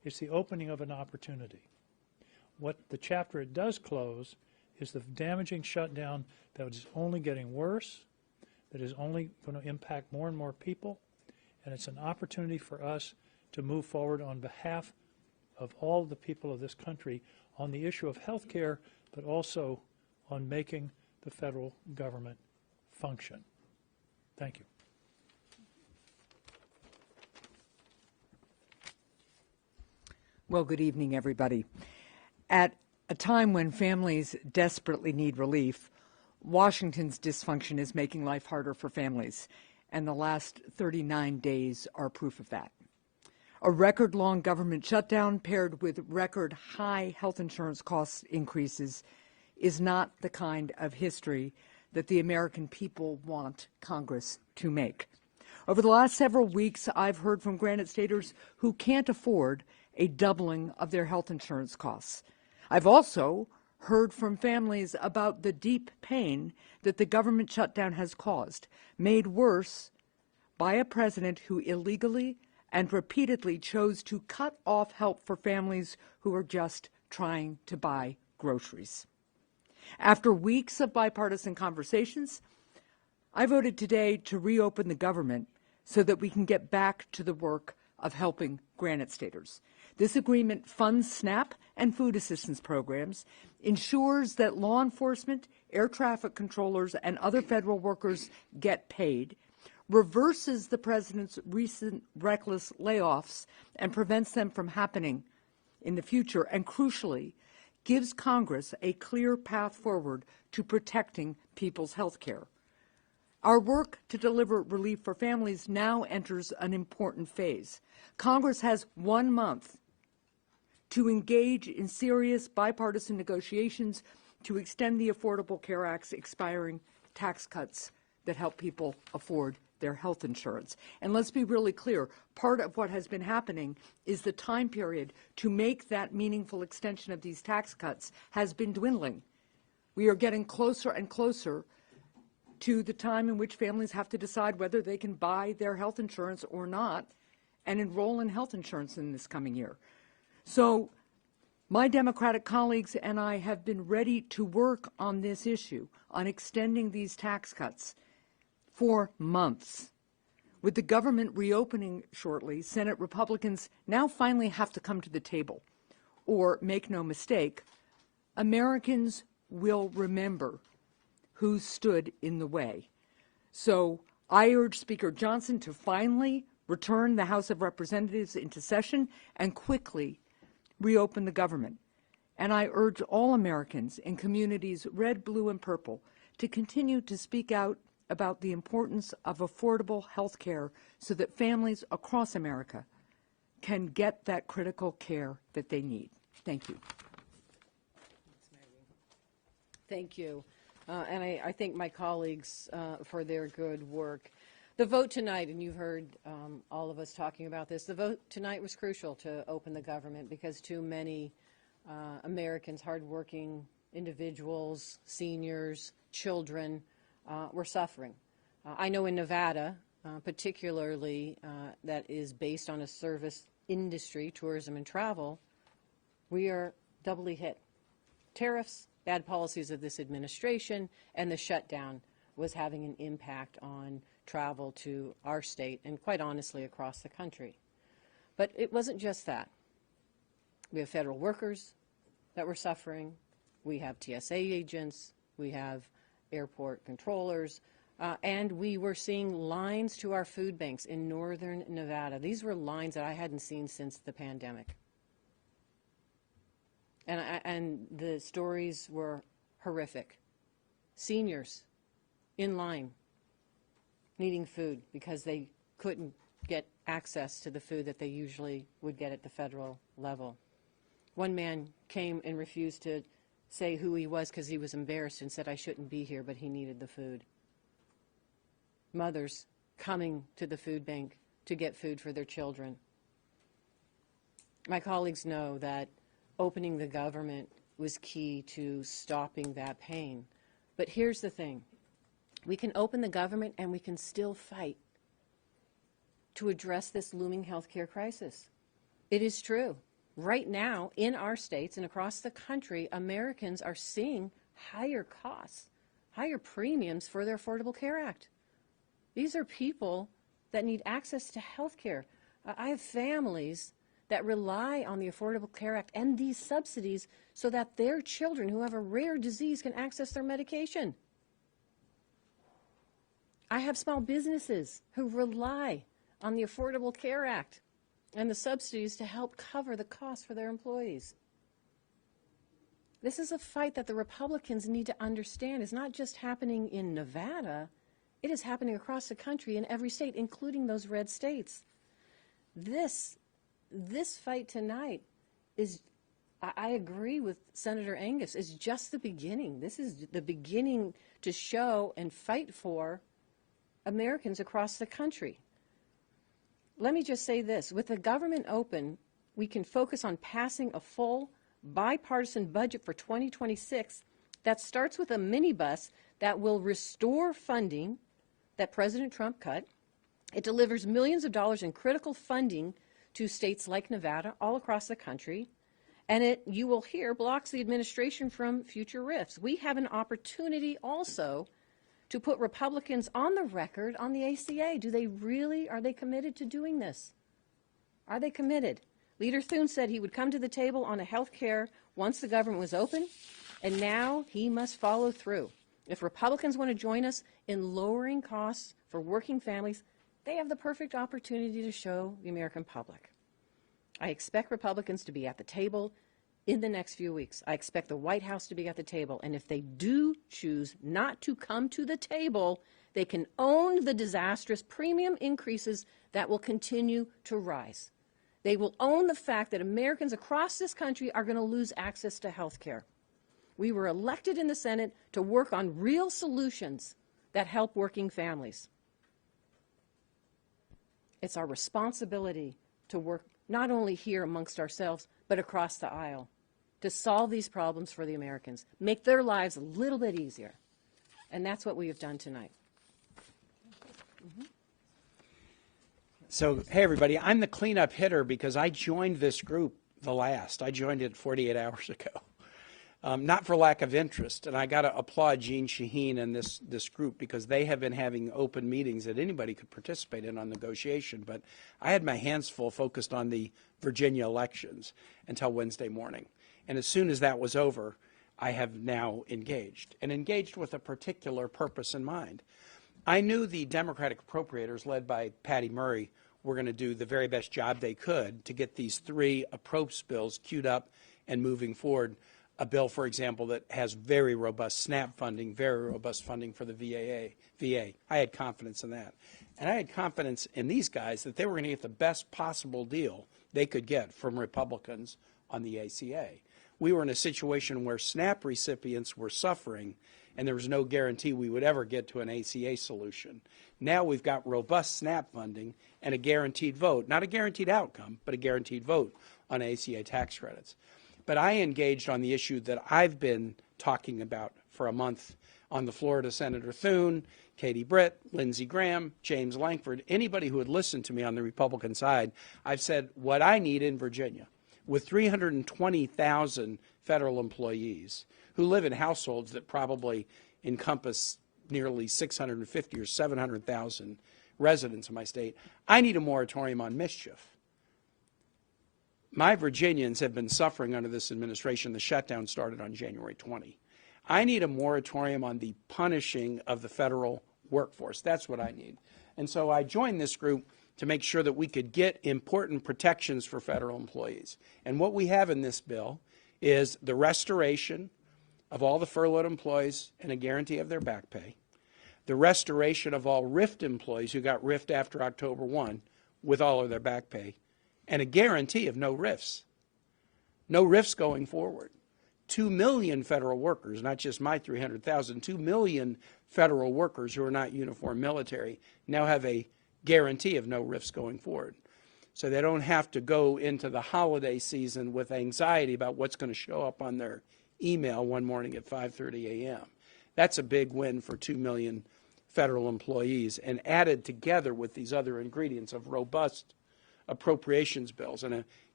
It's the opening of an opportunity. What the chapter it does close is the damaging shutdown that is only getting worse, that is only going to impact more and more people, and it's an opportunity for us to move forward on behalf of all the people of this country on the issue of health care, but also on making the federal government function. Thank you. Well, good evening, everybody. At a time when families desperately need relief, Washington's dysfunction is making life harder for families, and the last 39 days are proof of that. A record-long government shutdown paired with record-high health insurance cost increases is not the kind of history that the American people want Congress to make. Over the last several weeks, I've heard from Granite Staters who can't afford a doubling of their health insurance costs. I've also heard from families about the deep pain that the government shutdown has caused, made worse by a president who illegally and repeatedly chose to cut off help for families who are just trying to buy groceries. After weeks of bipartisan conversations, I voted today to reopen the government so that we can get back to the work of helping Granite Staters. This agreement funds SNAP and food assistance programs, ensures that law enforcement, air traffic controllers, and other federal workers get paid, reverses the president's recent reckless layoffs and prevents them from happening in the future, and crucially, gives Congress a clear path forward to protecting people's health care. Our work to deliver relief for families now enters an important phase. Congress has 1 month to engage in serious bipartisan negotiations to extend the Affordable Care Act's expiring tax cuts that help people afford their health insurance. And let's be really clear, part of what has been happening is the time period to make that meaningful extension of these tax cuts has been dwindling. We are getting closer and closer to the time in which families have to decide whether they can buy their health insurance or not and enroll in health insurance in this coming year. So my Democratic colleagues and I have been ready to work on this issue, on extending these tax cuts for months. With the government reopening shortly, Senate Republicans now finally have to come to the table. Or, make no mistake, Americans will remember who stood in the way. So I urge Speaker Johnson to finally return the House of Representatives into session and quickly reopen the government. And I urge all Americans in communities red, blue, and purple to continue to speak out about the importance of affordable health care so that families across America can get that critical care that they need. Thank you. Thank you. And I thank my colleagues for their good work. The vote tonight, and you've heard all of us talking about this, the vote tonight was crucial to open the government because too many Americans, hardworking individuals, seniors, children, were suffering. I know in Nevada, particularly that is based on a service industry, tourism and travel, we are doubly hit. Tariffs, bad policies of this administration, and the shutdown was having an impact on travel to our state and quite honestly across the country. But it wasn't just that. We have federal workers that were suffering. We have TSA agents. We have airport controllers. And we were seeing lines to our food banks in northern Nevada. These were lines that I hadn't seen since the pandemic. And the stories were horrific. Seniors in line needing food because they couldn't get access to the food that they usually would get at the federal level. One man came and refused to say who he was because he was embarrassed and said, "I shouldn't be here," but he needed the food. Mothers coming to the food bank to get food for their children. My colleagues know that opening the government was key to stopping that pain. But here's the thing. We can open the government and we can still fight to address this looming health care crisis. It is true. Right now, in our states and across the country, Americans are seeing higher costs, higher premiums for their Affordable Care Act. These are people that need access to health care. I have families that rely on the Affordable Care Act and these subsidies so that their children who have a rare disease can access their medication. I have small businesses who rely on the Affordable Care Act and the subsidies to help cover the costs for their employees. This is a fight that the Republicans need to understand is not just happening in Nevada, it is happening across the country in every state, including those red states. This fight tonight is, I agree with Senator Angus, is just the beginning. This is the beginning to show and fight for Americans across the country. Let me just say this. With the government open, we can focus on passing a full bipartisan budget for 2026 that starts with a minibus that will restore funding that President Trump cut. It delivers millions of dollars in critical funding to states like Nevada all across the country. And it, you will hear, blocks the administration from future rifts. We have an opportunity also to put Republicans on the record on the ACA. Are they committed to doing this? Are they committed? Leader Thune said he would come to the table on a health care once the government was open, and now he must follow through. If Republicans want to join us in lowering costs for working families, they have the perfect opportunity to show the American public. I expect Republicans to be at the table in the next few weeks. I expect the White House to be at the table. And if they do choose not to come to the table, they can own the disastrous premium increases that will continue to rise. They will own the fact that Americans across this country are going to lose access to health care. We were elected in the Senate to work on real solutions that help working families. It's our responsibility to work not only here amongst ourselves, but across the aisle to solve these problems for the Americans, make their lives a little bit easier. And that's what we have done tonight. So, hey, everybody, I'm the cleanup hitter because I joined this group the last. I joined it 48 hours ago. Not for lack of interest, and I got to applaud Jean Shaheen and this group because they have been having open meetings that anybody could participate in on negotiation, but I had my hands full focused on the Virginia elections until Wednesday morning. And as soon as that was over, I have now engaged with a particular purpose in mind. I knew the Democratic appropriators led by Patty Murray were going to do the very best job they could to get these three approach bills queued up and moving forward. A bill, for example, that has very robust SNAP funding, very robust funding for the VA. I had confidence in that. And I had confidence in these guys that they were going to get the best possible deal they could get from Republicans on the ACA. We were in a situation where SNAP recipients were suffering, and there was no guarantee we would ever get to an ACA solution. Now we've got robust SNAP funding and a guaranteed vote, not a guaranteed outcome, but a guaranteed vote on ACA tax credits. But I engaged on the issue that I've been talking about for a month on the floor to Senator Thune, Katie Britt, Lindsey Graham, James Lankford, anybody who would listen to me on the Republican side. I've said what I need in Virginia, with 320,000 federal employees who live in households that probably encompass nearly 650 or 700,000 residents in my state, I need a moratorium on mischief. My Virginians have been suffering under this administration. The shutdown started on January 20. I need a moratorium on the punishing of the federal workforce. That's what I need. And so I joined this group to make sure that we could get important protections for federal employees. And what we have in this bill is the restoration of all the furloughed employees and a guarantee of their back pay, the restoration of all RIFT employees who got RIFT after October 1 with all of their back pay, and a guarantee of no RIFs. No RIFs going forward. 2 million federal workers, not just my 300,000, 2 million federal workers who are not uniform military now have a guarantee of no RIFs going forward. So they don't have to go into the holiday season with anxiety about what's going to show up on their email one morning at 5:30 a.m. That's a big win for 2 million federal employees, and added together with these other ingredients of robust appropriations bills and a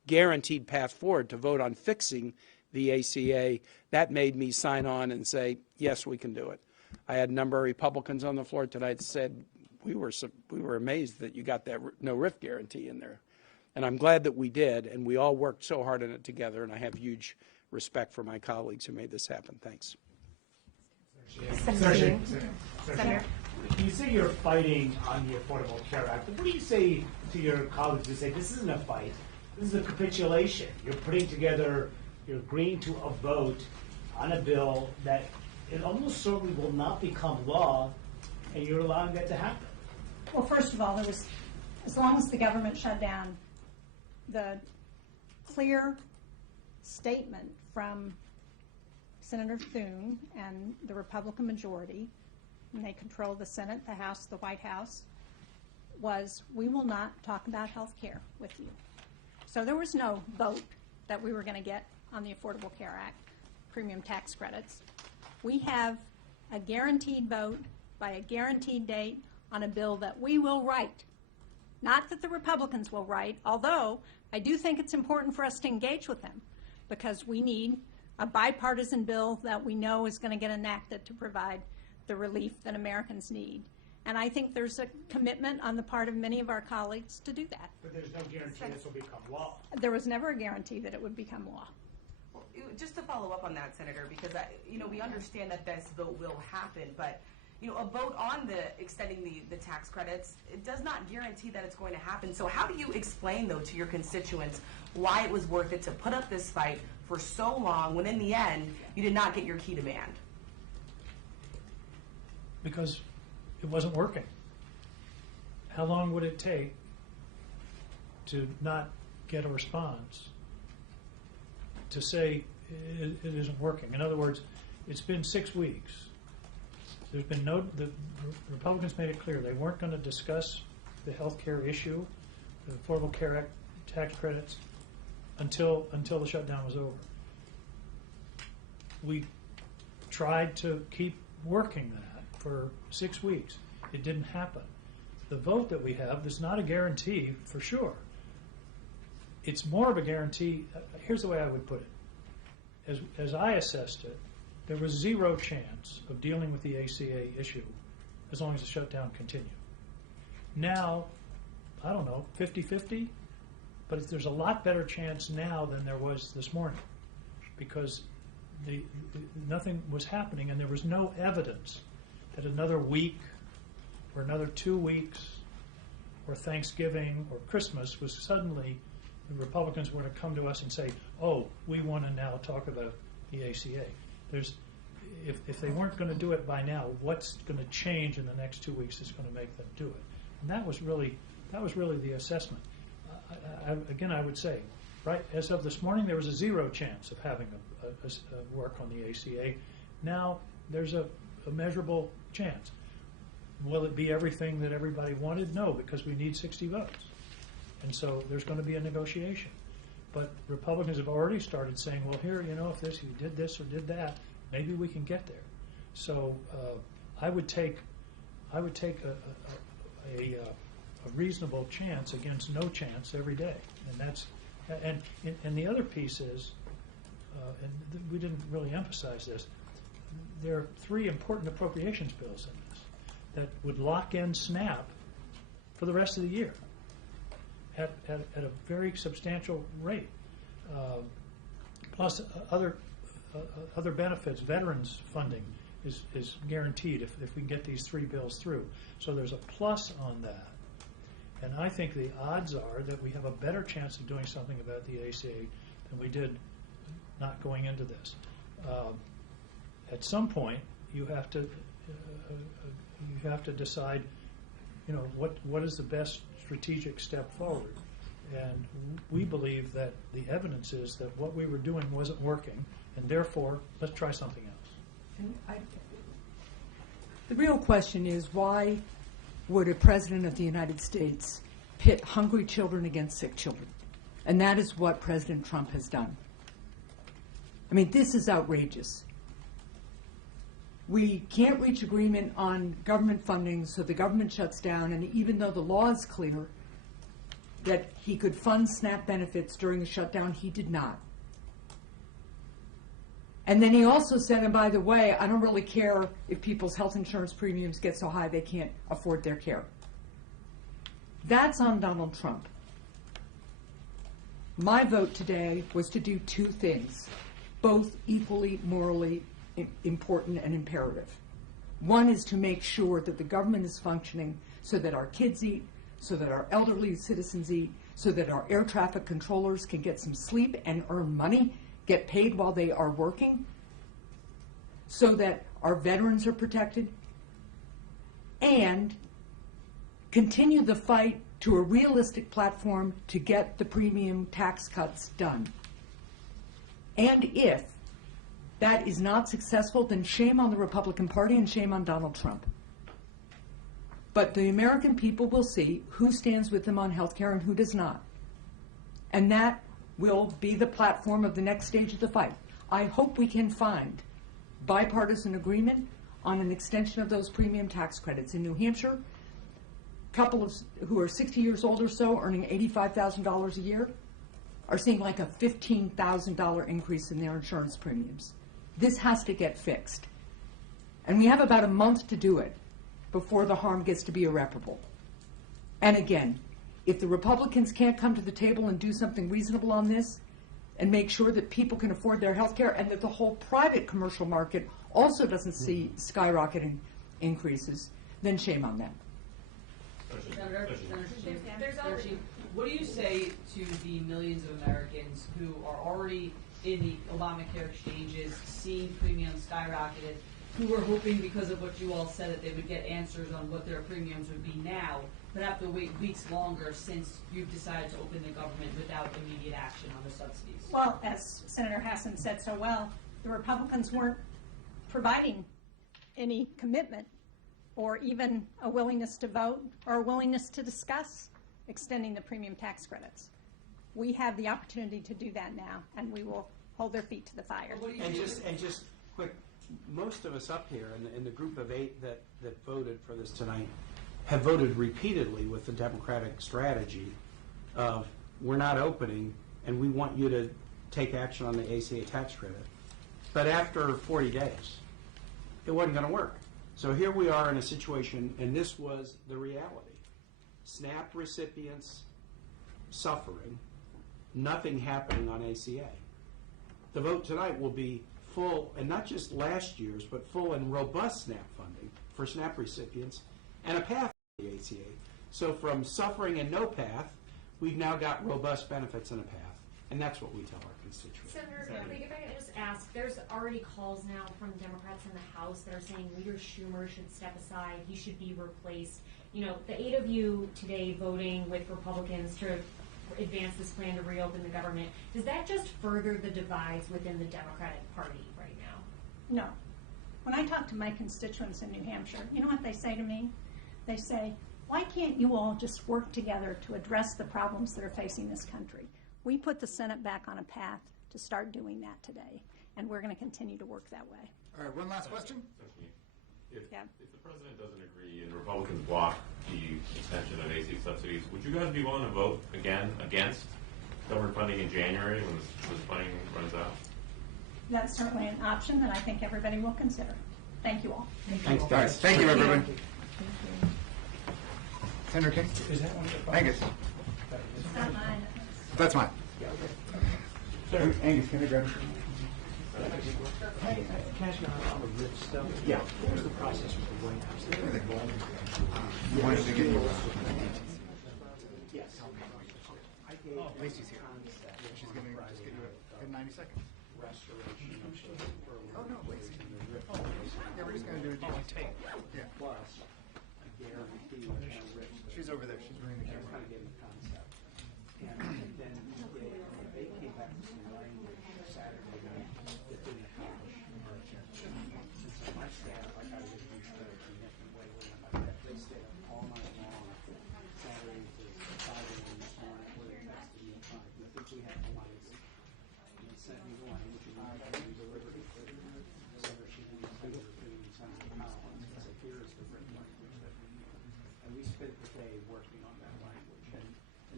guaranteed path forward to vote on fixing the ACA, that made me sign on and say, yes, we can do it. I had a number of Republicans on the floor tonight that said, we were amazed that you got that no rift guarantee in there. And I'm glad that we did, and we all worked so hard on it together, and I have huge respect for my colleagues who made this happen. Thanks. Senator, you say you're fighting on the Affordable Care Act, but what do you say to your colleagues who say this isn't a fight, this is a capitulation? You're putting together, you're agreeing to a vote on a bill that it almost certainly will not become law, and you're allowing that to happen. Well, first of all, there was, as long as the government shut down, the clear statement from Senator Thune and the Republican majority, and they control the Senate, the House, the White House, was we will not talk about health care with you. So there was no vote that we were going to get on the Affordable Care Act, premium tax credits. We have a guaranteed vote by a guaranteed date on a bill that we will write. Not that the Republicans will write, although I do think it's important for us to engage with them because we need a bipartisan bill that we know is going to get enacted to provide the relief that Americans need. And I think there's a commitment on the part of many of our colleagues to do that. But there's no guarantee this will become law. There was never a guarantee that it would become law. Well, just to follow up on that, Senator, because we understand that this vote will happen, but a vote on extending the tax credits, it does not guarantee that it's going to happen. So how do you explain, though, to your constituents why it was worth it to put up this fight for so long when in the end you did not get your key demand? Because it wasn't working. How long would it take to not get a response to say it isn't working? In other words, it's been 6 weeks. There's been the Republicans made it clear they weren't going to discuss the health care issue, the Affordable Care Act tax credits, until the shutdown was over. We tried to keep working that for 6 weeks. It didn't happen. The vote that we have is not a guarantee for sure. It's more of a guarantee. Here's the way I would put it. As I assessed it, there was zero chance of dealing with the ACA issue as long as the shutdown continued. Now, I don't know, 50-50? But there's a lot better chance now than there was this morning because nothing was happening and there was no evidence that another week or another 2 weeks or Thanksgiving or Christmas was suddenly the Republicans were to come to us and say, oh, we want to now talk about the ACA. If they weren't going to do it by now, what's going to change in the next 2 weeks is going to make them do it? And that was really the assessment. Again, I would say, right, as of this morning, there was a zero chance of having a work on the ACA. Now there's a measurable chance. Will it be everything that everybody wanted? No, because we need 60 votes. And so there's going to be a negotiation. But Republicans have already started saying, well, here, if you did this or did that, maybe we can get there. So I would take a reasonable chance against no chance every day. And the other piece is, and we didn't really emphasize this, there are 3 important appropriations bills in this that would lock in SNAP for the rest of the year at a very substantial rate. Plus other benefits, veterans funding is guaranteed if we can get these 3 bills through. So there's a plus on that. And I think the odds are that we have a better chance of doing something about the ACA than we did not going into this. At some point, you have to decide, what is the best strategic step forward. And we believe that the evidence is that what we were doing wasn't working, and therefore, let's try something else. The real question is, why would a president of the United States pit hungry children against sick children? And that is what President Trump has done. I mean, this is outrageous. We can't reach agreement on government funding, so the government shuts down, and even though the law is clear, that he could fund SNAP benefits during the shutdown. He did not. And then he also said, and by the way, I don't really care if people's health insurance premiums get so high they can't afford their care. That's on Donald Trump. My vote today was to do two things, both equally morally important and imperative. One is to make sure that the government is functioning so that our kids eat, so that our elderly citizens eat, so that our air traffic controllers can get some sleep and earn money, get paid while they are working, so that our veterans are protected, and continue the fight to a realistic platform to get the premium tax cuts done. And if that is not successful, then shame on the Republican Party and shame on Donald Trump. But the American people will see who stands with them on health care and who does not. And that will be the platform of the next stage of the fight. I hope we can find bipartisan agreement on an extension of those premium tax credits. In New Hampshire, couple of who are 60 years old or so, earning $85,000 a year, are seeing like a $15,000 increase in their insurance premiums. This has to get fixed. And we have about a month to do it before the harm gets to be irreparable. And again, if the Republicans can't come to the table and do something reasonable on this and make sure that people can afford their health care and that the whole private commercial market also doesn't see skyrocketing increases, then shame on them. Senator, Chief, what do you say to the millions of Americans who are already in the Obamacare exchanges, seeing premiums skyrocketed, who were hoping because of what you all said that they would get answers on what their premiums would be now, but have to wait weeks longer since you've decided to open the government without immediate action on the subsidies? Well, as Senator Hassan said so well, the Republicans weren't providing any commitment or even a willingness to vote or a willingness to discuss extending the premium tax credits. We have the opportunity to do that now, and we will hold their feet to the fire. And just quick, most of us up here in the group of 8 that voted for this tonight have voted repeatedly with the Democratic strategy of we're not opening and we want you to take action on the ACA tax credit. But after 40 days, it wasn't going to work. So here we are in a situation, and this was the reality. SNAP recipients suffering, nothing happening on ACA. The vote tonight will be full, and not just last year's, but full and robust SNAP funding for SNAP recipients and a path to the ACA. So from suffering and no path, we've now got robust benefits and a path. And that's what we tell our constituents. Senator, if I could just ask, there's already calls now from Democrats in the House that are saying Leader Schumer should step aside, he should be replaced. You know, the 8 of you today voting with Republicans to advance this plan to reopen the government, does that just further the divides within the Democratic Party right now? No. When I talk to my constituents in New Hampshire, you know what they say to me? They say, why can't you all just work together to address the problems that are facing this country? We put the Senate back on a path to start doing that today, and we're going to continue to work that way. All right, one last question. If the president doesn't agree and Republicans block the extension of AC subsidies, would you guys be willing to vote again against government funding in January when this funding runs out? That's certainly an option that I think everybody will consider. Thank you all. Thanks, guys. Thank you, everyone. Senator King? Is that one of the Angus. It's not mine. That's mine. Angus, can I grab it? Can I ask you on the RIF stuff? Yeah. What was the process with the White House? You wanted to get you. Yes. Oh, Lacey's here. She's going to just give you a 90 seconds. Restoration. Oh, no, Lacey. Oh, yeah, we're just going to do it. Yeah. Plus, a guarantee on RIF. She's over there. She's running the That's camera. kind of getting the concept. And then they came back with some language Saturday night that didn't accomplish much. And so my staff, I got to get used to it in a different way. They stayed up all night long, Saturday to 5 a.m. this morning, where they texted me and trying. I think we have the lines. And they sent me the language and I got to deliver it. So that she can send it to Senator Collins and say, here is the written language that we need. And we spent the day working on that language. And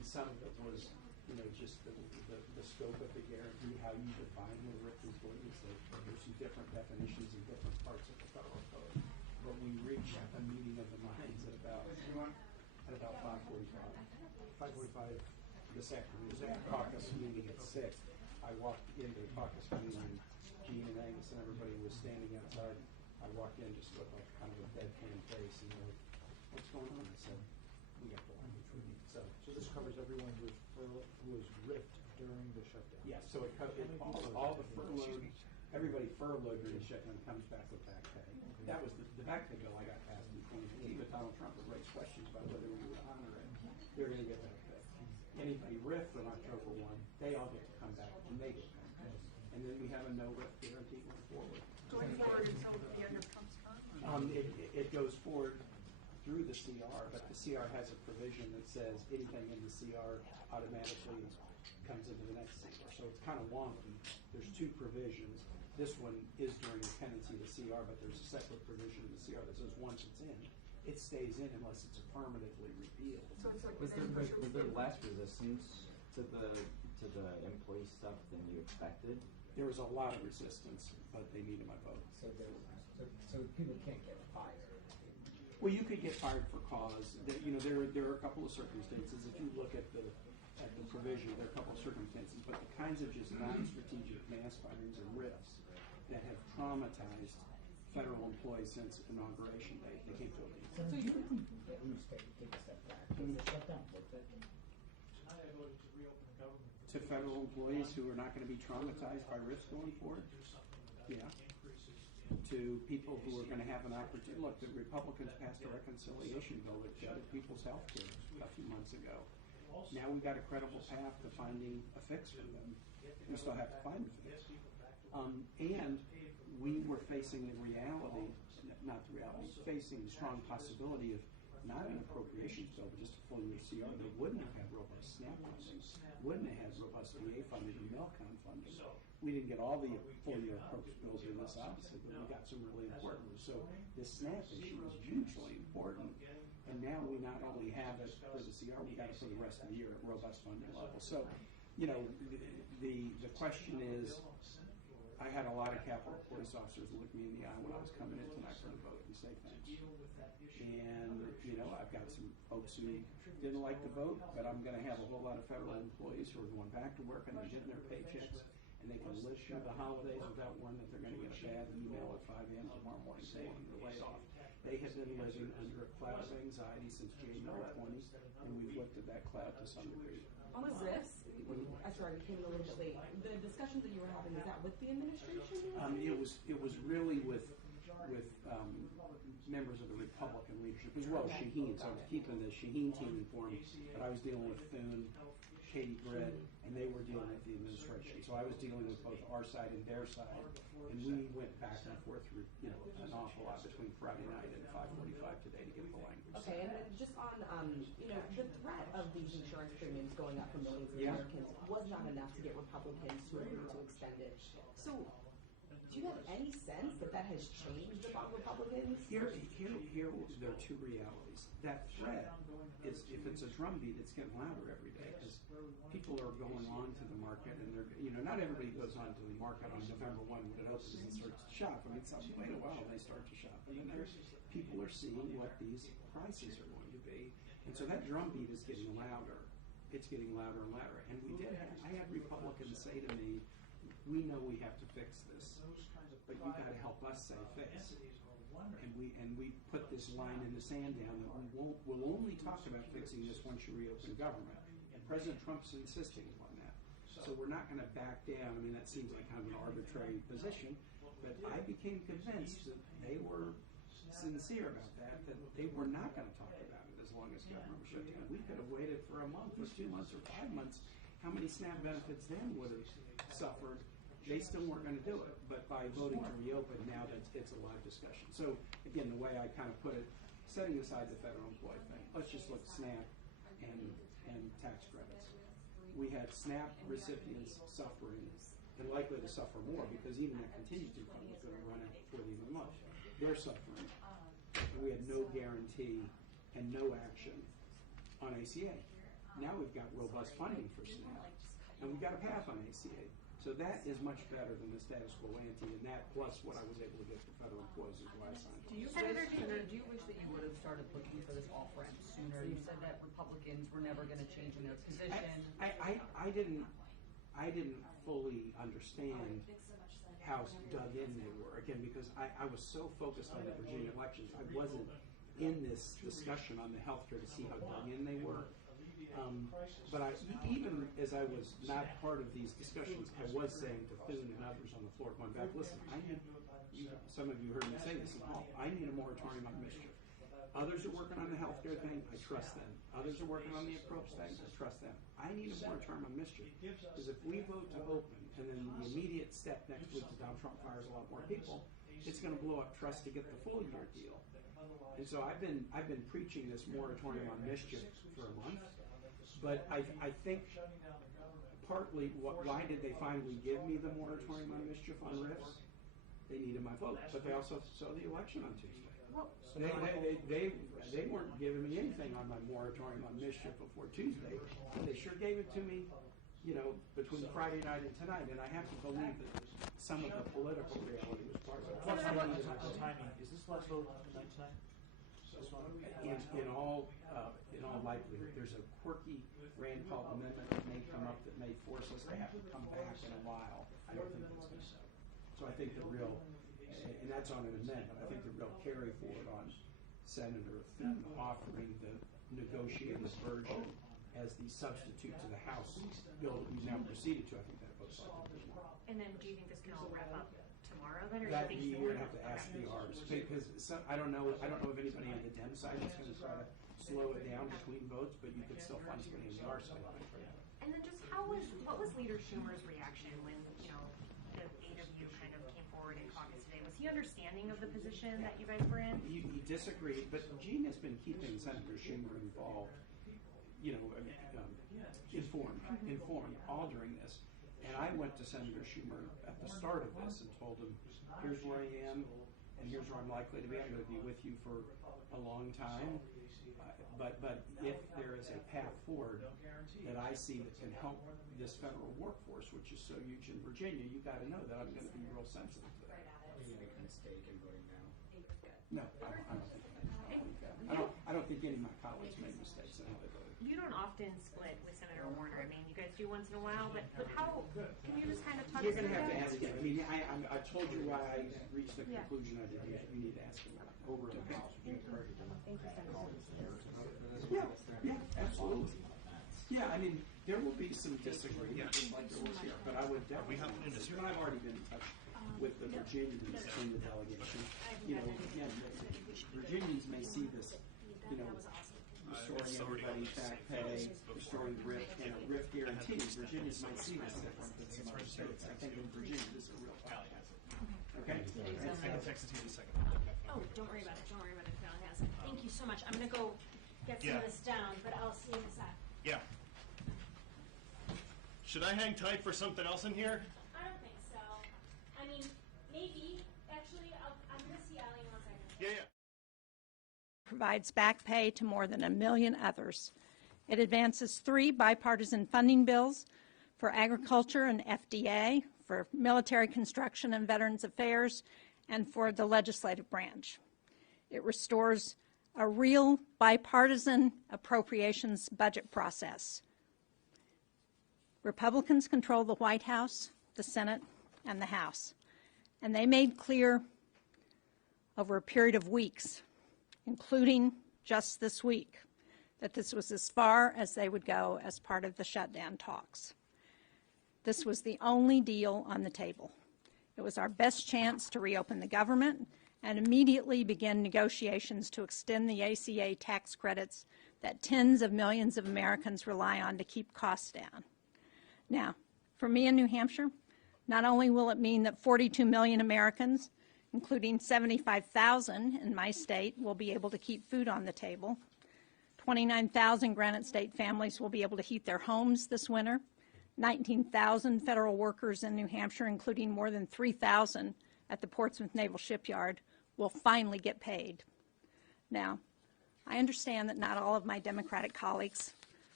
some of it was, just the scope of the guarantee, how you define what RIF is going to say. There's some different definitions in different parts of the federal code. But we reached a meeting of the minds at about 5:45. 5:45 this afternoon. It was at caucus meeting at 6. I walked into the caucus meeting and Gene and Angus and everybody was standing outside. I walked in just with like kind of a deadpan face and they're like, what's going on? I said, we got the language we need. So this covers everyone who was ripped during the shutdown? yeah, so it covers all the furloughed, everybody furloughed during the shutdown comes back with back pay. That was the back pay bill I got passed in 2015, but Donald Trump would raise questions about whether we would honor it. They're going to get back pay. Anybody RIF from October 1, they all get to come back and they get back pay. And then we have a no RIF guarantee going forward. Going forward until the end of Trump's term? It goes forward through the CR, but the CR has a provision that says anything in the CR automatically comes into the next CR. So it's kind of wonky. There's two provisions. This one is during the pendency of the CR, but there's a separate provision in the CR that says once it's in, it stays in unless it's affirmatively repealed. Was there less resistance to the employee stuff than you expected? There was a lot of resistance, but they needed my vote. So people can't get fired? Well, you could get fired for cause. There are a couple of circumstances. If you look at the provision, there are a couple of circumstances, but the kinds of just non-strategic mass firings and RIFs that have traumatized federal employees since inauguration day, they can't go against. So you think at least take a step back? The shutdown worked it? To federal employees who are not going to be traumatized by RIFs going forward? Yeah. To people who are going to have an opportunity. Look, the Republicans passed a reconciliation bill that gutted people's health care a few months ago. Now we've got a credible path to finding a fix for them. We still have to find a fix. And we were facing the reality, not the reality, facing the strong possibility of not an appropriations bill, but just a full year CR that wouldn't have had robust SNAP funding, wouldn't have had robust VA funding or Milcom funding. We didn't get all the full year appropriations bills in this, obviously, but we got some really important ones. So this SNAP issue is hugely important. And now we not only have it for the CR, we got it for the rest of the year at robust funding level. So, the question is, I had a lot of Capitol Police officers look me in the eye when I was coming in tonight for the vote and say thanks. And, I've got some folks who didn't like the vote, but I'm going to have a whole lot of federal employees who are going back to work and they're getting their paychecks and they can live through the holidays without worrying that they're going to get a bad email at 5 a.m. tomorrow morning saying they're laid off. They have been living under a cloud of anxiety since January 20, and we've lifted that cloud to some degree. On the RIFs, I'm sorry, we came in a little bit late. The discussions that you were having, was that with the administration? It was really with members of the Republican leadership, as well as Shaheen. So I was keeping the Shaheen team informed, but I was dealing with Thune, Katie Britt, and they were dealing with the administration. So I was dealing with both our side and their side, and we went back and forth through an awful lot between Friday night and 5:45 today to get the language. Okay, and just on the threat of these insurance premiums going up for millions of Americans was not enough to get Republicans to agree to extend it. So, do you have any sense that has changed among Republicans? Here there are two realities. That threat is, if it's a drumbeat, it's getting louder every day because people are going on to the market and they're, not everybody goes on to the market on November 1 when it opens and starts to shop. I mean, wait a while, they start to shop. And then people are seeing what these prices are going to be. And so that drumbeat is getting louder. It's getting louder and louder. And I had Republicans say to me, we know we have to fix this, but you got to help us say fix. And we put this line in the sand down that we'll only talk about fixing this once you reopen government. And President Trump's insisting upon that. So we're not going to back down. I mean, that seems like kind of an arbitrary position, but I became convinced that they were sincere about that they were not going to talk about it as long as government was shut down. We could have waited for a month or 2 months or 5 months. How many SNAP benefits then would have suffered? They still weren't going to do it, but by voting to reopen, now it's a live discussion. So again, the way I kind of put it, setting aside the federal employee thing, let's just look at SNAP and tax credits. We had SNAP recipients suffering and likely to suffer more because even that contingency fund was going to run out before the end of the month. They're suffering. We had no guarantee and no action on ACA. Now we've got robust funding for SNAP, and we've got a path on ACA. So that is much better than the status quo ante, and that plus what I was able to get for federal employees is why I signed it. Do you wish that you would have started looking for this off-ramp sooner? You said that Republicans were never going to change in their position. I didn't fully understand how dug in they were, again, because I was so focused on the Virginia elections, I wasn't in this discussion on the healthcare to see how dug in they were. But even as I was not part of these discussions, I was saying to Thune and others on the floor, going back, listen, some of you heard me say this, I need a moratorium on mischief. Others are working on the healthcare thing, I trust them. Others are working on the approach thing, I trust them. I need a moratorium on mischief, because if we vote to open, and then the immediate step next week is Donald Trump fires a lot more people, it's going to blow up trust to get the full year deal. And so I've been preaching this moratorium on mischief for a month, but I think partly why did they finally give me the moratorium on mischief on RIFs? They needed my vote, but they also saw the election on Tuesday. They weren't giving me anything on my moratorium on mischief before Tuesday. They sure gave it to me, between Friday night and tonight, and I have to believe that some of the political reality was part of it. What's the timing? Is this last vote tonight? In all likelihood, there's a quirky Rand Paul amendment that may come up that may force us to have to come back in a while. I don't think that's going to happen. So I think the real, and that's on an amendment, I think the real carry forward on Senator Thune offering the negotiated version as the substitute to the House bill that we've now proceeded to. I think that looks like a good one. And then do you think this can all wrap up tomorrow then, or That do you think you would have to ask the Rs, because I don't know if anybody on the Dem side is going to try to slow it down between votes, but you could still find somebody on the R side. And then just what was Leader Schumer's reaction when, the 8 of you kind of came forward in caucus today? Was he understanding of the position that you guys were in? He disagreed, but Gene has been keeping Senator Schumer involved, informed all during this. And I went to Senator Schumer at the start of this and told him, here's where I am, and here's where I'm likely to be. I'm going to be with you for a long time. But if there is a path forward that I see that can help this federal workforce, which is so huge in Virginia, you got to know that I'm going to be real sensitive to that. Are you making a mistake in voting now? No, I don't think any of my colleagues made mistakes in how they voted. You don't often split with Senator Warner. I mean, you guys do once in a while, but how, can you just kind of talk You're us going to through have to that? ask him. I mean, I told you why I reached the conclusion I did. You need to ask him over in the House. Yeah, absolutely. Yeah, I mean, there will be some disagreement, just like there was here, but I would definitely, and I've already been in touch with the Virginians in the delegation. Again, Virginians may see this, restoring everybody back pay, restoring RIF guarantees. Virginians might see this different than some other states. I think in Virginia, this is a real problem. Okay? I can text it to you in a second. Oh, don't worry about it. Don't worry about it. Val has it. Thank you so much. I'm going to go get some of this down, but I'll see you in a sec. Yeah. Should I hang tight for something else in here? I don't think so. I mean, maybe. Actually, I'm going to see Allie in 1 second. Yeah. Provides back pay to more than 1 million others. It advances 3 bipartisan funding bills for agriculture and FDA, for military construction and Veterans Affairs, and for the legislative branch. It restores a real bipartisan appropriations budget process. Republicans control the White House, the Senate, and the House. And they made clear over a period of weeks, including just this week, that this was as far as they would go as part of the shutdown talks. This was the only deal on the table. It was our best chance to reopen the government and immediately begin negotiations to extend the ACA tax credits that tens of millions of Americans rely on to keep costs down. Now, for me in New Hampshire, not only will it mean that 42 million Americans, including 75,000 in my state, will be able to keep food on the table, 29,000 Granite State families will be able to heat their homes this winter, 19,000 federal workers in New Hampshire, including more than 3,000 at the Portsmouth Naval Shipyard, will finally get paid. Now, I understand that not all of my Democratic colleagues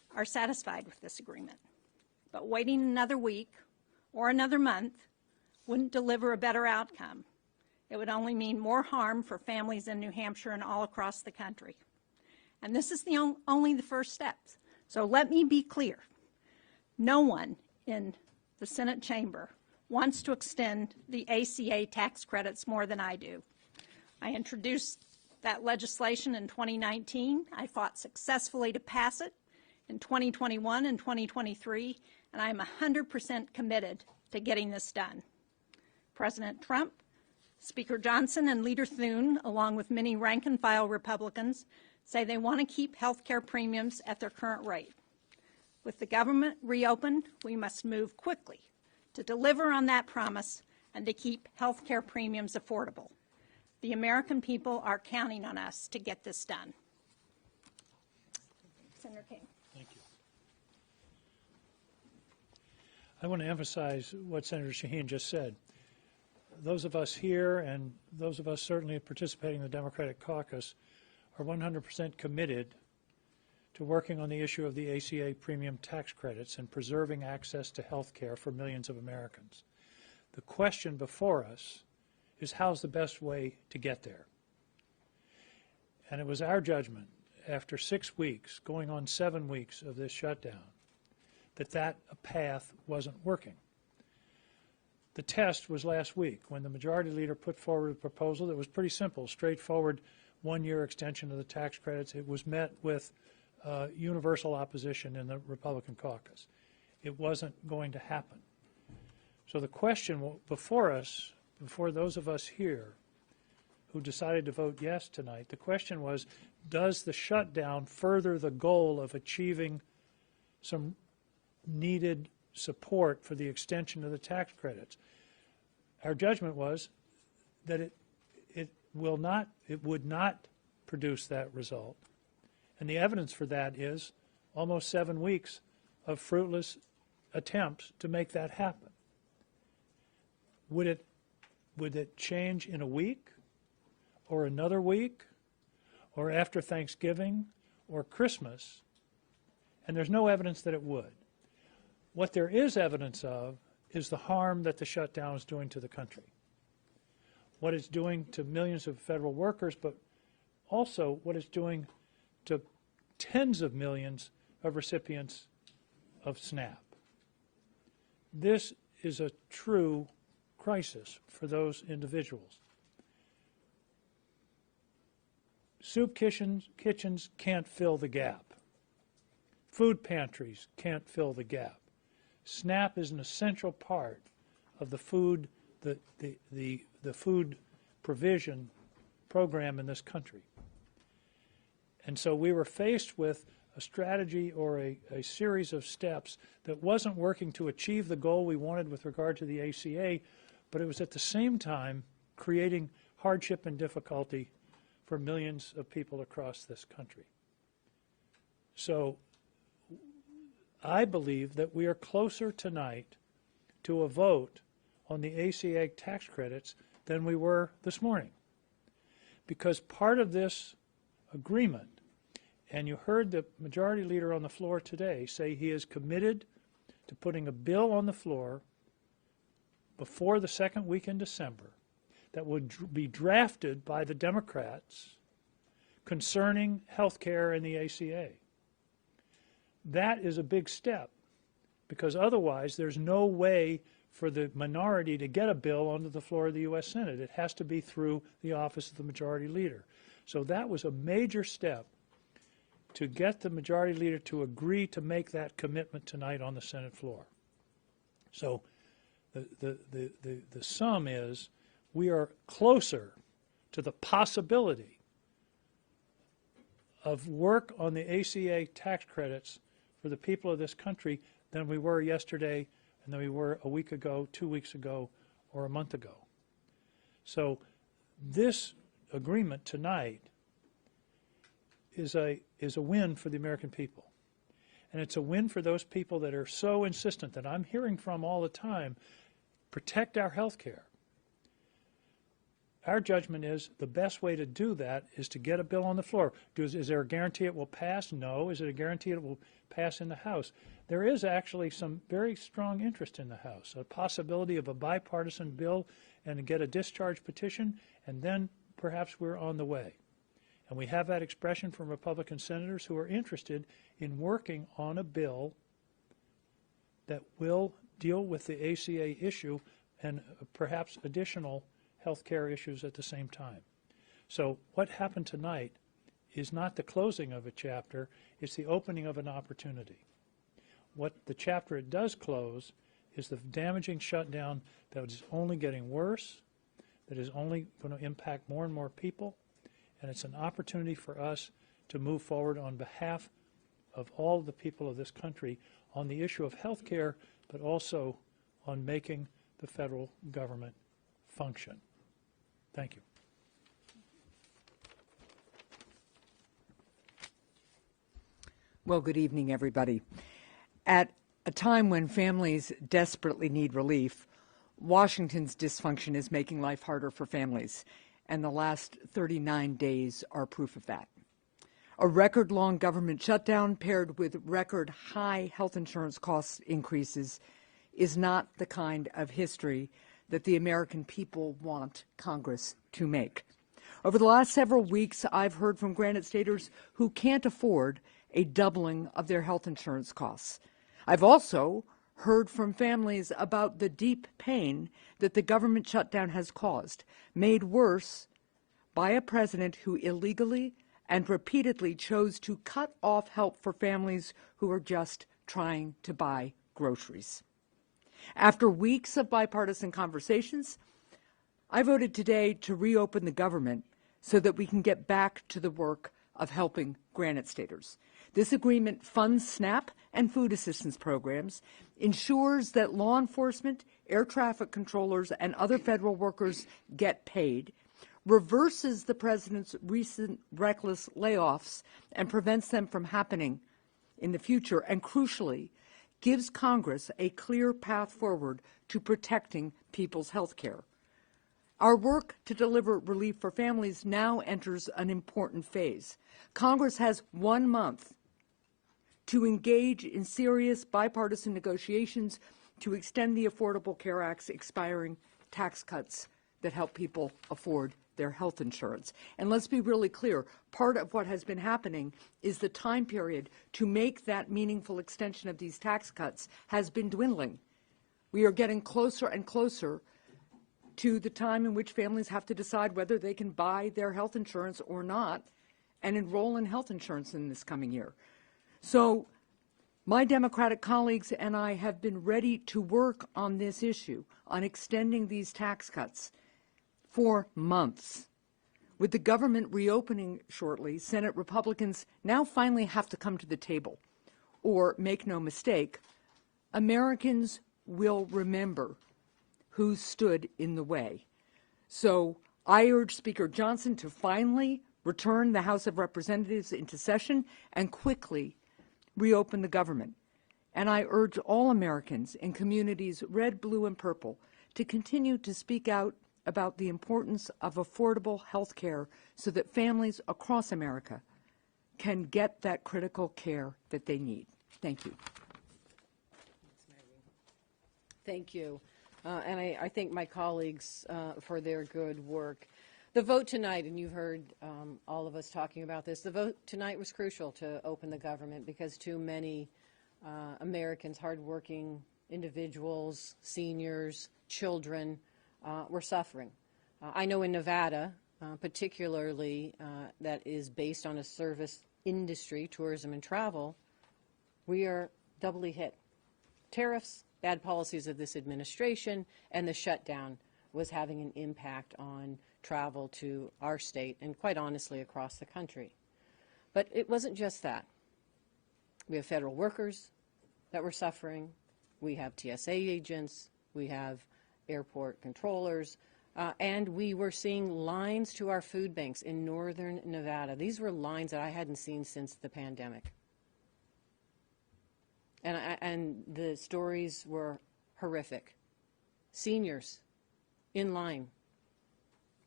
are satisfied with this agreement. But waiting another week or another month wouldn't deliver a better outcome. It would only mean more harm for families in New Hampshire and all across the country. And this is only the first steps. So let me be clear. No one in the Senate chamber wants to extend the ACA tax credits more than I do. I introduced that legislation in 2019. I fought successfully to pass it in 2021 and 2023, and I'm 100% committed to getting this done. President Trump, Speaker Johnson, and Leader Thune, along with many rank-and-file Republicans, say they want to keep health care premiums at their current rate. With the government reopened, we must move quickly to deliver on that promise and to keep health care premiums affordable. The American people are counting on us to get this done. Senator King. Thank you. I want to emphasize what Senator Shaheen just said. Those of us here and those of us certainly participating in the Democratic caucus are 100% committed to working on the issue of the ACA premium tax credits and preserving access to health care for millions of Americans. The question before us is how's the best way to get there? And it was our judgment after 6 weeks, going on 7 weeks of this shutdown, that path wasn't working. The test was last week when the Majority Leader put forward a proposal that was pretty simple, straightforward, one-year extension of the tax credits. It was met with universal opposition in the Republican caucus. It wasn't going to happen. So the question before us, before those of us here who decided to vote yes tonight, the question was, does the shutdown further the goal of achieving some needed support for the extension of the tax credits? Our judgment was that it would not produce that result. And the evidence for that is almost 7 weeks of fruitless attempts to make that happen. Would it change in a week or another week or after Thanksgiving or Christmas? And there's no evidence that it would. What there is evidence of is the harm that the shutdown is doing to the country. What it's doing to millions of federal workers, but also what it's doing to tens of millions of recipients of SNAP. This is a true crisis for those individuals. Soup kitchens can't fill the gap. Food pantries can't fill the gap. SNAP is an essential part of the food provision program in this country. And so we were faced with a strategy or a series of steps that wasn't working to achieve the goal we wanted with regard to the ACA, but it was at the same time creating hardship and difficulty for millions of people across this country. So I believe that we are closer tonight to a vote on the ACA tax credits than we were this morning. Because part of this agreement, and you heard the Majority Leader on the floor today say he is committed to putting a bill on the floor before the second week in December that would be drafted by the Democrats concerning health care and the ACA. That is a big step, because otherwise there's no way for the minority to get a bill onto the floor of the U.S. Senate. It has to be through the office of the Majority Leader. So that was a major step to get the Majority Leader to agree to make that commitment tonight on the Senate floor. So the sum is we are closer to the possibility of work on the ACA tax credits for the people of this country than we were yesterday and than we were a week ago, 2 weeks ago, or a month ago. So this agreement tonight is a win for the American people. And it's a win for those people that are so insistent that I'm hearing from all the time, protect our health care. Our judgment is the best way to do that is to get a bill on the floor. Is there a guarantee it will pass? No. Is it a guarantee it will pass in the House? There is actually some very strong interest in the House, a possibility of a bipartisan bill and to get a discharge petition, and then perhaps we're on the way. And we have that expression from Republican senators who are interested in working on a bill that will deal with the ACA issue and perhaps additional health care issues at the same time. So what happened tonight is not the closing of a chapter, it's the opening of an opportunity. What the chapter it does close is the damaging shutdown that is only getting worse, that is only going to impact more and more people, and it's an opportunity for us to move forward on behalf of all the people of this country on the issue of health care, but also on making the federal government function. Thank you. Well, good evening, everybody. At a time when families desperately need relief, Washington's dysfunction is making life harder for families, and the last 39 days are proof of that. A record-long government shutdown paired with record-high health insurance cost increases is not the kind of history that the American people want Congress to make. Over the last several weeks, I've heard from Granite Staters who can't afford a doubling of their health insurance costs. I've also heard from families about the deep pain that the government shutdown has caused, made worse by a president who illegally and repeatedly chose to cut off help for families who are just trying to buy groceries. After weeks of bipartisan conversations, I voted today to reopen the government so that we can get back to the work of helping Granite Staters. This agreement funds SNAP and food assistance programs, ensures that law enforcement, air traffic controllers, and other federal workers get paid, reverses the president's recent reckless layoffs and prevents them from happening in the future, and crucially, gives Congress a clear path forward to protecting people's health care. Our work to deliver relief for families now enters an important phase. Congress has 1 month to engage in serious bipartisan negotiations to extend the Affordable Care Act's expiring tax cuts that help people afford their health insurance. And let's be really clear, part of what has been happening is the time period to make that meaningful extension of these tax cuts has been dwindling. We are getting closer and closer to the time in which families have to decide whether they can buy their health insurance or not and enroll in health insurance in this coming year. So my Democratic colleagues and I have been ready to work on this issue, on extending these tax cuts for months. With the government reopening shortly, Senate Republicans now finally have to come to the table. Or, make no mistake, Americans will remember who stood in the way. So I urge Speaker Johnson to finally return the House of Representatives into session and quickly reopen the government. And I urge all Americans in communities red, blue, and purple to continue to speak out about the importance of affordable health care so that families across America can get that critical care that they need. Thank you. Thank you. And I thank my colleagues for their good work. The vote tonight, and you've heard all of us talking about this, the vote tonight was crucial to open the government because too many Americans, hardworking individuals, seniors, children, were suffering. I know in Nevada, particularly that is based on a service industry, tourism and travel, we are doubly hit. Tariffs, bad policies of this administration, and the shutdown was having an impact on travel to our state and quite honestly across the country. But it wasn't just that. We have federal workers that were suffering. We have TSA agents. We have airport controllers. And we were seeing lines to our food banks in northern Nevada. These were lines that I hadn't seen since the pandemic. And the stories were horrific. Seniors in line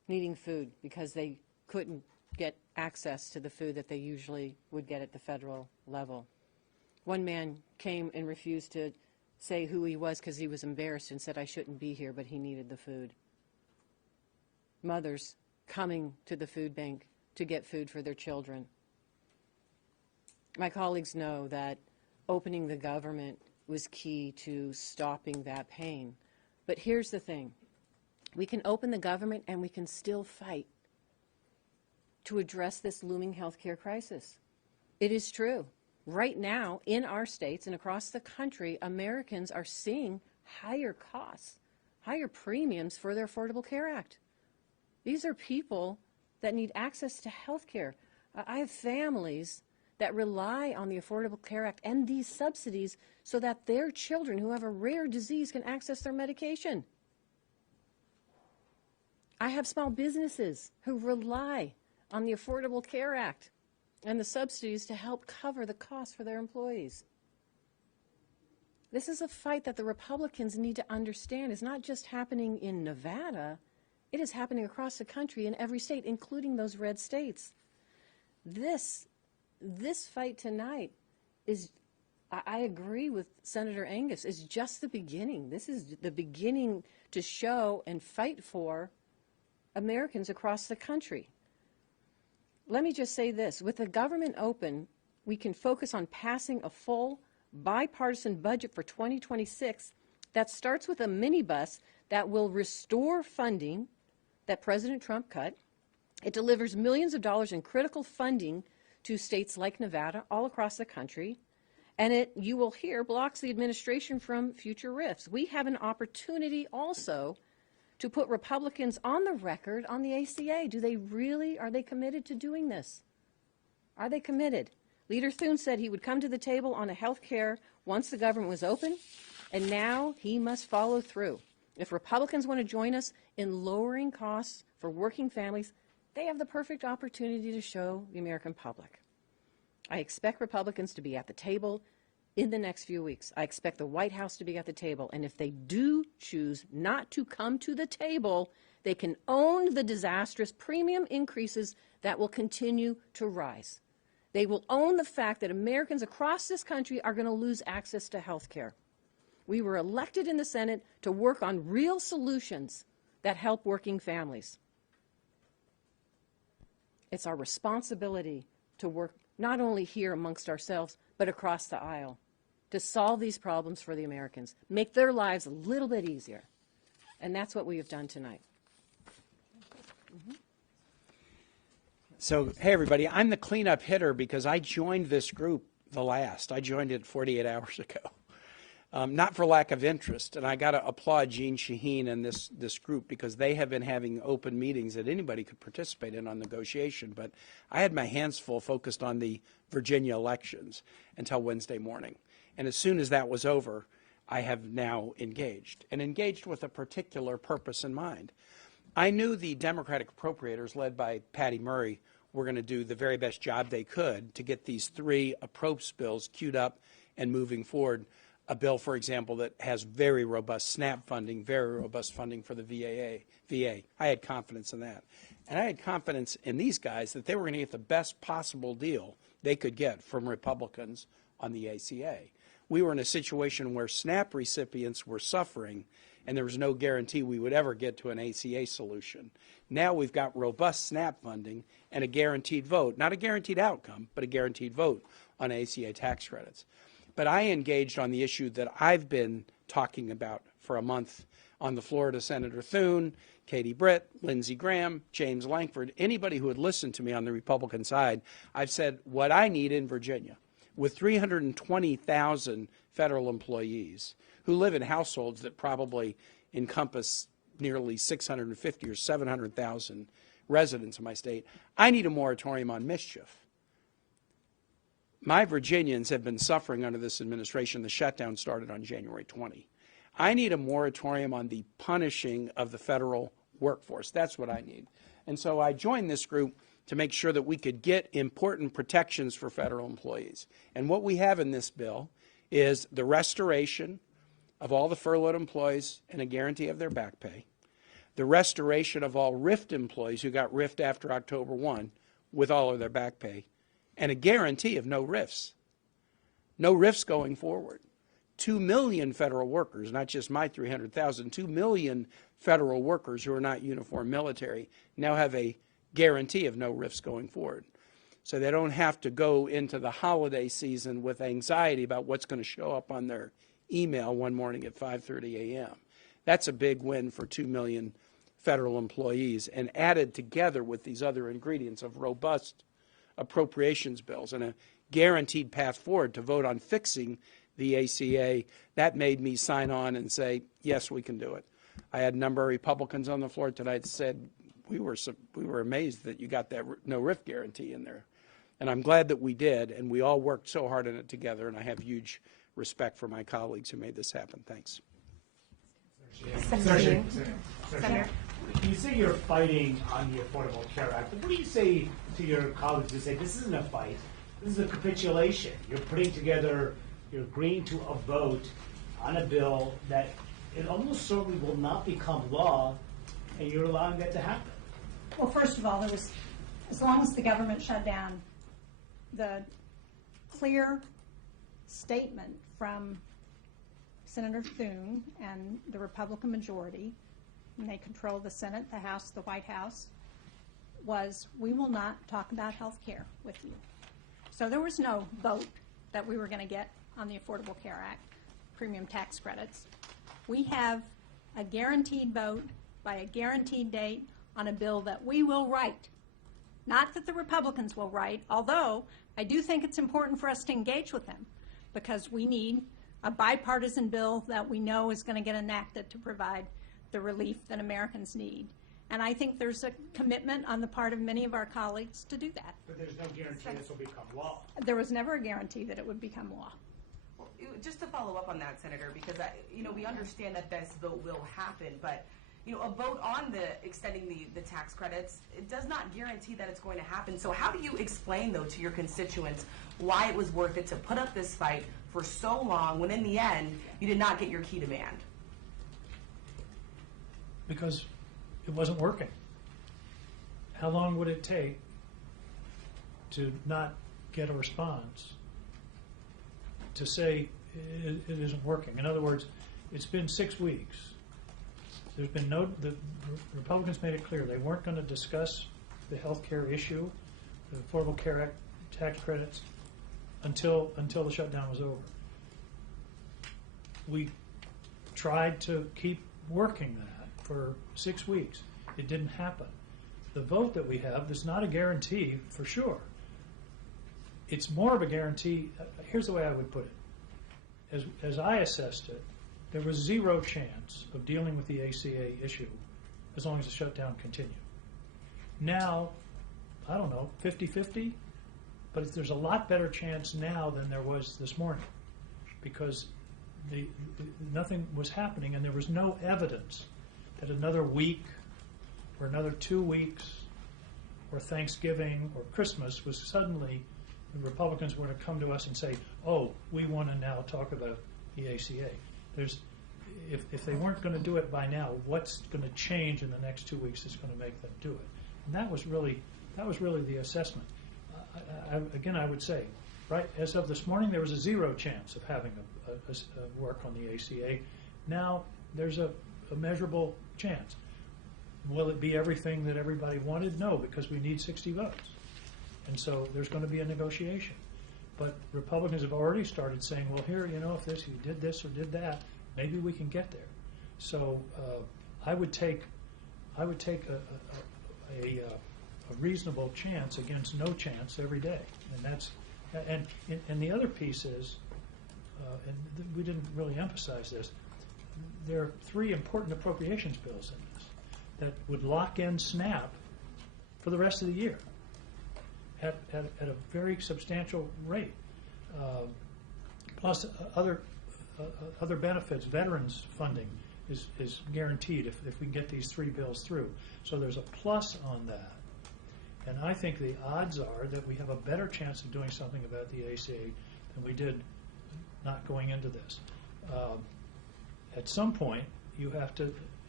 needing food because they couldn't get access to the food that they usually would get at the federal level. One man came and refused to say who he was because he was embarrassed and said, I shouldn't be here, but he needed the food. Mothers coming to the food bank to get food for their children. My colleagues know that opening the government was key to stopping that pain. But here's the thing. We can open the government and we can still fight to address this looming healthcare crisis. It is true. Right now, in our states and across the country, Americans are seeing higher costs, higher premiums for their Affordable Care Act. These are people that need access to health care. I have families that rely on the Affordable Care Act and these subsidies so that their children who have a rare disease can access their medication. I have small businesses who rely on the Affordable Care Act and the subsidies to help cover the costs for their employees. This is a fight that the Republicans need to understand is not just happening in Nevada, it is happening across the country in every state, including those red states. This fight tonight is, I agree with Senator Angus, is just the beginning. This is the beginning to show and fight for Americans across the country. Let me just say this. With the government open, we can focus on passing a full bipartisan budget for 2026 that starts with a minibus that will restore funding that President Trump cut. It delivers millions of dollars in critical funding to states like Nevada, all across the country, and it, you will hear, blocks the administration from future rifts. We have an opportunity also to put Republicans on the record on the ACA. Do they really, are they committed to doing this? Are they committed? Leader Thune said he would come to the table on a health care once the government was open, and now he must follow through. If Republicans want to join us in lowering costs for working families, they have the perfect opportunity to show the American public. I expect Republicans to be at the table in the next few weeks. I expect the White House to be at the table. And if they do choose not to come to the table, they can own the disastrous premium increases that will continue to rise. They will own the fact that Americans across this country are going to lose access to health care. We were elected in the Senate to work on real solutions that help working families. It's our responsibility to work not only here amongst ourselves, but across the aisle to solve these problems for the Americans, make their lives a little bit easier. And that's what we have done tonight. So, hey, everybody, I'm the cleanup hitter because I joined this group the last. I joined it 48 hours ago. Not for lack of interest, and I got to applaud Jean Shaheen and this group because they have been having open meetings that anybody could participate in on negotiation, but I had my hands full focused on the Virginia elections until Wednesday morning. And as soon as that was over, I have now engaged, and engaged with a particular purpose in mind. I knew the Democratic appropriators, led by Patty Murray, were going to do the very best job they could to get these three approach bills queued up and moving forward. A bill, for example, that has very robust SNAP funding, very robust funding for the VA. I had confidence in that. And I had confidence in these guys that they were going to get the best possible deal they could get from Republicans on the ACA. We were in a situation where SNAP recipients were suffering, and there was no guarantee we would ever get to an ACA solution. Now we've got robust SNAP funding and a guaranteed vote, not a guaranteed outcome, but a guaranteed vote on ACA tax credits. But I engaged on the issue that I've been talking about for a month on the floor to Senator Thune, Katie Britt, Lindsey Graham, James Lankford, anybody who had listened to me on the Republican side. I've said what I need in Virginia, with 320,000 federal employees who live in households that probably encompass nearly 650 or 700,000 residents in my state, I need a moratorium on mischief. My Virginians have been suffering under this administration. The shutdown started on January 20. I need a moratorium on the punishing of the federal workforce. That's what I need. And so I joined this group to make sure that we could get important protections for federal employees. And what we have in this bill is the restoration of all the furloughed employees and a guarantee of their back pay, the restoration of all RIFT employees who got RIFT after October 1 with all of their back pay, and a guarantee of no RIFs. No RIFs going forward. 2 million federal workers, not just my 300,000, 2 million federal workers who are not uniform military now have a guarantee of no RIFs going forward. So they don't have to go into the holiday season with anxiety about what's going to show up on their email one morning at 5:30 a.m. That's a big win for 2 million federal employees, and added together with these other ingredients of robust appropriations bills and a guaranteed path forward to vote on fixing the ACA, that made me sign on and say, yes, we can do it. I had a number of Republicans on the floor tonight that said, we were amazed that you got that no RIF guarantee in there. And I'm glad that we did, and we all worked so hard on it together, and I have huge respect for my colleagues who made this happen. Thanks. Senator, you say you're fighting on the Affordable Care Act, but what do you say to your colleagues who say this isn't a fight, this is a capitulation? You're putting together, you're agreeing to a vote on a bill that it almost certainly will not become law, and you're allowing that to happen. Well, first of all, there was, as long as the government shut down, the clear statement from Senator Thune and the Republican majority, and they control the Senate, the House, the White House, was we will not talk about health care with you. So there was no vote that we were going to get on the Affordable Care Act, premium tax credits. We have a guaranteed vote by a guaranteed date on a bill that we will write. Not that the Republicans will write, although I do think it's important for us to engage with them because we need a bipartisan bill that we know is going to get enacted to provide the relief that Americans need. And I think there's a commitment on the part of many of our colleagues to do that. But there's no guarantee this will become law. There was never a guarantee that it would become law. Well, just to follow up on that, Senator, because we understand that this vote will happen, but a vote on extending the tax credits, it does not guarantee that it's going to happen. So how do you explain, though, to your constituents why it was worth it to put up this fight for so long when in the end you did not get your key demand? Because it wasn't working. How long would it take to not get a response to say it isn't working? In other words, it's been 6 weeks. There's been the Republicans made it clear they weren't going to discuss the health care issue, the Affordable Care Act tax credits, until the shutdown was over. We tried to keep working that for 6 weeks. It didn't happen. The vote that we have is not a guarantee for sure. It's more of a guarantee. Here's the way I would put it. As I assessed it, there was zero chance of dealing with the ACA issue as long as the shutdown continued. Now, I don't know, 50-50? But there's a lot better chance now than there was this morning because nothing was happening and there was no evidence that another week or another 2 weeks or Thanksgiving or Christmas was suddenly the Republicans were to come to us and say, oh, we want to now talk about the ACA. If they weren't going to do it by now, what's going to change in the next 2 weeks that's going to make them do it? And that was really the assessment. Again, I would say, right, as of this morning, there was a zero chance of having a work on the ACA. Now there's a measurable chance. Will it be everything that everybody wanted? No, because we need 60 votes. And so there's going to be a negotiation. But Republicans have already started saying, well, here, if you did this or did that, maybe we can get there. So I would take a reasonable chance against no chance every day, and the other piece is, and we didn't really emphasize this. There are 3 important appropriations bills in this that would lock in SNAP for the rest of the year at a very substantial rate, plus other benefits. Veterans funding is guaranteed if we can get these 3 bills through. So there's a plus on that. And I think the odds are that we have a better chance of doing something about the ACA than we did not going into this. At some point, you have to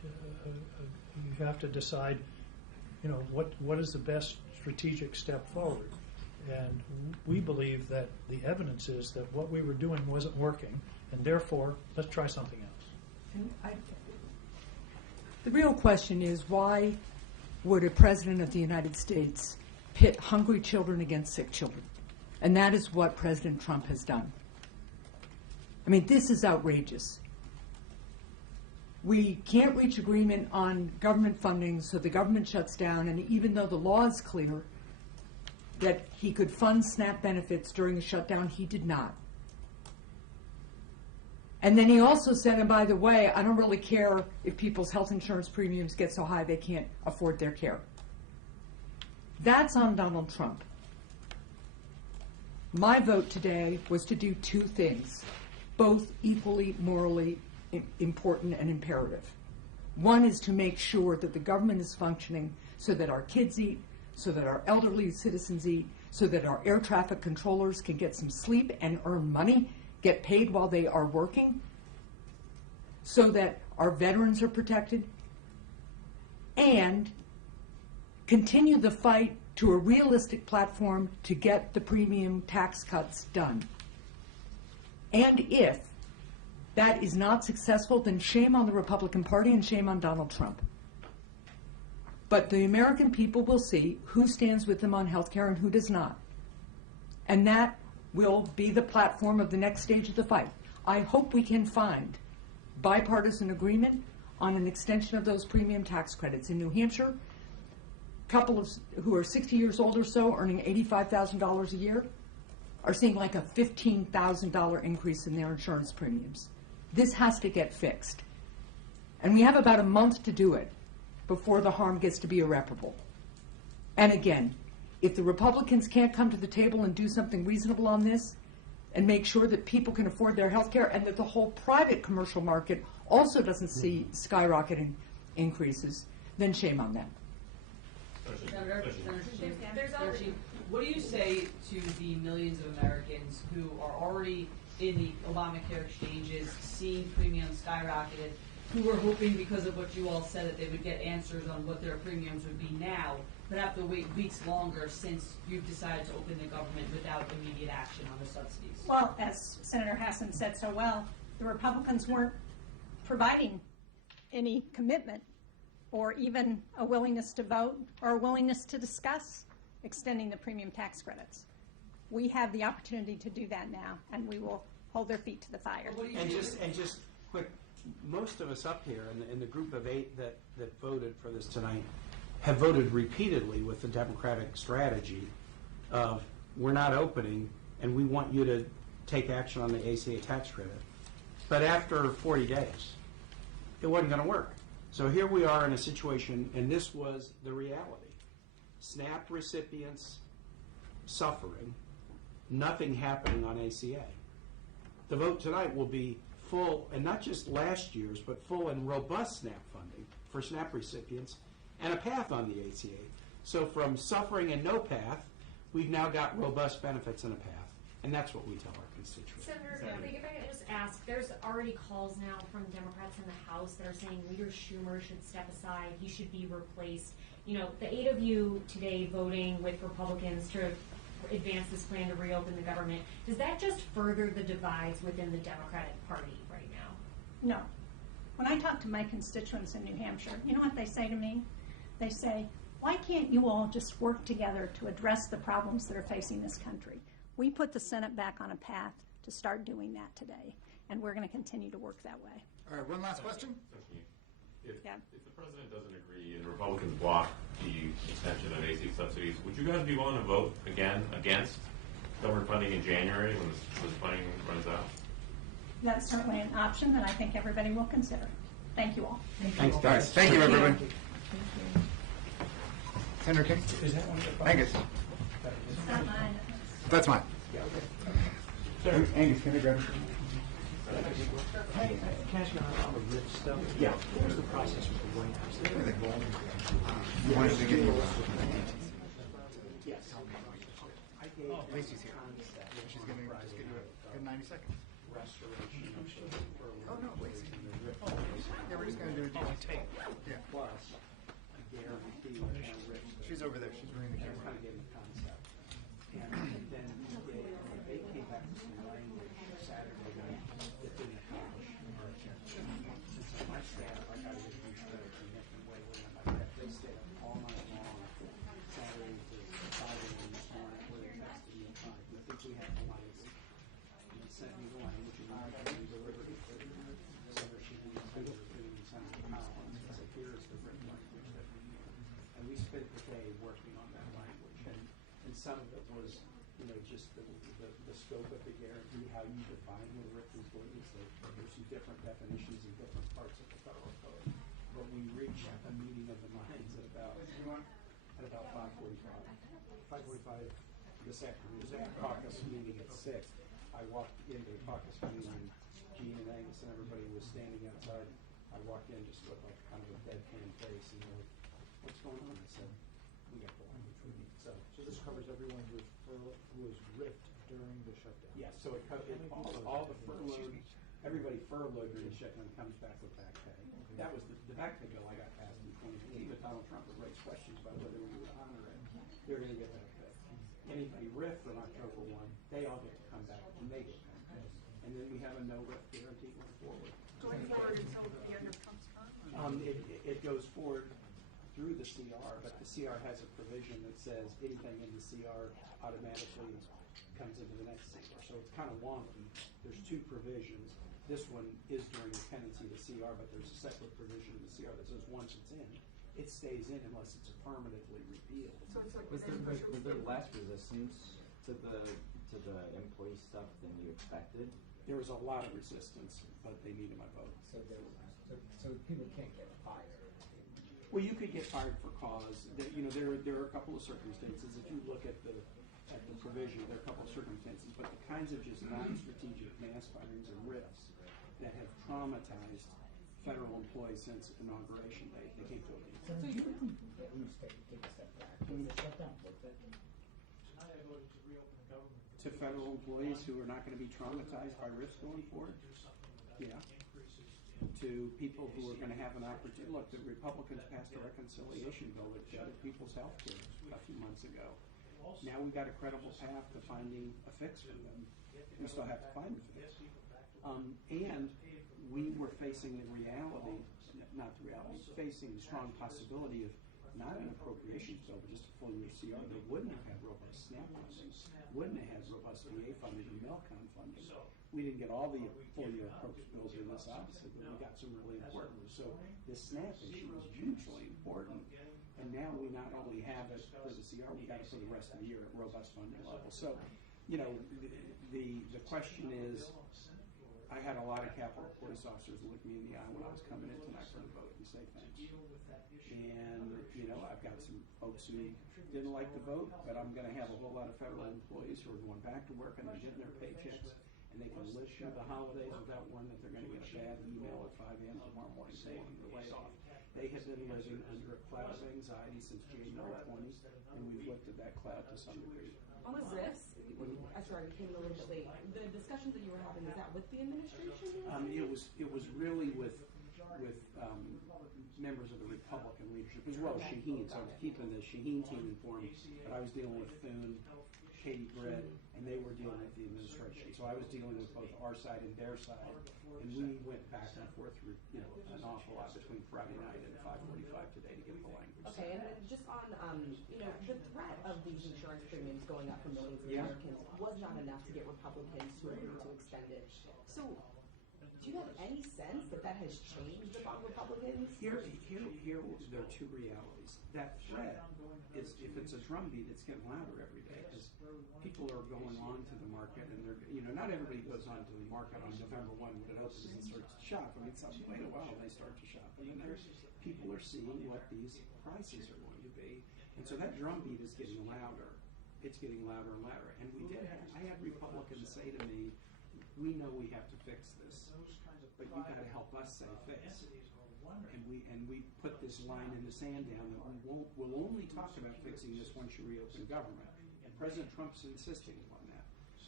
you have to decide, what is the best strategic step forward. And we believe that the evidence is that what we were doing wasn't working, and therefore, let's try something else. The real question is, why would a president of the United States pit hungry children against sick children? And that is what President Trump has done. I mean, this is outrageous. We can't reach agreement on government funding, so the government shuts down, and even though the law is clear that he could fund SNAP benefits during the shutdown, he did not. And then he also said, and by the way, I don't really care if people's health insurance premiums get so high they can't afford their care. That's on Donald Trump. My vote today was to do two things, both equally morally important and imperative. One is to make sure that the government is functioning so that our kids eat, so that our elderly citizens eat, so that our air traffic controllers can get some sleep and earn money, get paid while they are working, so that our veterans are protected, and continue the fight to a realistic platform to get the premium tax cuts done. And if that is not successful, then shame on the Republican Party and shame on Donald Trump. But the American people will see who stands with them on health care and who does not. And that will be the platform of the next stage of the fight. I hope we can find bipartisan agreement on an extension of those premium tax credits. In New Hampshire, couples who are 60 years old or so, earning $85,000 a year, are seeing like a $15,000 increase in their insurance premiums. This has to get fixed. And we have about a month to do it before the harm gets to be irreparable. And again, if the Republicans can't come to the table and do something reasonable on this and make sure that people can afford their health care and that the whole private commercial market also doesn't see skyrocketing increases, then shame on them. Senator Shaheen, what do you say to the millions of Americans who are already in the Obamacare exchanges, seeing premiums skyrocketed, who were hoping because of what you all said that they would get answers on what their premiums would be now, but have to wait weeks longer since you've decided to open the government without immediate action on the subsidies? Well, as Senator Hassan said so well, the Republicans weren't providing any commitment or even a willingness to vote or a willingness to discuss extending the premium tax credits. We have the opportunity to do that now, and we will hold their feet to the fire. And just quick, most of us up here in the group of 8 that voted for this tonight have voted repeatedly with the Democratic strategy of we're not opening and we want you to take action on the ACA tax credit. But after 40 days, it wasn't going to work. So here we are in a situation, and this was the reality. SNAP recipients suffering, nothing happening on ACA. The vote tonight will be full, and not just last year's, but full and robust SNAP funding for SNAP recipients and a path on the ACA. So from suffering and no path, we've now got robust benefits and a path. And that's what we tell our constituents. Senator, if I could just ask, there's already calls now from Democrats in the House that are saying Leader Schumer should step aside, he should be replaced. You know, the 8 of you today voting with Republicans to advance this plan to reopen the government, does that just further the divides within the Democratic Party right now? No. When I talk to my constituents in New Hampshire, you know what they say to me? They say, why can't you all just work together to address the problems that are facing this country? We put the Senate back on a path to start doing that today, and we're going to continue to work that way. All right, one last question. If the president doesn't agree and Republicans block the extension of AC subsidies, would you guys be willing to vote again against government funding in January when this funding runs out? That's certainly an option that I think everybody will consider. Thank you all. Thanks, guys. All right, thank you, everyone. Senator King? Is that one of the Angus. It's not mine. That's mine. Angus, can I grab it? Cash on the rich stuff. Yeah. What was the process with the White House? You wanted to get you Yes. Lacey's here. She's going to just give you a good 90 seconds. Oh, no, Lacey. Yeah, we're just gonna do it on tape. Yeah. plus a guarantee on risk. She's over there. She's bringing the That's camera. kind of getting the concept. And then they came back with some language Saturday night that didn't accomplish much. And so my staff, I got to get these credits and make them way on my desk. They stayed up all night long, Saturday to 5 a.m. this morning, where they texted me at 5. We think we have the language. And they sent me the language and we delivered it to Senator Shaheen, Senator Green, and Senator Collins. And said, here is the written language that we need. And we spent the day working on that language. And some of it was, you know, just the scope of the guarantee, how you define what a RIF employee is. There's some different definitions in different parts of the federal code. But we reached a meeting of the minds at about 5:45. 5:45 this afternoon. There's a caucus meeting at 6. I walked into the caucus meeting and Gene and Angus and everybody was standing outside. I walked in just with like kind of a deadpan face and they're like, what's going on? I said, we got the language we need. So this covers everyone who was ripped during the shutdown. yeah, so it covers all the furloughed, everybody furloughed during the shutdown comes back with back pay. That was the back pay bill I got passed in 2015, but Donald Trump would raise questions about whether we would honor it. They're going to get back pay. Anybody RIF from October 1, they all get to come back and they get back pay. And then we have a no RIF guarantee going forward. Going forward until the end of Trump's term? It goes forward through the CR, but the CR has a provision that says anything in the CR automatically comes into the next CR. So it's kind of wonky. There's two provisions. This one is during the pendency of the CR, but there's a separate provision in the CR that says once it's in, it stays in unless it's affirmatively repealed. So it's like Was there less resistance to the employee stuff than you expected? There was a lot of resistance, but they needed my vote. So people can't get fired. Well, you could get fired for cause. You know, there are a couple of circumstances. If you look at the provision, there are a couple of circumstances, but the kinds of just non-strategic mass firings and RIFs that have traumatized federal employees since inauguration day, they can't go against. So you can at least take a step back. Was the shutdown worth it? Tonight I voted to reopen the government. To federal employees who are not going to be traumatized by RIFs going forward? Yeah. To people who are going to have an opportunity. Look, the Republicans passed a reconciliation bill that gutted people's health care a few months ago. Now we've got a credible path to finding a fix for them. We still have to find a fix. And we were facing the reality, not the reality, facing the strong possibility of not an appropriations bill, but just a full year CR that wouldn't have had robust SNAP funding, wouldn't have had robust VA funding or Milcom funding. We didn't get all the full year appropriate bills in this, obviously, but we got some really important ones. So this SNAP issue is hugely important. And now we not only have it for the CR, we got it for the rest of the year at robust funding level. So, you know, the question is, I had a lot of Capitol Police officers look me in the eye when I was coming in tonight for the vote and say thanks. And, you know, I've got some folks who didn't like the vote, but I'm going to have a whole lot of federal employees who are going back to work and they're getting their paychecks and they can live through the holidays without worrying that they're going to get a bad email at 5 a.m. tomorrow morning saying the layoff. They have been living under a cloud of anxiety since January 20, and we've lifted that cloud to some degree. On the RIFs, I'm sorry, we came in a little bit late. The discussions that you were having, is that with the administration? It was really with members of the Republican leadership as well as Shaheen. So I was keeping the Shaheen team informed, but I was dealing with Thune, Katie Britt, and they were dealing with the administration. So I was dealing with both our side and their side, and we went back and forth through an awful lot between Friday night and 5:45 today to get the language. Okay, and then just on the threat of these insurance premiums going up for millions of Americans was not enough to get Republicans to agree to extend it. So, do you have any sense that that has changed among Republicans? Here there are two realities. That threat is, if it's a drumbeat, it's getting louder every day because people are going on to the market and they're, not everybody goes on to the market on November 1 when it opens and starts to shop. I mean, wait a while, they start to shop. And then people are seeing what these prices are going to be. And so that drumbeat is getting louder. It's getting louder and louder. And I had Republicans say to me, we know we have to fix this, but you got to help us say fix. And we put this line in the sand down that we'll only talk about fixing this once you reopen government. And President Trump's insisting on that.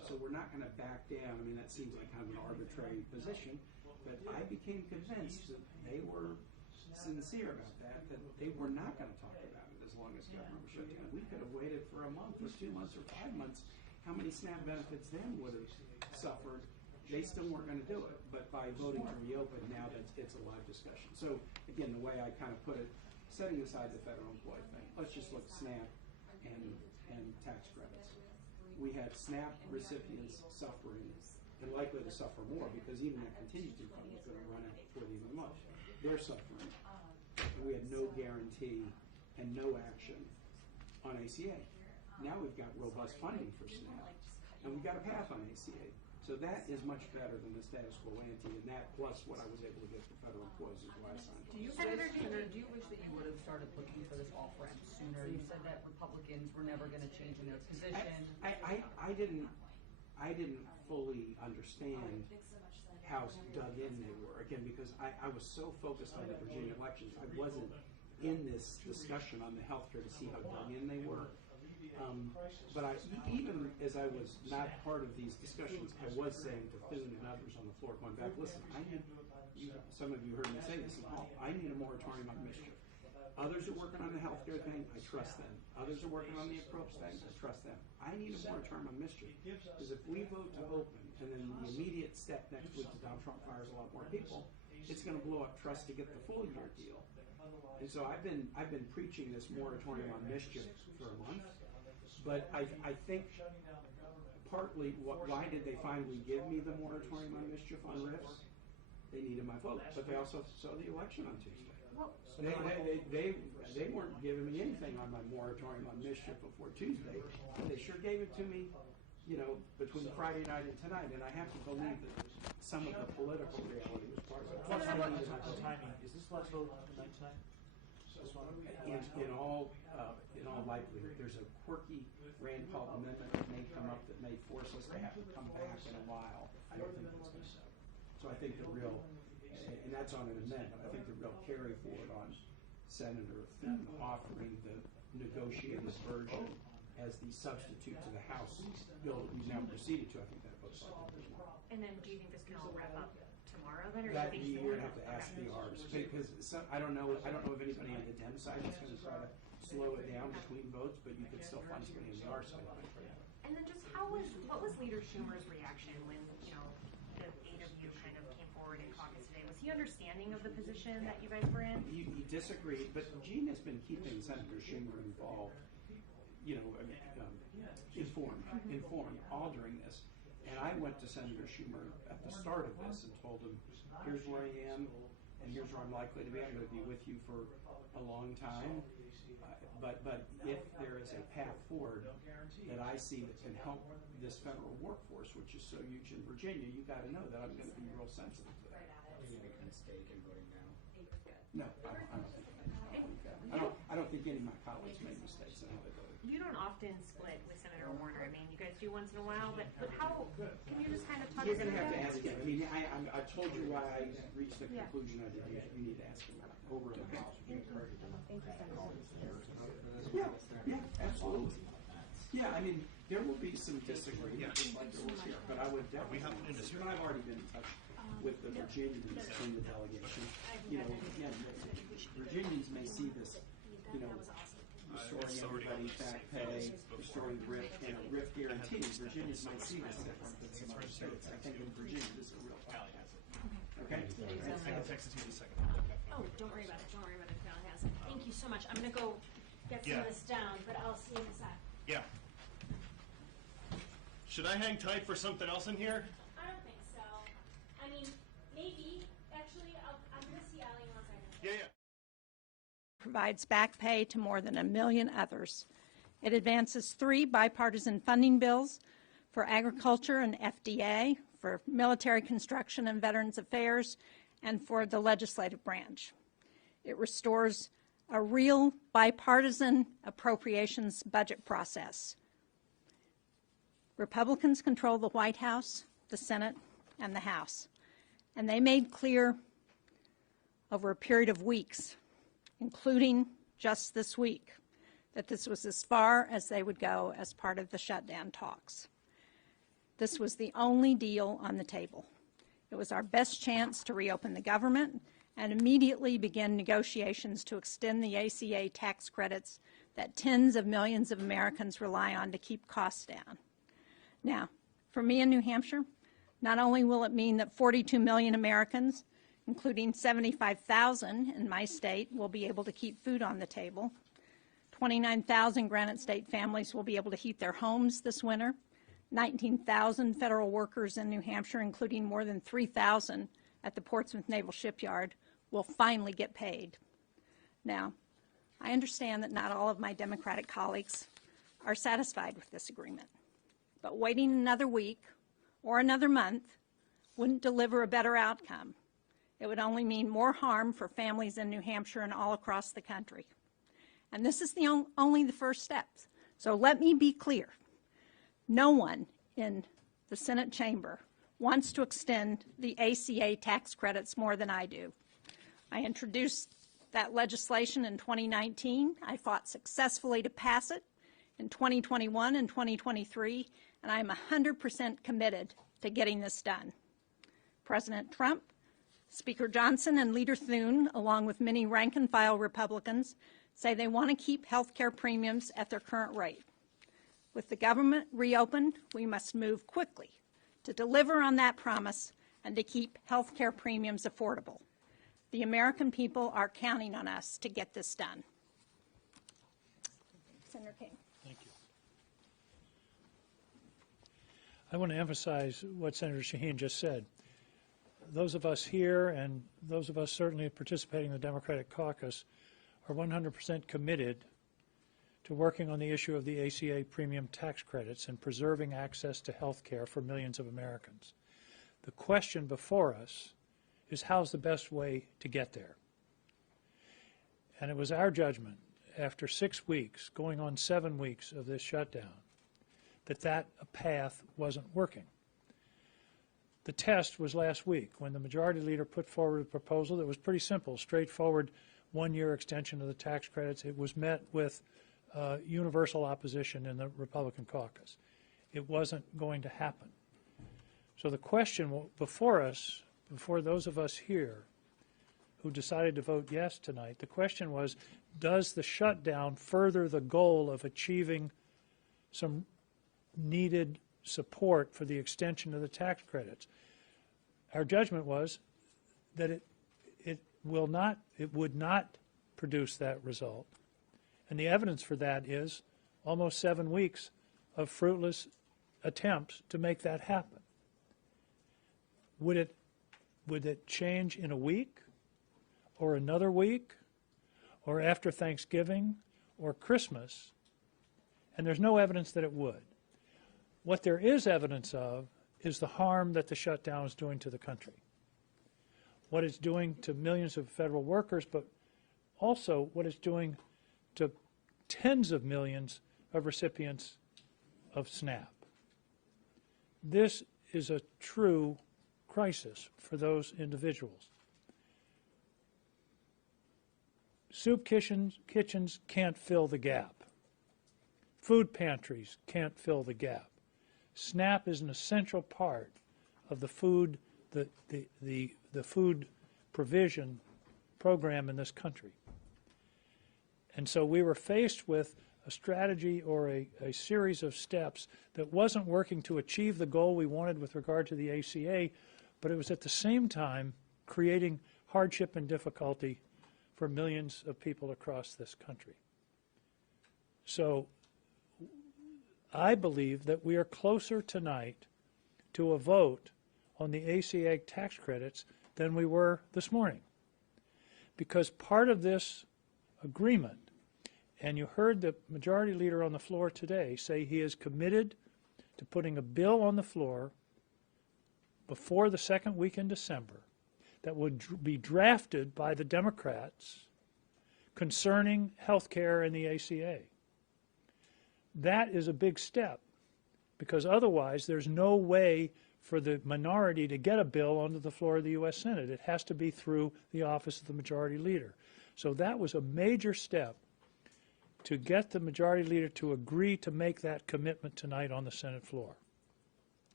So we're not going to back down. I mean, that seems like kind of an arbitrary position, but I became convinced that they were sincere about that they were not going to talk about it as long as government was shut down. We could have waited for a month or 2 months or 5 months. How many SNAP benefits then would have suffered? They still weren't going to do it, but by voting to reopen, now it's a live discussion. So again, the way I kind of put it, setting aside the federal employee thing, let's just look at SNAP and tax credits. We had SNAP recipients suffering and likely to suffer more because even that contingency fund was going to run out before the end of the month. They're suffering. We had no guarantee and no action on ACA. Now we've got robust funding for SNAP, and we've got a path on ACA. So that is much better than the status quo ante, and that plus what I was able to get for federal employees is why I signed. Do you wish that you would have started looking for this off ramp sooner? You said that Republicans were never going to change in their position. I didn't fully understand how dug in they were, again, because I was so focused on the Virginia elections. I wasn't in this discussion on the healthcare to see how dug in they were. But even as I was not part of these discussions, I was saying to Thune and others on the floor, going back, listen, some of you heard me say this, I need a moratorium on mischief. Others are working on the healthcare thing, I trust them. Others are working on the approach thing, I trust them. I need a moratorium on mischief, because if we vote to open, and then the immediate step next week is Donald Trump fires a lot more people, it's going to blow up trust to get the full year deal. And so I've been preaching this moratorium on mischief for a month. But I think partly, why did they finally give me the moratorium on mischief on RIFs? They needed my vote, but they also saw the election on Tuesday. They weren't giving me anything on my moratorium on mischief before Tuesday. They sure gave it to me, between Friday night and tonight, and I have to believe that some of the political reality was part of it. What's the timing? Is this last vote tonight? In all likelihood, there's a quirky Rand Paul amendment that may come up that may force us to have to come back in a while. I don't think that's going to happen. So I think the real, and that's on an amendment, I think the real carry forward on Senator Thune offering the negotiated version as the substitute to the House bill that we've now proceeded to, I think that vote's likely. And then do you think this can all wrap up tomorrow then, or That do you think you're going to have to ask the Rs, because I don't know if anybody on the Dem side is going to try to slow it down between votes, but you could still find somebody on the R side. And then just what was Leader Schumer's reaction when, the 8 of you kind of came forward in caucus today? Was he understanding of the position that you guys were in? He disagreed, but Gene has been keeping Senator Schumer involved, informed all during this. And I went to Senator Schumer at the start of this and told him, here's where I am, and here's where I'm likely to be. I'm going to be with you for a long time. But if there is a path forward that I see that can help this federal workforce, which is so huge in Virginia, you got to know that I'm going to be real sensitive to that. Did you make a mistake in voting now? No, I don't think any of my colleagues made mistakes in how they voted. You don't often split with Senator Warner. I mean, you guys do once in a while, but how, can you just kind of talk You're going to about have to that? ask him. I mean, I told you why I reached the conclusion I did. You need to ask him over in the House. Yeah, absolutely. Yeah, I mean, there will be some disagreement, just like there was here, but I would definitely. But I've already been in touch with the Virginians in the delegation. Again, Virginians may see this, restoring everybody back pay, restoring RIF, RIF guarantees. Virginians might see this different than some other states. I think in Virginia, this is a real topic. Okay? I can text it to you in a second. Oh, don't worry about it. Don't worry about it. Val has it. Thank you so much. I'm going to go get some of this down, but I'll see you in a sec. Yeah. Should I hang tight for something else in here? I don't think so. I mean, maybe. Actually, I'm going to see Allie in 1 second. Yeah. Provides back pay to more than 1 million others. It advances 3 bipartisan funding bills for agriculture and FDA, for military construction and Veterans Affairs, and for the legislative branch. It restores a real bipartisan appropriations budget process. Republicans control the White House, the Senate, and the House, and they made clear over a period of weeks, including just this week, that this was as far as they would go as part of the shutdown talks. This was the only deal on the table. It was our best chance to reopen the government and immediately begin negotiations to extend the ACA tax credits that tens of millions of Americans rely on to keep costs down. Now, for me in New Hampshire, not only will it mean that 42 million Americans, including 75,000 in my state, will be able to keep food on the table, 29,000 Granite State families will be able to heat their homes this winter, 19,000 federal workers in New Hampshire, including more than 3,000 at the Portsmouth Naval Shipyard, will finally get paid. Now, I understand that not all of my Democratic colleagues are satisfied with this agreement, but waiting another week or another month wouldn't deliver a better outcome. It would only mean more harm for families in New Hampshire and all across the country. And this is only the first step. So let me be clear. No one in the Senate chamber wants to extend the ACA tax credits more than I do. I introduced that legislation in 2019. I fought successfully to pass it in 2021 and 2023, and I'm 100% committed to getting this done. President Trump, Speaker Johnson, and Leader Thune, along with many rank-and-file Republicans, say they want to keep health care premiums at their current rate. With the government reopened, we must move quickly to deliver on that promise and to keep health care premiums affordable. The American people are counting on us to get this done. Senator King. Thank you. I want to emphasize what Senator Shaheen just said. Those of us here and those of us certainly participating in the Democratic caucus are 100% committed to working on the issue of the ACA premium tax credits and preserving access to health care for millions of Americans. The question before us is how's the best way to get there? And it was our judgment after 6 weeks, going on 7 weeks of this shutdown, that path wasn't working. The test was last week when the majority leader put forward a proposal that was pretty simple, straightforward, one-year extension of the tax credits. It was met with universal opposition in the Republican caucus. It wasn't going to happen. So the question before us, before those of us here who decided to vote yes tonight, the question was, does the shutdown further the goal of achieving some needed support for the extension of the tax credits? Our judgment was that it would not produce that result. And the evidence for that is almost 7 weeks of fruitless attempts to make that happen. Would it change in a week or another week or after Thanksgiving or Christmas? And there's no evidence that it would. What there is evidence of is the harm that the shutdown is doing to the country. What it's doing to millions of federal workers, but also what it's doing to tens of millions of recipients of SNAP. This is a true crisis for those individuals. Soup kitchens can't fill the gap. Food pantries can't fill the gap. SNAP is an essential part of the food food provision program in this country. And so we were faced with a strategy or a series of steps that wasn't working to achieve the goal we wanted with regard to the ACA, but it was at the same time creating hardship and difficulty for millions of people across this country. So I believe that we are closer tonight to a vote on the ACA tax credits than we were this morning. Because part of this agreement, and you heard the majority leader on the floor today say he is committed to putting a bill on the floor before the second week in December that would be drafted by the Democrats concerning health care and the ACA. That is a big step, because otherwise there's no way for the minority to get a bill onto the floor of the U.S. Senate. It has to be through the office of the majority leader. So that was a major step to get the majority leader to agree to make that commitment tonight on the Senate floor.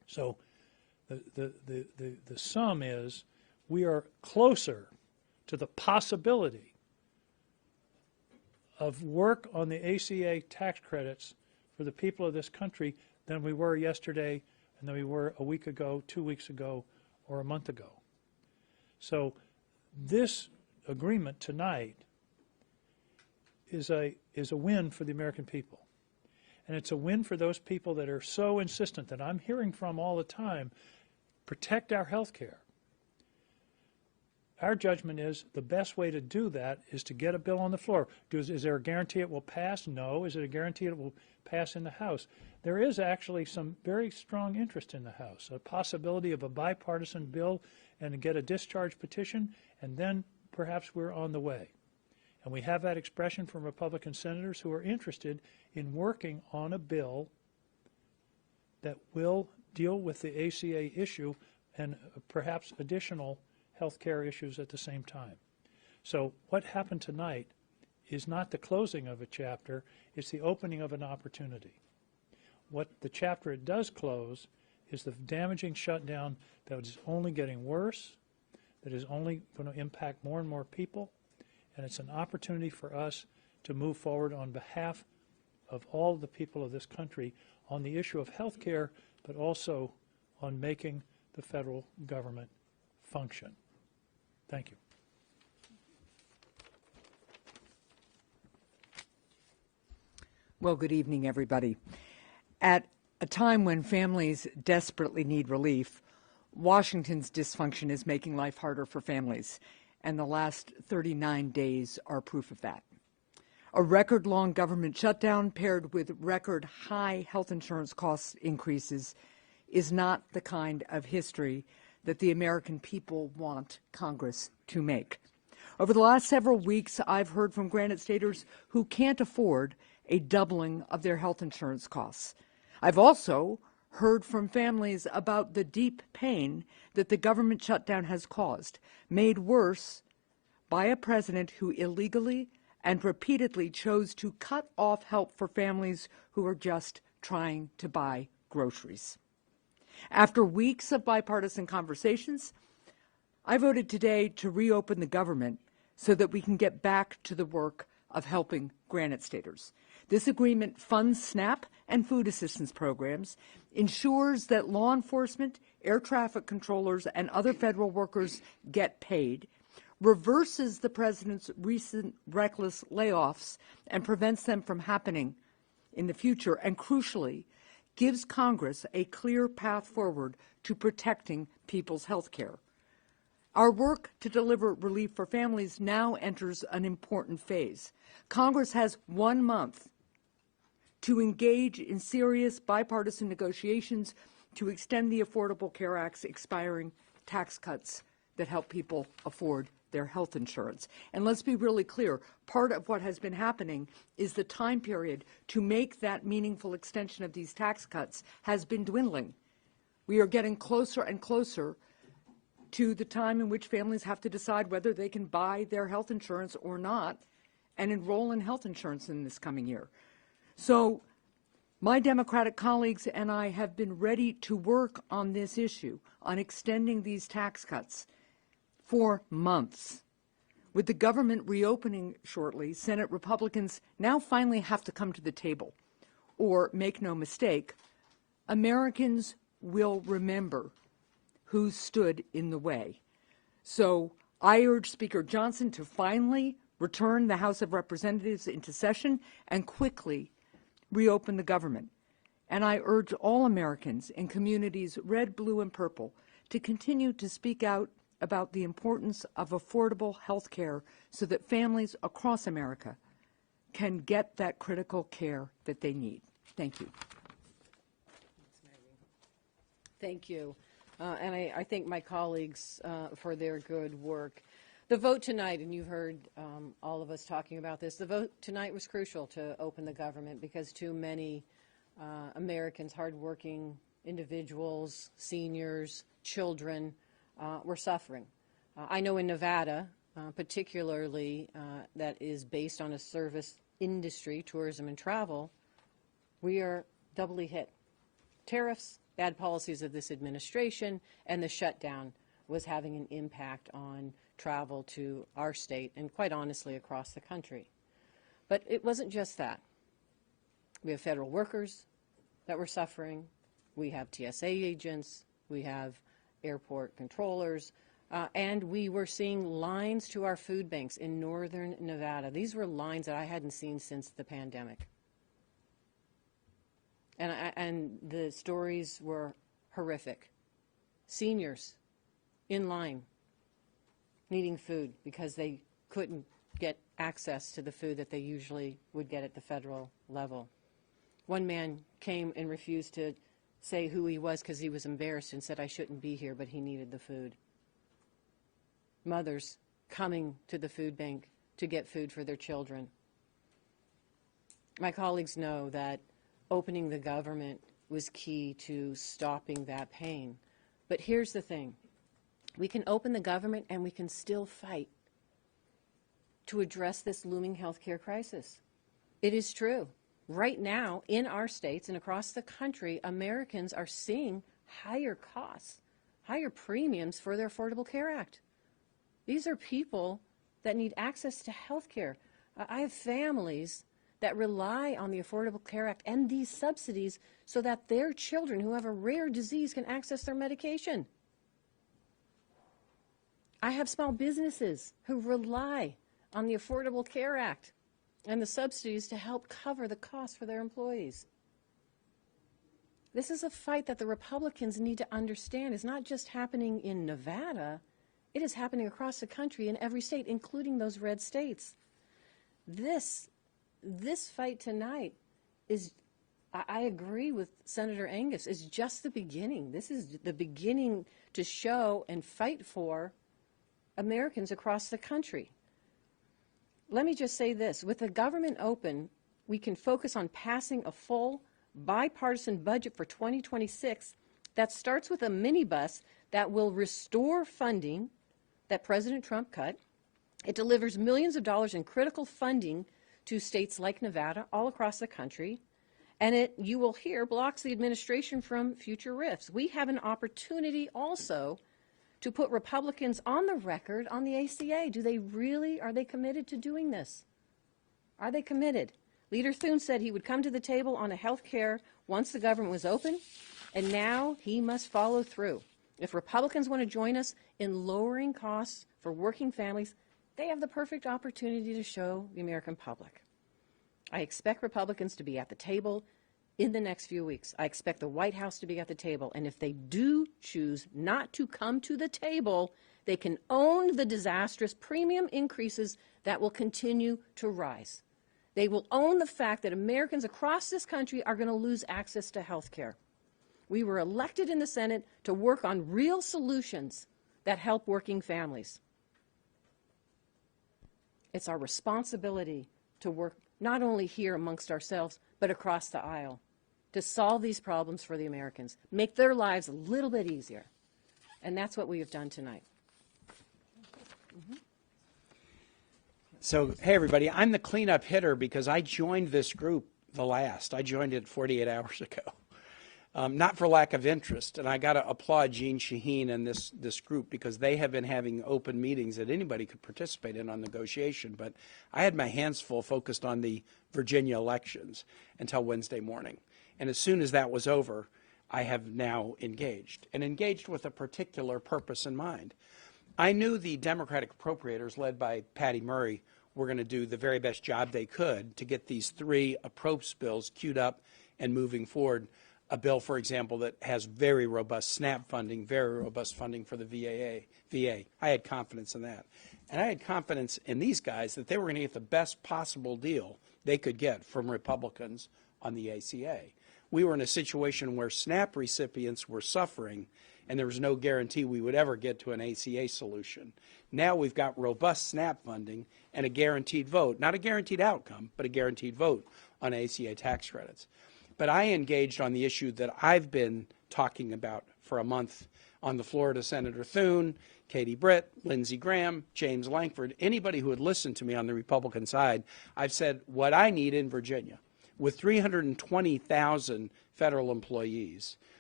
So the sum is we are closer to the possibility of work on the ACA tax credits for the people of this country than we were yesterday and than we were a week ago, 2 weeks ago, or a month ago. So this agreement tonight is a win for the American people. And it's a win for those people that are so insistent that I'm hearing from all the time, protect our health care. Our judgment is the best way to do that is to get a bill on the floor. Is there a guarantee it will pass? No. Is it a guarantee it will pass in the House? There is actually some very strong interest in the House, a possibility of a bipartisan bill and to get a discharge petition, and then perhaps we're on the way. And we have that expression from Republican senators who are interested in working on a bill that will deal with the ACA issue and perhaps additional health care issues at the same time. So what happened tonight is not the closing of a chapter, it's the opening of an opportunity. What the chapter it does close is the damaging shutdown that is only getting worse, that is only going to impact more and more people, and it's an opportunity for us to move forward on behalf of all the people of this country on the issue of health care, but also on making the federal government function. Thank you. Well, good evening, everybody. At a time when families desperately need relief, Washington's dysfunction is making life harder for families, and the last 39 days are proof of that. A record-long government shutdown paired with record-high health insurance cost increases is not the kind of history that the American people want Congress to make. Over the last several weeks, I've heard from Granite Staters who can't afford a doubling of their health insurance costs. I've also heard from families about the deep pain that the government shutdown has caused, made worse by a president who illegally and repeatedly chose to cut off help for families who are just trying to buy groceries. After weeks of bipartisan conversations, I voted today to reopen the government so that we can get back to the work of helping Granite Staters. This agreement funds SNAP and food assistance programs, ensures that law enforcement, air traffic controllers, and other federal workers get paid, reverses the president's recent reckless layoffs and prevents them from happening in the future, and crucially, gives Congress a clear path forward to protecting people's health care. Our work to deliver relief for families now enters an important phase. Congress has 1 month to engage in serious bipartisan negotiations to extend the Affordable Care Act's expiring tax cuts that help people afford their health insurance. And let's be really clear, part of what has been happening is the time period to make that meaningful extension of these tax cuts has been dwindling. We are getting closer and closer to the time in which families have to decide whether they can buy their health insurance or not and enroll in health insurance in this coming year. So my Democratic colleagues and I have been ready to work on this issue, on extending these tax cuts for months. With the government reopening shortly, Senate Republicans now finally have to come to the table. Or, make no mistake, Americans will remember who stood in the way. So I urge Speaker Johnson to finally return the House of Representatives into session and quickly reopen the government. And I urge all Americans in communities red, blue, and purple to continue to speak out about the importance of affordable health care so that families across America can get that critical care that they need. Thank you. Thank you. And I thank my colleagues for their good work. The vote tonight, and you've heard all of us talking about this, the vote tonight was crucial to open the government because too many Americans, hardworking individuals, seniors, children, were suffering. I know in Nevada, particularly that is based on a service industry, tourism and travel, we are doubly hit. Tariffs bad policies of this administration, and the shutdown was having an impact on travel to our state and, quite honestly, across the country. But it wasn't just that. We have federal workers that were suffering. We have TSA agents. We have airport controllers. And we were seeing lines to our food banks in northern Nevada. These were lines that I hadn't seen since the pandemic. And the stories were horrific. Seniors in line needing food because they couldn't get access to the food that they usually would get at the federal level. One man came and refused to say who he was because he was embarrassed and said, "I shouldn't be here," but he needed the food. Mothers coming to the food bank to get food for their children. My colleagues know that opening the government was key to stopping that pain. But here's the thing. We can open the government and we can still fight to address this looming healthcare crisis. It is true. Right now, in our states and across the country, Americans are seeing higher costs, higher premiums for their Affordable Care Act. These are people that need access to health care. I have families that rely on the Affordable Care Act and these subsidies so that their children who have a rare disease can access their medication. I have small businesses who rely on the Affordable Care Act and the subsidies to help cover the costs for their employees. This is a fight that the Republicans need to understand is not just happening in Nevada, it is happening across the country in every state, including those red states. This fight tonight is, I agree with Senator Angus, is just the beginning. This is the beginning to show and fight for Americans across the country. Let me just say this. With the government open, we can focus on passing a full bipartisan budget for 2026 that starts with a minibus that will restore funding that President Trump cut. It delivers millions of dollars in critical funding to states like Nevada all across the country. And it, you will hear, blocks the administration from future rifts. We have an opportunity also to put Republicans on the record on the ACA. Are they committed to doing this? Are they committed? Leader Thune said he would come to the table on a health care once the government was open, and now he must follow through. If Republicans want to join us in lowering costs for working families, they have the perfect opportunity to show the American public. I expect Republicans to be at the table in the next few weeks. I expect the White House to be at the table. And if they do choose not to come to the table, they can own the disastrous premium increases that will continue to rise. They will own the fact that Americans across this country are going to lose access to health care. We were elected in the Senate to work on real solutions that help working families. It's our responsibility to work not only here amongst ourselves, but across the aisle to solve these problems for the Americans, make their lives a little bit easier. And that's what we have done tonight. So, hey, everybody, I'm the cleanup hitter because I joined this group the last. I joined it 48 hours ago. Not for lack of interest, and I got to applaud Jean Shaheen and this group because they have been having open meetings that anybody could participate in on negotiation, but I had my hands full focused on the Virginia elections until Wednesday morning. And as soon as that was over, I have now engaged with a particular purpose in mind. I knew the Democratic appropriators led by Patty Murray were going to do the very best job they could to get these three approach bills queued up and moving forward. A bill, for example, that has very robust SNAP funding, very robust funding for the VA. I had confidence in that. And I had confidence in these guys that they were going to get the best possible deal they could get from Republicans on the ACA. We were in a situation where SNAP recipients were suffering, and there was no guarantee we would ever get to an ACA solution. Now we've got robust SNAP funding and a guaranteed vote, not a guaranteed outcome, but a guaranteed vote on ACA tax credits. But I engaged on the issue that I've been talking about for a month on the floor to Senator Thune, Katie Britt, Lindsey Graham, James Lankford, anybody who had listened to me on the Republican side. I've said what I need in Virginia, with 320,000 federal employees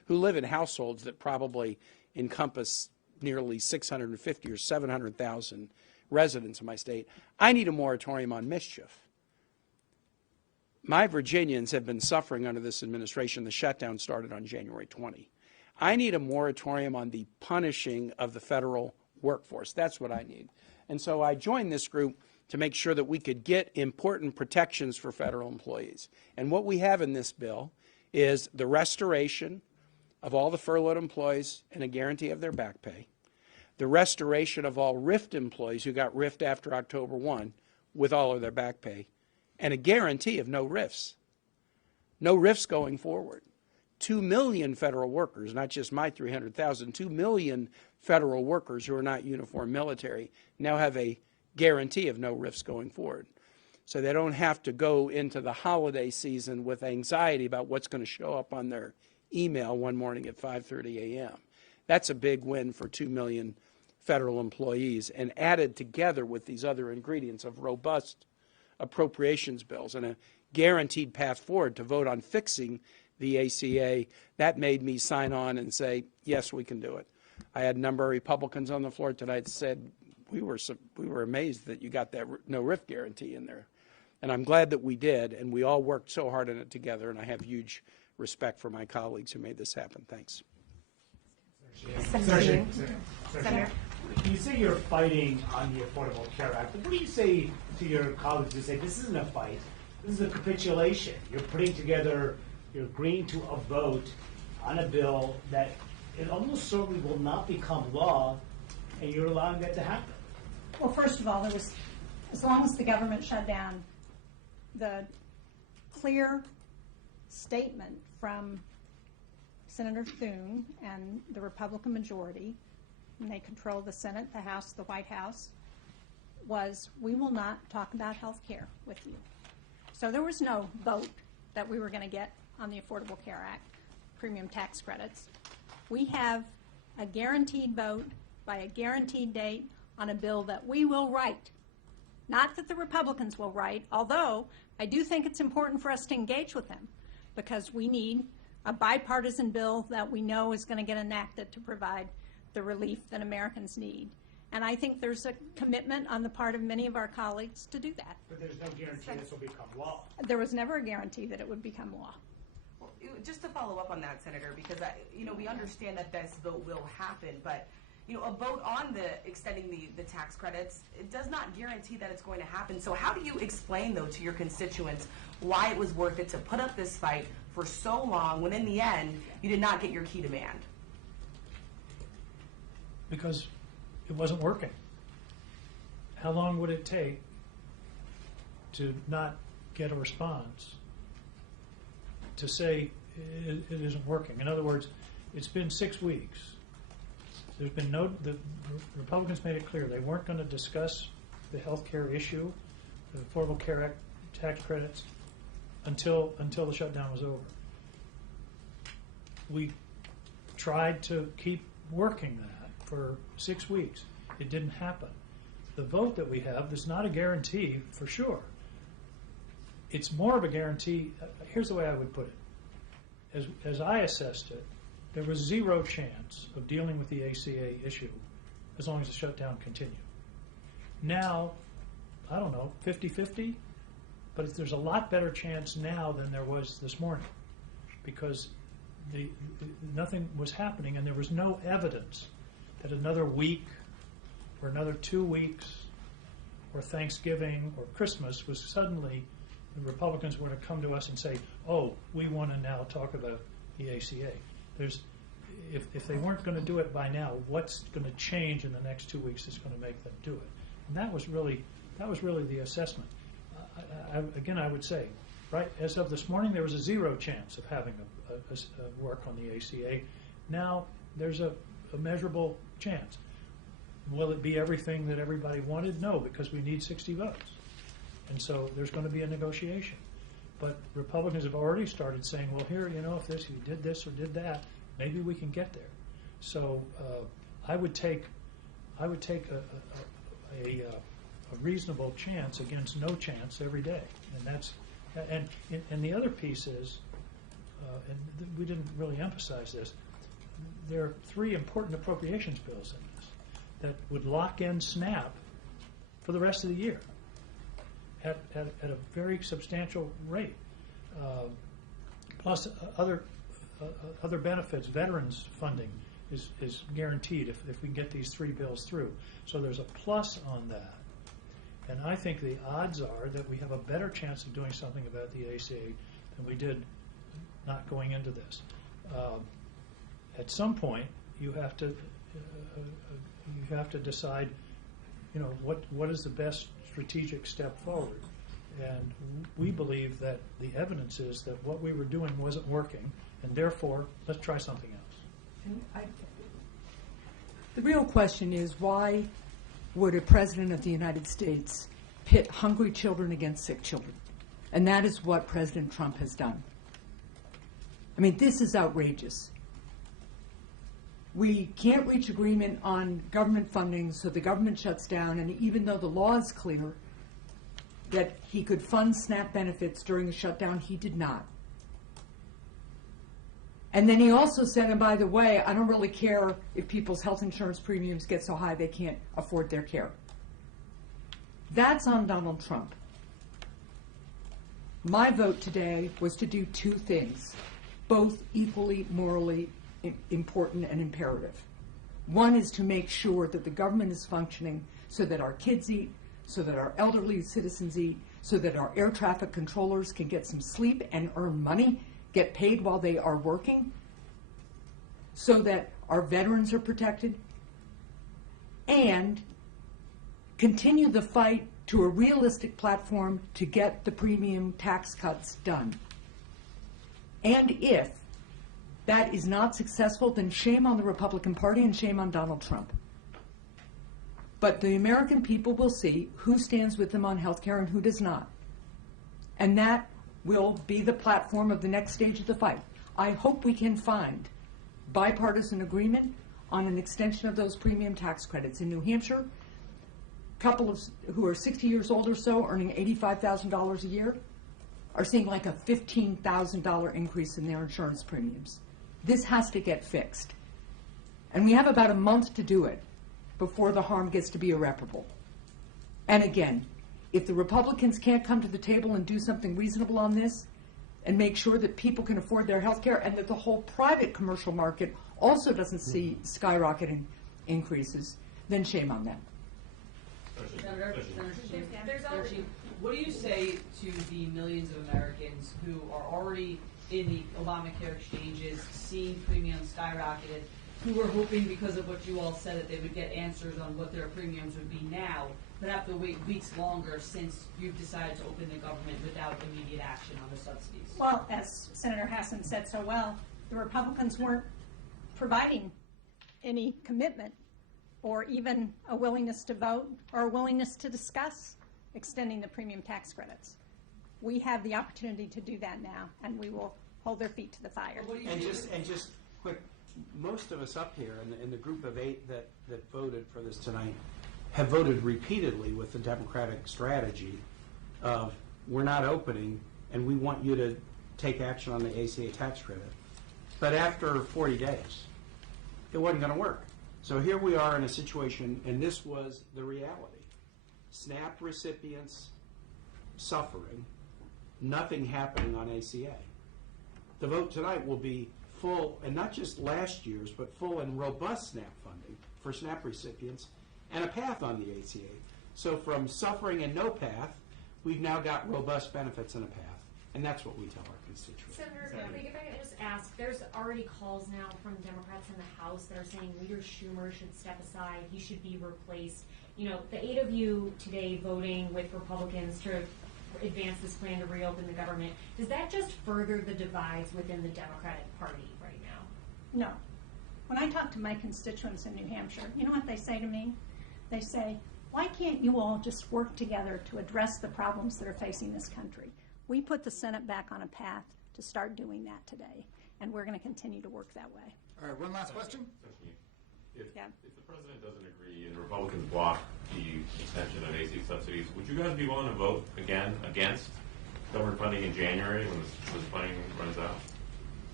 who live in households that probably encompass nearly 650 or 700,000 residents in my state. I need a moratorium on mischief. My Virginians have been suffering under this administration. The shutdown started on January 20. I need a moratorium on the punishing of the federal workforce. That's what I need. And so I joined this group to make sure that we could get important protections for federal employees. And what we have in this bill is the restoration of all the furloughed employees and a guarantee of their back pay, the restoration of all RIFT employees who got RIFT after October 1 with all of their back pay, and a guarantee of no RIFs. No RIFs going forward. 2 million federal workers, not just my 300,000, 2 million federal workers who are not uniform military now have a guarantee of no RIFs going forward. So they don't have to go into the holiday season with anxiety about what's going to show up on their email one morning at 5:30 a.m. That's a big win for 2 million federal employees, and added together with these other ingredients of robust appropriations bills and a guaranteed path forward to vote on fixing the ACA, that made me sign on and say, yes, we can do it. I had a number of Republicans on the floor tonight that said, we were amazed that you got that no RIF guarantee in there. And I'm glad that we did, and we all worked so hard on it together, and I have huge respect for my colleagues who made this happen. Thanks. Senator, you say you're fighting on the Affordable Care Act, but what do you say to your colleagues who say this isn't a fight, this is a capitulation? You're putting together, you're agreeing to a vote on a bill that it almost certainly will not become law, and you're allowing that to happen. Well, first of all, there was, as long as the government shut down, the clear statement from Senator Thune and the Republican majority, and they control the Senate, the House, the White House, was we will not talk about health care with you. So there was no vote that we were going to get on the Affordable Care Act, premium tax credits. We have a guaranteed vote by a guaranteed date on a bill that we will write. Not that the Republicans will write, although I do think it's important for us to engage with them because we need a bipartisan bill that we know is going to get enacted to provide the relief that Americans need. And I think there's a commitment on the part of many of our colleagues to do that. But there's no guarantee this will become law. There was never a guarantee that it would become law. Well, just to follow up on that, Senator, because we understand that this vote will happen, but a vote on extending the tax credits, it does not guarantee that it's going to happen. So how do you explain, though, to your constituents why it was worth it to put up this fight for so long when in the end you did not get your key demand? Because it wasn't working. How long would it take to not get a response to say it isn't working? In other words, it's been 6 weeks. There's been the Republicans made it clear they weren't going to discuss the health care issue, the Affordable Care Act tax credits, until the shutdown was over. We tried to keep working that for 6 weeks. It didn't happen. The vote that we have is not a guarantee for sure. It's more of a guarantee. Here's the way I would put it. As I assessed it, there was zero chance of dealing with the ACA issue as long as the shutdown continued. Now, I don't know, 50-50? But there's a lot better chance now than there was this morning because nothing was happening and there was no evidence that another week or another 2 weeks or Thanksgiving or Christmas was suddenly the Republicans were to come to us and say, oh, we want to now talk about the ACA. If they weren't going to do it by now, what's going to change in the next 2 weeks that's going to make them do it? And that was really the assessment. Again, I would say, right, as of this morning, there was a zero chance of having a work on the ACA. Now there's a measurable chance. Will it be everything that everybody wanted? No, because we need 60 votes. And so there's going to be a negotiation. But Republicans have already started saying, well, here, if you did this or did that, maybe we can get there. So I would take a reasonable chance against no chance every day, and the other piece is and we didn't really emphasize this, there are 3 important appropriations bills in this that would lock in SNAP for the rest of the year at a very substantial rate. Plus other benefits, veterans funding is guaranteed if we can get these 3 bills through. So there's a plus on that. And I think the odds are that we have a better chance of doing something about the ACA than we did not going into this. At some point, you have to decide, what is the best strategic step forward. And we believe that the evidence is that what we were doing wasn't working, and therefore, let's try something else. The real question is, why would a president of the United States pit hungry children against sick children? And that is what President Trump has done. I mean, this is outrageous. We can't reach agreement on government funding, so the government shuts down, and even though the law is clear that he could fund SNAP benefits during the shutdown, he did not. And then he also said, and by the way, I don't really care if people's health insurance premiums get so high they can't afford their care. That's on Donald Trump. My vote today was to do 2 things, both equally morally important and imperative. One is to make sure that the government is functioning so that our kids eat, so that our elderly citizens eat, so that our air traffic controllers can get some sleep and earn money, get paid while they are working, so that our veterans are protected, and continue the fight to a realistic platform to get the premium tax cuts done. And if that is not successful, then shame on the Republican Party and shame on Donald Trump. But the American people will see who stands with them on health care and who does not. And that will be the platform of the next stage of the fight. I hope we can find bipartisan agreement on an extension of those premium tax credits. In New Hampshire, couples who are 60 years old or so, earning $85,000 a year, are seeing like a $15,000 increase in their insurance premiums. This has to get fixed. And we have about a month to do it before the harm gets to be irreparable. And again, if the Republicans can't come to the table and do something reasonable on this and make sure that people can afford their health care and that the whole private commercial market also doesn't see skyrocketing increases, then shame on them. Senator, what do you say to the millions of Americans who are already in the Obamacare exchanges, seeing premiums skyrocketed, who were hoping because of what you all said that they would get answers on what their premiums would be now, but have to wait weeks longer since you've decided to open the government without immediate action on the subsidies? Well, as Senator Hassan said so well, the Republicans weren't providing any commitment or even a willingness to vote or a willingness to discuss extending the premium tax credits. We have the opportunity to do that now, and we will hold their feet to the fire. And just quick, most of us up here in the group of 8 that voted for this tonight have voted repeatedly with the Democratic strategy of we're not opening and we want you to take action on the ACA tax credit. But after 40 days, it wasn't going to work. So here we are in a situation, and this was the reality. SNAP recipients suffering, nothing happening on ACA. The vote tonight will be full, and not just last year's, but full and robust SNAP funding for SNAP recipients and a path on the ACA. So from suffering and no path, we've now got robust benefits and a path. And that's what we tell our constituents. Senator, if I could just ask, there's already calls now from Democrats in the House that are saying Leader Schumer should step aside, he should be replaced. You know, the 8 of you today voting with Republicans to advance this plan to reopen the government, does that just further the divides within the Democratic Party right now? No. When I talk to my constituents in New Hampshire, you know what they say to me? They say, why can't you all just work together to address the problems that are facing this country? We put the Senate back on a path to start doing that today, and we're going to continue to work that way. All right, one last question. If the president doesn't agree and Republicans block the extension of AC subsidies, would you guys be willing to vote again against government funding in January when the funding runs out?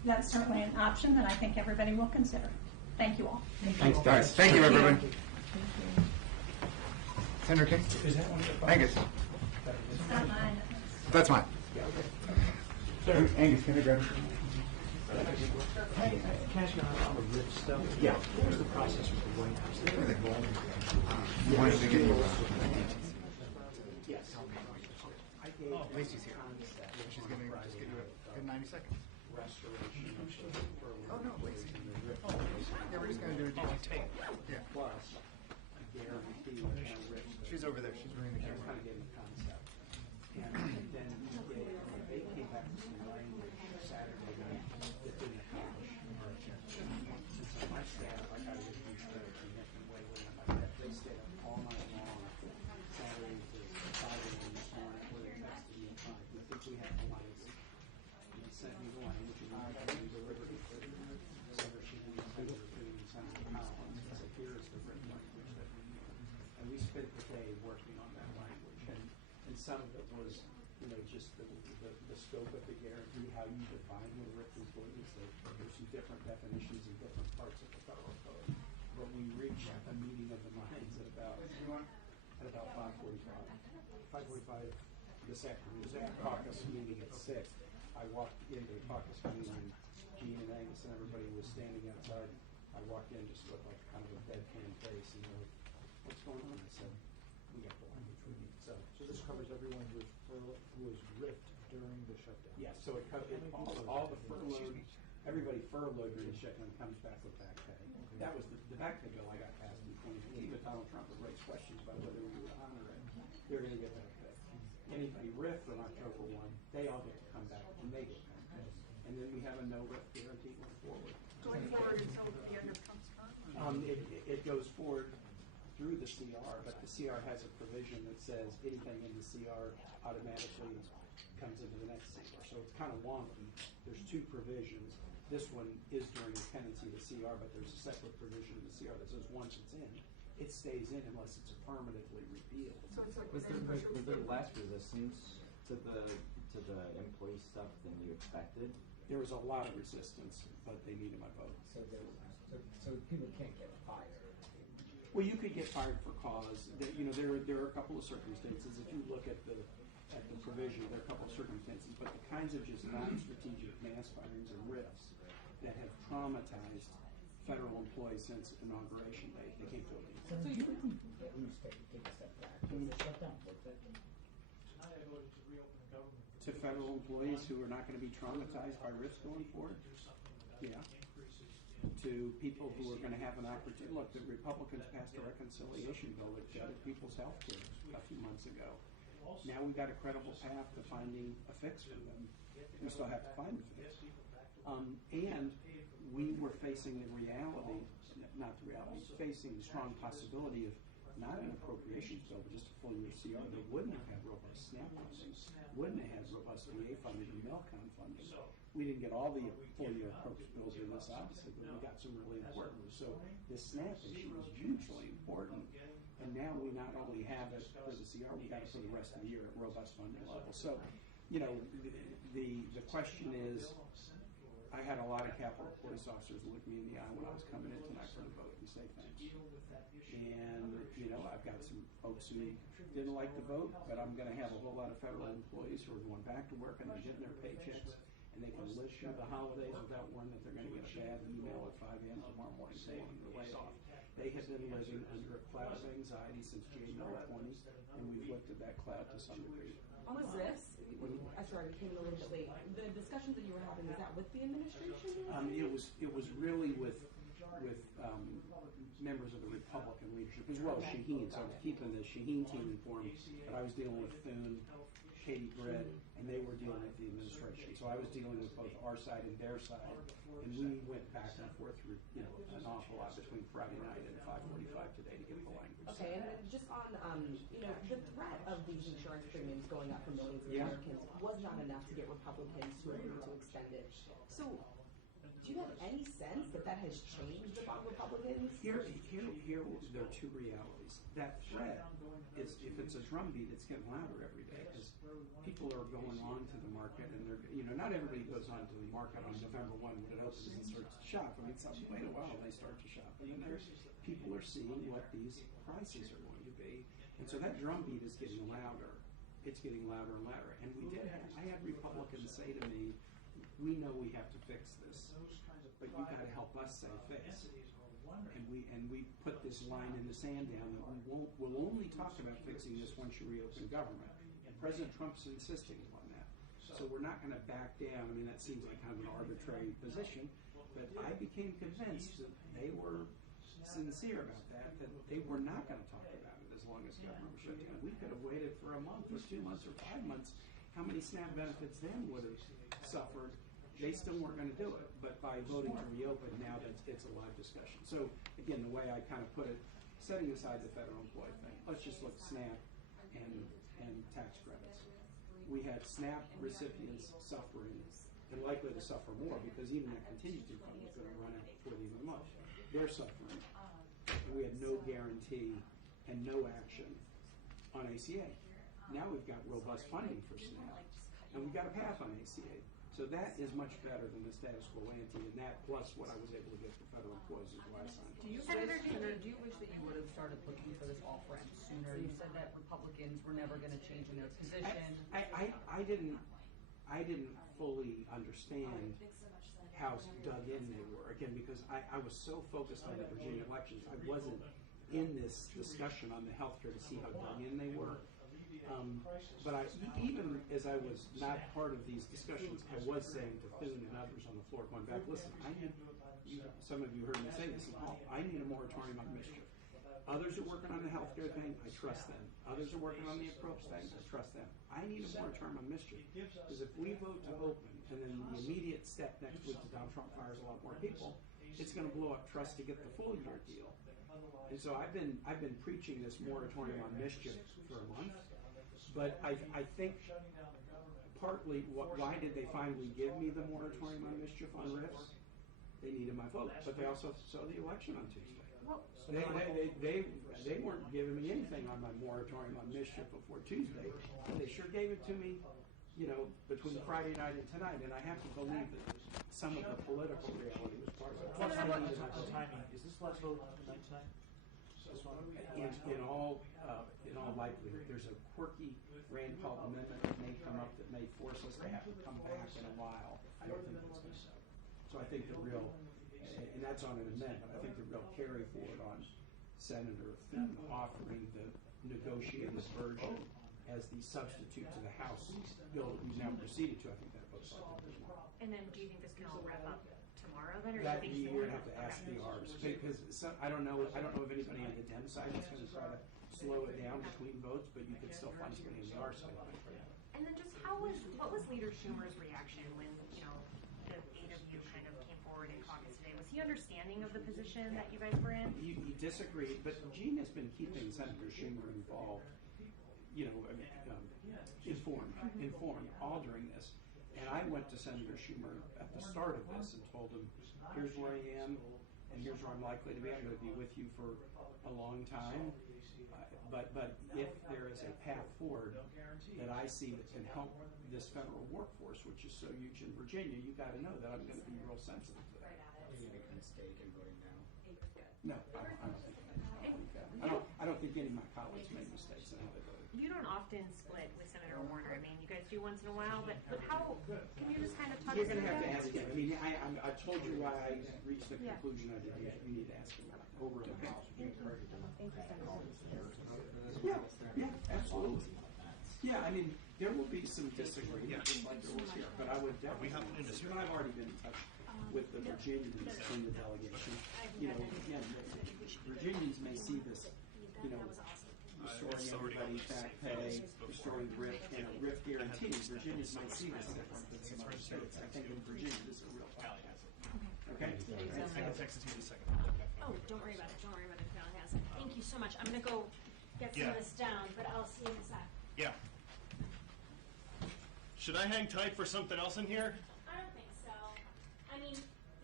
that's certainly an option that I think everybody will consider. Thank you all. Thanks, guys. Thank you, everyone. Senator King? Is that one of the Angus? It's not mine. That's mine. Angus, can I grab it? Cash on the RIF stuff. Yeah. What was the process with the White House? They were involved in You wanted to get Yes. I gave Lacey's here. She's going to just give you a 90 seconds. restoration of Oh, no, Lacey. Yeah, we're just going to do a tape. Yeah. plus a guarantee and risk. She's over there. She's bringing the That's camera. kind of getting the concept. And then they came back with some language Saturday night that didn't accomplish much. Since on my staff, I got to get huge credit to Nick and Waylon on my deck. They stayed up all night long, Saturday to Friday and this morning, where they texted me and tried. We think we have the lights. He sent me the language and we delivered it. Senator Sheehan, Senator Green, Senator Collins. I said, here is the written language that we need. And we spent the day working on that language, and some of it was, just the scope of the guarantee, how you define what a RIF employee is. There's some different definitions in different parts of the federal code. But we reached a meeting of the minds at about 5:45. 5:45 this afternoon. Caucus meeting at 6. I walked into the caucus meeting, and Gene and Angus and everybody was standing outside. I walked in just with like kind of a deadpan face, and they're like, "What's going on?" I said, "We got the language we need." So this covers everyone who was ripped during the shutdown. yeah, so it covers all the furloughed, everybody furloughed during the shutdown comes back with back pay. That was the back pay bill I got passed in 2015, but Donald Trump would raise questions about whether we would honor it. They're going to get back pay. Anybody ripped on October 1, they all get to come back and they get back pay. And then we have a no RIF guarantee going forward. Going forward until the end of Trump's term? It goes forward through the CR, but the CR has a provision that says anything in the CR automatically comes into the next CR. So it's kind of wonky. There's two provisions. This one is during the pendency of the CR, but there's a separate provision in the CR that says once it's in, it stays in unless it's affirmatively repealed. So it's like Was there less resistance to the employee stuff than you expected? There was a lot of resistance, but they needed my vote. So people can't get fired. Well, you could get fired for cause. There are a couple of circumstances. If you look at the provision, there are a couple of circumstances, but the kinds of just non-strategic mass firings and RIFs that have traumatized federal employees since inauguration day, they can't go against. So you can at least take a step back. The shutdown worked. Tonight I voted to reopen the government. To federal employees who are not going to be traumatized by RIFs going forward? Yeah. To people who are going to have an opportunity. Look, the Republicans passed a reconciliation bill that gutted people's health care a few months ago. Now we've got a credible path to finding a fix for them. We still have to find a fix. And we were facing the reality, not the reality, facing the strong possibility of not an appropriations bill, but just a full year CR that wouldn't have had robust SNAP funding, wouldn't have had robust VA funding and Milcom funding. We didn't get all the full year appropriations bills in this, obviously, but we got some really important ones. So this SNAP issue is hugely important. And now we not only have it for the CR, we got it for the rest of the year at robust funding level. So, the question is, I had a lot of Capitol Police officers look me in the eye when I was coming in tonight for the vote and say thanks. And, I've got some folks who didn't like the vote, but I'm going to have a whole lot of federal employees who are going back to work and they're getting their paychecks, and they can live through the holidays without worrying that they're going to get a bad email at 5 a.m. tomorrow morning saying the layoff. They have been living under a cloud of anxiety since January 20, and we've lifted that cloud to some degree. On the RIFs, I'm sorry, we came in a little bit late. The discussions that you were having, is that with the administration? It was really with members of the Republican leadership, as well as Shaheen. So I was keeping the Shaheen team informed, but I was dealing with Thune, Katie Britt, and they were dealing with the administration. So I was dealing with both our side and their side, and we went back and forth through an awful lot between Friday night and 5:45 today to get the language. Okay, and just on the threat of these insurance premiums going up for millions of Americans was not enough to get Republicans to agree to extend it. So, do Do you have any sense that that has changed among Republicans? There are two realities. That threat is, if it's a drumbeat, it's getting louder every day because people are going on to the market, and they're, not everybody goes on to the market on November 1 when it opens and starts to shop. I mean, wait a while, they start to shop, and then people are seeing what these prices are going to be, and so that drumbeat is getting louder. It's getting louder and louder, and I had Republicans say to me, "We know we have to fix this, but you got to help us save face." And we put this line in the sand down that we'll only talk about fixing this once you reopen government. And President Trump's insisting on that. So we're not going to back down. I mean, that seems like kind of an arbitrary position, but I became convinced that they were sincere about that they were not going to talk about it as long as government was shut down. We could have waited for a month or 2 months or 5 months. How many SNAP benefits then would have suffered? They still weren't going to do it, but by voting to reopen, now it's a live discussion. So again, the way I kind of put it, setting aside the federal employee thing, let's just look at SNAP and tax credits. We had SNAP recipients suffering and likely to suffer more because even that contingency fund was going to run out before the end of the month. They're suffering. We had no guarantee and no action on ACA. Now we've got robust funding for SNAP, and we've got a path on ACA. So that is much better than the status quo ante, and that plus what I was able to get for federal employees is why I signed. Do you wish that you would have started looking for this off-ramp sooner? You said that Republicans were never going to change in their position. I didn't fully understand how dug in they were, again, because I was so focused on the Virginia elections. I wasn't in this discussion on the healthcare to see how dug in they were. But even as I was not part of these discussions, I was saying to Thune and others on the floor, going back, listen, some of you heard me say this, I need a moratorium on mischief. Others are working on the healthcare thing, I trust them. Others are working on the approach thing, I trust them. I need a moratorium on mischief, because if we vote to open, and then the immediate step next week is Donald Trump fires a lot more people, it's going to blow up trust to get the full year deal. And so I've been preaching this moratorium on mischief for a month. But I think partly, why did they finally give me the moratorium on mischief on RIFs? They needed my vote, but they also saw the election on Tuesday. They weren't giving me anything on my moratorium on mischief before Tuesday. They sure gave it to me, between Friday night and tonight, and I have to believe that some of the political reality was part of it. Plus, the timing. Is this last vote tonight? In all likelihood, there's a quirky Rand Paul amendment that may come up that may force us to have to come back in a while. I don't think that's going to happen. So I think the real, and that's on an amendment, I think the real carry forward on Senator Thune offering the negotiated version as the substitute to the House bill that we've now proceeded to, I think that looks like it. And then do you think this can all wrap up tomorrow then, or That do you think you're going to have to ask the Rs, because I don't know if anybody on the Dem side is going to try to slow it down between votes, but you could still find somebody on the R side. And then just what was Leader Schumer's reaction when, the 8 of you kind of came forward in caucus today? Was he understanding of the position that you guys were in? He disagreed, but Gene has been keeping Senator Schumer involved, informed all during this. And I went to Senator Schumer at the start of this and told him, here's where I am, and here's where I'm likely to be. I'm going to be with you for a long time. But if there is a path forward that I see that can help this federal workforce, which is so huge in Virginia, you got to know that I'm going to be real sensitive to that. Are you making a mistake in voting No, now? I don't think any of my colleagues make mistakes in how they vote. You don't often split with Senator Warner. I mean, you guys do once in a while, but how, can you just kind of talk You're us going to through have to that? ask him. I mean, I told you why I reached the conclusion I did. You need to ask him over and over. Yeah, absolutely. Yeah, I mean, there will be some disagreement, just like there was here, but I would definitely, I've already been in touch with the Virginians in the delegation. Again, Virginians may see this, restoring everybody back pay, restoring RIF, and a RIF guarantee. Virginians might see this different than some other states. I think in Virginia, this is a real problem. Okay? I can text it to you in a second. Oh, don't worry about it. Don't worry about it. Valen has it. Thank you so much. I'm going to go get some of this down, but I'll see you in a sec. Yeah. Should I hang tight for something else in here? I don't think so. I mean,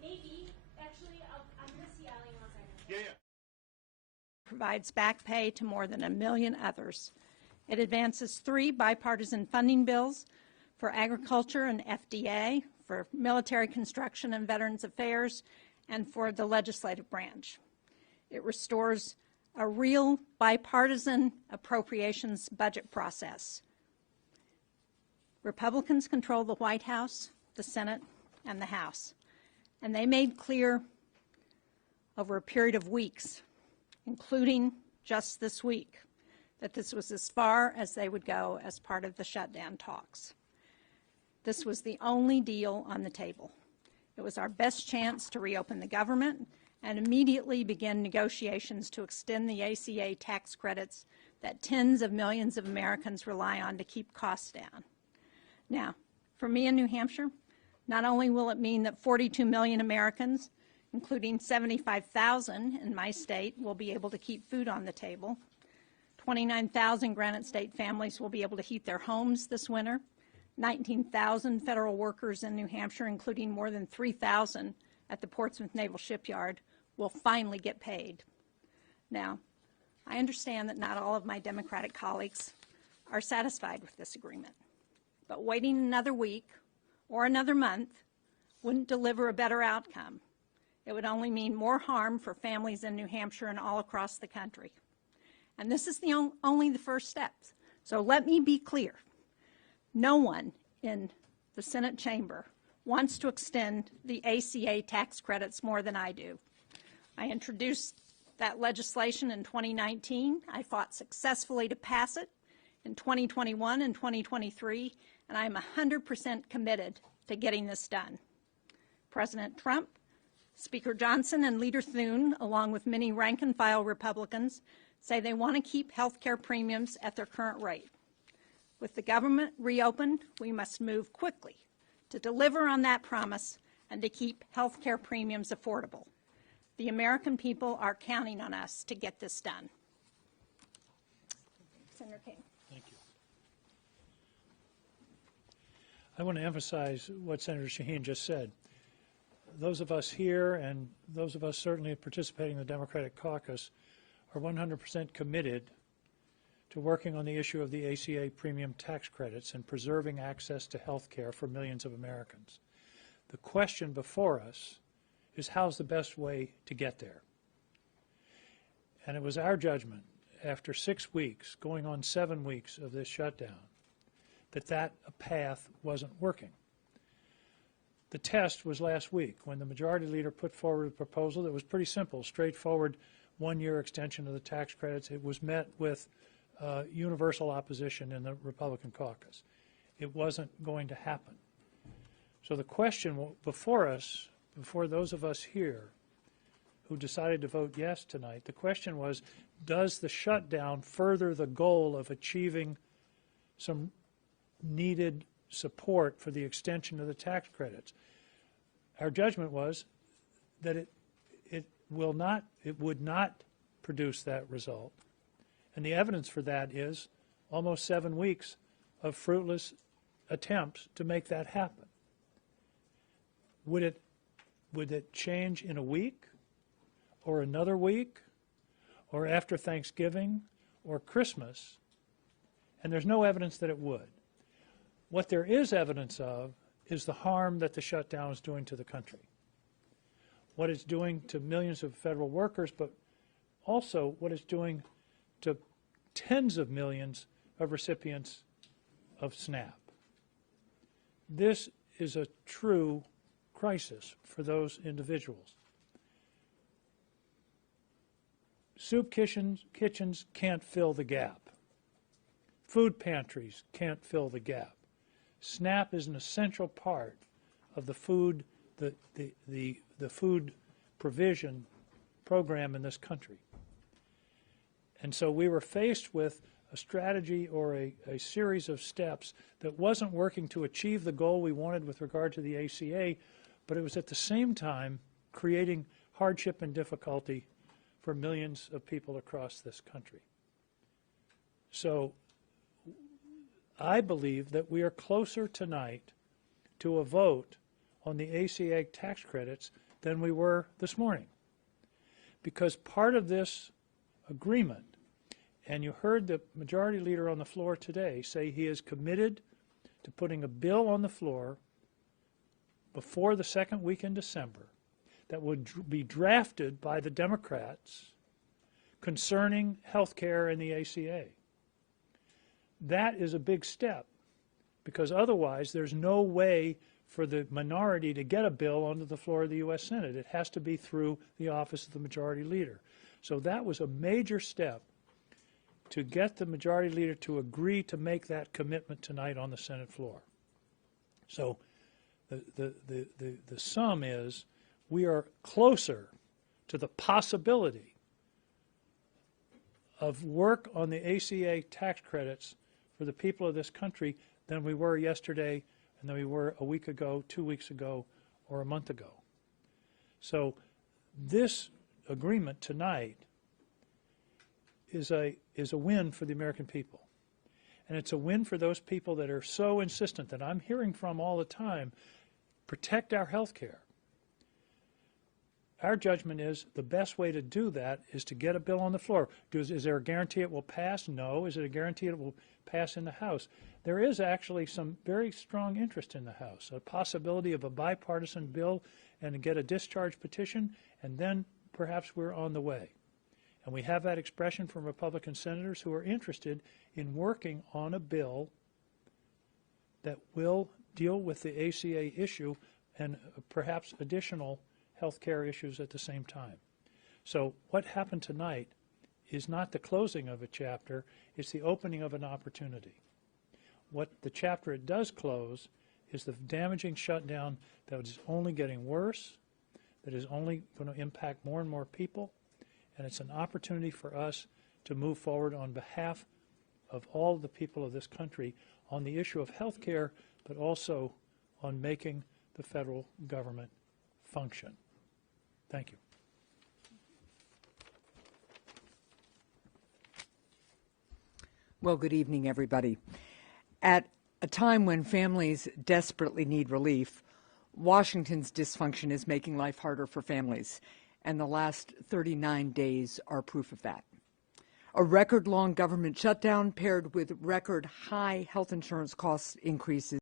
Maybe. Actually, I'm going to see Allie in 1 second. Yeah. Provides back pay to more than 1 million others. It advances 3 bipartisan funding bills for agriculture and FDA, for military construction and Veterans Affairs, and for the legislative branch. It restores a real bipartisan appropriations budget process. Republicans control the White House, the Senate, and the House, and they made clear over a period of weeks, including just this week, that this was as far as they would go as part of the shutdown talks. This was the only deal on the table. It was our best chance to reopen the government and immediately begin negotiations to extend the ACA tax credits that tens of millions of Americans rely on to keep costs down. Now, for me in New Hampshire, not only will it mean that 42 million Americans, including 75,000 in my state, will be able to keep food on the table, 29,000 Granite State families will be able to heat their homes this winter, 19,000 federal workers in New Hampshire, including more than 3,000 at the Portsmouth Naval Shipyard, will finally get paid. Now, I understand that not all of my Democratic colleagues are satisfied with this agreement, but waiting another week or another month wouldn't deliver a better outcome. It would only mean more harm for families in New Hampshire and all across the country. And this is only the first steps. So let me be clear. No one in the Senate chamber wants to extend the ACA tax credits more than I do. I introduced that legislation in 2019. I fought successfully to pass it in 2021 and 2023, and I'm 100% committed to getting this done. President Trump, Speaker Johnson, and Leader Thune, along with many rank-and-file Republicans, say they want to keep health care premiums at their current rate. With the government reopened, we must move quickly to deliver on that promise and to keep health care premiums affordable. The American people are counting on us to get this done. Senator King. Thank you. I want to emphasize what Senator Shaheen just said. Those of us here and those of us certainly participating in the Democratic caucus are 100% committed to working on the issue of the ACA premium tax credits and preserving access to health care for millions of Americans. The question before us is how's the best way to get there? And it was our judgment after 6 weeks, going on 7 weeks of this shutdown, that path wasn't working. The test was last week when the majority leader put forward a proposal that was pretty simple, straightforward, one-year extension of the tax credits. It was met with universal opposition in the Republican caucus. It wasn't going to happen. So the question before us, before those of us here who decided to vote yes tonight, the question was, does the shutdown further the goal of achieving some needed support for the extension of the tax credits? Our judgment was that it would not produce that result. And the evidence for that is almost 7 weeks of fruitless attempts to make that happen. Would it change in a week or another week or after Thanksgiving or Christmas? And there's no evidence that it would. What there is evidence of is the harm that the shutdown is doing to the country. What it's doing to millions of federal workers, but also what it's doing to tens of millions of recipients of SNAP. This is a true crisis for those individuals. Soup kitchens can't fill the gap. Food pantries can't fill the gap. SNAP is an essential part of the food food provision program in this country. And so we were faced with a strategy or a series of steps that wasn't working to achieve the goal we wanted with regard to the ACA, but it was at the same time creating hardship and difficulty for millions of people across this country. So I believe that we are closer tonight to a vote on the ACA tax credits than we were this morning. Because part of this agreement, and you heard the majority leader on the floor today say he is committed to putting a bill on the floor before the second week in December that would be drafted by the Democrats concerning health care and the ACA. That is a big step, because otherwise there's no way for the minority to get a bill onto the floor of the U.S. Senate. It has to be through the office of the majority leader. So that was a major step to get the majority leader to agree to make that commitment tonight on the Senate floor. So the sum is we are closer to the possibility of work on the ACA tax credits for the people of this country than we were yesterday and than we were a week ago, 2 weeks ago, or a month ago. So this agreement tonight is a win for the American people. And it's a win for those people that are so insistent, that I'm hearing from all the time, protect our health care. Our judgment is the best way to do that is to get a bill on the floor. Is there a guarantee it will pass? No. Is it a guarantee it will pass in the House? There is actually some very strong interest in the House, a possibility of a bipartisan bill and to get a discharge petition, and then perhaps we're on the way. And we have that expression from Republican senators who are interested in working on a bill that will deal with the ACA issue and perhaps additional health care issues at the same time. So what happened tonight is not the closing of a chapter, it's the opening of an opportunity. What the chapter it does close is the damaging shutdown that is only getting worse, that is only going to impact more and more people, and it's an opportunity for us to move forward on behalf of all the people of this country on the issue of health care, but also on making the federal government function. Thank you. Well, good evening, everybody. At a time when families desperately need relief, Washington's dysfunction is making life harder for families, and the last 39 days are proof of that. A record-long government shutdown paired with record-high health insurance cost increases